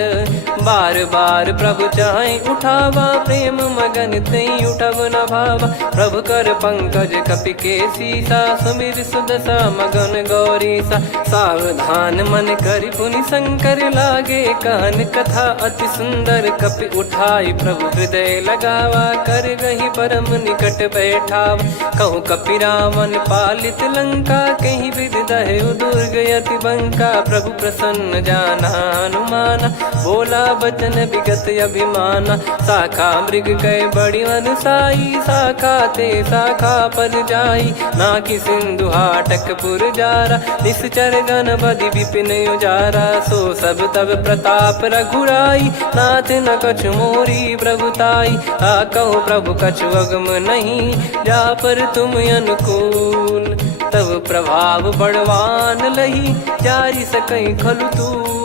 बार बार प्रभु चाहि उठावा, प्रेम मगन तई उठब न भावा। प्रभु कर पंकज कपि के सीसा, सुमिर सुदशा मगन गौरीसा। सावधान मन करि पुनि शंकर, लागे कहन कथा अति सुंदर। कपि उठाई प्रभु हृदय लगावा, कर गही परम निकट बैठावा। कहूँ कपि रावण पालित लंका, कहीं विधि दहु दुर्ग यति बंका। प्रभु प्रसन्न जाना हनुमाना, बोला बचन विगत अभिमाना। शाखा मृग गए बड़ी अनुसाई, शाखा ते शाखा पर जाई। ना कि सिंधु हाटक पुर जारा, निश्चर गण बदि विपिन उजारा। सो सब तब प्रताप रघुराई, नाथ न कछु मोरी प्रभुताई। कहो प्रभु कछु अगम नहीं, जा पर तुम अनुकूल। तब प्रभाव बड़वान लही, जारी सकई खलु तूल।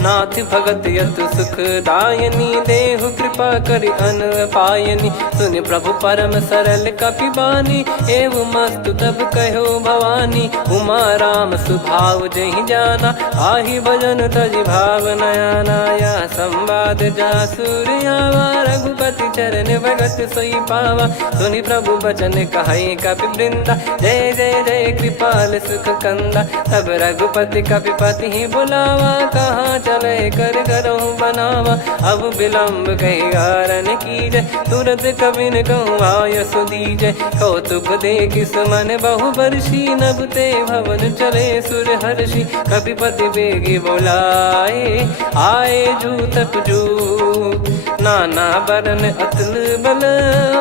नाथ भगत यतु सुख दायनी, देहु कृपा करि अन पायनी। सुन प्रभु परम सरल कपि बानी, एवं मस्तु तब कहो भवानी। उमा राम सुभाव जहि जाना, आहि भजन तजि भाव नयाना। या संवाद जासुर आवा, रघुपति चरण भगत सोई पावा। सुनि प्रभु बचन कहै कपि वृंदा, जय जय जय कृपाल सुख कंदा। तब रघुपति कपि पति बुलावा, कहाँ चले कर करहु बनावा। अब विलम्ब कही कारण कीजय, तुरत कबिन कहूँ आयस दीजय। कौतुक देख सुमन बहु बरसी, नभ ते भवन चले सुर हर्षि। कपिपति बेगी बोलाए, आए जूतक जूत। नाना बरन अतुल बल,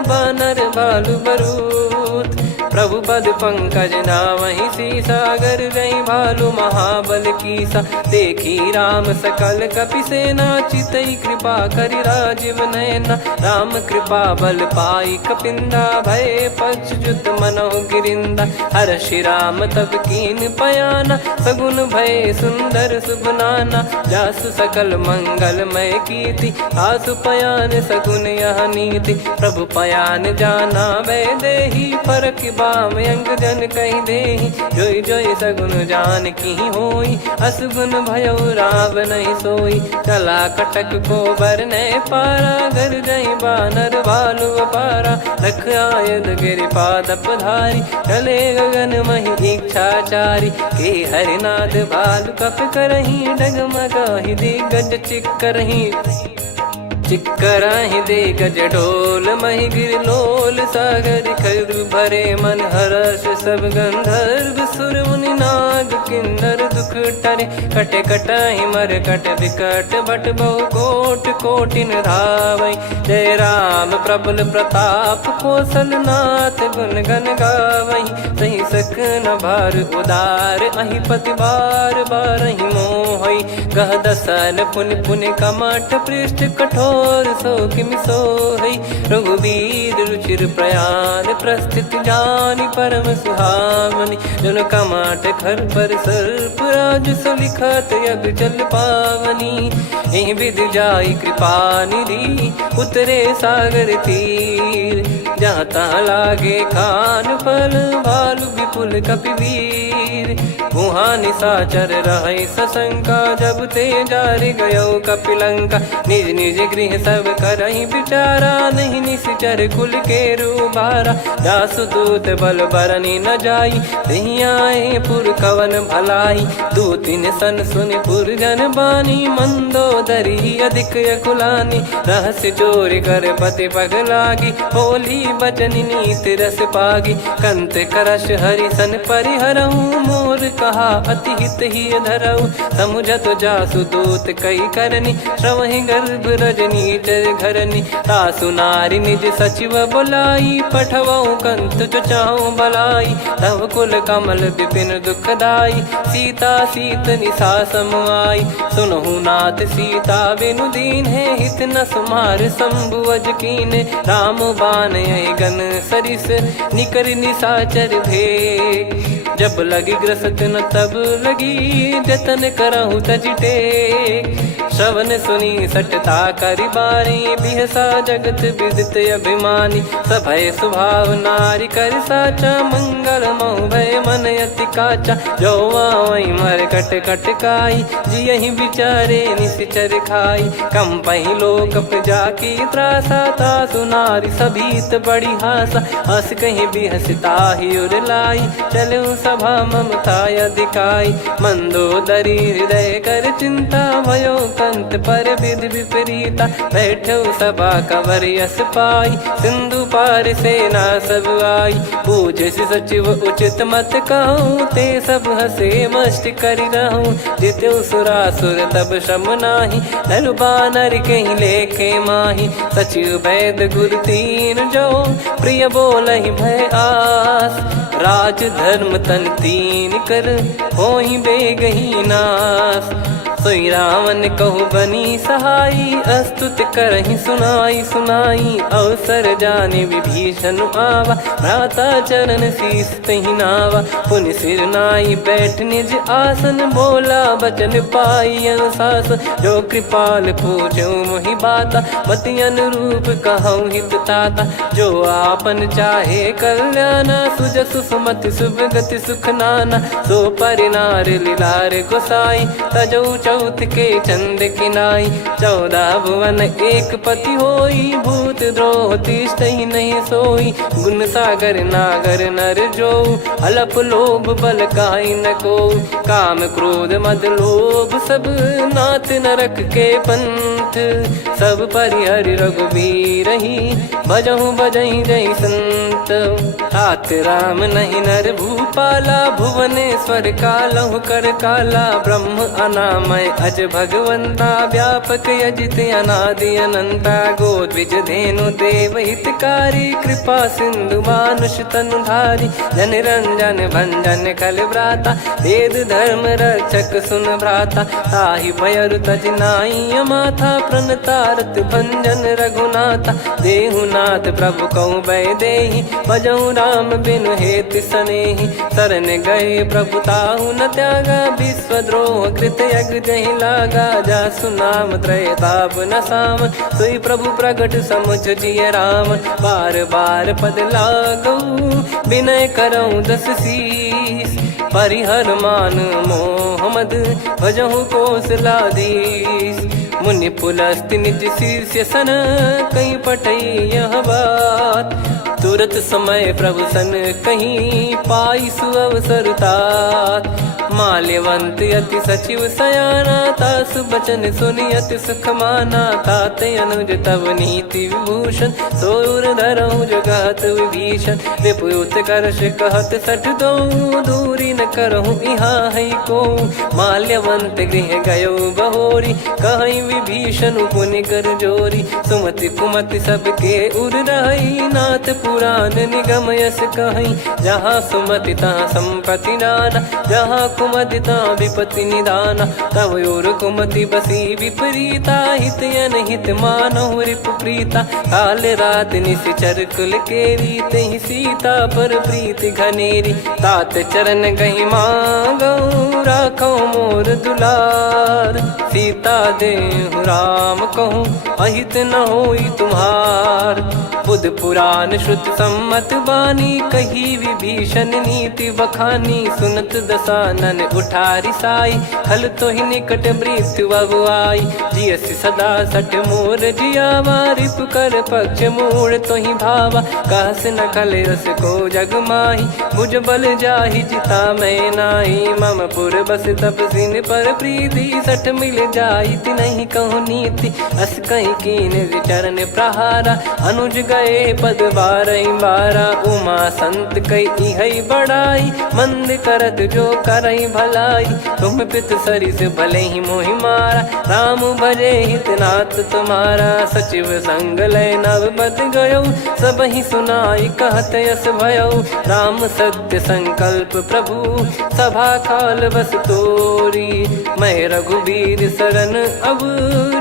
बानर भालु बरूत। प्रभु पद पंकज नावहि सीसा, गर गई भालु महाबल कीसा। देखी राम सकल कपि सेना, चितई कृपा करि राजीव नयना। राम कृपा बल पाई कपिंदा, भय पक्षजुत मनोह गिरिंदा। हर्षि राम तब कीन पयाना, सगुन भय सुंदर शुभ नाना। जासु सकल मंगलमय कीर्ति, आसु पयान सगुन यह नीति। प्रभु पयान जाना वै देहि, फरक बाम अंग जन कहि देहि। जोई जोई सगुन जान की होई, असगुन भयो राव नहीं सोई। चला कटक को बरने पारा, घर जई बानर भालु पारा। लख आयद गिरिपाद पधारी, चले गगन महि इच्छाचारी। के हरिनाथ भालु कप करही, डगमगाहि दिग्गज चिक्करही। चिक्कराहि दे गज ढोल मही गिर लोल सागर खर भरे मन हर्ष सब गंधर्व सुर मुनि नाग किन्नर दुख टरे कटे कटाहि मर कट विकट बट बहु कोट कोटिन धावै जय राम प्रबल प्रताप कौशल नाथ गुण गन गावै सही सकन भार उदार अहि पति बार बारहि मोहै गह दसन पुन पुन कमठ पृष्ठ कठोर सो किमि सोहै रघुवीर रुचिर प्रयाण प्रस्थित जानि परम सुहावनि जन कमठ खर पर सर्प राज सलिखत यग जल पावनी एहि विधि जाई कृपा निधि उतरे सागर तीर जहाँ तहाँ लागे खान फल भालु विपुल कपिवीर वहाँ निशाचर रहे सशंका जब ते जारि गयो कपिलंका निज निज गृह सब करहि विचारा नहीं निश्चर कुल के रूबारा जासु दूत बल बरनी न जाई तही आए पुर कवन भलाई दूतिन सन सुन पुर जन बानी मंदोदरी अधिक यकुलानी रहस्य चोर कर पति पगलागी होली बचन नीत रस पागी कंत करश हरिसन परिहरहूँ मोर कहा अति हित ही धरऊ समुझत जासु दूत कई करनी श्रवहि गर्भ रजनी चर घरनी तासु नारी निज सचिव बुलाई पठवऊ कंत जो चाहूं बलाई तव कुल कमल विपिन दुखदाई सीता सीत निशा समाई सुनहु नाथ सीता बिनु दीन है हित न सुमार शंभु अज कीन राम बान गन सरिस निकर निशाचर भेग जब लगी ग्रसत न तब लगी जतन करहु तजिटे श्रवण सुनी सटता करि बारी बिहसा जगत विदित अभिमानी सभय स्वभाव नारी कर साचा मंगल मऊ भय मन अति काचा जो आवई मर कट कट काई जियहि विचारे निश्चर खाई कम पही लोक जाकी त्रासा तासु नारी सभीत बड़ी हासा हस कहीं बिहसता ही उर लाई चलऊ सभा ममता अधिकाई मंदोदरी हृदय कर चिंता भयो कंत पर विधि विपरीता बैठो सभा कवर यस पाई सिंधु पार सेना सब आई पूजे सचिव उचित मत कहूँ ते सब हसे मस्त करि रहूँ जित्यु सुरासुर तब श्रम नाही नल बानर कहीं लेखे माही सचिव वैद गुरु तीन जो प्रिय बोलहि भय आस राज धर्म तन तीन कर होहि बेगही नास सोई रावण कहु बनी सहाई अस्तुत करहि सुनाई सुनाई अवसर जाने विभीषण आवा भ्राता चरण शीस तहि नावा पुनि सिर नाई बैठ निज आसन बोला बचन पाई अनुशासन जो कृपाल पूछो मोहि बाता मति अनुरूप कहूँ हित ताता जो आपन चाहे कल्याणा सुजसु सुमति शुभ गति सुख नाना सो परिनार लीलार गोसाई तजौ चौथ के चंद किनाई 14 भुवन एक पति होई भूत द्रोह तिष्ठहि नहीं सोई गुण सागर नागर नर जो अलप लोभ बल काई न को काम क्रोध मद लोभ सब नाथ नरक के पंथ सब परिहरि रघुबीर ही भजहु भजहि जय संत तात राम नहीं नर भूपाला भुवनेश्वर कालहु कर काला ब्रह्म अनामय अज भगवंता व्यापक यजित अनादि अनंता गोद्विज धेनु देव हितकारी कृपा सिंधु मानुष तनुधारी जन रंजन भंजन खल भ्राता वेद धर्म रक्षक सुन भ्राता ताहि भयरु तज नाई माथा प्रणतारत भंजन रघुनाथा देहुनाथ प्रभु कहु भय देहि भजहु राम बिनु हेत सनेहि शरण गए प्रभु ताहु न त्यागा विश्वद्रोह कृत यज्ञ जहि लागा जासु नाम त्रयताप न साम सोई प्रभु प्रगट समुझ जिय राम बार बार पद लागऊ विनय करऊँ 10 शीस परिहर मान मोह मद भजहु कौशलाधीश मुनि पुलस्त्य निज शीर्ष सन कहीं पठई यह बात तुरत समय प्रभु सन कहीं पाई सुअवसर तात। माल्यवंत अति सचिव सयाना तास बचन सुनि अति सुख माना। तात अनुज तब नीति विभूषण सोर धरहु जगत विभीषण। विपुत करश कहत सठ दो दूरी न करहु यहाँ है को। माल्यवंत गृह गयो बहोरी कहीं विभीषण पुनि कर जोरी। सुमति कुमति सबके उर रही नाथ पुराण निगम यस कहीं। जहाँ सुमति तहाँ संपत्ति नाना जहाँ कुमति तहाँ विपत्ति निदाना। तब और कुमति बसी विपरीता हित अनहित मानहु रिपु प्रीता। काल रात निश्चर कुल केरी तहि सीता पर प्रीति घनेरी। तात चरण गही मांगऊ राखो मोर दुलार। सीता देहु राम कहूँ अहित न होई तुम्हार। बुध पुराण श्रुत सम्मत बानी कही विभीषण नीति बखानी। सुनत दसानन उठारी साई खल तो ही निकट मृत्यु अब आई। जियसि सदा सठ मोर जियावा रिप कर पक्ष मूड़ तो ही भावा। कहस न खल रस को जग माही मुझ बल जाहि जिता मैं नाही। मम पुर बस तपसिन पर प्रीति सठ मिल जाई नहीं कहूँ नीति। अस कहीं कीन चरण प्रहारा अनुज गए पद बारही बारा। उमा संत कई है बड़ाई मंद करत जो करई भलाई। तुम पित सरिस भले ही मोहि मारा राम भजे हितनाथ तुम्हारा। सचिव संग लय नव बद गयो सब ही सुनाई कहत यस भयो। राम सत्य संकल्प प्रभु सभा काल बस तोरी। मैं रघुबीर शरण अब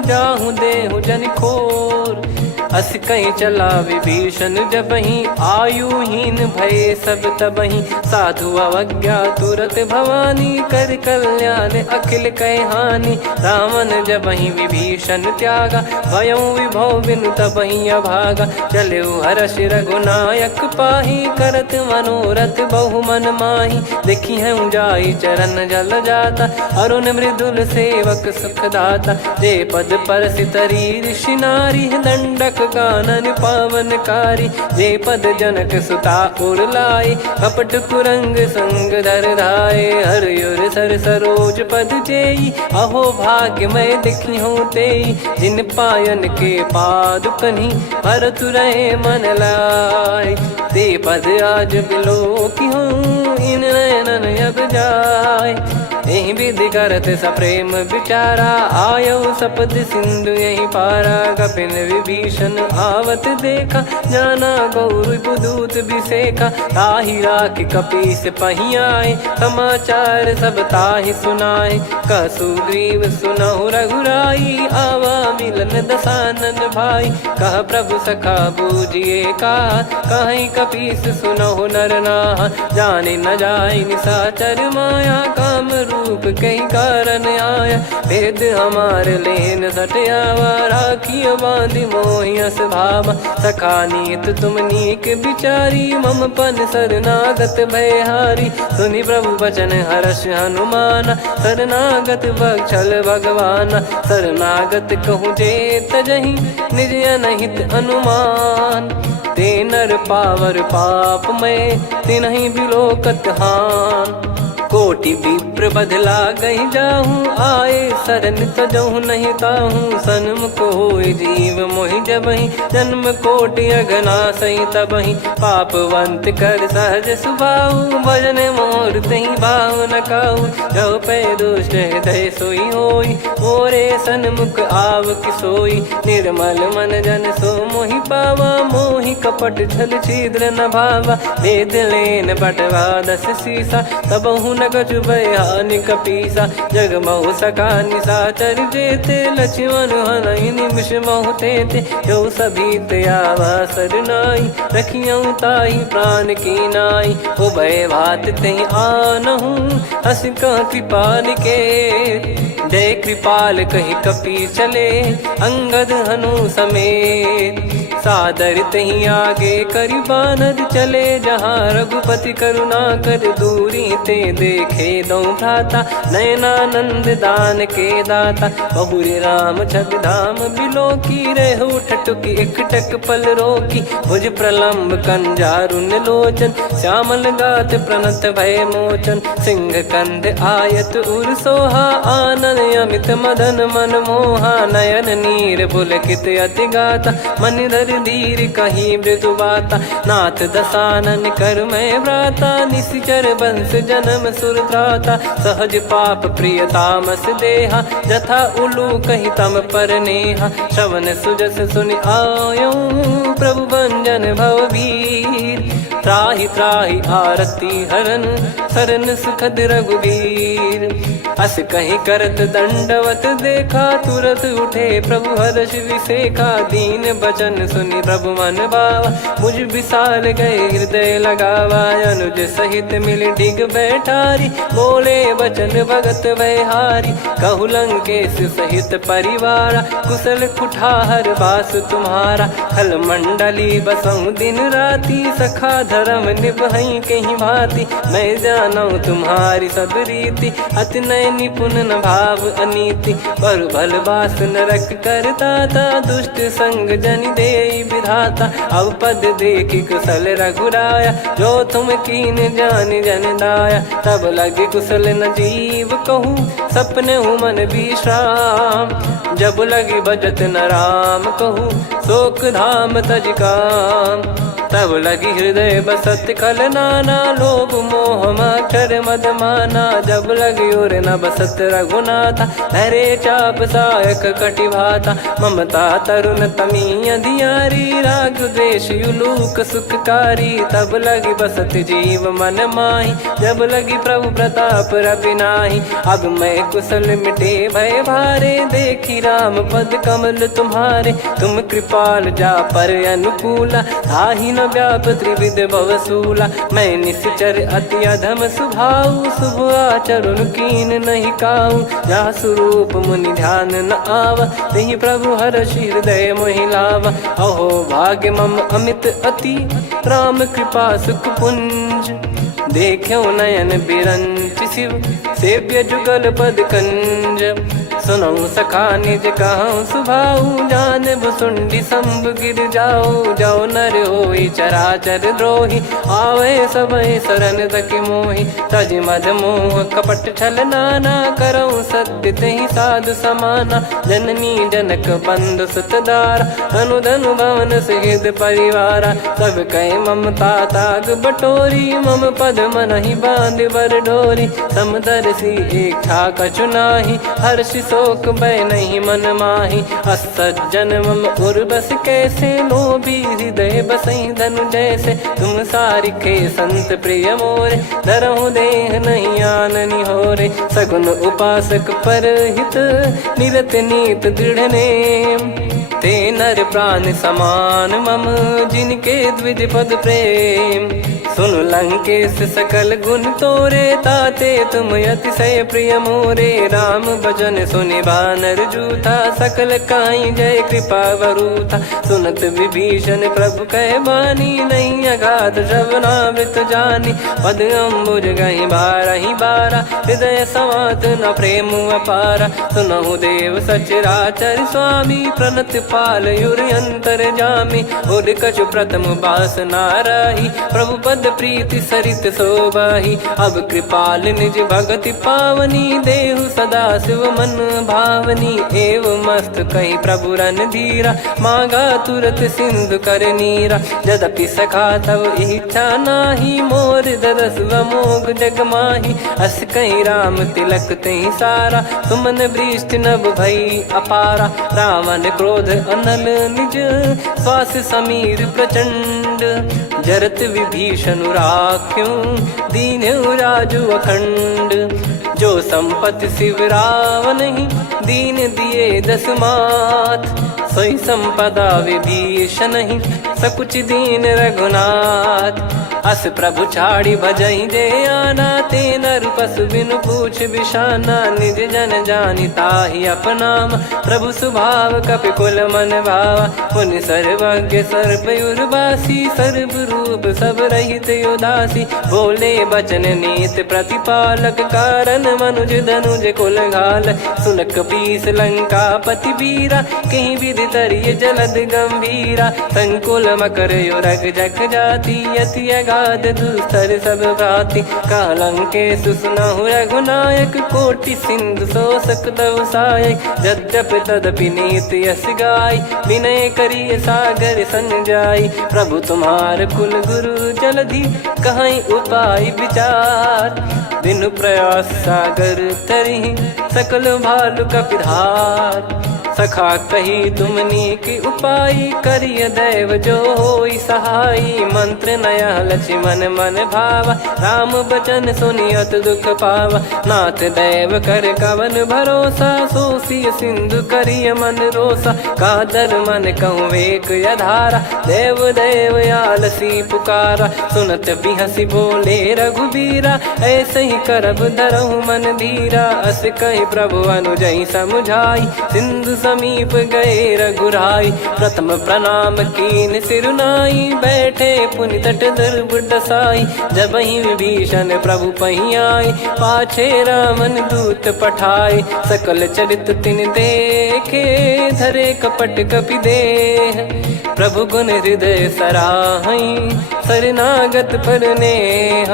जाहूँ देहु जन खोर। अस कहीं चला विभीषण जबहि आयुहीन भय सब तबहि। साधु अवज्ञा तुरत भवानी कर कल्याण अखिल कह हानि। रावण जबहि विभीषण त्यागा भयउ विभव बिनु तबहि अभागा। चले हर्ष रघुनायक पाही करत मनोरथ बहु मन माही। देखी है जाई चरण जल जाता अरुण मृदुल सेवक सुख दाता। जे पद पर सितरी ऋषि नारी दंडक कानन पावनकारी। जे पद जनक सुता उर लाई कपट कुरंग संग धर धाये। हरियुर सर सरोज पद जेई अहो भाग्य मैं दिखी हूँ तेई। जिन पायन के पाद कन्ही भरत रहे मन लाय। ते पद आज बिलो की हूँ इन नयनन अब जाय। यही विधि करत सप्रेम विचारा आयो सपद सिंधु यही पारा। कपिन विभीषण आवत देखा जाना गौर बुदूत बिसेखा। ताहि राख कपीस पही आए समाचार सब ताहि सुनाए। कह सुग्रीव सुनहु रघुराई आवा मिलन दसानन भाई। कह प्रभु सखा बूझिए का कहीं कपीस सुनहु नर नाहा। जाने न जाय निशाचर माया काम रूप कई कारण आया। भेद हमार लेन सटयावा राखियो बांधि मोहियस भावा। सखा नीत तुम नीक बिचारी मम पन शरणागत भयहारी। सुनि प्रभु वचन हर्ष हनुमाना शरणागत बक्षल भगवाना। शरणागत कहूँ जे तजहि निज अनहित अनुमान। ते नर पावर पाप में तिन्हि बिलोकत हान। कोटि विप्र बदला गई जाहूँ आए शरण तजहु नहीं ताहूँ। सन्मुख होय जीव मोहि जबहि जन्म कोटि अगना सही तबहि। पापवंत कर सहज सुभाऊ भजन मोर तहि भाव न काहू। जो पै दुष्ट हृदय सोई होई मोरे सन्मुख आव किसोई। निर्मल मन जन सो मोहि पावा मोहि कपट छल छिद्र न भावा। भेद लेन बटवा दस सीसा तबहु न कछु बयान कपीसा। जग महु सका निशाचर जेते लक्ष्मण हनहि निमिष महु तेते। जो सभी त्यावा सरनाई रखियऊ ताहि प्राण की नाई। उभय भात तहि आनहु हस कह कृपाल के। जय कृपाल कहि कपी चले अंगद हनु समेत। सादर तही आगे करी बानर चले जहाँ रघुपति करुणा कर दूरी ते देखे दो भ्राता नयनानंद दान के दाता बहुरे राम छग धाम बिलो की रेहु ठटुकी एकटक पल रोकी भुज प्रलंब कंजारुन लोचन श्यामल गात प्रणत भय मोचन सिंह कंध आयत उर सोहा आनन अमित मदन मन मोहा नयन नीर पुलकित अति गाता मन धर धीर कहीं मृदु बाता नाथ दसानन कर मैं व्राता निशिचर बंस जन्म सुर त्राता सहज पाप प्रिय तामस देहा जथा उलू कही तम पर नेहा श्रवण सुजस सुन आयो प्रभु भंजन भव वीर त्राहि त्राहि आरती हरन सरन सुखद रघुवीर अस कहीं करत दंडवत देखा तुरत उठे प्रभु हर्ष विसेखा दीन बचन सुनि प्रभु मन बावा मुझ विसार गए हृदय लगावा अनुज सहित मिल डिग बैठारी बोले बचन भगत वैहारी कहु लंकेश सहित परिवारा कुशल कुठार बास तुम्हारा खल मंडली बसऊं दिन राती सखा धर्म निभई कहीं भांति मैं जानू तुम्हारी सब रीति अति नय निपुण न भाव अनीति पर भल बास नरक करता था दुष्ट संग जन दे विधाता अब पद देखी कुशल रघुराया जो तुम कीन जान जन दाया तब लगे कुशल न जीव कहूँ सपने हूँ मन विश्राम जब लगी बजत न राम कहूँ शोक धाम तज काम तब लगी हृदय बसत कल नाना लोभ मोह मक्षर मद माना जब लगी और न बसत रघुनाथा हरे चाप सायक कटि भाता ममता तरुण तमी अधियारी राग द्वेष युलूक सुखकारी तब लगी बसत जीव मन माही जब लगी प्रभु प्रताप रवि नाही अब मैं कुशल मिटे भय भारे देखी राम पद कमल तुम्हारे तुम कृपाल जा पर अनुकूला आही न व्याप त्रिविध भवसूला मैं निश्चर अति अधम सुभाऊ शुभ आचरण कीन नहीं काऊ जा स्वरूप मुनि ध्यान न आवा नहीं प्रभु हर्ष हृदय मोहिलावा अहो भाग्य मम अमित अति राम कृपा सुख पुंज देखो नयन बिरंच शिव सेव्य जुगल पद कंज सुनऊ सखा निज कहूँ सुभाऊ जान भुसुंडी संभ गिर जाओ जाओ नर होई चराचर द्रोही आवे सबय शरण तकी मोही तज मद मोह कपट छल नाना करऊँ सत्य तहि साधु समाना जननी जनक बंधु सुतदारा अनुधनु भवन सहित परिवारा सब कहे ममता ताग बटोरी मम पद मन ही बांध बर डोरी समदर्शी इच्छा कछु नाही हर्ष शोक भय नहीं मन माही असज्जन मम उर्वस कैसे लोभी हृदय बसई धनु जैसे तुम सारिखे संत प्रिय मोरे धरहु देह नहीं आननि होरे सगुन उपासक पर हित निरत नीत दृढ़ नेम ते नर प्राण समान मम जिनके द्विज पद प्रेम सुन लंकेश सकल गुण तोरे ताते तुम अतिशय प्रिय मोरे राम भजन सुनि बानर जूथा सकल काई जय कृपा वरूथा सुनत विभीषण प्रभु कह बानी नहीं अगाध श्रवणामृत जानी पद अम्बुज गहि बारहि बारा हृदय समात न प्रेम अपारा सुनहु देव सचराचर स्वामी प्रणत पाल युर अंतर जामी उद कछु प्रथम बास नाराही प्रभु पद प्रीति सरित शोभाही अब कृपाल निज भगति पावनी देहु सदा शिव मन भावनी एव मस्त कही प्रभु रन धीरा मांगा तुरत सिंधु कर नीरा यद्यपि सखा तब इच्छा नाही मोर दरस मोग जग माही अस कहीं राम तिलक तही सारा सुमन वृष्ट नभ भई अपारा रावण क्रोध अनल निज श्वास समीर प्रचंड जरत विभीषण राख्यों दीन राजु अखंड जो संपत्ति शिव रावण ही दीन दिए दस मात सोई संपदा विभीषण ही सकुच दीन रघुनाथ। अस प्रभु छाड़ी भजई जे आना, ते नर पशु बिनु पूछ बिशाना। निज जन जानि ताहि अपनाम, प्रभु स्वभाव कपि कुल मन भावा। मुनि सर्वज्ञ सर्प उर्वासी, सर्व रूप सब रहित उदासी। बोले बचन नीत प्रतिपालक, कारण मनुज धनुज कुल घाल। सुन कपीस लंका पति वीरा, कहीं विधि तरिय जलद गंभीरा। संकुल मकर युरग जख जाति, यति अगाध दुस्तर सब भांति। कालंकेश सुनहु रघुनायक, कोटि सिंधु शोषक तव सहायक। यद्यप तदपि नीति यस गाय, विनय करिय सागर सन जाय। प्रभु तुम्हार कुल गुरु जलधि, कहीं उपाय विचार। बिनु प्रयास सागर तरिहि, सकल भालु कपिधार। सखा कही तुमनी की उपाय, करिय दैव जो होई सहाई। मंत्र नया लक्ष्मण मन भावा, राम बचन सुनियत दुख पावा। नाथ दैव कर कवन भरोसा, सोसिय सिंधु करिय मन रोसा। कादर मन कहूँ वेक अधारा, देव देव आलसी पुकारा। सुनत बिहसी बोले रघुबीरा, ऐसे ही करब धरहु मन धीरा। अस कही प्रभु अनुजई समुझाई, सिंधु समीप गए रघुराई। प्रथम प्रणाम कीन सिरुनाई, बैठे पुनि तट दर्भ डसाई। जब ही विभीषण प्रभु पही आए, पाछे रामन दूत पठाए। सकल चरित तिन देखे, धरे कपट कपि देह। प्रभु गुण हृदय सराहई, शरणागत पर नेह।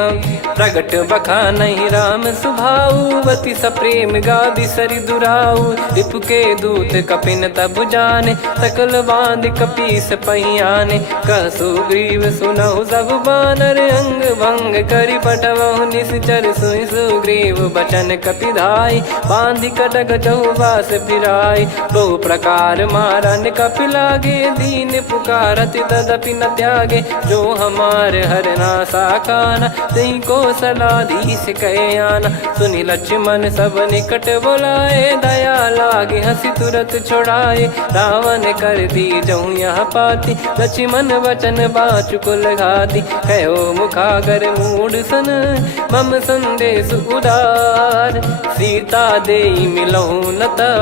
प्रगट बखानहि राम सुभाऊ, बति सप्रेम गाबि सरि दुराऊ। रिपु के दूत कपिन तब जाने, सकल बांध कपीस पहियाने। कह सुग्रीव सुनहु सब बानर, अंग भंग करि पठवहु निश्चर। सुनि सुग्रीव बचन कपिधाई, बांधि कटक चहुबास फिराई। बहु प्रकार मारन कपि लागे, दीन पुकारत तदपि न त्यागे। जो हमार हरना साकाना, तई को सलाधीश कहे आना। सुनि लक्ष्मण सब निकट बोलाए, दया लागे हंसी तुरत छोड़ाए। रावण कर दी जहु यहाँ पाती, लक्ष्मण वचन बाचु कुल घाती। कहो मुखागर मूढ़ सन, मम संदेश उदार। सीता देई मिलहु नता,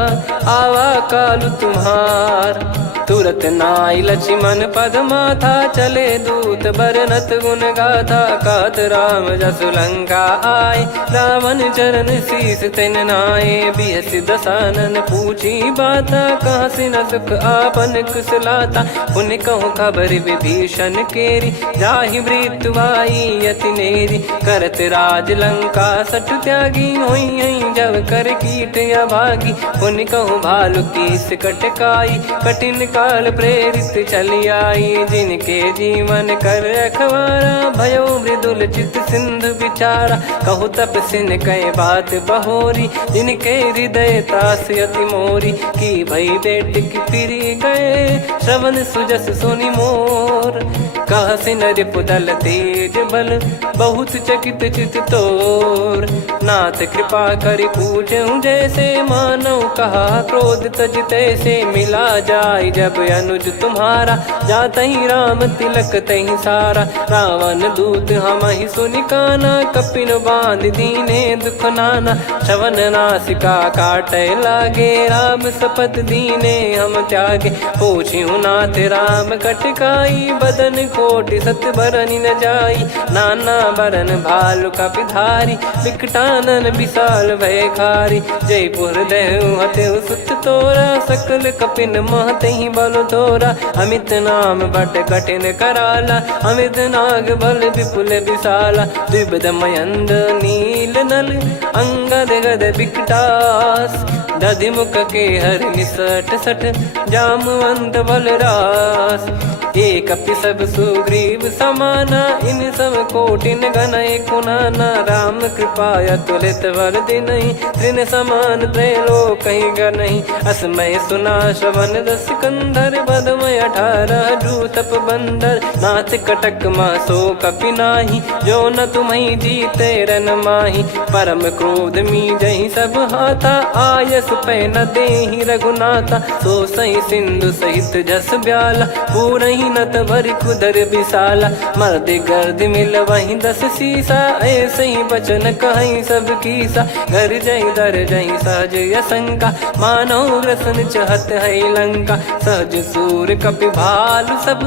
आवा कालु तुम्हार। तुरत नाई लक्ष्मण पद माथा, चले दूत बरनत गुण गाथा। कात राम जसु लंका आए, रावण चरण शीस तिन नाये। बिहसि दसानन पूछी बाता, कहाँ से न सुख आपन कुशलाता। पुनि कहूँ खबर विभीषण केरी, जाहि मृत्यु आई यति नेरी। करत राज लंका सठ त्यागी, होई जब कर कीट अभागी। पुनि कहूँ भालु कीस कटकाई, कठिन काल प्रेरित चली आई। जिनके जीवन कर रखवारा, भयो मृदुल चित सिंधु विचारा। कहु तपसिन कई बात बहोरी, जिनके हृदय त्रास अति मोरी। की भई बेट की फिरी गए, श्रवण सुजस सुनि मोर। कह सिन रिपुदल तेज बल, बहुत चकित चित तोर। नाथ कृपा करि पूछऊं जैसे, मानव कहा क्रोध तज तैसे। मिला जाय जब अनुज तुम्हारा, जातहि राम तिलक तहि सारा। रावण दूत हमहि सुनि काना, कपिन बांध दीने दुख नाना। श्रवण नासिका काटै लागे, राम शपथ दीने हम त्यागे। पूछिहु नाथ राम कटकाई, बदन कोटि सत बरनि न जाई। नाना बरन भालु कपिधारी, विकटानन विशाल भयखारी। जयपुर देहु हतेउ सुत तोरा, सकल कपिन महतहि बल तोरा। अमित नाम बट कठिन कराला, अमित नाग बल विपुल विशाला। द्विविध मयंद नील नल, अंगद गद विकटास। दधिमुख के हर निसट सठ, जामवंत बलरास। एक अपि सब सुग्रीव समाना, इन सब कोटिन गनय कुनाना। राम कृपा अतुलित वर दिनहि, तृण समान त्रैलोकहि गनहि। असमय सुना श्रवण रस कंधर, बदमय 18 जूतप बंदर। नाथ कटक मां सो कपि नाही, जो न तुम्हि जीते रन माही। परम क्रोध मी जहि सब हाथा, आयस पे न देहि रघुनाथा, सो सही सिंधु सहित जस ब्याला, पूरही नत भर कुदर विशाला, मर्द गर्द मिल वहीं 10 सीसा, ऐसे ही बचन कहीं सब कीसा, घर जय दर जय सहज असंका, मानव रसन चहत है लंका, सहज सूर कपि भालु सब,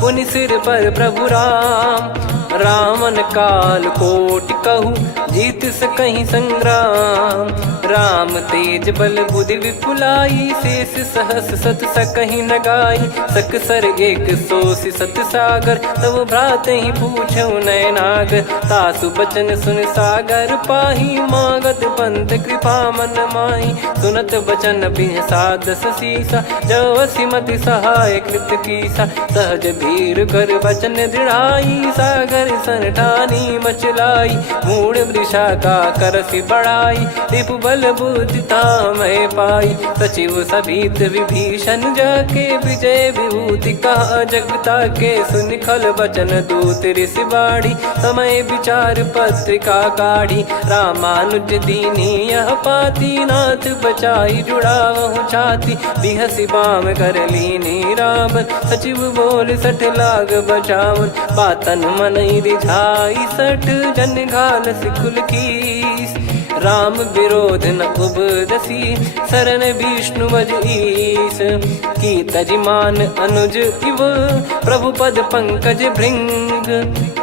पुनि सिर पर प्रभु राम, रामन काल कोटि कहु, जीत सकहि संग्राम, राम तेज बल बुद्धि विपुलाई, शेष सहस सत सकहि न गाई, सकसर एक सोसि सत सागर, तब भ्राते ही पूछौ नयनागर, तासु बचन सुन सागर पाही, मागत पंथ कृपा मन माही, सुनत बचन बिहसा 10 सीसा, जवसि मति सहाय कृत कीसा, सहज भीर कर बचन दृढ़ाई, सागर सन ठानी मचलाई, मूड वृषा का करसि बढ़ाई, रिपु बल बुद्धि तामय पाई, सचिव सभीत विभीषण जाके, विजय विभूति कहा जगता के, सुनि खल बचन दूत ऋषि बाढ़ी, समय विचार पत्रिका काढ़ी, रामानुज दीनी यह पाती, नाथ बचाई जुड़ावहु छाती, बिहसि बाम कर लीनी रावण, सचिव बोल 60 लाग बचावन, बातन मन रिझाई 60 जन घाल सिकुल कीस, राम विरोध न उपदसी, शरण विष्णु बज ईस, की तजिमान अनुज इव, प्रभु पद पंकज भृंग,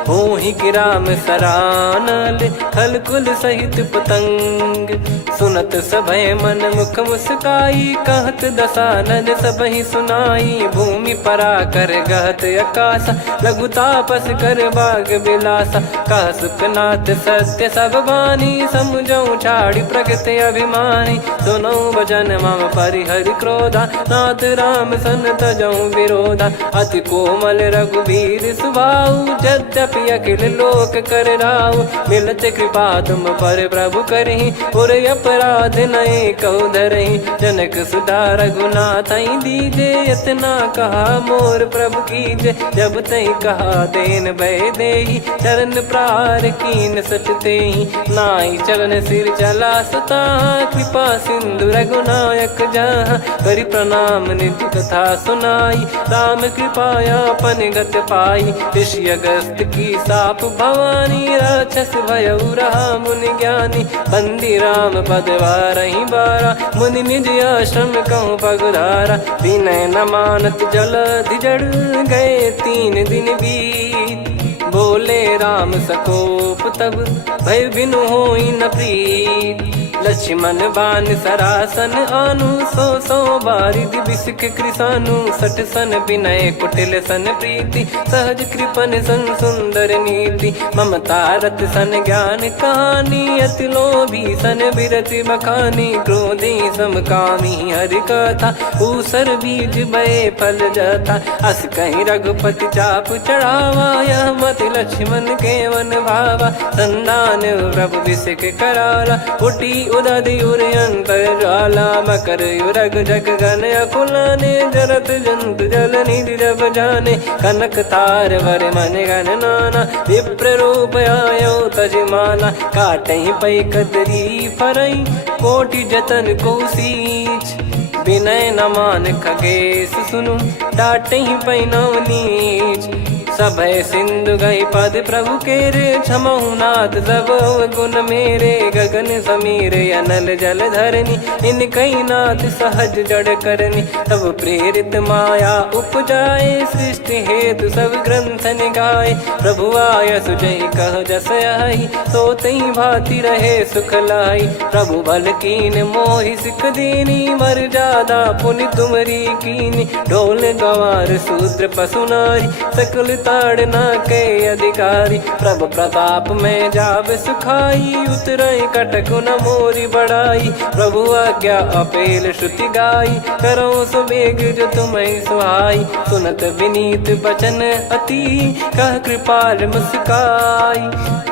होहि कि राम सरानल, खल कुल सहित पतंग, सुनत सभय मन मुख मुस्काई, कहत दसानन सबहि सुनाई, भूमि परा कर गहत आकाशा, लघु तापस कर बाग बिलासा, कह सुखनाथ सत्य सब बानी, समुझौ छाड़ी प्रकृति अभिमानी, सुनो भजन मम परिहरि क्रोधा, नाथ राम सन तजौ विरोधा, अति कोमल रघुवीर सुभाऊ, यद्यपि अखिल लोक कर राऊ, मिलत कृपा तुम पर प्रभु करहि, पुर अपराध नए कहु धरहि, जनक सुधा रघुनाथ दीजे, इतना कहा मोर प्रभु कीजे, जब तई कहा देन भय देहि, चरण प्रार कीन सट तेहि, नाई चरण सिर चला सता, कृपा सिंधु रघुनायक जहाँ, करि प्रणाम निज कथा सुनाई, राम कृपाया पन गत पाई, ऋषि अगस्त की साप भवानी, राक्षस भयउ रहा मुनि ज्ञानी, बंदी राम पद वारहि बारा, मुनि निज आश्रम कहूँ पगुधारा, विनय न मानत जलधि जड़, गए 3 दिन बीत, बोले राम सकोप तब, भय बिनु होई न प्रीत, लक्ष्मण बान सरासन आनु, 100 बारिधि बिसिख कृसानु, 60 सन विनय कुटिल सन प्रीति, सहज कृपन सन सुंदर नीति, ममता रत सन ज्ञान कहानी, अति लोभी सन बिरति बखानी, क्रोधी समकामी हरि कथा, ऊसर बीज बये फल जथा, अस कहीं रघुपति चाप चढ़ावा, यह मत लक्ष्मण के मन भावा, संदान प्रभु बिसिख कराला, उठी उदधि उर अंतर ज्वाला, मकर युरग जग गन अकुलाने, जरत जंतु जल निधि जब जाने, कनक तार वर मन गण नाना, विप्र रूप आयो तजमाना, काटहि पै कदरी फरई, कोटि जतन को सींच, विनय न मान खगेश सुनु, डांटहि पै नव नीच, सभय सिंधु गई पद प्रभु केरे, क्षमहु नाथ सब गुण मेरे, गगन समीरे अनल जल धरनी, इन कई नाथ सहज जड़ करनी, तब प्रेरित माया उपजाए, सृष्टि हेतु सब ग्रंथ निगाए, प्रभु आय सुजय कह जस आई, सोतई भांति रहे सुख लाई, प्रभु बल कीन मोहि सिख दीनी, मर जादा पुनि तुमरी कीनी, ढोल गवार शूद्र पशु नारी, सकल ताड़ना के अधिकारी, प्रभु प्रताप में जाब सुखाई, उतरई कटक न मोरी बढ़ाई, प्रभु आज्ञा अपेल श्रुति गाई, करो सुबेग जो तुम्हें सुहाई, सुनत विनीत बचन अति, कह कृपाल मुस्काई,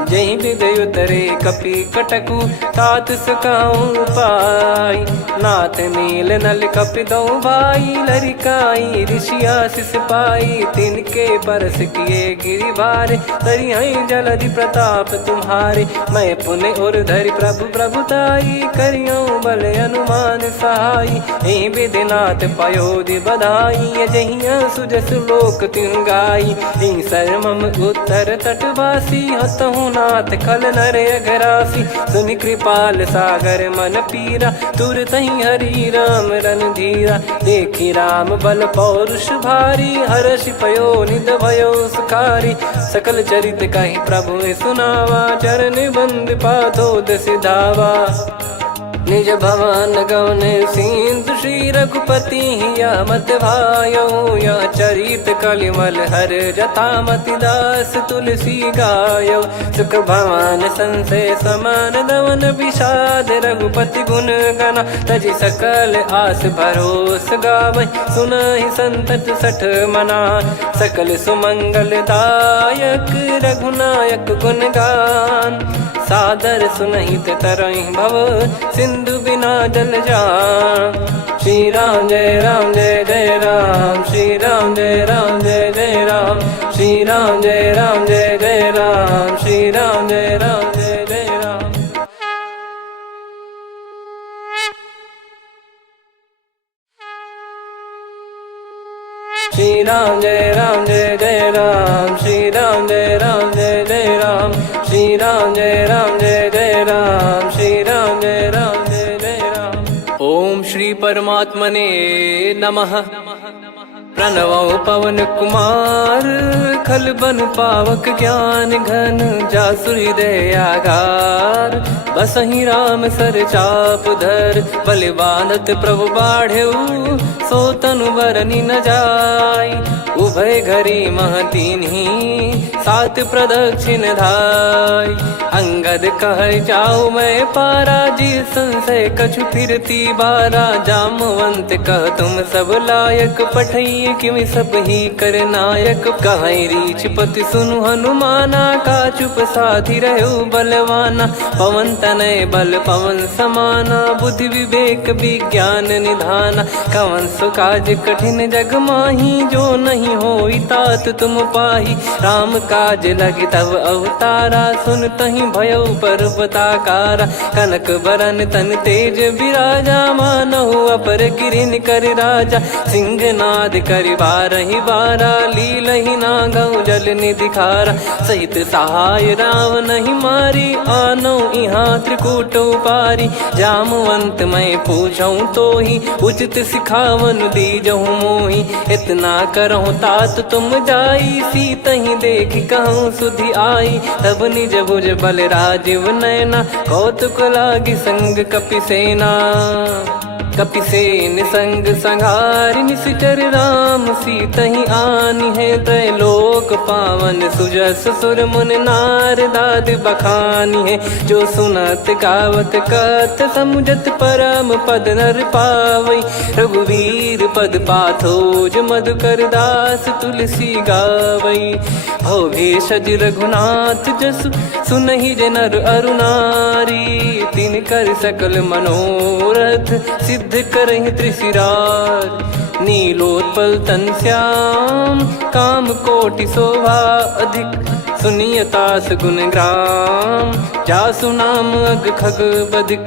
जहि हृदय उतरे कपि कटकु, तात सकाऊं पाई, नाथ नील नल कपि दो भाई, लरिकाई ऋषि आशीष पाई, तिनके परस किए गिरिवारे, तरियई जलधि प्रताप तुम्हारे। मैं पुण्य और धरि प्रभु प्रभुताई, करियऊँ बल अनुमान सहाई। ए विधिनाथ पयोधि बधाई, जहिया सुजस लोक तिन गाई। सरमम उत्तर तटवासी, हतहु नाथ खल नर अघरासी। सुनि कृपाल सागर मन पीरा, तुरतहि हरि राम रणधीरा। देखि राम बल पौरुष भारी, हर्षि पयो निध भयो सुखारी। सकल चरित कहि प्रभु सुनावा, चरण बंद पादोद सिधावा। निज भवन गौन सिंधु श्री रघुपति हिया मत भायो। या चरित कलिमल हर जथा मति दास तुलसी गायो। सुख भवन संशय समान दवन विषाद, रघुपति गुण गना तजि सकल आस भरोस गावै। सुनहि संतत सठ मना, सकल सुमंगल दायक रघुनायक गुण गान। सादर सुनहित तरहि भव, सिंधु बिना जल जान। श्री राम जय राम जय जय राम, श्री राम जय राम जय जय राम, श्री राम जय राम जय जय राम, श्री राम जय राम जय जय राम। श्री राम जय राम जय जय राम, श्री राम जय राम जय जय राम, श्री राम जय राम जय जय राम, श्री राम जय राम जय जय राम। ओम श्री परमात्मने नमः। प्रणवो पवन कुमार, खल बन पावक ज्ञान घन। जासु हृदय आगार, बसहि राम सर चाप धर। बलि बांधत प्रभु बाढ़ेऊ, सो तनु बरनि न जाय। उभय घरी महतीन्ही, सात प्रदक्षिण धाय। अंगद कह जाऊ मैं पारा, जी संशय कछु फिरती बारा। जामवंत कह तुम सब लायक, पठई किमि सब ही कर नायक। कहीं रीछ पति सुनु हनुमाना, का चुप साधि रहु बलवाना। पवन तनय बल पवन समाना, बुद्धि विवेक विज्ञान निधाना। कवन सो काज कठिन जग माही, जो नहीं होई तात तुम पाही। राम काज लगी तब अवतारा, सुन तहि भयो पर्वताकारा। कनक बरन तन तेज विराजा, मानहु अपर गिरिन कर राजा। सिंहनाद करि बारहि बारा, लीलहि नागौ जल निधि खारा। सहित सहाय राम नहीं मारी, आनौ इहाँ त्रिकूट उपारी। जामवंत मैं पूछऊँ तोहि, उचित सिखावन दीजहु मोहि। इतना करहु तात तुम जाई, सीतहि देखि कहूँ सुधि आई। तब निज भुज बल राजीव नयना, कौतुक लागी संग कपिसेना। कपिसेन संग संघारि निशिचर राम, सीतहि आनि है त्रैलोक पावन। सुजस सुर मुन नार दाद बखानी है, जो सुनत गावत कथ समुझत परम पद नर पावै। रघुवीर पद पाथोज मधुकर दास तुलसी गावै। भव भेषज रघुनाथ जसु, सुनहि जे नर अरु नारी। तिन कर सकल मनोरथ, सिद्ध करहि त्रिशिरार। नीलोत्पल तन श्याम, काम कोटि शोभा अधिक। सुनियतास गुण ग्राम, जासु नाम अग खग बधिक।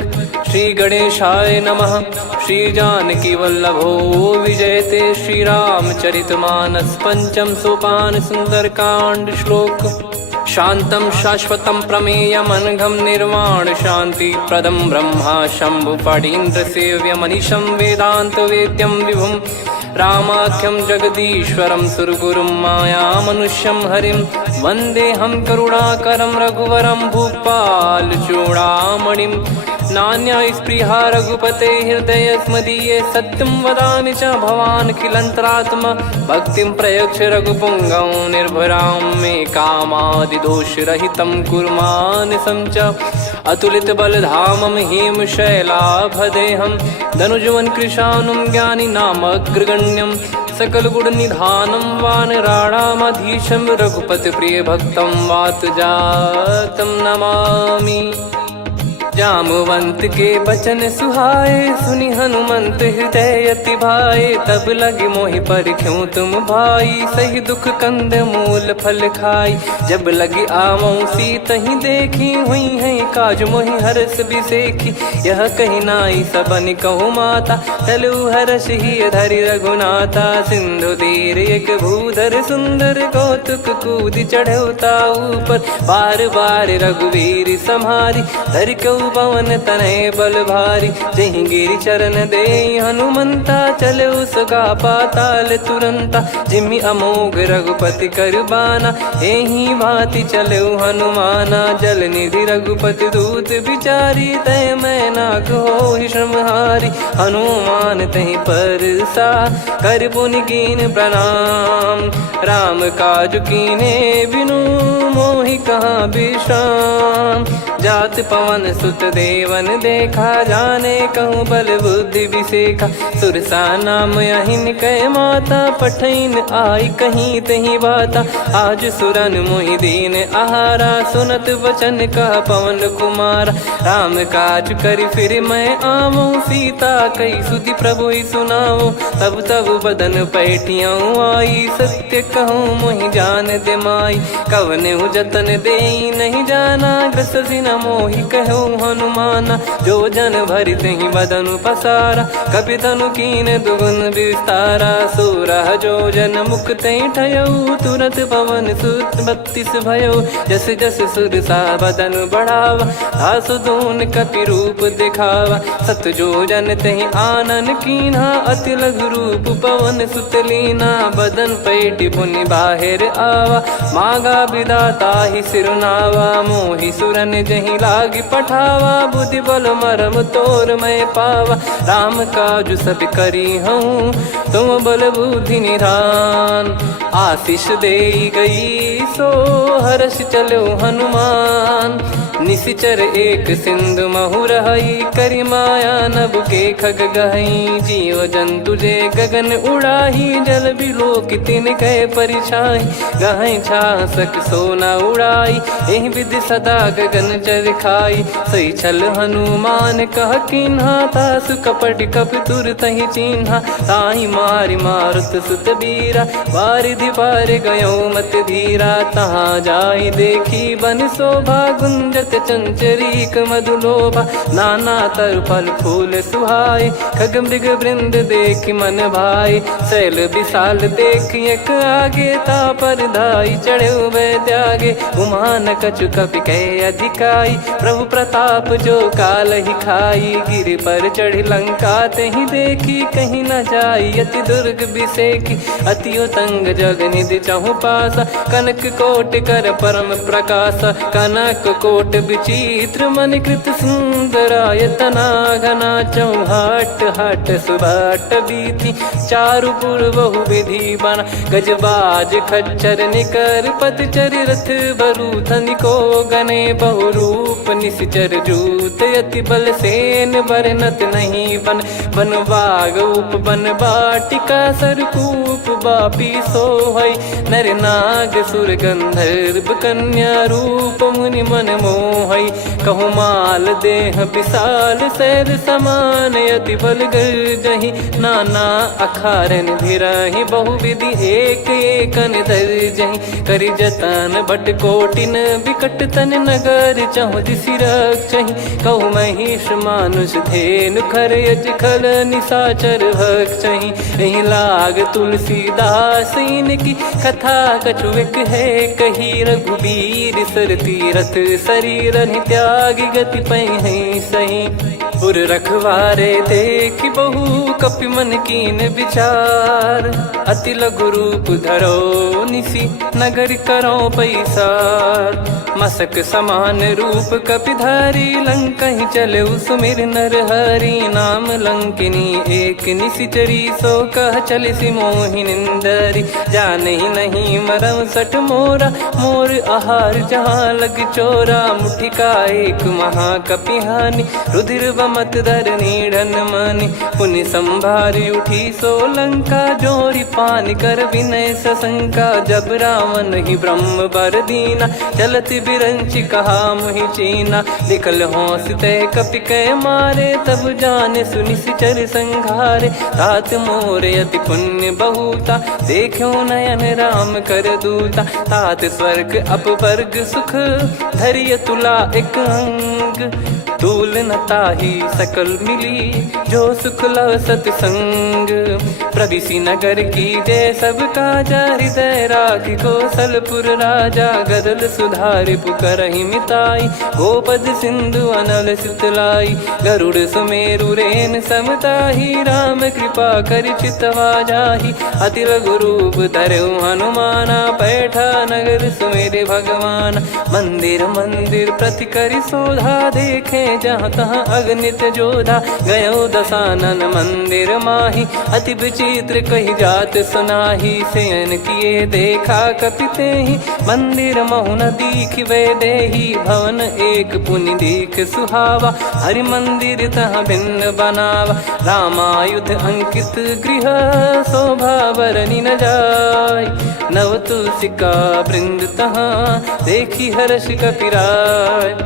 श्री गणेशाय नमः। श्री जानकी वल्लभो विजयते, श्री रामचरित मानस पंचम सोपान सुंदरकांड श्लोक। शांतं शाश्वतं प्रमेयमनघं निर्वाण शांति प्रदं ब्रह्मा शंभु फणीन्द्र सेव्य मनीषं वेदांत वेद्यं विभुं। रामाख्यं जगदीश्वरं सुरगुरुं माया मनुष्यं हरिं। वन्देऽहं करुणाकरं रघुवरं भूपाल चूडामणिं। नान्या स्पृहा रघुपते हृदयस्मदीये, सत्यं वदामि च भवान् खिलन्तरात्मा। भक्तिं प्रयच्छ रघुपुङ्गं निर्भरां मे कामादिदोषरहितं कुर्मानसं च। अतुलित बलधामं हेमशैलाभदेहं, धनुजवन कृशानुं ज्ञानी नामग्रगण्यं। सकल गुण निधानं वानराणामधीशं, रघुपति प्रिय भक्तं वात जातं नमामि। जामवंत के बचन सुहाए, सुनि हनुमंत हृदय अति भाए। तब लगे मोहि पर क्यों तुम भाई, सही दुख कंद मूल फल खाई। जब लगी आवऊं सीत ही देखी, हुई है काज मोहि हरस बिसेखी। यह कही नाई सबन कहु माता, चलु हरष ही धरि रघुनाथा। सिंधु तीर एक भूधर सुंदर, कौतुक कूद चढ़ौता ऊपर। बार बार रघुवीर सम्हारी, धरि कऊ पवन तनय बल भारी। जहि गिरि चरण दे हनुमंता, चले उसका पाताल तुरंता। जिमि अमोघ रघुपति कर बाना, एहि भांति चले हनुमाना। जल निधि रघुपति दूत बिचारी, तय मैं नाक होहि श्रमहारी। हनुमान तहि परसा, कर पुनि कीन प्रणाम। राम काज कीने बिनु, मोहि कहाँ विश्राम। जात पवन सुत देवन देखा, जाने कहूँ बल बुद्धि विसेखा। सुरसा नाम अहिन कै माता, पठैन आई कहीं तही बाता। आज सुरन मोहि दीन आहारा, सुनत वचन कह पवन कुमारा। राम काज कर फिर मैं आवऊं, सीता कई सुधि प्रभु ही सुनाऊं। तब तब बदन पैठियाऊं आई, सत्य कहूँ मोहि जान दे माई। कवने जतन दे नहीं जाना, ग्रसि न मोहि कहूँ हनुमाना। जो जन भरि तहि बदनु पसारा, कपि तनु कीन दुगुन विस्तारा। सोरह जो जन मुख तहि ठयऊ, तुरत पवन सुत 32 भयऊ। जस जस सुरसा बदन बढ़ावा, आसु दून कपि रूप दिखावा। सत जो जन तहि आनन कीन्हा, अति लघु रूप पवन सुत लीना। बदन पैठि पुनि बाहिर आवा, मांगा विधाता ही सिरुनावा। मोहि सुरन जहि लागी पठावा, बुद्धि बल मरम तोर मैं पावा। राम काज सब करी हूँ, तुम बल बुद्धि निधान। आशीष दे गई सो हर्ष चलो हनुमान। निशिचर एक सिंधु महु रहई, करि माया नभ के खग गहई। जीव जंतु जे गगन उड़ाही, जल बिलोक तिन गए परिछाई। गहई छासक सोना उड़ाई, एहि विधि सदा गगन चर खाई। सही छल हनुमान कह कीन्हा, तासु कपट कपि तुर तहि चिन्हा। ताहि मारि मारुत सुत बीरा, वारिधि पार गयो मत धीरा। तहाँ जाई देखी बन शोभा, गुंजत चंचरीक मधुलोभा। नाना तर फल फूल सुहाए, खग मृग वृंद देख मन भाई। शैल विशाल देख एक आगे, तापर धाई चढ़े वै त्यागे। उमान कछु कपि कह अधिकाई, प्रभु प्रताप जो काल ही खाई। गिर पर चढ़ी लंका तहि देखी, कहीं न जाई अति दुर्ग बिसेकी। अति उतंग जग निधि चहु पासा, कनक कोट कर परम प्रकाशा। कनक कोट विचित्र मन कृत सुंदरायतना। घना चौहाट हाट सुबाट बीथी, चारु पुर बहु विधि बना। गजबाज खच्चर निकर पतचर, रथ बरु धनिको गने। बहु रूप निश्चर जूत, अति बल सेन बरनत नहीं बन। बन बाग उप बन बाटिका, सरकूप बापी सोहई। नर नाग सुर गंधर्व कन्या, रूप मुनि मन मोहई। कहु माल देह विशाल, शैल समान अति बल गर्जहि। नाना अखारन भिरहि, बहु विधि एक एकन दर्जहि। करि जतन बट कोटिन, विकट तन नगर चहु दिसि रक्षहि। कहु महिष मानुष धेनु, खर यज खल निशाचर भक्षहि। एहि लाग तुलसीदास इनकी, कथा कछु एक है कही। रघुबीर सर तीरथ शरीर, त्यागी गति पै सही। पुर रखवारे देख बहु, कपि मन कीन विचार। अति लघु रूप धरो निसी, नगर करो पैसार। मसक समान रूप कपि धारी, लंकहि चले सुमिर नर हरि। नाम लंकिनी एक निशिचरी, सो कह चलिसि मोहि निंदरी। जानहि नहीं मरम सठ मोरा, मोर आहार जहाँ लग चोरा। मुठिका एक महाकपि हानि, रुधिर मत धरनी ढन मानी। पुनि संभारी उठी सोलंका, जोरी पानी कर विनय सशंका। जब रावण ही ब्रह्म बर दीना, चलत बिरंची कहा मुहि चीना। निकल होंस तय कपि कै मारे, तब जाने सुनि सिचर संघारे। तात मोरे अति पुण्य बहुता, देखो नयन राम कर दूता। तात स्वर्ग अपवर्ग सुख, धरिय तुला एक अंग। तूल न ताहि सकल मिली, जो सुख लव सतसंग। प्रविशि नगर की जय सब काजा, हृदय राखि कौशलपुर राजा। गदल सुधारि पुकारहि मिताई, गोपद सिंधु अनल सितलाई। गरुड़ सुमेरु रेन समताहि, राम कृपा करि चितवा जाहि। अति लघु रूप धरऊ हनुमाना, बैठा नगर सुमेरे भगवान। मंदिर मंदिर प्रति करि शोधा, देखे जहाँ तहाँ अगणित जोधा। गयो दशानन मंदिर माही, अति विचित्र कही जात सुनाही। शयन किए देखा कपिते ही, मंदिर महु न दीखिबे देही। भवन एक पुनि दीख सुहावा, हरि मंदिर तहाँ भिन्न बनावा। रामायुध अंकित गृह, शोभा बरनि न जाय। नव तुलसी का वृंद तहाँ, देखी हर्ष कपिराय।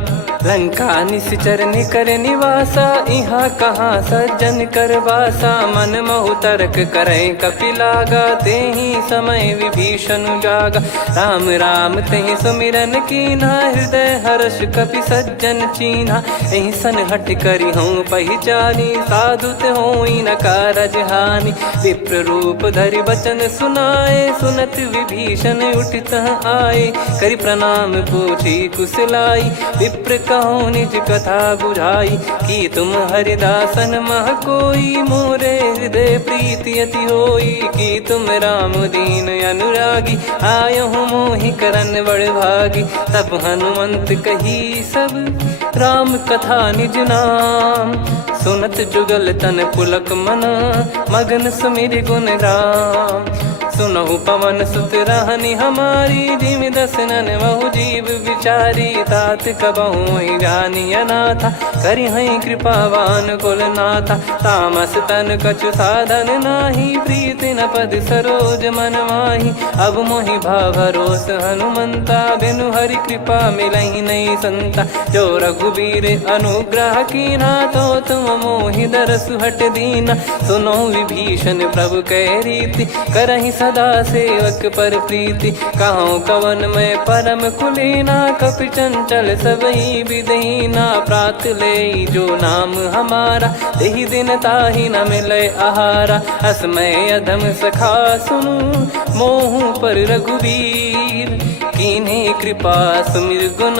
लंका निश्चर निकर निवासा, इहाँ कहाँ सज्जन कर वासा। मन महु तर्क करे कपिलागा, तेहि समय विभीषण जागा। राम राम तेहि सुमिरन कीन्हा, हृदय हर्ष कपि सज्जन चीन्हा। एहि सन हट करि हूँ पहिचानी, साधु ते होई न कारज हानि। विप्र रूप धरि बचन सुनाए, सुनत विभीषण उठित आए। करि प्रणाम पूछी कुशलाई, विप्र कहो निज कथा बुझाई। कि तुम हरिदासन मह कोई, मोरे हृदय प्रीति अति होई। कि तुम राम दीन अनुरागी, आयहु मोहि करन बड़ भागी। तब हनुमंत कही सब, राम कथा निज नाम। सुनत जुगल तन पुलक मन, मगन सुमिर गुण राम। सुनहु पवन सुत रहनी हमारी, जिमि दसनन महु जीव विचारी। तात कबहु ही जानी अनाथा, करि हई कृपावान कुल नाथा। तामस तन कछु साधन नाही, प्रीति न पद सरोज मन माही। अब मोहि भाव भरोस हनुमंता, बिनु हरि कृपा मिलहि नहीं संता। जो रघुबीर अनुग्रह कीन्हा, तो तुम मोहि दरसु हट दीना। सुनो विभीषण प्रभु कह रीति, करहि सदा सेवक पर प्रीति। कहूँ कवन में परम कुलीना, कपि चंचल सबई विदहीना। प्रात ले जो नाम हमारा, तेहि दिन ताहि न मिले आहारा। असमय अधम सखा सुनु, मोहु पर रघुवीर। कीन्ही कृपा सुमिर गुण,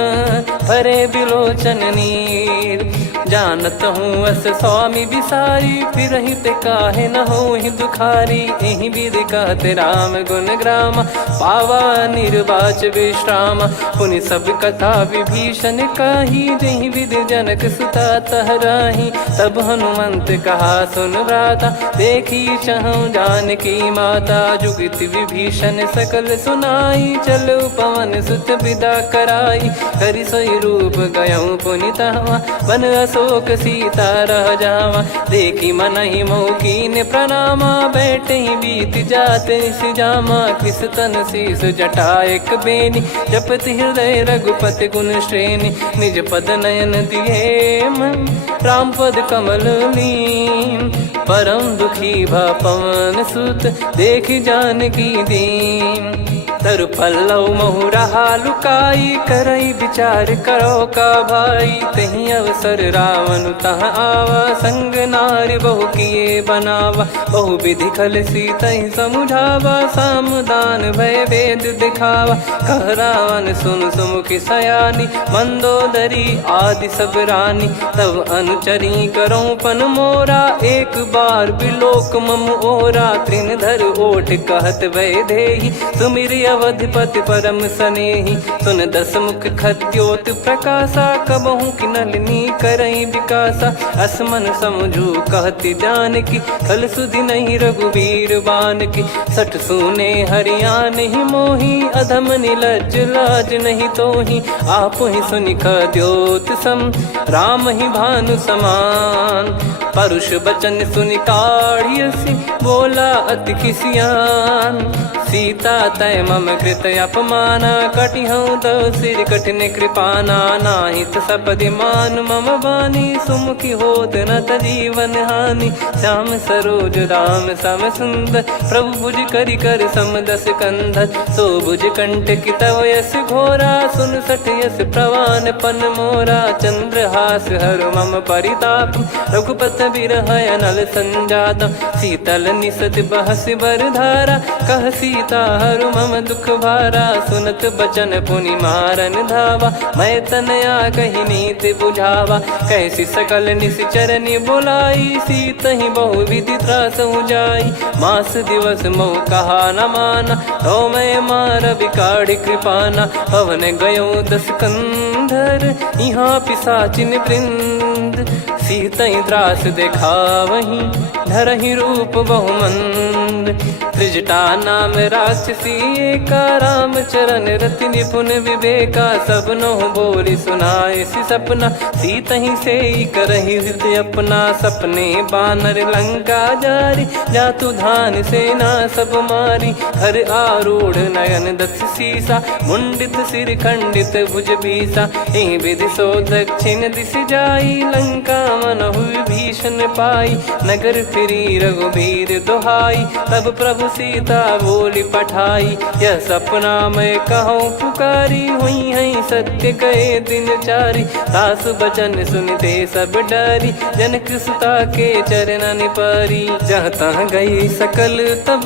भरे बिलोचन नीर। जानत हूँ अस स्वामी बिसारी, फिर ही ते काहे न हो ही दुखारी। एहि विधि कहते राम गुण ग्राम, पावा निर्वाच विश्राम। पुनि सब कथा विभीषण काही, जहि विधि जनक सुता तहराही। तब हनुमंत कहा सुन भ्राता, देखी चहु जानकी माता। जुगित विभीषण सकल सुनाई, चलो पवन सुत विदा कराई। करि सोई रूप गयऊँ पुनि तहवा, बन अशोक सीता रह जावा। देखी मनहि मौकीन प्रणामा, बैठे ही बीत जात निस जामा। कृस तन शीस जटा एक बेनी, जपति हृदय रघुपति गुण श्रेणी। निज पद नयन दिए मन, राम पद कमल लीन। परम दुखी भा पवन सुत, देखि जानकी दीन। तरु पल्लव महु रहा लुकाई, करई विचार करो का भाई। तही अवसर रावण तहाँ आवा, संग नारी बहु किए बनावा। बहु विधि खल सीतहि समुझावा, सामदान भय वेद दिखावा। कह रावण सुन सुमुखी सयानी, मंदोदरी आदि सब रानी। तब अनुचरी करो पन मोरा, एक बार बिलोक मम ओरा। तृण धर ओठ कहत भय देहि, सुमिर अवधिपति परम स्नेही, सुन दस मुख खद्योत प्रकाशा, कबहू की नलिनी करई विकासा, असमन समझू कहती जान की, कल सुधि नहीं रघुवीर बान की, सठ सुने हरियाण ही मोही, अधम निलज लाज नहीं तोही, आप ही सुनि खद्योत सम राम ही भानु समान, परुष बचन सुनि काढ़ियसि बोला अति किसियान, सीता तय मम कृत अपमाना, कटिहऊँ दो सिर कठिन कृपाना, नाहित सपदि मान मम बानी, सुमुखी होत न जीवन हानि, श्याम सरोज राम सम सुंदर, प्रभु भुज करि कर सम दस कंधर, सो भुज कंठ की तव यस घोरा, सुन सठ यस प्रवान पन मोरा, चंद्रहास हर मम परिताप, रघुपत बिरह अनल संजाता, शीतल निसत बहस बर धारा, कह सीता हरु मम दुख भारा, सुनत बचन पुनि मारन धावा, मैं तनया कही नीति बुझावा, कैसी सकल निश्चरनि बुलाई, सीत ही बहु विधि त्रास जाई, मास दिवस मोह कहा न माना, तो मैं मार बिकाढ़ी कृपाना, पवन गयो दस कंधर, यहाँ पिशाचिन वृंद, सीतहि त्रास देखावही, धरहि रूप बहुमंद, त्रिजटा नाम राक्षसी एका, राम चरण रति निपुण विवेका, सबनो बोली सुनाए सि सपना, सीतहि से करहि हृदय अपना, सपने बानर लंका जारी, जातु धान सेना सब मारी, हर आरूढ़ नयन दस सीसा, मुंडित सिर खंडित भुज बीसा, एहि विधि सो दक्षिण दिश जाई, लंका मनहु भीषण पाई, नगर फिरी रघुबीर दुहाई, तब प्रभु सीता बोली पठाई, यह सपना मैं कहूँ पुकारी, हुई है सत्य कहे दिन चारी, सासु बचन सुनते सब डरी, जनक सुता के चरण परी, जहाँ तहाँ गई सकल तब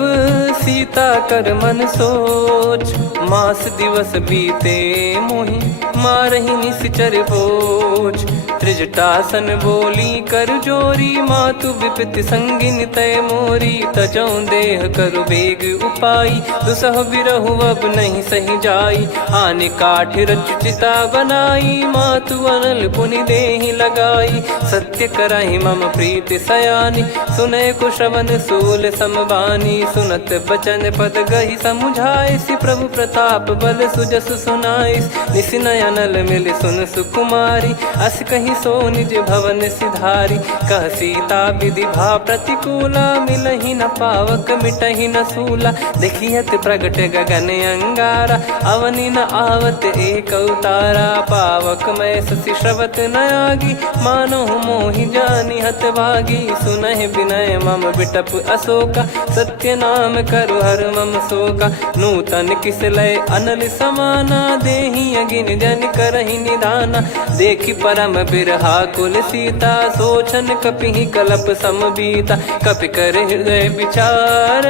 सीता कर मन सोच, मास दिवस बीते मोहि मारहि निश्चर बोझ, त्रिजटासन बोली कर जोरी, मातु विपति संगिन तय मोरी, तजौ देह करु बेग उपाई, दुसह बिरहु अब नहीं सही जाई, आने काठ रचिता बनाई, मातु अनल पुनि देहि लगाई, सत्य करहि मम प्रीति सयानी, सुनय को श्रवण सूल समबानी, सुनत बचन पद गहि समुझाए, सि प्रभु प्रताप बल सुजस सुनाइस, निसिनय अनल मिल सुन सुकुमारी, अस कहि सो निज भवन सिधारी, कह सीता विधि भा प्रतिकूला, मिलहि न पावक मिटहि न सूला, देखियत प्रगट गगन अंगारा, अवनि न आवत एक अवतारा, पावक मैं ससि श्रवत न आगी, मानो मोहि जानि हत भागी, सुनहि विनय मम बिटप अशोका, सत्य नाम करु हर मम शोका, नूतन किस लय अनल समाना, देहि अगिन जन करहि निधाना, देखि परम बिरहा कुल सीता, सोचन कपिहि कलप समबीता, कपि कर हृदय विचार,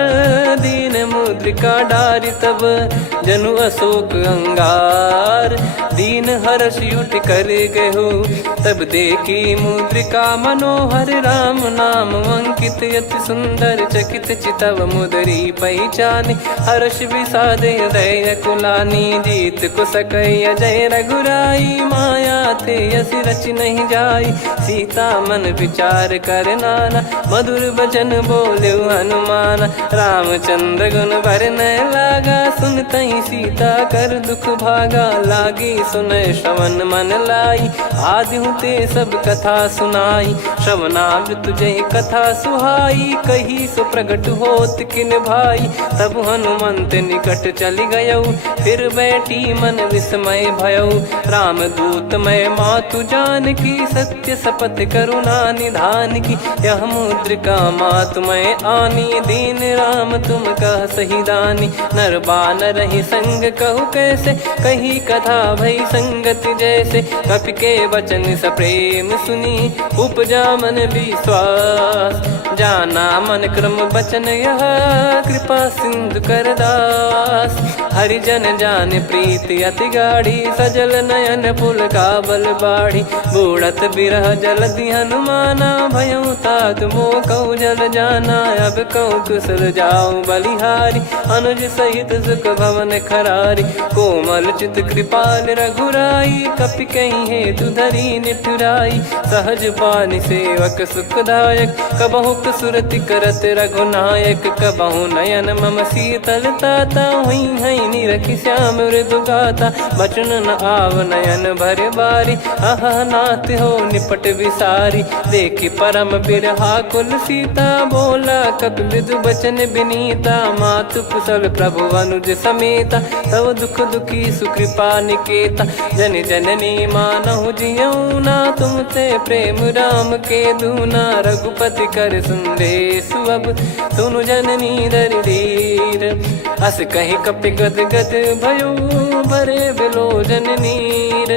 दीन मुद्रिका डारि तब जनु अशोक अंगार, दीन हर्ष उठ कर गहु, तब देखी मुद्रिका मनोहर, राम नाम अंकित अति सुंदर, चकित चितव मुदरी पहचानी, हर्ष विषाद हृदय कुलानी, जीत को सकय जय रघुराई, माया थे यसी रच नहीं जाई, सीता मन विचार कर नाना, मधुर बचन बोले हनुमान, रामचंद्र गुण भरने लागा, सुनतहि सीता कर दुख भागा, लागी सुनय श्रवण मन लाई, आदि ते सब कथा सुनाई, श्रवणामृत जय कथा सुहाई, कही सो प्रगट होत किन भाई, तब हनुमंत निकट चली गयऊ, फिर बैठी मन विस्मय भयऊ, राम दूत मैं मातु जान की, सत्य शपथ करुणा निधान की, यह मुद्रिका मातु मैं आनी, दीन राम तुम कह सही दानी, नर बानर ही संग कहु कैसे, कही कथा भई संगति जैसे, कपि के वचन सप्रेम सुनी, उपजा मन विश्वास, जाना मन क्रम बचन यह, कृपा सिंधु कर दास, हरिजन जान प्रीति अति गाढ़ी, सजल नयन फूल काबल बाढ़ी। बूढ़त बिरह जलधि हनुमाना, भयउ तात मोह कहु जल जाना। अब कहु कुशल जाऊं बलिहारी, अनुज सहित सुख भवन खरारी। कोमल चित कृपाल रघुराई, कपि कहीं हेतु धरी निठुराई। सहज पानि सेवक सुखदायक, कबहु सुरति करत रघुनायक। कबहु नयन मम शीतलता, हुई हई निरखि श्याम मृदु गाता। बचन न आव नयन भर बारी, आहा नाथ हो निपट विसारी। देखि परम बिरहा कुल सीता, बोला कपि मृदु बचन बिनीता। मातु कुशल प्रभु अनुज समेता, तव दुख दुखी सुकृपा निकेता। जन जननी मानहु जियऊ ना, तुम ते प्रेम राम के दूना। रघुपति कर संदेश अब, सुनु जननी दर धीर। अस कहि कपि गद गद भयो, भरे बिलोचन नीर।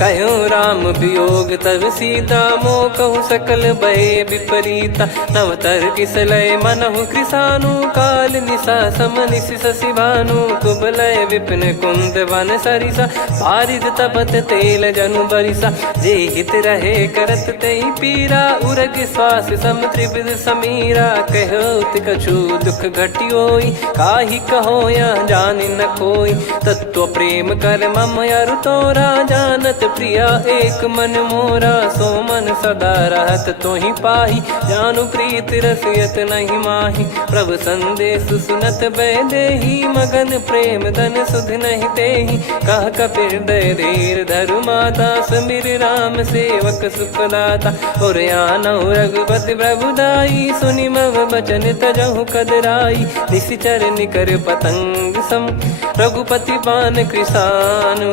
कहूँ राम वियोग तब सीता, मोह कहूँ सकल भय विपरीता। नव तर किसलय मनहु कृसानु, काल निशा समनिशि शशि भानु। कुबलय विपिन कुंद वन सरिसा, पारिद तपत तेल जनु बरिसा। जे हित रहे करत तेहि पीरा, उरग श्वास सम त्रिविध समीरा। कहत कछु दुख घटियोई, काहि कहो या जानि न कोई। तत्व प्रेम कर मम अरु तोरा, जानत प्रिया एक मन मोरा। सो मन सदा रहत तोहि पाही, जानु प्रीत रसियत नहीं माही। प्रभु संदेश सुनत बैदेही, मगन प्रेम धन सुध नहीं तेहि। कह कपिर दय धीर धरु माता, समीर राम सेवक सुखदाता। और आनहु रघुपति प्रभु दाई, सुनि मव बचन तजहु कदराई। निशिचर निकर पतंग सम, रघुपति पान कृसानु।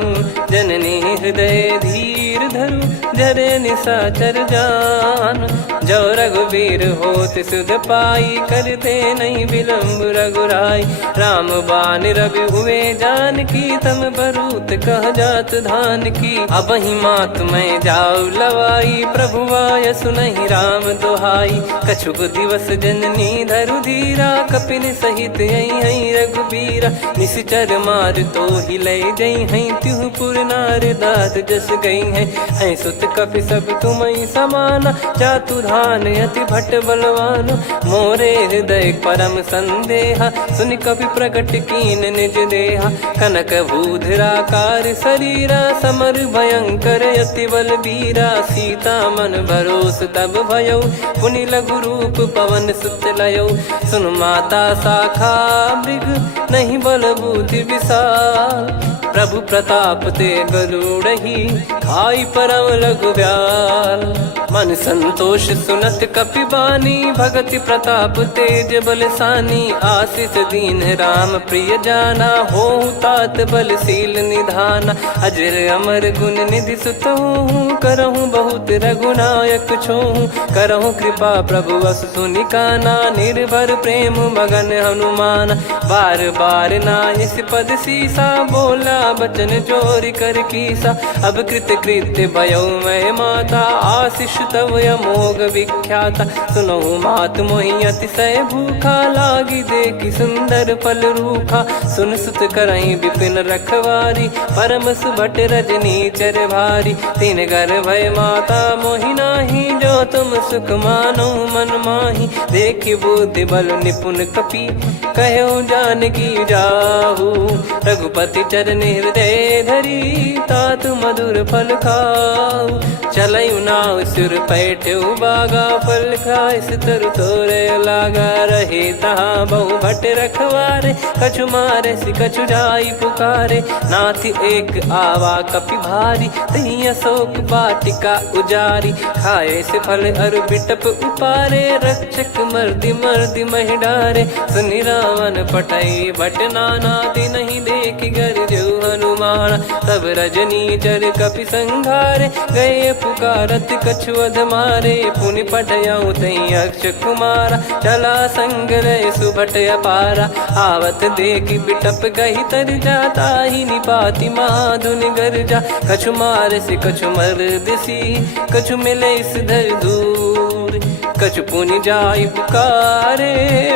जननी हृदय धीर धरु, जरे निशाचर जान। जो रघुवीर होत सुध पाई, करते नहीं विलम्ब रघुराई। राम बान रवि हुए जानकी, तम बरूत कह जात धान की। अब ही मात मैं जाऊ लवाई, प्रभु आय सुनहि राम दोहाई। कछुक दिवस जननी धरु धीरा, कपिन सहित यही रघुबीरा। निशिचर मार तो ही ले जई हैं, त्युह पुर नार दात जस गई हैं। सुत कपि सब तुमहि समाना, जातु धान अति भट बलवान। मोरे हृदय परम संदेहा, सुनि कपि प्रकट कीन निज देहा। कनक भूधराकार शरीरा, समर भयंकर अति बलबीरा। सीता मन भरोस तब भयउ, पुनि लघु रूप पवन सुत लयउ। सुन माता शाखा मृग, नहीं बल बुद्धि विशाल। प्रभु प्रताप ते गरुड़हि, खाई परम लघु ब्याल। मन संतोष सुनत कपि बानी, भगति प्रताप तेज बलसानी। आशीष दीन राम प्रिय जाना, होहु तात बलशील निधाना। अजर अमर गुण निधि सुत हूँ, करहूँ बहुत रघुनायक छोहूँ। करहूँ कृपा प्रभु अस सुनि काना, निर्भर प्रेम मगन हनुमान। बार बार नायस पद सीसा, बोला बचन जोरि कर कीसा। अब कृत कृत्य भयो मैं माता, आशीष तव अमोघ विख्याता। सुनहु मात मोहि अतिशय भूखा, लागी देखि सुंदर फल रूखा। सुन सुत करहि विपिन रखवारी, परम सुभट रजनी चर भारी। तीन घर भय माता मोहि नाही, जो तुम सुख मानो मन माही। देखि बुद्धि बल निपुण कपि, कहु जानकी जाहू। रघुपति चरण हृदय धरी, तात मधुर फल खाऊ। चलऊ नाव सुर पैठऊ बागा, फल खाइस तरु तोरे लागा। रहे तहाँ बहु भट रखवारे, कछु मारे सि कछु जाई पुकारे। नाथ एक आवा कपि भारी, तही अशोक वाटिका उजारी। खाए से फल अरु बिटप उपारे, रक्षक मर्दि मर्दि महि डारे। सुनि रावण पटई भट नाना, नहीं देखि गरजु हनुमान। तब रजनी चर कपि संघारे, गए पुकारत कछु अध मारे। पुनि पटयऊ तई अक्ष कुमारा, चला संग रहे सुभट अपारा। आवत देखि बिटप गही तर जाता, ही निपाति महाधुन गर्जा। कछु मार से कछु मर्दिसी, कछु मिले इस धर दूर। कछु पुनि जाई पुकारे,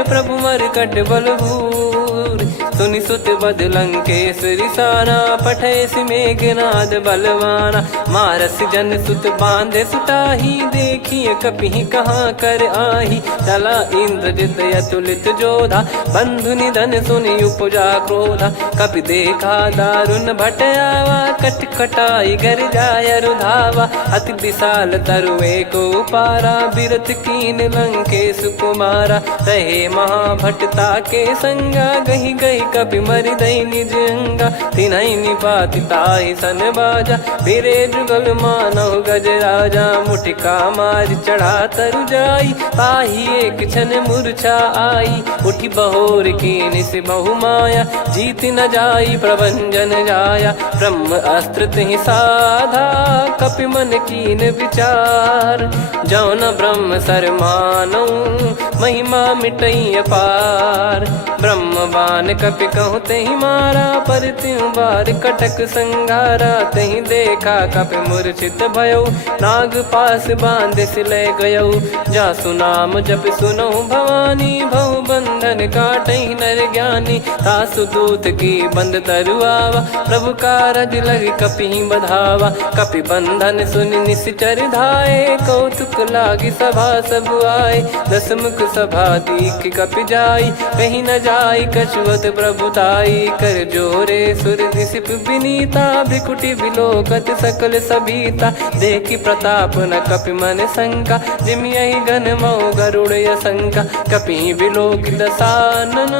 प्रभु मरकट बलभूर। सुनि सुत बद लंकेश्वरी साना, पठैसि मेघनाद बलवाना। मारस जन सुत बांधे सुताही, देखिए कपिहि कहाँ कर आही। चला इंद्रजित अतुलित जोधा, बंधु निधन सुनि उपजा क्रोधा। कपि देखा दारुण भट आवा, कट कटाई गर जाय रुधावा। अति विशाल तरुए को पारा, बिरथ कीन लंकेश कुमारा। रहे महाभटता के संगा, गही गही कपि मरि दई निज अंगा। तिन्हि निपाति ताहि सन बाजा, फिरे जुगल मानव गज राजा। मुटिका मार चढ़ा तरु जाई, ताहि एक क्षण मूर्छा आई। उठी बहोर कीन से बहु माया, जीत न जाई प्रभंजन जाया। ब्रह्म अस्त्र तिहि साधा, कपि मन कीन विचार। जौ न ब्रह्म सर मानौ, महिमा मिटई अपार। ब्रह्म बान कपि कहु तेहि मारा, पर त्यों बार कटक संगारा। तेहि देखा कपि मूर्छित भयो, नाग पास बांध सिले गयो। जासु नाम जप सुनहु भवानी, भव बंधन काटहि नर ज्ञानी। तासु दूत की बंद तरुआवा, प्रभु कारज लग कपि बधावा। कपि बंधन सुनि निश्चर धाये, कौतुक लागी सभा सब आए। दसमुख सभा दीख कपि जाई, कहीं न जाई कछुवत प्रभुताई। कर जोरे सुर दिसिप विनीता, भ्रिकुटि बिलोकत सकल सबीता। देखि प्रताप न कपि मन शंका, जिमियहि घन मऊ गरुड़ असंका। कपि बिलोक दसानन,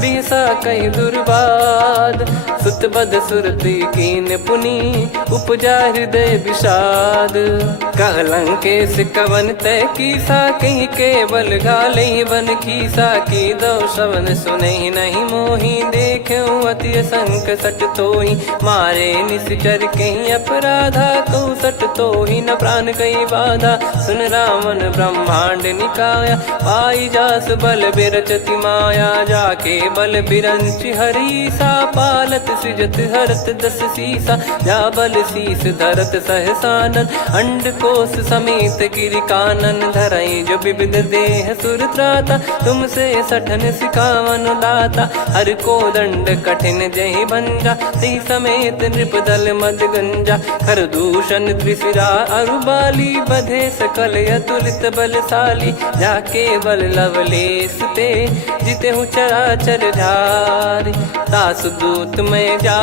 बिहसा कहि दुर्बाद। सुत बद सुरति कीन पुनि, उपजा हृदय विषाद। कहलंकेश कवन तय कीसा, कहीं केवल घाले बन खीसा। की दो श्रवण सुनहि नहीं मोही, देखऊं अति संक सट तोहि। मारे निश्चर कहीं अपराधा, कहूँ सट तोहि न प्राण कहीं बाधा। सुन रावण ब्रह्मांड निकाया, पाई जास बल बिरचति माया। जाके बल बिरंच हरीसा, पालत सृजत हरत दस सीसा। जा बल शीस धरत सहसानन, अंड कोश समेत गिरि कानन। धरई जो विविध देह सुर त्राता, तुमसे सठन सिखावन दाता। हर को दंड कठिन जहि भंजा, ती समेत नृप दल मद गंजा। कर दूषण त्रिशिरा अरुबाली, बधे सकल अतुलित बलशाली। जाके बल लवलेस ते, जितेहु चराचर झारी। तासु दूत में जा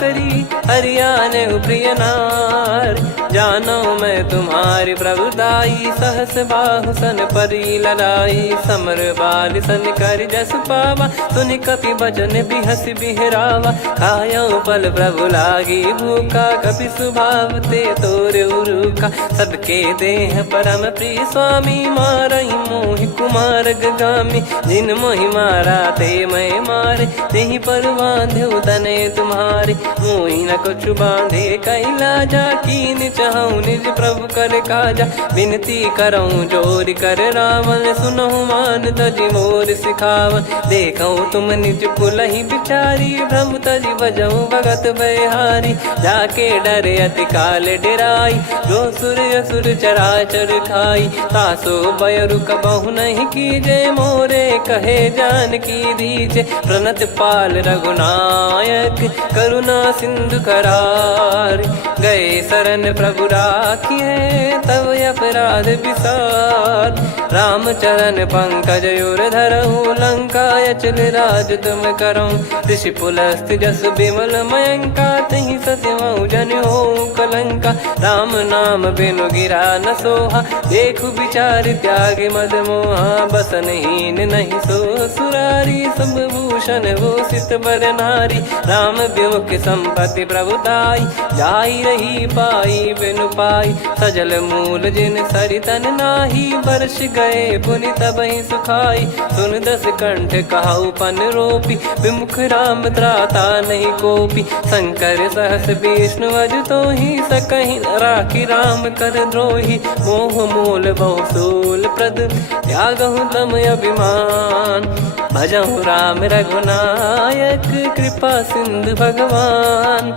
करी, हरियाने प्रिय नार। जानो मैं तुम्हारी प्रभुदाई, सहस बाहु सन परी लड़ाई। समर बाल सन कर जस पावा, सुनि कपि भजन बिहस बिहरावा। खायो बल प्रभु लागी भूखा, कपि स्वभाव ते तोर उरुखा। सबके देह परम प्रिय स्वामी, मारहि मोहि कुमार गगामी। जिन मोहि मारा ते मैं मारे, तेहि पर बांधे तने तुम्हारे। मोहि न कछु बांधे कैलाजा, कीन चाहूं निज प्रभु कर काजा। विनती करऊं जोरि कर रावण, सुनहु मान तजि मोर सिखावन। देखऊं तुम निज कुलहि बिचारी, भ्रम तजि बजऊं भगत बयहारी। जाके डरे अति काल डेराई, जो सुर असुर चराचर खाई। तासो बयरु कबहु नहीं कीजे, मोरे कहे जान की दीजे। प्रणत पाल रघुनायक, करुणा सिंधु करार। गए शरण प्रभु राखिए, तब अपराध विसार। राम चरण पंकज उर धरऊं, लंका अचल राज तुम करऊं। ऋषि पुलस्त जस बिमल मयंका, तहि ससिमऊ जन होऊं कलंका। राम नाम बिनु गिरा न सोहा, देखु विचार त्याग मद मोहा। बसनहीन नहीं सो सुरारी, सब भूषण भूषित बर नारी। राम विमुख संपत्ति प्रभुताई, जाई रही पाई बिनु पाई। सजल मूल जिन सरितन नाही, बरस गए पुनि तबहि सुखाई। सुन दस कंठ कहाऊ पन रोपी, विमुख राम त्राता नहीं कोपी। शंकर सहस विष्णु अज तोहि, सकहि न राखी राम कर द्रोही। मोह मूल बहु सूल प्रद, त्यागहु तम अभिमान। भजहु राम रघुनायक कृपा सिंधु भगवान।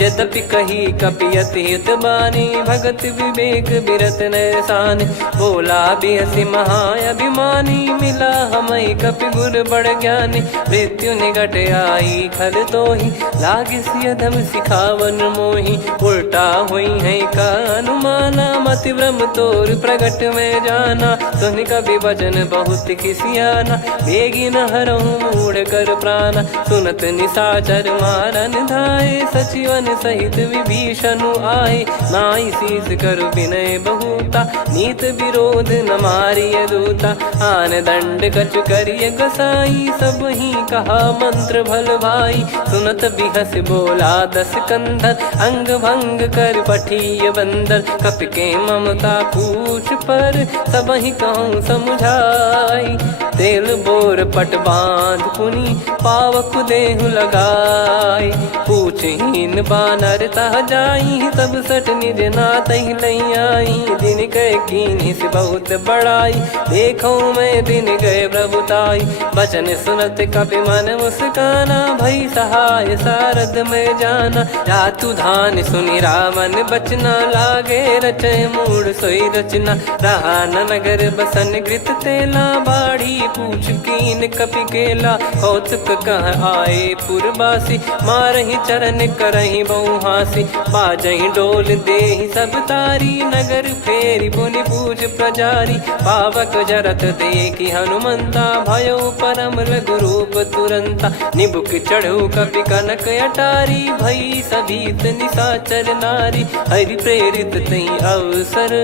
यद्यपि कही कपियति हित बानी भगत विवेक बिरत नैसान। बोला बिहसी महाअभिमानी मिला हमई कपि गुर बड़ ज्ञानी। मृत्यु निकट आई खल तोहि लागे सिय धम सिखावन मोहि। उल्टा हुई है का अनुमाना मति भ्रम तोर प्रगट में जाना। सुन कवि वचन बहुत खिसियाना बेगी न हरहु मूढ़ कर प्राणा। सुनत निशाचर मारन धाये सचिवन सहित विभीषण आए। नाई शीस कर विनय बहुता नीत विरोध न मारिय दूता। आन दंड कछु करिय गसाई सब ही कहा मंत्र भल भाई। सुनत बिहस बोला दस कंधर अंग भंग कर पठिय बंदर। कपि के ममता पूछ पर सब ही कहूँ समझाई। तेल बोर पट बांध पुनि पावक देहु लगाई। पूछहीन बानर तह जाई तब सट निज नाथ लई आई। दिन गए कीन्ही से बहुत बड़ाई देखो मैं दिन गए प्रभुताई। बचन सुनत कपि मन मुस्काना भई सहाय सारद में जाना। जातु धान सुनि रामन बचना लागे रचय मूड सोई रचना। रहा न नगर बसन कृत तेला बाढ़ी पूछ कीन कपि केला। कौतुक कह आए पुरबासी मारहि चरण करहि बहुहासी। बाजहि डोल देहि सब तारी नगर फेरी पुनि पूज प्रजारी। पावक जरत देखि हनुमंता भयो परम लघुरूप तुरंता। निबुक चढ़ऊ कपि कनक अटारी भई सभीत निशाचर नारी। हरि प्रेरित तई अवसर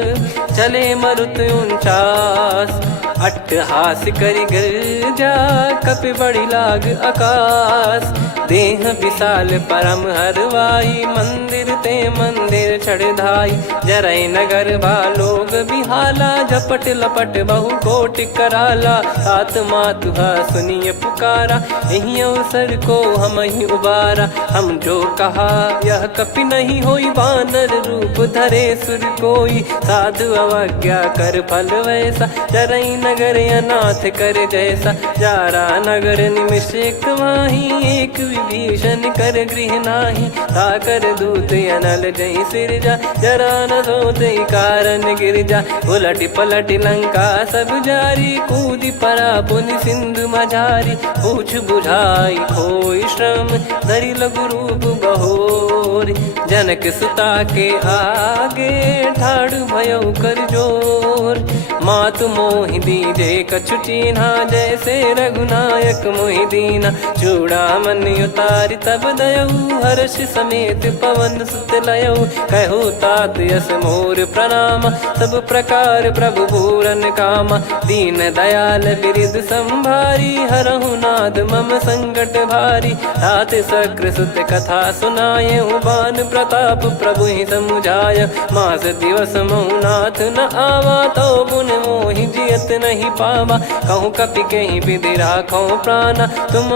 चले मरुत 49। अट्टहास करि गिरजा कपि बड़ी लाग आकाश। देह विशाल परम हरवाई मंदिर ते मंदिर चढ़धाई। जरई नगर भालोग बिहाला झपट लपट बहु कोट कराला। सात मातुहा सुनिय पुकारा यही अवसर को हम ही उबारा। हम जो कहा यह कपि नहीं होई बानर रूप धरे सुर कोई। साधु अवज्ञा कर फल वैसा जरई नगर अनाथ कर जैसा। जारा नगर निमिष एक माही एक विभीषण कर गृह नाही। ताकर दूत अनल जय सिरजा जरा न सोते कारण गिरजा। उलट पलट लंका सब जारी कूदी परा पुनि सिंधु मझारी। पूछ बुझाई खोई श्रम धरि लघु रूप बहोरी। जनक सुता के आगे ठाड़ भयो कर जोर। मातु मोहि दीजे कछु चिन्हा जैसे रघुनायक मोहि दीना। चूड़ामणि उतारि तब दयऊ हर्ष समेत पवन सुत लयऊ। कहु तात यस मोर प्रणाम सब प्रकार प्रभु पूरन कामा। दीन दयाल बिरिद संभारी हरहु नाद मम संकट भारी। तात सक्र सुत कथा सुनाये बान प्रताप प्रभु ही समुझाय। मास दिवस महु नाथ न आवा तो पुन मोहि जियत नहीं पावा। कहूँ कपि कहीं विधि राखो प्राणा तुम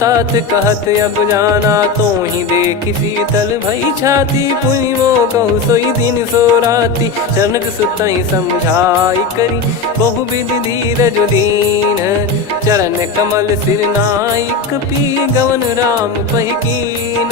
तात कहत अब जाना। तो ही देख शीतल भई छाती पुनि मो कहु सोई दिन सो राती। जनक सुतई समझाई करी बहु विधि धीरज दीन। चरण कमल सिर नाई कपि गवन राम पहिकीन।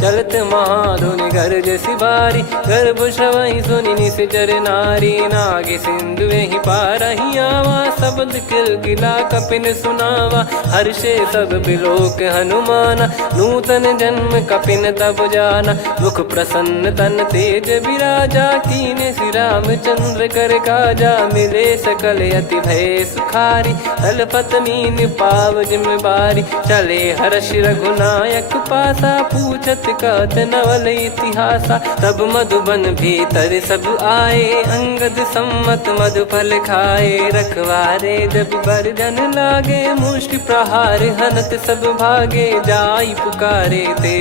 चलत महाधुनि गर्ज सिबारी गर्भ श्रवहि सुनि निश्चर नारी। नागे सिंधु ही पारहि आवा शब्द किलकिला कपिन सुनावा। हर्षे सब बिलोक हनुमाना नूतन जन्म कपिन तब जाना। मुख प्रसन्न तन तेज विराजा कीने श्री रामचंद्र कर काजा। मिले सकल अति भय सुखारी तलपत मीन पाव जिम्मेवारी। चले हर्ष रघुनायक पासा पूछत कहत नवल इतिहासा। तब मधुबन भीतर सब आए अंगद सम्मत मधुफल खाए। रखवारे जब बरजन लागे मुष्टि प्रहार हनत सब भागे। जाई पुकारे ते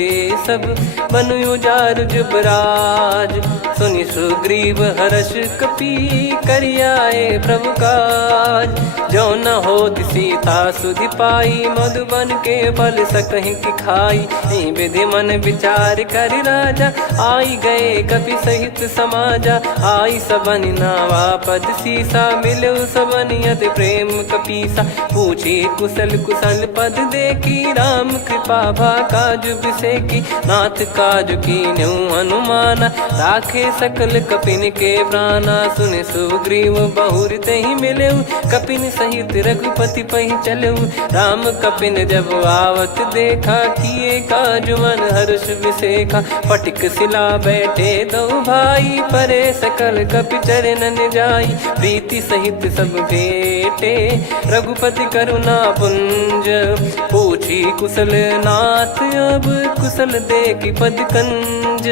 सब बनु उजार जुबराज। सुनि सुग्रीव हर्ष कपि करियाए प्रभु काज। जो न होत सीता सुधि पाई मधुबन के फल सकहि की खाई। विधि मन विचार कर राजा आई गए कपि सहित समाजा। आई सबन नावा पद शीस सीसा, मिलो सबनियत प्रेम कपीसा। पूछी कुशल कुशल पद देखी, राम कृपा भा काज बिसेकी। नाथ काज कीन्हु हनुमाना, राखे सकल कपिन के प्राणा। सुन सुग्रीव बहुर तेहि मिलेउ, कपिन सहित रघुपति पहि चलेउ। राम कपिन जब आवत देखा, किए काज मन हर्ष विसेखा। फटिक सिला बैठे दो भाई, परे सकल कपि चरणन जाई। प्रीति सहित सब भेटे, रघुपति करुणा पुंज। पूछी कुशल नाथ, अब कुशल देखि पद कंज।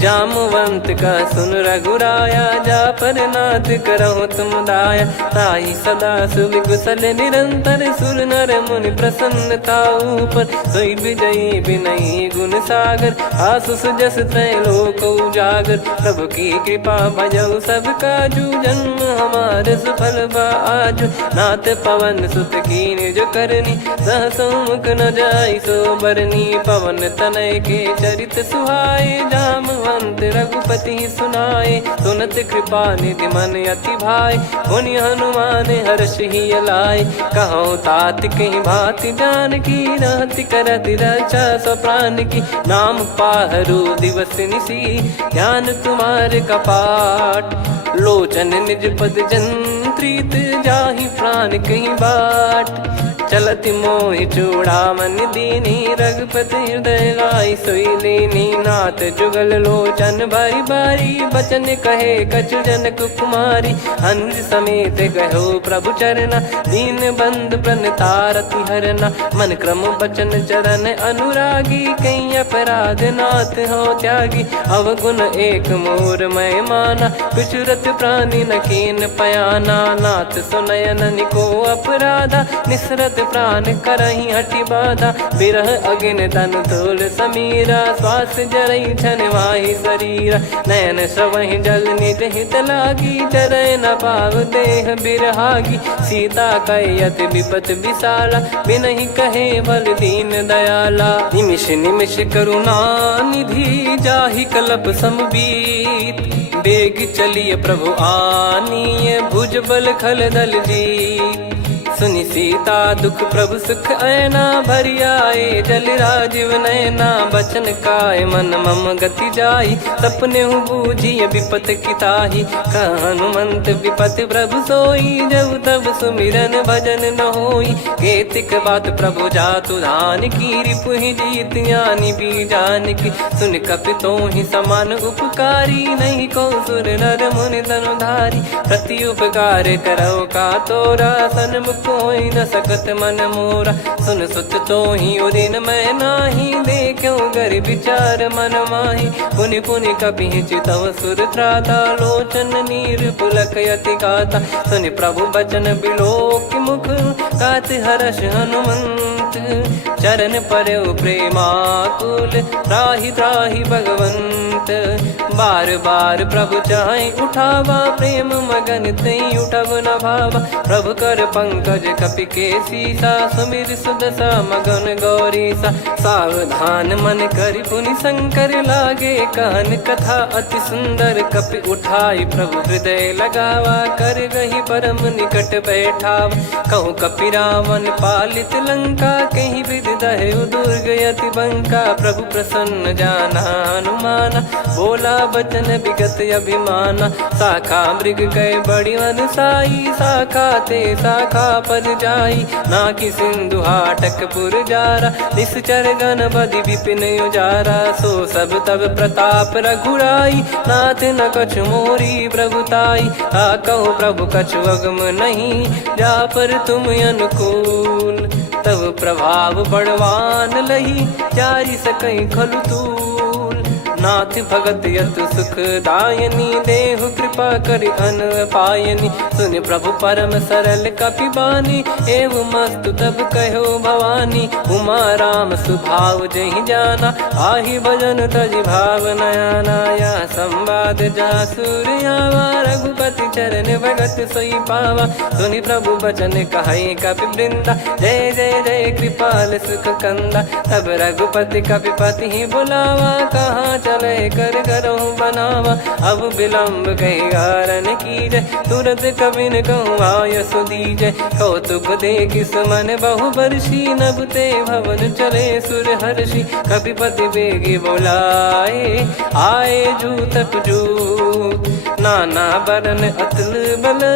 जामवंत का सुन रघुराया, जा पर नाथ करहु तुम दाया। ताहि सदा सुविकुशल निरंतर, सुर नर मुनि प्रसन्नता ऊपर। सोई विजयी विनयी गुण सागर, आसु सुजस त्रैलोक उजागर। प्रभु की कृपा भजऊ सब काजू, जन्म हमारे सफल बा आजु। नाथ पवन सुत कीन्ह जो करनी, सहसो मुख न जाई सो बरनी। पवन तनय के चरित सुहाए, जामवंत रघुपति सुनाए। सुनत कृपा निधि मन अति भाई, मुनि हनुमान हर्ष ही लाए। कहो तात कहीं भांति जानकी, रहति करति रक्षा सो प्राण की। नाम पाहरु दिवस निसी, ध्यान तुम्हारे कपाट। लोचन निज पद जंत्रित, जाहि प्राण कहीं बाट। चलति मोहि चूड़ामन दीनी, रघुपति हृदय लाई सोई लीनी। नाथ जुगल लोचन बारी बारी, बचन कहे कछु जनक कुमारी। हंस समेत गयो प्रभु चरना, दीन बंद प्रणतारति हरना। मन क्रम बचन चरण अनुरागी, कहीं अपराध नाथ हो त्यागी। अवगुण एक मोर मैं माना, कुछुरत प्राणी न कीन पयाना। नाथ सुनयन को अपराधा, निसरत प्राण करही हटि बाधा। बिरह अगिन तन तोल समीरा, श्वास जरई छन वाहि शरीरा। नयन श्रवहि जल निज हित लागी, चरय न पाव देह बिरहागी। सीता कयत विपत विशाला, बिनहि कहे बल दीन दयाला। निमिष निमिष करुणा निधि, जाहि कलप समबीत। बेग चलिए प्रभु आनीय, भुज बल खल दल जीत। सुनि सीता दुख प्रभु सुख ऐना, भरि आए जल राजीव नैना। बचन काय मन मम गति जाई, सपने हूँ बूझिए विपत किताही। हनुमंत विपत प्रभु सोई, जब तब सुमिरन भजन न होई। केतिक बात प्रभु जातु धान की, रिपुहि जीत ज्ञानी बीजान की। सुन कपि तोहि समान उपकारी, नहीं को सुर नर मुनि तनुधारी। प्रति उपकार करौ का तोरा, सन्मुख कोई न सकत मन मोरा। सुन सुत तो ही उदिन मैं नाही, देखो गर विचार मन माही। पुनि पुनि कपि चितव सुर त्राता, लोचन नीर पुलक यति गाता। सुनि प्रभु बचन बिलोक मुख, गात हर्ष हनुमंत। चरण परौ प्रेमाकुल, त्राहि त्राहि भगवंत। बार बार प्रभु चाहि उठावा, प्रेम मगन तई उठब न भावा। प्रभु कर पंकज कपि के सीसा, सुमिर सुदशा मगन गौरीसा। सावधान मन करि पुनि शंकर, लागे कहन कथा अति सुंदर। कपि उठाई प्रभु हृदय लगावा, कर गही परम निकट बैठावा। कहूँ कपि रावण पालित लंका, कहीं विधि दहु दुर्ग यति बंका। प्रभु प्रसन्न जाना हनुमाना, बोला बचन विगत अभिमाना। शाखा मृग गए बड़ी अनुसाई, शाखा ते शाखा पर जाई। नाकि सिंधु हाटक पुर जारा, निश्चर गण बधि विपिन उजारा। सो सब तब प्रताप रघुराई, नाथ न कछु मोरी प्रभुताई। कहो प्रभु कछु अगम नहीं, जा पर तुम अनुकूल। तब प्रभाव बड़वान लही, जारी सकई खलु तूल। नाथ भगत यतु सुख दायनी, देहु कृपा करि अन पायनी। सुन प्रभु परम सरल कपि बानी, एवं मस्तु तब कहो भवानी। उमा राम सुभाव जहि जाना, आहि भजन तजि भाव नयाना। या संवाद जासुर आवा, रघुपति चरण भगत सोई पावा। सुनि प्रभु बचन कहै कपि वृंदा, जय जय जय कृपाल सुख कंदा। तब रघुपति कपिपति बुलावा, कहाँ चले कर करहु बनावा। अब विलम्ब कही कारण कीजय, तुरत कबिन कहूँ आयस दीजय। कौतुक देखिस मन बहु बरसी, नभ ते भवन चले सुर हर्षि। कपिपति बेगी बोलाए, आए जूतक जूत। नाना बरन अतुल बल,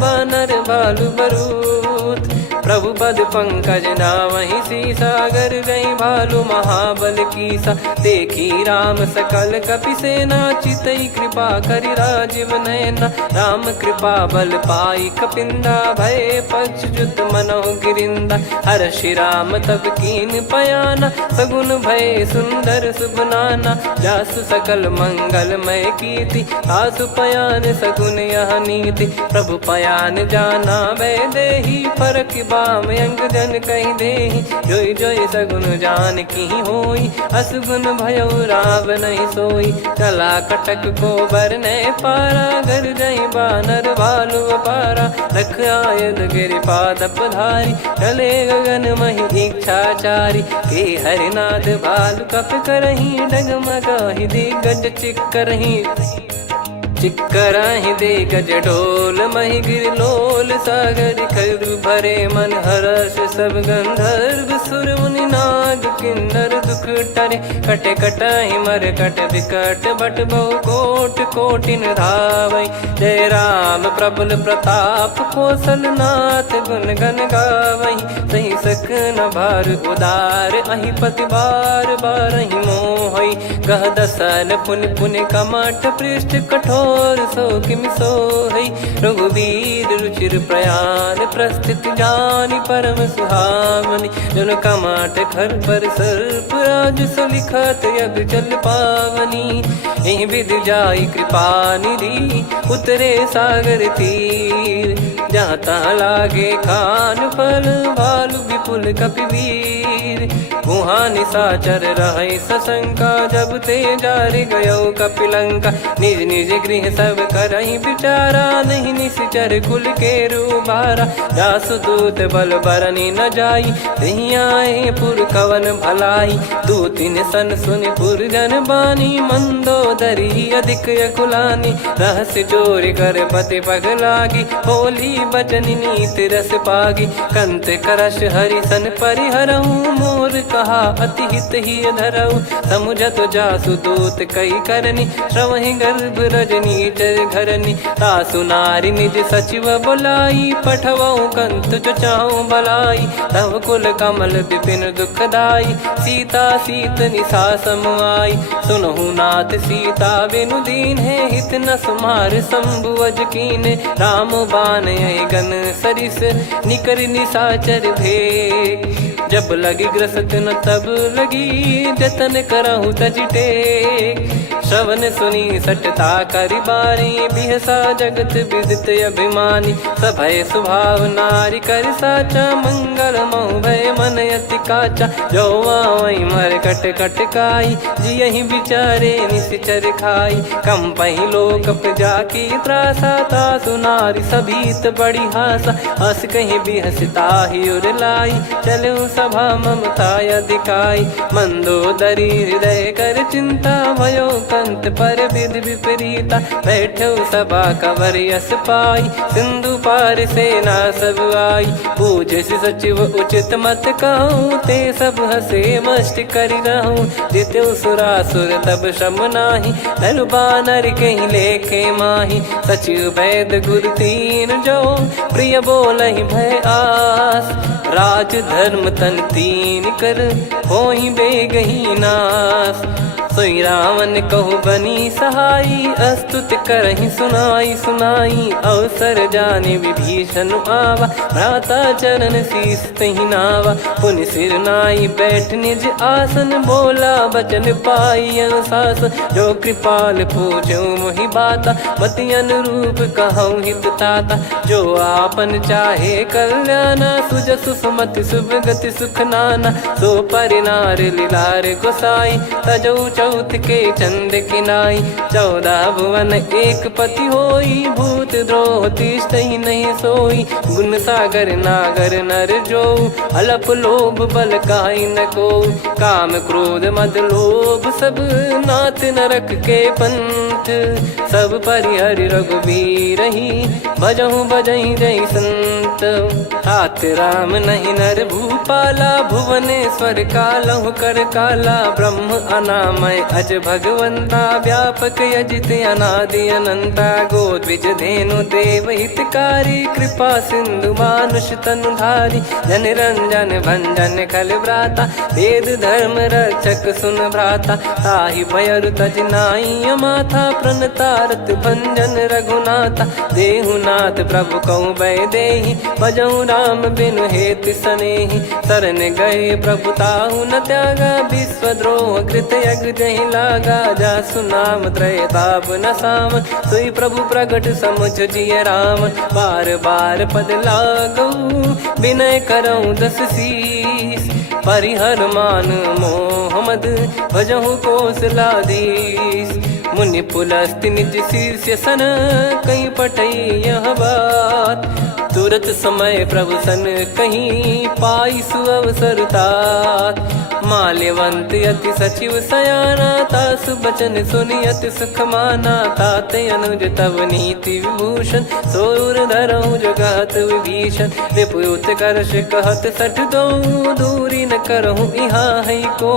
बानर भालु बरूत। प्रभु पद पंकज नावहि सीसा, गर गई भालु महाबल कीसा। देखी राम सकल कपि सेना, चितई कृपा करि राजीव नयना। राम कृपा बल पाई कपिंदा, भय पक्षजुत मनोह गिरिंदा। हर्षि राम तब कीन पयाना, सगुन भय सुंदर शुभ नाना। जासु सकल मंगलमय कीर्ति, आसु पयान सगुन यह नीति। प्रभु पयान जाना वै देहि, फरक बाम अंग जन कहि देहि। जोई जोई सगुन जान की होई, असगुन भयो राव नहीं सोई। चला कटक को बरने पारा, घर जई बानर भालु अपारा। लख आयद गिरिपाद पधारी, चले गगन महि इच्छाचारी। के हरिनाथ भालु कप करही, डगमगाहि दिग्गज चिक्करही। चिक्कराहि दिग्गज ढोल, महि गिर लोल। सागर खर भरे मन हर्ष, सब गंधर्व सुर मुनि नाग किन्नर दुख टरे। कट कटाहि मर कट विकट, बट बहु कोट कोटिन धावै। जय राम प्रबल प्रताप, कौशल नाथ गुण गन गावै। सही सकन भार उदार, अहि पति बार बारहि मोहै। गह दसन पुन पुन कमठ, पृष्ठ कठोर सो किमि सोहै। रघुवीर रुचिर प्रयाण, प्रस्थित जानि परम सुहावनि। जन कमाट खर पर सर्प, राज सलिखत यग जल पावनी। एहि विधि जाई कृपा निधि, उतरे सागर तीर। जहाँ तहाँ लागे खान फल, भालु विपुल कपिवीर। गुहा निशाचर रहै सशंका, जब ते जारि गयो कपिलंका। निज निज गृह सब करहि विचारा, नहीं निश्चर कुल के रूबारा। जासुदूत बल बरनि न जाई, नहीं आए पुर कवन भलाई। दूतिन सन सुनि पुर जन बानी, मंदोदरी अधिक अकुलानी। रहस्य चोरी कर पति पग लागी, होली बचन नीत रस पागी। कंत करश हरिसन परिहरहु, मोर कहा अति हित ही धरऊ। समुझत जासुदूत कई करनी, श्रवहि गर्भ रजनी चर घरनी। तासु नारी निज सचिव बुलाई, पठवऊ कंत जो चाहूं बलाई। तव कुल कमल विपिन दुखदाई, सीता सीत निशा समाई। सुनहु नाथ सीता बिनु दीन है, हित न सुमार शंभु अज कीने। राम बान गन सरिस, निकर निशाचर भेग। जब लगी ग्रसत न तब लगी, जतन करहु तज टेक। श्रवण सुनी सटता करि बारी, बिहसा जगत विदित अभिमानी। सभय स्वभाव नारी कर साचा, मंगल महु भय मन अति काचा। जो आवै मर कट कट काई, जियहि विचारे निश्चर खाई। कम पहि लोक जाकी त्रासा, तासु नारी सभीत बड़ी हासा। हस कहीं बिहसता ही उर लाई, चलऊ सभा ममता अधिकाई। मंदोदरी हृदय कर चिंता, भयो कंत पर विधि विपरीता। बैठो सभा कवर यस पाई, सिंधु पार सेना सब आई। पूज्य सचिव उचित मत कहूँ, ते सब हसे मस्त करि रहूं। जित्यु सुरासुर तब श्रम नाही, नर बानर कहीं लेखे माही। सचिव वैद गुरु तीन जो, प्रिय बोलहि भय आस। राज धर्म तन तीन कर, होहि बेगहि नास। सोई रावण कहु बनी सहाई, अस्तुत करहि सुनाई सुनाई। अवसर जाने विभीषण आवा, भ्राता चरण शीस तहि नावा। पुनि सिर नाई बैठ निज आसन, बोला बचन पाई अनुशासन। जो कृपाल पूछो मोहि बाता, मति अनुरूप कहूँ हित ताता। जो आपन चाहे कल्याणा, सुजसु सुमति शुभ गति सुख नाना। सो परिनार लीलार गोसाई, तजौ चौथ के चंद किनाई। 14 भुवन एक पति होई, भूत द्रोह तिष्ठहि नहीं सोई। गुण सागर नागर नर जो, अलप लोभ बल काई न को। काम क्रोध मद लोभ सब नाथ नरक के पंथ, सब परिहरि रघुबीर ही, भजहु भजहि जय संत। तात राम नहीं नर भूपाला, भुवनेश्वर कालहु कर काला, ब्रह्म अनामय अज भगवंता, व्यापक यजित अनादि अनंता, गोद्विज धेनु देव हितकारी, कृपा सिंधु मानुष तनुधारी, जन रंजन भंजन खल भ्राता, वेद धर्म रक्षक सुन भ्राता, ताहि भयरु तज नाई माथा, प्रणतारत भंजन रघुनाथा, देहुनाथ प्रभु कहु बै देहि, भजहु राम बिनु हेति सनेहि, शरण गए प्रभु ताहु न त्यागा, विश्वद्रोह कृत यज्ञ जहि लागा, जासु नाम त्रय ताप न साम, सोई प्रभु प्रगट समुझ जिय राम, बार बार पद लागऊ विनय करऊँ दस शीस, परिहर मान मोह मद भजहु कौशलाधीश, मुनि पुलस्त्य निज शीर्ष सन, कहीं पटई यह बात, तुरत समय प्रभु सन कहीं, पाई सुअवसर तात, माल्यवंत अति सचिव सयाना, तासु बचन सुनि अति सुख माना, ताते अनुज तव नीति विभूषण, सोर धरहु जगत विभीषण, विपुत करश कहत सठ दो, दूरी न करहु इहाँ है को,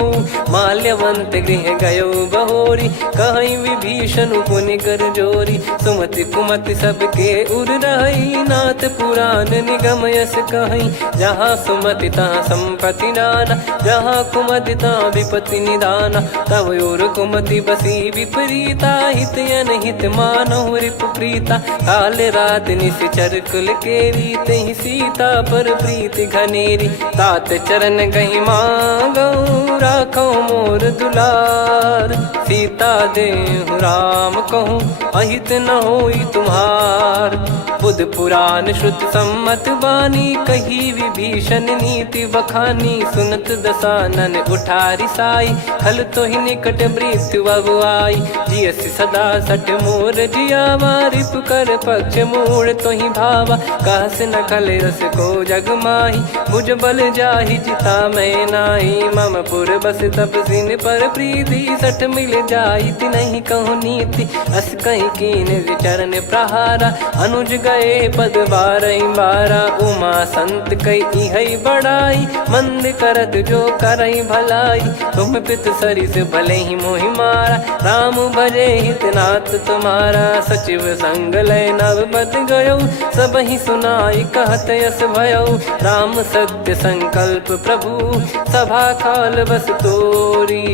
माल्यवंत गृह गयो बहोरी, कहीं विभीषण पुनि कर जोरी, सुमति कुमति सबके उर रही, नाथ पुराण निगम यस कहीं, जहाँ सुमति तहाँ संपत्ति नाना, जहाँ कुमति तहाँ विपत्ति निदाना, तव और कुमति बसी विपरीता, हित अनहित मानहु रिप प्रीता, काल रात निश्चर कुल केरी, तहि सीता पर प्रीति घनेरी, तात चरण गहि मांगऊ, राखो मोर दुलार, सीता देहु राम कहूँ, अहित न होई तुम्हार, बुध पुराण श्रुत सम्मत बानी, कही विभीषण नीति बखानी, सुनत दसानन उठारी साई, खल तो ही निकट मृत्यु अब आई, जियसि सदा सठ मोर जियावा, रिप कर पक्ष मूड़ तो ही भावा, कहस न खल रस को जग माही, भुज बल जाहि जिता मैं नाही, मम पुर बस तपसिन पर प्रीति, सठ मिल जाई तिनहि कहूँ नीति, अस कहीं कीन चरण प्रहारा, अनुज गए पद बारहि बारा, उमा संत कई है बड़ाई, मंद करत जो करई भलाई, तुम पित सरिस भले ही मोहि मारा, राम भजे हितनाथ तुम्हारा, सचिव संग लय नव बद गयो, सब ही सुनाई कहत यस भयो, राम सत्य संकल्प प्रभु, सभा काल बस तोरी,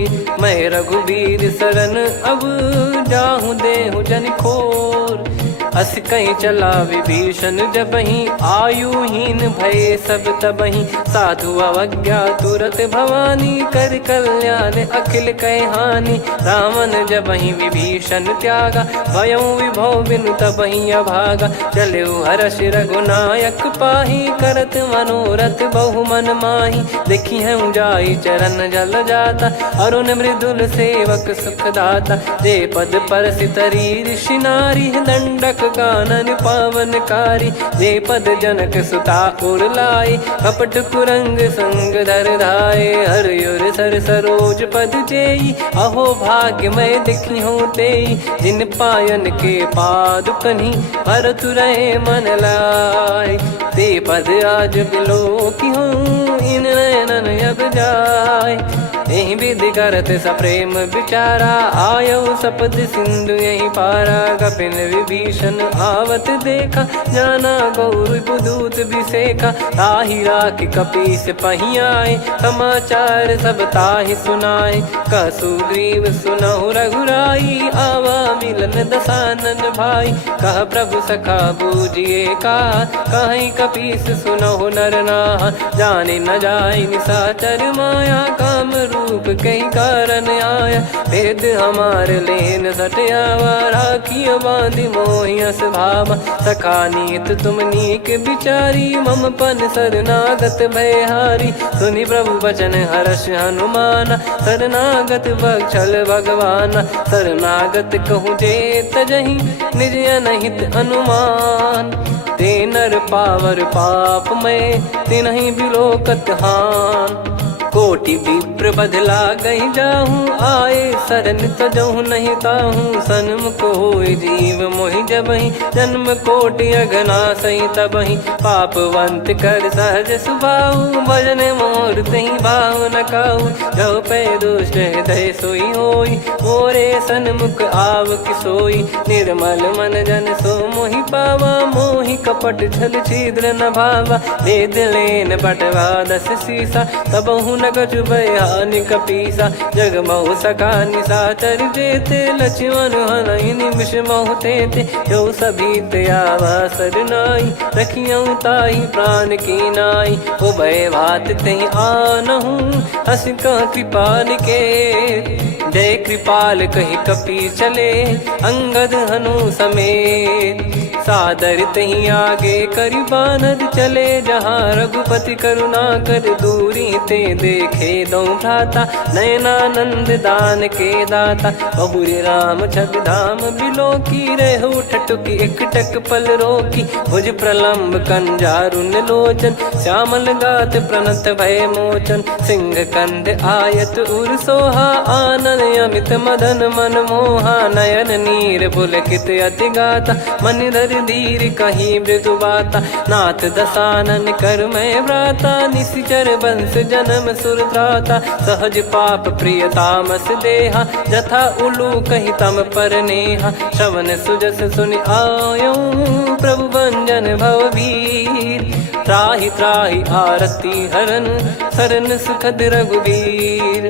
मैं रघुबीर शरण अब, जाहूँ देहु जन खोर, अस कहीं चला विभीषण जबहि, आयुहीन भये सब तबहि, साधु अवज्ञा तुरत भवानी, कर कल्याण अखिल कह हानि, रावण जबहि विभीषण त्यागा, भयउ विभव बिनु तबहि अभागा, चलऊ हर्ष रघुनायक पाही, करत मनोरथ बहु मन माही, देखी है जाई चरण जल जाता, अरुण मृदुल सेवक सुखदाता, जे पद पर सितरी ऋषि नारी, दंडक कानन पावनकारी, जे पद जनक सुता उर लाई, कपट कुरंग संग धर धाये, हरियुर सर सरोज पद जेई, अहो भाग्य मैं दिखी हूँ तेई, जिन पायन के पाद कन्ही, भरत रहे मन लाय, ते पद आज बिलो की हूँ, इन नयनन अब जाय, यही विधि करत सप्रेम विचारा, आयो सपद सिंधु यही पारा, कपिन विभीषण आवत देखा, जाना गौर बुदूत विसेखा, ताहि राख कपीस पही आए, समाचार सब ताहि सुनाए, कह सुग्रीव सुनहु रघुराई, आवा मिलन दसानन भाई, कह प्रभु सखा बूझिए का, कहीं कपीस सुनहु नर नाहा, जाने न जाय निशाचर माया, काम रूप कई कारण आया, भेद हमार लेन सटयावा, राखिय बांधि मोहियस भावा, सखा नीत तुम नीक बिचारी, मम पन शरणागत भयहारी, सुनि प्रभु बचन हर्ष हनुमाना, शरणागत बक्षल भगवाना, शरणागत कहूँ जे तजहि, निज अनहित अनुमान, ते नर पावर पाप में, तिनहि बिलोकत हान, कोटि विप्र बदला गई जाहूँ, आए सरन तजहु नहीं ताहू सन्मुख होई जीव मोहि जबहि जन्म कोटि अगना सही तबहि पापवंत कर सहज सुभाऊ भजन मोर तहि भाव न काऊ जो पे दुष्ट हृदय सोई होई मोरे सन्मुख आव किसोई निर्मल मन जन सो मोहि पावा मोहि कपट छल छिद्र न भावा वेद लेन बटवा दस सीसा तबहु न कछु बयान कपीसा जग महु सका निसाचर जेते लक्ष्मण हनहि निमिष महु तेते जो सभी त्यावा सरनाई रखियऊ ताई प्राण की नाई उभय भात तहि आनहु हस कृपाल के जय कृपाल कहि कपी चले अंगद हनु समेत सादर तही आगे करि बानर चले जहाँ रघुपति करुणा कर दूरी ते देखे दो भ्राता नयनानंद दान के दाता बहुरी राम छग धाम बिलो की रेहु ठटुकी एकटक पल रोकी भुज प्रलंब कंजारुन लोचन श्यामल गात प्रणत भय मोचन सिंह कंद आयत उर सोहा आनन अमित मदन मन मोहा नयन नीर पुलकित अति गाता मन धर धीर कहीं मृदु बाता नाथ दसानन कर मैं व्राता निशिचर बंस जन्म सुरत्राता सहज पाप प्रिय तामस देहा जथा उलू कही तम पर नेहा श्रवण सुजस सुनि आयो प्रभु भंजन भवभीर त्राहि त्राहि आरती हरन सरन सुखद रघुवीर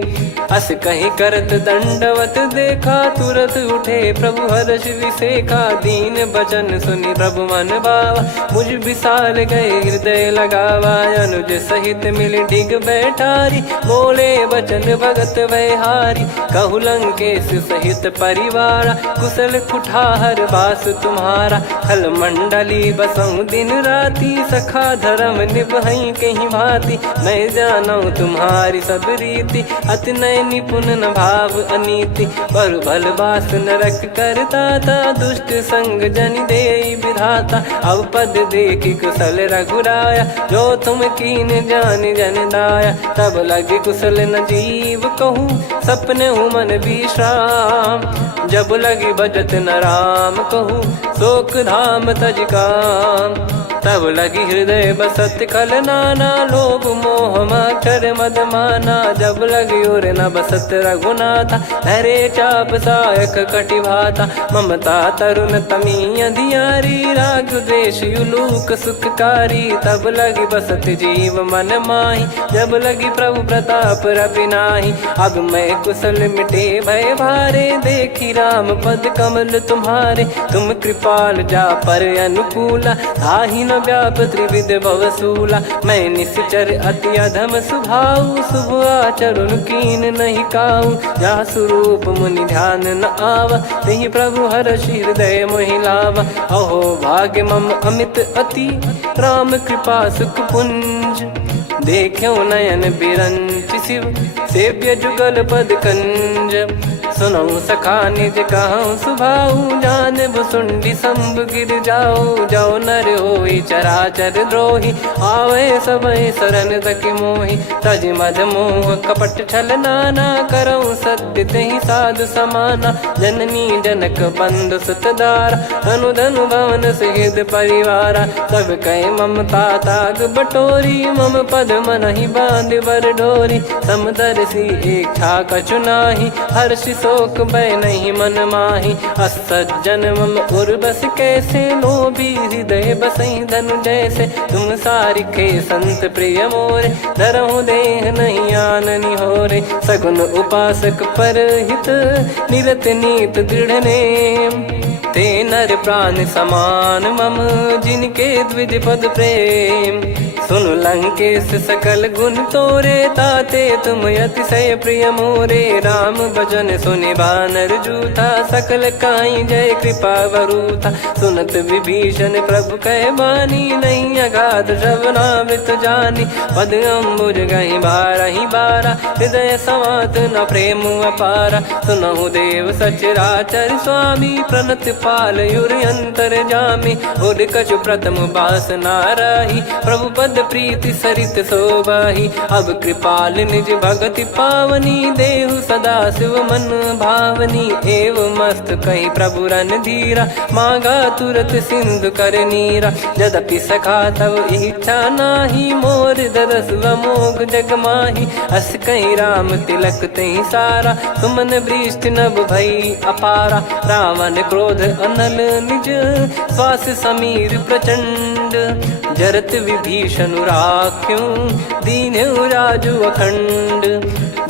अस कहीं करत दंडवत देखा तुरत उठे प्रभु हर्ष विसेखा दीन बचन सुनि प्रभु मन भावा मुझ विसाल गए हृदय लगावा अनुज सहित मिल डिग बैठारी बोले बचन भगत वैहारी कहु लंकेश सहित परिवारा कुशल कुठार बास तुम्हारा खल मंडली बसऊं दिन राती सखा धर्म निभई कहीं भांति मैं जानू तुम्हारी सब रीति अति नय निपुण न भाव अनीति पर भल बास नरक करता था दुष्ट संग जन दे विधाता अब पद देखी कुशल रघुराया जो तुम कीन जान जन दाया तब लगे कुशल न जीव कहूँ सपने हूँ मन विश्राम जब लगी बजत न राम कहूँ शोक धाम तज काम तब लगी हृदय बसत खल नाना लोभ मोह मक्षर मद माना जब लगी उर न बसत रघुनाथा हरे चाप सायक कटि भाता ममता तरुण तमी अधियारी राग द्वेष युलूक सुखकारी तब लगी बसत जीव मन माही जब लगी प्रभु प्रताप रवि नाही अब मैं कुशल मिटे भय भारे देखी राम पद कमल तुम्हारे तुम कृपाल जा पर अनुकूला आही न व्याप त्रिविध भवसूला मैं निश्चर अति अधम सुभाऊ शुभ आचरण कीन नहीं काऊ जा स्वरूप मुनि ध्यान न आवा तहि प्रभु हर्ष हृदय मोहि लावा अहो भाग्य मम अमित अति राम कृपा सुख पुंज देखो नयन बिरंच शिव सेव्य जुगल पद कंज सुनऊ सखा निज कहूँ सुभाऊ जान भुसुंडी संभ गिर जाओ जाओ नर होई चराचर द्रोही आवे सबय शरण तक मोहि तज मद मोह कपट छल नाना करऊँ सत्य तहि साधु समाना जननी जनक बंधु सुतदार धनु धनु भवन सहित परिवारा सब कहे ममता ताग बटोरी मम पद मन ही बांध बर डोरी समदर्शी इच्छा कछु नाही हर्ष शोक भय नहीं मन माही असज्जन मम उर्वस कैसे लोभी हृदय बसई धनु जैसे तुम सारिखे संत प्रिय मोरे धरहु देह नहीं आननि होरे सगुन उपासक पर हित निरत नीत दृढ़ नेम ते नर प्राण समान मम जिनके द्विज पद प्रेम सुन लंकेश सकल गुण तोरे ताते तुम अतिशय प्रिय मोरे राम भजन सुनि बानर जूथा सकल काई जय कृपा वरूथा सुनत विभीषण प्रभु कह बानी नहीं अगाध श्रवणामृत जानी पद अम्बुज गहि बारहि बारा हृदय समात न प्रेम अपारा सुनहु देव सचराचर स्वामी प्रणत पाल युर अंतर जामी उर कछु प्रथम बास नाराही प्रभु पद प्रीति सरित सोबाही। अब कृपाल निज भगति पावनी, देहु सदा शिव मन भावनी। एव मस्त कहीं प्रभु रन धीरा, मांगा तुरत सिंधु कर नीरा। यद्यपि सखा तब इच्छा नाही, मोर दरस अमोघ जग माही। अस कहीं राम तिलक तहीं सारा, सुमन वृष्टि नभ भई अपारा। रावण क्रोध अनल निज, श्वास समीर प्रचंड। जरत विभीषण राख्यों, दीन्हु राजु अखंड।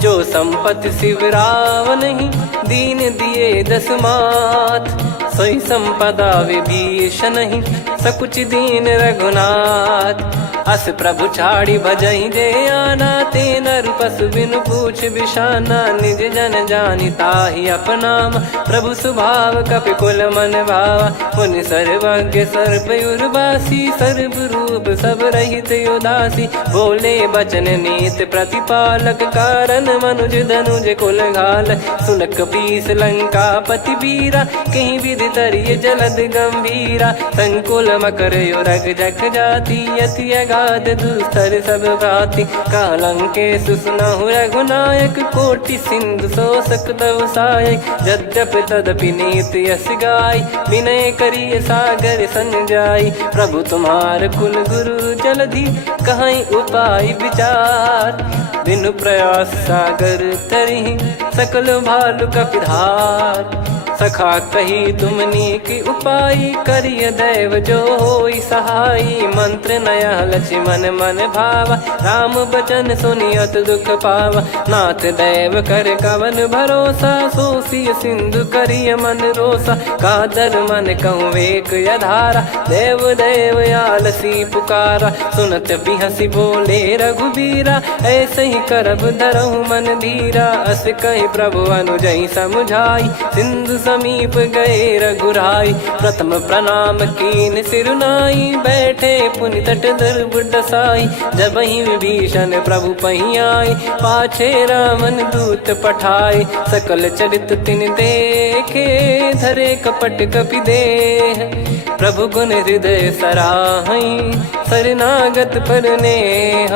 जो संपत्ति शिव रावण ही, दीन दिए दस मात। सोई संपदा विभीषण ही, सकुच दीन रघुनाथ। अस प्रभु छाड़ी भजई जे आना, ते नर पशु बिनु पूछ बिशाना। निज जन जानि ताहि अपनाम, प्रभु स्वभाव कपि कुल मन भावा। मुनि सर्वज्ञ सर्वयुर्वासी, सर्व रूप सब रहित उदासी। बोले बचन नीत प्रतिपालक, कारण मनुज धनुज कुल घाल। सुन कपीस लंका पति वीरा, कहीं विधि तरिय जलद गंभीरा। संकुल मकर युरग जग जाति, यति अगाध दुस्तर सब भांति। कालंकेश सुनहु रघुनायक, कोटि सिंधु शोषक तव सहायक। यद्यप तदपि नीति यस गाय, विनय करिय सागर सन जाई। प्रभु तुम्हार कुल गुरु जलधि, कहीं उपाय विचार। बिनु प्रयास सागर तरिहि, सकल भालु कपिधार। सखा कही तुमनी की उपाय, करिय दैव जो होई सहाई। मंत्र नया लक्ष्मण मन भावा, राम बचन सुनियत दुख पावा। नाथ दैव कर कवन भरोसा, सोसिय सिंधु करिय मन रोसा। कादर मन कहूँ एक यधारा, देव देव आलसी पुकारा। सुनत बिहसी बोले रघुबीरा, ऐसे ही करब धरहु मन धीरा। अस कही प्रभु अनुजई समुझाई, सिंधु समीप गए रघुराई। प्रथम प्रणाम कीन सिरुनाई, बैठे पुनि तट दर्भ डसाई। जब ही विभीषण प्रभु पही आई, पाछे रावण दूत पठाई। सकल चरित तिन देखे, धरे कपट कपि देह। प्रभु गुण हृदय सराहई, शरणागत पर नेह।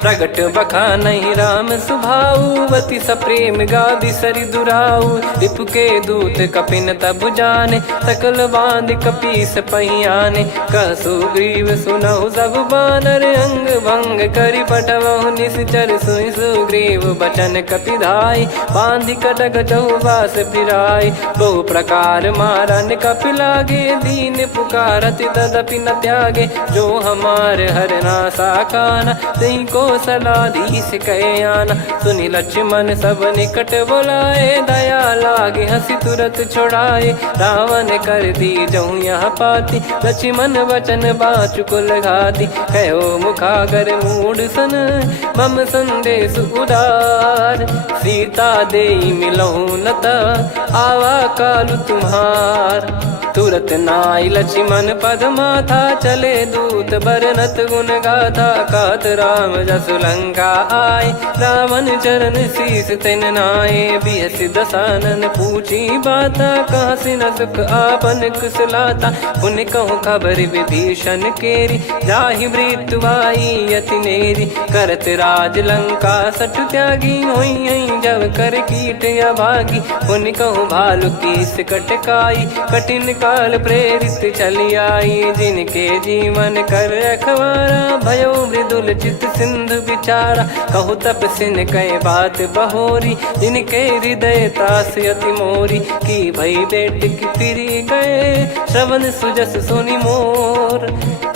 प्रगट बखानहि राम सुभाऊ, बति सप्रेम गादि सरि दुराऊ। रिपु के दूत कपिन तब जाने, सकल बांध कपीस पहियाने। कह सुग्रीव सुनहु सब बानर, अंग भंग करि पठवहु निश्चर। सुनि सुग्रीव बचन कपिधाई, बांधि कटक चहुबास फिराई। बहु प्रकार मारन कपि लागे, दीन पुकारति तदपि न त्यागे। जो हमार हरना साकाना, तिहि को सलाधीश कहे आना। सुनि लक्ष्मण सब निकट बोलाए, दया लागे हंसी तुरत छोड़ाए। रावण कर दी जहु यहाँ पाती, लक्ष्मण वचन बाचु कुल घाती। कहो मुखागर मूढ़ सन, मम संदेश उदार। सीता देई मिलहु नता, आवा कालु तुम्हार। तुरत नाई लक्ष्मण पद माथा, चले दूत बरनत गुण गाथा। कहत राम जसु लंका आए, रावण चरण शीस तिन नाये। बिहसि दसानन पूछी बाता, कहाँ से न सुख आपन कुशलाता। पुनि कहूँ खबर विभीषण केरी, जाहि मृत्यु आई अति नेरी। करत राज लंका सठ त्यागी, होई जब कर कीट अभागी। पुनि कहूँ भालु कीस कटकाई, कठिन काल प्रेरित चली आई। जिनके जीवन कर रखवारा, भयो मृदुल चित सिंधु विचारा। कहु तपसिन कह बात बहोरी, जिनके हृदय तास अति मोरी। की भई बेट की फिरी गए, श्रवण सुजस सुनि मोर।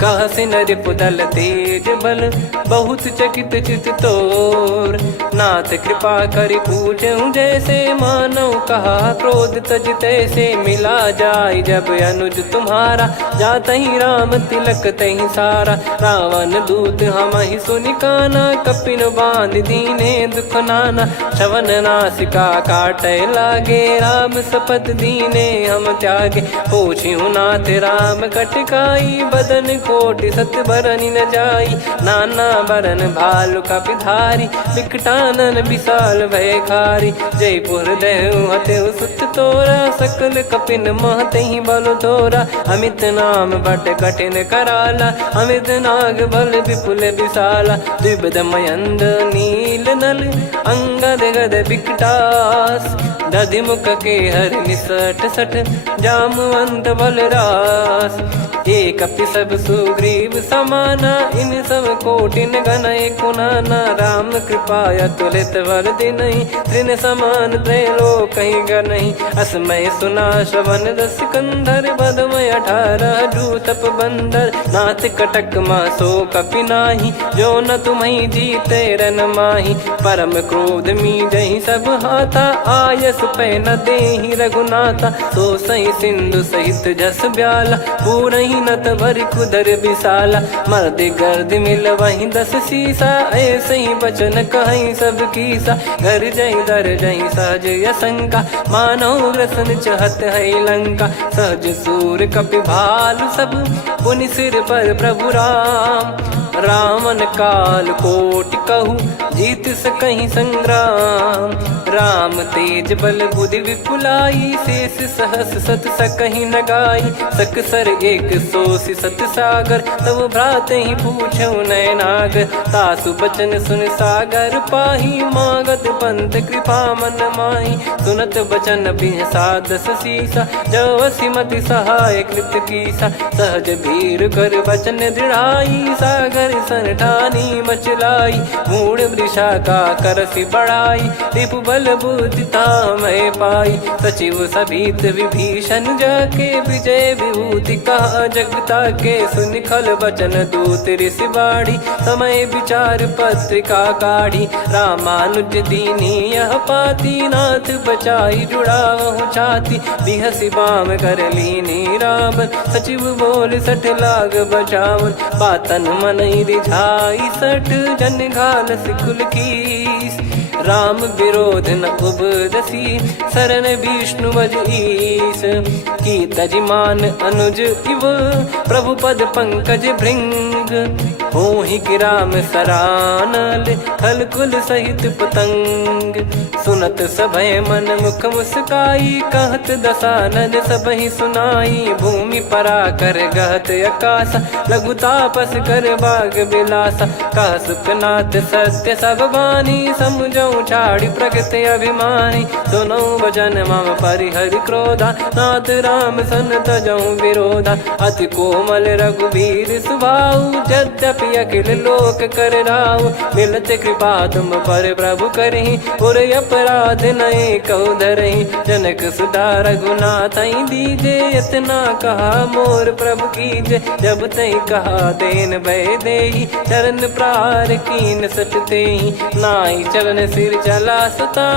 कह सिन रिपुदल तेज बल, बहुत चकित चित तोर। नाथ कृपा करि पूछऊं जैसे, मानव कहा क्रोध तज तैसे। मिला जाय जब अनुज तुम्हारा, जातहि राम तिलक तहि सारा। रावण दूत हमहि सुनि काना, कपिन बांध दीने दुख नाना। श्रवण नासिका काटय लागे, राम शपथ दीने हम त्यागे। पूछिहु नाथ राम कटकाई, बदन कोटि सत बरनि न जाई। नाना बरन भालु कपिधारी बिकटानन विशाल भयखारी। जयपुर देहु हतेउ सुत तोरा सकल कपिन महतहि बल तोरा। अमित नाम बट कठिन कराला अमित नाग बल विपुल विशाला। द्विपद मयंद नील नल अंगद गद बिकटास। दधिमुख के हर निसट सठ जामवंत बलरास। एक कपि सब सुग्रीव समाना इन सब कोटिन गणय कुनाना। राम कृपाया तुलित बल दिनहि तृण समान त्रैलोक गणहि। असमय सुना श्रवण दस कंधर बदमय 18 जूतप बंदर। नाथ कटक मासो कपि नाही जो न तुम्हि जीते रन माही। परम क्रोध मी जहि सब हाथा आयस पै न देहि रघुनाथा। सो सही सिंधु सहित जस ब्याला पूरहि नत भर कुदर विशाला। मर्द गर्द मिल वहीं 10 सीसा ऐसे ही बचन कहीं सब कीसा। घर जय दर जय सहज यसंका मानव रसन चहत है लंका। सहज सूर कपि भालु सब पुनि सिर पर प्रभु राम। रामन काल कोटि कहु जीत सकहि संग्राम। राम तेज बल बुद्धि विपुलाई शेष सहस सत सकहि न गाई। सकसर एक सोसि सत सागर तब भ्रात ही पूछौ नयनागर। तासु बचन सुन सागर पाही मागत पंथ कृपा मन माही। सुनत बचन बिहसा 10 सीसा जवसि मति सहाय कृत कीसा। सहज भीर कर बचन दृढ़ाई सागर सन ठानी मचलाई। मूढ़ वृषा का करसि बढ़ाई रिपु बल बुद्धि तामय पाई। सचिव सभीत विभीषण जाके विजय विभूति कहा जगता के। सुनि खल बचन दूत ऋषि बाढ़ी समय विचार पत्रिका काढ़ी। रामानुज दीनी यह पाती नाथ बचाई जुड़ावहु छाती। बिहसि बाम कर लीनी रावण सचिव बोल 60 लाग बचावन। बातन मन रिझाई 60 जन घाल सिकुल कीस। राम विरोध न उपदसी शरण विष्णु भज ईस। की तजिमान अनुज इव प्रभु पद पंकज भृंग। होहि गिराम सरानल खल कुल सहित पतंग। सुनत सभय मन मुख मुस्काई कहत दसानन सबहि सुनाई। भूमि परा कर गहत आकाशा लघु तापस कर बाग बिलासा। कह सुखनाथ सत्य सब बानी समझौ छाड़ी प्रकृति अभिमानी। सुनो भजन मम परिहरि क्रोधा नाथ राम सन तजौ विरोधा। अति कोमल रघुवीर सुभाऊ यद्यपि अखिल लोक कर राऊ। मिलत कृपा तुम पर प्रभु करहि और अपराध नये कौ धरहि। जनक सुधा रघुनाथ दीजे इतना कहा मोर प्रभु कीजे। जब तई कहा देन भय देहि चरण प्रार कीन सटतेहि। नाई चरण सिर चला सता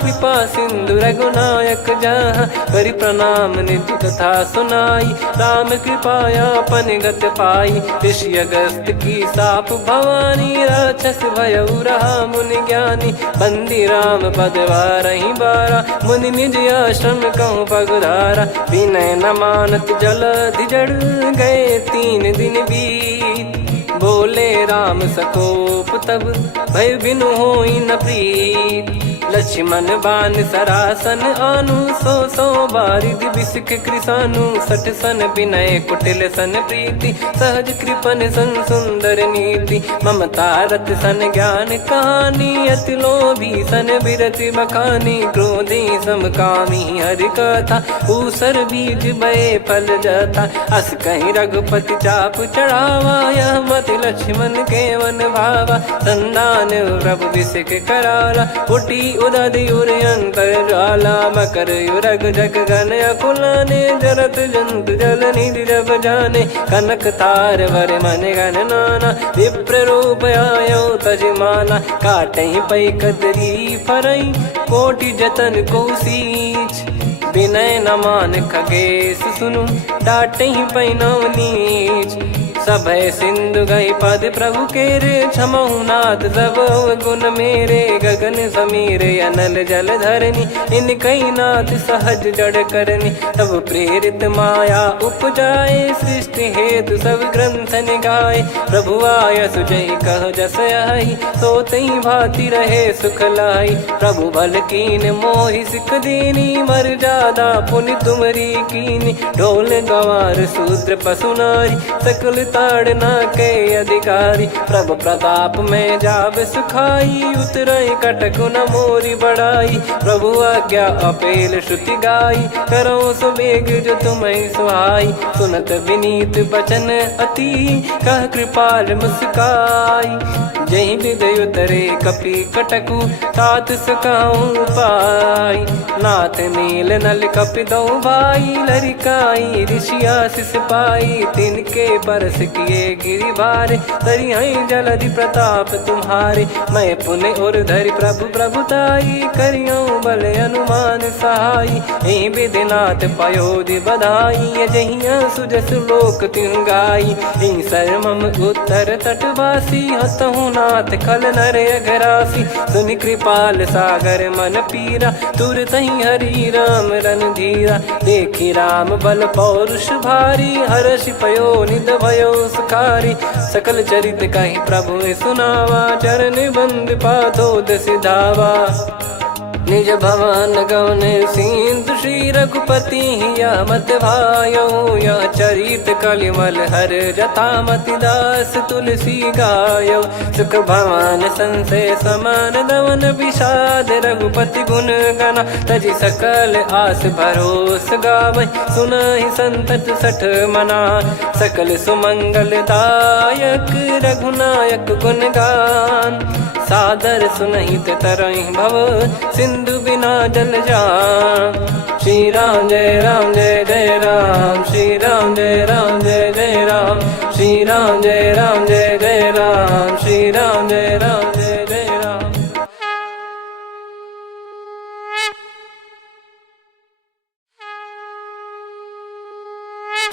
कृपा सिंधु रघुनायक जहाँ। करि प्रणाम निधि कथा सुनाई राम कृपाया अपन गत पाई। ऋषि अगस्त की साप भवानी राक्षस भयउ रहा मुनि ज्ञानी। बंदी राम पद वारहि बारा मुनि निज आश्रम कहूँ पगुधारा। विनय न मानत जलधि जड़ गए 3 दिन बीत। बोले राम सकोप तब भय बिनु होई न प्रीत। लक्ष्मण बान सरासन आनु 100 बारिद बिसिख कृसानु। 60 सन विनय कुटिल सन प्रीति सहज कृपन सन सुंदर नीति। ममता रत सन ज्ञान कहानी अति लोभी सन बिरति बखानी। क्रोधी समकामी हरि कथा ऊसर बीज बये फल जथा। अस कहीं रघुपति चाप चढ़ावा यह मत लक्ष्मण के मन भावा। संदान प्रभु बिसिख कराला उठी उदधि उर अंतर ज्वाला। मकर युरग जग गन अकुलाने जरत जंतु जल निधि जब जाने। कनक तार वर मन गण नाना विप्र रूप आयो तजमाना। काटहि पै कदरी फरई कोटि जतन को सींच। विनय न मान खगेश सुनु डांटहि पै नव नीच। सभय सिंधु गई पद प्रभु केरे, क्षमहु नाथ सब गुण मेरे। गगन समीरे अनल जल धरनी, इन कई नाथ सहज जड़ करनी। तब प्रेरित माया उपजाए, सृष्टि हेतु सब ग्रंथ निगाए। प्रभु आय सुजय कह जस आई, सो तई भांति रहे सुख लाई। प्रभु बल कीन मोहि सिख दीनी, मर जादा पुनि तुमरी कीनी। ढोल गवार शूद्र पशु नारी, सकल ताड़ना के अधिकारी। प्रभु प्रताप में जाब सुखाई, उतरई कटक न मोरी बढ़ाई। प्रभु आज्ञा अपेल श्रुति गाई, करो सो बेग जो तुम्हें सुहाई। सुनत विनीत बचन अति, कह कृपाल मुस्काई। जही विदय उतरे कपि कटकु, तात सकाऊं पाई। नाथ नील नल कपि दो भाई, लरिकाई ऋषि आशीष पाई। तिनके परस किए गिरि भारे, तरिहै जलधि प्रताप तुम्हारे। मैं पुण्य और धरि प्रभु प्रभुताई, करियऊं बल अनुमान सहाई। एहि विधिनाथ पयोधि बधाई, जहिया सुजस लोक तिहुँ गाई। एहि सरमम उत्तर तटवासी, हतहु नाथ खल नर अघरासी। सुनि कृपाल सागर मन पीरा, तुरत ही हरि राम रणधीरा। देखी राम बल पौरुष भारी, हर्षि पयो निध भयो सुखारी। सकल चरित कहि प्रभु सुनावा, चरण बंद पादोद सिधावा। निज भवन गौन सिंधु, श्री रघुपति हिया मत भायो। यह चरित कलिमल हर जतामति दास, तुलसी गायो। सुख भवन संशय समान दवन, विषाद रघुपति गुण गना। तजि सकल आस भरोस गावै, सुनहि संतत सठ मना। सकल सुमंगल दायक, रघुनायक गुण गान। सादर सुनहित तरहि भव, सिंधु बिना जल जान। श्री राम जय राम जय जय राम, श्री राम जय राम जय जय राम। श्री राम जय राम जय जय राम, श्री राम जय राम जय जय राम।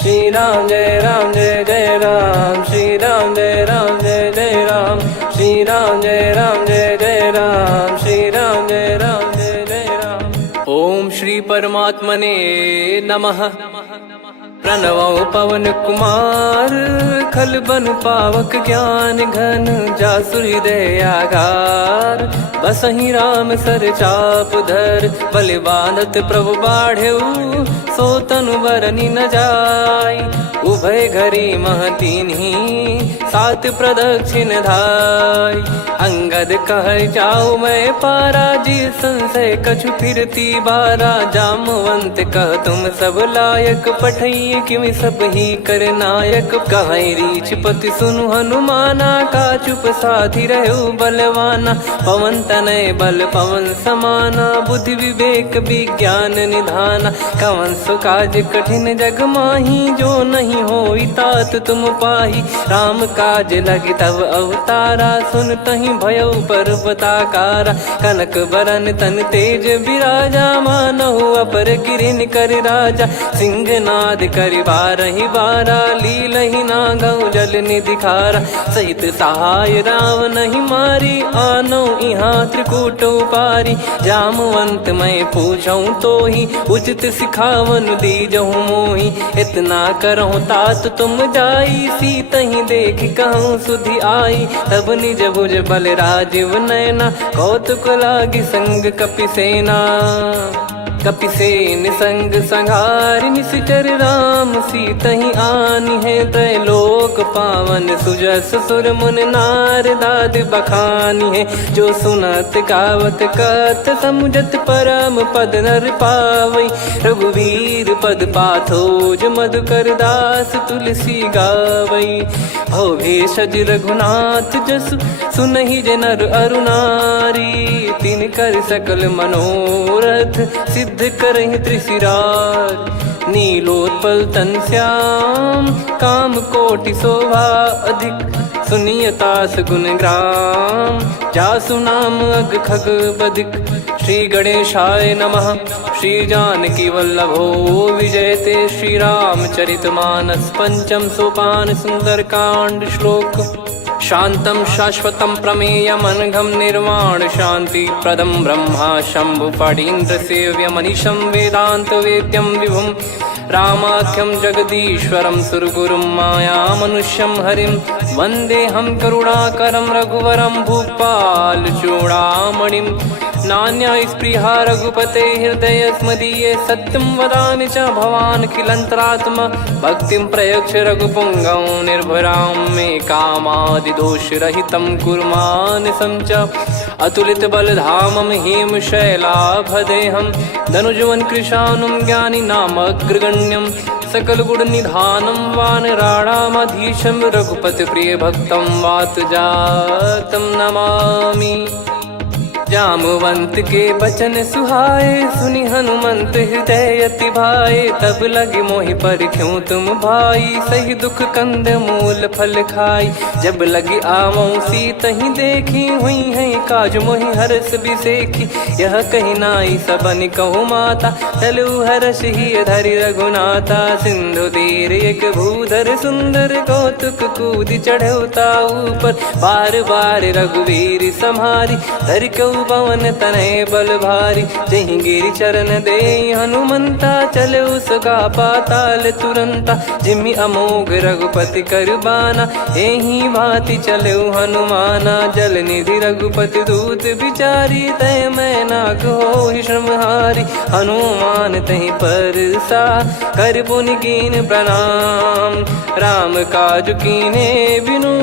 श्री राम जय राम जय जय राम, श्री राम जय राम जय जय राम। श्री राम जय राम जय जय राम, श्री राम जय राम जय जय राम। ओम श्री परमात्मने नमः। प्रणवो पवन कुमार, खल बन पावक ज्ञान घन। जासु हृदय आगार, बसहि राम सर चाप धर। बलि बांधत प्रभु बाढ़ेऊ, सो तनु बरनि न जाय। उभय घरी महतीन्ही, सात प्रदक्षिण धाय। अंगद कह जाऊ मैं पारा, जी संशय कछु फिरती बारा। जामवंत कह तुम सब लायक, पठई किमि सब ही कर नायक। कहीं रीछ पति सुनु हनुमाना, का चुप साधि रहु बलवाना। पवन तनय बल पवन समाना, बुद्धि विवेक विज्ञान निधाना। कवन सु काज कठिन जग माही, जो नहीं होई तात तुम पाही। राम काज लगी तब अवतारा, सुन तहि भयो पर्वताकारा। कनक बरन तन तेज विराजा, मानहु अपर गिरिन कर राजा। सिंहनाद करि बारहि बारा, लीलहि नागौ जल निधि खारा। सहित सहाय राम नहीं मारी, आनो इहाँ त्रिकूट उपारी। जामवंत मैं पूछऊं तो ही, उचित सिखावन दीजहु मोहि। इतना करहु तात तुम जाई, सीतहि देख कहूँ सुधि आई। तब निज भुज बल राजीव नैना, कौतुक लागी संग कपिसेना। कपिसेन संग संहारि निश्चर राम, सीतहि आनि है त्रैलोक पावन। सुजस सुर मुन नार दाद बखानी है, जो सुनत गावत कथ समुझत परम पद नर पावै। रघुवीर पद पाथोज मधुकर दास, तुलसी गावै। भव भेषज रघुनाथ जसु, सुनहि जे नर अरु नारी। तिन कर सकल मनोरथ, सिद्ध करहि त्रिशिरार। नीलोत्पल तन श्याम, काम कोटि शोभा अधिक। सुनियतास गुण ग्राम, जासु नाम अग खग बधिक। श्री गणेशाय नमः। श्री जानकी वल्लभो विजयते श्रीरामचरितमानस। पंचम सोपान सुंदरकांड श्लोक। शांतं शाश्वतं प्रमेयमनघं निर्वाण शांति प्रदं ब्रह्मा शंभु फणीन्द्र सेव्य मनीषं वेदांत वेद्यं विभुं रामाख्यं जगदीश्वरं सुरगुरुं माया मनुष्यं हरिं वन्देऽहं करुणाकरं रघुवरं भूपाल चूडामणिं। नान्या स्पृहा रघुपते हृदय स्मदीये सत्यं वदामि च भवान् खिलन्तरात्मा भक्तिं प्रयच्छ रघुपुङ्गं निर्भरां मे कामादिदोषरहितं कुर्मानसं च अतुलित बलधामं हेमशैलाभदेहं धनुजवन कृशानुं ज्ञानिनामग्रगण्यं सकलगुणनिधानं वानराणामधीशं रघुपति प्रियभक्तं वातजातं नमामि। जामवंत के बचन सुहाए सुनि हनुमंत हृदय अति भाए तब लगे मोहि पर क्यों तुम भाई सही दुख कंद मूल फल खाई। जब लगी आवों सीत ही देखी हुई है काज मोहि हरस बिसेखी यह कही नाई सबन कहु माता चलु हरस ही धरि रघुनाथा। सिंधु तीर एक भूधर सुंदर कौतुक कूद चढ़ौता ऊपर बार बार रघुवीर सम्हारी धरि कऊ पवन तनय बल भारी। जहीं गिरि चरण दे हनुमंता चले उसका पाताल तुरंता जिमि अमोघ रघुपति करबाना एही भांति चले हनुमाना। जल निधि रघुपति दूत बिचारी तय मैं नाक हो श्रमहारी हनुमान तहीं पर सा कर पुनि कीन प्रणाम राम काज कीने बिनु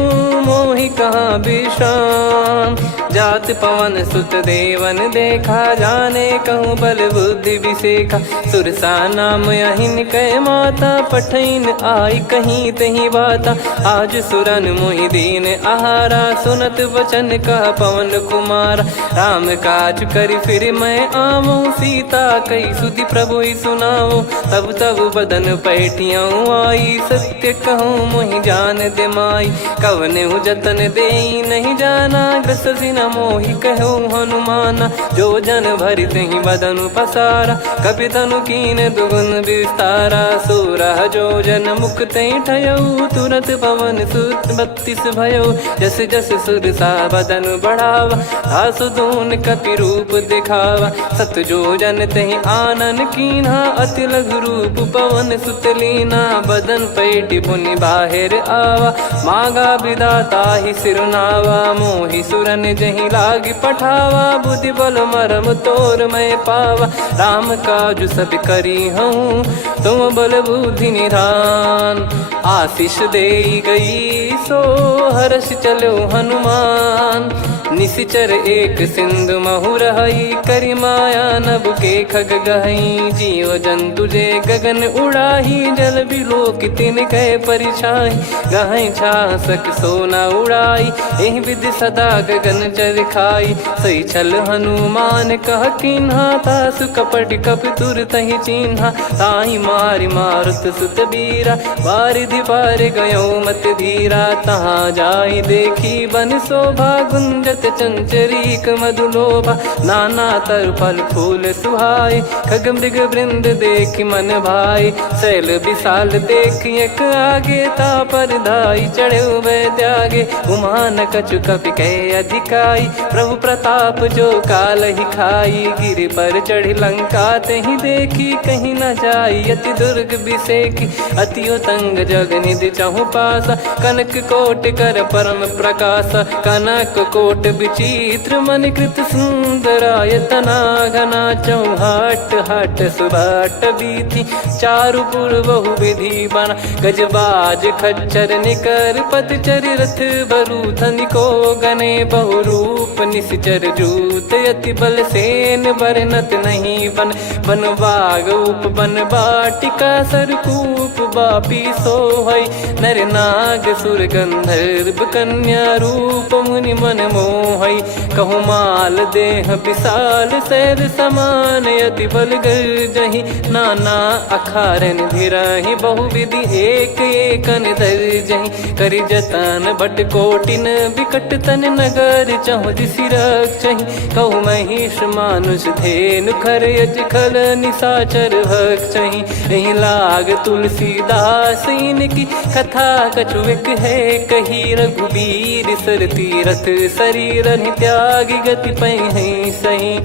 मोहि कहाँ विश्राम। जात पवन सुत देवन देखा जाने कहूँ बल बुद्धि विसेखा सुरसा नाम अहिन कै माता पठैन आई कहीं तहीं बाता। आज सुरन मोहि दीन आहारा सुनत वचन कह पवन कुमार राम काज करि फिर मैं आवूं सीता कई सुधि प्रभु ही सुनाओ। तब तब बदन पैठियाँ आई सत्य कहूँ मोहि जान दे माई कवने जतन दे नहीं जाना ग्रसिन मोहि कहो हनुमाना। जो जन भरि तहि बदनु पसारा कपि तनु कीन दुगुन विस्तारा सूरह जो जन मुख तहि ठयऊ तुरत पवन सुत 32 भयऊ। जस जस सुरसा बदनु बढ़ावा आसु दून कपि रूप दिखावा सत जो जन तहि आनन कीन्हा अति लघु रूप पवन सुत लीना। बदन पैटि पुनि बाहिर आवा मांगा विदाता ही सिरुनावा मोहि सुरन जहि लागी पठावा बुद्धि बल मरम तोर मैं पावा। राम काज सब करी हूँ तुम बल बुद्धि निधान आशीष दे गई सो हर्ष चलो हनुमान। निशिचर एक सिंधु महु रही करी माया नभ के खग गहई जीव जंतु जे गगन उड़ाही जल बिलोक तिन कह परिछाई गहई छासक सोना उड़ाई एहि विधि सदा गगन चर खाई। सही छल हनुमान कह किन्हा तासु कपट कप तुर तहि चिन्हा ताई मारि मारुत सुत बीरा वारिधि पार गयो मत धीरा। तहाँ जाई देखी बन शोभा गुंजत चंचरीक मधुलोभा नाना तर फल फूल सुहाय खग मृग वृंद देख मन भाई। शैल विशाल देख एक आगे ता पर धाई चढ़े वै त्यागे उमा न कछु कपि कह अधिकाई प्रभु प्रताप जो काल ही खाई। गिर पर चढ़ी लंका तहि देखी कहीं न जाई अति दुर्ग बिसेकी अति उतंग जग निधि चहु पासा कनक कोट कर परम प्रकाश कनक कोट विचित्र मन कृत सुंदरायतना घना चौहाट हाट सुबाट बीथी चारु पुर बहु विधि बना गजबाज खच्चर निकर पतचर रथ बरु धनिको गने बहु रूप निश्चर जूत अति बल सेन बरनत नहीं बन बन बाग उप बन बाटिका सरकूप बापी सोहई नर नाग सुर गंधर्व कन्या रूप मुनि मन मोहई। कहु माल देह विशाल शैल समान अति बल गर्जहि नाना अखारन धिरहि बहु विधि एक एकन दर्जहि करि जतन बट कोटिन विकट तन नगर चहु दिसि रक्षहि। कहु महिष मानुष धेनु खर यज खल निशाचर भक्त चही यही लाग तुलसीदास इनकी कथा कछुक है कही रघुबीर सर तीरथ शरीर त्यागी गति पै सही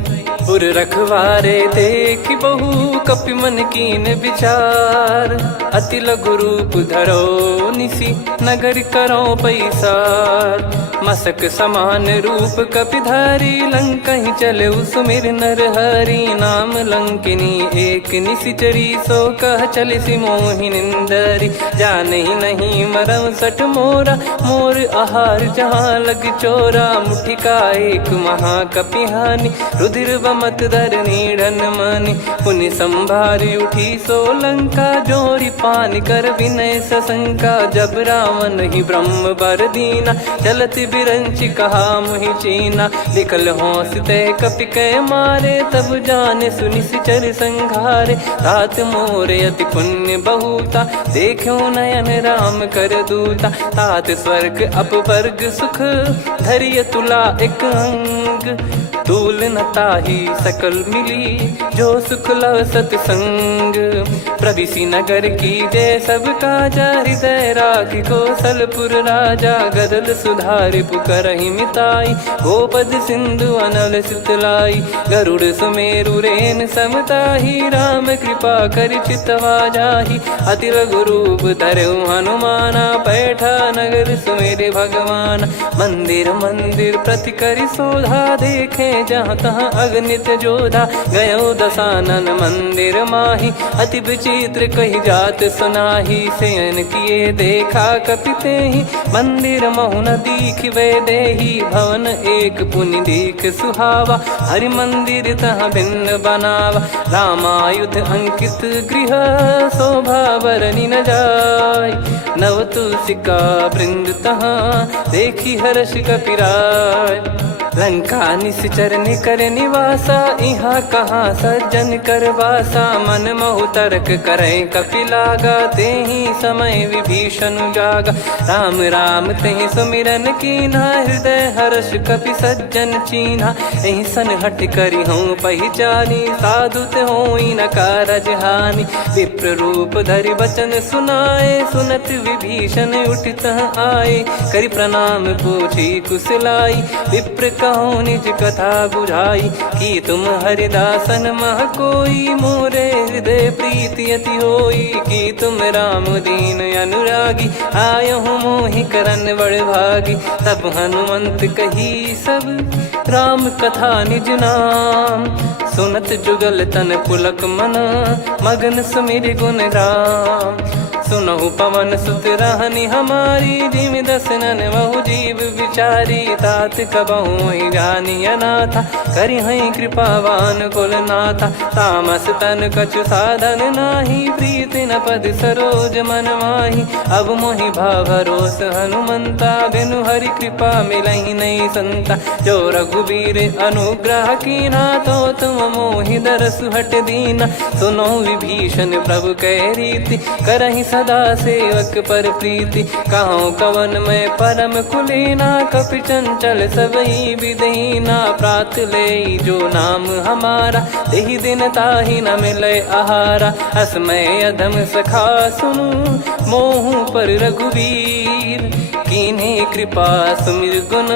पुर रखवारे देख बहु कपि मन कीन विचार अति लघु रूप धरो निसी नगर करो पैसार मसक समान रूप कपिधारी लंकहि चले सुमिर नर हरि नाम लंकिनी एक निशिचरी सो कह चले सि मोहि निंदरी जानहि नहीं मरम सठ मोरा मोर आहार जहाँ लग चोरा मुठिका एक महाकपिहानि रुधिर बमत धरनी ढन मनि पुनि संभारी उठी सो लंका जोरी पान कर विनय सशंका जब रावण ही ब्रह्म बर दीना चलति बिरंचि कहा मुहि चीना निकल हौसते कपि कै मारे तब जाने सुनि सिचर संघारे तात मोरे अति पुण्य बहुता देखो नयन राम कर दूता तात स्वर्ग अपवर्ग सुख धरिय तुला एक अंग तूल न ताही सकल मिली जो सुख लव सतसंग प्रविसी नगर की जय सब काजा हृदय राखी कौशलपुर राजा गदल सुधारि पुकरहि मिताई गोपद सिंधु अनल सितलाई गरुड़ सुमेरु रेन समताही राम कृपा कर चितवा जाही अति लघु रूप धरऊ हनुमाना बैठा नगर सुमेरे भगवान मंदिर मंदिर प्रति करि शोधा देखे जहाँ तहाँ अगणित जोधा गयो दशानन मंदिर माही अति विचित्र कही जात सुनाही सेन किए देखा कपिते ही मंदिर महु न दीख वे देही भवन एक पुनि दीख सुहावा हरि मंदिर तहाँ भिन्न बनावा रामायुध अंकित गृह शोभा बरनी न जाय नव तुलसिका वृंद तहाँ देखी हर्ष कपिराय लंका निश्चर कर निवासा इहाँ कहाँ सज्जन कर वासा मन महु तर्क करे कपिलागा तेहि समय विभीषण जागा राम राम तेहि सुमिरन कीना हृदय हर्ष कपि सज्जन चीन्हा एहि सन हट करी हूँ पहिचानी साधु ते होई न कारज हानि विप्र रूप धरि वचन सुनाए सुनत विभीषण उठित आए करि प्रणाम पूछी कुशलाई विप्र कहो निज कथा बुझाई कि तुम हरिदासन मह कोई मोरे हृदय प्रीति अति होई कि तुम राम दीन अनुरागी आयहु मोहि करन बड़ भागी तब हनुमंत कही सब राम कथा निज नाम सुनत जुगल तन पुलक मन मगन सुमिर गुण राम सुनहु पवन सुत रहनी हमारी जिम दसनन बहु जीव विचारी तात कबहु ही जानी अनाथा करि हई कृपावान कुल नाथा तामस तन कछु साधन नाही प्रीति न पद सरोज मन माही अब मोहि भावरोस हनुमंता बिनु हरि कृपा मिलहि नहीं संता जो रघुबीर अनुग्रह कीना तो तुम मोहि दरस हट दीना सुनो विभीषण प्रभु कह रीति करहि सदा सेवक पर प्रीति कहूँ कवन में परम कुलीना कपि चंचल सबई विदहीना प्रात ले जो नाम हमारा तेहि दिन ताहि न मिले आहारा असमय अधम सखा सुनु मोहु पर रघुवीर कीन्हे कृपा सुमिर गुण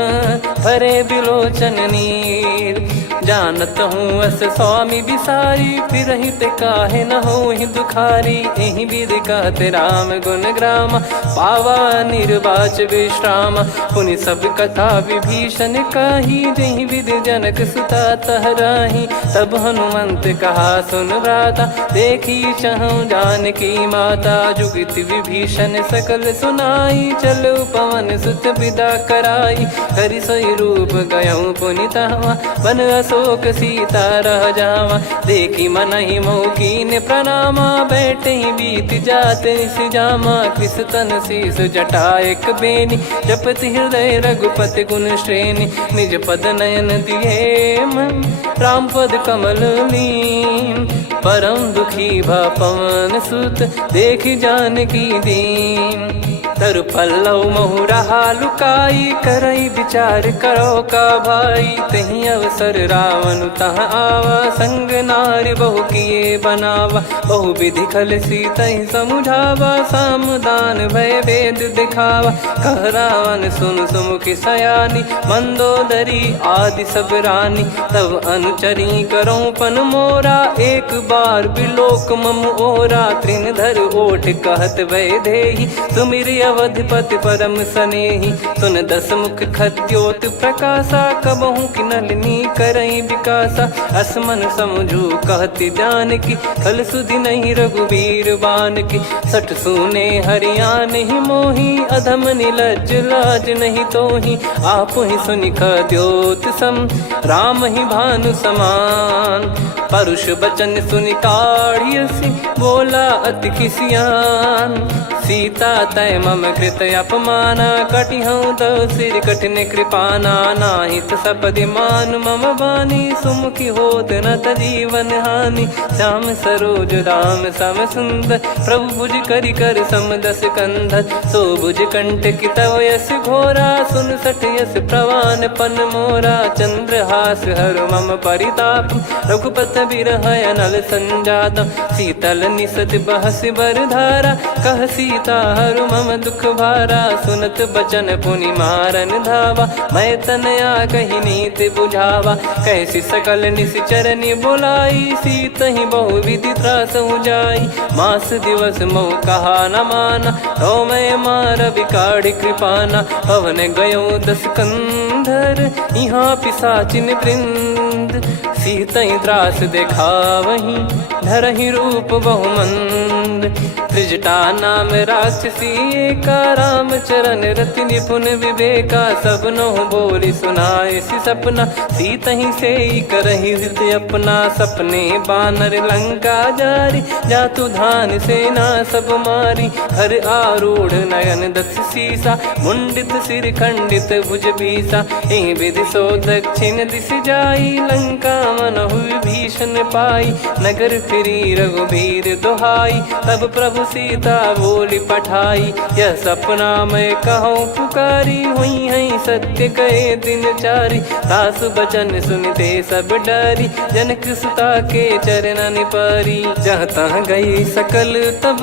भरे बिलोचन नीर जानत हूँ अस स्वामी बिसारी फिर हित काहे न हो ही दुखारी यही विधि कहते राम गुण ग्राम पावा निर्वाच विश्राम पुनि सब कथा विभीषण काही जही विधि जनक सुता तहराही तब हनुमंत कहा सुन भ्राता देखी चहु जानकी माता जुगित विभीषण सकल सुनाई चलो पवन सुत विदा कराई करि सोई रूप गयऊँ पुनि तहवा बन अशोक सीता रह जावा देखी मन ही मौकीन प्रणामा बैठे ही बीत जात निस जामा कृष तन शीस जटा एक बेनी जपति हृदय रघुपति गुण श्रेणी निज पद नयन दिए मन राम पद कमल लीन परम दुखी भा पवन सुत देख जानकी दीन। तर पल्लव महु रहा लुकाई करई विचार करो का भाई। तही अवसर रावण तहाँ आवा संग नार बहु किए बनावा। बहु विधि खल सीतहि समुझावा सामदान भय वेद दिखावा। कह रावण सुन सुमुखी सयानी मंदोदरी आदि सब रानी। तब अनुचरी करो पन मोरा एक बार बिलोक मम ओरा। तृण धर ओठ कहत भय देहि सुमिर अवधिपति परम सनेहि। सुन दस मुख खद्योत प्रकाशा कबहु कि नलिनी करई विकासा। असमन समझू कहति जानकी खल सुधि नहीं रघुबीर बान की। सठ सुने हरियाण ही मोही अधम निलज लाज नहीं तोही। आप ही सुनि खद्योत सम राम ही भानु समान। परुष बचन सुनि काढ़ियसि बोला अति किसियान। सीता तय मम कृत अपमाना कटिहऊँ तव सिर कठिन कृपाना। नाहित सपदि मान मम बानी सुमुखी होत न जीवन हानि। श्याम सरोज राम सम सुंदर प्रभु भुज करि कर सम दस कंधर। सो भुज कंठ की तव यस घोरा सुन सठ यस प्रवान पन मोरा। चंद्रहास हर मम परिताप रघुपत बिरह अनल संजाता। शीतल निसत बहस बर धारा कह सीता हरु मम दुख भारा। सुनत बचन पुनि मारन धावा मैं तनया कही नीति बुझावा। कैसी सकल निश्चरनि बोलाई सीतहि बहु विधि त्रास जाई। मास दिवस मोह कहा न माना तो मैं मार बिकाढ़ कृपाना। पवन गयो दस कंधर यहाँ पिशाचिन वृंद। सीतहि त्रास देखावहीं धरहि रूप बहुमंद। त्रिजटा नाम राक्षसी एका राम चरण रति निपुण विवेका। सब नहुँ बोली सुनाए सि सपना सीतहि से करहि हृद अपना। सपने बानर लंका जारी जातु धान सेना सब मारी। हर आरूढ़ नयन दस सीसा मुंडित सिर खंडित भुज बीसा। एहि विधि सो दक्षिण दिश जाई लंका मनहु भीषण पाई। नगर फिरी रघुबीर दुहाई तब प्रभु सीता बोली पठाई। यह सपना मैं कहूँ पुकारी हुई है सत्य कहे दिन चारी। सासु बचन सुनते सब डरी जनक सुता के चरण पारी। जहाँ तहाँ गई सकल तब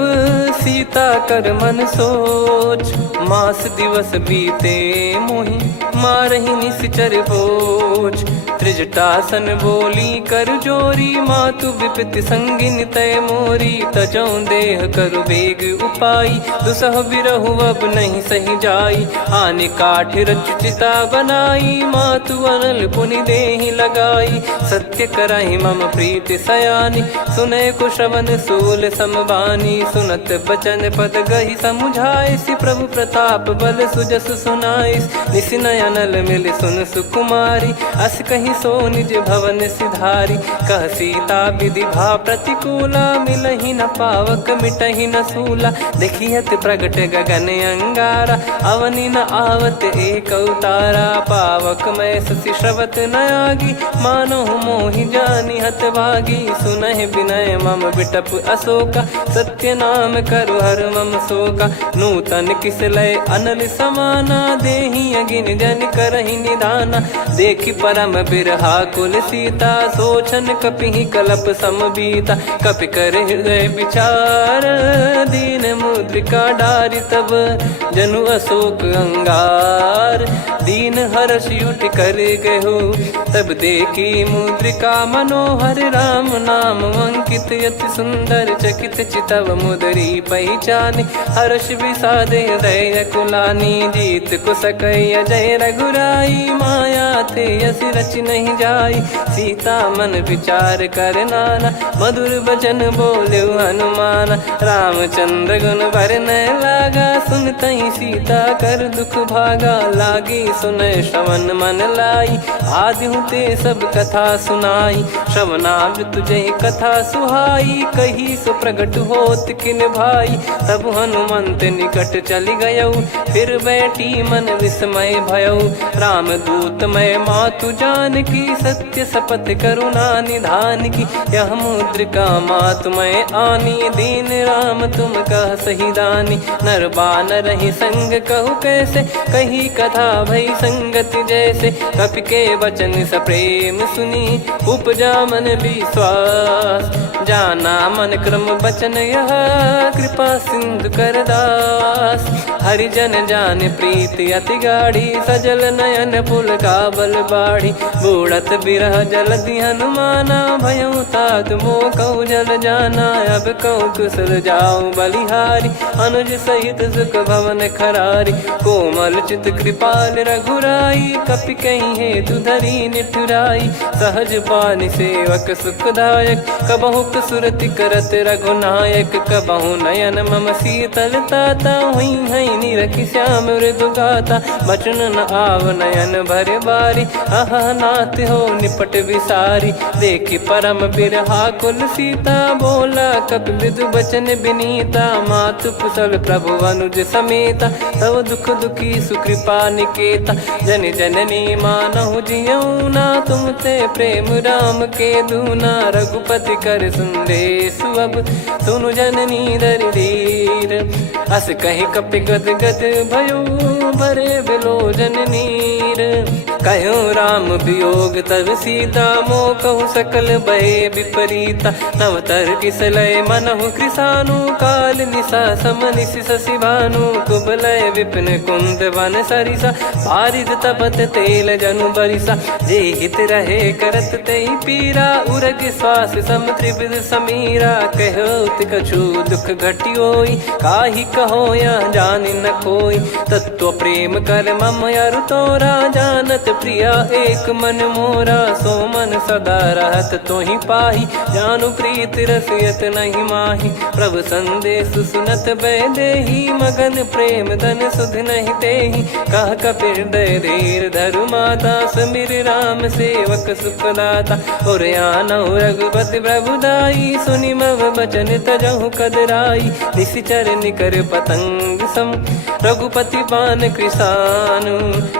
सीता कर मन सोच। मास दिवस बीते मोहि मारहि निश्चर बोझ। त्रिजटासन बोली कर जोरी मातु विपति संगिन तय मोरी। तजौ देह करु बेग उपाई दुसह बिरहु अब नहीं सही जाई। आने काठ रचिता बनाई मातु अनल पुनि देहि लगाई। सत्य करहि मम प्रीति सयानी सुनय को श्रवण सूल समबानी। सुनत बचन पद गहि समुझाए सि प्रभु प्रताप बल सुजस सुनाइस। निसिनय अनल मिल सुन सुकुमारी अस कहि सो निज भवन सिधारी। कह सीता विधि भा प्रतिकूला मिलहि न पावक मिटहि न सूला। देखियत प्रगट गगन अंगारा अवनि न आवत एक अवतारा। पावक मैं ससि श्रवत न आगी मानो मोहि जानि हत भागी। सुनहि विनय मम बिटप अशोका सत्य नाम करु हर मम शोका। नूतन किस लय अनल समाना देहि अगिन जन करहि निदाना। देखि परम बिरहा कुल सीता सोचन कपिहि कलप समबीता। कपि कर हृदय विचार दीन मुद्रिका डारि तब जनु अशोक अंगार। दीन हर्ष उठ कर गहु तब देखी मुद्रिका मनोहर। राम नाम अंकित यति सुंदर चकित चितव मुदरी पहचान। हर्ष विषाद हृदय कुलानी जीत को सकय अजय रघुराई। माया थे यस रच नहीं जाई सीता मन विचार कर नाना। मधुर बचन बोले हनुमान रामचंद्र गुण वरन लागा। सुनतहि सीता कर दुख भागा लागी सुनय श्रवण मन लाई। आदि ते सब कथा सुनाई श्रवणाव तुझे कथा सुहाई। कही सो प्रगट होत किन भाई तब हनुमंत निकट चली गयौ। फिर बैठी मन विस्मय भयौ राम दूत मैं मातु जान की, सत्य शपथ करुणा निधान की। यह मुद्रिका मातुमय आनी, दीन राम तुम कह सही दानी। नर बानर ही संग कहु कैसे, कही कथा भई संगति जैसे। कपि के वचन सप्रेम सुनी, उपजा मन विश्वास। जाना मन क्रम बचन यह, कृपा सिंधु कर दास। हरिजन जान प्रीति अति गाढ़ी, सजल नयन पुल काबल बाढ़ी। बूढ़त बिरह जलधि हनुमाना, भयउ तात मोह कहु जल जाना। अब कहु कुशल जाऊं बलिहारी, अनुज सहित सुख भवन खरारी। कोमल चित कृपाल रघुराई, कपि कहीं हेतु धरी निठुराई। सहज पानि सेवक सुखदायक, कबहु सुरति करत रघुनायक। कबहु नयन मम शीतल ताता, हुई हई निरखि श्याम मृदु गाता। बचन न आव नयन भर बारी, अह नाथ हो निपट विसारी। देखि परम बिरहा कुल सीता, बोला कपि मृदु बचन बिनीता। मातु कुशल प्रभु अनुज समेता, तव दुख दुखी सुकृपा निकेता। जन जननी मानहु जियऊ ना, तुम ते प्रेम राम के दूना। रघुपति कर संदेश अब, सुनु जननी दर धीर। अस कहि कपि गद गद भयो, भरे बिलोचन नीर। कहूँ राम वियोग तब सीता, मोह कहूँ सकल भय विपरीता। नव तर किसलय मनहु कृसानु, काल निशा समनिशि शशि भानु। कुबलय विपिन कुंद वन सरिसा, पारिद तपत तेल जनु बरिसा। जे हित रहे करत तेहि पीरा, उरग श्वास सम त्रिविध समीरा। कहो कछु दुख घटियोई, काहि कहो या जानि न कोई। तत्व प्रेम कर मम अरु तोरा, जानत प्रिया एक मन मोरा। सो मन सदा रहत तोहि पाही, जानु प्रीति रसियत नहीं माही। प्रभु संदेश सुनत बैदेही, मगन प्रेम धन सुध नहीं तेहि। कह कपिर दय धीर धरु माता, समीर राम सेवक सुखदाता। और आनहु रघुपति प्रभु दाई, सुनि मव बचन तजहु कदराई। निशिचर निकर पतंग सम, रघुपति पान कृसानु।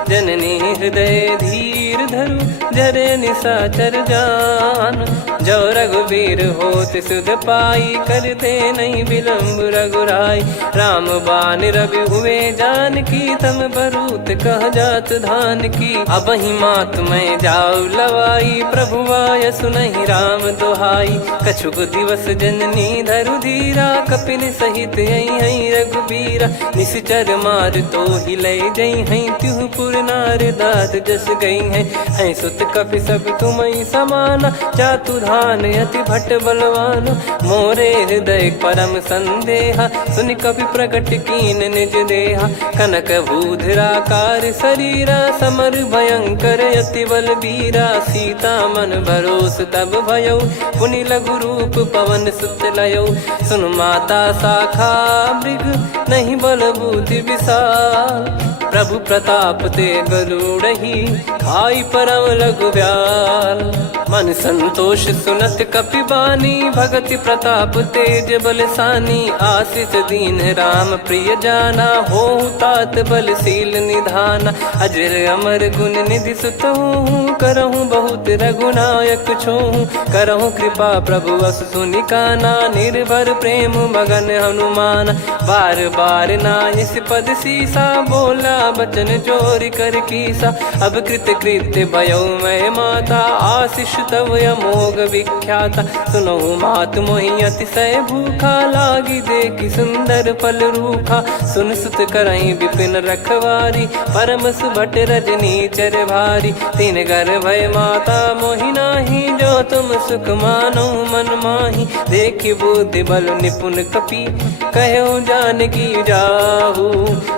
जननी हृदय धीर धरु, जरे निशाचर जान। जो रघुवीर होत सुध पाई, करते नहीं विलम्ब रघुराई। राम बान रवि हुए जानकी, तम बरूत कह जात धान की। अब ही मात मैं जाऊ लवाई, प्रभु आय सुनहि राम दोहाई। कछुक दिवस जननी धरु धीरा, कपिन सहित यही रघुबीरा। निश्चर मार तो ही ले जई हैं, त्यों पुर नार दात जस गई हैं। सुत कपि सब तुमई समाना, जातु धान अति भट बलवान। मोरे हृदय परम संदेहा, सुनि कपि प्रकट कीन निज देहा। कनक भूधराकार शरीरा, समर भयंकर अति बलबीरा। सीता मन भरोस तब भयउ, पुनि लघु रूप पवन सुत लयउ। सुन माता शाखा मृग, नहीं बल बुद्धि विशाल। प्रभु प्रताप ते गरुड़हि, खाई परम लघु ब्याल। मन संतोष सुनत कपि बानी, भगति प्रताप तेज बलसानी। आशीष दीन राम प्रिय जाना, होहु तात बलशील निधाना। अजर अमर गुण निधि सुतहु, करहु बहुत रघुनायक छोहु। करहु कृपा प्रभु अस सुनि काना, निर्भर प्रेम मगन हनुमान। बार बार नायस पद सीसा, बोला बचन चोरी कर कीसा। अब कृत कृत्य भयो मैं माता, आशीष तव अमोघ विख्याता। सुनहु मात मोहि अतिशय भूखा, लागी देखि सुंदर फल रूखा। सुन सुत करहि विपिन रखवारी, परम सुभट रजनी चर भारी। तीन घर भय माता मोहि नाही, जो तुम सुख मानो मन माही। देखि बुद्धि बल निपुण कपि, कहो जानकी जाहू।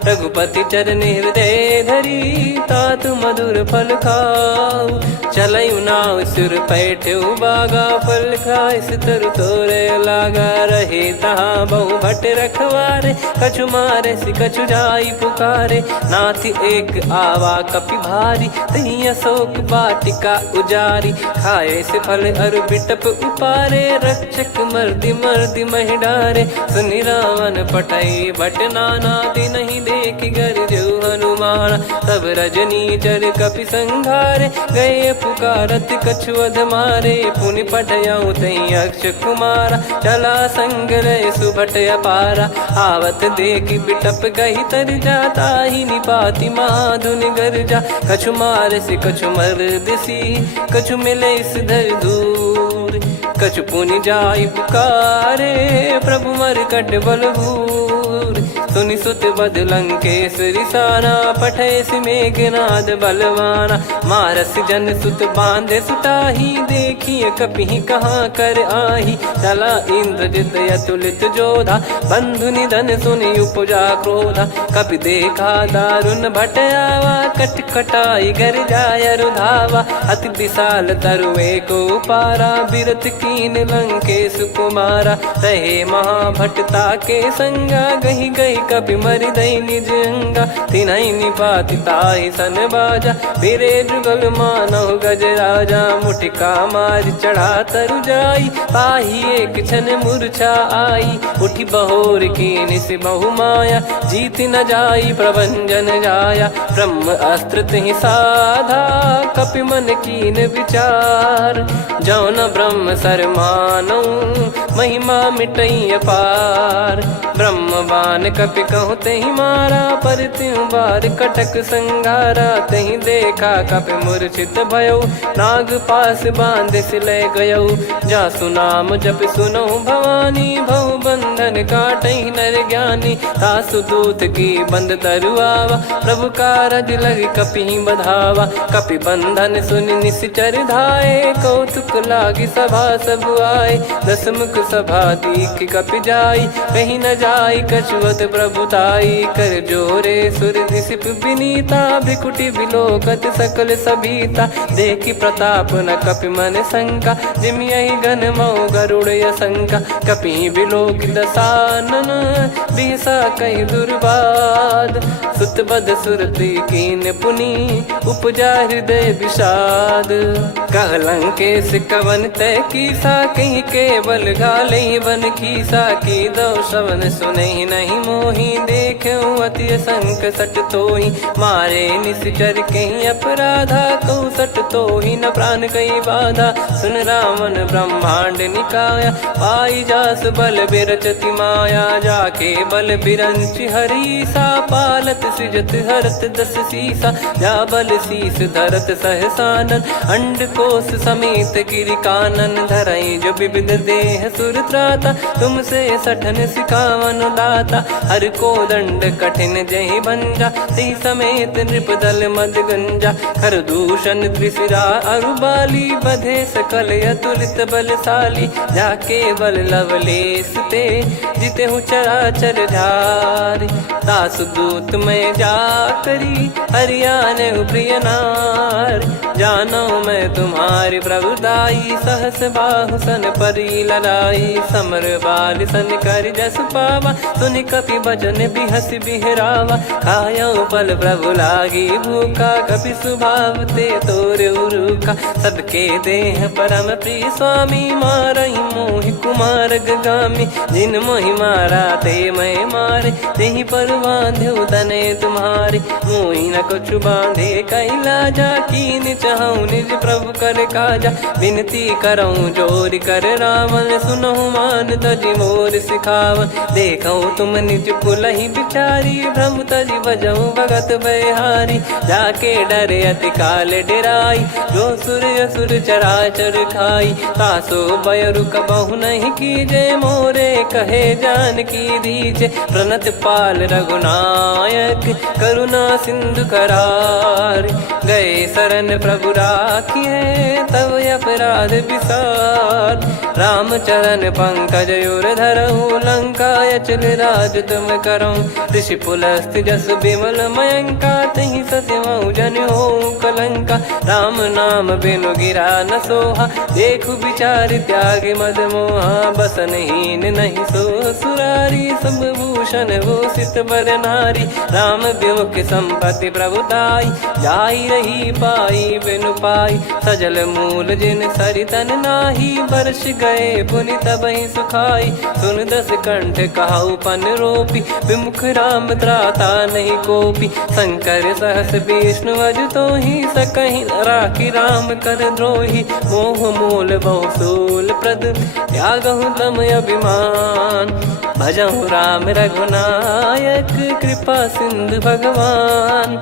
रघुपति चरण हृदय धरी, तात मधुर फल खाऊ। चलयु नाव असुर पैठ्यो बागा, फल खाए सितर तोरे लागा। रहे तहाँ बहु भट रखवारे, कछु मारे सि कछु जाई पुकारे। नाथ एक आवा कपि भारी, तही अशोक वाटिका उजारी। खाए से फल अरु बिटप उपारे, रक्षक मर्दि मर्दि महि डारे। सुनि रावण पटई भट नाना, नहीं देख गरजु हनुमान। तब रजनी चर कपि संघारे, गए पुकारत कछु अध मारे। पुनि पटयऊ तई अक्ष कुमारा, चला संग रहे सुभट अपारा। आवत देखि बिटप गही तर जाता, ही निपाति महाधुन गरजा। कछु मार से कछु मर्दिसी, कछु मिले सिधर दूर। कछु पुनि जाई पुकारे, प्रभु मरकट बलभूर। सुनि सुत बद लंकेश्वरी साना, पठे सि मेघनाद बलवाना। मारस जन सुत बांधे सुताही, देखिए कपि कहाँ कर आही। चला इंद्रजित अतुलित जोधा, बंधु निधन सुनि उपजा क्रोधा। कपि देखा दारुण भट आवा, कट कटाई गर जाय रुधावा। अति विशाल तरुए को पारा, बिरत कीन लंकेश कुमारा। रहे महाभटता के संगा, गही गही कपि मरि दई निज अंगा। तिन्है निपाति ताहि सन बाजा, बिरे जुगल मानव गज राजा। मुटिका मार चढ़ा तरु जाई, ताहि एक क्षण मूर्छा आई। उठी बहोर कीन से बहु माया, जीत न जाई प्रभंजन जाया। ब्रह्म अस्त्र तिहि साधा, कपि मन कीन विचार। जौ न ब्रह्म सर मानौ, महिमा मिटई अपार। ब्रह्मवान कपि कहु तहि मारा, पर त्यों बार कटक संगारा। तहि देखा कपि मूर्छित भयउ, नाग पास बांध सिले गयउ। जासु नाम जप सुनौ भवानी, भव बंधन काटहि नर ज्ञानी। तासु दूत की बंद तरुआवा, प्रभु कारज लग कपि बधावा। कपि बंधन सुनि निश्चर धाये, कौतुक लागी सभा सब आए। दस मुख सभा दीख कपि जाई, कहीं न जाई कछुअत प्रभुताई। कर जोरे सुर निसिप विनीता, भ्रिकुटि बिलोकत सकल सबीता। देखि प्रताप न कपि मन शंका, जिमियहि गन मऊ गरुड़ असंका। कपि बिलोक दसानन, बिहसा कहि दुर्बाद। सुत बद सुरति कीन पुनि, उपजा हृदय विषाद। कह लंकेश कवन तय कीसा, कहीं केवल घाले बन खीसा। की दो श्रवण सुनहि नहीं मोही, देखऊं अति संक सट तोहि। मारे निश्चर कहीं अपराधा, कहूँ सट तोहि न प्राण कहीं बाधा। सुन रावण ब्रह्मांड निकाया, पाई जास बल बिरचति माया। जाके बल बिरंच हरीसा, पालत सृजत हरत दस सीसा। जा बल शीस धरत सहसानन, अंड कोश समेत गिरि कानन। धरई जो विविध देह सुर त्राता, तुमसे सठन सिखावन दाता। हर को दंड कठिन जहि भंजा, ती समेत नृप दल मद गंजा। खर दूषण त्रिशिरा अरुबाली, बधे सकल अतुलित बलशाली। जाके बल लवलेस ते, जितेहु चराचर झारी। दास दूत में जा करी, हरियाने प्रिय नार। जानो मैं तुम्हारी प्रभुदाई, सहस बाहु सन परी लड़ाई। समर बाल सन कर जस पावा, सुनि कपि भजन बिहस बिहरावा। खायऊ पल प्रभु लागी भूखा, कपि स्वभाव ते तोर उरुखा। सबके देह परम प्रिय स्वामी, मारहि मोहि कुमार गगामी। जिन मोहि मारा ते मैं मारे, तेहि पर बांधे तने तुम्हारे। मोहि न कछु बांधे कैलाजा, कीन चाहूं निज प्रभु कर काजा। विनती करऊं जोर कर रावण, सुनहु मान तजि मोर सिखावन। देखऊं तुम निज कुलहि बिचारी, भ्रम तजि भजऊं भगत बहिहारी। जाके डरे अति काल डेराई, जो सुर असुर चराचर खाई। तासो बयरु कबहु नहीं कीजे, मोरे कहे जा जानकी दीजे प्रणत पाल रघुनायक करुणा सिंधु करार गए शरण प्रभु राखिए तब अपराध विसार रामचरण पंकज उर धरहु लंका अचल राज तुम करो ऋषि पुलस्त्य जस विमल मयंका तहि सत्यमऊ जन हो कलंका राम नाम बिनु गिरा न सोहा देखु विचार त्याग मद मोहा बसनहीन नहीं सो सुरारी सब भूषण भूषित बर नारी राम विमुख संपत्ति प्रभुताई जाई रही पाई बिनु पाई सजल मूल जिन सरितन नाही वर्ष गए पुनि तबहि सुखाई सुन दस कंठ कहाउ पन रोपी विमुख राम त्राता नहीं कोपी शंकर सहस विष्णु अज तो ही सकहि राखी राम कर द्रोही मोह मूल बहु सूल प्रद त्यागहु तम अभिमान भजहु राम रघुनायक कृपा सिंधु भगवान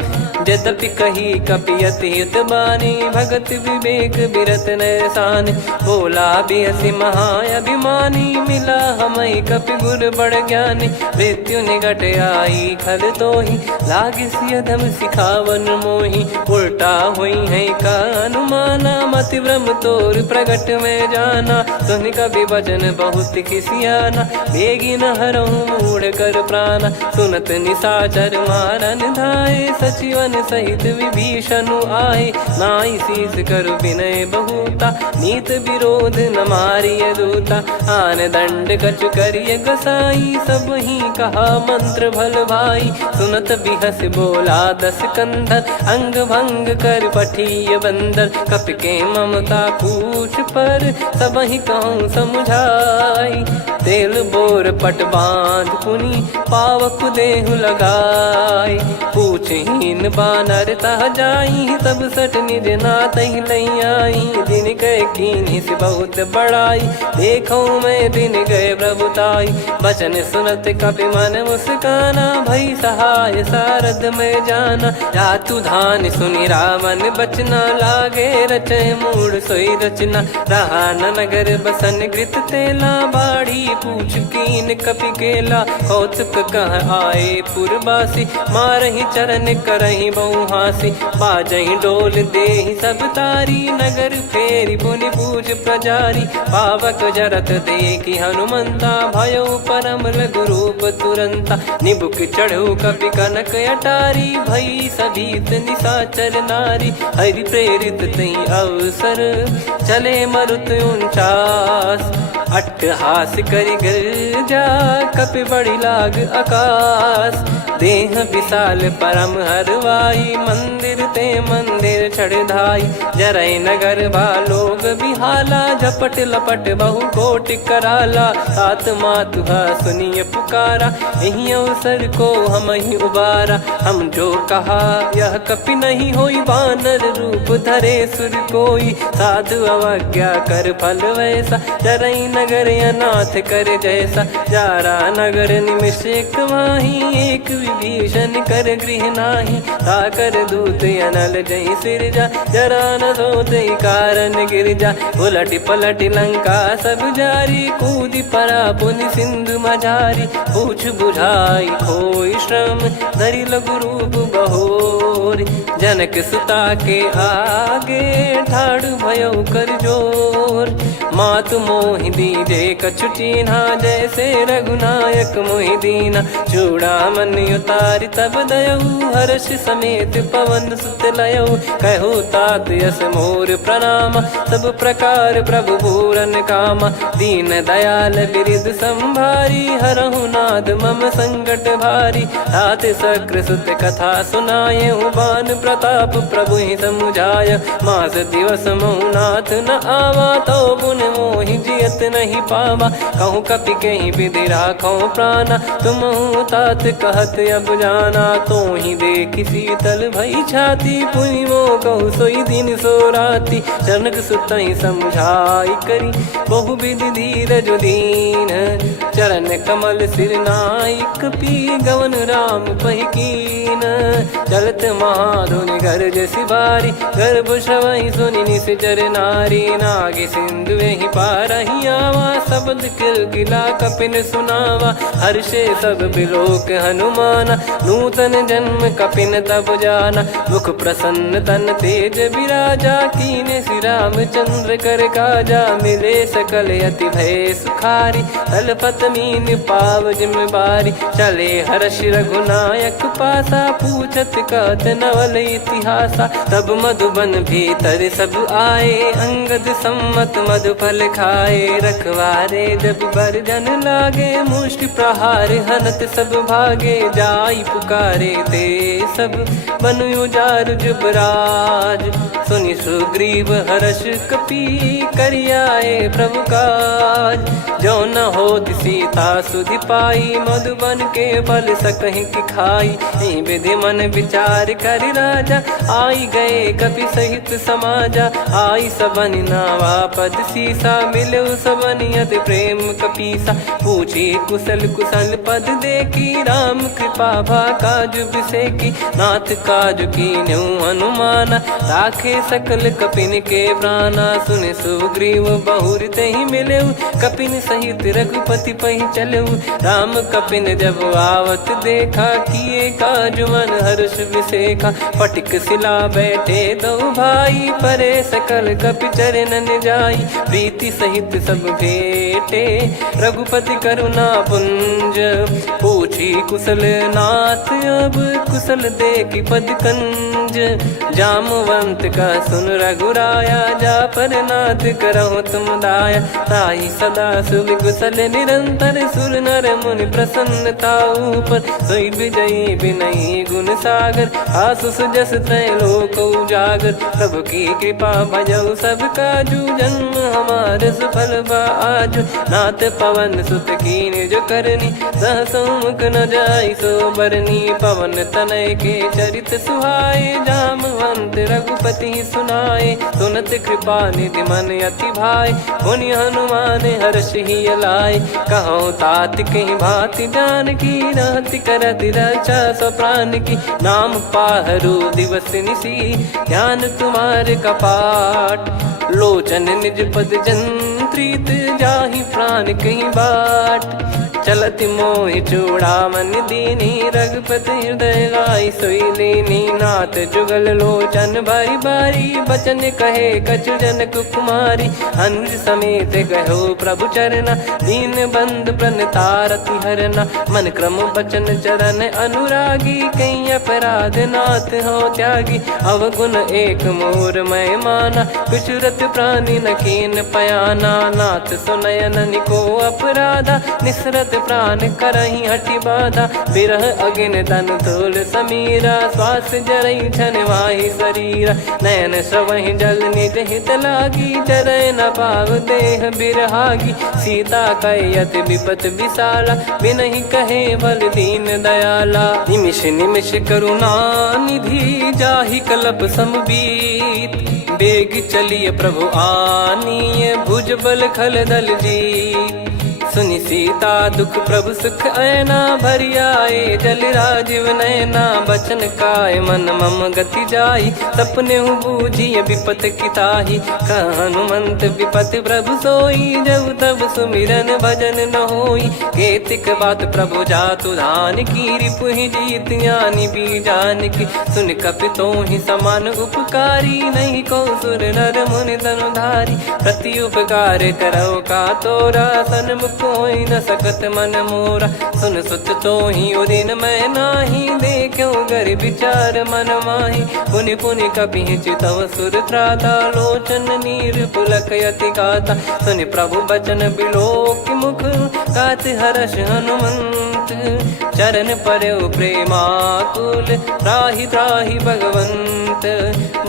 यद्यपि कही कपियति हित बानी भगत विवेक बिरत नैसान बोला बिहसी महाअभिमानी मिला हमई कपि गुर बड़ ज्ञानी मृत्यु निकट आई खल तो ही लागे सियधम सिखावन मोही उल्टा हुई है का अनुमाना मति ब्रह्म तोर प्रगट में जाना सुन कवि वचन बहुत खिसियाना बेगी न हरहु मूढ़ कर प्राणा सुनत निशाचर मारन धाये सचिवन सहित विभीषण आए नाई शीस कर विनय बहुता नीत विरोध न मारिय दूता आन दंड कछ करिय गसाई सब ही कहा मंत्र भल भाई सुनत बिहस बोला दस कंधर अंग भंग कर पठिय बंदर कप के ममता पूछ पर सब ही कहूँ समझाई तेल बोर पट बांध पुनि पावक देहु लगाई पूछहीन बानर तह जाई तब सट निज नाथ ही लई आई दिन गए कीन्ही से बहुत बड़ाई देखो मैं दिन गए प्रभुताई बचन सुनत कपि मन मुस्काना भई सहाय सारद में जाना जातु धान सुनि रामन बचना लागे रचे मूड सोई रचना रहा न नगर बसन कृत तेला बाड़ी पूछ कीन कपि केला कौतुक कह आए पुरबासी मारहि चरण करहि बहु हासी बाजहि डोल देहि सब तारी नगर फेरी पुनि पूज प्रजारी पावक जरत देखि हनुमंता भयो परम लघु रूप तुरंता निबुक चढ़ऊ कपि कनक अटारी भई सभीत निशाचर नारी हरि प्रेरित तई अवसर चले मरुत 49 अट्टहास करि गिरजा कपि बड़ी लाग आकाश देह विशाल परम हरवाई मंदिर ते मंदिर चढ़ाई जरई नगर बालोग बिहाला झपट लपट बहु कोट कराला सात मातुहा सुनिय पुकारा यही अवसर को हम ही उबारा हम जो कहा यह कपि नहीं होई बानर रूप धरे सुर कोई साधु अवज्ञा कर फल वैसा जरई नगर अनाथ कर जैसा जारा नगर निमिष एक माही एक विभीषण कर गृह नाही ताकर दूत अनल जय सिरजा जरा न सोते कारण गिरजा उलट पलट लंका सब जारी कूदी परा पुनि सिंधु मझारी पूछ बुझाई खोई श्रम धरि लघु रूप बहोर जनक सुता के आगे ठाड़ भयो कर जोर मातु मोहि दीजे कछु चिन्हा जैसे रघुनायक मोहि दीना चूड़ामन उतारि तब दयऊ हर्ष समेत पवन सुत लयऊ कहु तात यस मोर प्रणाम सब प्रकार प्रभु पूरन कामा दीन दयाल बिरिद संभारी हरहु नाद मम संकट भारी तात सक्र सुत कथा सुनाये बान प्रताप प्रभु ही समुझाय मास दिवस महु नाथ न आवा तो पुन मोहि जियत नहीं पावा कहूँ कपि कहीं विधि राखो प्राणा तुम तात कहत अब जाना तो ही देख शीतल भई छाती पुनि मो कहु सोई दिन सो राती जनक सुतई समझाई करी बहु विधि धीरज दीन चरण कमल सिर नाइक पी गवन राम पहिकीन चलत महाधुनि गर्ज सिबारी गर्भ श्रवहि सुनि निश्चर नारी नागे सिंधु ही पारहिया जावा, शब्द किलकिला कपिन सुनावा। हर्षे सब बिलोक हनुमाना, नूतन जन्म कपिन तब जाना। मुख प्रसन्न तन तेज विराजा, कीने श्री रामचंद्र कर काजा। मिले सकल अति भय सुखारी, तलपत मीन पाव जिम्मेवारी। चले हर्ष रघुनायक पासा, पूछत कहत नवल इतिहासा। तब मधुबन भीतर सब आए, अंगद सम्मत मधुफल खाए। रखवारे जब बरजन लागे, मुष्टि प्रहार हनत सब भागे। जाई पुकारे ते सब बन उजार जुबराज। सुनि सुग्रीव हर्ष कपि, करियाए प्रभु काज। जो न होत सीता सुधि पाई, मधुबन के बल सकहि की खाई। विधि मन विचार कर राजा, आई गए कपि सहित समाजा। आई सबनि नावा पद सीसा, मिलो सबनि अति प्रेम कपीसा। पूछी कुशल कुशल पद देखी, राम कृपा भा काज बिसेकी। नाथ काज कीन्हु हनुमाना, राखे सकल कपिन के प्राणा। सुने सुग्रीव बहुर तेहि मिलेउ, कपिन सहित रघुपति पहि चलेउ। राम कपिन जब आवत देखा, किए काज मन हर्ष विसेखा। पटिक सिला बैठे दो भाई, परे सकल कपि चरणन जाई। प्रीति सहित सब भेटे, रघुपति करुणा पुंज। पूछी कुशल नाथ अब, कुशल देखि पद कंज। जामवंत का सुन रघुराया, जा पर नाथ करहु तुम दाया। ताहि सदा सुविकुशल निरंतर, सुर नर मुनि प्रसन्नता ऊपर। सोई विजयी विनयी गुण सागर, आसु सुजस त्रैलोक उजागर। प्रभु की कृपा भजऊ सब काजू, जन्म हमार सफल बा आजु। नाथ पवन सुत कीन्ह जो करनी, सहसो मुख न जाई सो बरनी। पवन तनय के चरित सुहाए, जामवंत रघुपति सुनाए। सुनत कृपा निधि मन अति भाई, मुनि हनुमान हर्ष ही लाए। कहो तात कहीं भांति जान की, रहति करति रक्षा सो प्राण की। नाम पाहरु दिवस निसी, ध्यान तुम्हारे कपाट। लोचन निज पद जंत्रित, जाहि प्राण कहीं बाट। चलति मोहि चूड़ामन दीनी, रघुपति हृदय लाई सोई लीनी। नाथ जुगल लोचन बारी बारी, बचन कहे कछु जनक कुमारी। अनुज समेत गयो प्रभु चरना, दीन बंद प्रणतारति हरना। मन क्रम बचन चरण अनुरागी, कहीं अपराध नाथ हो त्यागी। अवगुण एक मोर मैं माना, कुछ रत प्राणी न कीन पयाना। नाथ सुनयन निको अपराधा, निसरत प्राण करही हटि बाधा। बिरह अगिन तन तोल समीरा, श्वास जरई छन वाहि शरीरा। नयन श्रवहि जल निज हित लागी, जरय न पाव देह बिरहागी। सीता कयत विपत विशाला, बिनहि कहे बल दीन दयाला। निमिष निमिष करुणा निधि, जाहि कल्प समबीत। बेग चलिए प्रभु आनीय, भुज बल खल दल जीत। सुनि सीता दुख प्रभु सुख ऐना, भरि आए जल राजीव नैना। बचन काय मन मम गति जाई, सपने बूझी विपत किताही। हनुमंत विपत प्रभु सोई, जब तब सुमिरन भजन न होई। केतिक बात प्रभु जातु धान की, रिपुहि जीत ज्ञानी बीजान की। सुन कपि तोहि समान उपकारी, नहीं को सुर नर मुनि तनुधारी। प्रति उपकार करौ का तोरा, सन्मुख होई न सकत मन मोरा। सुन सुत तोहि उदिन मैं नाही, देखो गर विचार मन माही। पुनि पुनि कपि चितव सुर त्राता, लोचन नीर पुलक यति गाता। सुनि प्रभु बचन बिलोक मुख, कात हर्ष हनुमंत। चरण परौ प्रेमाकुल, त्राहि त्राहि भगवंत।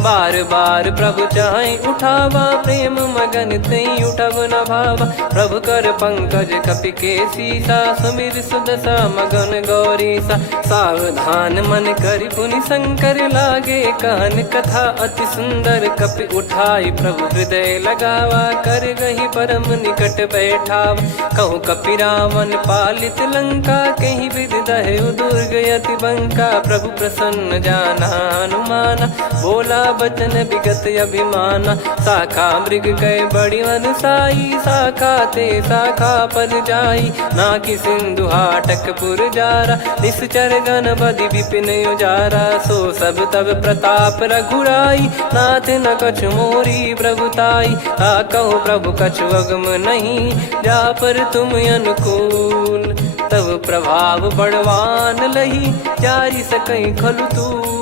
बार बार प्रभु चाहि उठावा, प्रेम मगन तई उठब न भावा। प्रभु कर पंकज कपि के सीसा, सुमिर सुदशा मगन गौरीसा। सावधान मन करि पुनि शंकर, लागे कहन कथा अति सुंदर। कपि उठाई प्रभु हृदय लगावा, कर गही परम निकट बैठावा। कहु कपि रावण पालित लंका, कहीं विधि दहु दुर्ग यति बंका प्रभु प्रसन्न जाना हनुमाना बोला बचन विगत अभिमाना शाखा मृग गए बड़ी मनसाई शाखा ते शाखा पर जाई ना कि सिंधु हाटकपुर जारा निश्चर गण बदि विपिन उजारा सो सब तब प्रताप रघुराई नाथ न कछु मोरी प्रभुताई कहो प्रभु कछु अगम नहीं जा पर तुम अनुकूल तब प्रभाव बड़वान लही जारी सकई खलु तूल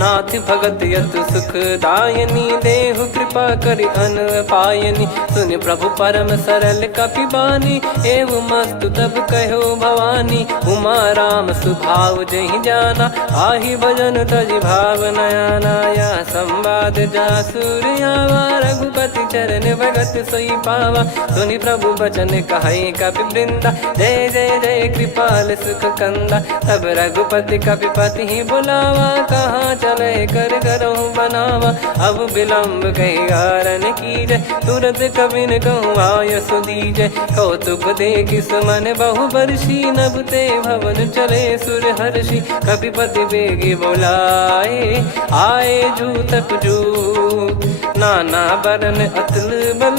नाथ भगत यतु सुख दायनी देहु कृपा करि अन पायनी सुन प्रभु परम सरल कपिबानी एव मस्तु तब कहो भवानी उमा राम सुभाव जहि जाना आहि भजन तजि भाव नयाना या संवाद जासुर आवा रघुपति चरण भगत सोई पावा सुनि प्रभु बचन कहै कपि वृंदा जय जय जय कृपाल सुख कंदा तब रघुपति कपिपति ही बुलावा कहाँ चले कर करो बनावा अब विलम्ब कही कारण की जय तुरंत कबिन कहूँ आय सुदीजय कौतुक देख सुमन बहु बरसी नभते भवन चले सुर हर्षि कपिपति बेगी बोलाए आए जूतक जूत नाना बरन अतुल बल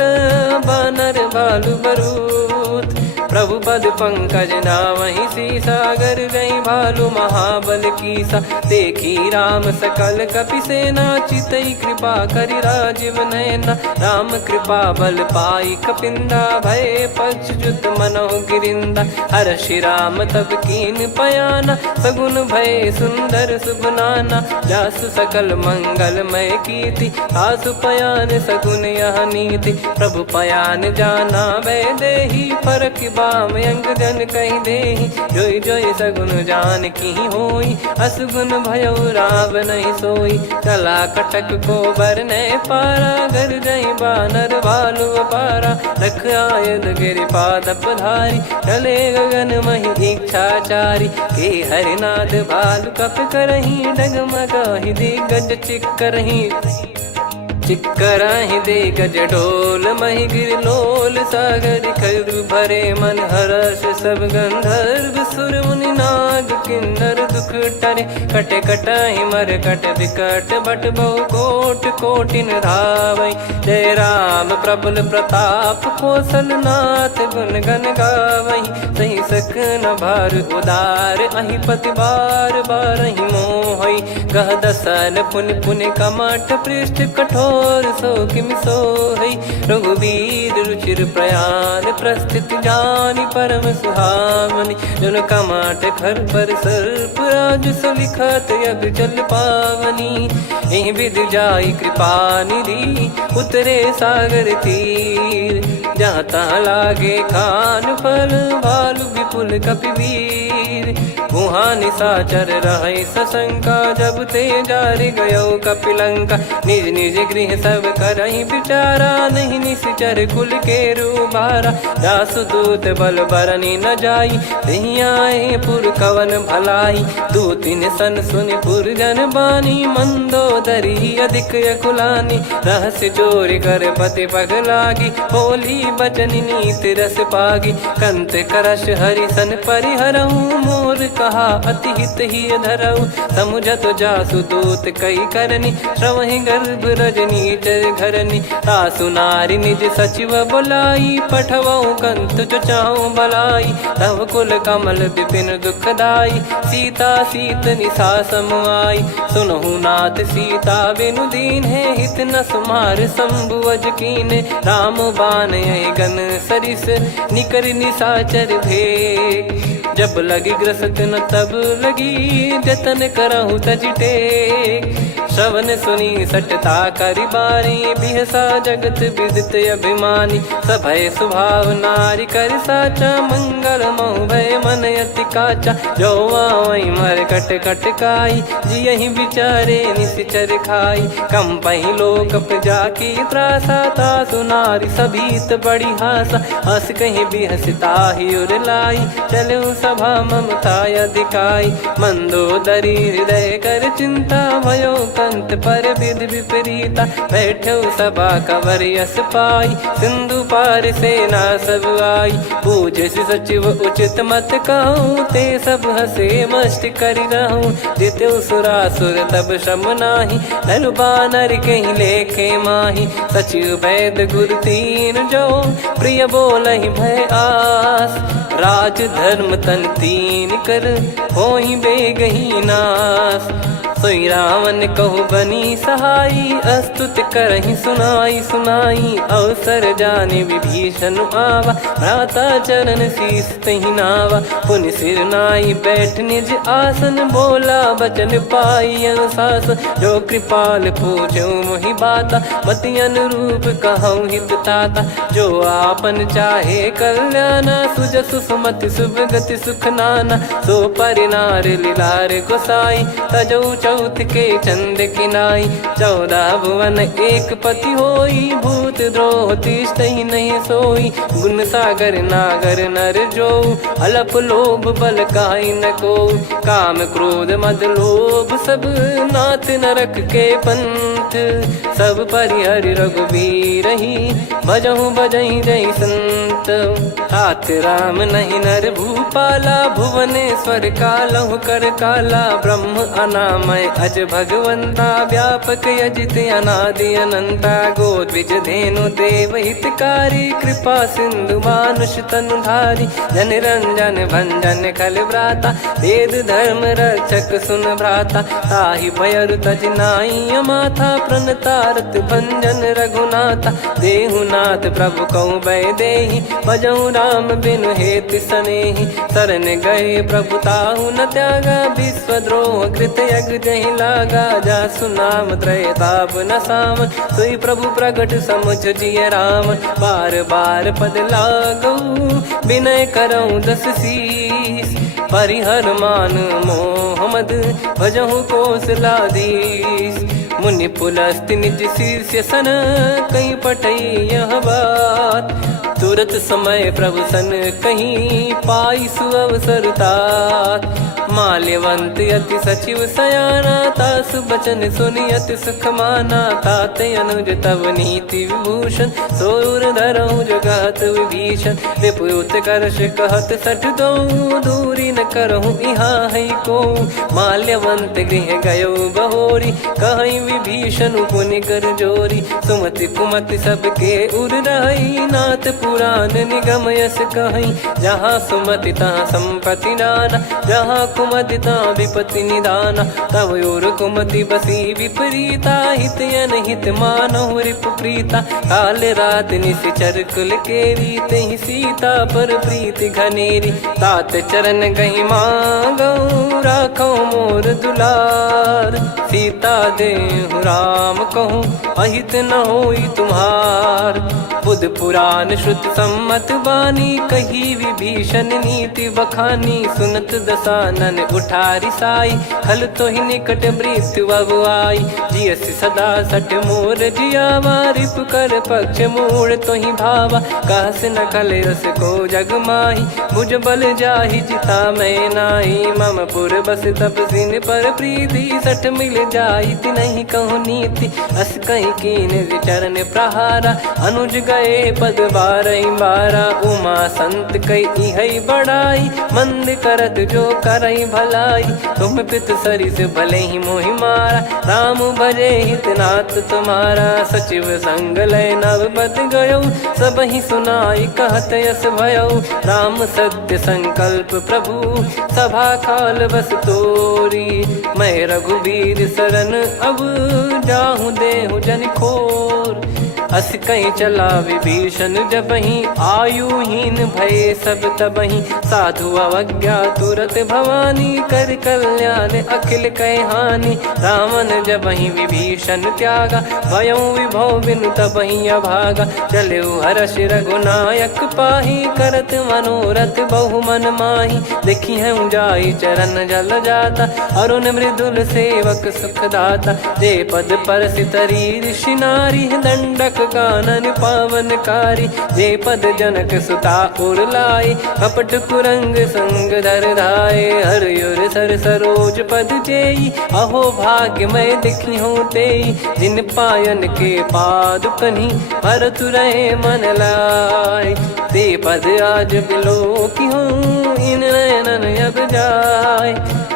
बानर भालु बरूत प्रभु पद पंकज नामहि सी सागर गई भालु महाबल कीसा देखी राम सकल कपि सेना चितई कृपा करि राजीव नयना राम कृपा बल पाई कपिंदा भय पक्ष जुत मनो गिरिंदा हर्षि राम तब कीन पयाना सगुन भय सुंदर सुबनाना जासु सकल मंगलमय कीर्ति आसु पयान सगुन यह नीति प्रभु पयान जाना वै देहि फरक बाम अंग जन कहीं देहि जोई जोई सगुन जान की होई असगुन भयो राव नहीं सोई चला कटक को बरने पारा घर जई बानर भालु पारा रख आयद गिरि पाद पधारी चले गगन मही इच्छाचारी के हरिनाथ भालु कप करही डगमगाहि दिग्गज चिक्करही चिक्कराहि दे गज डोल मही गिर लोल सागर खर भरे मन हर्ष सब गंधर्व सुर मुनि नाग किन्नर दुख टरे कट कटाहि मर कट विकट बट बहु कोट कोटिन धावै जय राम प्रबल प्रताप कौशल नाथ गुण गन गावै सही सक न भार उदार अहि पति बार बारहि मोहै गह दसन पुन पुन कमठ पृष्ठ कठोर सो किमि सोहै रघुवीर रुचिर प्रयाण प्रस्थित जानि परम सुहावनि जुन कमाट खर पर सर्प राज सलिखत अब जल पावनी एहि विधि जाई कृपा निधि उतरे सागर तीर जहाँ तहाँ लागे खान फल भालु विपुल कपिवीर वहाँ निशाचर रहै सशंका जब ते जारि गयो कपिलंका निज निज गृह सब करहि विचारा नहीं निश्चर कुल के रूबारा दासु दूत बल बरनी न जाई तेहि आए पुर कवन भलाई दूतिन सन सुनि पुर जन बानी मंदोदरी अधिक अकुलानी रहस्य चोरी कर पति पग लागी होली बचन नीत रस पागी कंत करश हरि सन परिहरऊ मोर कहा अति हित ही धरऊ समुझत जासु दूत कई करनी श्रवहि गर्भ रजनी चर घरनी तासु नारी निज सचिव बुलाई पठवऊ कंत जो चाहूं बलाई तव कुल कमल विपिन दुखदाई सीता सीत निशा समाई सुनहु नाथ सीता बिनु दीन है हित न सुमार शंभुवज कीने राम बान गन सरिस निकर निशाचर भेग जब लगी ग्रसत न तब लगी जतन करहु तजिटे श्रवण सुनी सटता करि बारी बिहसा जगत विदित अभिमानी सभय स्वभाव नारी कर साचा मंगल मऊ भय मन अति काचा जो आवई मर कट कट काई जियहि विचारे निश्चर खाई कम पही लोक जाकी त्रासा तासु नारी सभीत बड़ी हासा हस कहीं बिहसता ही उर लाई चलो सभा ममता अधिकाई मंदोदरी हृदय कर चिंता भयो कंत पर विध विपरीता बैठो सभा कवर यस पाई सिंधु पार सेना सब आई पूज सचिव उचित मत कहो कहूँ ते सब हसे मस्त करि रहूं। जित्यु सुरासुर तब शम नाही, नर बानर कहीं लेखे माही। सचिव वैद गुरु तीन जो, प्रिय बोलहि भय आस। राज धर्म तन तीन कर, होहि बेगहि नास। सोई रावण कहु बनी सहाई, अस्तुत करहि सुनाई सुनाई। अवसर जाने विभीषण आवा, भ्राता चरण शीस तहि नावा। पुनि सिर नाई बैठ निज आसन, बोला बचन पाई अनुशासन। जो कृपाल पूछो मोहि बाता, मति अनुरूप कहूँ हित ताता। जो आपन चाहे कल्याणा, सुजसु सुमति शुभ गति सुख नाना। सो परिनार लीलार गोसाई, तजौ चौथ के चंद किनाई। 14 भुवन एक पति होई, भूत द्रोह तिष्ठहि नहीं सोई। गुण सागर नागर नर जो, अलप लोभ बल काई न को। काम क्रोध मद लोभ सब, नाथ नरक के पंथ। सब परिहरि रघुबीर ही, भजहु भजहि जय संत। तात राम नहीं नर भूपाला, भुवनेश्वर कालहु कर काला। ब्रह्म अनामय अज भगवंता, व्यापक यजित अनादि अनंता। गोद्विज धेनु देव हितकारी, कृपा सिंधु मानुष तनुधारी। जन रंजन भंजन खल भ्राता, वेद धर्म रक्षक सुन भ्राता। ताहि भयरु तज नाई माथा, प्रणतारत भंजन रघुनाथा। देहुनाथ प्रभु कहु भय देहि, भजहु राम बिनु हेतु सनेहि। शरण गए प्रभु ताहु न त्यागा, विश्वद्रोह कृत यज्ञ जहि लागा। जासु नाम त्रय ताप न साम, सोई प्रभु प्रगट समुझ जिय राम। बार बार पद लागऊ, विनय करऊँ 10 शीस। परिहर मान मोह मद, भजहु कौशलाधीश। मुनि पुलस्त्य निज शीर्ष सन, कहीं पठई यह बात। तुरत समय प्रभु सन कहीं, पाई सुअवसर तात। माल्यवंत अति सचिव सयाना, तासु बचन सुनि अति सुख माना। तात अनुज तव नीति विभूषण, सोर धरहु जगत विभीषण। विपुत करश कहत सठ दो, दूरी न करहु इहाँ है को। माल्यवंत गृह गयो बहोरी, कहीं विभीषण पुनि कर जोरी। सुमति कुमति सबके उर रही, नाथ पुराण निगम यस कहीं। जहाँ सुमति तहाँ संपत्ति नाना, जहाँ कुमति तहाँ विपत्ति निदाना। तव और कुमति बसी विपरीता, हित अनहित मानहु रिपु प्रीता। काल रात निशिचर कुल केरी, तहि सीता पर प्रीति घनेरी। तात चरण गहि मांगऊ, राखो मोर दुलार। सीता देहु राम कहूँ, अहित न होई तुम्हार। बुध पुराण श्रुत सम्मत बानी, कही विभीषण नीति बखानी। सुनत दसानन उठारी साई, खल तो ही निकट मृत्यु अब आई। जियसि सदा सठ मोर जियावा, रिप कर पक्ष मूड़ तो ही भावा। कहस न खल रस को जग माही, भुज बल जाहि जिता मैं नाई। मम पुर बस तप सिन पर प्रीति, सठ मिल जाई नहीं कहूँ नीति। अस कहीं कीन चरण प्रहारा, अनुज गए पद बारहि बारा। उमा संत कई इहै बड़ाई, मंद करत जो करई भलाई। तुम पित सरिस भले ही मोहि मारा, राम भजे हितनाथ तुम्हारा। सचिव संग लय नव बद गयो, सब ही सुनाई कहत यस भयो। राम सत्य संकल्प प्रभु, सभा काल बस तोरी। मैं रघुबीर शरण अब, जाहूँ देहु जन खोर। अस कहीं चला विभीषण जबहि, आयुहीन भय सब तबहि। साधु अवज्ञा तुरत भवानी, कर कल्याण अखिल कह हानि। रावण जबहि विभीषण त्यागा, भयउ विभव बिनु तबहि अभागा। चलऊ हर्ष रघुनायक पाहि, करत मनोरथ बहु मन माहि। देखी है जाई चरण जल जाता, अरुण मृदुल सेवक सुखदाता। जे पद परसि तरी ऋषि नारी, दंडक कानन पावनकारी। जे पद जनक सुता उर लाई, कपट कुरंग संग धर धाये। हरियुर सर सरोज पद जेई, अहो भाग्य मैं दिखी हूँ तेई। जिन पायन के पाद कन्ही, भरतु रहे मन लाय। ते पद आज बिलो की हूँ, इन नयन मन अब जाय।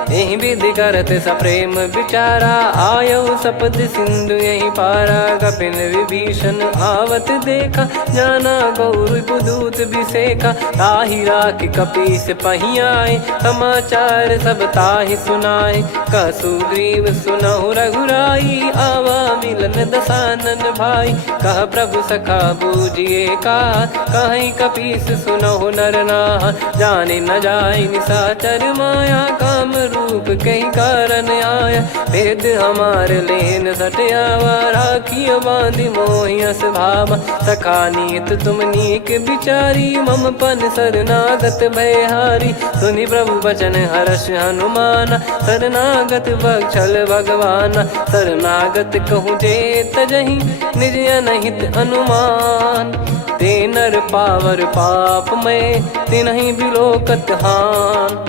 यही विधि करत सप्रेम बिचारा, आयो सपद सिंधु यही पारा। कपिल विभीषण आवत देखा, जाना गौर बुदूत बिसेखा। ताहि राख कपीस पहियाए, समाचार सब ताहि सुनाए। कह सुग्रीव सुनहु रघुराई, आवा मिलन दसानन भाई। कह प्रभु सखा बूझिए का, कहीं कपीस सुनहु नर नाह। जाने न जाय निशाचर माया, काम रूप कई कारण आया। भेद हमार लेन सटयावा, राखिय बांधि मोहियस भावा। सखा नीत तुम नीक बिचारी, मम पन शरणागत भयहारी। सुनि प्रभु बचन हर्ष हनुमाना, शरणागत बक्षल भगवाना। शरणागत कहूँ जे तजहि, निज अनहित अनुमान। ते नर पावर पाप में, तिन्हि बिलोकत हान।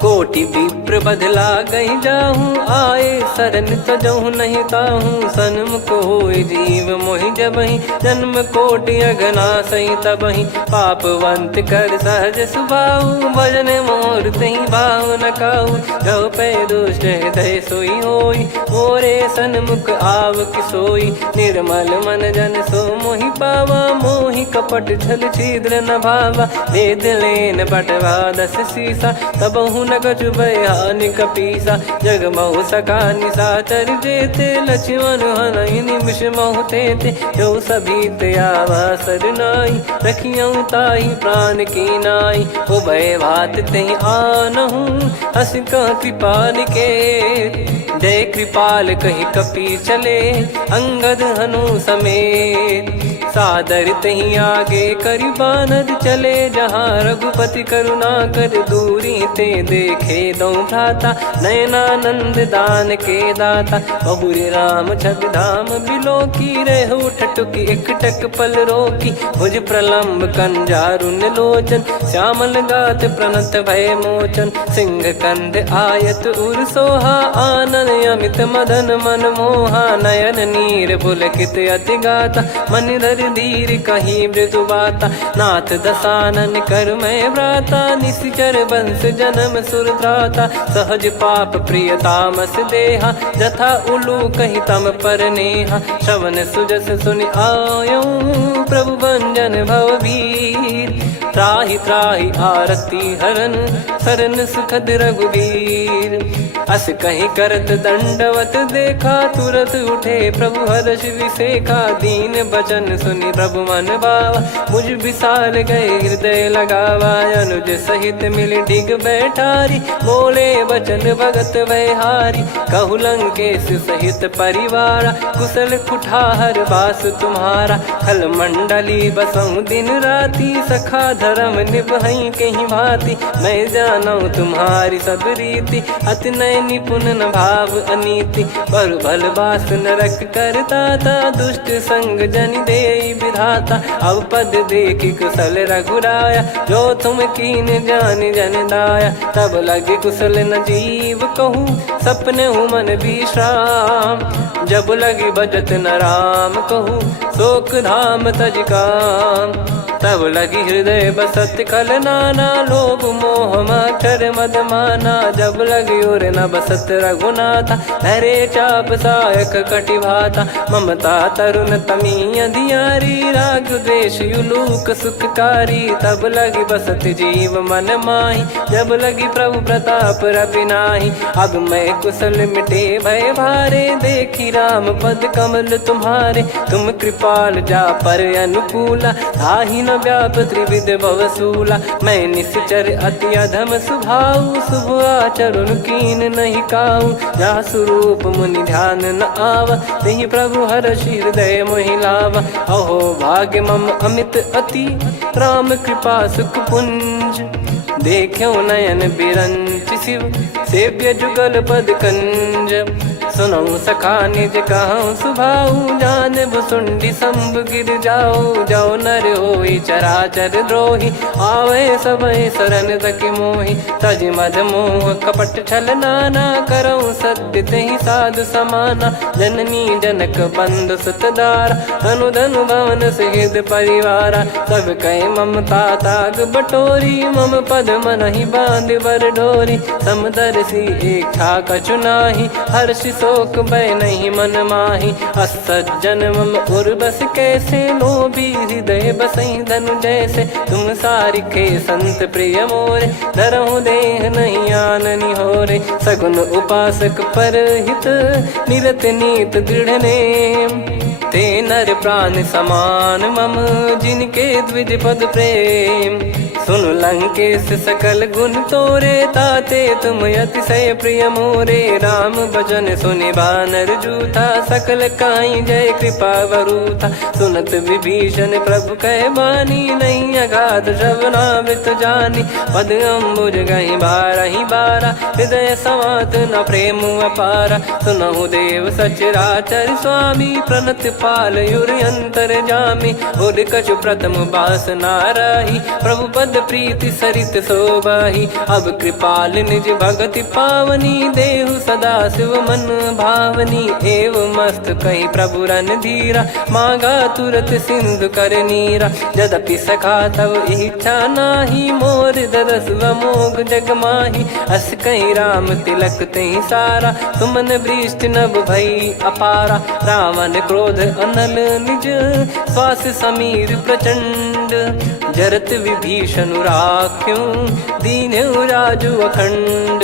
कोटि विप्र बदला गई जाहूँ, आए शरण तजहु नहीं ताहूँ। सन्मुख होय जीव मोहि जबहि, जन्म कोटि अगना सही तबहि। पापवंत कर सहज सुभाऊ, भजन मोर तहि भाव न काऊ। जो पै दुष्ट हृदय सोई होई, मोरे सन्मुख आव किसोई। निर्मल मन जन सो मोहि पावा, मोहि कपट छल छिद्र न भावा। वेद लेन बटवा दस सीसा, तबहु न कछु बयान कपीसा। जग महु सका निशाचर जेते, लक्ष्मण हनहि निमिष महु तेते। जो सभी त्यावा सरनाई, रखियऊँ ताहि प्राण की नाई। उभय भात तेहि आनहु, हस कह कृपाल के। जय कृपाल कहि कपी चले, अंगद हनु समेत। सादर तही आगे करि बानर चले, जहाँ रघुपति करुणा कर दूरी ते देखे दो भ्राता। नयनानंद दान के दाता, बहुरे राम छवि धाम बिलो की। रहु ठटुकी एकटक पल रोकी, भुज प्रलम्ब कंजारुन लोचन। श्यामल गात प्रणत भय मोचन, सिंह कंद आयत उर सोहा। आनन अमित मदन मन मोहा, नयन नीर पुलकित अति गाता। मन धर धीर कहीं मृदु बाता, नाथ दसानन कर मैं व्राता। निश्चर बंस जन्म सुरत्राता, सहज पाप प्रिय तामस देहा। जथा उलू कही तम पर नेहा, श्रवण सुजस सुनि आयो। प्रभु भंजन भवभीर, त्राहि त्राहि आरती हरन। शरण सुखद रघुवीर, अस कहीं करत दंडवत देखा। तुरत उठे प्रभु हर्ष विसेखा, दीन बचन सुनि प्रभु मन भावा। मुझ विशाल गए हृदय लगावा, अनुज सहित मिल डिग बैठारी। बोले बचन भगत भयहारी, कहु लंकेश सहित परिवारा। कुशल कुठार बास तुम्हारा, खल मंडली बसऊं दिन राती। सखा धर्म निभई कहीं भांति, मैं जानू तुम्हारी सब रीति। अति नय निपुण न भाव अनीति, पर भल बास नरक करता था। दुष्ट संग जन दे विधाता, अब पद देखी कुशल रघुराया। जो तुम कीन जान जन दाया, तब लगे कुशल न जीव कहूँ। सपने हूँ मन विश्राम, जब लगी बजत न राम कहूँ। शोक धाम तज काम, तब लगी हृदय बसत खल नाना। लोभ मोह मक्षर मद माना, जब लगी और न बसत रघुनाथा। धरे चाप सायक कटि भाता, ममता तरुण तमी अधियारी। राग द्वेष युलूक सुखकारी, तब लगी बसत जीव मन माही। जब लगी प्रभु प्रताप रवि नाही, अब मैं कुशल मिटे भय भारे। देखी राम पद कमल तुम्हारे, तुम कृपाल जा पर अनुकूला। ताहि न व्याप त्रिविध भवसूला, मैं निश्चर अति अधम सुभाऊ। शुभ आचरण कीन नहीं काऊ, जा स्वरूप मुनि ध्यान न आवा। तेहि प्रभु हर्ष हृदय मोहि लावा। अहो भाग्य मम अमित अति, राम कृपा सुख पुंज। देखो नयन बिरंच शिव, सेव्य जुगल पद कंज। सुनऊ सखा निज कहूँ सुभाऊ जान भुसुंडी संभ गिर जाओ जाओ नर होई चराचर द्रोही आवे सबय शरण तक मोहि तज मद मोह कपट छल नाना करऊँ सत्य तेहि साधु समाना जननी जनक बंधु सुतदार धनु धनु भवन सहित परिवारा सब कहे ममता ताग बटोरी मम पद मनहि बांध बर डोरी समदर्शी इच्छा कछु नाही हर्ष शोक भय नहीं मन माही असज्जन मम उर्वस कैसे लोभी हृदय बसई धनु जैसे तुम सारिखे संत प्रिय मोरे धरहु देह नहीं आननि होरे सगुन उपासक पर हित निरत नीत दृढ़ नेम ते नर प्राण समान मम जिनके द्विज पद प्रेम सुन लंकेश सकल गुण तोरे ताते तुम अतिशय प्रिय मोरे राम भजन सुनि बानर जूथा सकल काई जय कृपा वरूथा सुनत विभीषण प्रभु कह बानी नहीं अगाध श्रवणामृत जानी पद अम्बुज गहि बारहि बारा हृदय समात न प्रेम अपारा सुनहु देव सचराचर स्वामी प्रणत पाल युर अंतर जामी उर कछु प्रथम बास नाराही प्रभु पद प्रीति सरित शोभाही अब कृपाल निज भगति पावनी देहु सदा शिव मन भावनी एव मस्त कही प्रभु रन धीरा मांगा तुरत सिंधु कर नीरा यद्यपि सखा तब इच्छा नाही मोर दरस मोग जग माही अस कहीं राम तिलक तही सारा सुमन वृष्टि नभ भई अपारा रावण क्रोध अनल निज श्वास समीर प्रचंड जरत विभीषण राख्यों दीन राजु अखंड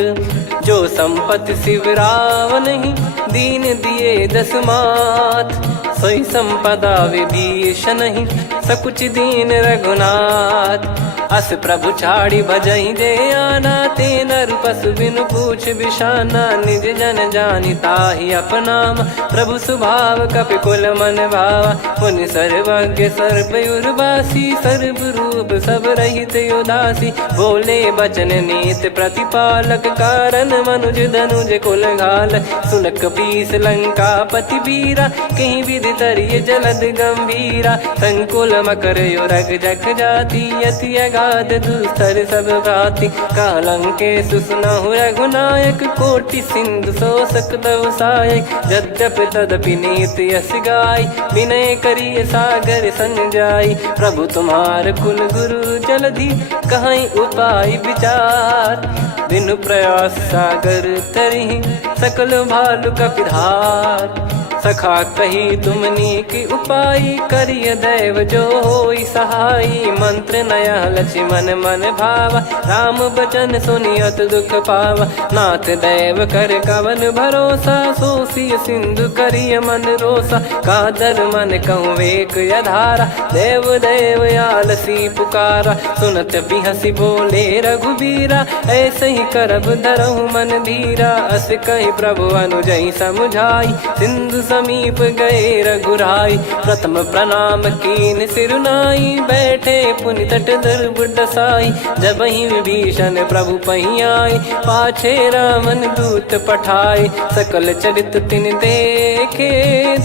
जो संपत्ति शिव रावण ही दीन दिए दस मात सोई संपदा विभीषण ही सकुच दीन रघुनाथ अस प्रभु छाड़ी भजई जे आना ते नर पशु बिनु पूछ बिशाना निज जन जानी ताहि अपनाम प्रभु स्वभाव कपि कुल मन भावा मुनि सर्वज्ञ सर्वयुर्वासी सर्व रूप सब रहित उदासी बोले बचन नीत प्रतिपालक कारण मनुज धनुज कुल घाल सुन कपीस लंका पति वीरा कहीं विधि तरिय जलद गंभीरा संकुल मकर युरग जग जाति यति अगाध दुस्तर सब भाति कालंके सुसनहु रघुनायक कोटि सिंधु शोषक तव सहायक यद्यप तदपि नीत यस गाय विनय करिय सागर सन जाई प्रभु तुम्हार कुल गुरु जलधि कहीं उपाय विचार बिनु प्रयास सागर तरहि सकल भालु कपिधार सखा कही तुमनी की उपाय करिय दैव जो होई सहाई मंत्र नया लक्ष्मण मन भावा राम बचन सुनियत दुख पावा नाथ दैव कर कवन भरोसा सोसिय सिंधु करिय मन रोसा कादर मन कहूँ वेक यधारा देव देव आलसी पुकारा सुनत बिहसी बोले रघुबीरा ऐसे ही करब धरहु मन धीरा अस कही प्रभु अनुजई समुझाई सिंधु समीप गए रघुराई प्रथम प्रणाम कीन सिरुनाई बैठे पुनि तट दुर्बुड साई जब ही विभीषण प्रभु पही आई पाछे रामन दूत पठाए सकल चरित तिन देखे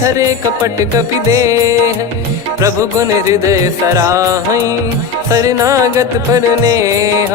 धरे कपट कपि देह प्रभु गुण हृदय सराहई शरणागत पर नेह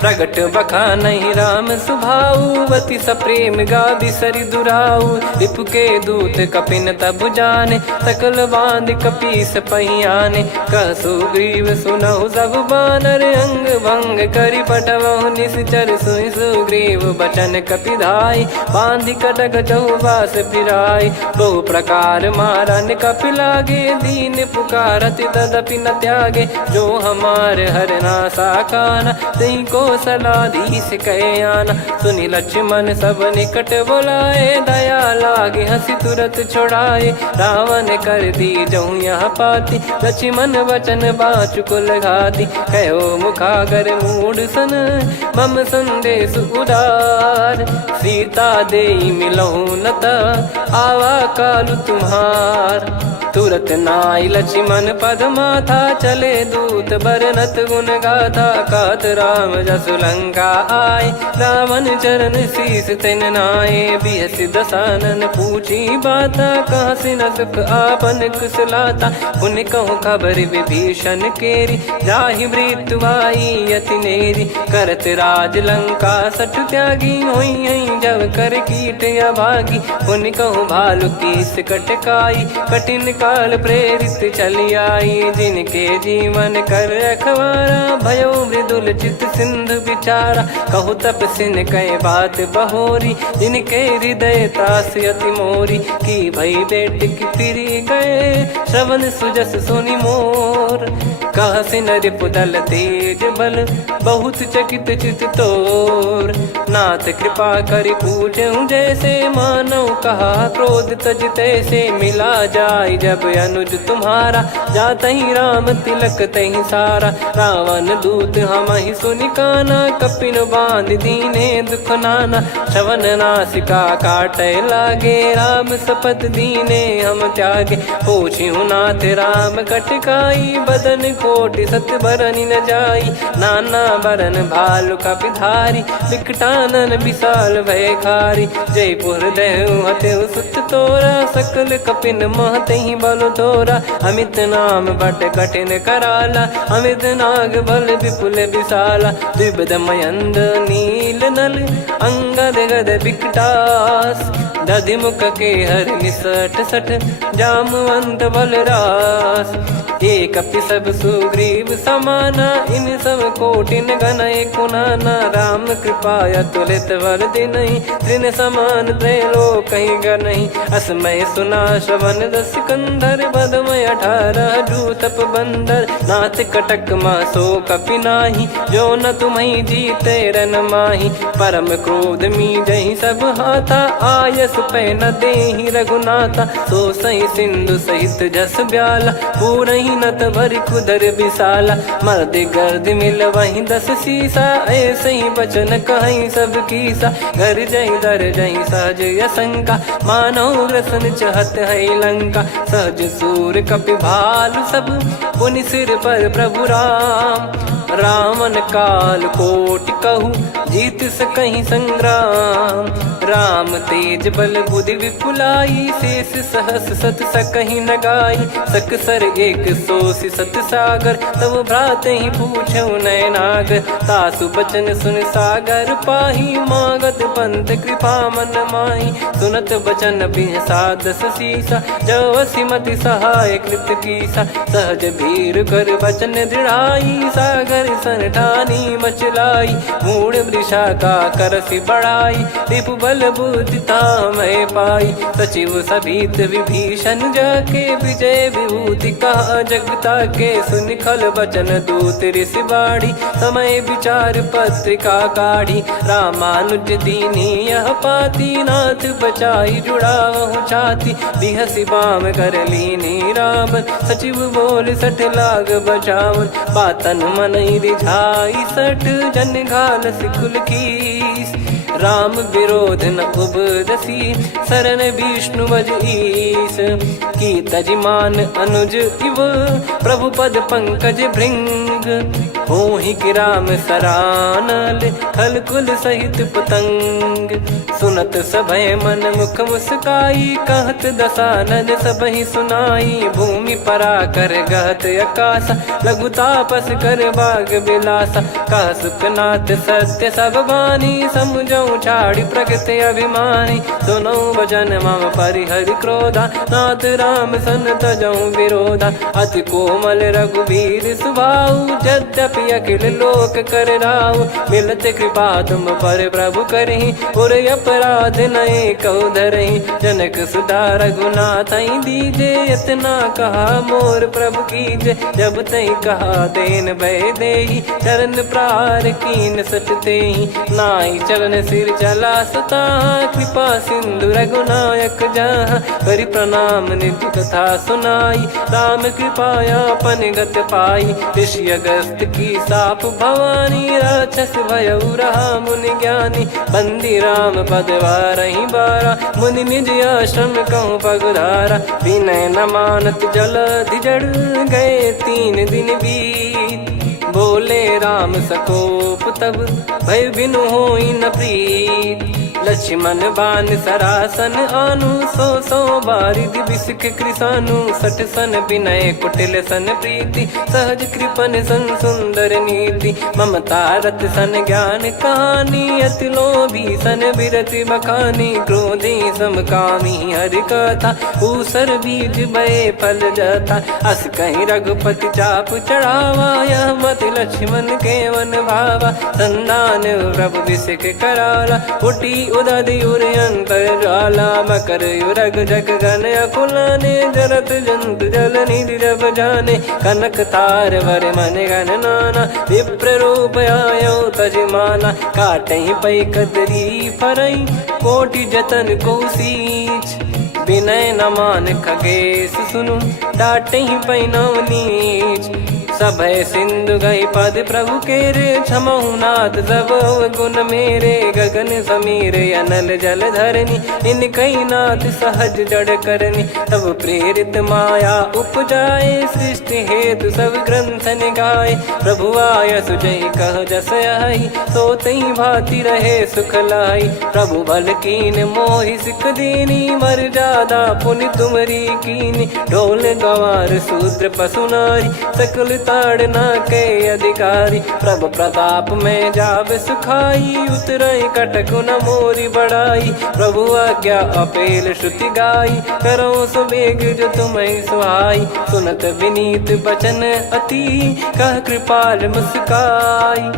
प्रगट बखा नहीं राम सुभाऊ वति सप्रेम गादि सरि दुराऊ रिपु के दूत कपिन तब जाने सकल बांध कपीस पहियाने कह सुग्रीव सुनहु सब बानर अंग भंग करि पटवहु निश्चर सुनि सुग्रीव बचन कपिधाई बांधि कटक चौबास फिराई बहु प्रकार मारन कपि लागे दीन पुकारति तदपि न त्यागे जो हमार हरना साकाना तई को सलाधीश कहे आना सुनि लक्ष्मण सब निकट बुलाए दया लागे हंसी तुरत छोड़ाए रावण कर दी जऊँ यहाँ पाती लक्ष्मण वचन बाचु कुल घाती कहो मुखागर मूड सन मम संदेश उदार सीता देई मिलहु नता आवा कालु तुम्हार तुरत नाई लक्ष्मण पद माथा, चले दूत बरनत गुण गाथा। कहत राम जसु लंका आए, रावण चरण शीस तिन नाए। बिहस दसानन पूछी बाता, कहाँ से न सुख आपन कुशलाता। पुन कहूँ खबर विभीषण केरी, जाहि मृत्यु आई अति नेरी। करत राज लंका सठ त्यागी, होई जब कर कीट अभागी। पुन कहूँ भालु कीस कटकाई, कठिन काल प्रेरित चली आई। जिनके जीवन कर रखवारा, भयो मृदुल चित सिंधु विचारा। कहु तपसिन कह बात बहोरी, जिनके हृदय तास अति मोरी। की भई बेट की फिरी गए, श्रवण सुजस सुनि मोर। कह सिन रिपुदल तेज बल, बहुत चकित चित तोर। नाथ कृपा करि पूजऊं जैसे, मानव कहा क्रोध तज तैसे। मिला जाय जब अनुज तुम्हारा, जातहि राम तिलक तहि सारा। रावण दूत हमहि सुनि काना, कपिन बांध दीने दुख नाना। श्रवण नासिका काटै लागे, राम शपथ दीने हम त्यागे। पूछिहु नाथ राम कटकाई, बदन कोटि सत बरनि न जाई। नाना बरन भालु कपिधारी, विकटानन विशाल भयखारी। जयपुर देहु हतेउ सुत तोरा, सकल कपिन महतहि बल तोरा। अमित नाम बट कठिन कराला, अमित नाग बल विपुल विशाला। द्विबद मयंद नील नल, अंगद गद विकटास। दधिमुख के हर निसठ सठ, जामवंत बलरास। एक कपि सब सुग्रीव समाना, इन सब कोटिन गनय कुनाना। राम कृपा अतुलित बल दिनहि, त्रिन समान त्रैलोकहि गनहि। असमय सुना श्रवण दस कंधर, बदमय 18 जूतप बंदर। नाथ कटक मासो कपि नाही, जो न तुम्हि जीते रन माही। परम क्रोध मीजहि सब हाथा, आयस पै न देहि रघुनाथा। सो सही सिंधु सहित जस ब्याला, पूरहि नत भरि कुदर विशाला। मर्द गर्द मिल वहीं 10 सीसा, ऐसे ही बचन कहीं सब कीसा। घर जहि दर जहि सहज यसंका, मानव ग्रसन चहत है लंका। सहज सूर कपि भालु सब, पुनि सिर पर प्रभु राम। रामन काल कोटि कहु, जीत सकहि संग्राम। राम तेज बल बुद्धि विपुलाई, शेष सहस सत सकहि न गाई। सकसर 100 सत सागर, तब भ्राते ही पूछौ नयनागर। तासु बचन सुन सागर पाही, मागत पंथ कृपा मन माही। सुनत बचन बिहसा 10 सीसा, जवसि मति सहाय कृत कीसा। सहज भीर कर बचन दृढ़ाई, सागर सन ठानी मचलाई। मूढ़ वृषा का करसि बढ़ाई, रिपु बल बुद्धि तामय पाई। सचिव सभीत विभीषण जाके, विजय विभूति कहा जगता के। सुनि खल बचन दूत ऋषि बाढ़ी, समय विचार पत्रिका काढ़ी। रामानुज दीनी यह पाती, नाथ बचाई जुड़ावहु छाती। बिहसि बाम कर लीनी राम, सचिव बोल 60 लाग बचावन। बातन मन रिझाई 60, जन घाल सिकुल कीस। राम विरोध न उपदसी, शरण विष्णु बज ईस। की तजिमान अनुज इव, प्रभु पद पंकज भृंग। होहि कि राम सरानल, खल कुल सहित पतंग। सुनत सभय मन मुख मुस्काई, कहत दसानन सबहि सुनाई। भूमि परा कर गहत आकाशा, लघु तापस कर बाग बिलासा। कह सुखनाथ सत्य सब बानी, समुझौ छाड़ी प्रकृति अभिमानी। सुनो भजन मम परिहरि क्रोधा, नाथ राम सन तजौ विरोधा। अति कोमल रघुवीर सुभाऊ, यद्यपि अखिल लोक कर राऊ। मिलत कृपा तुम पर प्रभु करहि, और अपराध नये कौ धरहि। जनक सुता रघुनाथ दीजे, इतना कहा मोर प्रभु कीजे। जब तई कहा देन भय देहि, चरण प्रार कीन सट तेहि। नाई चरण सिर चला सता, कृपा सिंधु रघुनायक जहाँ, करि प्रणाम निधि कथा सुनाई, राम कृपाया पन गत पाई, ऋषि अगस्त की साप भवानी, राक्षस भयउ रहा मुनि ज्ञानी, बंदी राम पद वारहि बारा, मुनि निज आश्रम कहूँ पगुधारा, विनय न मानत जलधि जड़, गए 3 दिन बीत, बोले राम सकोप तब, भय बिनु होई न प्रीत, लक्ष्मण बान सरासन आनु, 100 बारिद बिसिक कृसानु, 60 सन विनय कुटिल सन प्रीति, सहज कृपन सन सुंदर नीति, ममता रत सन ज्ञान कहानी, अति लोभी सन बिरति बखानी, क्रोधी समकामी हरि कथा, ऊसर बीज बये फल जता, अस कहीं रघुपति चाप चढ़ावा, यह मत लक्ष्मण के वन भावा, संदान प्रभु बिसिक कराला, उठी उदधि उर अंतर ज्वाला, मकर युरग जग गण अकुलाने, जरत जंतु जल निधि जब जाने, कनक तार वर मन गण नाना, विप्र रूप आयो तजमाना, काटहि पै कदरी फरई, कोटि जतन को सींच, विनय न मान खगेश सुनु, डांटहि पै नव नीच, सभय सिंधु गई पद प्रभु केरे, क्षमहु नाथ सब गुण मेरे, गगन समीरे अनल जल धरनी, इन कई नाथ सहज जड़ करनी, तब प्रेरित माया उपजाए, सृष्टि हेतु सब ग्रंथ निगाए, प्रभु आय सुजय कह जस आई, सोतहि भांति रहे सुख लाई, प्रभु बल कीन मोहि सिख दीनी, मर जादा पुनि तुमरी कीनी, ढोल गवार शूद्र पशु नारी, सकल ताड़ना के अधिकारी, प्रभु प्रताप में जाब सुखाई, उतरई कटक न मोरी बढ़ाई, प्रभु आज्ञा अपेल श्रुति गाई, करो सुबेग जो तुम्हें सुहाई, सुनत विनीत बचन अति, कह कृपाल मुस्काई,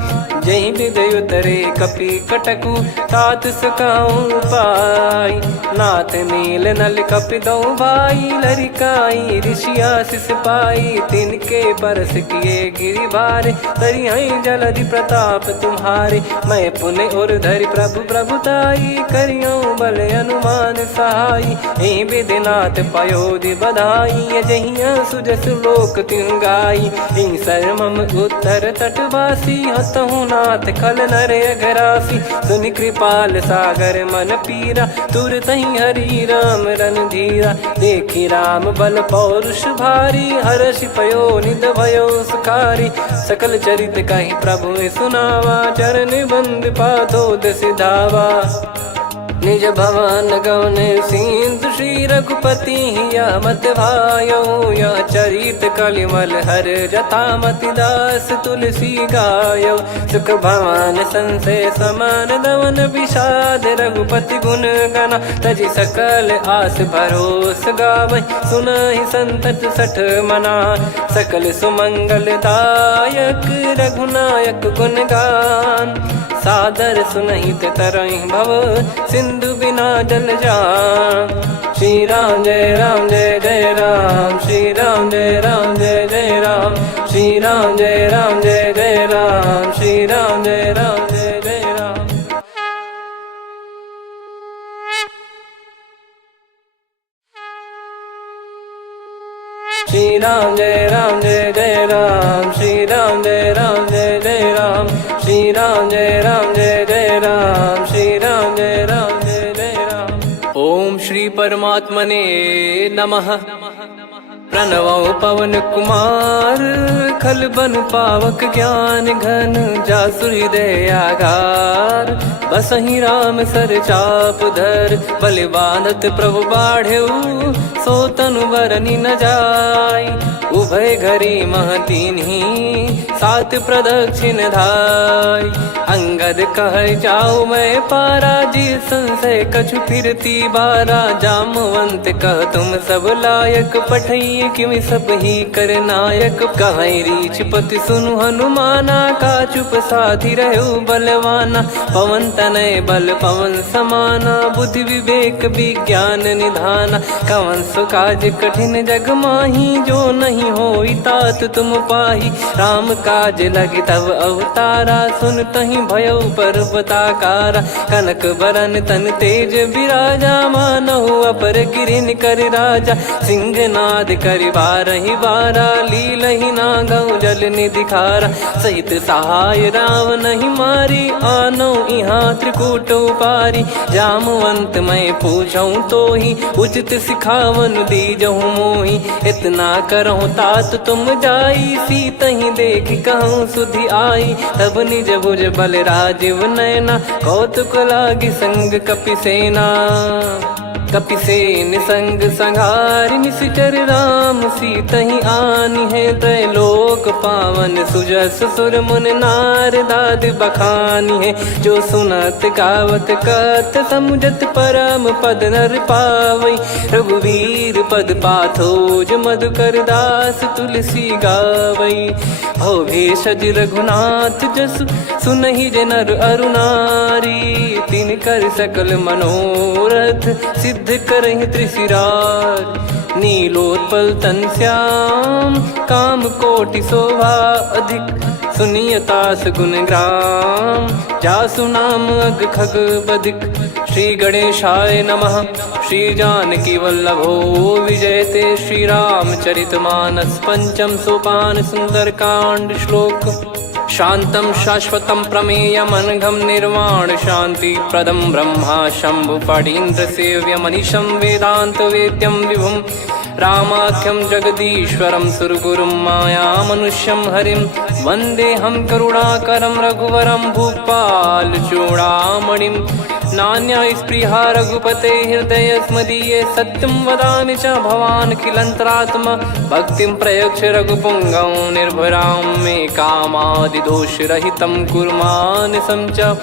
जहि हृदय उतरे कपि कटकु, तात सकाऊं पाई, नाथ नील नल कपि दो भाई, लरिकाई ऋषि आशीष पाई, तिनके परस किए गिरि भारे, तरिहै जलधि प्रताप तुम्हारे, मैं पुने और धरि प्रभु प्रभुताई, करियौ बल अनुमान सहाई, एहि विधिनाथ पयोधि बधाई, जहिया सुजस लोक तिहुँ गाई, हिंसर मम उत्तर तटवासी, हतहु नाथ खल नर अघरासी, सुनि कृपाल सागर मन पीरा, तुरतहि हरि राम रणधीरा, देखि राम बल पौरुष भारी, हर्षि पयो निध भयो सुखारी, सकल चरित कहि प्रभु सुनावा, चरण बंद पादोद सिधावा, निज भवन गौन सिंधु श्री रघुपति हिया मत भायो, यह चरित कलिमल हर जथा मति दास तुलसी गायो, सुख भवन संशय समान दवन विषाद, रघुपति गुण गना तजि सकल आस भरोस गावै, सुनहि संतत सठ मना, सकल सुमंगल दायक रघुनायक गुण गान, सादर सुनहित तरहि भव, सिंधु बिना जल जान, श्री राम जय राम जय जय राम, श्री राम जय राम जय जय राम, श्री राम जय राम जय जय राम, श्री राम जय राम जय जय राम, श्री राम जय राम जय जय राम, श्री राम जय राम जय जय राम, श्री राम जय राम जय जय राम, श्री राम जय राम जय जय राम। ओम श्री परमात्मने नमः। प्रणवो पवन कुमार, खल बन पावक ज्ञान घन, जासु हृदय आगार, बसहि राम सर चाप धर, बलि बांधत प्रभु बाढ़ेऊ, सो तनु बरनि न जाय, उभय घरी मह दीन्ही, सात प्रदक्षिण धाय, अंगद कह जाऊ मैं पारा, जी संशय कछु फिरती बारा, जामवंत कह तुम सब लायक, पठैया किमि सब ही कर नायक। कहीं रीछ पति सुनु हनुमाना, का चुप साधि रहु बलवाना। पवन तनय बल पवन समाना, बुद्धि विवेक विज्ञान निधाना। कवन सो काज कठिन जग माही, जो नहीं होई तात तुम पाही। राम काज लगी तब अवतारा, सुन तहि भयउ पर्वताकारा। कनक बरन तन तेज बिराजा, मानहु अपर गिरिन कर राजा। सिंहनाद करि बारहि बारा, लीलहि नागहु जल निधि खारा। सहित सहाय रावणहि मारी, आनो इहाँ त्रिकूट उपारी। जामवंत मैं पूछऊँ तोहि, उचित सिखावन दीजहु मोहि। इतना करहु तात तुम जाई, सीतहि देख कहूँ सुधि आई। तब निज भुज बल राजीव नयना, कौतुक लागी संग कपिसेना। कपिसेन संग संहारि निशिचर राम, सीतहि आनि है त्रैलोक पावन। सुजस सुर मुन नार दाद बखानी है, जो सुनत गावत कथ समुझत परम पद नर पावई। रघुवीर पद पाथोज मधुकर दास तुलसी गावई। भव भेषज रघुनाथ जसु, सुनहि जे नर अरु नारी। तिन कर सकल मनोरथ, सिद्ध करहि त्रिशिरार। नीलोत्पल तन श्याम, काम कोटि शोभा अधिक। सुनियतास गुण ग्राम, जासु नाम अग खग बदिक। श्री गणेशाय नमः। श्री जानकी वल्लभो विजयते, श्री रामचरित मानस। पंचम सोपान सुंदर कांड श्लोक। शांतं शाश्वतं प्रमेयमनघं निर्वाण शांति प्रदं ब्रह्मा शंभु फणीन्द्र सेव्य मनीषं वेदांत वेद्यं विभुं। रामाख्यं जगदीश्वरं सुरगुरुं माया मनुष्यं हरिं। वन्देऽहं करुणाकरं रघुवरं भूपाल चूडामणिं। नान्या स्पृहा रघुपते हृदय स्मदीये, सत्यं वदामि च भवान् किलन्तरात्मा। भक्तिं प्रयच्छ रघुपुङ्गं निर्भरां मे कामादिदोषरहितं कुर्मानसं च।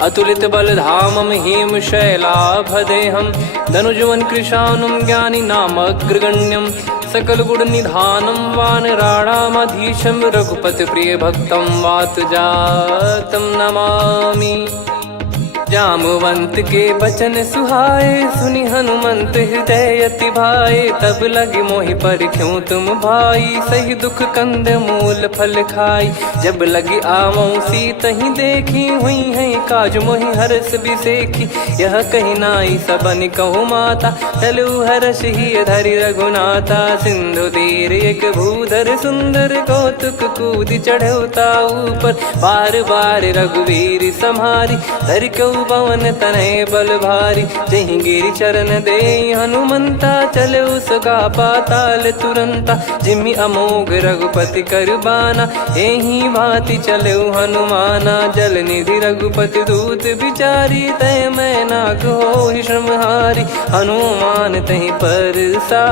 अतुलित बलधामं हेमशैलाभदेहं, धनुजवन कृशानुं ज्ञानी नामग्रगण्यं। सकल गुण निधानं वानराणामधीशं, रघुपति प्रिय भक्तं वात जातं नमामि। जामवंत के बचन सुहाए, सुनि हनुमंत हृदय अति भाए। तब लगे मोहि परख्यूं तुम भाई, सही दुख कंद मूल फल खाई। जब लगी आवऊं सीतहि देखी, हुई है काज मोहि हरस बिसेखी। यह कही नाई सबन कहु माता, चलु हरष ही धरि रघुनाथा। सिंधु तीर एक भूधर सुंदर, कौतुक कूद चढ़ौता ऊपर। बार बार रघुवीर सम्हारी, धरि कऊ पवन तनय बल भारी। जहि गिरि चरण दे हनुमंता, चले उसका पाताल तुरंता। जिमि अमोघ रघुपति कर बाना, एहि भांति चले हनुमाना। जल निधि रघुपति दूत बिचारी, तय मैं नाक होहि श्रमहारी। हनुमान तहि परसा,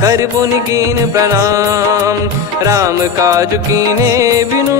कर पुनि कीन प्रणाम। राम काज कीने बिनु,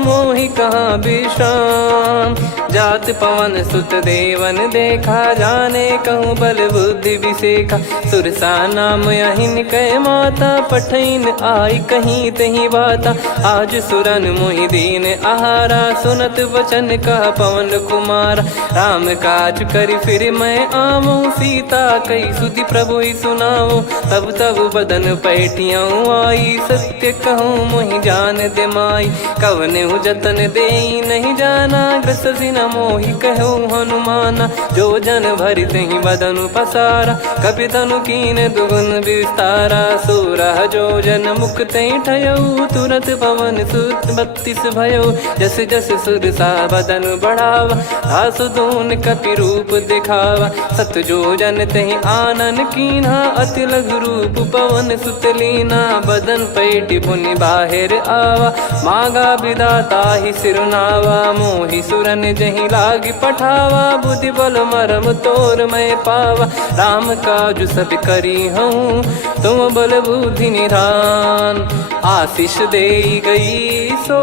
मोहि कहाँ विश्राम। जात पवन सुत देवन देखा, जाने कहूँ बल बुद्धि विसेखा। सुरसा नाम अहिन कै माता, पठैन आई कहीं तहीं बाता। आज सुरन मोहि दीन आहारा, सुनत वचन कह पवन कुमारा। राम काज करि फिर मैं आवऊं, सीता कई सुधि प्रभु ही सुनाओ। तब तब बदन पैठियाँ आई, सत्य कहूँ मोहि जान दे माई। कवनेहु जतन देई नहीं जाना, ग्रसि न मोहि कहूँ हनुमाना। जो जन भरि तहि बदनु पसारा, कपितनु कीन दुगुन विस्तारा। सोरह जो जन मुख तहि ठयऊ, तुरत पवन सुत 32 भयऊ। जस जस सुरसा बदनु बढ़ावा, आसु दून कपि रूप दिखावा। सत जो जन तहि आनन कीन्हा, अति लघु रूप पवन सुत लीना। बदन पैठि पुनि बाहिर आवा, मागा विधाता ही सिरुनावा। मोहि सुरन जहि लागी पठावा, बुद्धि बल मरम तोर मैं पावा। राम काज सब करी हूँ, तुम बल बुद्धि निधान। आशीष दे गई सो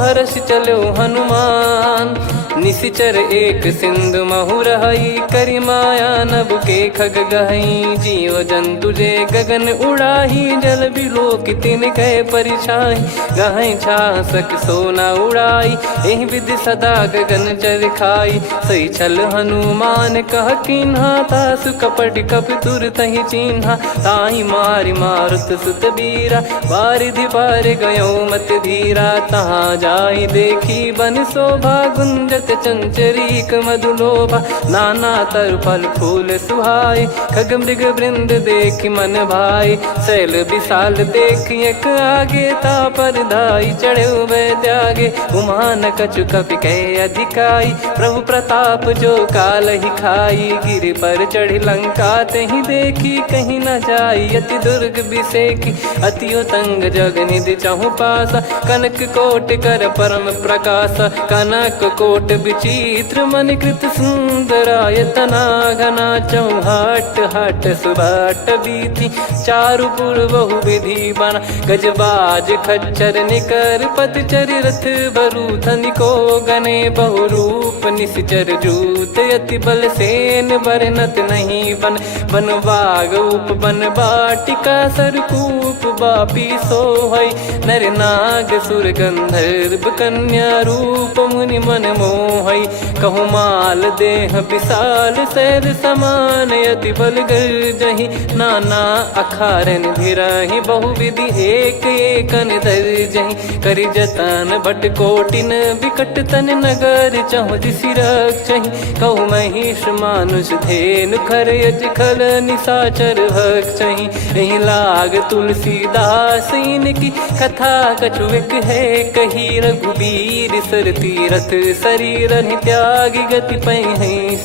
हर्ष चलो हनुमान। निशिचर एक सिंधु महु रहई करी माया नभ के खग गहई। जीव जंतु जे गगन उड़ाही जल बिलो कितिन कह परिछाई। गहई छासक सोना उड़ाई एहि विधि सदा गगन चर खाई। सही छल हनुमान कह किन्हा तासु कपट कपि तुर तहि चिन्हा। ताहि मारि मारुत सुत बीरा बारिधि पार गयो मत धीरा। तहाँ जाई देखी बन शोभा गुंजत चंचरीक मधुलोभा। नाना तर फल फूल सुहाए खग मृग वृंद देखि मन भाई। शैल विशाल देखि एक आगे तापर धाई चढ़े वै त्यागे। उमा न कछु कपि कह अधिकाई प्रभु प्रताप जो काल ही खाई। गिर पर चढ़ी लंका तहि देखी कहीं न जाई। अति दुर्ग बिसेकी अति उतंग जग निधि चहु पासा। कनक कोट कर परम प्रकाश कनक कोट विचित्र मन कृत सुंदरायतना। घना चौहाट हाट सुबाट बीथी चारु पुर बहु विधि बना। गजबाज खच्चर निकर पतचर रथ बरु धनिको गने। बहु रूप निश्चर जूत अति बल सेन बरनत नहीं बन। बन बाग उप बन बाटिका सरकूप बापी सोहई। नर नाग सुर गंधर्व कन्या रूप मुनि मन मोहई। कहु माल देह विशाल शैल समान अति बल गर्जहि। नाना अखारन भिराहि बहु विधि एक एकन दर्जहि। करि जतन भट कोटिन विकट तन नगर चहु दिसि रक्षहि। कहु महिष मानुष धेनु खर यज खल निशाचर भक्षहि। एहि लाग तुलसीदास इनकी कथा कछुक है कही। रघुबीर सर तीरथ शरीर त्यागी गति पै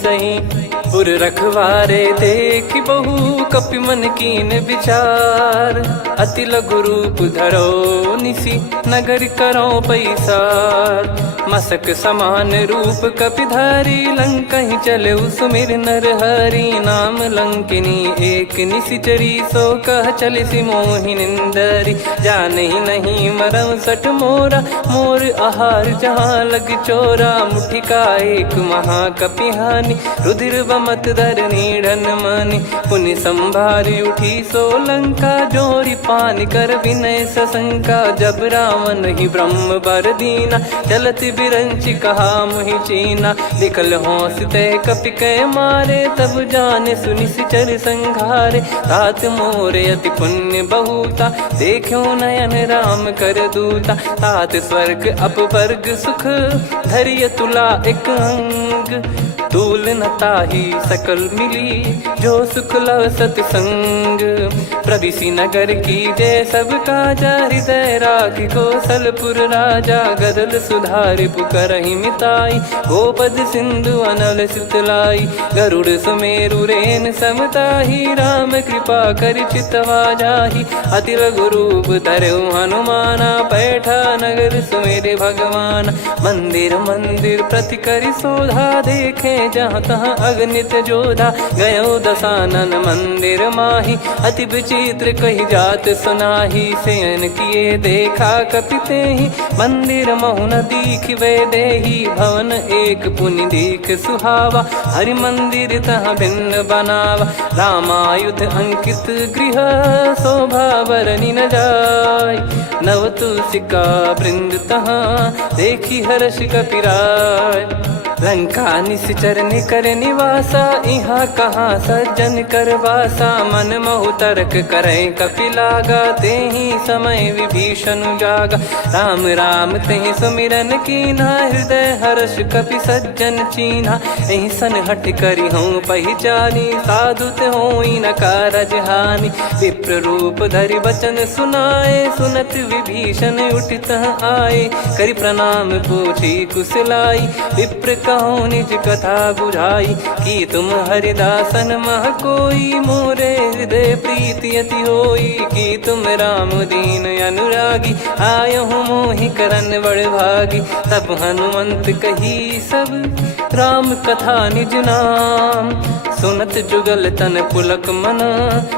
सही। पुर रखवारे देख बहु कपि मन कीन विचार। अति लघु रूप धरो निसी नगर करो पैसार। मसक समान रूप कपि धारी लंका ही चले सुमिर नर हरि। नाम लंकिनी एक निशिचरी सो कह चल सी मोहि निंदरी। जाने ही नहीं मरम सठ मोरा मोर आहार जहाँ लग चोरा। मुठिका एक महाकपिहानि रुधिर बमत धरनी ढन मानि। पुनि संभारी उठी सो लंका जोरी पानी कर विनय सशंका। जब रावण ही ब्रह्म बर दीना चलत बिरंचि कहा मुहि चीना। निकल होश तय कपि कै मारे तब जाने सुनि सिचर संघारे। तात मोरे अति पुण्य बहुता देखो नयन राम कर दूता। तात स्वर्ग अपवर्ग सुख धरिय तुला एक अंग। तूल न ताही सकल मिली जो सुख लव सतसंग। प्रविशि नगर की जय सब काजा हृदय राखि कौशलपुर राजा। गदल सुधारि पुकरहि मिताई गोपद सिंधु अनल सितलाई। गरुड़ सुमेरु रेन समताही राम कृपा कर चितवा जाहि। अति लघु रूप धरऊ हनुमाना पैठा नगर सुमेरे भगवान। मंदिर मंदिर प्रति करि शोधा देखे जहाँ तहाँ अगणित जोधा। गयो दशानन मंदिर माही अति विचित्र कही जात सुनाही। शयन किए देखा कपि तेहि मंदिर महु न दीख वे देही। भवन एक पुनि दीख सुहावा हरि मंदिर तहाँ भिन्न बनावा। रामायुध अंकित गृह शोभा बरनि न जाय। नव तुलसिका वृंद तहाँ देखी हर्ष कपिराय। लंका निश्चर निकर निवासा इहाँ कहाँ सज्जन कर वासा। मन महु तर्क करे कपि लागा तेहि समय विभीषण जागा। राम राम तेहि सुमिरन कीन्हा हृदय हर्ष कपि सज्जन चीन्हा। एहि सन हट करि हूँ पहिचानी साधु होई न कारज हानि। विप्र रूप धरि वचन सुनाए सुनत विभीषण उठित आए। करि प्रणाम पूछी कुशलाई विप्र कहो निज कथा बुझाई। कि तुम हरिदासन मह कोई मोरे हृदय प्रीति अति होई। कि तुम राम दीन अनुरागी आयहु मोहि करन बड़ भागी। तब हनुमंत कही सब राम कथा निज नाम। सुनत जुगल तन पुलक मन,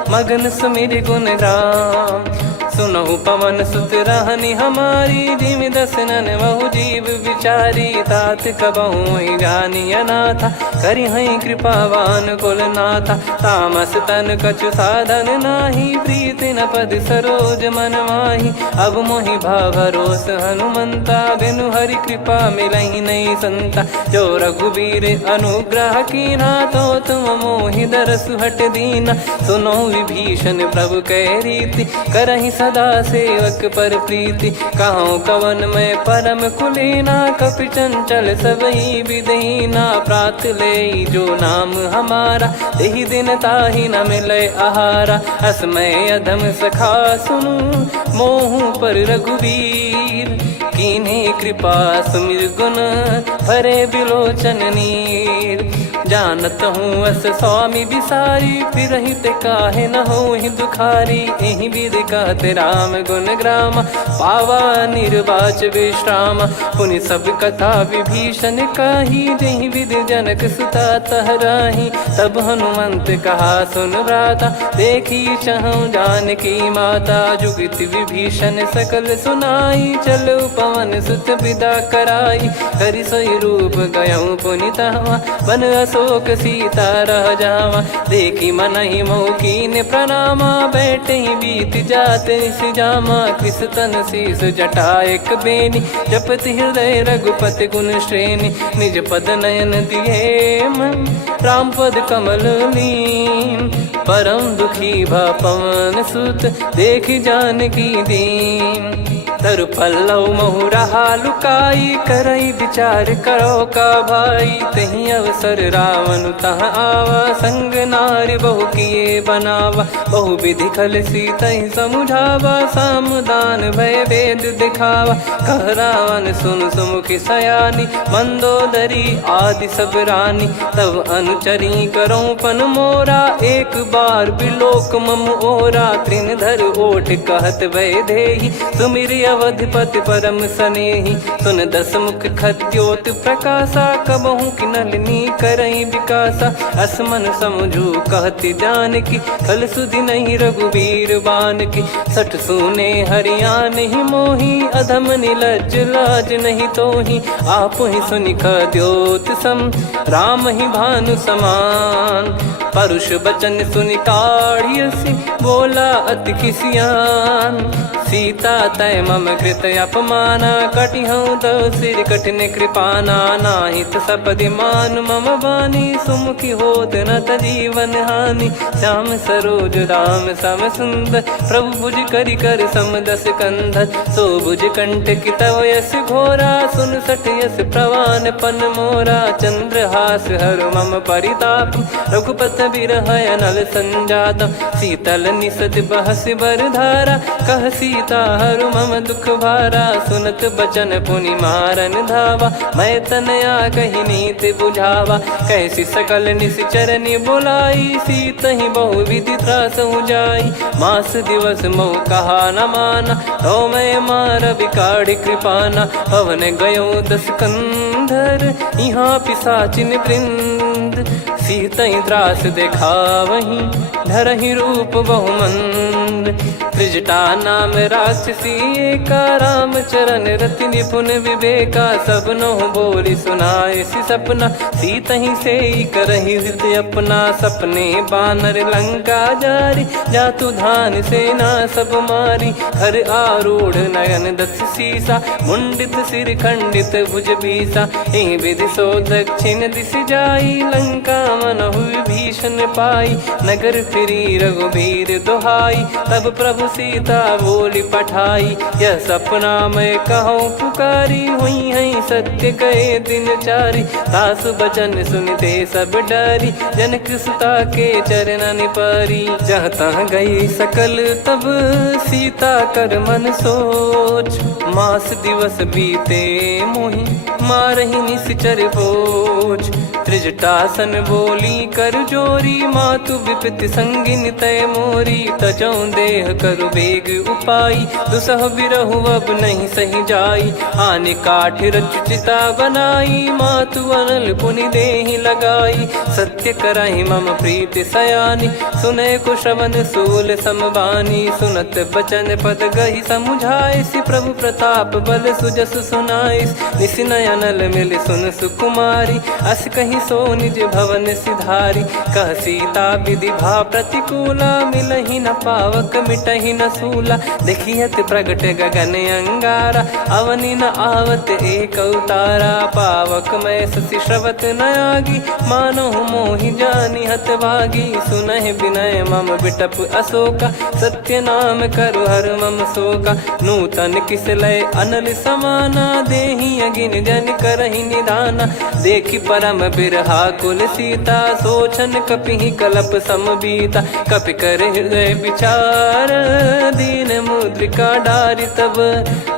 मगन सुमिर गुण राम। सुनहु पवन सुत रहनी हमारी, जिमि दसनन बहु जीव विचारी। तात कबहु ही जानी अनाथा, करि हई कृपावान कुल नाथा। तामस तन कछु साधन नाही, प्रीति न पद सरोज मन माही। अब मोहि भाव भरोस हनुमंता, बिनु हरि कृपा मिलहि नहीं संता। जो रघुबीर अनुग्रह कीना, तो तुम मोहि दरसु हट दीना। सुनो विभीषण प्रभु कह रीति, करहि सदा सेवक पर प्रीति। कहूँ कवन में परम कुलीना, कपि चंचल सबई विदहीना। प्रात ले जो नाम हमारा, तेहि दिन ताहि न मिले आहारा। असमय अधम सखा सुनु, मोहु पर रघुवीर। कीन्ही कृपा सुमिर गुण, भरे बिलोचन नीर। जानत हूँ अस स्वामी बिसारी, फिरहित काहे न होहि दुखारी। एहि विधि कहते राम गुण ग्राम, पावा निर्वाच विश्राम। पुनि सब कथा विभीषण कही, जेहि विधि जनक सुता तहराही। तब हनुमंत कहा सुन भ्राता, देखी चहु जानकी माता। जुगित विभीषण सकल सुनाई, चलो पवन सुत विदा कराई। हरि सोई रूप गयऊँ पुनि तहवा, बन अशोक सीता रह जावा। देखी मनहि मौकीन प्रणामा, बैठे ही बीत जात निस जामा। कृस तन शीस जटा एक बेनी, जपति हृदय रघुपति गुण श्रेणी। निज पद नयन दिए मन, राम पद कमल लीन। परम दुखी भा पवन सुत, देखी जानकी दीन। तरु पल्लव महु रहा लुकाई, करई विचार करो का भाई। तही अवसर रावण तहाँ आवा, संग नारी बहु किए बनावा। बहु विधि खल सीतहि समुझावा, सामदान भय वेद दिखावा। कह रावण सुन सुमुखी सयानी, मंदोदरी आदि सब रानी। तब अनुचरी करो पन मोरा, एक बार बिलोक मम ओरा। तृण धर ओठ कहत भय देहि, सुमिर अवधिपति परम सनेहि। सुन दस मुख खद्योत प्रकाशा, कबहु कि नलिनी करई विकासा। असमन समझू कहति जानकी, कल सुधि नहीं रघुबीर बान की। सठ सुने हरियाण ही मोही, अधम निलज लाज नहीं तोही। आप ही सुनि खद्योत सम, राम ही भानु समान। परुष बचन सुनि ताड़ियसि, बोला अति किसियान। सीता तय मम कृत अपमाना, कटिहऊँ तो सिर कठिन कृपाना। नाहित सपदि मान मम बानी, सुमुखी होत न तजीवन हानि। श्याम सरोज राम सम सुंदर, प्रभु भुज करि कर सम दस कंधर। सो भुज कंठ की तव यस घोरा, सुन सठ यस प्रवान पन मोरा। चंद्रहास हर मम परिताप, रघुपत बिरह अनल संजातम। शीतल निसत बहस बर धारा, कह सीता हरु मम दुख भारा। सुनत बचन पुनि मारन धावा, मैं तनया कही नीति बुझावा। कैसी सकल निश्चरनि बुलाई, सीतहि बहु विधि त्रासहु जाई। मास दिवस मोह कहा न माना, तो मैं मार बिकाढ़ी कृपाना। पवन गयो दस कंधर, यहाँ पिशाचिन वृंद। सीतहि त्रास देखावहीं, धरहि रूप बहुमंद। त्रिजटा नाम राक्षसी एका, राम चरण रति निपुण विवेका। सब नहुँ बोली सुनाए सि सपना, सीतहि से करहि हृत अपना। सपने बानर लंका जारी, जातु धान सेना सब मारी। हर आरूढ़ नयन दस सीसा, मुंडित सिर खंडित भुज बीसा। एहि विधि सो दक्षिण दिश जाई, लंका मनहु विभीषण पाई। नगर फिरी रघुबीर दुहाई, तब प्रभु सीता बोली पठाई। यह सपना मैं कहूँ पुकारी, हुई है सत्य कहे दिन चारी। सासु बचन सुनते सब डरी, जनक सुता के चरण परी। जहाँ तहाँ गई सकल तब सीता कर मन सोच। मास दिवस बीते मोहि, मारहि निश्चर बोझ। त्रिजटासन बोली कर जोरी, मातु विपति संगिन तय मोरी। तजौ देह करु बेग उपाई, दुसह बिरहु अब नहीं सही जाई। आने काठ रचु चिता बनाई, मातु अनल पुनि देहि लगाई। सत्य करहि मम प्रीति सयानी, सुने को श्रवण सूल समबानी। सुनत बचन पद गहि समुझाइस, प्रभु प्रताप बल सुजस सुनाइस। निस नयनल मिल सुन सुकुमारी, अस कहीं सो निज भवन सिधारी। कह सीता विधि भा प्रतिकूला, मिलहि न पावक मिटहि न सूला। देखियत प्रगट गगन अंगारा, अवनि न आवत एक अवतारा। पावक मैं ससी श्रवत न आगी, मानो मोहि जानि हत भागी। सुनहि विनय मम बिटप अशोका, सत्य नाम करु हर मम शोका। नूतन किस लय अनल समाना, देहि अगिन जन करहि निदाना। देखि परम बिरहा कुल सीता, सोचन कपिहि कलप समबीता। कपि कर हृदय विचार, दीन मुद्रिका डारि तब।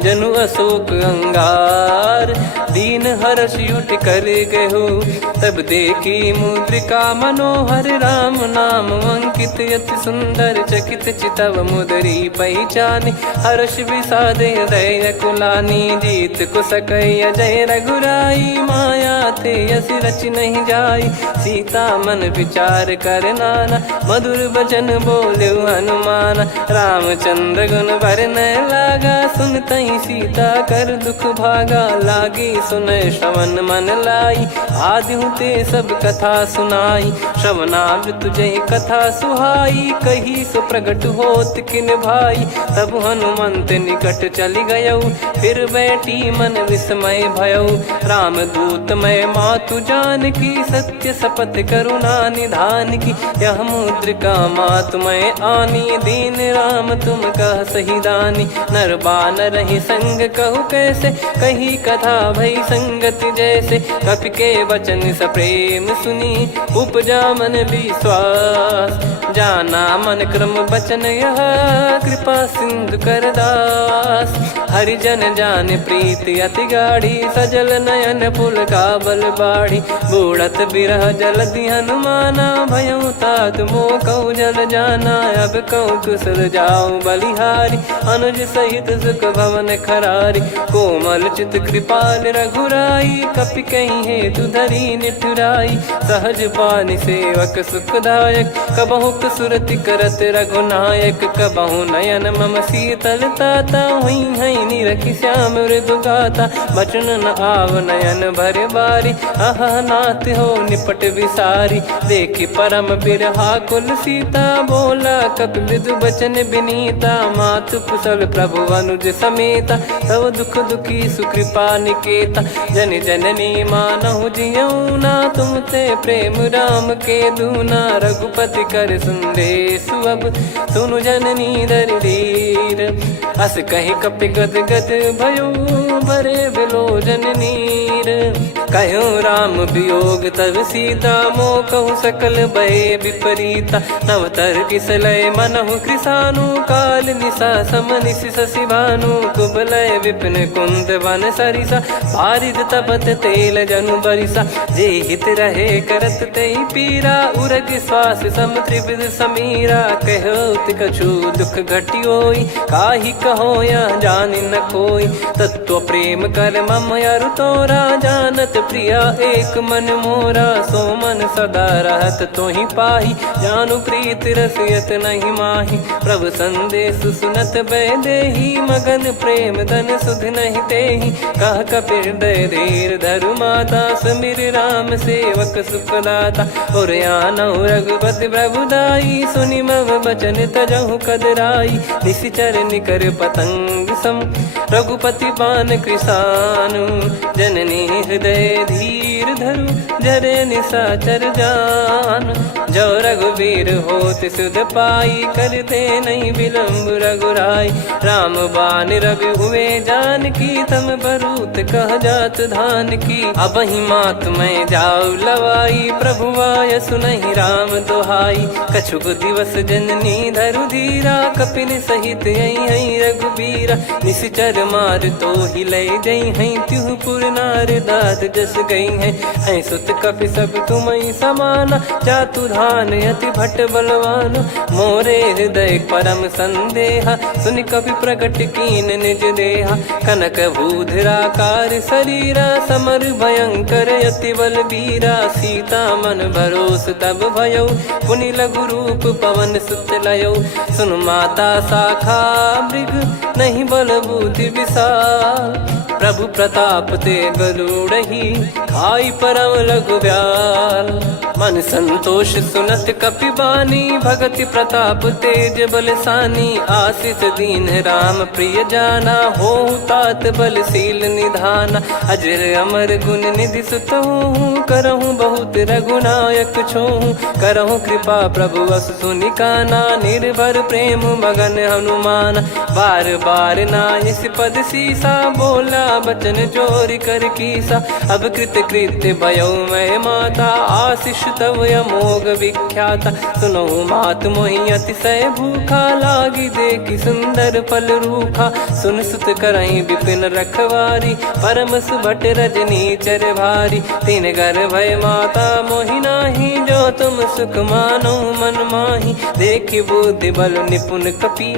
जनु अशोक अंगार, दीन हर्ष युट कर गहु। तब देखी मुद्रिका मनोहर, राम नाम अंकित अति सुंदर। चकित चितव मुदरी पहचानी, हर्ष विषाद हृदय कुलानी। जीत को सकई अजय रघुराई, माया थे यस रच नहीं जाई। सीता मन विचार कर नाना, मधुर बचन बोले हनुमान। रामचंद्र गुण वरन लागा, सुनतहि सीता कर दुख भागा। लागी सुन श्रवण मन लाई, आदिहु ते सब कथा सुनाई। श्रवणाब तुझे कथा सुहाई, कही सो प्रगट होत किन भाई। तब हनुमंत निकट चली गयौ, फिर बैठी मन विस्मय भयौ। राम दूत मैं मातु जान की, सत्य शपथ करुणा निधान की। यह मुद्रिका मातु मैं आनी, दीन राम तुम कह सही दानी। नर बानर ही संग कहु कैसे, कही कथा भई संगति जैसे। कपि के वचन सप्रेम सुनी, उपजा मन विश्वास। जाना मन क्रम बचन यह, कृपा सिंधु कर दास। हरिजन जान प्रीति अति गाढ़ी, सजल नयन पुल का बल बाढ़ी। बूढ़त बिरह जलधि हनुमाना, भयउ तात मोह कहु जल जाना। अब कहु कुशल जाऊं बलिहारी, अनुज सहित सुख भवन खरारी। कोमल चित कृपाल रघुराई, कपि कहीं हेतु धरी निठुराई। सहज पानि सेवक सुखदायक, कबहु सुरति करत रघुनायक। कबहु नयन मम शीतल ताता, हुई हई निरखि श्याम मृदु गाता। बचन न आव नयन भर बारी, अह नाथ हो निपट विसारी। देखि परम बिरहा कुल सीता, बोला कपि मृदु बचन बिनीता। मातु कुशल प्रभु अनुज समेता, तव दुख दुखी सुकृपा निकेता। जन जननी मानहु जियऊ ना, तुम ते प्रेम राम के दूना। रघुपति कर संदेश अब, सुनु जननी दर धीर। अस कहि कपि गद गद भयो, भरे विलोचन नीर। कहु राम वियोग तब सीता, मोह कहु सकल भय विपरीता। नवतर किस लय मनहु कृसानु, काल निशा सम निशि शशि भानु। कुबलय विपिन कुंद वन सरिसा, बारिद तपत तेल जनु बरिसा। जे हित रहे करत ते पीरा, उरग श्वास सम त्रिविध समीरा। कहत कछु दुख घटियोई, काहि कहो या जानि न कोई। तत्व प्रेम कर मम अरु तोरा, जानत प्रिया एक मन मोरा। सो मन सदा रहत तोहि पाही, जानु प्रीति रसियत नहीं माही। प्रभु संदेश सुनत भय देहि, मगन प्रेम धन सुध नहीं तेहि। कह कपि हृदय धीर धरु माता, समीर राम सेवक सुखदाता। और आनौ रघुपति प्रभुदाई, सुनि मम बचन तजहु कदराई। निशिचर निकर पतंग सम, रघुपति पान कृसानु। जननी हृदय धीर धरु, जरे निशाचर जान। जो रघुवीर होत सुध पाई, कर दे नहीं विलम्ब रघुराई। राम बान रवि हुए जान की, तम बरूत कह जात धान की। अब ही मात मैं जाऊ लवाई, प्रभु आय पाय सुनहि राम दोहाई। कछुक दिवस जननी धरु धीरा, कपिन सहित आई रघुबीरा। निश्चर मार तो ही लय जई हैं, त्यों पुर नार दाद जस गई हैं। सुत कपि सब तुमई समाना, चातुधान अति भट बलवान। मोरे हृदय परम संदेहा, सुनि कपि प्रकट कीन निज देहा। कनक भूधराकार शरीरा, समर भयंकर अति बलबीरा। सीता मन भरोस तब भयउ, पुनि लघु रूप पवन सुत लयौ। सुन माता शाखा मृग, नहीं बल बुद्धि विशाल। प्रभु प्रताप ते गरुड़हि, खाई परम लघु ब्याल। मन संतोष सुनत कपि बानी, भगति प्रताप तेज बलसानी। आशीष दीन राम प्रिय जाना, होहु तात बलशील निधाना। अजर अमर गुण निधि सुतहु, करहु बहुत रघुनायक छोहु। करहु कृपा प्रभु अस सुनि काना, निर्भर प्रेम मगन हनुमान। बार बार नायस पद सीसा, बोला बचन चोरी कर कीसा। अब कृत कृत्य भयो मैं माता, आशीष तव अमोघ विख्याता। सुनहु मात मोहि अतिशय भूखा, लागी देखि सुंदर फल रूखा। सुन सुत करहि विपिन रखवारी, परम सुभट रजनी चर भारी। तीन घर भय माता मोहि नाही, जो तुम सुख मानो मन माही। देखि बुद्धि बल निपुण कपि,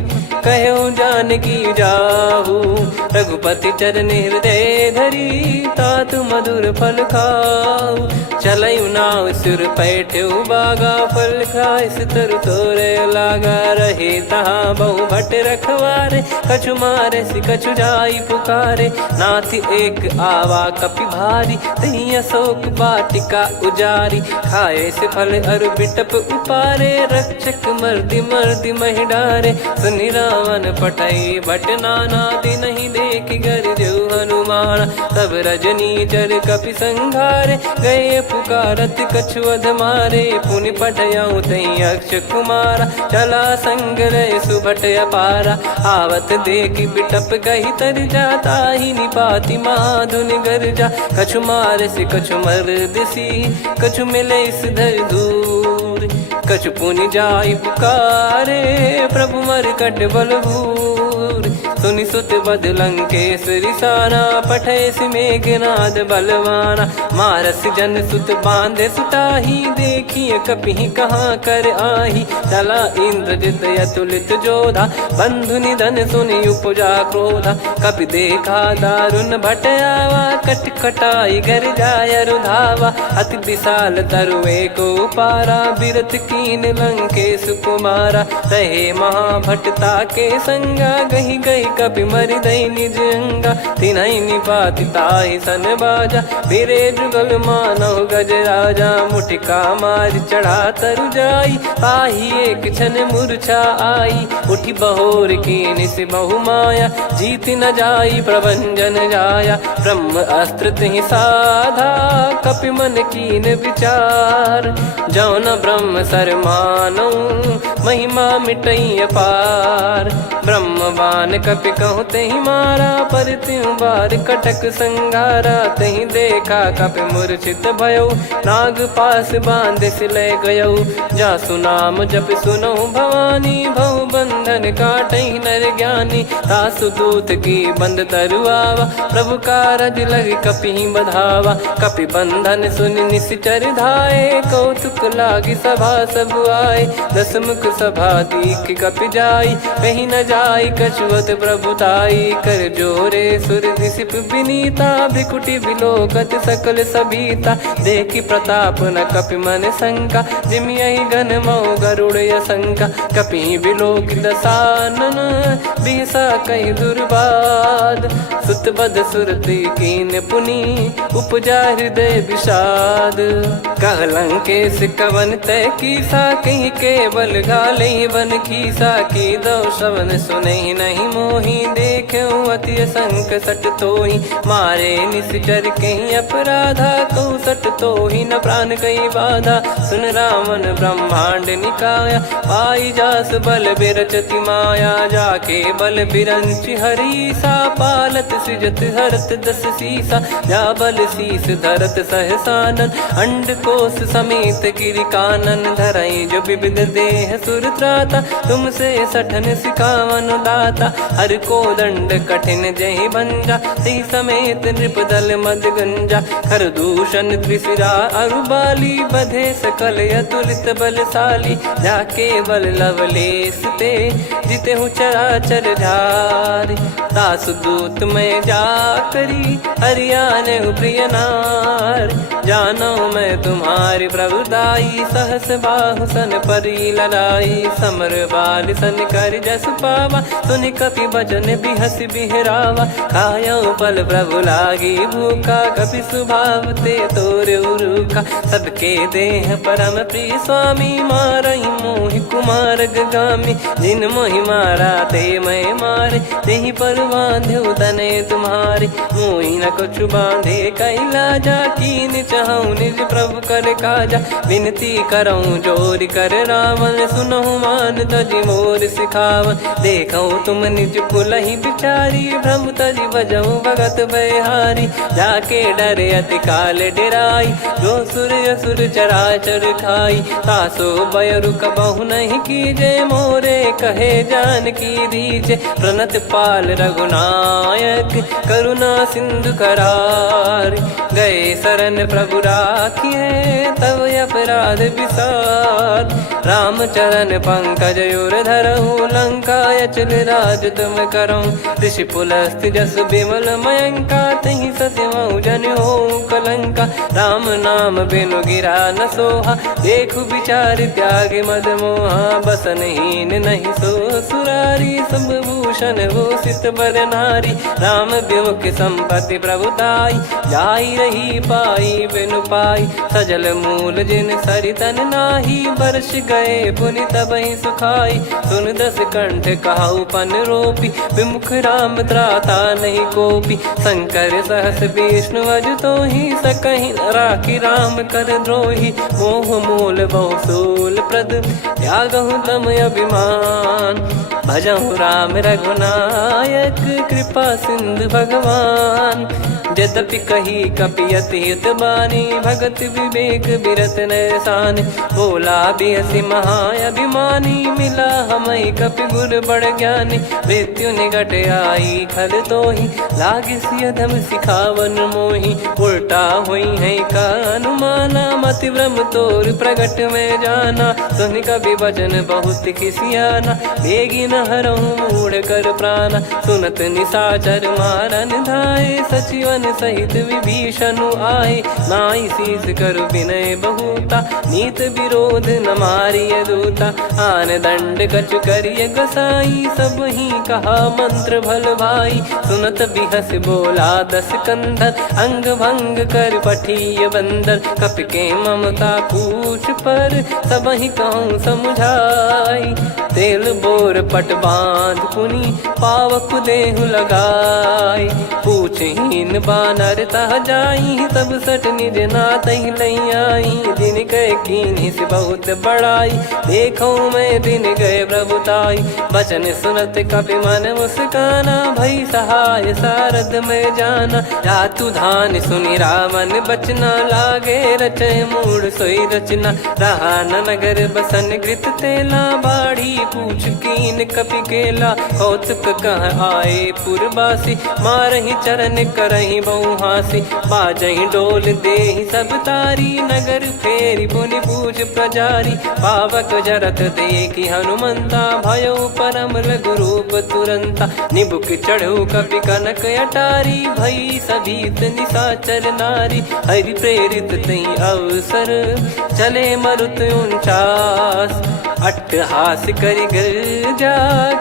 कहो जानकी जाहू। रघुपति चरण हृदय धरी, तात मधुर फल खाऊ। चलऊ नाव सुर पैठ्यु बागा, फल खाइस तरु तोरे लागा। रहे तहाँ बहु भट रखवारे, कछु मारे सि कछु जाई पुकारे। नाथ एक आवा कपि भारी, तही अशोक वाटिका उजारी। खाए से फल अरु बिटप उपारे, रक्षक मर्दि मर्दि महि डारे। सुनि रावण पटई भट नाना, तिनहि देखि गरजु हनुमान। तब रजनी चर कपि संघारे, गए पुकारत कछु अध मारे। पुनि पटयऊ तई अक्ष कुमारा, चला संग रहे सुभट अपारा। आवत देखि बिटप कही तर जाता, ही निपाति माधुन गर्जा। कछु मार से कछु मर दिसी, कछु मिले इस धर दूर। कछु पुनि जाई पुकारे, प्रभु मरकट बलभूर। सुनि सुत बद लंकेश रिसाना, पठेस मेघनाद बलवाना। मारस जन सुत बांधे सुताही, देखिए कपि कहाँ कर आही। चला इंद्रजित अतुलित जोधा, बंधु निधन सुनि उपजा क्रोधा। कपि देखा दारुण भट आवा, कट कटाई घर जाय रुधावा। अति विशाल तरु एको पारा, बिरत कीन लंकेश कुमारा। रहे महाभटता के संगा, गही गही कपि मरि दई निज अंगा। तिन्हि निपाति ताहि सन बाजा, बिरे जुगल मानव गज राजा। मुटिका मार चढ़ा तरु जाई, ताहि एक क्षण मूर्छा आई। उठी बहोर कीन से बहु माया, जीत न जाई प्रभंजन जाया। ब्रह्म अस्त्र तिहि साधा, कपि मन कीन विचार। जौ न ब्रह्म सर मानौ, महिमा मिटई अपार। ब्रह्मवान कपि कहु तहि मारा, पर त्यों बार कटक संगारा। तहि देखा कपि मूर्छित भयउ, नाग पास बांध सिलय गयउ। जासु नाम जप सुनहु भवानी, भव बंधन काटहि नर ज्ञानी। तासु दूत की बंद तरुआवा, प्रभु कारज लग कपि बधावा। कपि बंधन सुनि निश्चर धाये, कौतुक लागी सभा सब आए। दस मुख सभा दीख कपि जाई, कहीं न जाई कछुअत प्रभुताई। कर जोरे सुर दिसिप विनीता, भ्रिकुटि बिलोकत सकल सबीता। देखि प्रताप न कपि मन शंका, जिमियहि घन मऊ गरुड़ असंका। कपि बिलोक दसानन, बिहसा कहि दुर्बाद। सुत बद सुरति कीन पुनि, उपजा हृदय विषाद। कह लंकेश कवन तय कीसा, कहीं केवल घाले बन खीसा। की दो श्रवण सुनहि नहीं मोहि, देखऊं अति संक सट तोहि। मारे निश्चर कहीं अपराधा, कहूँ सट तोहि न प्राण कहीं बाधा। सुन रावण ब्रह्मांड निकाया, पाई जास बल बिरचति माया। जाके बल बिरंचि हरीसा, पालत सृजत हरत दस सीसा, जा बल शीस धरत सहसानन, अंड कोश समेत किरिकानन, धरई जो विविध देह सुर त्राता, तुमसे सठन सिखावन दाता, हर को दंड कठिन जहि भंजा, सी समेत नृप दल मद गंजा, खर दूषण त्रिशिरा अरुबाली, बधे सकल अतुलित बलशाली, जाके बल लवलेस ते, जिते हूँ चराचर झारी, दास दूत में जा करी, हरियाने प्रिय नार, जानो मैं तुम्हारी प्रभुदाई, सहस बाहु सन परी लड़ाई, समर बाल सन कर जस पावा, सुनि कपि भजन बिहस बिहरावा, खायो पल प्रभु लागी भूखा, कपि स्वभाव ते तोर उरुखा, सबके देह परम प्रिय स्वामी, मारई मोहि कुमार गामी, जिन मोहि मारा ते मैं मारे, तेहि पर बांधो तने तुम्हारे, मोहि न कुछ बांधे कैलाजा, कीन चाहूं निज प्रभु कर काजा, विनती करऊं जोर कर रावण, सुनहु मान तजि मोर सिखावन, देखऊं तुम निज कुलहि बिचारी, भ्रम तजि बजऊं भगत बहारी, जाके डरे अति काल डेराई, जो सुर असुर चराचर खाई, तासो बयरु कबहु नहीं कीजे, मोरे कहे जान की दीजे, प्रणत पाल रघुनायक, करुणा सिंधु करार, गए शरण प्रभु राखिए, तब अपराध विसार, राम चरण पंकज उर धरहु, लंका अचल राज तुम करऊं, ऋषि पुलस्त जस विमल मयंका, तहि ससिमऊ जन हो कलंका, राम नाम बिनु गिरा न सोहा, देखु विचार त्याग मद मोहा, बसनहीन नहीं सो सुरारी, सब भूषण वो सित बर नारी, राम विमुख संपत्ति प्रभुताई, जाई रही पाई बिनु पाई, सजल मूल जिन सरितन नाही, वर्ष गए पुनि तबहि सुखाई, सुन दस कंठ कहाऊ पन रोपी, विमुख राम त्राता नहीं कोपी, शंकर सहस विष्णु अज तो ही, सकहि राखी राम कर द्रोही, मोह मूल बहु सूल प्रद, त्यागहु तम अभिमान, भजहु राम रघुनायक, कृपा सिंधु भगवान, यद्यपि कही कपि अति हित बानी, भगत विवेक बिरत नैसान, बोला बिहसी महाअभिमानी, मिला हमई कपि गुर बड़ ज्ञानी, मृत्यु निकट आई खल तोहि, लागे सियधम सिखावन मोहि, उल्टा हुई है का अनुमाना, मति भ्रम तोर प्रगट में जाना, सुनि कभी वचन बहुत किसियाना, बेगी न हरहु मूढ़ कर प्राणा, सुनत निशाचर मारन धाये, सचिवन सहित विभीषणु आए, नाई शीस करु विनय बहुता, नीत विरोध न मारिय दूता, आन दंड कछु करिय गोसाई, सब ही कहा मंत्र भल भाई, सुनत बिहस बोला दस कंधर, अंग भंग कर पठिय बंदर, कपि के ममता पूछ पर, सब ही कहूँ समझाई, तेल बोर पट बांध पुनि, पावक देहु लगाई, पूछहीन बानर तह जाई, तब सट निज नाथ ही लई आई, दिन गए कीन्ही से बहुत बड़ाई, देखो मैं दिन गए प्रभुताई, बचन सुनत कपि मन मुस्काना, भई सहाय सारद में जाना, जातु धान सुनि रावण बचना, लागे रचय मूढ़ सोई रचना, रहा न नगर बसन कृत तेला, बाढ़ी पूछ कीन कपि केला, कौतुक कह आए पुरबासी, मारहि चरण करहि बहु हासी, बाजहि डोल देहि सब तारी, नगर फेरी पुनि पूछ प्रजारी, पावक जरत देखि हनुमंता, भयो परम लघु रूप तुरंता, निबुक चढ़ऊ कपि कनक अटारी, भई सभीत निशाचर नारी, हरि प्रेरित तई अवसर, चले मरुत 49, अट्टहास करि गिरजा,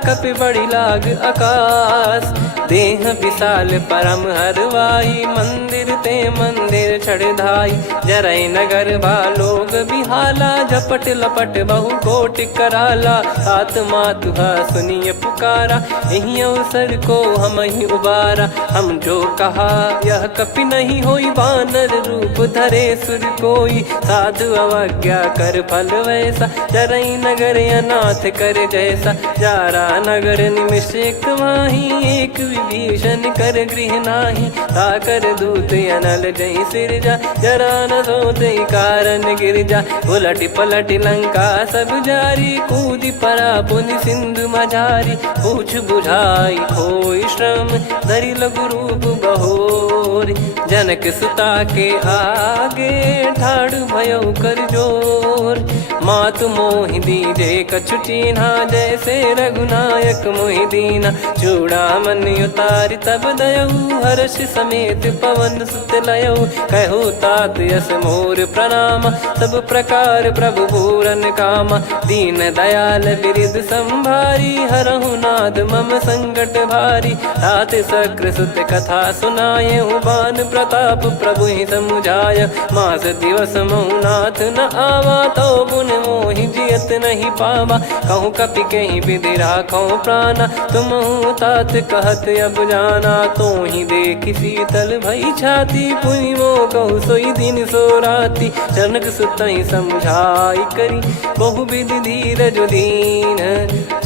कपि बड़ी लाग आकाश, देह विशाल परम हरवाई, मंदिर ते मंदिर छड़धाई, जरई नगर बालोग बिहाला, झपट लपट बहु कोट कराला, सात मातुहा सुनिय पुकारा, यही अवसर को हम ही उबारा, हम जो कहा यह कपि नहीं होई, वानर रूप धरे सुर कोई, साधु अवज्ञा कर फल वैसा, जरई नगर अनाथ कर जैसा, जारा नगर निमिष एक माही, एक विभीषण कर गृह नाही, ताकर दूत अनल जय सिरजा, जरा न सोते कारण गिरजा। उलट पलट लंका सब जारी, कूद परा पुनि सिंधु मझारी। पूछ बुझाई खोई श्रम, धरि लघु रूप बहोर। जनक सुता के आगे, ठाड़ भयो कर जोर। मातु मोहि दीजे कछु चीन्हा, जैसे रघुनायक मोहि दीना। चूड़ामणि उतारि तब दयऊ, हर्ष समेत पवन सुत लयऊ। कहु तात यस मोर प्रणाम, सब प्रकार प्रभु पूरन कामा। दीन दयाल बिरिद संभारी, हरहु नाद मम संकट भारी। तात सक्र सुत कथा सुनाये, बान प्रताप प्रभु ही समुझाय। मास दिवस महु नाथ न आवा, तो पुन मोहि जियत नहीं पावा। कहूँ कपि कहीं विधि राखो प्राणा, तुम तात कहत अब जाना। तो ही देखी शीतल भई छाती, पुनि मो कहु सोई दिन सो राती। जनक सुतहि समुझाई करी, बहु विधि धीरज दीन।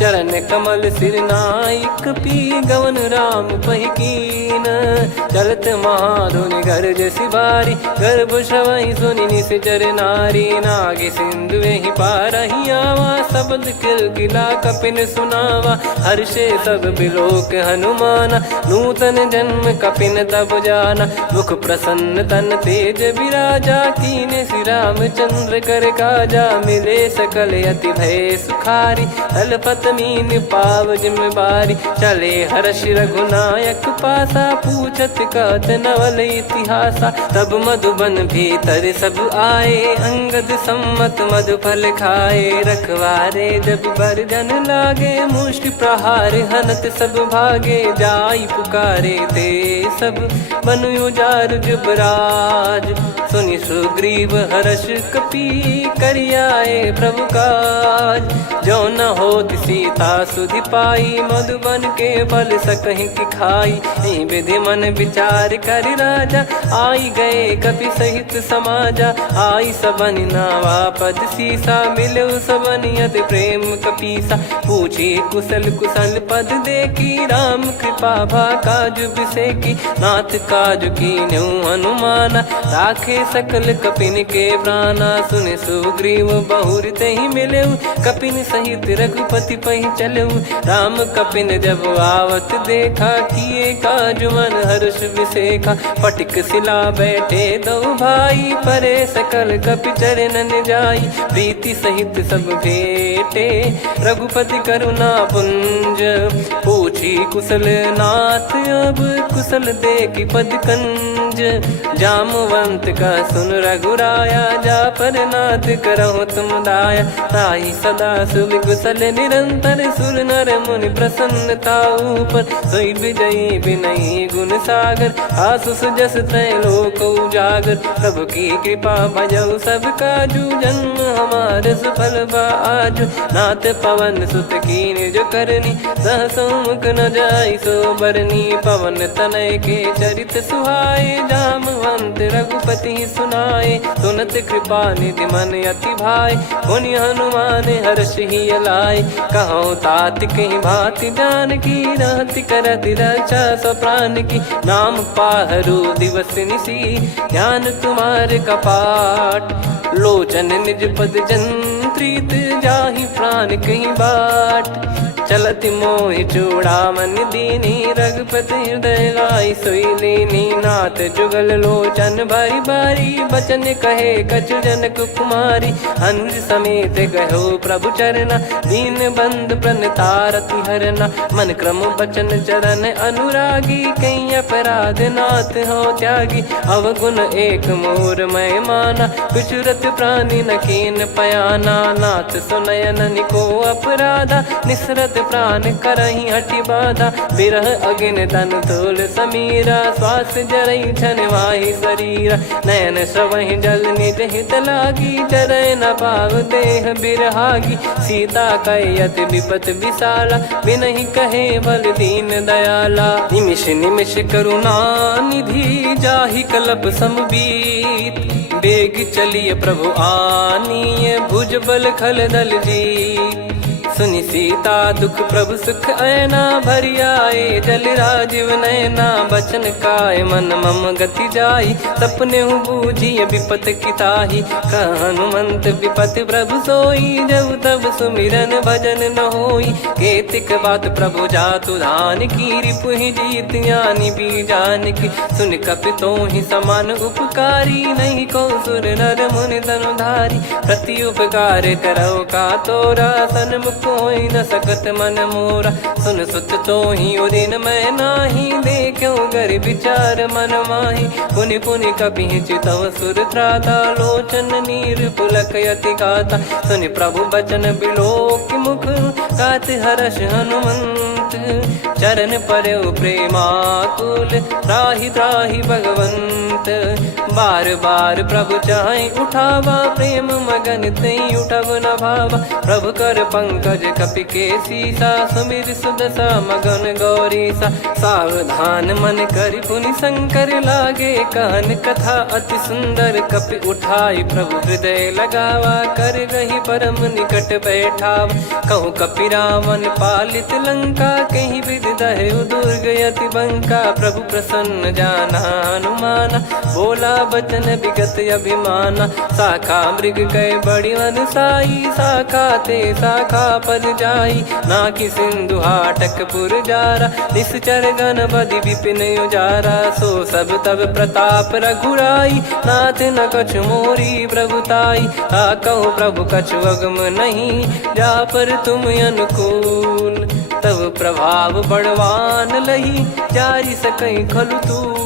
चरण कमल सिर नाई, कपि गवन राम पहि कीन। चलत महाधुनि गरज सिबारी, गर्भ श्रवहि सुनि निश्चर नारी। नागे सिंधु ही पारहि आवा, शब्द किलकिला कपिन सुनावा। हर्षे सब बिलोक हनुमाना, नूतन जन्म कपिन तब जाना। मुख प्रसन्न तन तेज विराजा, कीने श्री रामचंद्र कर काजा। मिले सकल अति भय सुखारी, तलपत मीन पाव जिम्मेवारी। चले हर्ष रघुनायक पासा, पूछत कहत नवल इतिहासा। तब मधुबन भीतर सब आए, अंगद सम्मत मधुफल खाए। रखवारे जब बरजन लागे, मुष्टि प्रहार हनत सब भागे। जाई पुकारे ते सब, बन उजार जुबराज। सुनि सुग्रीव हर्ष कपि, करियाए प्रभु काज। जो न होत सीता सुधि पाई, मधुबन के बल सकहि की खाई। विधि मन विचार करि राजा, आई गए कपि सहित समाजा। आई सबनि नावा पद सीसा, मिलो सबनि अति प्रेम कपीसा। पूछी कुशल कुशल पद देखी, राम कृपा भा काज बिसेकी। नाथ काज कीन्हु हनुमाना, राखे सकल कपिन के प्राणा। सुनि सुग्रीव बहुर तेहि मिलेउ, कपिन सहित रघुपति पहि चलेउ। राम कपिन जब आवत देखा, किए काज मन हर्ष विसेखा। फटिक सिला बैठे दो भाई, परे सकल कपि चरणन जाई। प्रीति सहित सब भेटे, रघुपति करुणा पुंज। पूछी कुशल नाथ अब, कुशल देखी पद कंज। जामवंत का सुन रघुराया, जा पर नाथ करहु तुम दाया। ताहि सदा सुभि कुशल निरंतर, सुर नर मुनि प्रसन्नता ऊपर। सोई विजयी विनयी गुण सागर, आसु सुजस तय लोक उजागर। प्रभु की कृपा भजऊ सब काजू, जन्म हमार सफल बा आजु। नाथ पवन सुत कीन्ह जो करनी, सहसो मुख न जाई सो बरनी। पवन तनय के चरित सुहाए, जामवंत रघुपति सुनाए। सुनत कृपा निधि मन अति भाई, पुनि हनुमान हर्ष ही लाए। कहो तात कहीं भांति जानकी, रहति करति रक्षा सो प्राण की। नाम पाहरु दिवस निसी, ध्यान तुम्हारे कपाट। लोचन निज पद जंत्रित, जाहि प्राण कहीं बाट। चलति मोहि चूड़ामणि दीनी, रघुपति हृदय लाई सोई लीनी। नाथ जुगल लोचन बारी बारी, बचन कहे कछु जनक कुमारी। अनुज समेत गयो प्रभु चरना, दीन बंद प्रणतारति हरना। मन क्रम बचन चरण अनुरागी, कहीं अपराध नाथ हो त्यागी। अवगुण एक मोर मैं माना, बिचुरत प्राणी न कीन पयाना। नाथ सुनयन निको अपराधा, निसरत प्राण करहि हटि बाधा। बिरह अगिन तन तोल समीरा, श्वास जरई छन वाहि शरीरा। नयन श्रवहि जल निज हित लागी, जरय न पाव देह बिरहागी। सीता कयत विपत विशाला, बिनहि कहे बल दीन दयाला। निमिष निमिष करुणा निधि, जाहि कल्प समबीत। बेग चलिए प्रभु आनीय, भुज बल खल दल जीत। सुनि सीता दुख प्रभु सुख ऐना, भरि आए जल राजीव नैना। बचन काय मन मम गति जाई, सपने बूझी विपत किताही। हनुमंत विपत प्रभु सोई, जब तब सुमिरन भजन न होई। केतिक बात प्रभु जातु धान की, रिपु ही जीत ज्ञानी बीजान की। सुन कपि तो ही समान उपकारी, नहीं को सुर नर मुनि धनुधारी। प्रति उपकार करो का तोरा, सन्मुख होई न सकत मन मोरा। सुन सुत तो ही उदिन मैं नाही, देखो गर विचार मन माही। पुनि पुनि कपि चितव सुर त्राता, लोचन नीर पुलक यति गाता। सुनि प्रभु बचन बिलोक मुख, गात हर्ष हनुमंत। चरण परयो प्रेमाकुल, त्राहि त्राहि भगवंत। बार बार प्रभु चाहि उठावा, प्रेम मगन तई उठब न भावा। प्रभु कर पंकज कपि के सीसा, सुमिर सुदशा मगन गौरीसा। सावधान मन करि पुनि शंकर, लागे कहन कथा अति सुंदर। कपि उठाई प्रभु हृदय लगावा, कर गही परम निकट बैठावा। कहु कपि रावण पालित लंका, कहीं विधि दहु दुर्ग यति बंका। प्रभु प्रसन्न जाना हनुमाना, बोला बचन विगत अभिमाना। शाखा मृग कह बड़ी मनसाई, शाखा ते शाखा पर जाई। नाकि सिंधु हाटक पुर जारा, निश्चर गण बधि विपिन उजारा। सो सब तब प्रताप रघुराई, नाथ न कछु मोरी प्रभुताई। कहु प्रभु कछु अगम नहीं, जा पर तुम अनुकूल। तब प्रभाव बड़वान लही, जारी सकई खलु तूल।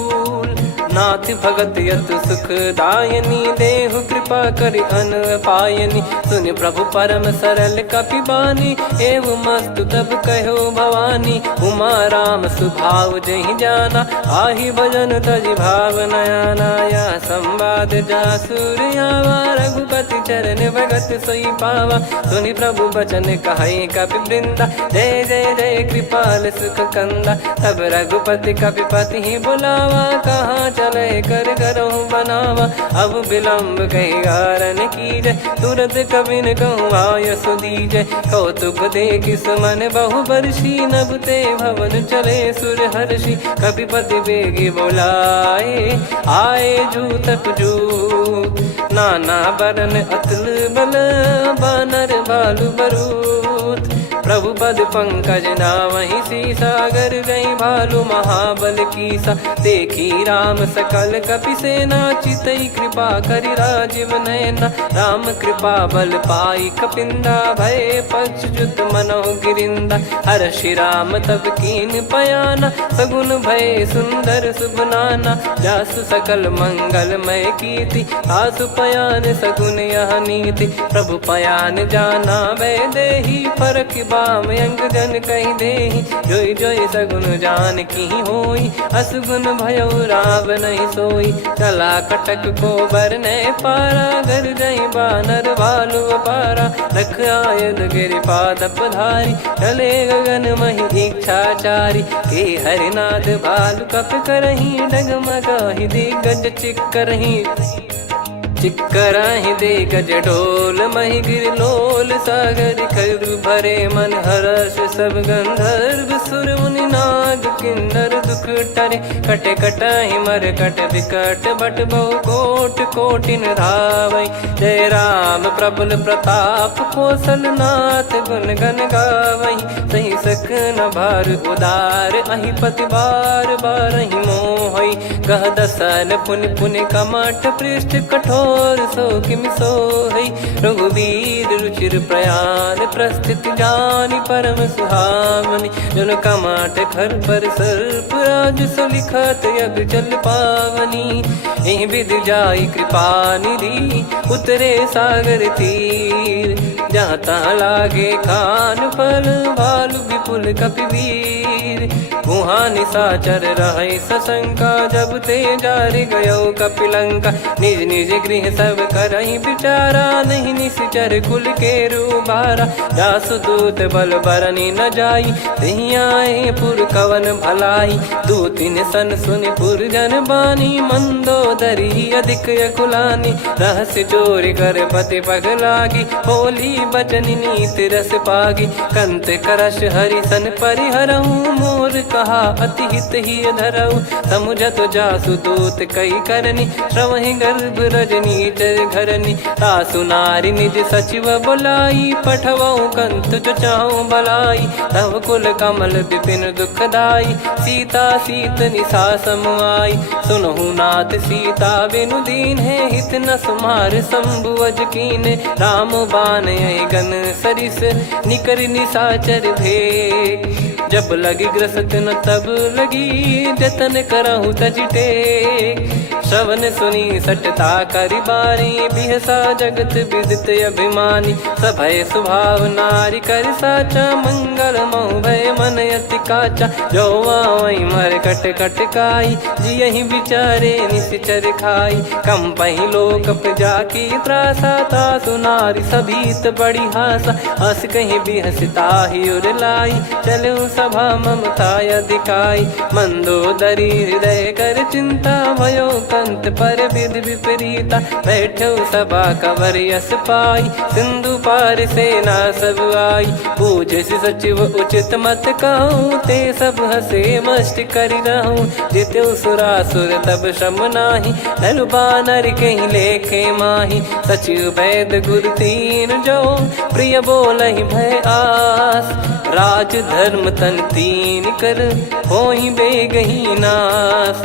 नाथ भगत यतु सुख दायनी, देहु कृपा करि अन पायनी। सुन प्रभु परम सरल कपि बानी, एव मस्तु तब कहो भवानी। उमा राम सुभाव जहि जाना, आहि भजन तजि भाव नयाना। या संवाद जासुर आवा, रघुपति चरण भगत सोई पावा। सुनि प्रभु बचन कहै कपि वृंदा, जय जय जय कृपाल सुख कंदा। तब रघुपति कपिपति ही बुलावा, कहाँ चले कर करहु बनावा। अब विलम्ब कही कारण कीजय, तुरत कबिन कहूँ आय सुदीजय। कौतुक देखि सुमन बहु बरसी, नभ ते भवन चले सुर हर्षि। कपिपति बेगी बोलाए, आए जूतक जूत। नाना बरन अतुल बल, बानर भालु बरूत। प्रभु पद पंकज नामहि सीसा, गर गई भालु महाबल कीसा। देखी राम सकल कपि सेना, चितई कृपा करि राजीव नैना। राम कृपा बल पाई कपिंदा, भय पक्षजुत मनोह गिरिंदा। हर्षि राम तब कीन पयाना, सगुन भय सुंदर शुभ नाना। जासु सकल मंगलमय कीर्ति, आसु पयान सगुन यह नीति। प्रभु पयान जाना वै देहि, फरक बाम अंग जन कहि देहि। जोई जोई सगुन जान की होई, असुगुन भयो राव नहीं सोई। चला कटक को बरने पारा, घर जई बानर भालु अपारा। रख आयद गिरि पाद पधारी, चले गगन महि इच्छाचारी। के हरिनाथ भालु कप करही, डगमगाहि दिग्गज चिक्करही। चिक्कराहि दे गज डोल, महि गिर लोल। सागर करु भरे मन हर्ष, सब गंधर्व सुर मुनि नाग किन्नर दुख टरे। कट कटाहि मर कट विकट, बट बहु कोट कोटिन धावै। जय राम प्रबल प्रताप, कौशल नाथ गुण गण गावै। सही सक न भार उदार, अहि पति बार बारहि मोहै। गह दसन पुनि पुनि कमठ, पृष्ठ कठोर सो किमि सोहै। रघुवीर रुचिर प्रयाण, प्रस्थित जानि परम सुहावनी। जन कमाट खर पर सर्प, राज सलिखत यग जल पावनी। एहि विधि जाई कृपा निधि, उतरे सागर तीर। जहाँ तहाँ लागे खान फल, भालु कुल कपिवीर। वहाँ निशाचर रहे सशंका, जब ते जारि गयो कपिलंका। निज निज गृह सब करहि विचारा, नहीं निश्चर कुल के रूबारा। जासुदूत बल बरनी न जाई, तेहि आए पुर कवन भलाई। दूतिन सन सुनि पुर जन बानी, मंदोदरी अधिक अकुलानी। रहस्य चोरी कर पति पग लागी, बोली बचन नीत रस पागी। कंत करश हरि सन परिहरऊँ, मोर कहा अति हित ही धरऊ। समुझत जासुदूत कई करनी, श्रवहि गर्भ रजनी चर घरनी। तासु नारी निज सचिव बुलाई, पठवऊ कंत जो चाहूं भलाई। तव कुल कमल विपिन दुखदाई, सीता सीत निशा समाई। सुनहु नाथ सीता बिनु दीन है, हित न सुमार शंभु अज कीने। राम बान गन सरिस, निकर निशाचर भेग। जब लगी ग्रसत न तब लगी, जतन करहु तज टेक। श्रवण सुनी सटता करि बारी, बिहसा जगत विदित अभिमानी। सभय स्वभाव नारी कर साचा, मंगल महु भय मन अति काचा। जो आवई मर कट कट काई, जियहि विचारे निश्चर खाई। कम पहि लोक प्रजा की त्रासा, तासु नारी सभीत बड़ी हासा। हस कहीं बिहसता ही उर लाई, चलऊ सभा ममता अधिकाई। मंदोदरी हृदय कर चिंता, भयो कंत पर विधि विपरीता। बैठो सभा कवर यस पाई, सिंधु पार सेना सब आई। पूज सचिव उचित मत कहूँ, ते सब हसे मस्त करि रहूँ। जित्यु सुरासुर तब श्रम नाही, नल बानर कहीं लेखे माही। सचिव वैद गुरु तीन जो, प्रिय बोलहि भय आस। राज धर्म तन तीन कर, होई बेगही नास।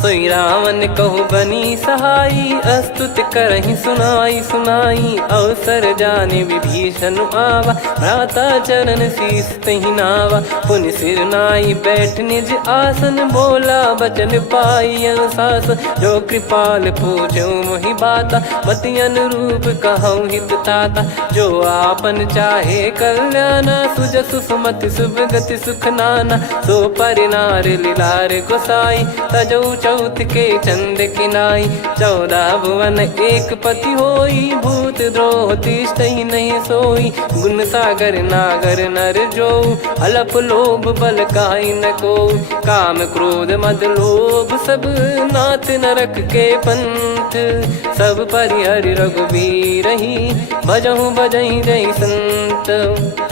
सोई रावण कहु बनी सहाई, अस्तुत करहि सुनाई सुनाई। अवसर जाने विभीषण आवा, भ्राता चरण शीस तहि नावा। पुनि सिर नाई बैठ निज आसन, बोला बचन पाई अनुशासन। जो कृपाल पूछो मोहि बाता, मति अनुरूप कहूँ हित ताता। जो आपन चाहे कल्याणा, सुजसु सुमति सुभगति सुख नाना। सो परिनार लीलार गोसाई, तजौ चौथ के चंद किनाई। 14 भुवन एक पति होई, भूत द्रोह तिष्ठहि नहीं सोई। गुण सागर नागर नर जो, अलप लोभ बल काई न को। काम क्रोध मद लोभ सब, नाथ नरक के पंथ। सब परिहरि रघुबीर ही, भजहु भजहि जय संत।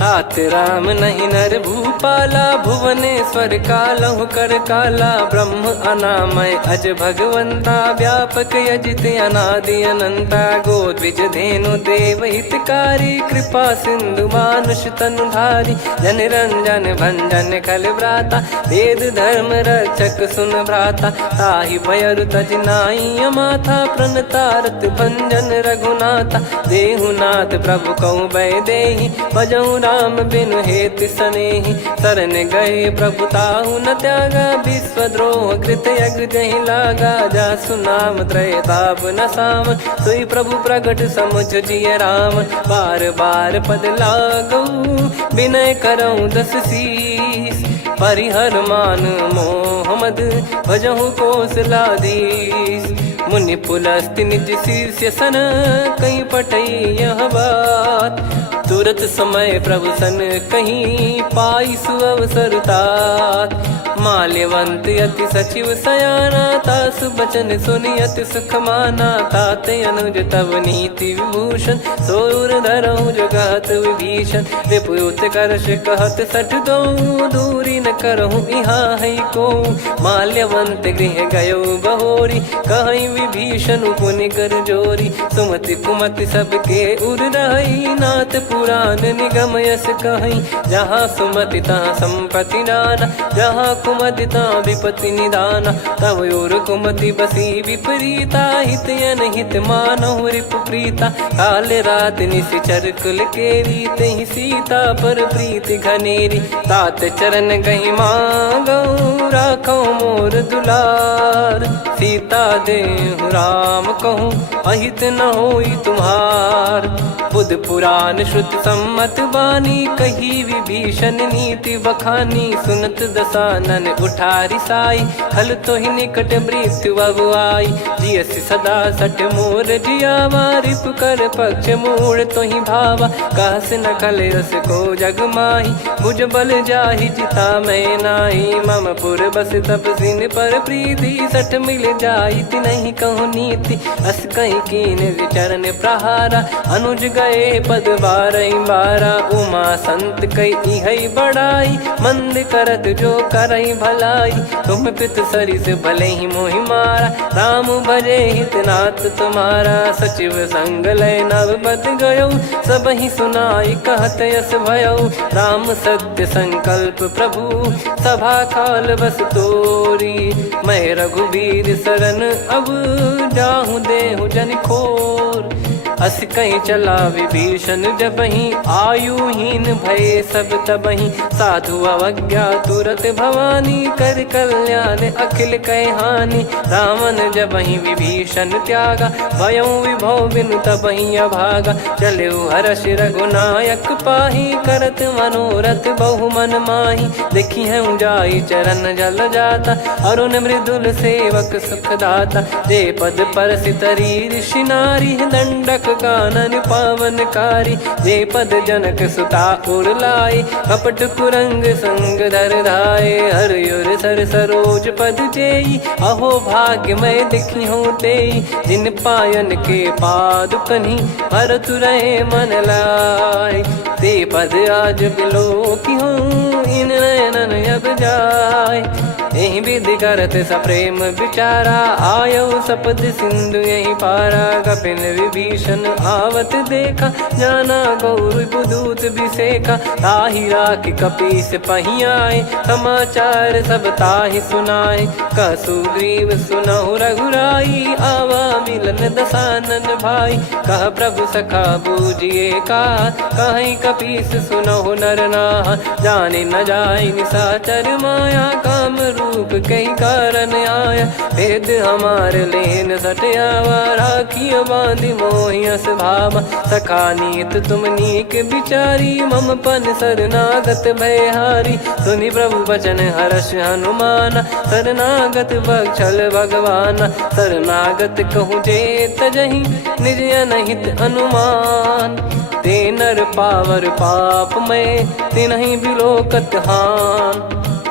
हाथ राम नहीं नर भूपाला, भुवनेश्वर कालहु कर काला। ब्रह्म अनामय अज भगवंता, व्यापक यजित अनादि अनंता। गोद्विज धेनु देव हितकारी, कृपा सिंधु मानुष तनुधारी। जन रंजन भंजन खल भ्राता, वेद धर्म रक्षक सुन भ्राता। ताहि भयरु तज नाई माथा, प्रणतारत भंजन रघुनाथा। देहुनाथ प्रभु कहु भय देहि, भजहु राम बिनु हेत सनेहि। शरण गए प्रभु ताहु न त्यागा, विश्वद्रोह कृत यज्ञ जहि लागा। जासु नाम त्रय ताप न साम, सोई प्रभु प्रगट समुझ जिय राम। बार बार पद लागऊ, विनय करऊँ दस शीस। परिहर मान मोह मद, भजहु कौशलाधीश। मुनि पुलस्त्य निज शीर्ष सन, कहीं पटई यह बात। तुरत समय प्रभु सन कहीं, पाई सुअवसर तात। माल्यवंत अति सचिव सयाना, तासु बचन सुनि अति सुख माना। तात अनुज तव नीति विभूषण, सोर धरऊ जगत विभीषण। विपुत करश कहत सठ दो, दूरी न करहु इहाँ है को। माल्यवंत गृह गयो बहोरी, कहीं विभीषण पुनि कर जोरी। सुमति कुमति सबके उर रही, नाथ पुराण निगम यस कहीं। जहाँ सुमति तहाँ संपत्ति नाना, जहाँ कुमति तहाँ विपत्ति निदाना। तव और कुमति बसी विपरीता, हित अनहित मानहु रिपु प्रीता। काल रात निश्चर कुल केरी, तहि सीता पर प्रीति घनेरी। तात चरण गहि मांगऊ, राखौ मोर दुलार। सीता देहु राम कहूँ, अहित न होई तुम्हार। बुध पुराण श्रुत सम्मत बानी, कही विभीषण नीति बखानी। सुनत दसानन उठारी साई, खल तो ही निकट मृत्यु अब आई। जियसि सदा सठ मोर जियावा, रिप कर पक्ष मूड़ तो ही भावा। कहस न खल रस को जग माही, भुज बल जाहि जिता मैं नाही। मम पुर बस तप सिन पर प्रीति, सठ मिल जाई तिनहि कहूँ नीति। अस कहीं कीन चरण प्रहारा, अनुज गए पद बारही बारा। उमा संत कई इहै बड़ाई, मंद करत जो करई भलाई। तुम पित सरिस भले ही मोहि मारा, राम भजे हितनाथ तुम्हारा। सचिव संग लय नव बत गयो, सब ही सुनाई कहत यस भयो। राम सत्य संकल्प प्रभु, सभा काल बस तोरी। मैं रघुबीर शरण अब, जाहूँ देहु जन खोर। अस कहीं चला विभीषण जबहि, आयुहीन भये सब तबहि। साधु अवज्ञा तुरत भवानी, कर कल्याण अखिल कह हानि। रावण जबहि विभीषण त्यागा, भयउ विभव बिनु तबहि अभागा। चलऊ हर्ष रघुनायक पाहि, करत मनोरथ बहु मन माहि। देखी है जाई चरण जल जाता, अरुण मृदुल सेवक सुखदाता। जे पद परसि तरी ऋषि नारी, दंडक कानन पावनकारी। जे पद जनक सुता उर लाए, कपट कुरंग संग धर धाये। हरियुर सर सरोज पद जेई, अहो भाग्य मैं दिखी हूँ तेई। जिन पायन के पाद कन्ही, भरत रहे मन लाय। ते पद आज बिलो की हूँ, इन नयनन अब जाय। यही विधि करत सप्रेम विचारा, आयो सपद सिंधु यही पारा। कपिल विभीषण आवत देखा, जाना गौर बुदूत बिसेखा। ताहि राखि कपीस पही आए, समाचार सब ताहि सुनाए। कह सुग्रीव सुनहु रघुराई, आवा मिलन दसानन भाई। कह प्रभु सखा बूझिए का, कहीं कपीस सुनहु नर नाहा। जाने न जाय निशाचर माया, काम रूप कई कारण आया। भेद हमार लेन सटयावा, राखिय बांधि मोहियस भावा। सखा नीत तुम नीक बिचारी, मम पन शरणागत भयहारी। सुनि प्रभु बचन हर्ष हनुमाना, शरणागत बक्षल भगवाना। शरणागत कहूँ जे तजहि, निज अनहित अनुमान। ते नर पावर पाप में, तिन्हि बिलोकत हान।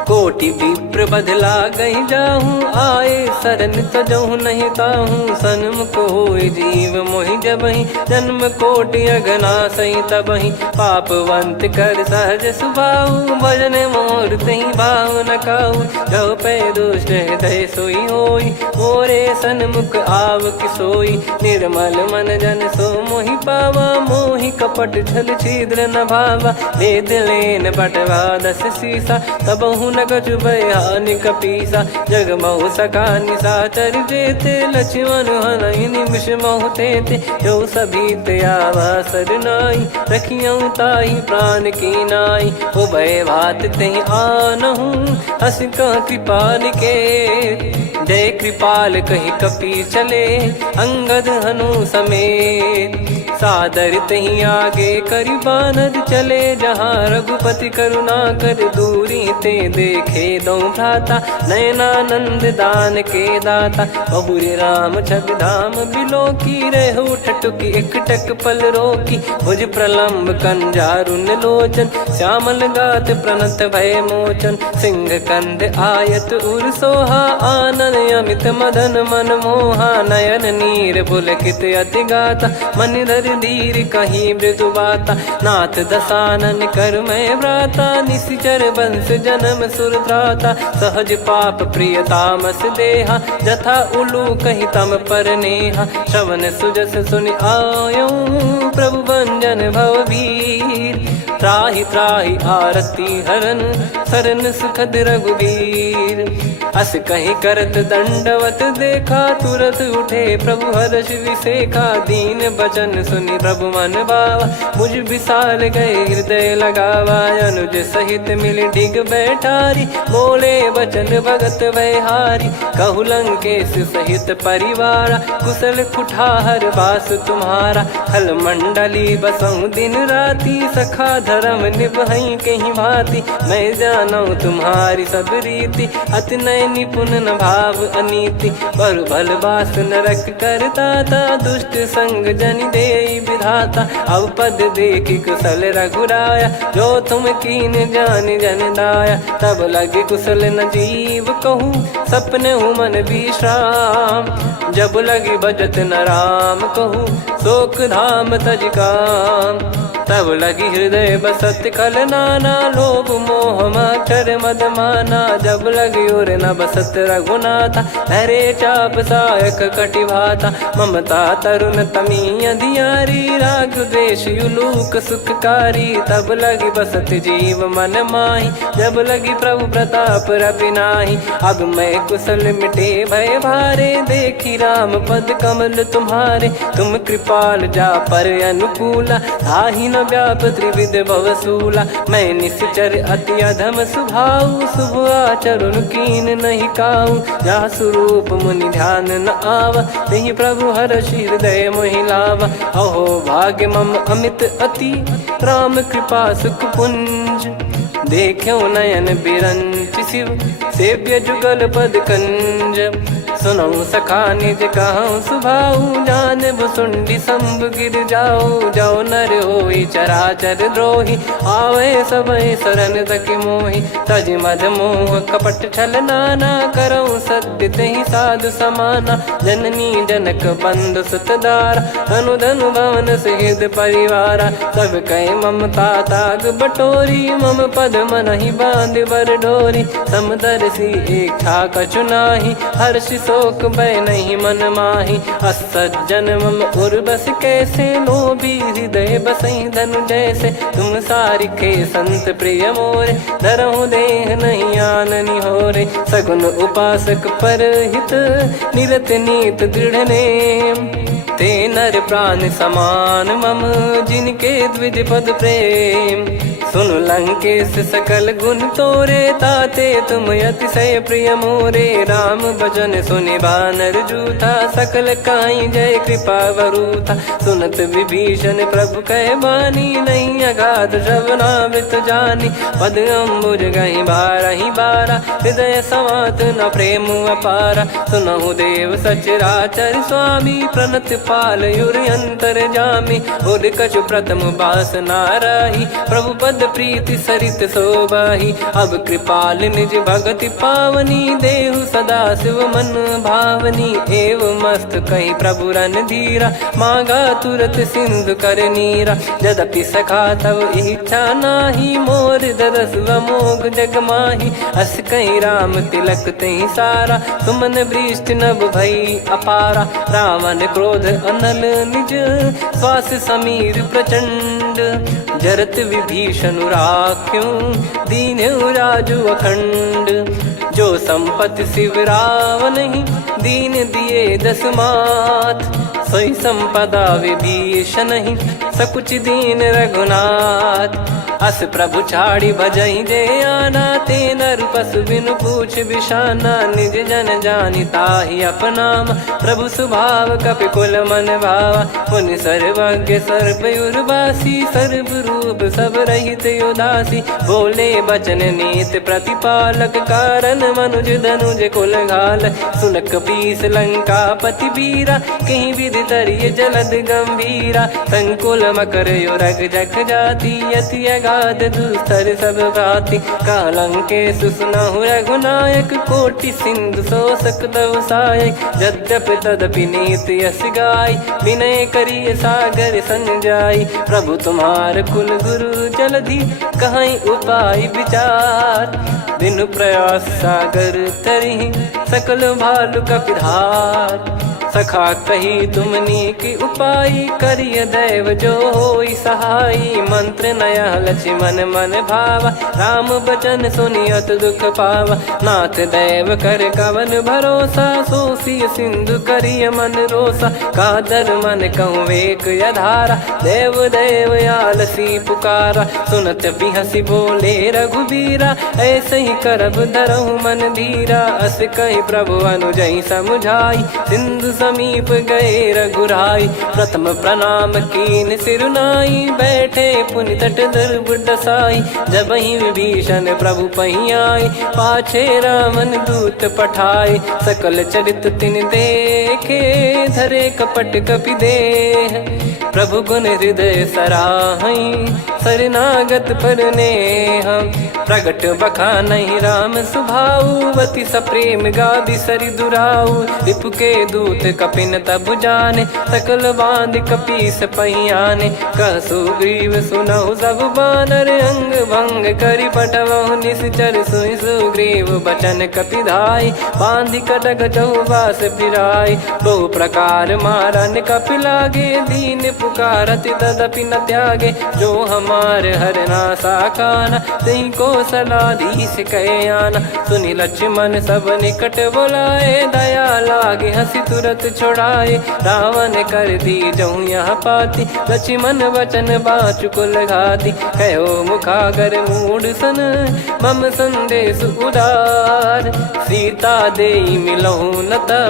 कोटि विप्र बदला गई जाहूँ, आए शरण तजहु नहीं ताहूँ। सन्मुख होय जीव मोहि जबहि, जन्म कोटि अगना सही तबहि। पापवंत कर सहज सुभाऊ, भजन मोर तहि भाव न काऊ। जो पै दुष्ट हृदय सोई होई, मोरे सन्मुख आव किसोई। निर्मल मन जन सो मोहि पावा, मोहि कपट छल छिद्र न भावा। वेद लेन बटवा दस सीसा, तबहु न कछु भयानि कपीसा। जग महु सका निशाचर जेते, लक्ष्मण हनहि निमिष महु तेते। जो सभी त्यावा सरनाई, रखियऊँ ताहि प्राण की नाई। उभय भात तेहि आनहु, हस कह कृपाल के। जय कृपाल कहि कपी चले, अंगद हनु समेत। सादर तही आगे करि बानर चले, जहाँ रघुपति करुणा कर दूरी ते देखे दो भ्राता। नयनानंद दान के दाता, बहुरे राम छग धाम बिलो की। रहु ठटुकी एकटक पल रोकी, भुज प्रलम्ब कंजारुन लोचन। श्यामल गात प्रणत भय मोचन, सिंह कंध आयत उर सोहा। आनन अमित मदन मन मोहा, नयन नीर पुलकित अति गाता। मन धर धीर कहीं मृदु बाता, नाथ दसानन कर मैं व्राता। निशिचर वंश जन्म सुरत्राता, सहज पाप प्रिय तामस देहा। जथा उलू कही तम पर नेहा, श्रवण सुजस सुनि आयो। प्रभु भंजन भववीर, त्राहि त्राहि आरती हरन। शरण सुखद रघुबीर, अस कहीं करत दंडवत देखा, तुरत उठे प्रभु हर्ष विसेखा। दीन बचन सुनि प्रभु मन भावा, मुझ विशाल गए हृदय लगावा। अनुज सहित मिल डिग बैठारी, बोले बचन भगत वैहारी। कहु लंकेश सहित परिवारा, कुशल कुठार बास तुम्हारा। खल मंडली बसऊं दिन राती, सखा धर्म निभई कहीं भांति। मैं जानू तुम्हारी सब रीति, अति नय निपुण न भाव अनीति। पर भल बास नरक करता था, दुष्ट संग जन दे विधाता। अब पद देखी कुशल रघुराया, जो तुम कीन जान जन दाया। तब लगे कुशल न जीव कहूँ, सपने हूँ मन विश्राम। जब लगी बजत न राम कहूँ, शोक धाम तज काम। तब लगी हृदय बसत खल नाना, लोभ मोह मच्छर मद माना। जब लगी और न बसत रघुनाथा, हरे चाप सायक कटि भाता। ममता तरुण तमी अधियारी, राग द्वेष युलूक सुखकारी। तब लगी बसत जीव मन माही, जब लगी प्रभु प्रताप रवि नाही। अब मैं कुशल मिटे भय भारे, देखी राम पद कमल तुम्हारे। तुम कृपाल जा पर अनुकूला, ताहि न व्याप त्रिविध भवसूला। मैं निश्चर अति अधम सुभाऊ, शुभ आचरण कीन नहीं काऊ। जा स्वरूप मुनि ध्यान न आवा, तेहि प्रभु हर्ष हृदय मोहि लावा। अहो भाग्य मम अमित अति, राम कृपा सुख पुंज। देखो नयन बिरंच शिव, सेव्य जुगल पद कंज। सुनऊ सखा निज कहूँ सुभाऊ, जान भुसुंडी संभ गिर जाओ। जाओ नर होई चराचर द्रोही, आवे सबय शरण तक मोहि। तज मद मोह कपट छल नाना, करऊँ सत्य तेहि साधु समाना। जननी जनक बंधु सुतदारा, धनु धनु भवन सहित परिवारा। सब कहे ममता ताग बटोरी, मम पद मनहि बांध बर डोरी। समदर्शी इच्छा कछु नाही, हर्ष शोक भय नहीं मन माही। असज्जन मम उर्वश कैसे, लोभी हृदय बसई धनु जैसे। तुम सारिखे संत प्रिय मोरे, धरहु देह नहीं आननि होरे। सगुन उपासक पर हित, निरत नीत दृढ़ नेम। ते नर प्राण समान मम, जिनके द्विज पद प्रेम। सुन लंकेश सकल गुण तोरे, ताते तुम अतिशय प्रिय मोरे। राम भजन सुनि बानर जूथा, सकल काई जय कृपा वरूथा। सुनत विभीषण प्रभु कह बानी, नहीं अगाध श्रवणामृत जानी। पद अम्बुज गहि बारहि बारा, हृदय समात न प्रेम अपारा। सुनहु देव सचराचर स्वामी, प्रणत पाल युर अंतर जामी। उर कछु प्रथम बास नाराही, प्रभु पद प्रीति सरित शोभाही। अब कृपाल निज भगति पावनी, देहु सदा शिव मन भावनी। एव मस्त कही प्रभु रन धीरा, मांगा तुरत सिंधु कर नीरा। यद्यपि सखा तब इच्छा नाही, मोर दरस मोग जग माही। अस कहीं राम तिलक तहि सारा, सुमन वृष्टि नभ भई अपारा। रावण क्रोध अनल निज, श्वास समीर प्रचंड। जरत विभीषण राख्यों, दीन्हु राजु अखंड। जो संपत्ति शिव रावण ही, दीन दिए दस मात। सोई संपदा विभीषण ही, सकुच दीन रघुनाथ। अस प्रभु छाड़ी भजई जे आना, ते नर पशु बिनु पूछ बिशाना। निज जन जानि ताहि अपनाम, प्रभु स्वभाव कपि कुल मन भावा। मुनि सर्वज्ञ सर्वयुर्वासी, सर्व रूप सब रहित उदासी। बोले बचन नीत प्रतिपालक, कारण मनुज धनुज कुल घाल। सुन कपीस लंका पति वीरा, कहीं विधि तरिय जलद गंभीरा। संकुल मकर युरग जग जाति, यति अगाध दुस्तर सब भाति। कालंकेश सुनहु रघुनायक, कोटि सिंधु शोषक तव सहायक। यद्यपि तदपि नीति यस गाय, विनय करिय सागर सन जाई। प्रभु तुम्हार कुल गुरु जलधि, कहीं उपाय विचार। बिनु प्रयास सागर तरिहि, सकल भालु कपिधार। सखा कही तुमनी की उपाई, करिय दैव जो होई सहाई। मंत्र नया लक्ष्मण मन भावा, राम बचन सुनियत दुख पावा। नाथ दैव कर कवन भरोसा, सोसिय सिंधु करिय मन रोसा। कादर मन कहूँ एक यधारा, देव देव आलसी पुकारा। सुनत बिहसी बोले रघुबीरा, ऐसे ही करब धरहु मन धीरा। अस कही प्रभु अनुजई समुझाई, सिंधु समीप गए रघुराई। प्रथम प्रणाम कीन सिरुनाई, बैठे पुनि तट दुर्ब डसाई। जब ही विभीषण प्रभु पही आए, पाछे रामन दूत पठाए। सकल चरित तिन देखे, धरे कपट कपि देह। प्रभु गुण हृदय सराहई, शरणागत पर नेह। प्रगट बखानहि राम सुभाऊ, बति सप्रेम गादि सरि दुराऊ। रिपु के दूत कपिन तब जाने, सकल बांध कपीस पहियाने। कह सुग्रीव सुनहु सब बानर, अंग भंग करि पटवहु निश्चर। सुनि सुग्रीव बचन कपिधाई, बांधि कटक चौबास फिराई। बहु प्रकार मारन कपि लागे, दीन पुकारति तदपि न त्यागे। जो हमार हरना साकाना, तई को सलाधीश कहे आना। सुनि लक्ष्मण सब निकट बोलाए, दया लागे हंसी तुरत छोड़ाए। रावण कर दी जऊँ यहाँ पाती, लक्ष्मण वचन बाचु कुल घाती। कहो मुखागर मूढ़ सन, मम संदेश उदार। सीता देई मिलहु नता,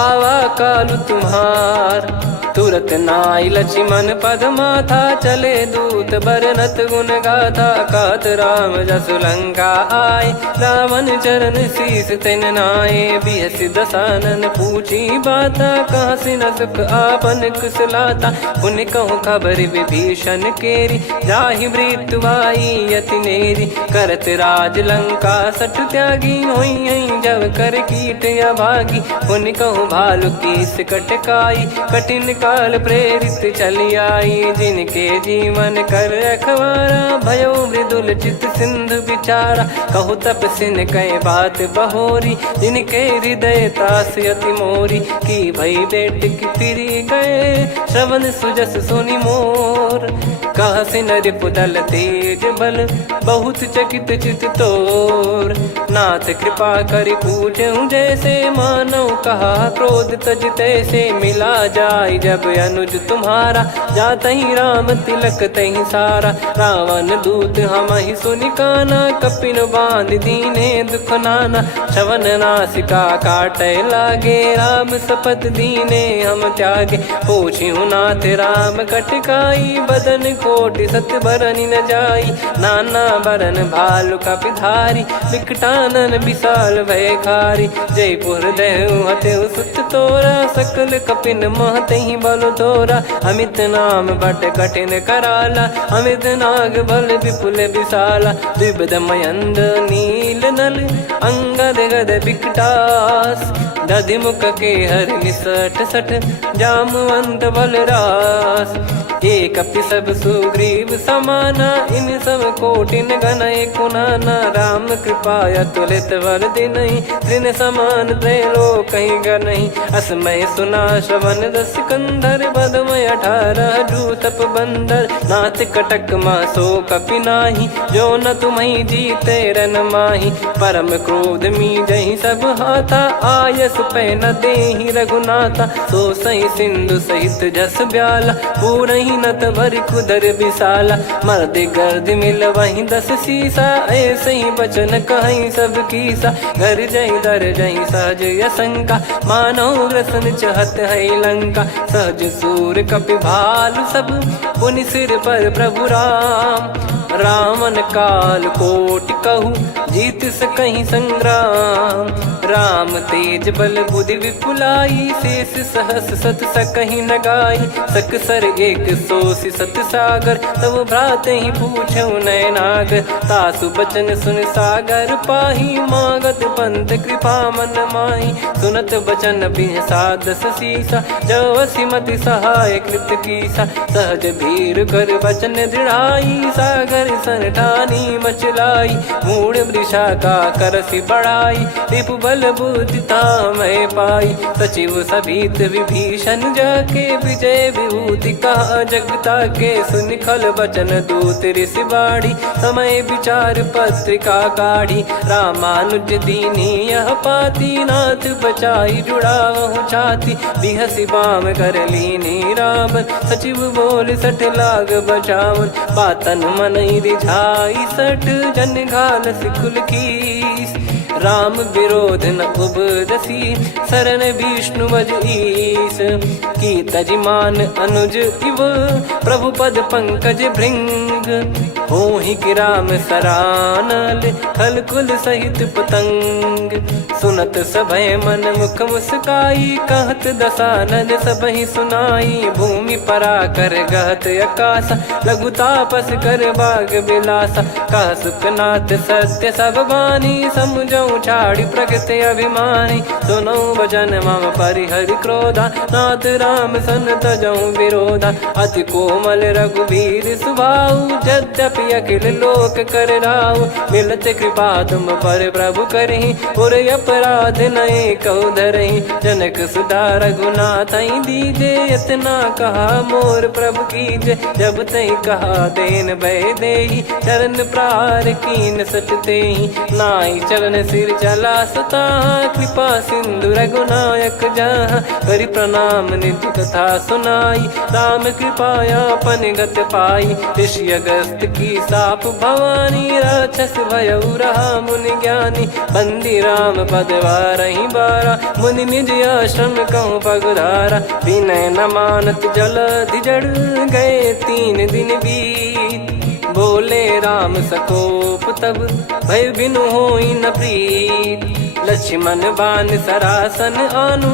आवा कालु तुम्हार। तुरत नाई लक्ष्मण पद माथा, चले दूत बरनत गुण गाथा। कहत राम जसु लंका आए, रावण चरण शीस तिन नाये। बिहसि दसानन पूछी बाता, कहसि न सुख आपन कुशलाता। पुनि कहूँ खबर विभीषण केरी, जाहि मृत्यु आई अति नेरी। करत राज लंका सठ त्यागी, होई जब कर कीट अभागी। पुनि कहूँ भालु कीस कटकाई, कठिन काल प्रेरित चली आई। जिनके जीवन कर रखवारा, भयो मृदुल चित सिंधु विचारा। कहु तपसिन कई बात बहोरी, जिनके हृदय तास अति मोरी। की भई बेट की फिरी गए, श्रवण सुजस सुनि मोर। कहसिन रिपु दल तेज बल, बहुत चकित चित तोर। नाथ कृपा करि पूछऊँ जैसे, मानव कहा क्रोध तज तैसे। मिला जाय जब अनुज तुम्हारा, जातहि राम तिलक तहि सारा। रावण दूत हमहि सुनि काना, कपिन बांध दीने दुख नाना। श्रवण नासिका काटय लागे, राम सपथ दीने हम त्यागे। पूछिहु नाथ राम कटकाई, बदन कोटि सत बरनि न जाई। नाना बरन भालु कपिधारी, विकटानन विशाल भयखारी। जयपुर देहु हतेउ सुत तोरा, सकल कपिन महतहि बल तोरा। अमित नाम बट कठिन कराला, अमित नाग बल विपुल विशाला। द्विविध मयंद नील नल, अंगद गद विकटास। दधिमुख के हर निसठ सठ, जामवंत बलरास। एक अपि सब सुग्रीव समाना, इन सब कोटिन गनय कुनाना। राम कृपा अतुलित बल दिनहि, त्रिन समान त्रैलोकहि गनहि। असमय सुना श्रवण दस कंधर, बदमय 18 जूतप बंदर। नाथ कटक मासो कपि नाही, जो न तुम्हि जीते रन माही। परम क्रोध मीजहि सब हाथा, आयस पै न देहि रघुनाथा। सो सही सिंधु सहित जस ब्याला, पूरहि नत भर कुदर विशाला। मर्द गर्द मिल वहीं 10 सीसा, ऐसे ही बचन कहीं सब कीसा। घर जय दर जय सहज यसंका, मानो ग्रसन चहत है लंका। सहज सूर कपि भालु सब, पुनि सिर पर प्रभु राम। रामन काल कोटि कहु, जीत सकहि संग्राम। राम तेज बल बुद्धि विपुलाई, शेष सहस सत सकहि न गाई। सकसर 100 सत सागर, तब भ्राते ही पूछऊ नयनागर। तासु बचन सुन सागर पाही, मागत पंथ कृपा मन माही। सुनत बचन बिहसा 10 सीसा, जवसि मति सहाय कृत कीसा। सहज भीर कर बचन दृढ़ाई, सागर सन ठानी मचलाई। मूढ़ विशाखा करसी बढ़ाई, रिपु बल बुद्धि तामय पाई। सचिव सभीत विभीषण जाके, विजय विभूति कहा जगता के। सुनि खल बचन दूत ऋषि बाड़ी, समय विचार पत्रिका काढ़ी। रामानुज दीनी यह पाती, नाथ बचाई जुड़ावहु छाती। बिहसी बाम कर लीनी राम, सचिव बोल सठ लाग बचावन। बातन मन रिझाई सठ, जन घाल सिकुल कीस। राम विरोध न उपजसी, शरण विष्णु बज ईस। की तजिमान अनुज इव, प्रभु पद पंकज भृंग। होहि कि राम सरानल, खल कुल सहित पतंग। सुनत सभय मन मुख मुस्काई, कहत दसानन सबहि सुनाई। भूमि परा कर गहत आकाशा, लघु तापस कर बाग बिलासा। कह सुखनाथ सत्य सब बानी, समझऊ छाड़ी प्रकृति अभिमानी। सुनौ वचन मम परिहरि क्रोधा, नाथ राम सन तजऊ विरोधा। अति कोमल रघुवीर सुभाऊ, यद्यपि अखिल लोक कर राऊ। मिलत कृपा तुम पर प्रभु करहि, और अपराध नये कौ धरहि। जनक सुधा रघुनाथ दीजे, इतना कहा मोर प्रभु कीजे। जब तई कहा देन भय देहि, चरण प्रहार कीन सटतेहि। नाई चरण सिर चला सता, कृपा सिंधु रघुनायक जहाँ। करि प्रणाम निधि कथा सुनाई, राम कृपाया पन गत पाई। ऋषि अगस्त की साप भवानी, राक्षस भयउ रहा मुनि ज्ञानी। बंदी राम पद वारहि बारा, मुनि निज आश्रम कहूँ पगधारा। विनय न मानत जलधि जड़, गए 3 दिन बीत। बोले राम सकोप तब, भय बिनु होई न प्रीत। लक्ष्मण बान सरासन आनु,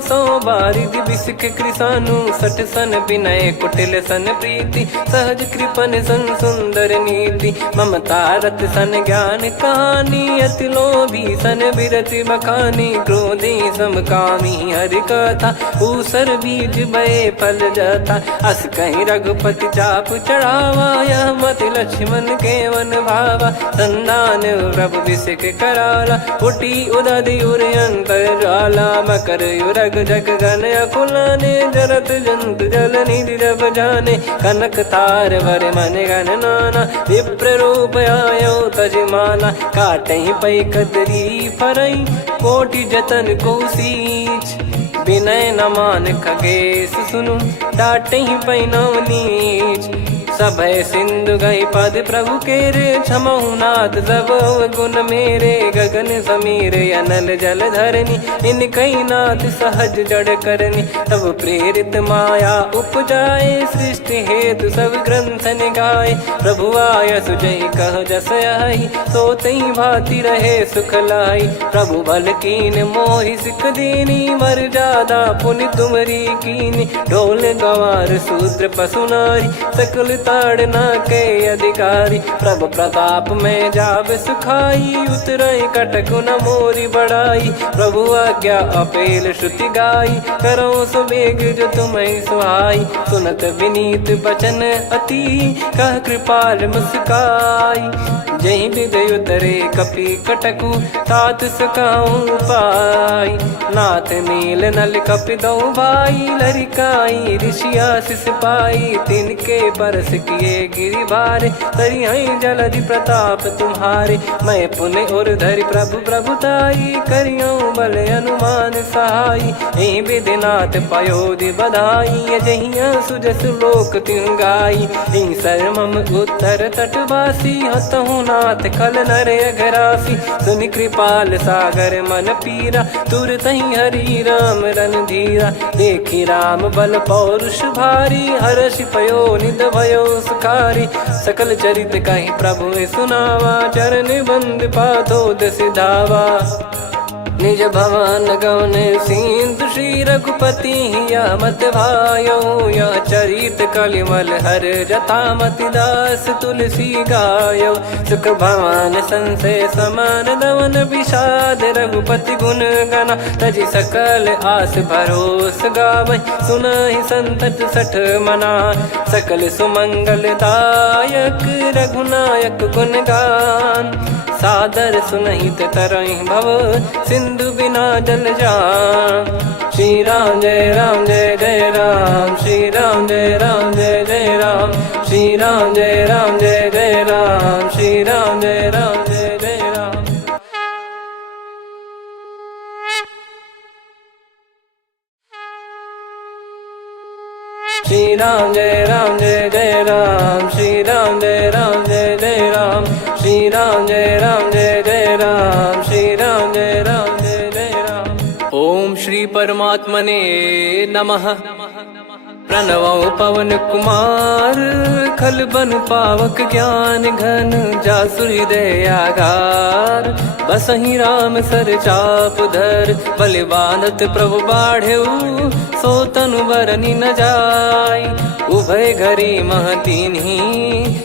सो बारिद बिसिख कृसानु। सठ सन विनय कुटिल सन प्रीति, सहज कृपन सन सुंदर नीति। ममता रत सन ज्ञान कहानी, अति लोभी सन बिरति बखानी। क्रोधी समकामी हरि कथा, ऊसर बीज बये फल जाता। अस कहीं रघुपति चाप चढ़ावा, यह मति लक्ष्मण के वन भावा। संदान प्रभु बिसिख कराला, उठी उदधि उर अंतर ज्वाला। मकर युरग जग गन अकुलाने, जरत जंतु जल निधि जब जाने। कनक तार वर मन गण नाना, विप्र रूप आयो तजमाना। काटहि पै कदरी फरई, कोटि जतन को सींच। विनय न मान खगेश सुनु, डांटहि पै नव नीच। सभय सिंधु गई पद प्रभु केरे, क्षमहु नाथ सब गुण मेरे। गगन समीर अनल जल धरनी, इन कई नाथ सहज जड़ करनी। तब प्रेरित माया उपजाए, सृष्टि हेतु सब ग्रंथ निगाए। प्रभु आय सुजई कह जस आई, सोतई भांति रहे सुख लाई। प्रभु बल कीन मोहि सिख दीनी, मर जादा पुनि तुमरी कीनी। ढोल गवार शूद्र पशु नारी, सकल ताड़ना के अधिकारी। प्रभु प्रताप में जाब सुखाई, उतरई कटक न मोरी बढ़ाई। प्रभु आज्ञा अपेल श्रुति गाई, करो सुबेग जो तुम्हें सुहाई। सुनत विनीत बचन अति, कह कृपाल मुस्काई। जहि विदय उतरे कपि कटकु, तात सकाऊं पाई। नाथ नील नल कपि दो भाई, लरिकाई ऋषि आशीष पाई। तिनके परस किए गिरि भारे, तरिहै जलधि प्रताप तुम्हारे। मैं पुण्य और धरि प्रभु प्रभुताई, करियऊं बल अनुमान सहाई। एहि विधिनाथ पयोधि बधाई, जहिया सुजस लोक तिहुँ गाई। एहि सरमम उत्तर तटवासी, हतहु नाथ खल नर अघरासी। सुनि कृपाल सागर मन पीरा, तुरतहि हरि राम रणधीरा। देखि राम बल पौरुष भारी, हर्षि पयो निध भयो सुखारी। सकल चरित कहि प्रभु सुनावा, चरण बंद पाथो दस धावा। निज भवन गौन सिंधु, श्री रघुपति हिया मत भायो। यह चरित कलिमल हर जथा, मति दास तुलसी गायो। सुख भवन संशय समान दवन, विषाद रघुपति गुण गना। तजि सकल आस भरोस गावै, सुनहि संतत सठ मना। सकल सुमंगल दायक, रघुनायक गुण गान। सादर सुनहित तरहि भव सिंधु बिना जल जान। श्री राम जय राम जय जय राम, श्री राम जय राम जय जय राम, श्री राम जय राम जय जय राम, श्री राम जय राम जय जय राम। श्री राम जय राम जय जय राम, श्री राम जय राम जय जय राम, श्री राम जय राम जय जय राम, श्री राम जय राम जय जय राम। ओम श्री परमात्मने नमः। प्रणवो पवन कुमार खल बन पावक ज्ञान घन जासु हृदय आगार। बसहि राम सर चाप धर बल बांधत प्रभु बाढ़ेऊ सो तनु बरनि न जाय। उभय घरी मह दीन्ही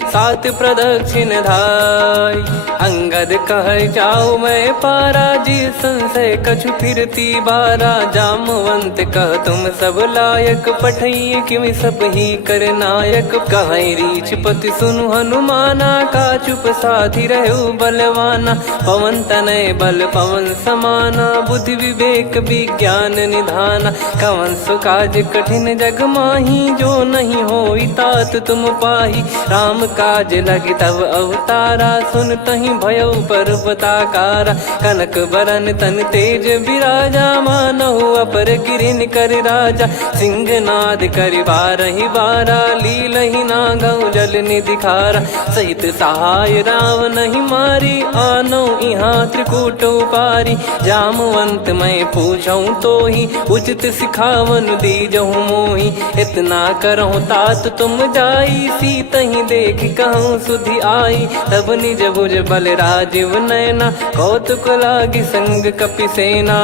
सात प्रदक्षिण धाय। अंगद कह जाऊ मैं पारा जी संशय कछु फिरती बारा। जामवंत कह तुम सब लायक पठई किमि सब ही कर नायक। कहीं रीछ पति सुनु हनुमाना का चुप साधि रहु बलवाना। पवन तनय बल पवन समाना बुद्धि विवेक विज्ञान निधाना। कवन सु काज कठिन जग माही जो नहीं होई तात तुम पाही। राम काज लगी तब अवतारा सुन तहि भयउ पर्वताकारा। कनक बरन तन तेज विराजा मानहु अपर गिरिन कर राजा। सिंहनाद करि बारहि बारा लीलहि नागौ जल निधि खारा। सहित सहाय रावण नहीं मारी आनो इहाँ त्रिकूट उपारी। जामवंत मैं पूछऊँ तो ही उचित सिखावन दीजहु मोहि। इतना करहु तात तुम जाई सीतहि देख कहूँ सुधि आई। तब निज भुज बल राजीव नैना कौतुक लागी संग कपिसेना।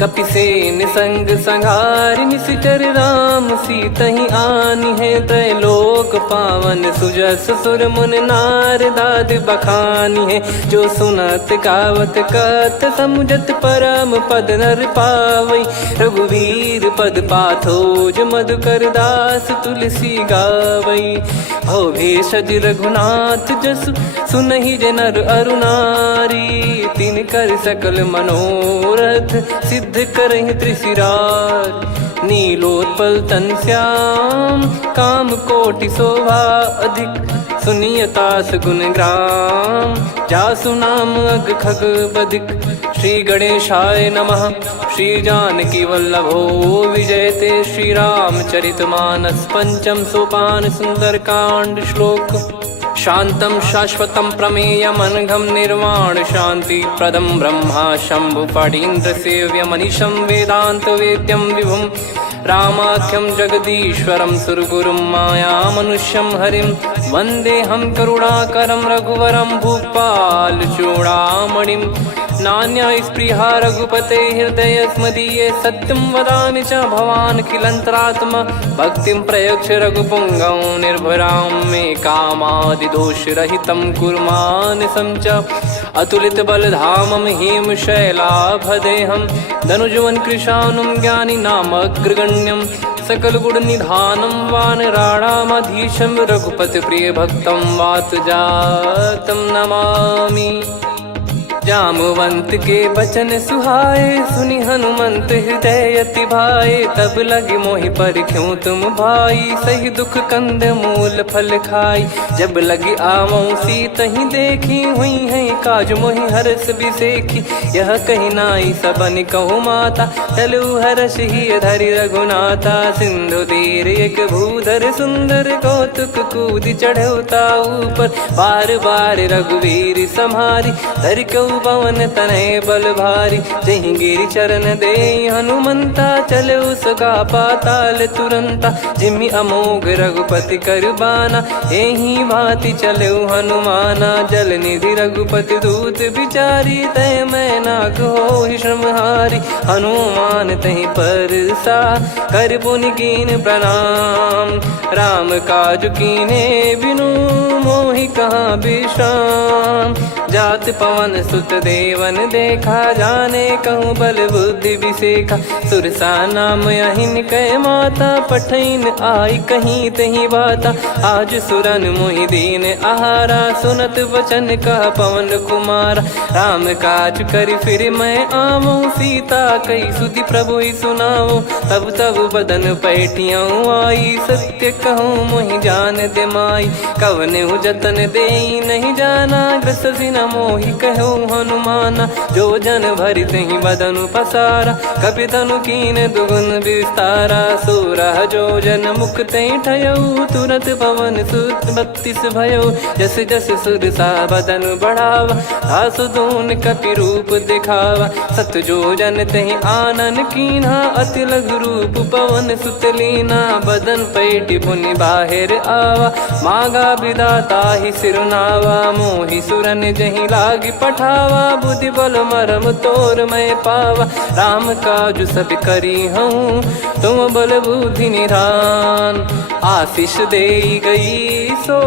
कपिसेन संग संहारि निशिचर राम सीतहि आनि है। त्रैलोक पावन सुजस सुर मुन नार दाद बखानी है। जो सुनत गावत कथ समुझत परम पद नर पावई। रघुवीर पद पाथोज मधुकर दास तुलसी गावई। भव भेषज रघुनाथ जसु सुनहि जे नर अरु नारी। तिन कर सकल मनोरथ सिद्ध करहि त्रिशिरार। नीलोत्पल तन श्याम काम कोटि शोभा अधिक। सुनियतास गुण ग्राम जासु नाम अग खग बदिक। श्री गणेशाय नमः। श्री जानकी वल्लभो विजयते श्री रामचरित मानस। पंचम सोपान सुंदर कांड श्लोक। शांतं शाश्वतं प्रमेयमनघं निर्वाण शांति प्रदं ब्रह्मा शंभु फणीन्द्र सेव्य मनीषं वेदांत वेद्यं विभुं। रामाख्यं जगदीश्वरं सुरगुरुं माया मनुष्यं हरिं। वन्देऽहं करुणाकरं रघुवरं भूपाल चूडामणिं। नान्या स्पृहा रघुपते हृदय स्मदीये। सत्यं वदामि च भवान् खिलन्तरात्मा। भक्तिं प्रयच्छ रघुपुङ्गं निर्भरां मे कामादिदोषरहितं कुर्मानसं च। अतुलित बलधामं हेमशैलाभदेहं। धनुजवन कृशानुं ज्ञानी नामग्रगण्यं। सकल गुण निधानं वानराणामधीशं। रघुपति प्रिय भक्तं वात जातं नमामि। जामवंत के बचन सुहाए सुनि हनुमंत हृदय अति भाए। तब लगे मोहि पर क्यों तुम भाई सही दुख कंद मूल फल खाई। जब लगी आवऊं सीतहि देखी हुई है काज मोहि हरस बिसेखी। यह कही नाई सबन कहु माता चलु हरष ही धरि रघुनाथा। सिंधु तीर एक भूधर सुंदर कौतुक कूद चढ़ौता ऊपर। बार बार रघुवीर सम्हारी धरि कऊ पवन तनय बल भारी। जहि गिरि चरण दे हनुमंता चले उसका पाताल तुरंता। जिमि अमोघ रघुपति कर बाना एहि भांति चले हनुमाना। जल निधि रघुपति दूत बिचारी तय मैं नाग होहि श्रमहारी। हनुमान तहि परसा कर पुनि कीन प्रणाम। राम काज कीने बिनु मोहि कहाँ विश्राम। जात पवन सुत देवन देखा, जाने कहूँ बल बुद्धि विसेखा। सुरसा नाम अहिन कै माता, पठैन आई कहीं तहीं बाता। आज सुरन मोहि दीन आहारा, सुनत वचन कह पवन कुमारा। राम काज करि फिर मैं आवूँ, सीता कई सुधि प्रभु ही सुनाओ। तब तब बदन पैठियाँ आई, सत्य कहूँ मोहि जान दे माई। कवने जतन दे नहीं जाना, ग्रसि न मोहि कहूँ हनुमाना। जो जन भरि तहि बदनु पसारा, कपि तनु कीन दुगुन विस्तारा। सोरह जो जन मुख तहि ठयऊ, तुरत पवन सुत 32 भयऊ। जस जस सुरसा बदन बढ़ावा, आसु दून कपि रूप दिखावा। सत जो जन तहि आनन कीन्हा, अति लघु रूप पवन सुत लीना। बदन पैटि पुनि बाहिर आवा, मागा विधाता ही सिरुनावा। मोहि सुरन जहि लागी पठावा, बुद्धि बल मरम तोर मैं पावा। राम काज सब करी हूँ, तुम बल बुद्धि निधान। आशीष दे गई सो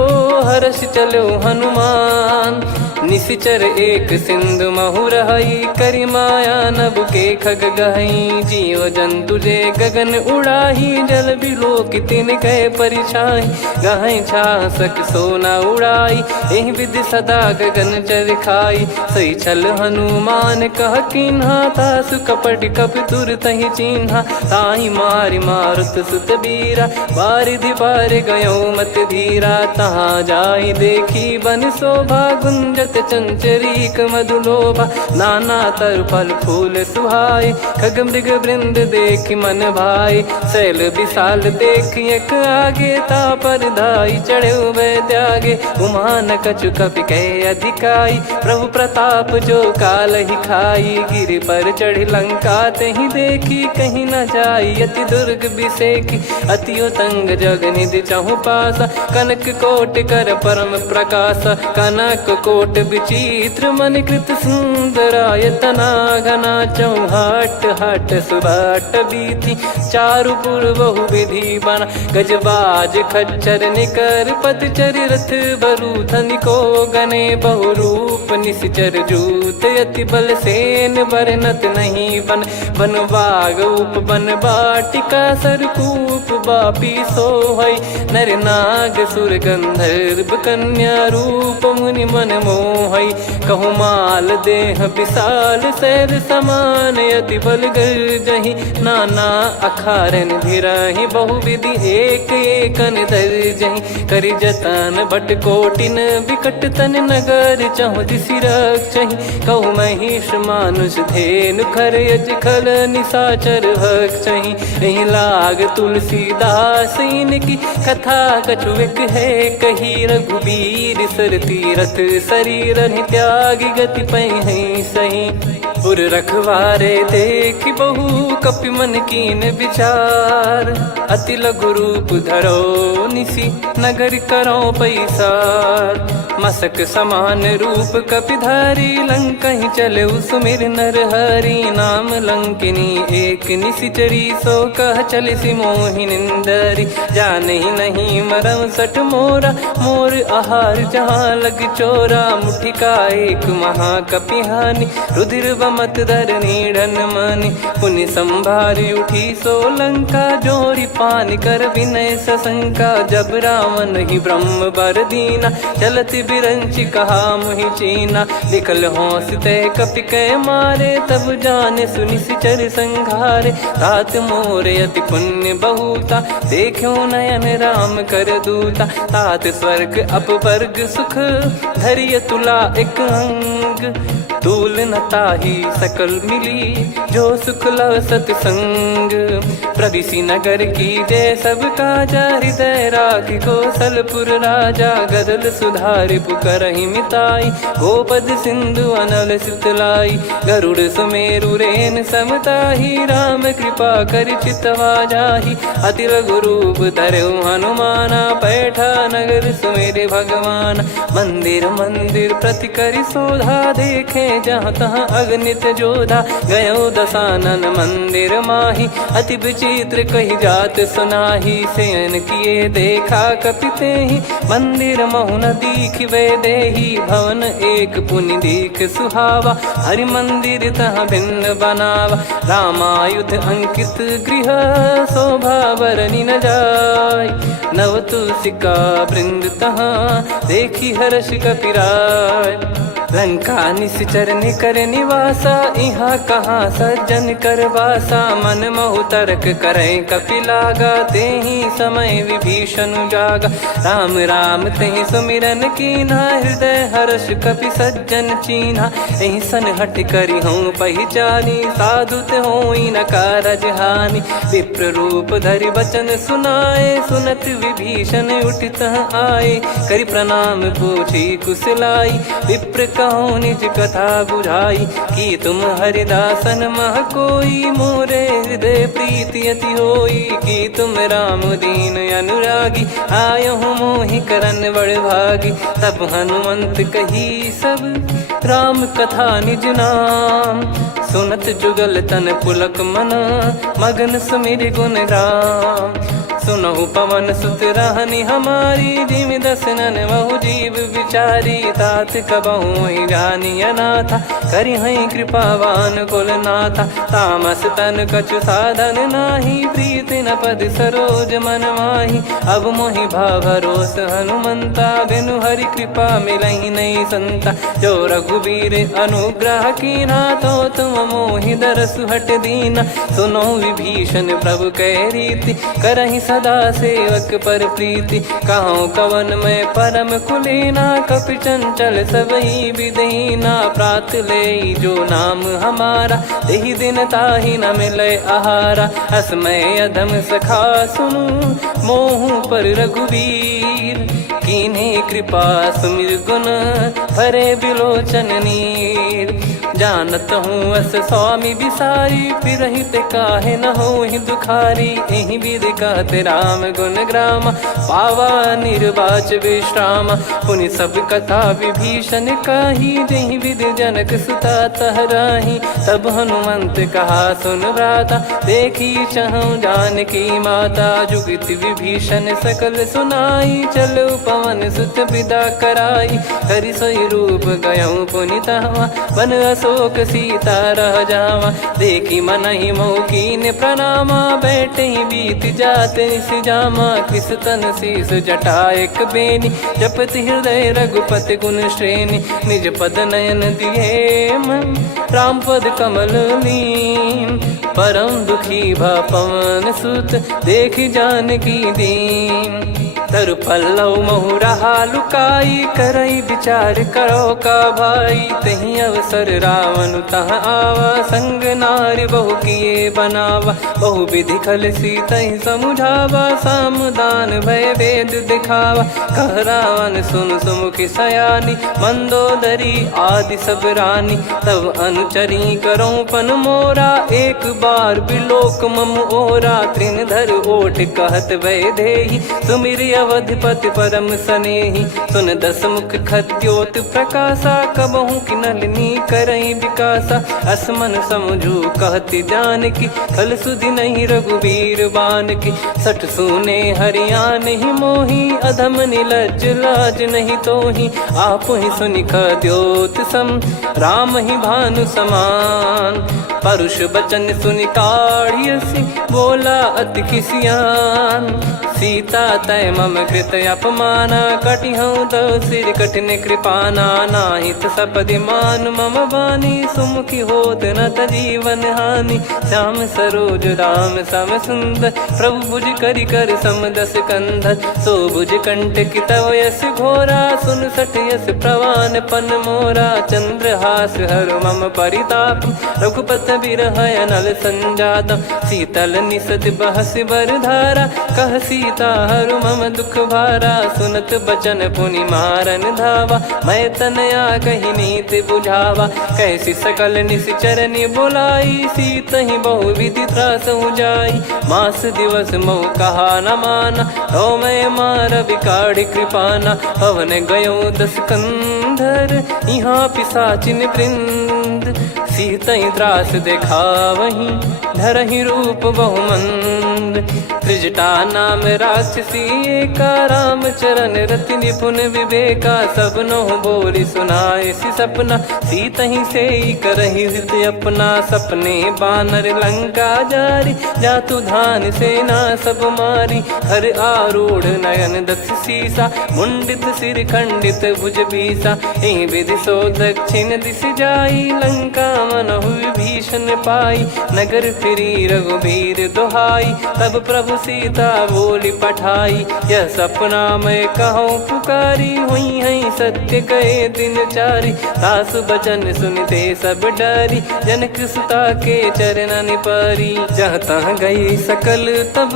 हर्ष चलो हनुमान। निशिचर एक सिंधु महु रहई, करि माया नभ के खग गहई। जीव जंतु जे गगन उड़ाही, जल बिलोक तिन कह परिछाई। गहई छासक सोना उड़ाई, एहि विधि सदा गगन चर खाई। सही छल हनुमान कह कीन्हा, तासु कपट कपि तुर तहि चिन्हा। ताहि मारि मारुत सुत बीरा, बारिधि पार गयो मत धीरा। तहाँ जाई देखी बन शोभा, गुंजत चंचरीक मधुलोभा। नाना तर फल फूल सुहाए, खग मृग वृंद देखि मन भाई। शैल विशाल देखि एक आगे, तापर धाई चढ़े वै त्यागे। उमा न कछु कपि कह अधिकाई, प्रभु प्रताप जो काल ही खाई। गिरि पर चढ़ी लंका तहि देखी, कहीं न जाई अति दुर्ग बिसेकी। अति उतंग जग निधि चहु पासा, कनक कोट कर परम प्रकाशा। कनक कोट विचित्र मन कृत सुंदरायतना। घना चौहाट हाट सुबाट बीथी, चारु पुर बहु विधि बना। गजबाज खच्चर निकर पतचर, रथ बरु धनिको गने। बहु रूप निशिचर जूत, अति बल सेन बरनत नहीं बन। बन बाग उप बन बाटिका, सरकूप बापी सोहई। नर नाग सुर गंधर्व कन्या, रूप मुनि मन मोहई। कहु माल देह विशाल, शैल समान अति बल गर्जहि। नाना अखारन भिराहि, बहु विधि एक एकन दर्जहि। करि जतन बट कोटिन, विकट तन नगर चहु दिसि रक्षहि। कहु महिष मानुष धेनु, खर यज खल निशाचर भक्षहि। एहि लाग तुलसीदास इनकी, कथा कछु एक है कही। रघुबीर सर तीरथ शरीर, त्यागी गति पै सही। पुर रखवारे देखि बहु, कपि मन कीन विचार। अति लघु रूप धरो निसी, नगर करो पैसार। मसक समान रूप कपि धारी, लंकहि चले सुमिर नर हरि। नाम लंकिनी एक निशिचरी, सो कह चलिसि मोहि निंदरी। जानहि नहीं मरम सठ मोरा, मोर आहार जहाँ लग चोरा। मुठिका एक महाकपिहानि, रुधिर बमत धरनी ढन मानि। पुनि संभारी उठी सो लंका, जोरी पानि कर विनय सशंका। जब रावण ही ब्रह्म बर दीना, चलति बिरंचि कहा मुहि चीना। निकल होंस ते कपि कै मारे, तब जाने सुनि सिचर संघारे। तात मोरे अति पुण्य बहुता, देखो नयन राम कर दूता। तात स्वर्ग अपवर्ग सुख, धरिय तुला एक अंग। तूल न ताहि सकल मिली, जो सुख लव सतसंग। प्रविशि नगर की जय सब काजा, हृदय राखि कौशलपुर राजा। गदल सुधारि पुकारहि मिताई, गोपद सिंधु अनल सितलाई। गरुड़ सुमेरु रेन समताहि, राम कृपा करि चितवा जाहि। अति लघु रूप धरऊ हनुमाना, पैठा नगर सुमेरे भगवान। मंदिर मंदिर प्रति करि शोधा, देखे जहाँ तहाँ अगणित जोधा। गयो दशानन मंदिर माही अति विचित्र कही जात सुनाही। शयन किए देखा कपिते ही मंदिर महु न दीखिबे देही। भवन एक पुनि दीख सुहावा हरि मंदिर तहाँ भिन्न बनावा। रामायुध अंकित गृह शोभा बरनी न जाय। नव तुलसिका वृंद तहाँ देखी हर्ष कपिराय। लंका निश्चर निकर निवासा यहाँ कहाँ सज्जन कर वासा। मन महु तर्क करें कपिलागा तेहि समय विभीषण जागा। राम राम तेहि सुमिरन कीन्हा हृदय हर्ष कपि सज्जन चीन्हा। एहि सन हट करी हूँ पहिचानी साधु ते होई न कारज हानि। विप्र रूप धरि वचन सुनाए सुनत विभीषण उठित आए। करि प्रणाम पूछी कुशलाई विप्र कहो निज कथा बुझाई। कि तुम हरिदासन मह कोई मोरे हृदय प्रीति अति होई। कि तुम राम दीन अनुरागी आयहु मोहि करन बड़ भागी। तब हनुमंत कही सब राम कथा निज नाम। सुनत जुगल तन पुलक मना मगन सुमिर गुण राम। सुनहु पवन सुत रहनी हमारी जिमि दसनन महु जीव विचारी। तात कबहु ही जानी अनाथा करि हई कृपावान कुल नाथा। तामस तन कछु साधन नाही प्रीति न पद सरोज मन माही। अब मोहि भावरोस हनुमंता बिनु हरि कृपा मिलहि नहीं संता। जो रघुबीर अनुग्रह कीना तो तुम मोहि दरसु हट दीना। सुनो विभीषण प्रभु कह रीति करहि सदा सेवक पर प्रीति। कहूँ कवन में परम कुलीना कपि चंचल सबही विदहीना। प्रात ले जो नाम हमारा तेहि दिन ताहि न मिले आहारा। असमय अधम सखा सुनु मोहु पर रघुवीर। कीन्हे कृपा सुमिर गुण भरे बिलोचन नीर। जानत हूँ अस स्वामी बिसारी फिरहित काहे न होहि दुखारी। एहि विधि कहते राम गुण ग्राम पावा निर्वाच विश्राम। पुनि सब कथा विभीषण काही जहि विधि जनक सुता तहराही। तब हनुमंत कहा सुन भ्राता देखी चहु जानकी माता। जुगित विभीषण सकल सुनाई चलो पवन सुत विदा कराई। हरि सोई रूप गयऊँ पुनि तहवा बन अशोक सीता रह जावा। देखी मनहि मौकीन प्रणामा बैठे ही बीत जात निस जामा। किस तन शीस जटा एक बेनी जपति हृदय रघुपति गुण श्रेणी। निज पद नयन दिए मन राम पद कमल लीन। परम दुखी भा पवन सुत देखि जानकी दीन। तरु पल्लव महु रहा लुकाई करई विचार करो का भाई। तही अवसर रावण तहाँ आवा संग नार बहु किए बनावा। बहु विधि खल सीतहि समुझावा सामदान भय वेद दिखावा। कह रावण सुन सुमुखि सयानी मंदोदरी आदि सब रानी। तब अनुचरी करो पन मोरा एक बार बिलोक मम ओरा। तृण धर ओठ कहत वै देहि सुमिर अवधिपति परम सनेहि। सुन दस मुख खद्योत प्रकाशा कबहु कि नलिनी करई विकासा। असमन समझू कहति जानकी खल सुधि नहीं रघुबीर बानकी। सठ सुने हरियान ही मोही अधम निलज लाज नहीं तोहि। आप ही सुनि खद्योत सम राम ही भानु समान। परुष बचन सुनि काढ़ियसि बोला अति खिसियान। सीता तय मम कृत अपमाना कटिहऊँ तो सिर कठिन कृपाना। नाहित सपदि मान मम बानी सुमुखी होत न तजीवन हानि। श्याम सरोज राम सम सुंदर प्रभु भुज करि कर समदस कंधर। सो भुज कंठ की तव यस घोरा सुन सठ यस प्रवान पन मोरा। चंद्रहास हर मम परिताप रघुपत बिरह अनल संजात। शीतल निसत बहस बर धारा कह सीता हरु मम दुख भारा। सुनत बचन पुनि मारन धावा मैं तनया कही नीति बुझावा। कैसी सकल निश्चरनि बुलाई सीतहि बहु विधि त्रास जाई। मास दिवस मोह कहा न माना तो मैं मार बिकाढ़ कृपाना। पवन गयो दस कंद अंधर यहाँ पिशाचिन वृंद सीतई त्रास देखावहीं धरहि रूप बहुमंद त्रिजटा नाम राक्षसी का राम चरण रति निपुण विवेका सब नोह बोली सुनाए सी सपना सीतहि से करहि हित अपना सपने बानर लंका जारी जातु धान सेना सब मारी हर आरूढ़ नयन दक्ष सीसा मुंडित सिर खंडित भुज बीसा एहि विधि सो दक्षिण दिश जाई लंका मनहु भीषण पाई नगर फिरी रघुबीर दोहाई तब प्रभु सीता बोली पठाई यह सपना मैं कहूँ पुकारी हुई है सत्य कहे दिन चारी सासु बचन सुनते सब डरी जनक सुता के चरण परी जहाँ तहाँ गई सकल तब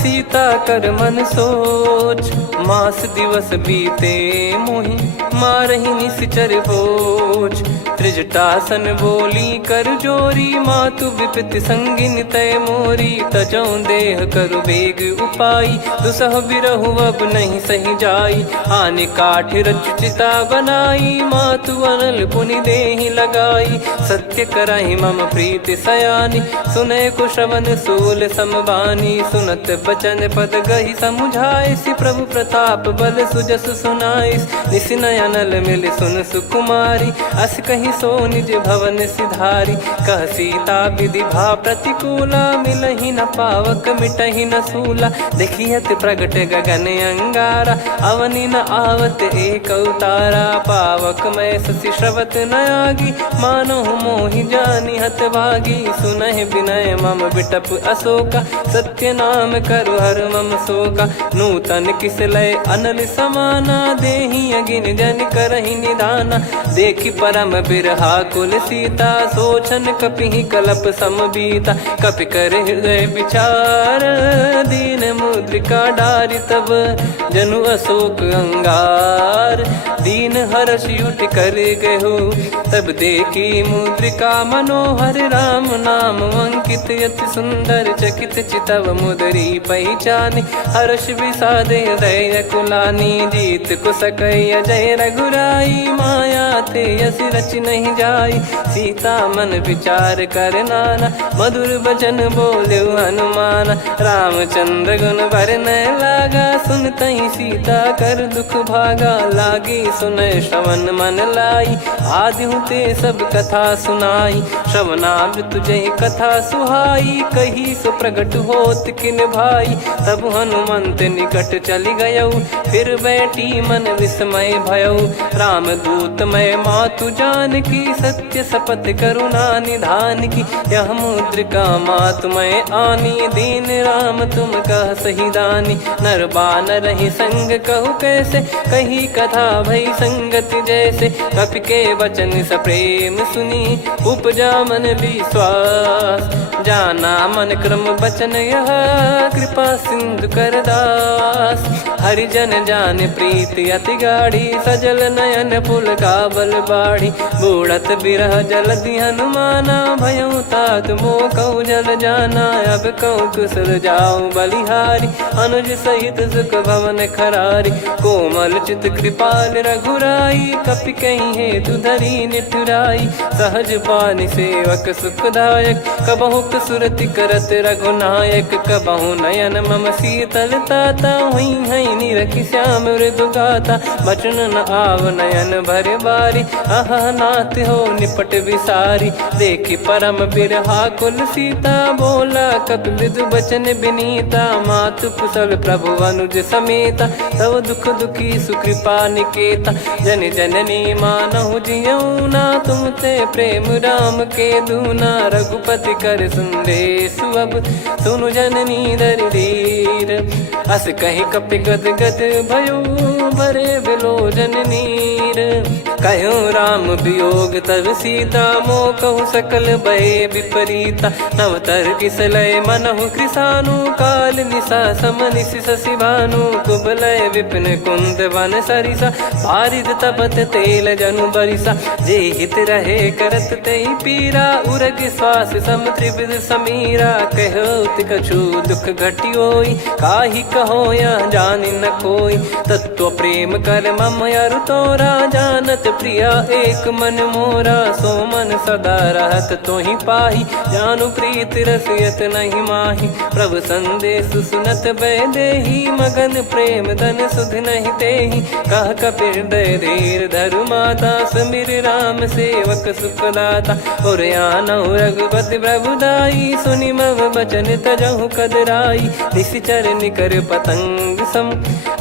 सीता कर मन सोच मास दिवस बीते मोहि मारहि निश्चर भोज त्रिजटासन बोली कर जोरी मातु विपति संगिन तय मोरी तजौ देह करु बेग उपाई दुसह बिरहु अब नहीं सही जाई आने काठ रचिता बनाई मातु अनल पुनि देहि लगाई सत्य कराई मम प्रीति सयानी सुने को श्रवण सूल समबानी सुनत बचन पद गही समुझाए सि प्रभु प्रताप बल सुजस सुनाइस निसिनय अनल मिल सुन सुकुमारी अस कही सो निज भवन सिधारी कह सीता विधि भा प्रतिकूला मिलहि न पावक मिटहि न सूला देखियत प्रगट गगन अंगारा अवनि न आवत एक उतारा पावक मैं ससी श्रवत न आगी मानो मोहि जानि हत भागी सुनहि विनय मम बिटप अशोका सत्य नाम करु हर मम शोका नूतन किस लय अनल समाना देहि अगिन जन करहि निदाना देखि परम बिरहा कुल सीता सोचन कपि कलप समबीता कपि कर हृदय विचार दीन मुद्रिका डारि तब जनु अशोक अंगार दीन हर्ष उठ कर गहु तब देखी मुद्रिका मनोहर राम नाम अंकित यति सुंदर चकित चितव मुदरी पहचानी हर्ष विषाद हृदय कुलानी जीत को सकई अजय रघुराई माया थे यस रच नहीं जाई सीता मन विचार कर नाना मधुर बचन बोले हनुमान रामचंद्र गुण वरन लागा सुनतहि सीता कर दुख भागा लागी सुन श्रवण मन लाई आदि ते सब कथा सुनाई श्रवणाब तुझे कथा सुहाई कही सो प्रगट होत किन भाई तब हनुमंत निकट चली गयौ फिर बैठी मन विस्मय भयौ राम दूत मैं मातु जान की सत्य शपथ करुणा निधान की यह मुद्रिका मातु मैं आनी दीन राम तुम कह सही दानी नर बानर ही संग कहु कैसे कही कथा भई संगति जैसे कपि के वचन सप्रेम सुनी उपजा मन विश्वास जाना मन क्रम बचन यह कृपा सिंधु कर दास हरिजन जान प्रीति अति गाढ़ी सजल नयन पुल काबल बाढ़ी बूढ़त बिरह जलधि हनुमाना भयउ तात मोह कहु जल जाना अब कहु कुशल जाऊं बलिहारी अनुज सहित सुख भवन खरारी कोमल चित कृपाल रघुराई कपि कहीं हेतु धरी निठुराई सहज पानि सेवक सुखदायक कबहु सुरति करत रघुनायक कबहु नयन मम शीतल ताता हुई है निरखि श्याम मृदु गाता बचन न आव नयन भर बारी अह नाथ हो निपट विसारी देखि परम बिरहा कुल सीता बोला कपि मृदु बचन विनीता मातु कुशल प्रभु अनुज समेता तव दुख दुखी सुकृपा निकेता जन जननी मानहु जियऊ ना तुम ते प्रेम राम के दूना रघुपति कर संदेश अब सुनु जननी दर धीर अस कहि कपि गद गद भयो भरे विलोचन नीर कहु राम वियोग तब सीता मोह कहु सकल भय विपरीता नवतर किसलय मनहु कृसानु काल निशा समनिश शशि भानु कुबलय विपिन कुंद वन सरिसा पारिद तपत तेल जनु बरिसा जे हित रहे करत ते पीरा उरग श्वास सम त्रिविध समीरा कहत कछु दुख घटियोई काहि कहो या जानि न कोई तत्व प्रेम कर मम अरु तोरा जानत सुनत प्रिया एक मन मोरा, सो मन सदा रहत तो ही पाही। जानु प्रीत रसियत नहीं माही, प्रभु संदेश सुनत बैदेही। मगन प्रेम धन सुध नहीं तेही, कह कपिर दय धीर धरु माता। समीर राम सेवक सुखदाता, और आनौ रघुपति प्रभुदाई। सुनि मव बचन तजहु कदराई, निशिचर निकर पतंग सम।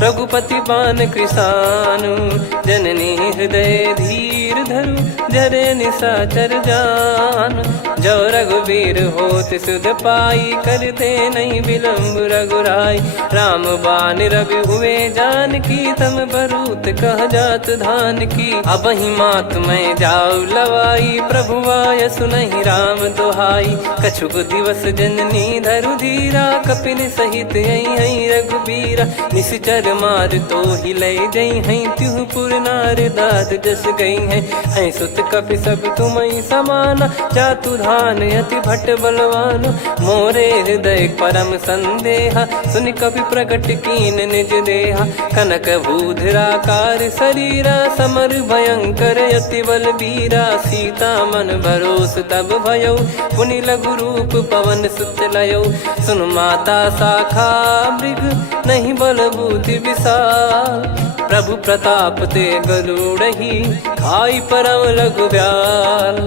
रघुपति पान कृसानु, जननी हृदय धीर धरु। जरे निशाचर जान, जो रघुवीर होत सुध पाई। कर दे नहीं विलम्ब रघुराई, राम बान रवि हुए जानकी। तम बरूत कह जात धान की, अब ही मात मैं जाऊ लवाई। प्रभु आय सुनहि राम दुहाई, कछुक दिवस जननी धरु धीरा। कपिन सहित यही रघुबीरा, निश्चर मार तो ही ले जई हैं। त्यों पुर नार दाद जस गई हैं, सुत कपि सब तुमई समाना। जातु धान अति भट बलवान, मोरे हृदय परम संदेहा। सुनि कपि प्रकट कीन निज देहा, कनक भूधराकार शरीरा। समर भयंकर अति बल बीरा, सीता मन भरोस तब भयो। पुनि लघु रूप पवन सुत लयो, सुन माता शाखा मृग नहीं बल बुद्धि विशाल। प्रभु प्रताप ते गरुड़ही, खाई परम लघु ब्याल।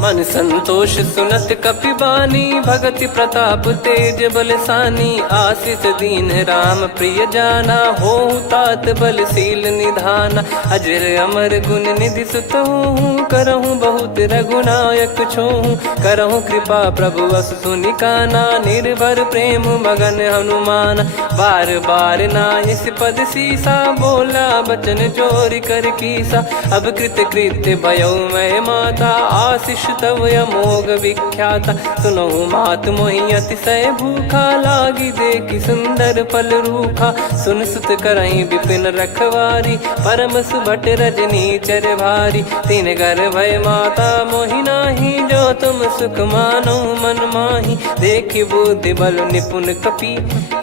मन संतोष सुनत कपि बानी, भगति प्रताप तेज बलसानी। आशीष दीन राम प्रिय जाना, हो तात बलशील निधाना। अजर अमर गुण निधि सुतहु, करहु बहुत रघुनायक छोहु। करहु कृपा प्रभु अस सुनि काना, निर्भर प्रेम मगन हनुमान। बार बार नायस पद सीसा, बोला बचन चोरी कर कीसा। अब कृत कृत्य भयो मैं माता, आशीष तव अमोघ विख्याता। सुनहु मात मोहि अतिशय भूखा, लागी देखि सुंदर फल रूखा। सुन सुत करहि विपिन रखवारी, परम सुभट रजनी चर भारी। तीन घर भय माता मोहि नाही, जो तुम सुख मानो मन माही। देखि बुद्धि बल निपुण कपि,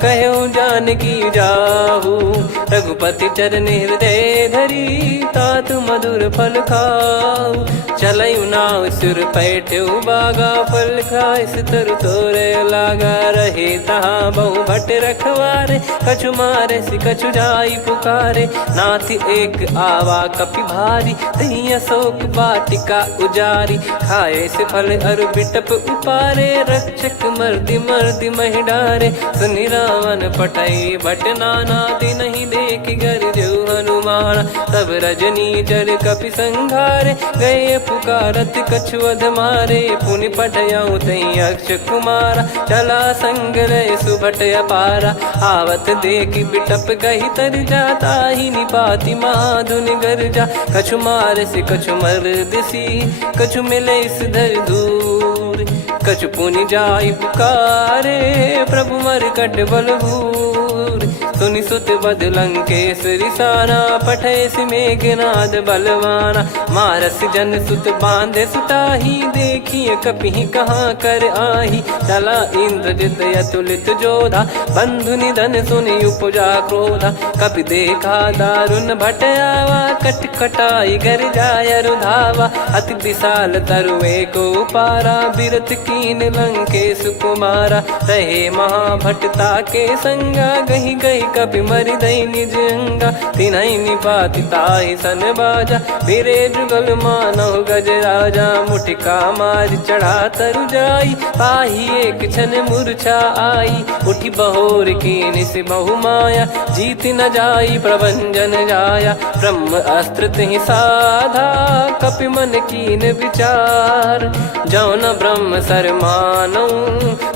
कहो जानकी जाहू। रघुपति चरण हृदय धरी, तात मधुर फल खाऊ। चलयु नाव सुर पैठ्यु बागा, फल खाय तरु तोरे लागा। रहे तहाँ बहु भट रखवारे, कछु मारे सि कछु जाई पुकारे। नाथ एक आवा कपि भारी, दही अशोक वाटिका उजारी। खाए से फल अरु बिटप उपारे, रक्षक मर्दि मर्दि महि डारे। सुनि रावण पटई भट नाना, तिनहि देख गरजु हनुमान। तब रजनी चर कपि संघारे, गए पुकारत कछु अध मारे। पुनि पटयउ तई अक्ष कुमारा, चला संग रहे सुभट अपारा। आवत देखि बिटप गही तर जाता, ही निपाति महाधुनि गर्जा। कछु मार से कछु मर दिसी, कछु मिले इस धर दूर। कछु पुनि जाई पुकारे, प्रभु मरकट बलभूर। सुनि सुत बद लंकेश्वरी साना, पठैसि मेघनाद बलवाना। मारस जन सुत बांधे सुताही, देखिए कपि कहाँ कर आही। चला इंद्रजित अतुलित जोधा, बंधु निधन सुनि उपजा क्रोधा। कपि देखा दारुण भट आवा, कट कटाई घर जाय रुधावा। अति विशाल तरुए को पारा, बिरत कीन लंकेश कुमारा। रहे महाभटता के संगा, गही गही कपि मरि दई निज अंगा। तिन्हि निपाति ताहि सन बाजा, बिरे जुगल मानव गज राजा। मुटिका मार चढ़ा तरु जाई, पाही एक क्षण मूर्छा आई। उठी बहोर कीन से बहु माया, जीत न जाई प्रभंजन जाया। ब्रह्म अस्त्र तिहि साधा, कपि मन कीन विचार। जौन ब्रह्म सर मानौ,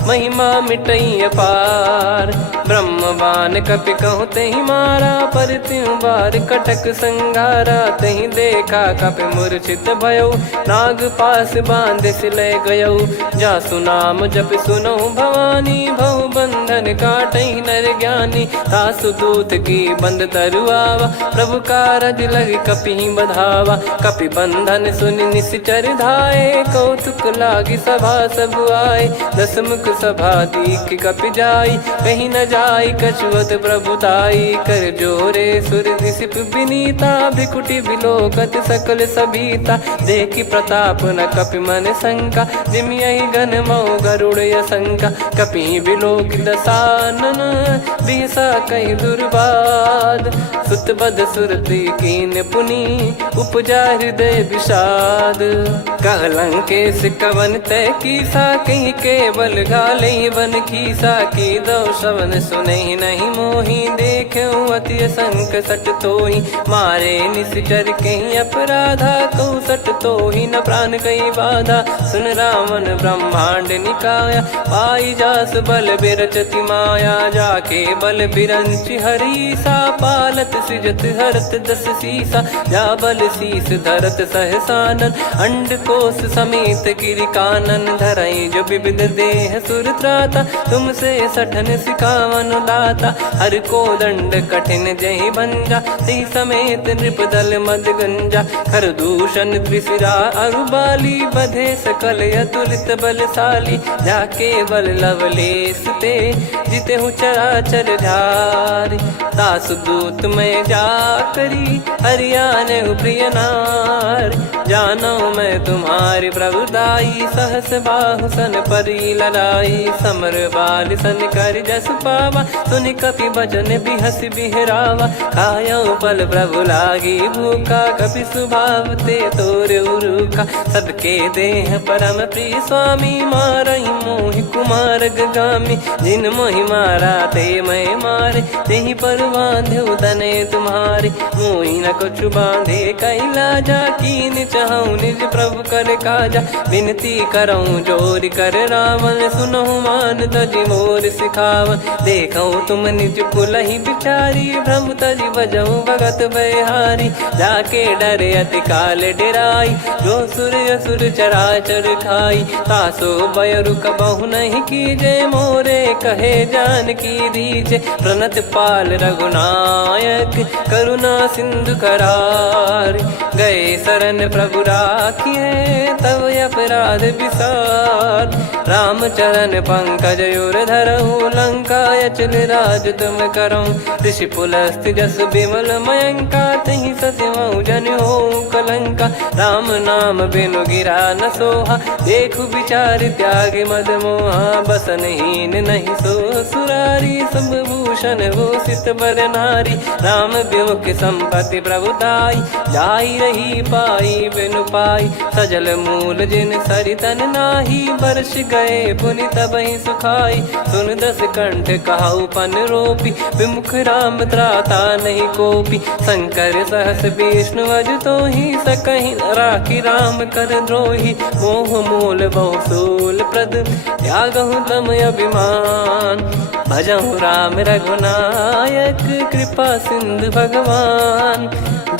महिमा मिटई अपार। ब्रह्म बान कपि कहूँ तहि मारा, पर त्यों बार कटक संगारा। तहि देखा कपि मूर्छित भयो, नाग पास बांध सिले गयो। जासु नाम जप सुनो भवानी, बहु बंधन काटहि नर ज्ञानी। तासु दूत की बंद तरुआवा, प्रभु कारज लग कपि बधावा। कपि बंधन सुनि निश्चर धाये, कौतुक लागी सभा सब आए। दस मुख सभा दीख कपि जाई, कहीं न जाई कछुअत प्रभुताई कर जोरे सुर दिसिप विनीता भिकुटी बिलोकत सकल सबीता देखी प्रताप न कपि मन शंका जिमियहि गण मऊ गरुड़ शंका कपि बिलोकित सानन बिहसा कहि दुर्बाद सुत बद सुरति कीन पुनि उपजा हृदय विषाद कहलंकेश कवन तय कीसा कहीं केवल घाले बन खीसा की दो श्रवण सुने नहीं मोही देखे अति संक सट तोही मारे निश्चर कहीं अपराधा को सट तोही न प्राण कहीं बाधा सुन रावण ब्रह्मांड निकाया पाई जास बल बिरचति माया जाके बल बिरंच हरीसा पालत सृजत हरत दस सीसा जा बल शीस धरत सहसानन अंड कोश समेत गिरि कानन धरई जो विविध देह सुर त्राता तुमसे सठन सिखावन दाता हर को दंड कठिन जहि भंजा ती समेत नृप दल मद गंजा खर दूषण त्रिशिरा अरुबाली बधे सकल अतुलित बलशाली जाके बल लवलेस ते जिते हूँ चराचर झारी दास दूत में जा करी हरियाने प्रिय नार जानो मैं तुम्हारी प्रभुदाई सहस बाहु सन परी लड़ाई समर बाल सन कर जस पावा सुनि कपि भजन बिहस बिहरावा खायो पल प्रभु लागी भूखा कपि स्वभाव ते तोर उरुखा सबके देह परम प्रिय स्वामी मारई मोहि कुमार गामी जिन मोहि मारा ते मैं मारे तेहि पर बांधे तने तुम्हारे मोहि न कुछ बांधे कैला जा कीन चाहूं निज प्रभु कर काजा विनती करऊं जोर कर रावण सुनो मान तजी मोर सिखावन देखो तुम निज कुलहि बिचारी भ्रम तजी बजऊं भगत बहारी जाके डरे अति काल डेराई जो सुर असुर चराचर खाई तासो बयरु कबहु नहीं कीजे मोरे कहे जान की दीजे प्रणत पाल रघुनायक करुणा सिंधु करार गए शरण प्रभु राखिए तव अपराध विसार राम चरण पंकज योर धरहु लंका अचल राज तुम करऊं ऋषि पुलस्त जस विमल मयंका तहि ससिमऊ जन हो कलंका राम नाम बिनु गिरा न सोहा देखु विचार त्याग मद मोहा बसनहीन नहीं सो सुरारी सब भूषण वो सित बर नारी राम विमुख संपत्ति प्रभुताई जाई रही पाई बिनु पाई सजल मूल जिन सरितन नाही वर्ष गए पुनि तबहि सुखाई सुन दस कंठ कहाऊ पन रोपी विमुख राम त्राता नहीं कोपी शंकर सहस विष्णु अज तो ही सकहि राखी राम कर द्रोही मोह मूल बहु सूल प्रद त्यागहु तम अभिमान भजहु राम रघुनायक कृपा सिंधु भगवान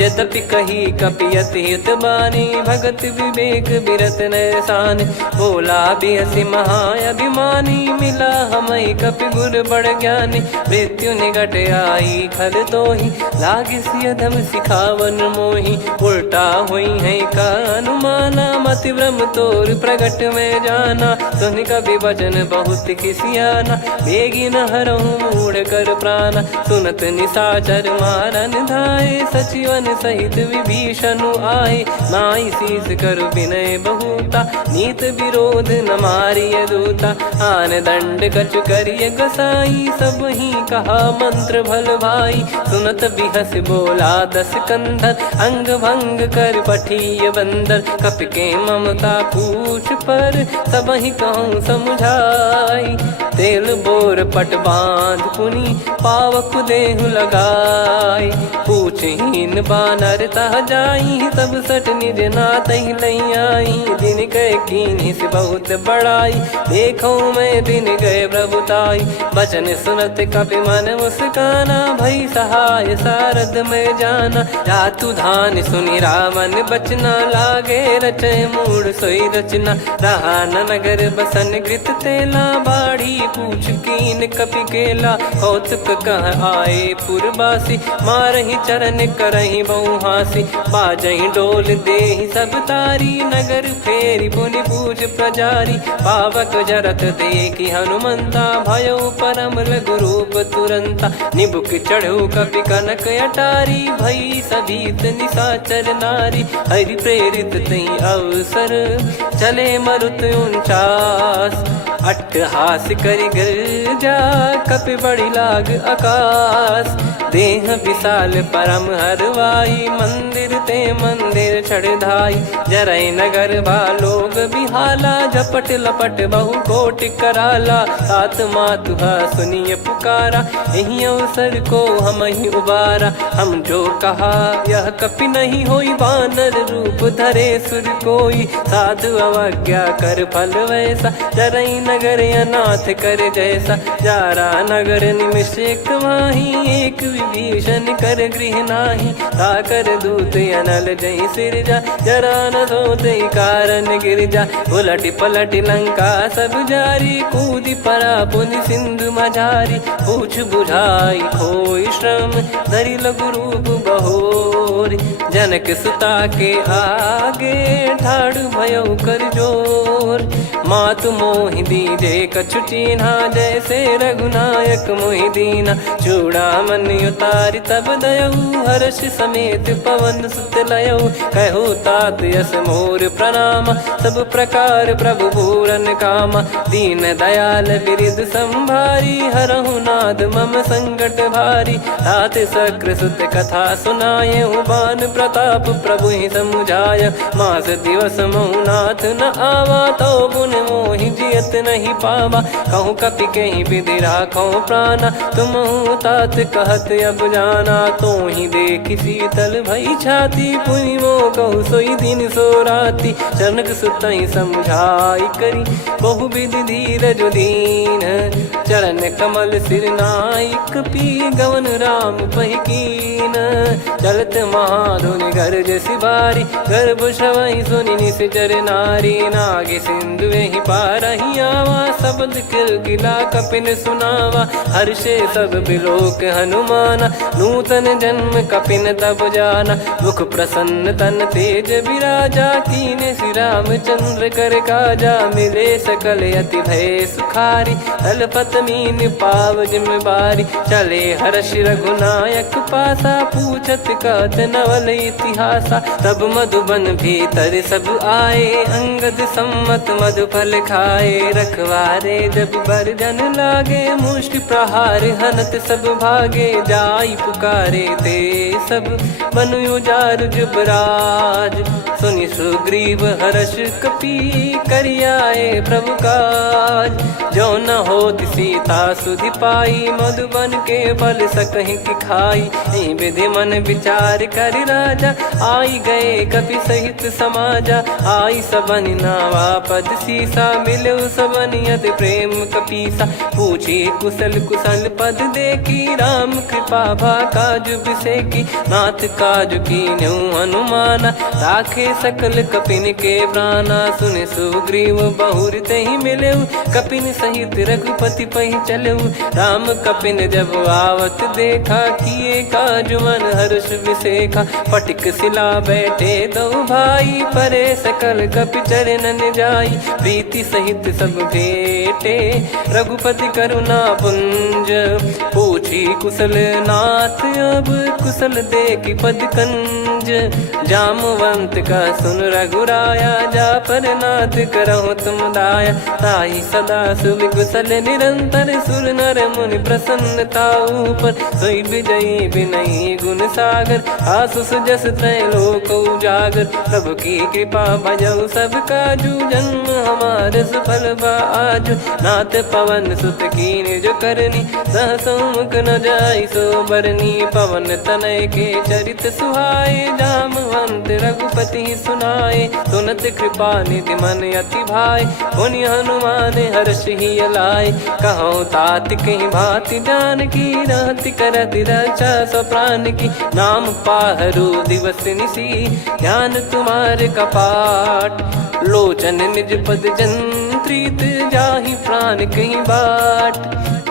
यद्यपि कही कपियति हित बानी भगत विवेक बिरत नैसान बोला बिहसी महाअभिमानी मिला हमई कपि गुर बड़ ज्ञानी मृत्यु निकट आई खल तो ही लागे सियधम सिखावन मोही उल्टा हुई है का अनुमाना मति ब्रह्म तोर प्रगट में जाना सुन कवि वचन बहुत किसियाना बेगी न हरहु मूढ़ कर प्राण सुनत निशाचर मारन धाये सचिवन सहित विभीषणु आए नाई शीस करु विनय बहुता नीत विरोध न मारिय दूता आन दंड कछु करिय गसाई सब ही कहा मंत्र भल भाई सुनत बिहस बोला दस कंधर अंग भंग कर पठिय बंदर कपि के ममता पूछ पर सब ही कहूँ समझाई तेल बोर पट बांध पुनि पावक देहु लगाई पूछहीन बानर तह जाई तब सट निज नाथ ही लई आई दिन गए कीन्ही से बहुत बड़ाई देखो मैं दिन गए प्रभुताई बचन सुनत कपि मन मुस्काना भई सहाय सारद में जाना जातु धान सुनि रावण बचना लागे रचे मूड सोई रचना रहा न नगर बसन कृत तेला बाढ़ी पूछ कीन कपि केला कौतुक कह आए पुरबासी मारहि चरण करहि कहीं बहु हासी बाजई डोल देहि सब तारी नगर फेरी पुनि पूज प्रजारी पावक जरत देखी हनुमंता भयो परम लघु रूप तुरंता निबुक चढ़ो कपि कनक अटारी भई सभीत निशाचर नारी हरि प्रेरित तई अवसर चले मरुत 49 अट्टहास करि गर्जा कपि बड़ी लाग आकाश देह विशाल परम हरवाई मंदिर ते मंदिर चढ़ाई जरई नगर बालोग बिहाला झपट लपट बहु कोटि कराला तात मातुहा सुनिय पुकारा यही अवसर को हम ही उबारा हम जो कहा यह कपि नहीं होई वानर रूप धरे सुर कोई साधु अवज्ञा कर फल वैसा जरई नगर अनाथ कर जैसा जारा नगर निमिष एक माही एक विभीषण कर गृह नाही ताकर दूत अनल जय सिरजा जरा न सोते कारण गिरजा उलट पलट लंका सब जारी कूदी परा पुनि सिंधु मझारी पूछ बुझाई खोई श्रम धरि लघु रूप बहोरी जनक सुता के आगे ठाड़ भयो कर जोर मातु मोहि दीजे कछु चिन्हा जैसे रघुनायक मोहि दीना चूड़ामन उतारि तब दयऊ हर्ष समेत पवन सुत लयऊ कहो तात यस मोर प्रणाम सब प्रकार प्रभु पूरन कामा दीन दयाल बिरिद संभारी हरहु नाद मम संकट भारी तात सक्र सुत कथा सुनाये बान प्रताप प्रभु ही समुझाय मास दिवस मौनाथ न आवा तो पुन मोहि जियत नहीं पावा कहूँ कपि कहीं विधि राखो प्राणा तुम तात कहत अब जाना तो ही देख शीतल भई छाती पुनि मो कहु सोई दिन सो राती जनक सुतई समझाई करी बहु विधि धीरज दीन चरण कमल सिर नाइक पी गवन राम पहिकीन चलत महाधुनि गर्ज सिबारी गर्भ शवई सुनि निश्चर नारी नागे सिंधु ही पारही आवा शब्द किलकिला कपिन सुनावा हर्षे सब बिलोक हनुमाना नूतन जन्म कपिन तब जाना मुख प्रसन्न तन तेज विराजा कीने श्री रामचंद्र कर काजा मिले सकल अति भय सुखारी तलपत मीन पाव जिम्मेवारी चले हर्ष रघुनायक पासा पूछत कहत नवल इतिहासा तब मधुबन भीतर सब आए अंगद सम्मत मधुफल खाए रखवारे जब बरजन लागे मुष्टि प्रहार हनत सब भागे जाई पुकारे ते सब बनु उजार जुबराज सुनि सुग्रीव हर्ष कपि करियाए प्रभु काज जो न होत सीता सुधि पाई मधुबन के बल सकहि की खाई विधि मन विचार कर राजा आई गए कपि सहित समाजा आई सबन नावा पद सीसा मिलो सबन यद प्रेम कपीसा पूछी कुशल कुशल पद देखी राम कृपा भा काज बिसेकी नाथ काज की न्यू हनुमाना राखे सकल कपिन के प्राणा सुने सुग्रीव बहुर तहि मिले कपिन सहित रघुपति पहि चले राम कपिन जब आवत देखा किए काज मन हर्ष विसेखा फटिक सिला बैठे दो भाई परे सकल कपि चरणन जाई प्रीति सहित सब भेटे रघुपति करुणा पुंज पूछी कुशल नाथ अब कुशल देखी पद कंज जामवंत का सुन रघुराया जा पर नाथ करहु तुम दाया ताई सदा सुभि कुशल निरंतर सुर नर मुनि प्रसन्नता ऊपर सोई विजयी विनयी गुण सागर आसु सुजस त्रैलोक उजागर प्रभु की कृपा भजऊ सब काजू जन्म हमारे सफल बा आज नाथ पवन सुत की निज करनी सहसो मुख न जाई सो बरनी पवन तनय के चरित सुहाए जामवंत रघुपति सुनाए सुनत कृपा निधि मन अति भाई पुनि हनुमान हर्ष ही लाए कहो तात कहीं भांति जान की रहति करति रक्षा सो प्राण की नाम पाहरू दिवस निसी ज्ञान तुम्हारे कपाट लोचन निज पद जंत्रित जाहि प्राण कहीं बाट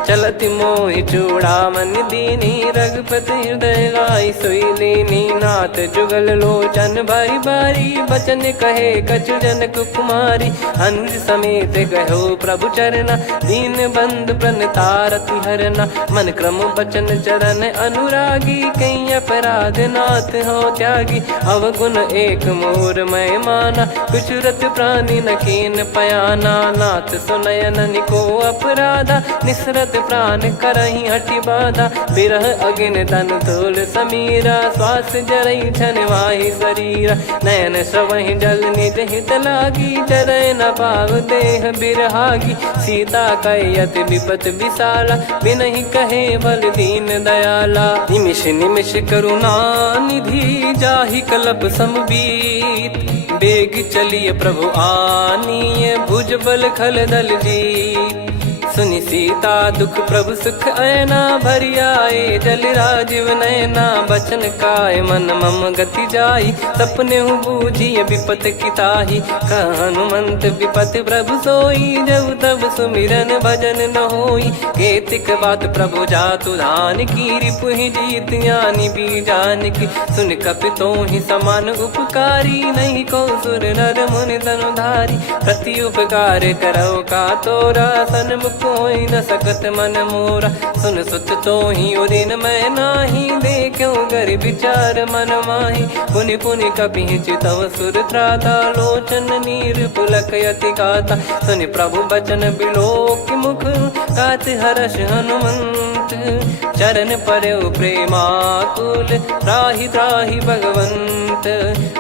चलत मोहि चूड़ामन दीनी, रघुपति हृदय लाई सोई लीनी। नाथ जुगल लोचन बारी बारी, बचन कहे कछु जनक कुमारी। अनुज समेत गयो प्रभु चरना, दीन बंधु प्रणतारति हरना। मन क्रम बचन चरण अनुरागी, कहीं अपराध नाथ हो त्यागी। अवगुण एक मोर मैं माना, कुछुरत प्राणी न कीन पयाना। नाथ सुनयन निको अपराधा, निसरत प्राण करही हटि बाधा। बिरह अगिन तन तोल समीरा, श्वास जरई छन वाहि शरीरा। नयन श्रवहि जल निज हित लागी, चरय न पाव देह बिरहागी। सीता कैयत विपत विशाला, बिनहि कहे बल दीन दयाला। निमिष निमिष करुणा निधि, जाहि कलप समबीत। बेग चलिए प्रभु आनीय, भुज बल खल दल जीत। सुनि सीता दुख प्रभु सुख ऐना, भरि आए जल राजीव नैना। बचन काय मन मम गति जाई, सपने हूँ बूझिए विपत किताही। हनुमंत विपत प्रभु सोई, जब तब सुमिरन भजन न होई। केतिक बात प्रभु जातु धान की, रिपुहि जीत ज्ञानी बीजान की। सुन कपितो ही समान उपकारी, नहीं को सुर नर मुनि तनुधारी। प्रति उपकार करो का तोरा, सन्मुख कोई न सकत मन मोरा। सुन सुत तो ही उदिन मैं नाही, देखो गर विचार मन माही। पुनि पुनि कपि चितव सुर त्राता, लोचन नीर पुलक यति गाता। सुनि प्रभु बचन बिलोक मुख, गात हर्ष हनुमंत। चरण परयो प्रेमाकुल, त्राहि त्राहि भगवंत।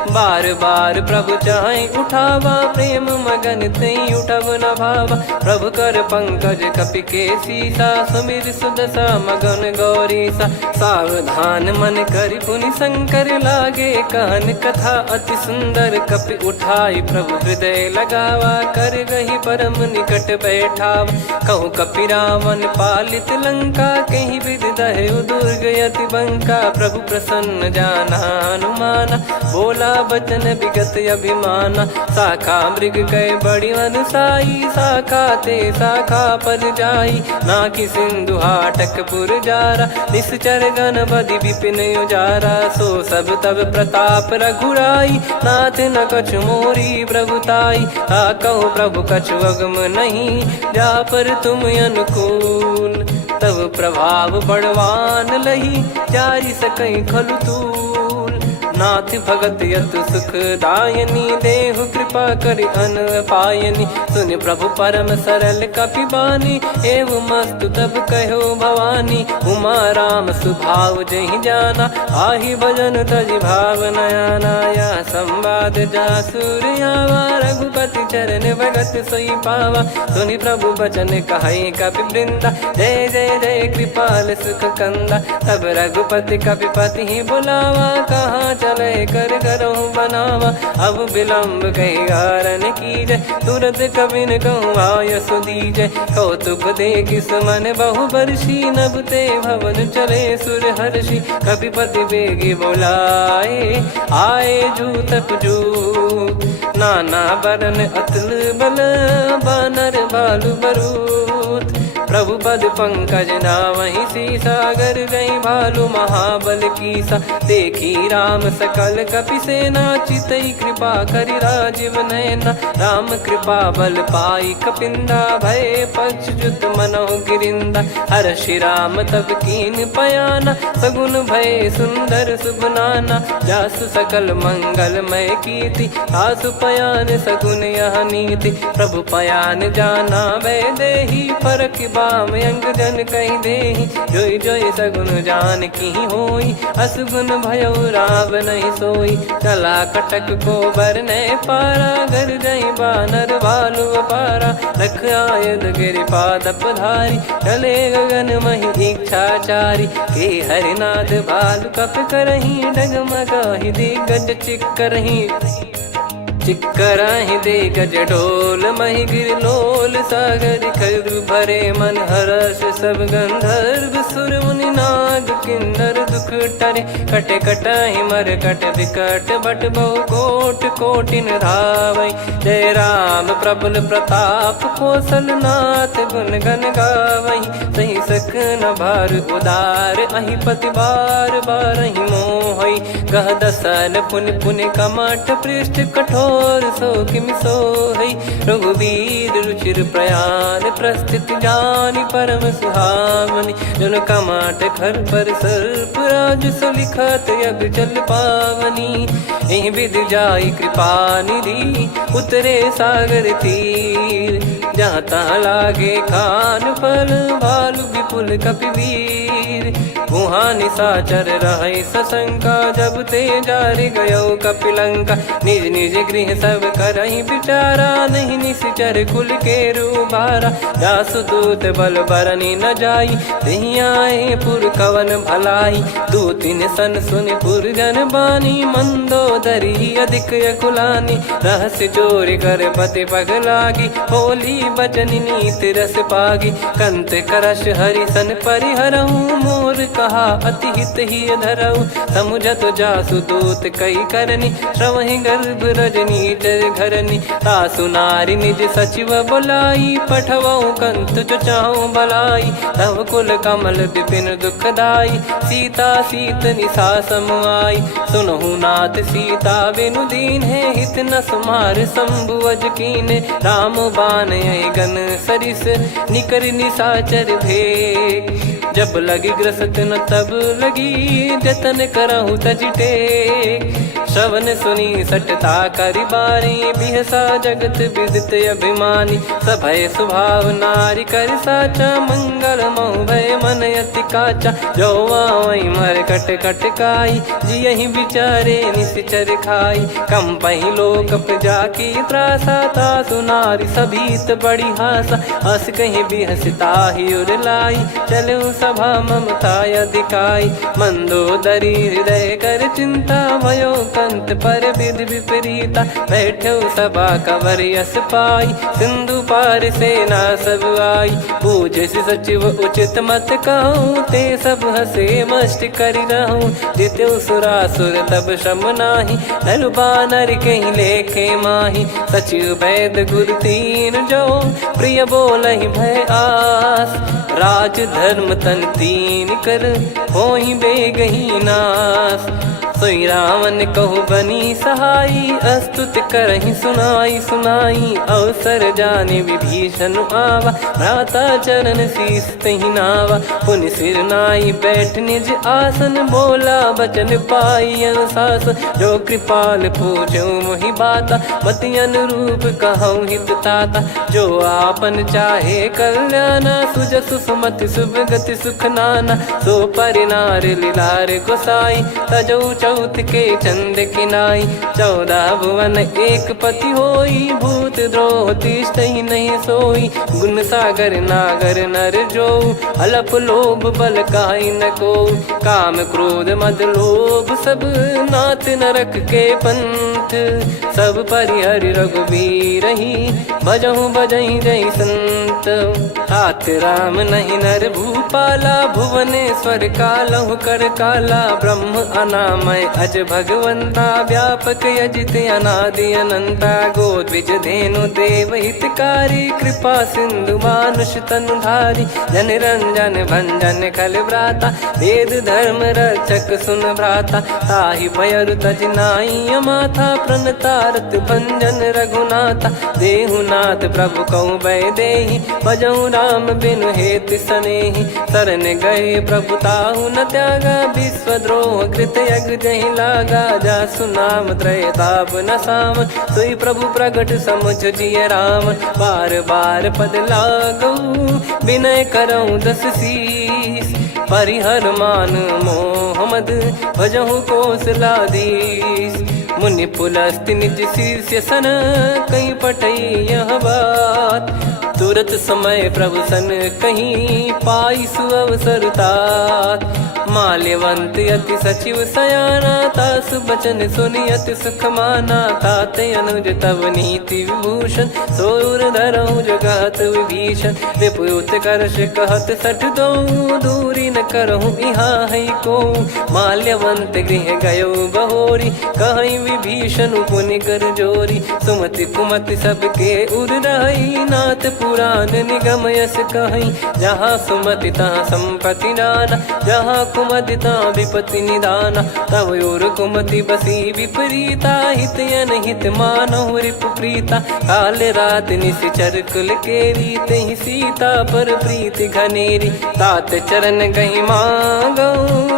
बार बार प्रभु चाहि उठावा, प्रेम मगन तई उठब न भावा। प्रभु कर पंकज कपि के सीसा, सुमिर सुदशा मगन गौरीसा। सावधान मन करि पुनि शंकर लागे, कहन कथा अति सुंदर। कपि उठाई प्रभु हृदय लगावा, कर गही परम निकट बैठावा। कहु कपि रावण पालित लंका, कहीं विद दहु दुर्ग यति बंका। प्रभु प्रसन्न जाना हनुमाना, बोला बचन विगत अभिमाना। शाखा मृग कह बड़ी अनुसाई, शाखा ते शाखा पर जाई। नाकि सिंधु हाटक पुर जारा, निश्चर गण बदि विपिन उजारा। सो सब तब प्रताप रघुराई, नाथ न कछु मोरी प्रभुताई। कहो प्रभु कछु अगम नहीं, जा पर तुम अनुकूल। तब प्रभाव बड़वान लही, जारी सकई खलु तूल। नाथ भगत यतु सुख दायनी, देहु कृपा करि अन पायनी। सुन प्रभु परम सरल कपि बानी, एवं मस्तु तब कहो भवानी। उमा राम सुभाव जहि जाना, आहि भजन तजि भाव नयाना। या संवाद जासुर आवा, रघुपति चरण भगत सोई पावा। सुनि प्रभु बचन कहै कपि वृंदा, जय जय जय कृपाल सुख कंदा। तब रघुपति कपिपति ही बुलावा, कहाँ चले कर करहु बनावा। अब विलम्ब कही कारण कीजय, तुरत कबिन कहूँ आय सुदीजय। कौतुक देखि सुमन बहु बरसी, नभ ते भवन चले सुर हर्षि। कपिपति बेगी बोलाए, आए जूतक जूत। नाना बरन अतुल बल, बानर बालु बरूत। प्रभु पद पंकज नामहि सीसा, गर गई भालु महाबल कीसा। देखी राम सकल कपि सेना, चितई कृपा करि राजीव नैना। राम कृपा बल पाई कपिंदा, भय पक्षजुत मनोह गिरिंदा। हर्षि राम तब कीन पयाना, सगुन भय सुंदर सुगुनाना। जासु सकल मंगलमय कीर्ति, आसु पयान सगुन यह नीति। प्रभु पयान जाना वै देहि, फरक बाम अंग जन कहि देहि। जोई जोई सगुन जान की होई, असुगुन भयो राव नहीं सोई। चला कटक को बरने पारा, घर जई बानर भालु अपारा। लख आयद गिरिपाद पधारी, चले गगन महि इच्छाचारी। के हरिनाथ भालु कप करही, डगमगाहि दिग्गज चिक्करही। चिक्कराहि दे गज डोल मही गिर लोल सागर खर भरे मन हर्ष सब गंधर्व सुर मुनि नाग किन्नर दुख टरे कटे कटाहि मर कट विकट बट बहु कोट कोटिन धावै जय राम प्रबल प्रताप कौशल नाथ गुण गन गावै सही सख न भार उदार अहि पति बार बारहि मोहै गह दसन पुन पुन कमठ पृष्ठ कठोर सो किमि सोहै रघुवीर रुचिर प्रयाण प्रस्थित जानि परम सुहावनि जन कमठ खर पर सर्प राज सलिखत यग जल पावनी एहि विध जाई कृपा निधि उतरे सागर तीर जहाँ तहाँ लागे खान फल भालु विपुल कपिवीर वहाँ निशाचर रहै सशंका जब ते जारि गयो कपिलंका निज निज गृह सब करहि बिचारा नहीं निश्चर कुल के रूबारा जासु दूत बल बरनी न जाई तेहि आए पुर कवन भलाई दू तीन सन सुनि पुर जन बानी मंदोदरी अधिक अकुलानी रहस्य चोरी कर पति पग लागी होली बचन नीत रस पागी कंत करश हरि सन परिहरऊँ मोर कहा अति हित ही धरऊ समुझत जासु दूत कई करनी श्रवहि गर्भ रजनी जर घरनी तासु नारी निज सचिव बोलाई पठवऊ कंत जो चाहूं बलाई तव कुल कमल विपिन दुखदाई सीता सीत निशा समाई सुनहु नाथ सीता बिनु दीन है हित न सुमार शंभुवज कीने राम बान गन सरिस निकर निशाचर भेग जब लगी ग्रसत न तब लगी जतन करहु तज टेक श्रवण सुनी सटता करि बारी बिहसा जगत विदित अभिमानी सभय स्वभाव नारी कर साचा मंगल महु भय मन अति काचा जो आवै मर कट कट काई जियहि विचारे निश्चर खाई कम पहि लोक प्रजा की त्रासा तासु नारी सभीत बड़ी हासा हस कहीं बिहसता ही उर लाई चलऊ सभा ममता अधिकाई मंदोदरी हृदय कर चिंता भयो कंत पर विधि विपरीता बैठो सभा कवर यस पाई सिंधु पार सेना सब आई पूज सचिव उचित मत कहूँ ते सब हसे मस्त करि रहूँ जित्यु सुरासुर तब श्रम नाही नर बानर कहीं लेखे माही सचिव वैद गुरु तीन जो प्रिय बोलहि भय आस राज धर्म तन तीन कर होई बेगही नास सोई रावण कहु बनी सहाई अस्तुत करहि सुनाई सुनाई अवसर जाने विभीषण आवा भ्राता चरण शीस तहि नावा पुन सिर नाई बैठ निज आसन बोला बचन पाई अनुशासन जो कृपाल पूछो मोहि बाता मति अनुरूप कहूँ हित ताता जो आपन चाहे कल्याणा सुजसु सुमति शुभ गति सुख नाना सो परिनार लीलार गोसाई तजौ चौथ के चंद किनाई 14 भुवन एक पति होई भूत द्रोह तिष्ठहि नहीं सोई गुण सागर नागर नर जो अलप लोभ बल काई न को काम क्रोध मद लोभ सब नाथ नरक के पंथ सब परिहरि रघुवीर ही भजहु भजहि जय संत हाथ राम नहीं नर भूपाला भुवनेश्वर कालहु कर काला ब्रह्म अनामय अज भगवंता व्यापक यजित अनादि अनंता गोद्विज धेनु देव हितकारी कृपा सिंधु मानुष तनुधारी जन रंजन भंजन खल भ्राता वेद धर्म रक्षक सुन भ्राता ताहि भयरु तज नाई माथा प्रणतारत भंजन रघुनाथा देहुनाथ प्रभु कहु भय देहि भजहु राम बिनु हेत सनेहि शरण गए प्रभु ताहु न त्यागा विश्वद्रोह कृत यज्ञ जहि लागा जासु नाम त्रय ताप न साम सोई प्रभु प्रगट समुझ जिय राम बार बार पद लागऊ विनय करऊँ दस शीस परिहर मान मोह मद भजहु कौशलाधीश मुनि पुलस्ति निज शीर्ष सन कई पटई यह बात तुरत समय प्रभु सन कहीं पाई सुअवसर तात। माल्यवंत अति सचिव सयाना तासु बचन सुनि अति सुख माना। ताते अनुज तव नीति विभूषण सोर धरऊ जगत विभीषण। विपुत करश कहत सठ दो दूरी न करहु यहाँ है को। माल्यवंत गृह गयो बहोरी कहीं विभीषण पुनि कर जोरी। सुमति कुमति सबके उर रही नाथ पुराण निगम यस कहीं। जहाँ सुमति तहाँ संपत्ति नाना जहाँ कुमति तहाँ विपत्ति निदाना। तव और कुमति बसी विपरीता हित अनहित मानव रिप प्रीता। काल रात निश्चर कुल केरी तहि सीता पर प्रीति घनेरी। तात चरण गही मांगो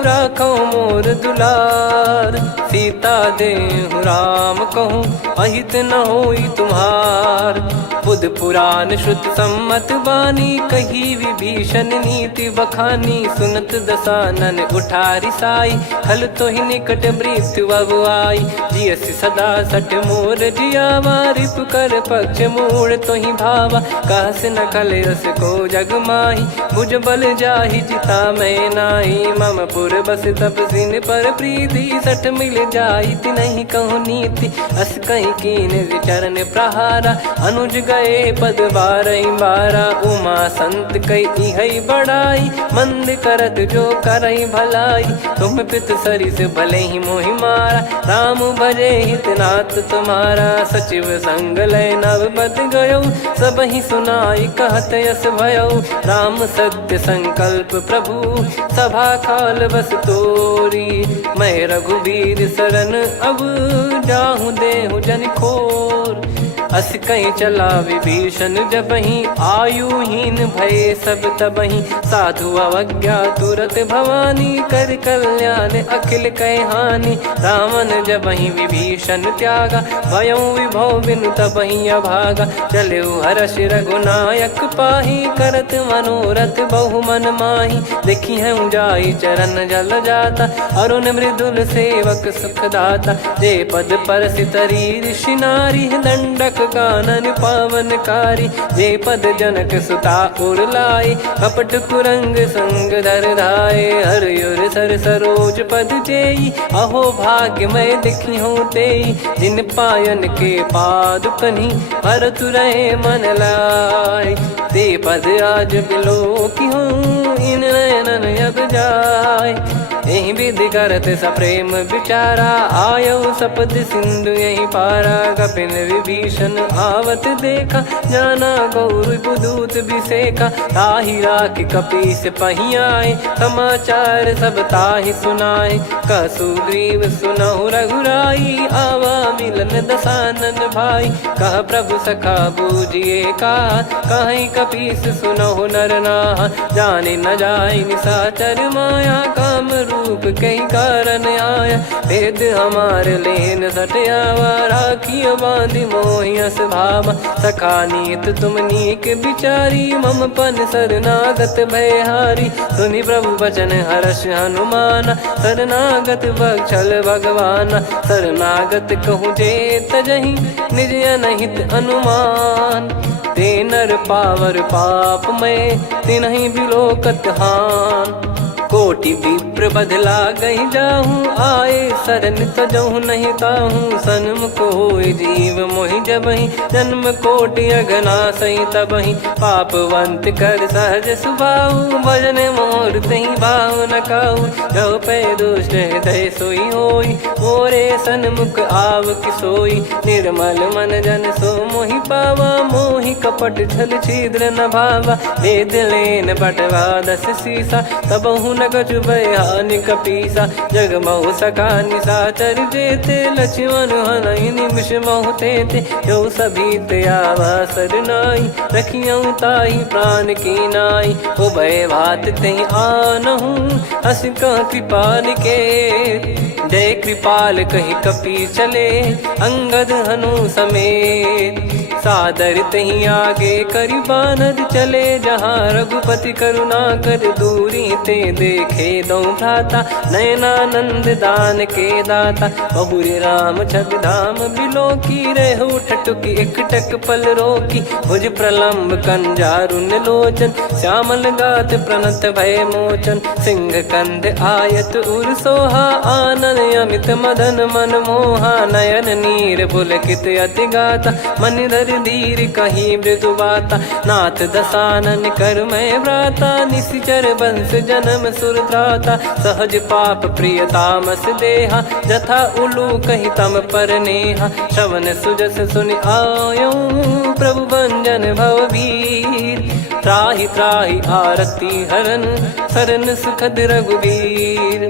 राखो मोर दुलार। सीता देहु राम कहूँ अहित न होई तुम्हार। बुध पुराण श्रुत सम्मत बानी कही विभीषण नीति बखानी। सुनत दसानन उठारी साई खल तो ही निकट मृत्यु अब आई। जियस सदा सट मोर जियावा रिप कर पक्ष मूड़ तो ही भावा। कहस न खल रस को जग माही भुज बल जाहि जिता मैं नाई। मम पुर बस तप सिन पर प्रीति सठ मिल जाई नहीं कहूँ नीति। अस कहीं कीन चरण प्रहारा अनुज गए पद बारई बारा। उमा संत कई हई बड़ाई मंद करत जो करई भलाई। तुम पित सरिस भले ही मोहि मारा राम भजे हित नाथ तुम्हारा। सचिव संग लय नव बद गयो सब ही सुनाई कहत यस भयो। राम सत्य संकल्प प्रभु सभा काल बस तोरी। मैं रघुबीर शरण अब जाहूँ देहु जन खोर। अस कहीं चला विभीषण जबहि आयुहीन भय सब तबहि। साधु अवज्ञा तुरत भवानी कर कल्याण अखिल कह हानि। रावण जबहि विभीषण त्यागा भयो विभव बिनु तबहि अभागा। चलऊ हर्ष रघुनायक पाही करत मनोरथ बहु मन माही। देखी है जाई चरण जल जाता अरुण मृदुल सेवक सुखदाता। जे पद परसि तरी ऋषि नारी दंडक कानन पावनकारी। जे पद जनक सुता उर लाई कपट कुरंग संग धर धाये। हरियुर सर सरोज पद जेई अहो भाग्य मैं दिखी हूँ तेई। जिन पायन के पाद कन्ही भरत रहे मन लाई। ते पद आज बिलो की हूँ इन नयनन अब जाय। यही विधि करत सप्रेम विचारा आयो सपद सिंधु यही पारा। कपिन विभीषण आवत देखा जाना गौर बुदूत बिसेका। ताहि राख कपीस पही आए समाचार सब ताहि सुनाए। कह सुग्रीव सुनहु रघुराई आवा मिलन दसानन भाई। कह प्रभु सखा बूझिए का कहीं कपीस सुनहु नर नाहा। जाने न जाय निशाचर माया काम रूप कई कारण आया। भेद हमार लेन सटयावा राखियो बांधि मोहियस भावा। सखा नीत तुम नीक बिचारी मम पन शरणागत भयहारी। सुनि प्रभु बचन हर्ष हनुमाना शरणागत बक्षल भगवाना। शरणागत कहूँ जे तजहि निज अनहित अनुमान। ते नर पावर पाप में तिन्हि बिलोकत हान। कोटि विप्र बदला गई जाहूँ आए शरण तजहु नहीं ताहूँ। सन्मुख होय जीव मोहि जबहि जन्म कोटि अगना सही तबहि। पापवंत कर सहज सुभाऊ भजन मोर तहि भाव न काऊ। जो पै दुष्ट हृदय सोई होई मोरे सन्मुख आव किसोई। निर्मल मन जन सो मोहि पावा मोहि कपट छल छिद्र न भावा। वेद लेन बटवा दस सीसा तबहु न कछु भयानि कपीसा। जग महु सखा निशाचर जेते लक्ष्मण हनहि निमिष महु तेते। जो सभी त्यावा सरनाई रखियऊ ताहि प्राण की नाई। ओ भय भात तहि आनहु अस कह कृपाल के। जय कृपाल कहि कपी चले अंगद हनु समेत। सादर तहीं आगे करी बानर चले जहाँ रघुपति करुणा कर दूरी ते देखे दो भ्राता नयनानंद दान के दाता बहुरे राम छग धाम बिलो की रेहू ठटुकी एकटक पल रोकी भुज प्रलंब कंजारुन लोचन श्यामल गात प्रणत भय मोचन सिंह कंद आयत उर सोहा आनन अमित मदन मन मोहा नयन नीर पुलकित अति गाता मन धर धीर कहीं मृदु बाता नाथ दसानन कर मैं व्राता निशिचर बंस जन्म सुरत्राता सहज पाप प्रिय तामस देहा जथा उलू कही तम पर नेहा श्रवण सुजस सुनि आयो प्रभु भंजन भववीर त्राहि त्राहि आरती हरन सरन सुखद रघुवीर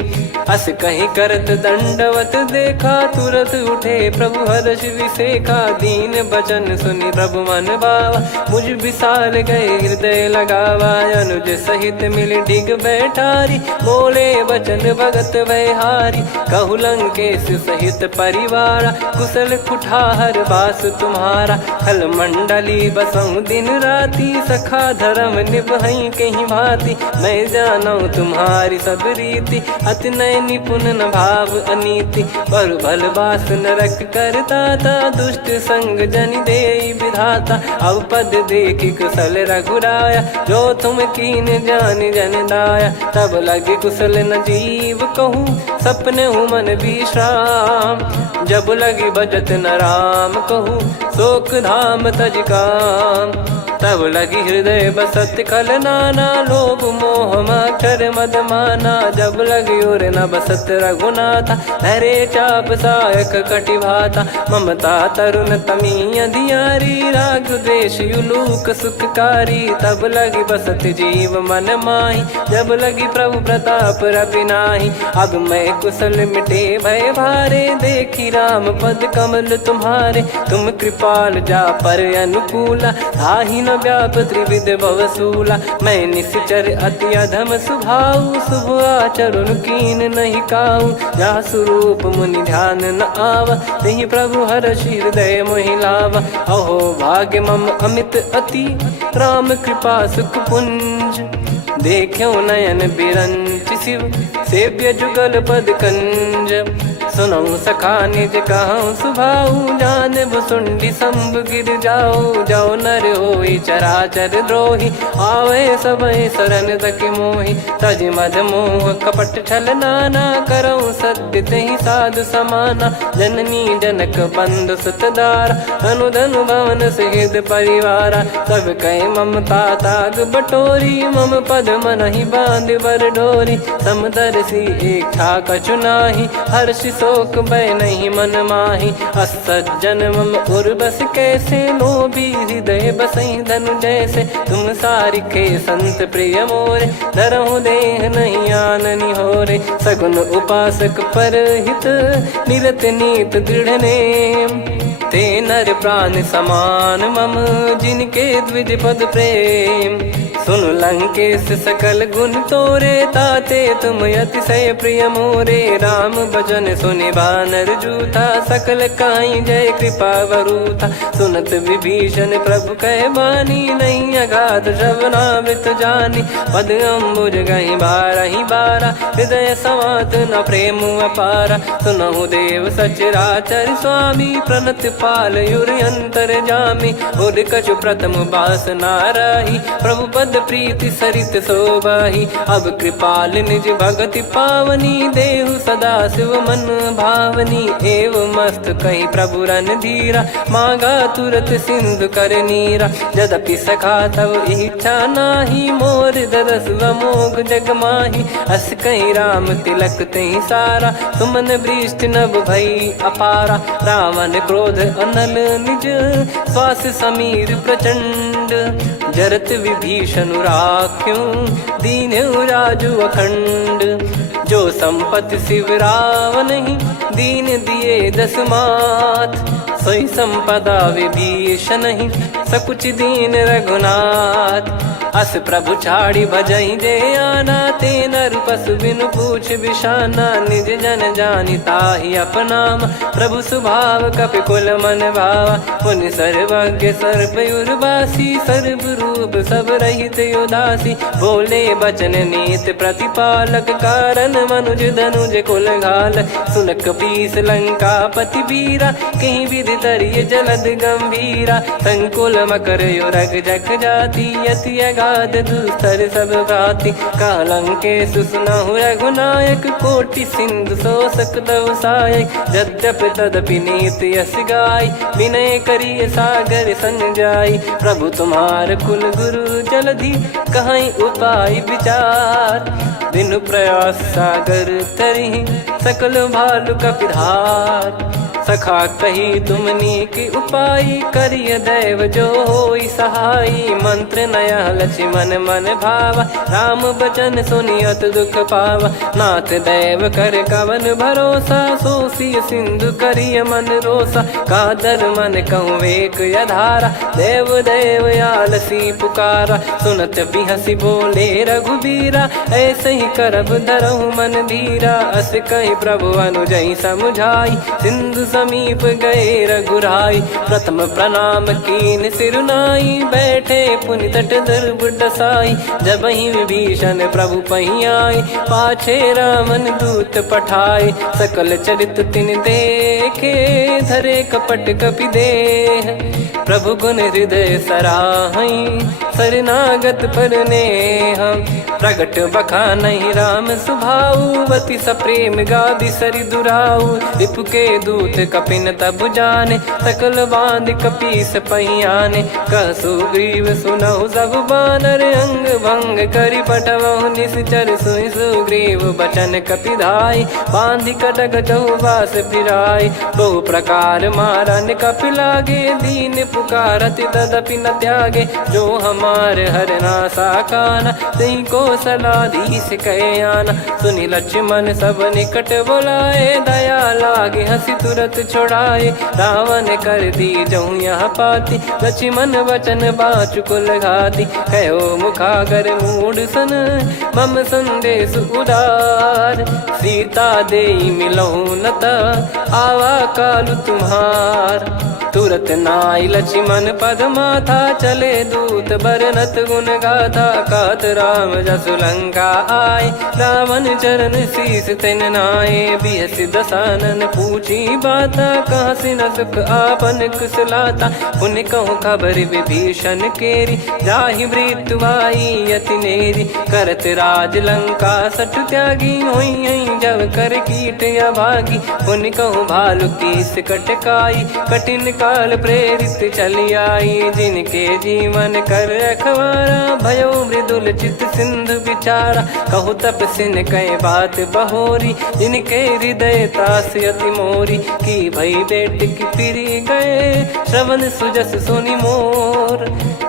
अस कहीं करत दंडवत देखा तुरत उठे प्रभु हर्ष विसेखा दीन बचन सुनि प्रभु मन भावा मुझ विशाल गए हृदय लगावा अनुज सहित मिल डिग बैठारी बोले बचन भगत वैहारी कहु लंकेश सहित परिवारा कुशल कुठार बास तुम्हारा खल मंडली बसऊं दिन राती सखा धर्म निभई कहीं भांति मैं जानू तुम्हारी सब रीति अति नय निपुण न भाव अनीति पर भल बास नरक करता था दुष्ट संग जन दे विधाता अब पद देखी कुशल रघुराया जो तुम कीन जान जन दाया तब लगे कुशल न जीव कहूँ सपने हूँ मन विश्राम जब लगी भजत न राम कहूँ शोक धाम तज काम तब लगी हृदय बसत खल नाना लोभ मोह मक्षर मद माना जब लगी उर न बसत रघुनाथा हरे चाप सायक कटि भाता ममता तरुण तमी अधियारी राग द्वेष युलूक सुखकारी तब लगी बसत जीव मन माही जब लगी प्रभु प्रताप रवि नाही अब मैं कुशल मिटे भय भारे देखी राम पद कमल तुम्हारे तुम कृपाल जा पर अनुकूला ताहि न व्याप त्रिविध भवसूला मैं निश्चर अति अधम सुभाऊ शुभ आचरण कीन नहीं काऊ जा स्वरूप मुनि ध्यान न आवा तेहि प्रभु हर्ष हृदय मोहि लावा अहो भाग्य मम अमित अति राम कृपा सुख पुंज देखो नयन बिरंच शिव सेव्य जुगल पद कंज सुनऊ सखा निज कहूँ सुभाऊ जान भुसुंडी संभ गिर जाओ जाओ नर होई चराचर द्रोही आवे सबय शरण तक मोहि तज मद मोह कपट छल नाना करऊँ सत्य तहि साधु समाना जननी जनक बंधु सुतदारा अनुधनु भवन सहित परिवारा सब कहे ममता ताग बटोरी मम पद मन ही बांध बर डोरी समदर्शी इच्छा कछु नाही हर्ष शोक भय नहीं मन माही असज्जन मम उर्वस कैसे लोभी हृदय बसई धनु जैसे तुम सारिखे संत प्रिय मोरे धरहु देह नहीं आननि होरे सगुन उपासक पर हित निरत नीत दृढ़ नेम ते नर प्राण समान मम जिनके द्विज पद प्रेम सुन लंकेश सकल गुण तोरे ताते तुम अतिशय प्रिय मोरे राम भजन सुनि बानर जूथा सकल काई जय कृपा वरूथा सुनत विभीषण प्रभु कह बानी नहीं अगाध श्रवणामृत जानी पद अम्बुज गहि बारहि बारा हृदय समात न प्रेम अपारा सुनहु देव सचराचर स्वामी प्रणत पाल युर अंतर जामी उर कछु प्रथम बास नाराही प्रभु पद प्रीति सरित शोभाही अब कृपाल निज भगति पावनी देहु सदा शिव मन भावनी एव मस्त कहीं प्रभु रन धीरा मांगा तुरत सिंधु कर नीरा यद्यपि सखा तब इच्छा नाही मोर दरस मोग जग माही अस कहीं राम तिलक तही सारा सुमन वृष्टि नभ भई अपारा रावण क्रोध अनल निज श्वास समीर प्रचंड जरत विभीषण राख्यों दीन राजु अखंड जो संपत्ति शिव रावण ही दीन दिए दस मात सोई संपदा विभीषण ही सकुच दीन रघुनाथ अस प्रभु छाड़ी भजई जे आना, ते नर पशु बिनु पूछ बिशाना, निज जन जानि ताहि अपनाम, प्रभु स्वभाव कपि कुल मन भावा, पुनि सर्वज्ञ सर्वयुर्वासी, सर्व रूप सब रहित उदासी, बोले बचन नीत प्रतिपालक, कारण मनुज धनुज कुल घाल, सुनक पीस लंका पति बीरा, कहीं विधि तरिय जलद गंभीरा, संकुल मकर युरग जग जाति, यति अगाध दुस्तर सब भाति, कालंके सुसुनहु रघुनायक, कोटि सिंधु शोषक तव सहायक, यद्यपि तदपि नीति यस गाय, विनय करिय सागर सन जाई, प्रभु तुम्हार कुल गुरु जलधि, कहीं उपाय विचार, बिनु प्रयास सागर तरिहि, सकल भालु कपिधार, सखा कही तुमनी की उपाय, करिय दैव जो होई सहाई, मंत्र नया लक्ष्मण मन भावा, राम बचन सुनियत दुख पावा, नाथ दैव कर कवन भरोसा, सोसिय सिंधु करिय मन रोसा, कादर मन कहूँ एक यधारा, देव देव आलसी पुकारा, सुनत बिहसी बोले रघुबीरा, ऐसे ही करब धरहु मन धीरा, अस कहीं प्रभु अनुजई समुझाई, सिंधु समीप गए रघुराई, प्रथम प्रणाम कीन सिरुनाई, बैठे पुनि तट दर्भ डसाई, जब ही विभीषण प्रभु पही आई, पाछे रामन दूत पठाए, सकल चरित तिन देखे, धरे कपट कपि देह, प्रभु गुण हृदय सराहई, शरणागत पर नेह, प्रगट बखानहि राम सुभाऊ, बति सप्रेम गादि सरि दुराऊ, रिपु के दूत कपिन तब जाने, सकल बांध कपीस पहियाने, कह सुग्रीव सुनहु सब बानर, अंग भंग करि पठवहु निश्चर, सुनि सुग्रीव बचन कपिधाई, बांधि कटक चौबास फिराई, बहु प्रकार मारन कपि लागे, दीन पुकारत तदपि न त्यागे, जो हमार हरना साकाना, तई को सलाधीश कहे आना, सुनि लक्ष्मण सब निकट बुलाए, दया लागे हंसी तुरत छोड़ाए, रावण कर दी जऊँ यहाँ पाती, लक्ष्मण वचन बाचु कुल घाती, कहो मुखागर मूड सन, मम संदेश उदार, सीता देई मिलहु नता, आवा कालु तुम्हार, तुरत नाई लक्ष्मण पद माथा, चले दूत बरनत गुण गाथा, कहत राम जसु लंका आए, रावण चरण शीस तिन नाये, बिहस दसानन पूछी बाता, कहाँ से न सुख आपन कुशलाता, पुन कहूँ खबर विभीषण केरी, जाहि मृत्यु आई यति नेरी, करत राज लंका सठ त्यागी, होई जब कर कीट अभागी, पुन कहूँ भालु कीस कटकाई, कठिन काल प्रेरित चली आई, जिनके जीवन कर रखवारा, भयो मृदुल चित सिंधु विचारा, कहु तपसिन कई बात बहोरी, जिनके हृदय तास अति मोरी, की भई बेट की फिरी गए, श्रवण सुजस सुनि मोर,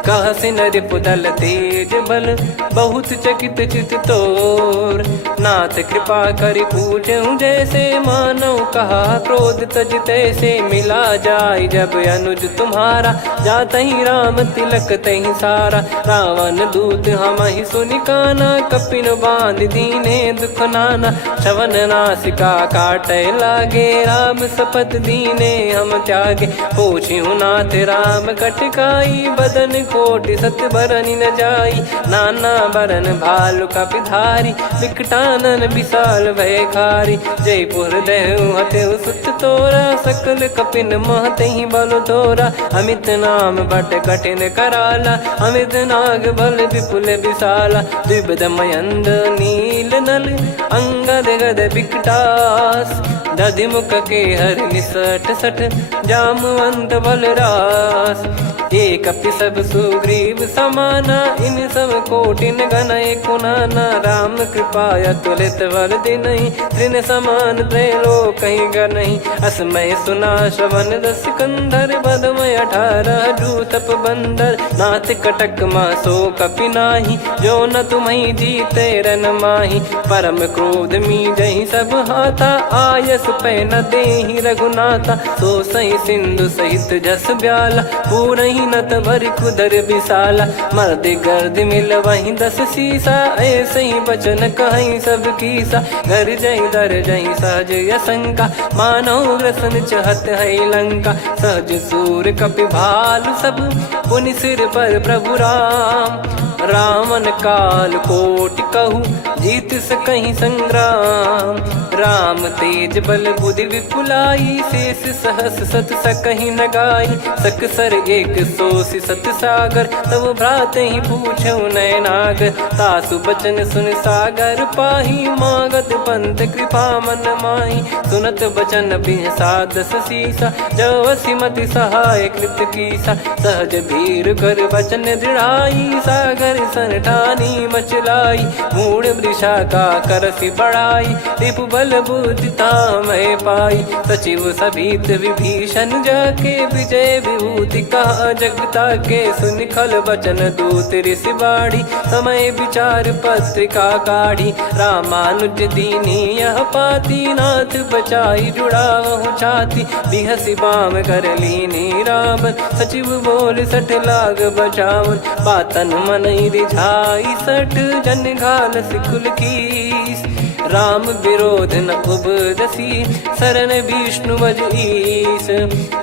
कह सिन रिपुदल तेज बल, बहुत चकित चित तोर, नाथ कृपा करि पूछऊं जैसे, मानव कहा क्रोध तज तैसे, मिला जाय जब अनुज तुम्हारा, जात ही राम तिलक तही सारा, रावण दूत हम ही सुनि काना, कपिन बांध दीने दुख नाना, श्रवण नासिका काटे लागे, राम सपत दीने हम त्यागे, पूछिहु नाथ राम कटकाई, बदन कोटि सत बरनि न जाई, नाना बरन भालु कपिधारी, विकटानन विशाल भयखारी, जयपुर देहु हतेउ सुत तोरा, सकल कपिन महतहि बल तोरा, अमित नाम बट कठिन कराला, अमित नाग बल विपुल विशाला, द्विविध मयंद नील नल, अंगद गद विकटास, दधि मुख के हर निसठ सठ, जामवंत बलरास, एक अपि सब सुग्रीव समाना, इन सब कोटिन गणय कुनाना, राम कृपा अतुलित वर दिनहि, त्रिन समान त्रैलोक कहीं गणहि, असमय सुना श्रवण रस कंधर, बदमय 18 जूतप बंदर, नाथ कटक मासो कपि नाही, जो न तुम्हें जीते रन माही। परम क्रोध मी जही सब हाथा, आयस पै न देहि रघुनाथा। सो सही सिंधु सहित जस ब्याला, पूरही नत भर कुदर विशाला। मर्द गर्द मिल वहीं 10 सीसा, ऐसे ही बचन कहीं सब कीसा। घर जय दर जय सहज यसंका, मानो ग्रसन चहत है लंका। सहज सूर कपि भालु सब, पुनि सिर पर प्रभु राम। रामन काल कोटि कहु, जीत सकहीं संग्राम। राम तेज बल बुद्धि विपुलाई, शेष सहस सत सकहीं न गाई। सकसर 180 सत सागर, तब भ्राते ही पूछौ नयनागर। तासु बचन सुन सागर पाही, मागत पंथ कृपा मन माही। सुनत बचन बिहसादस सीसा, जवसि मति सहाय कृत कीसा। सहज भीर कर बचन दृढ़ाई, सागर सन ठानी मचलाई। मूढ़ वृषा का करसि बढ़ाई, रिपु बल बुद्धि तामय पाई। सचिव सभीत विभीषण जाके, विजय विभूति कहा जगता के। सुनि खल बचन दूत ऋषि बाढ़ी, समय विचार पत्रिका काढ़ी। रामानुज दीनी यह पाती, नाथ बचाई जुड़ावहु छाती। बिहसि बाम कर लीनी रावण, सचिव बोल 60 लाग बचावन। बातन मनई रिझाई 60, जन घाल सिकुल कीस। राम विरोध न उपजसी, शरण विष्णु बज ईस।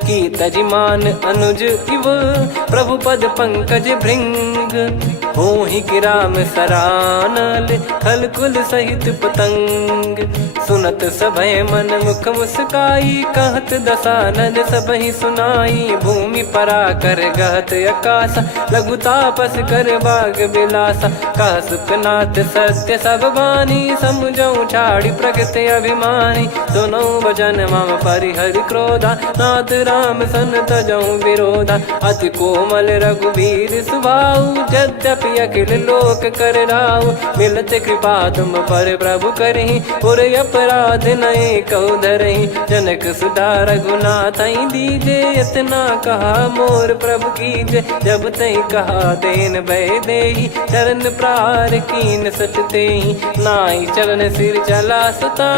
की तजिमान अनुज इव, प्रभु पद पंकज भृंग। होहि कि राम सरानल, खल कुल सहित पतंग। सुनत सभय मन मुख मुस्काई, कहत दसानन सबहि सुनाई। भूमि परा कर गहत आकाशा, लघु तापस कर बाग बिलासा। कह सुखनाथ सत्य सब बानी, समझौ छाड़ी प्रकृति अभिमानी। सुनो वचन मम परिहरि क्रोधा, नाथ राम सन तजौ विरोधा। अति कोमल रघुवीर सुभाऊ, यद्यपि अखिल लोक कर राऊ। मिलत कृपा तुम पर प्रभु करहि, और अपराध नये कौ धरहि। जनक सुधा रघुनाथ दीजे, इतना कहा मोर प्रभु कीजे। जब तई कहा देन भय देहि, चरण प्रहार कीन सटतेहि। नाई चरण सिर चला सता,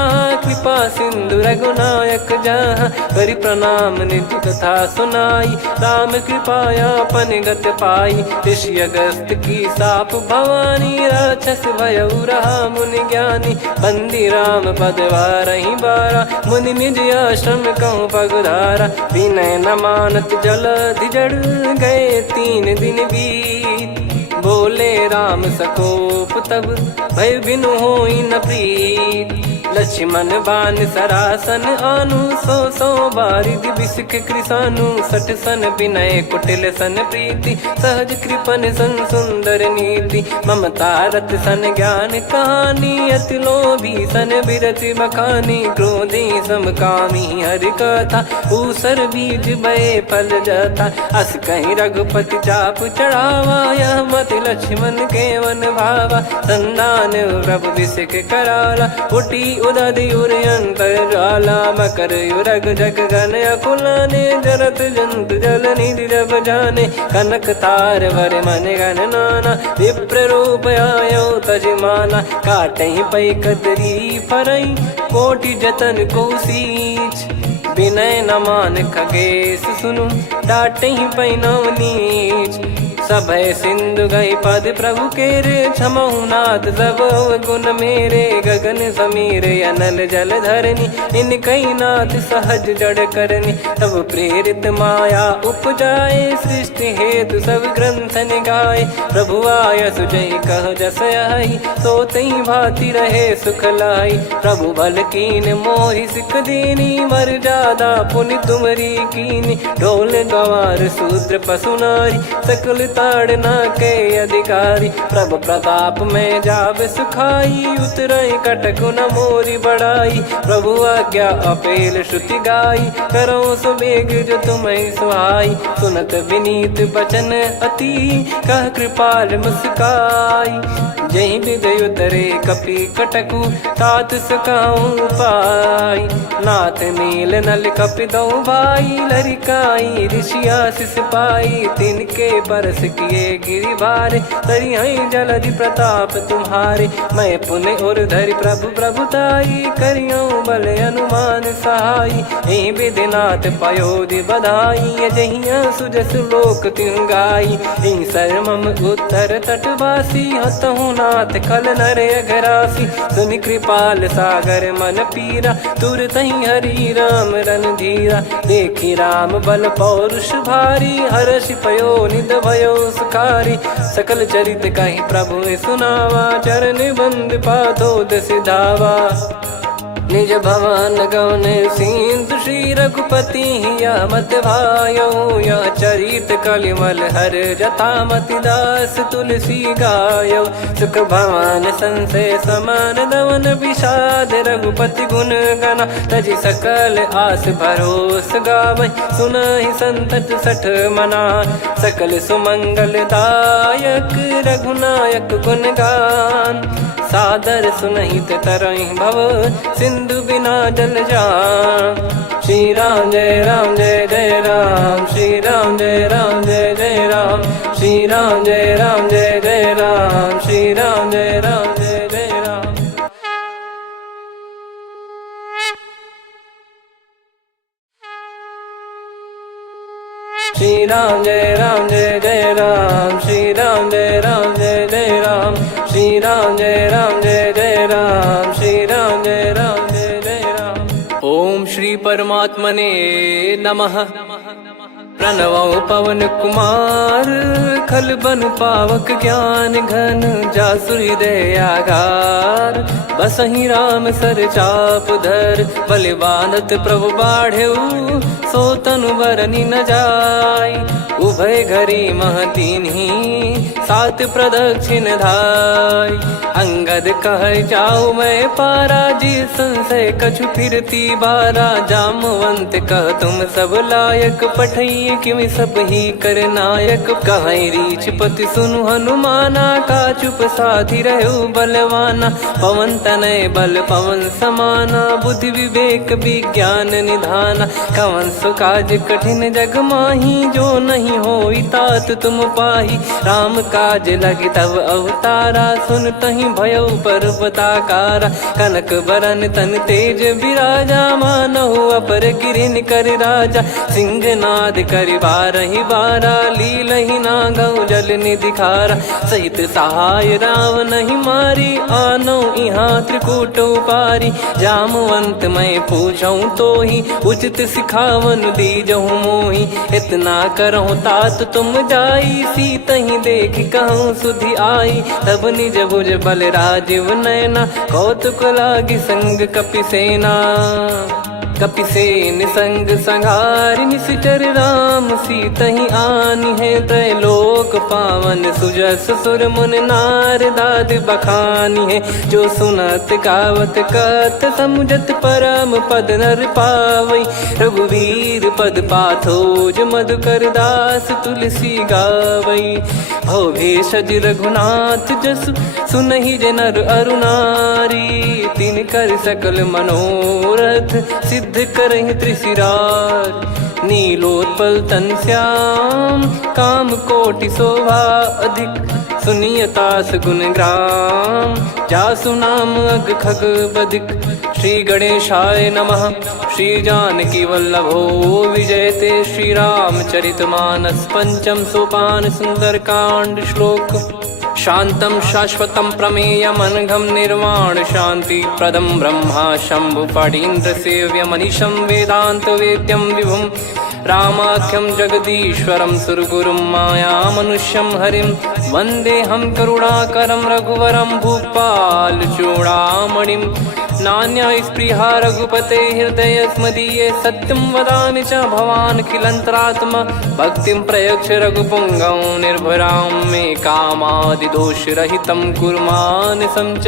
कृपा सिंधु रघुनायक जहाँ। करि प्रणाम निज कथा सुनाई, राम कृपाया पन गत पाई। ऋषि अगस्त की साप भवानी, राक्षस भयउ रहा मुनि ज्ञानी। बंदी राम पद वारहि बारा, मुनि निज आश्रम कहूँ पगधारा। विनय न मानत जलधि जड़, गए 3 दिन बीत। बोले राम सकोप तब, भय बिनु होई न प्रीत। लक्ष्मण बान सरासन आनु, 100 बारिधि बिसिख कृसानु। 60 सन विनय कुटिल सन प्रीति, सहज कृपन सन सुंदर नीति। ममता रत सन ज्ञान कहानी, अति लोभी सन बिरति बखानी। क्रोधी समकामी हरि कथा, ऊसर बीज भय फल जथा। अस कहीं रघुपति चाप चढ़ावा, यह मति लक्ष्मण के वन भावा। संदान प्रभु बिसिख कराला, उठी उदधि उर अंतर ज्वाला। मकर युरग जग गन अकुलाने, जरत जंतु जल निधि जब जाने। कनक तार वर मन गण नाना, विप्र रूप आयो तजमाना। काटहि पै कतरी फरई, कोटि जतन को सींच। विनय न मान खगेश सुनु, डांटहि पै नव नीच। सभय सिंधु गई पद प्रभु केरे, क्षमहु नाथ सब गुण मेरे। गगन समीर अनल जल धरनी, इनकई नाथ सहज जड़ करनी। तब प्रेरित माया उपजाए, सृष्टि हेतु सब ग्रंथ निगाए। प्रभु आय सुजय कह जस आई, सोतई भांति रहे सुख लाई। प्रभु बल कीन मोहि सिख दीनी, मर्यादा पुनि तुमरी कीनी। ढोल गवार शूद्र पशु नारी, सकल ताड़ना के अधिकारी। प्रभु प्रताप में जाब सुखाई, उतरई कटक न मोरी बढ़ाई। प्रभु आज्ञा अपेल श्रुति गाई, करो सुबेग जो तुम्हें सुहाई। सुनत विनीत बचन अति, कह कृपाल मुस्काई। जय विदय उतरे कपि कटकु, तात सकाऊं पाई। नाथ नील नल कपि दो भाई, लरिकाई ऋषि आशीष पाई। तिनके बरस किए गिरि भारे, तरिहई जलधि प्रताप तुम्हारे। मैं पुण्य और धरि प्रभु प्रभुताई, करियऊं बल अनुमान सहाई। ए विधिनाथ पयोधि बधाई, जहिया सुजस लोक तिहुँ गाई। ए सरमम उत्तर तटवासी, हतहु नाथ खल नर अघरासी। सुनि कृपाल सागर मन पीरा, तुरतहि हरि राम रणधीरा। देखि राम बल पौरुष भारी, हर्षि पयो निध भयो सुखारी। सकल चरित कहि प्रभु सुनावा, चरण बंद पादोद सिधावा। निज भवन गौन सिंधु, श्री रघुपति या मत भायो। या चरित कलिमल हर जथा, मति दास तुलसी गायो। सुख भवन संशय समान, दवन विषाद रघुपति गुण गना। तजि सकल आस भरोस गावै, सुनहि संतत सठ मना। सकल सुमंगल दायक, रघुनायक गुण गान। सादर सुनहित तरहि भव, सिंधु बिना जल जान। श्री राम जय राम जय जय राम, श्री राम जय राम जय जय राम। श्री राम जय राम जय जय राम, श्री राम जय राम जय जय राम। श्री राम जय राम जय जय राम, श्री राम जय राम जय जय राम। श्री राम जय राम जय जय राम, श्री राम जय राम जय जय राम। ओम श्री परमात्मने नमः। प्रणवौ पवन कुमार, खल बन पावक ज्ञान घन। जासु हृदय आगार, बसहि राम सर चाप धर। बलि बांधत प्रभु बाढ़ेउ, सो तनु बरनि न जाय। उभय घरी मह दीन्ही, सात प्रदक्षिण धाय। अंगद कह जाऊ मैं पारा, जी संशय कछु फिरती बारा। जामवंत कह तुम सब लायक, पठई किमि सब ही कर नायक। कहीं रीछ पति सुनु हनुमाना, का चुप साधि रहु बलवाना। पवन तनय बल पवन समाना, बुद्धि विवेक विज्ञान निधाना। कवन सो काज कठिन जग माही, जो नहीं होई तात तुम पाही। राम काज लगी तब अवतारा, सुन तहि भयउ पर्वताकारा। कनक बरन तन तेज विराजा, मानहु अपर गिरिन कर राजा। सिंहनाद करि बारहि बारा, लीलहि नागौ जल निधि खारा। सहित सहाय रावणहि मारी, आनो इहाँ त्रिकूट उपारी। जामवंत मैं पूछऊं तोहि, उचित सिखावन दीजहु मोहि। इतना करहु तात तुम जाई, सीतहि देख कहूँ सुधि आई। तब निज भुज बल राजीव नैना, कौतुक लागी संग कपिसेना। कपिसेन संग संहारि, निशिचर राम सीतहि आनि है। त्रैलोक पावन सुजस सुर मुन नार, दाद बखानी है। जो सुनत गावत कथ, समुझत परम पद नर पावई। रघुवीर पद पाथोज, मधुकर दास तुलसी गावई। भव भेषज रघुनाथ जसु, सुनहि जे नर अरु नारी। तिन कर सकल मनोरथ, सिद्ध करहि त्रिशिरार। नीलोत्पल तन श्याम, काम कोटि शोभा अधिक। सुनियतास गुण ग्राम, जासु नाम अग खग बदिक। श्री गणेशाय नमः। श्री जानकी वल्लभो विजयते, श्री रामचरित मानस। पंचम सोपान सुंदरकांड श्लोक। शांतं शाश्वतं प्रमेयमनघं निर्वाण शांति प्रदं ब्रह्मा शंभु फणीन्द्र सेव्य मनीषं वेदांत वेद्यं विभुं। रामाख्यं जगदीश्वरं सुरगुरुं माया मनुष्यं हरिं। वन्देऽहं करुणाकरं रघुवरं भूपाल चूडामणिं। नान्या स्पृहा रघुपते हृदय स्मदीये सत्यं वदामि च भवानखिलन्तरात्मा भक्तिं प्रयच्छ रघुपुङ्गं निर्भरां मे कामादिदोषरहितं कुर्मानसं च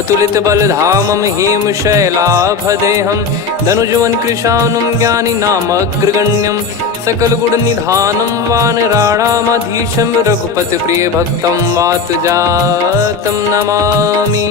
अतुलितबलधामं हेमशैलाभदेहं धनुजवन् कृशानुं ज्ञानिनामग्रगण्यं सकलगुणनिधानं वानराणामधीशं रघुपतिप्रियभक्तं वातजातं नमामि।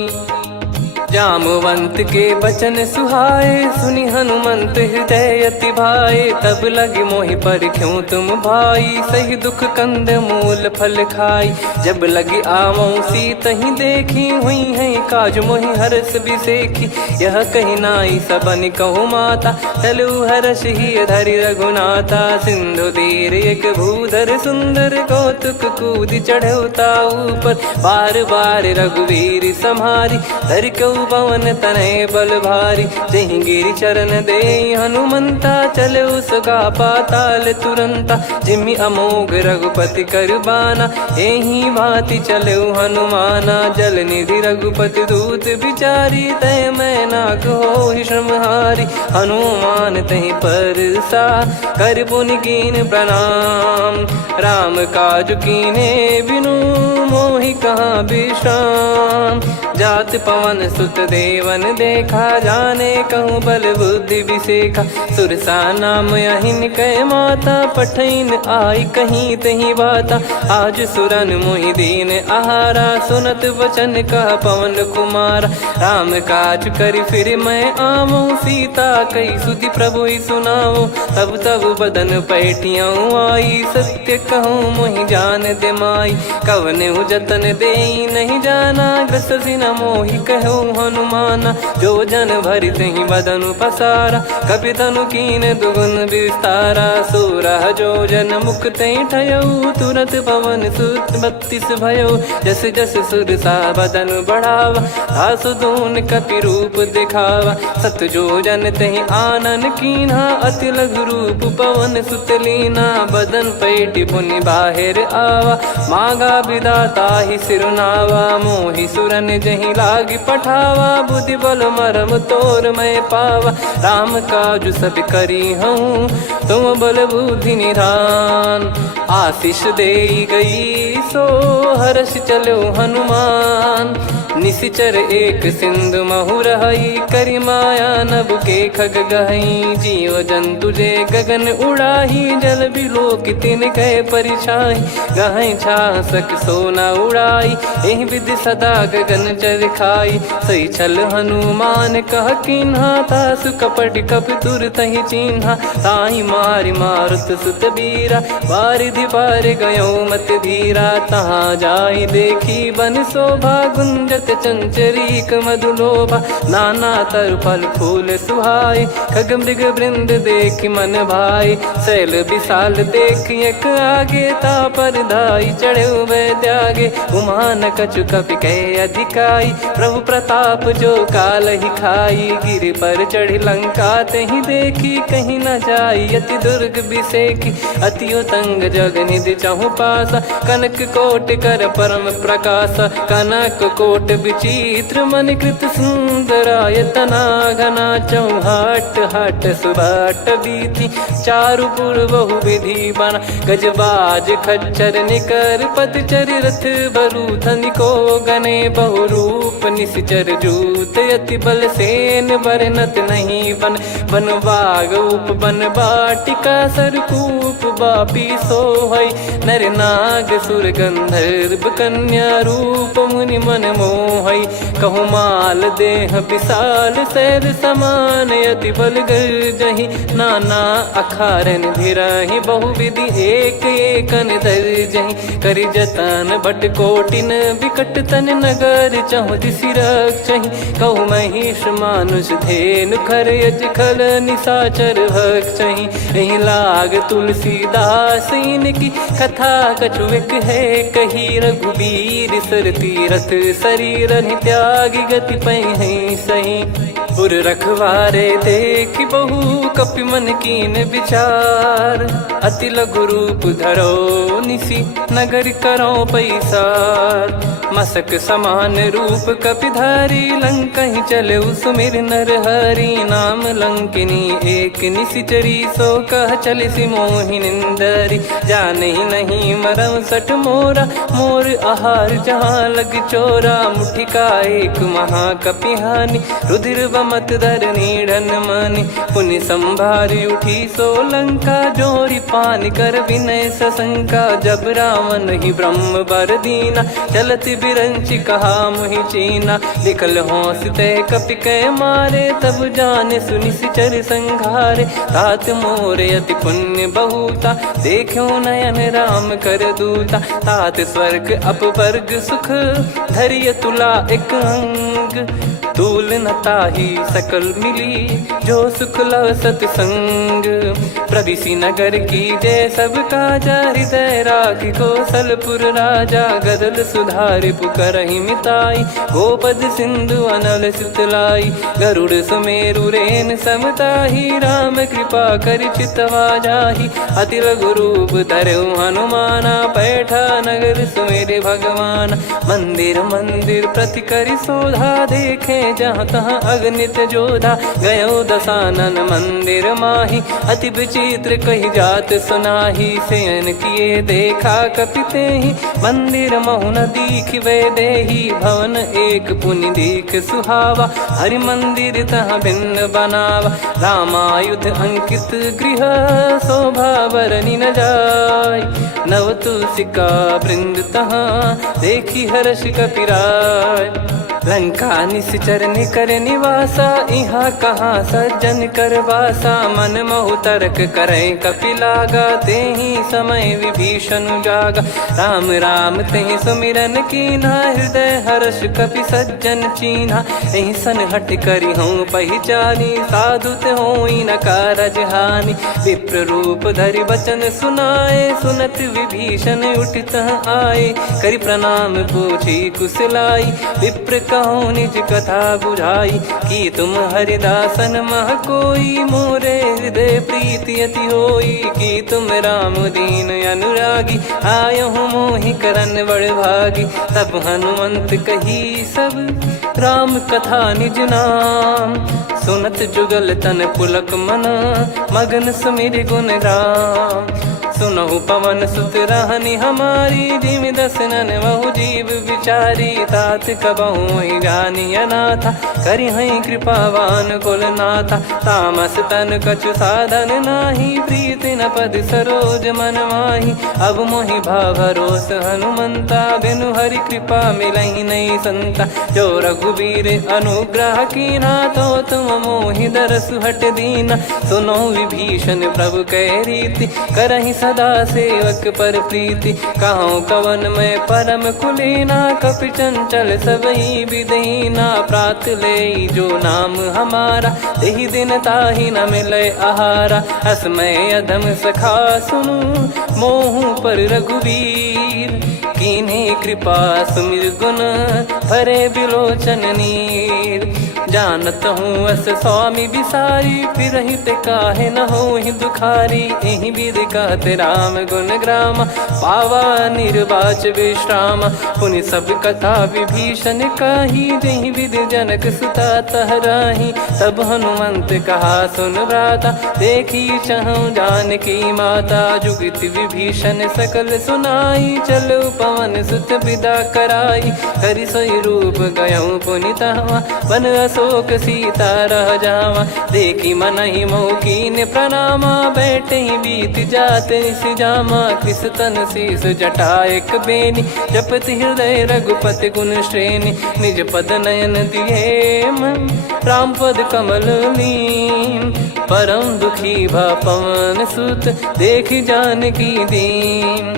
जामवंत के बचन सुहाए सुनि हनुमंत हृदय अति भाए तब लगे मोहि पर क्यों तुम भाई सही दुख कंद मूल फल खाई जब लगी आवों सीत ही देखी हुई है काज मोहि हरस बिसेखी यह कही नाई सबन कहु माता चलु हरष ही धरि रघुनाथा सिंधु तीर एक भूधर सुंदर कौतुक कूद चढ़ौता ऊपर बार बार रघुवीर सम्हारी धरि कौ पवन तनय बल भारी जहि गिरि चरण दे हनुमंता चले उसका पाताल तुरंता जिमि अमोघ रघुपति करबाना एहि भांति चले हनुमाना जल निधि रघुपति दूत बिचारी तय मैं नाक हो श्रमहारी हनुमान तहि परसा कर पुनि कीन प्रणाम राम काज कीने बिनु मोहि कहाँ विश्राम जात पवन सुत देवन देखा जाने कहूँ बल बुद्धि विसेखा सुरसा नाम अहिन कह माता पठैन आई कहीं तही बाता आज सुरन मोहि दीन आहारा सुनत वचन कह पवन कुमारा राम काज करि फिर मैं आवूं सीता कई सुधि प्रभु ही सुनाओ तब तब बदन पैठियाँ आई सत्य कहूँ मोहि जान दे माई कवने जतन दे नहीं जाना ग्रसि न मोहि कहूँ हनुमाना जो जन भरित ही बदनु पसारा कपि तनु कीन दुगुन विस्तारा सूरह जो जन मुक्त ठयऊ तुरंत पवन सुत 32 भयो जस जस सुरसा बदन बढ़ावा आसु दून कपि रूप दिखावा सत जो जन तहि आनन कीन्हा अति लघु रूप पवन सुत लीना बदन पैटि पुनि बाहिर आवा मांगा विदाता ही सिरुनावा मोहि सुरन जहि लागी पठावा बुद्धि बल मरम तोर मैं पावा राम काज सब करी हूँ तुम बल बुद्धि निधान आशीष दे गई सो हर्ष चलो हनुमान निशिचर एक सिंधु महु रही करी माया नभ के खग गहई जीव जंतु जे गगन उड़ाही जल बिलो कितिन कह परिछाई गहई छासक सोना उड़ाई एहि विधि सदा गगन चर खाई सही छल हनुमान कह किन्हा तासु कपट कप तुर तहि चिन्हा ताई मारि मारुत सुत बीरा बारिधि पार गयो मत धीरा तहाँ जाई देखी बन शोभा गुंजत चंचरीक मधुलोभा नाना तर फल फूल सुहाय खग मृग वृंद देख मन भाई शैल विशाल देख एक आगे ता पर धाई चढ़े वै त्यागे उमान कछु कपि कह अधिकाई प्रभु प्रताप जो काल ही खाई गिर पर चढ़ी लंका तहि देखी कहीं न जाई अति दुर्ग बिसेकी अति उतंग जग निधि चहु पासा कनक कोट कर परम प्रकाश कनक कोट विचित्र मन कृत सुंदरायतना घना चौहाट हाट सुबाट बीती चारु पुर बहु विधि बना गजबाज खच्चर निकर पतचर रथ बरु धनिको गने बहु रूप निश्चर जूत अति बल सेन बरनत नहीं बन बन बाग उप बन बाटिका सरकूप बापी सोहई नर नाग सुर गंधर्व कन्या रूप मुनि मन मोहई कहु माल देह विशाल शैल समान अति बल गर्जहि नाना अखारन भिरहि बहु विधि एक एकन दर्जहि करि जतन भट कोटिन विकट तन नगर चहु दिसि रक्षहि कहु महिष मानुष धेनु खर यज खल निशाचर भक्षहि एहि लाग तुलसीदास इनकी कथा कछु एक है कही रघुबीर सर तीरथ शरीर त्यागी गति पै सही। पुर रखवारे देखि बहु कपि मन कीन विचार। अति लघु रूप धरो निसी नगर करो पैसार। मसक समान रूप कपिधारी लंकहि चले सुमिर नर हरि। नाम लंकिनी एक निशिचरी सो कह चल सि मोहि निंदरी। जाने नहीं मरम सठ मोरा मोर आहार जहाँ लग चोरा। मुठिका एक महाकपिहानि रुधिर बमत धरनी ढन मानि। पुनि संभारी उठी सो लंका जोरी पान कर विनय सशंका। जब रावण ही ब्रह्म बर दीना चलति बिरंचि कहा मुहि चीना। लिखल होंस ते कपि कै मारे तब जाने सुनि सिचर संघारे। तात मोरे अति पुण्य बहुता देखो नयन राम कर दूता। तात स्वर्ग अपवर्ग सुख धरिय तुला एक अंग। तूल न ताहि सकल मिली जो सुख लव सतसंग। प्रविशि नगर की जय सब काजा हृदय राखि कौशलपुर राजा। गदल सुधारि पुकरहि मिताई गोपद सिंधु अनल सुतलाई। गरुड़ सुमेरु रेन समताहि राम कृपा करि चितवा जाहि। अति लघु रूप धरऊ हनुमाना पैठा नगर सुमेरे भगवान। मंदिर मंदिर प्रति करि शोधा देखे जहाँ तहाँ अगणित जोधा। गयो दशानन मंदिर माही अति विचित्र कही जात सुनाही। शयन किए देखा कपिते ही मंदिर महु न दीख वे देही। भवन एक पुनि दीख सुहावा हरि मंदिर तहाँ भिन्न बनावा। रामायुध अंकित गृह शोभा बरनि न जाय। नव तुलसिका वृंद तहाँ देखी हर्ष कपिराय। लंका निश्चर निकर निवासा इहाँ कहाँ सज्जन कर वासा। मन महु तर्क करे कपिलागा तेहि समय विभीषण जागा। राम राम तेहि सुमिरन कीन्हा हृदय हर्ष कपि सज्जन चीन्हा। एहि सन हट करि हूँ पहिचानी साधु ते होई न कारज हानि। विप्र रूप धरि वचन सुनाए सुनत विभीषण उठित आए। करि प्रणाम पूछी कुशलाई विप्र कहो निज कथा बुझाई। कि तुम हरिदासन मह कोई मोरे हृदय प्रीति अति होई। कि तुम राम दीन अनुरागी आयहु मोहि करन बड़ भागी। तब हनुमंत कही सब राम कथा निज नाम। सुनत जुगल तन पुलक मना मगन सुमिर गुण राम। सुनहु पवन सुत रहनि हमारी जिमि दसनन महु जीव विचारी। तात कबहु ही जानिय नाथा करि हई कृपावान कुल नाथा। तामस तन कछु साधन नाही प्रीति न पद सरोज मन माही। अब मोहि भाव भरोस हनुमंता बिनु हरि कृपा मिलहि नहीं संता। जो रघुबीर अनुग्रह कीना तो तुम मोहि दरसु हट दीना। सुनो विभीषण प्रभु कह रीति करहि सदा सेवक पर प्रीति। कहूँ कवन में परम कुलीना कपि चंचल सबई विदहीना। प्रात ले जो नाम हमारा तेहि दिन ताहि न मिले आहारा। असमय अधम सखा सुनु मोहु पर रघुवीर। कीन्ही कृपा सुमिर गुण भरे बिलोचन नीर। जानत हूँ अस स्वामी बिसारी फिर हित काहे न हो ही दुखारी। एहि विधि कहते राम गुण ग्राम पावा निर्वाच विश्राम। पुनि सब कथा विभीषण काही जहि विधि जनक सुता तहराही। तब हनुमंत कहा सुन भ्राता देखी चहु जानकी माता। जुगित विभीषण सकल सुनाई चलो पवन सुत विदा कराई। हरि सोई रूप गयऊँ पुनि तहवा वन अशोक सीता रह जावा। देखी मनहि मौकीन प्रणामा बैठे ही बीत जाते निस जामा। किस तन शीस जटा एक बेनी जपति हृदय रघुपति गुण श्रेणी। निज पद नयन दिए मन राम पद कमल लीन। परम दुखी भा पवन सुत देखी जानकी दीन।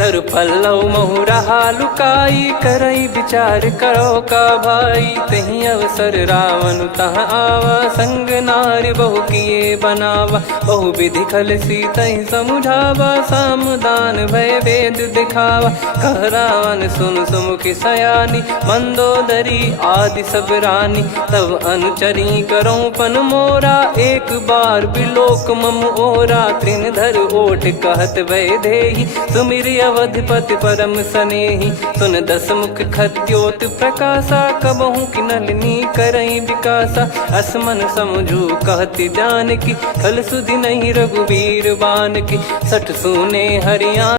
तर पल्लव महुरा लुकाई करई विचार करो का भाई। तही अवसर रावण तहाँ आवा संग नार बहु किए बनावा। बहु विधि खल सीतहि समुझावा सामदान भय वेद दिखावा। कह रावण सुन सुमुखी सयानी मंदोदरी आदि सब रानी। तब अनुचरी करो पन मोरा एक बार बिलोक मम ओरा। तृण धर ओठ कहत भय देहि सुमिर अवधिपति परम सनेहि। सुन दस मुख खद्योत प्रकाशा कबहु कि नलिनी करई विकासा। असमन समझू कहति जान की खल सुधि नहीं रघुवीर बान की। सठ सुने हरिया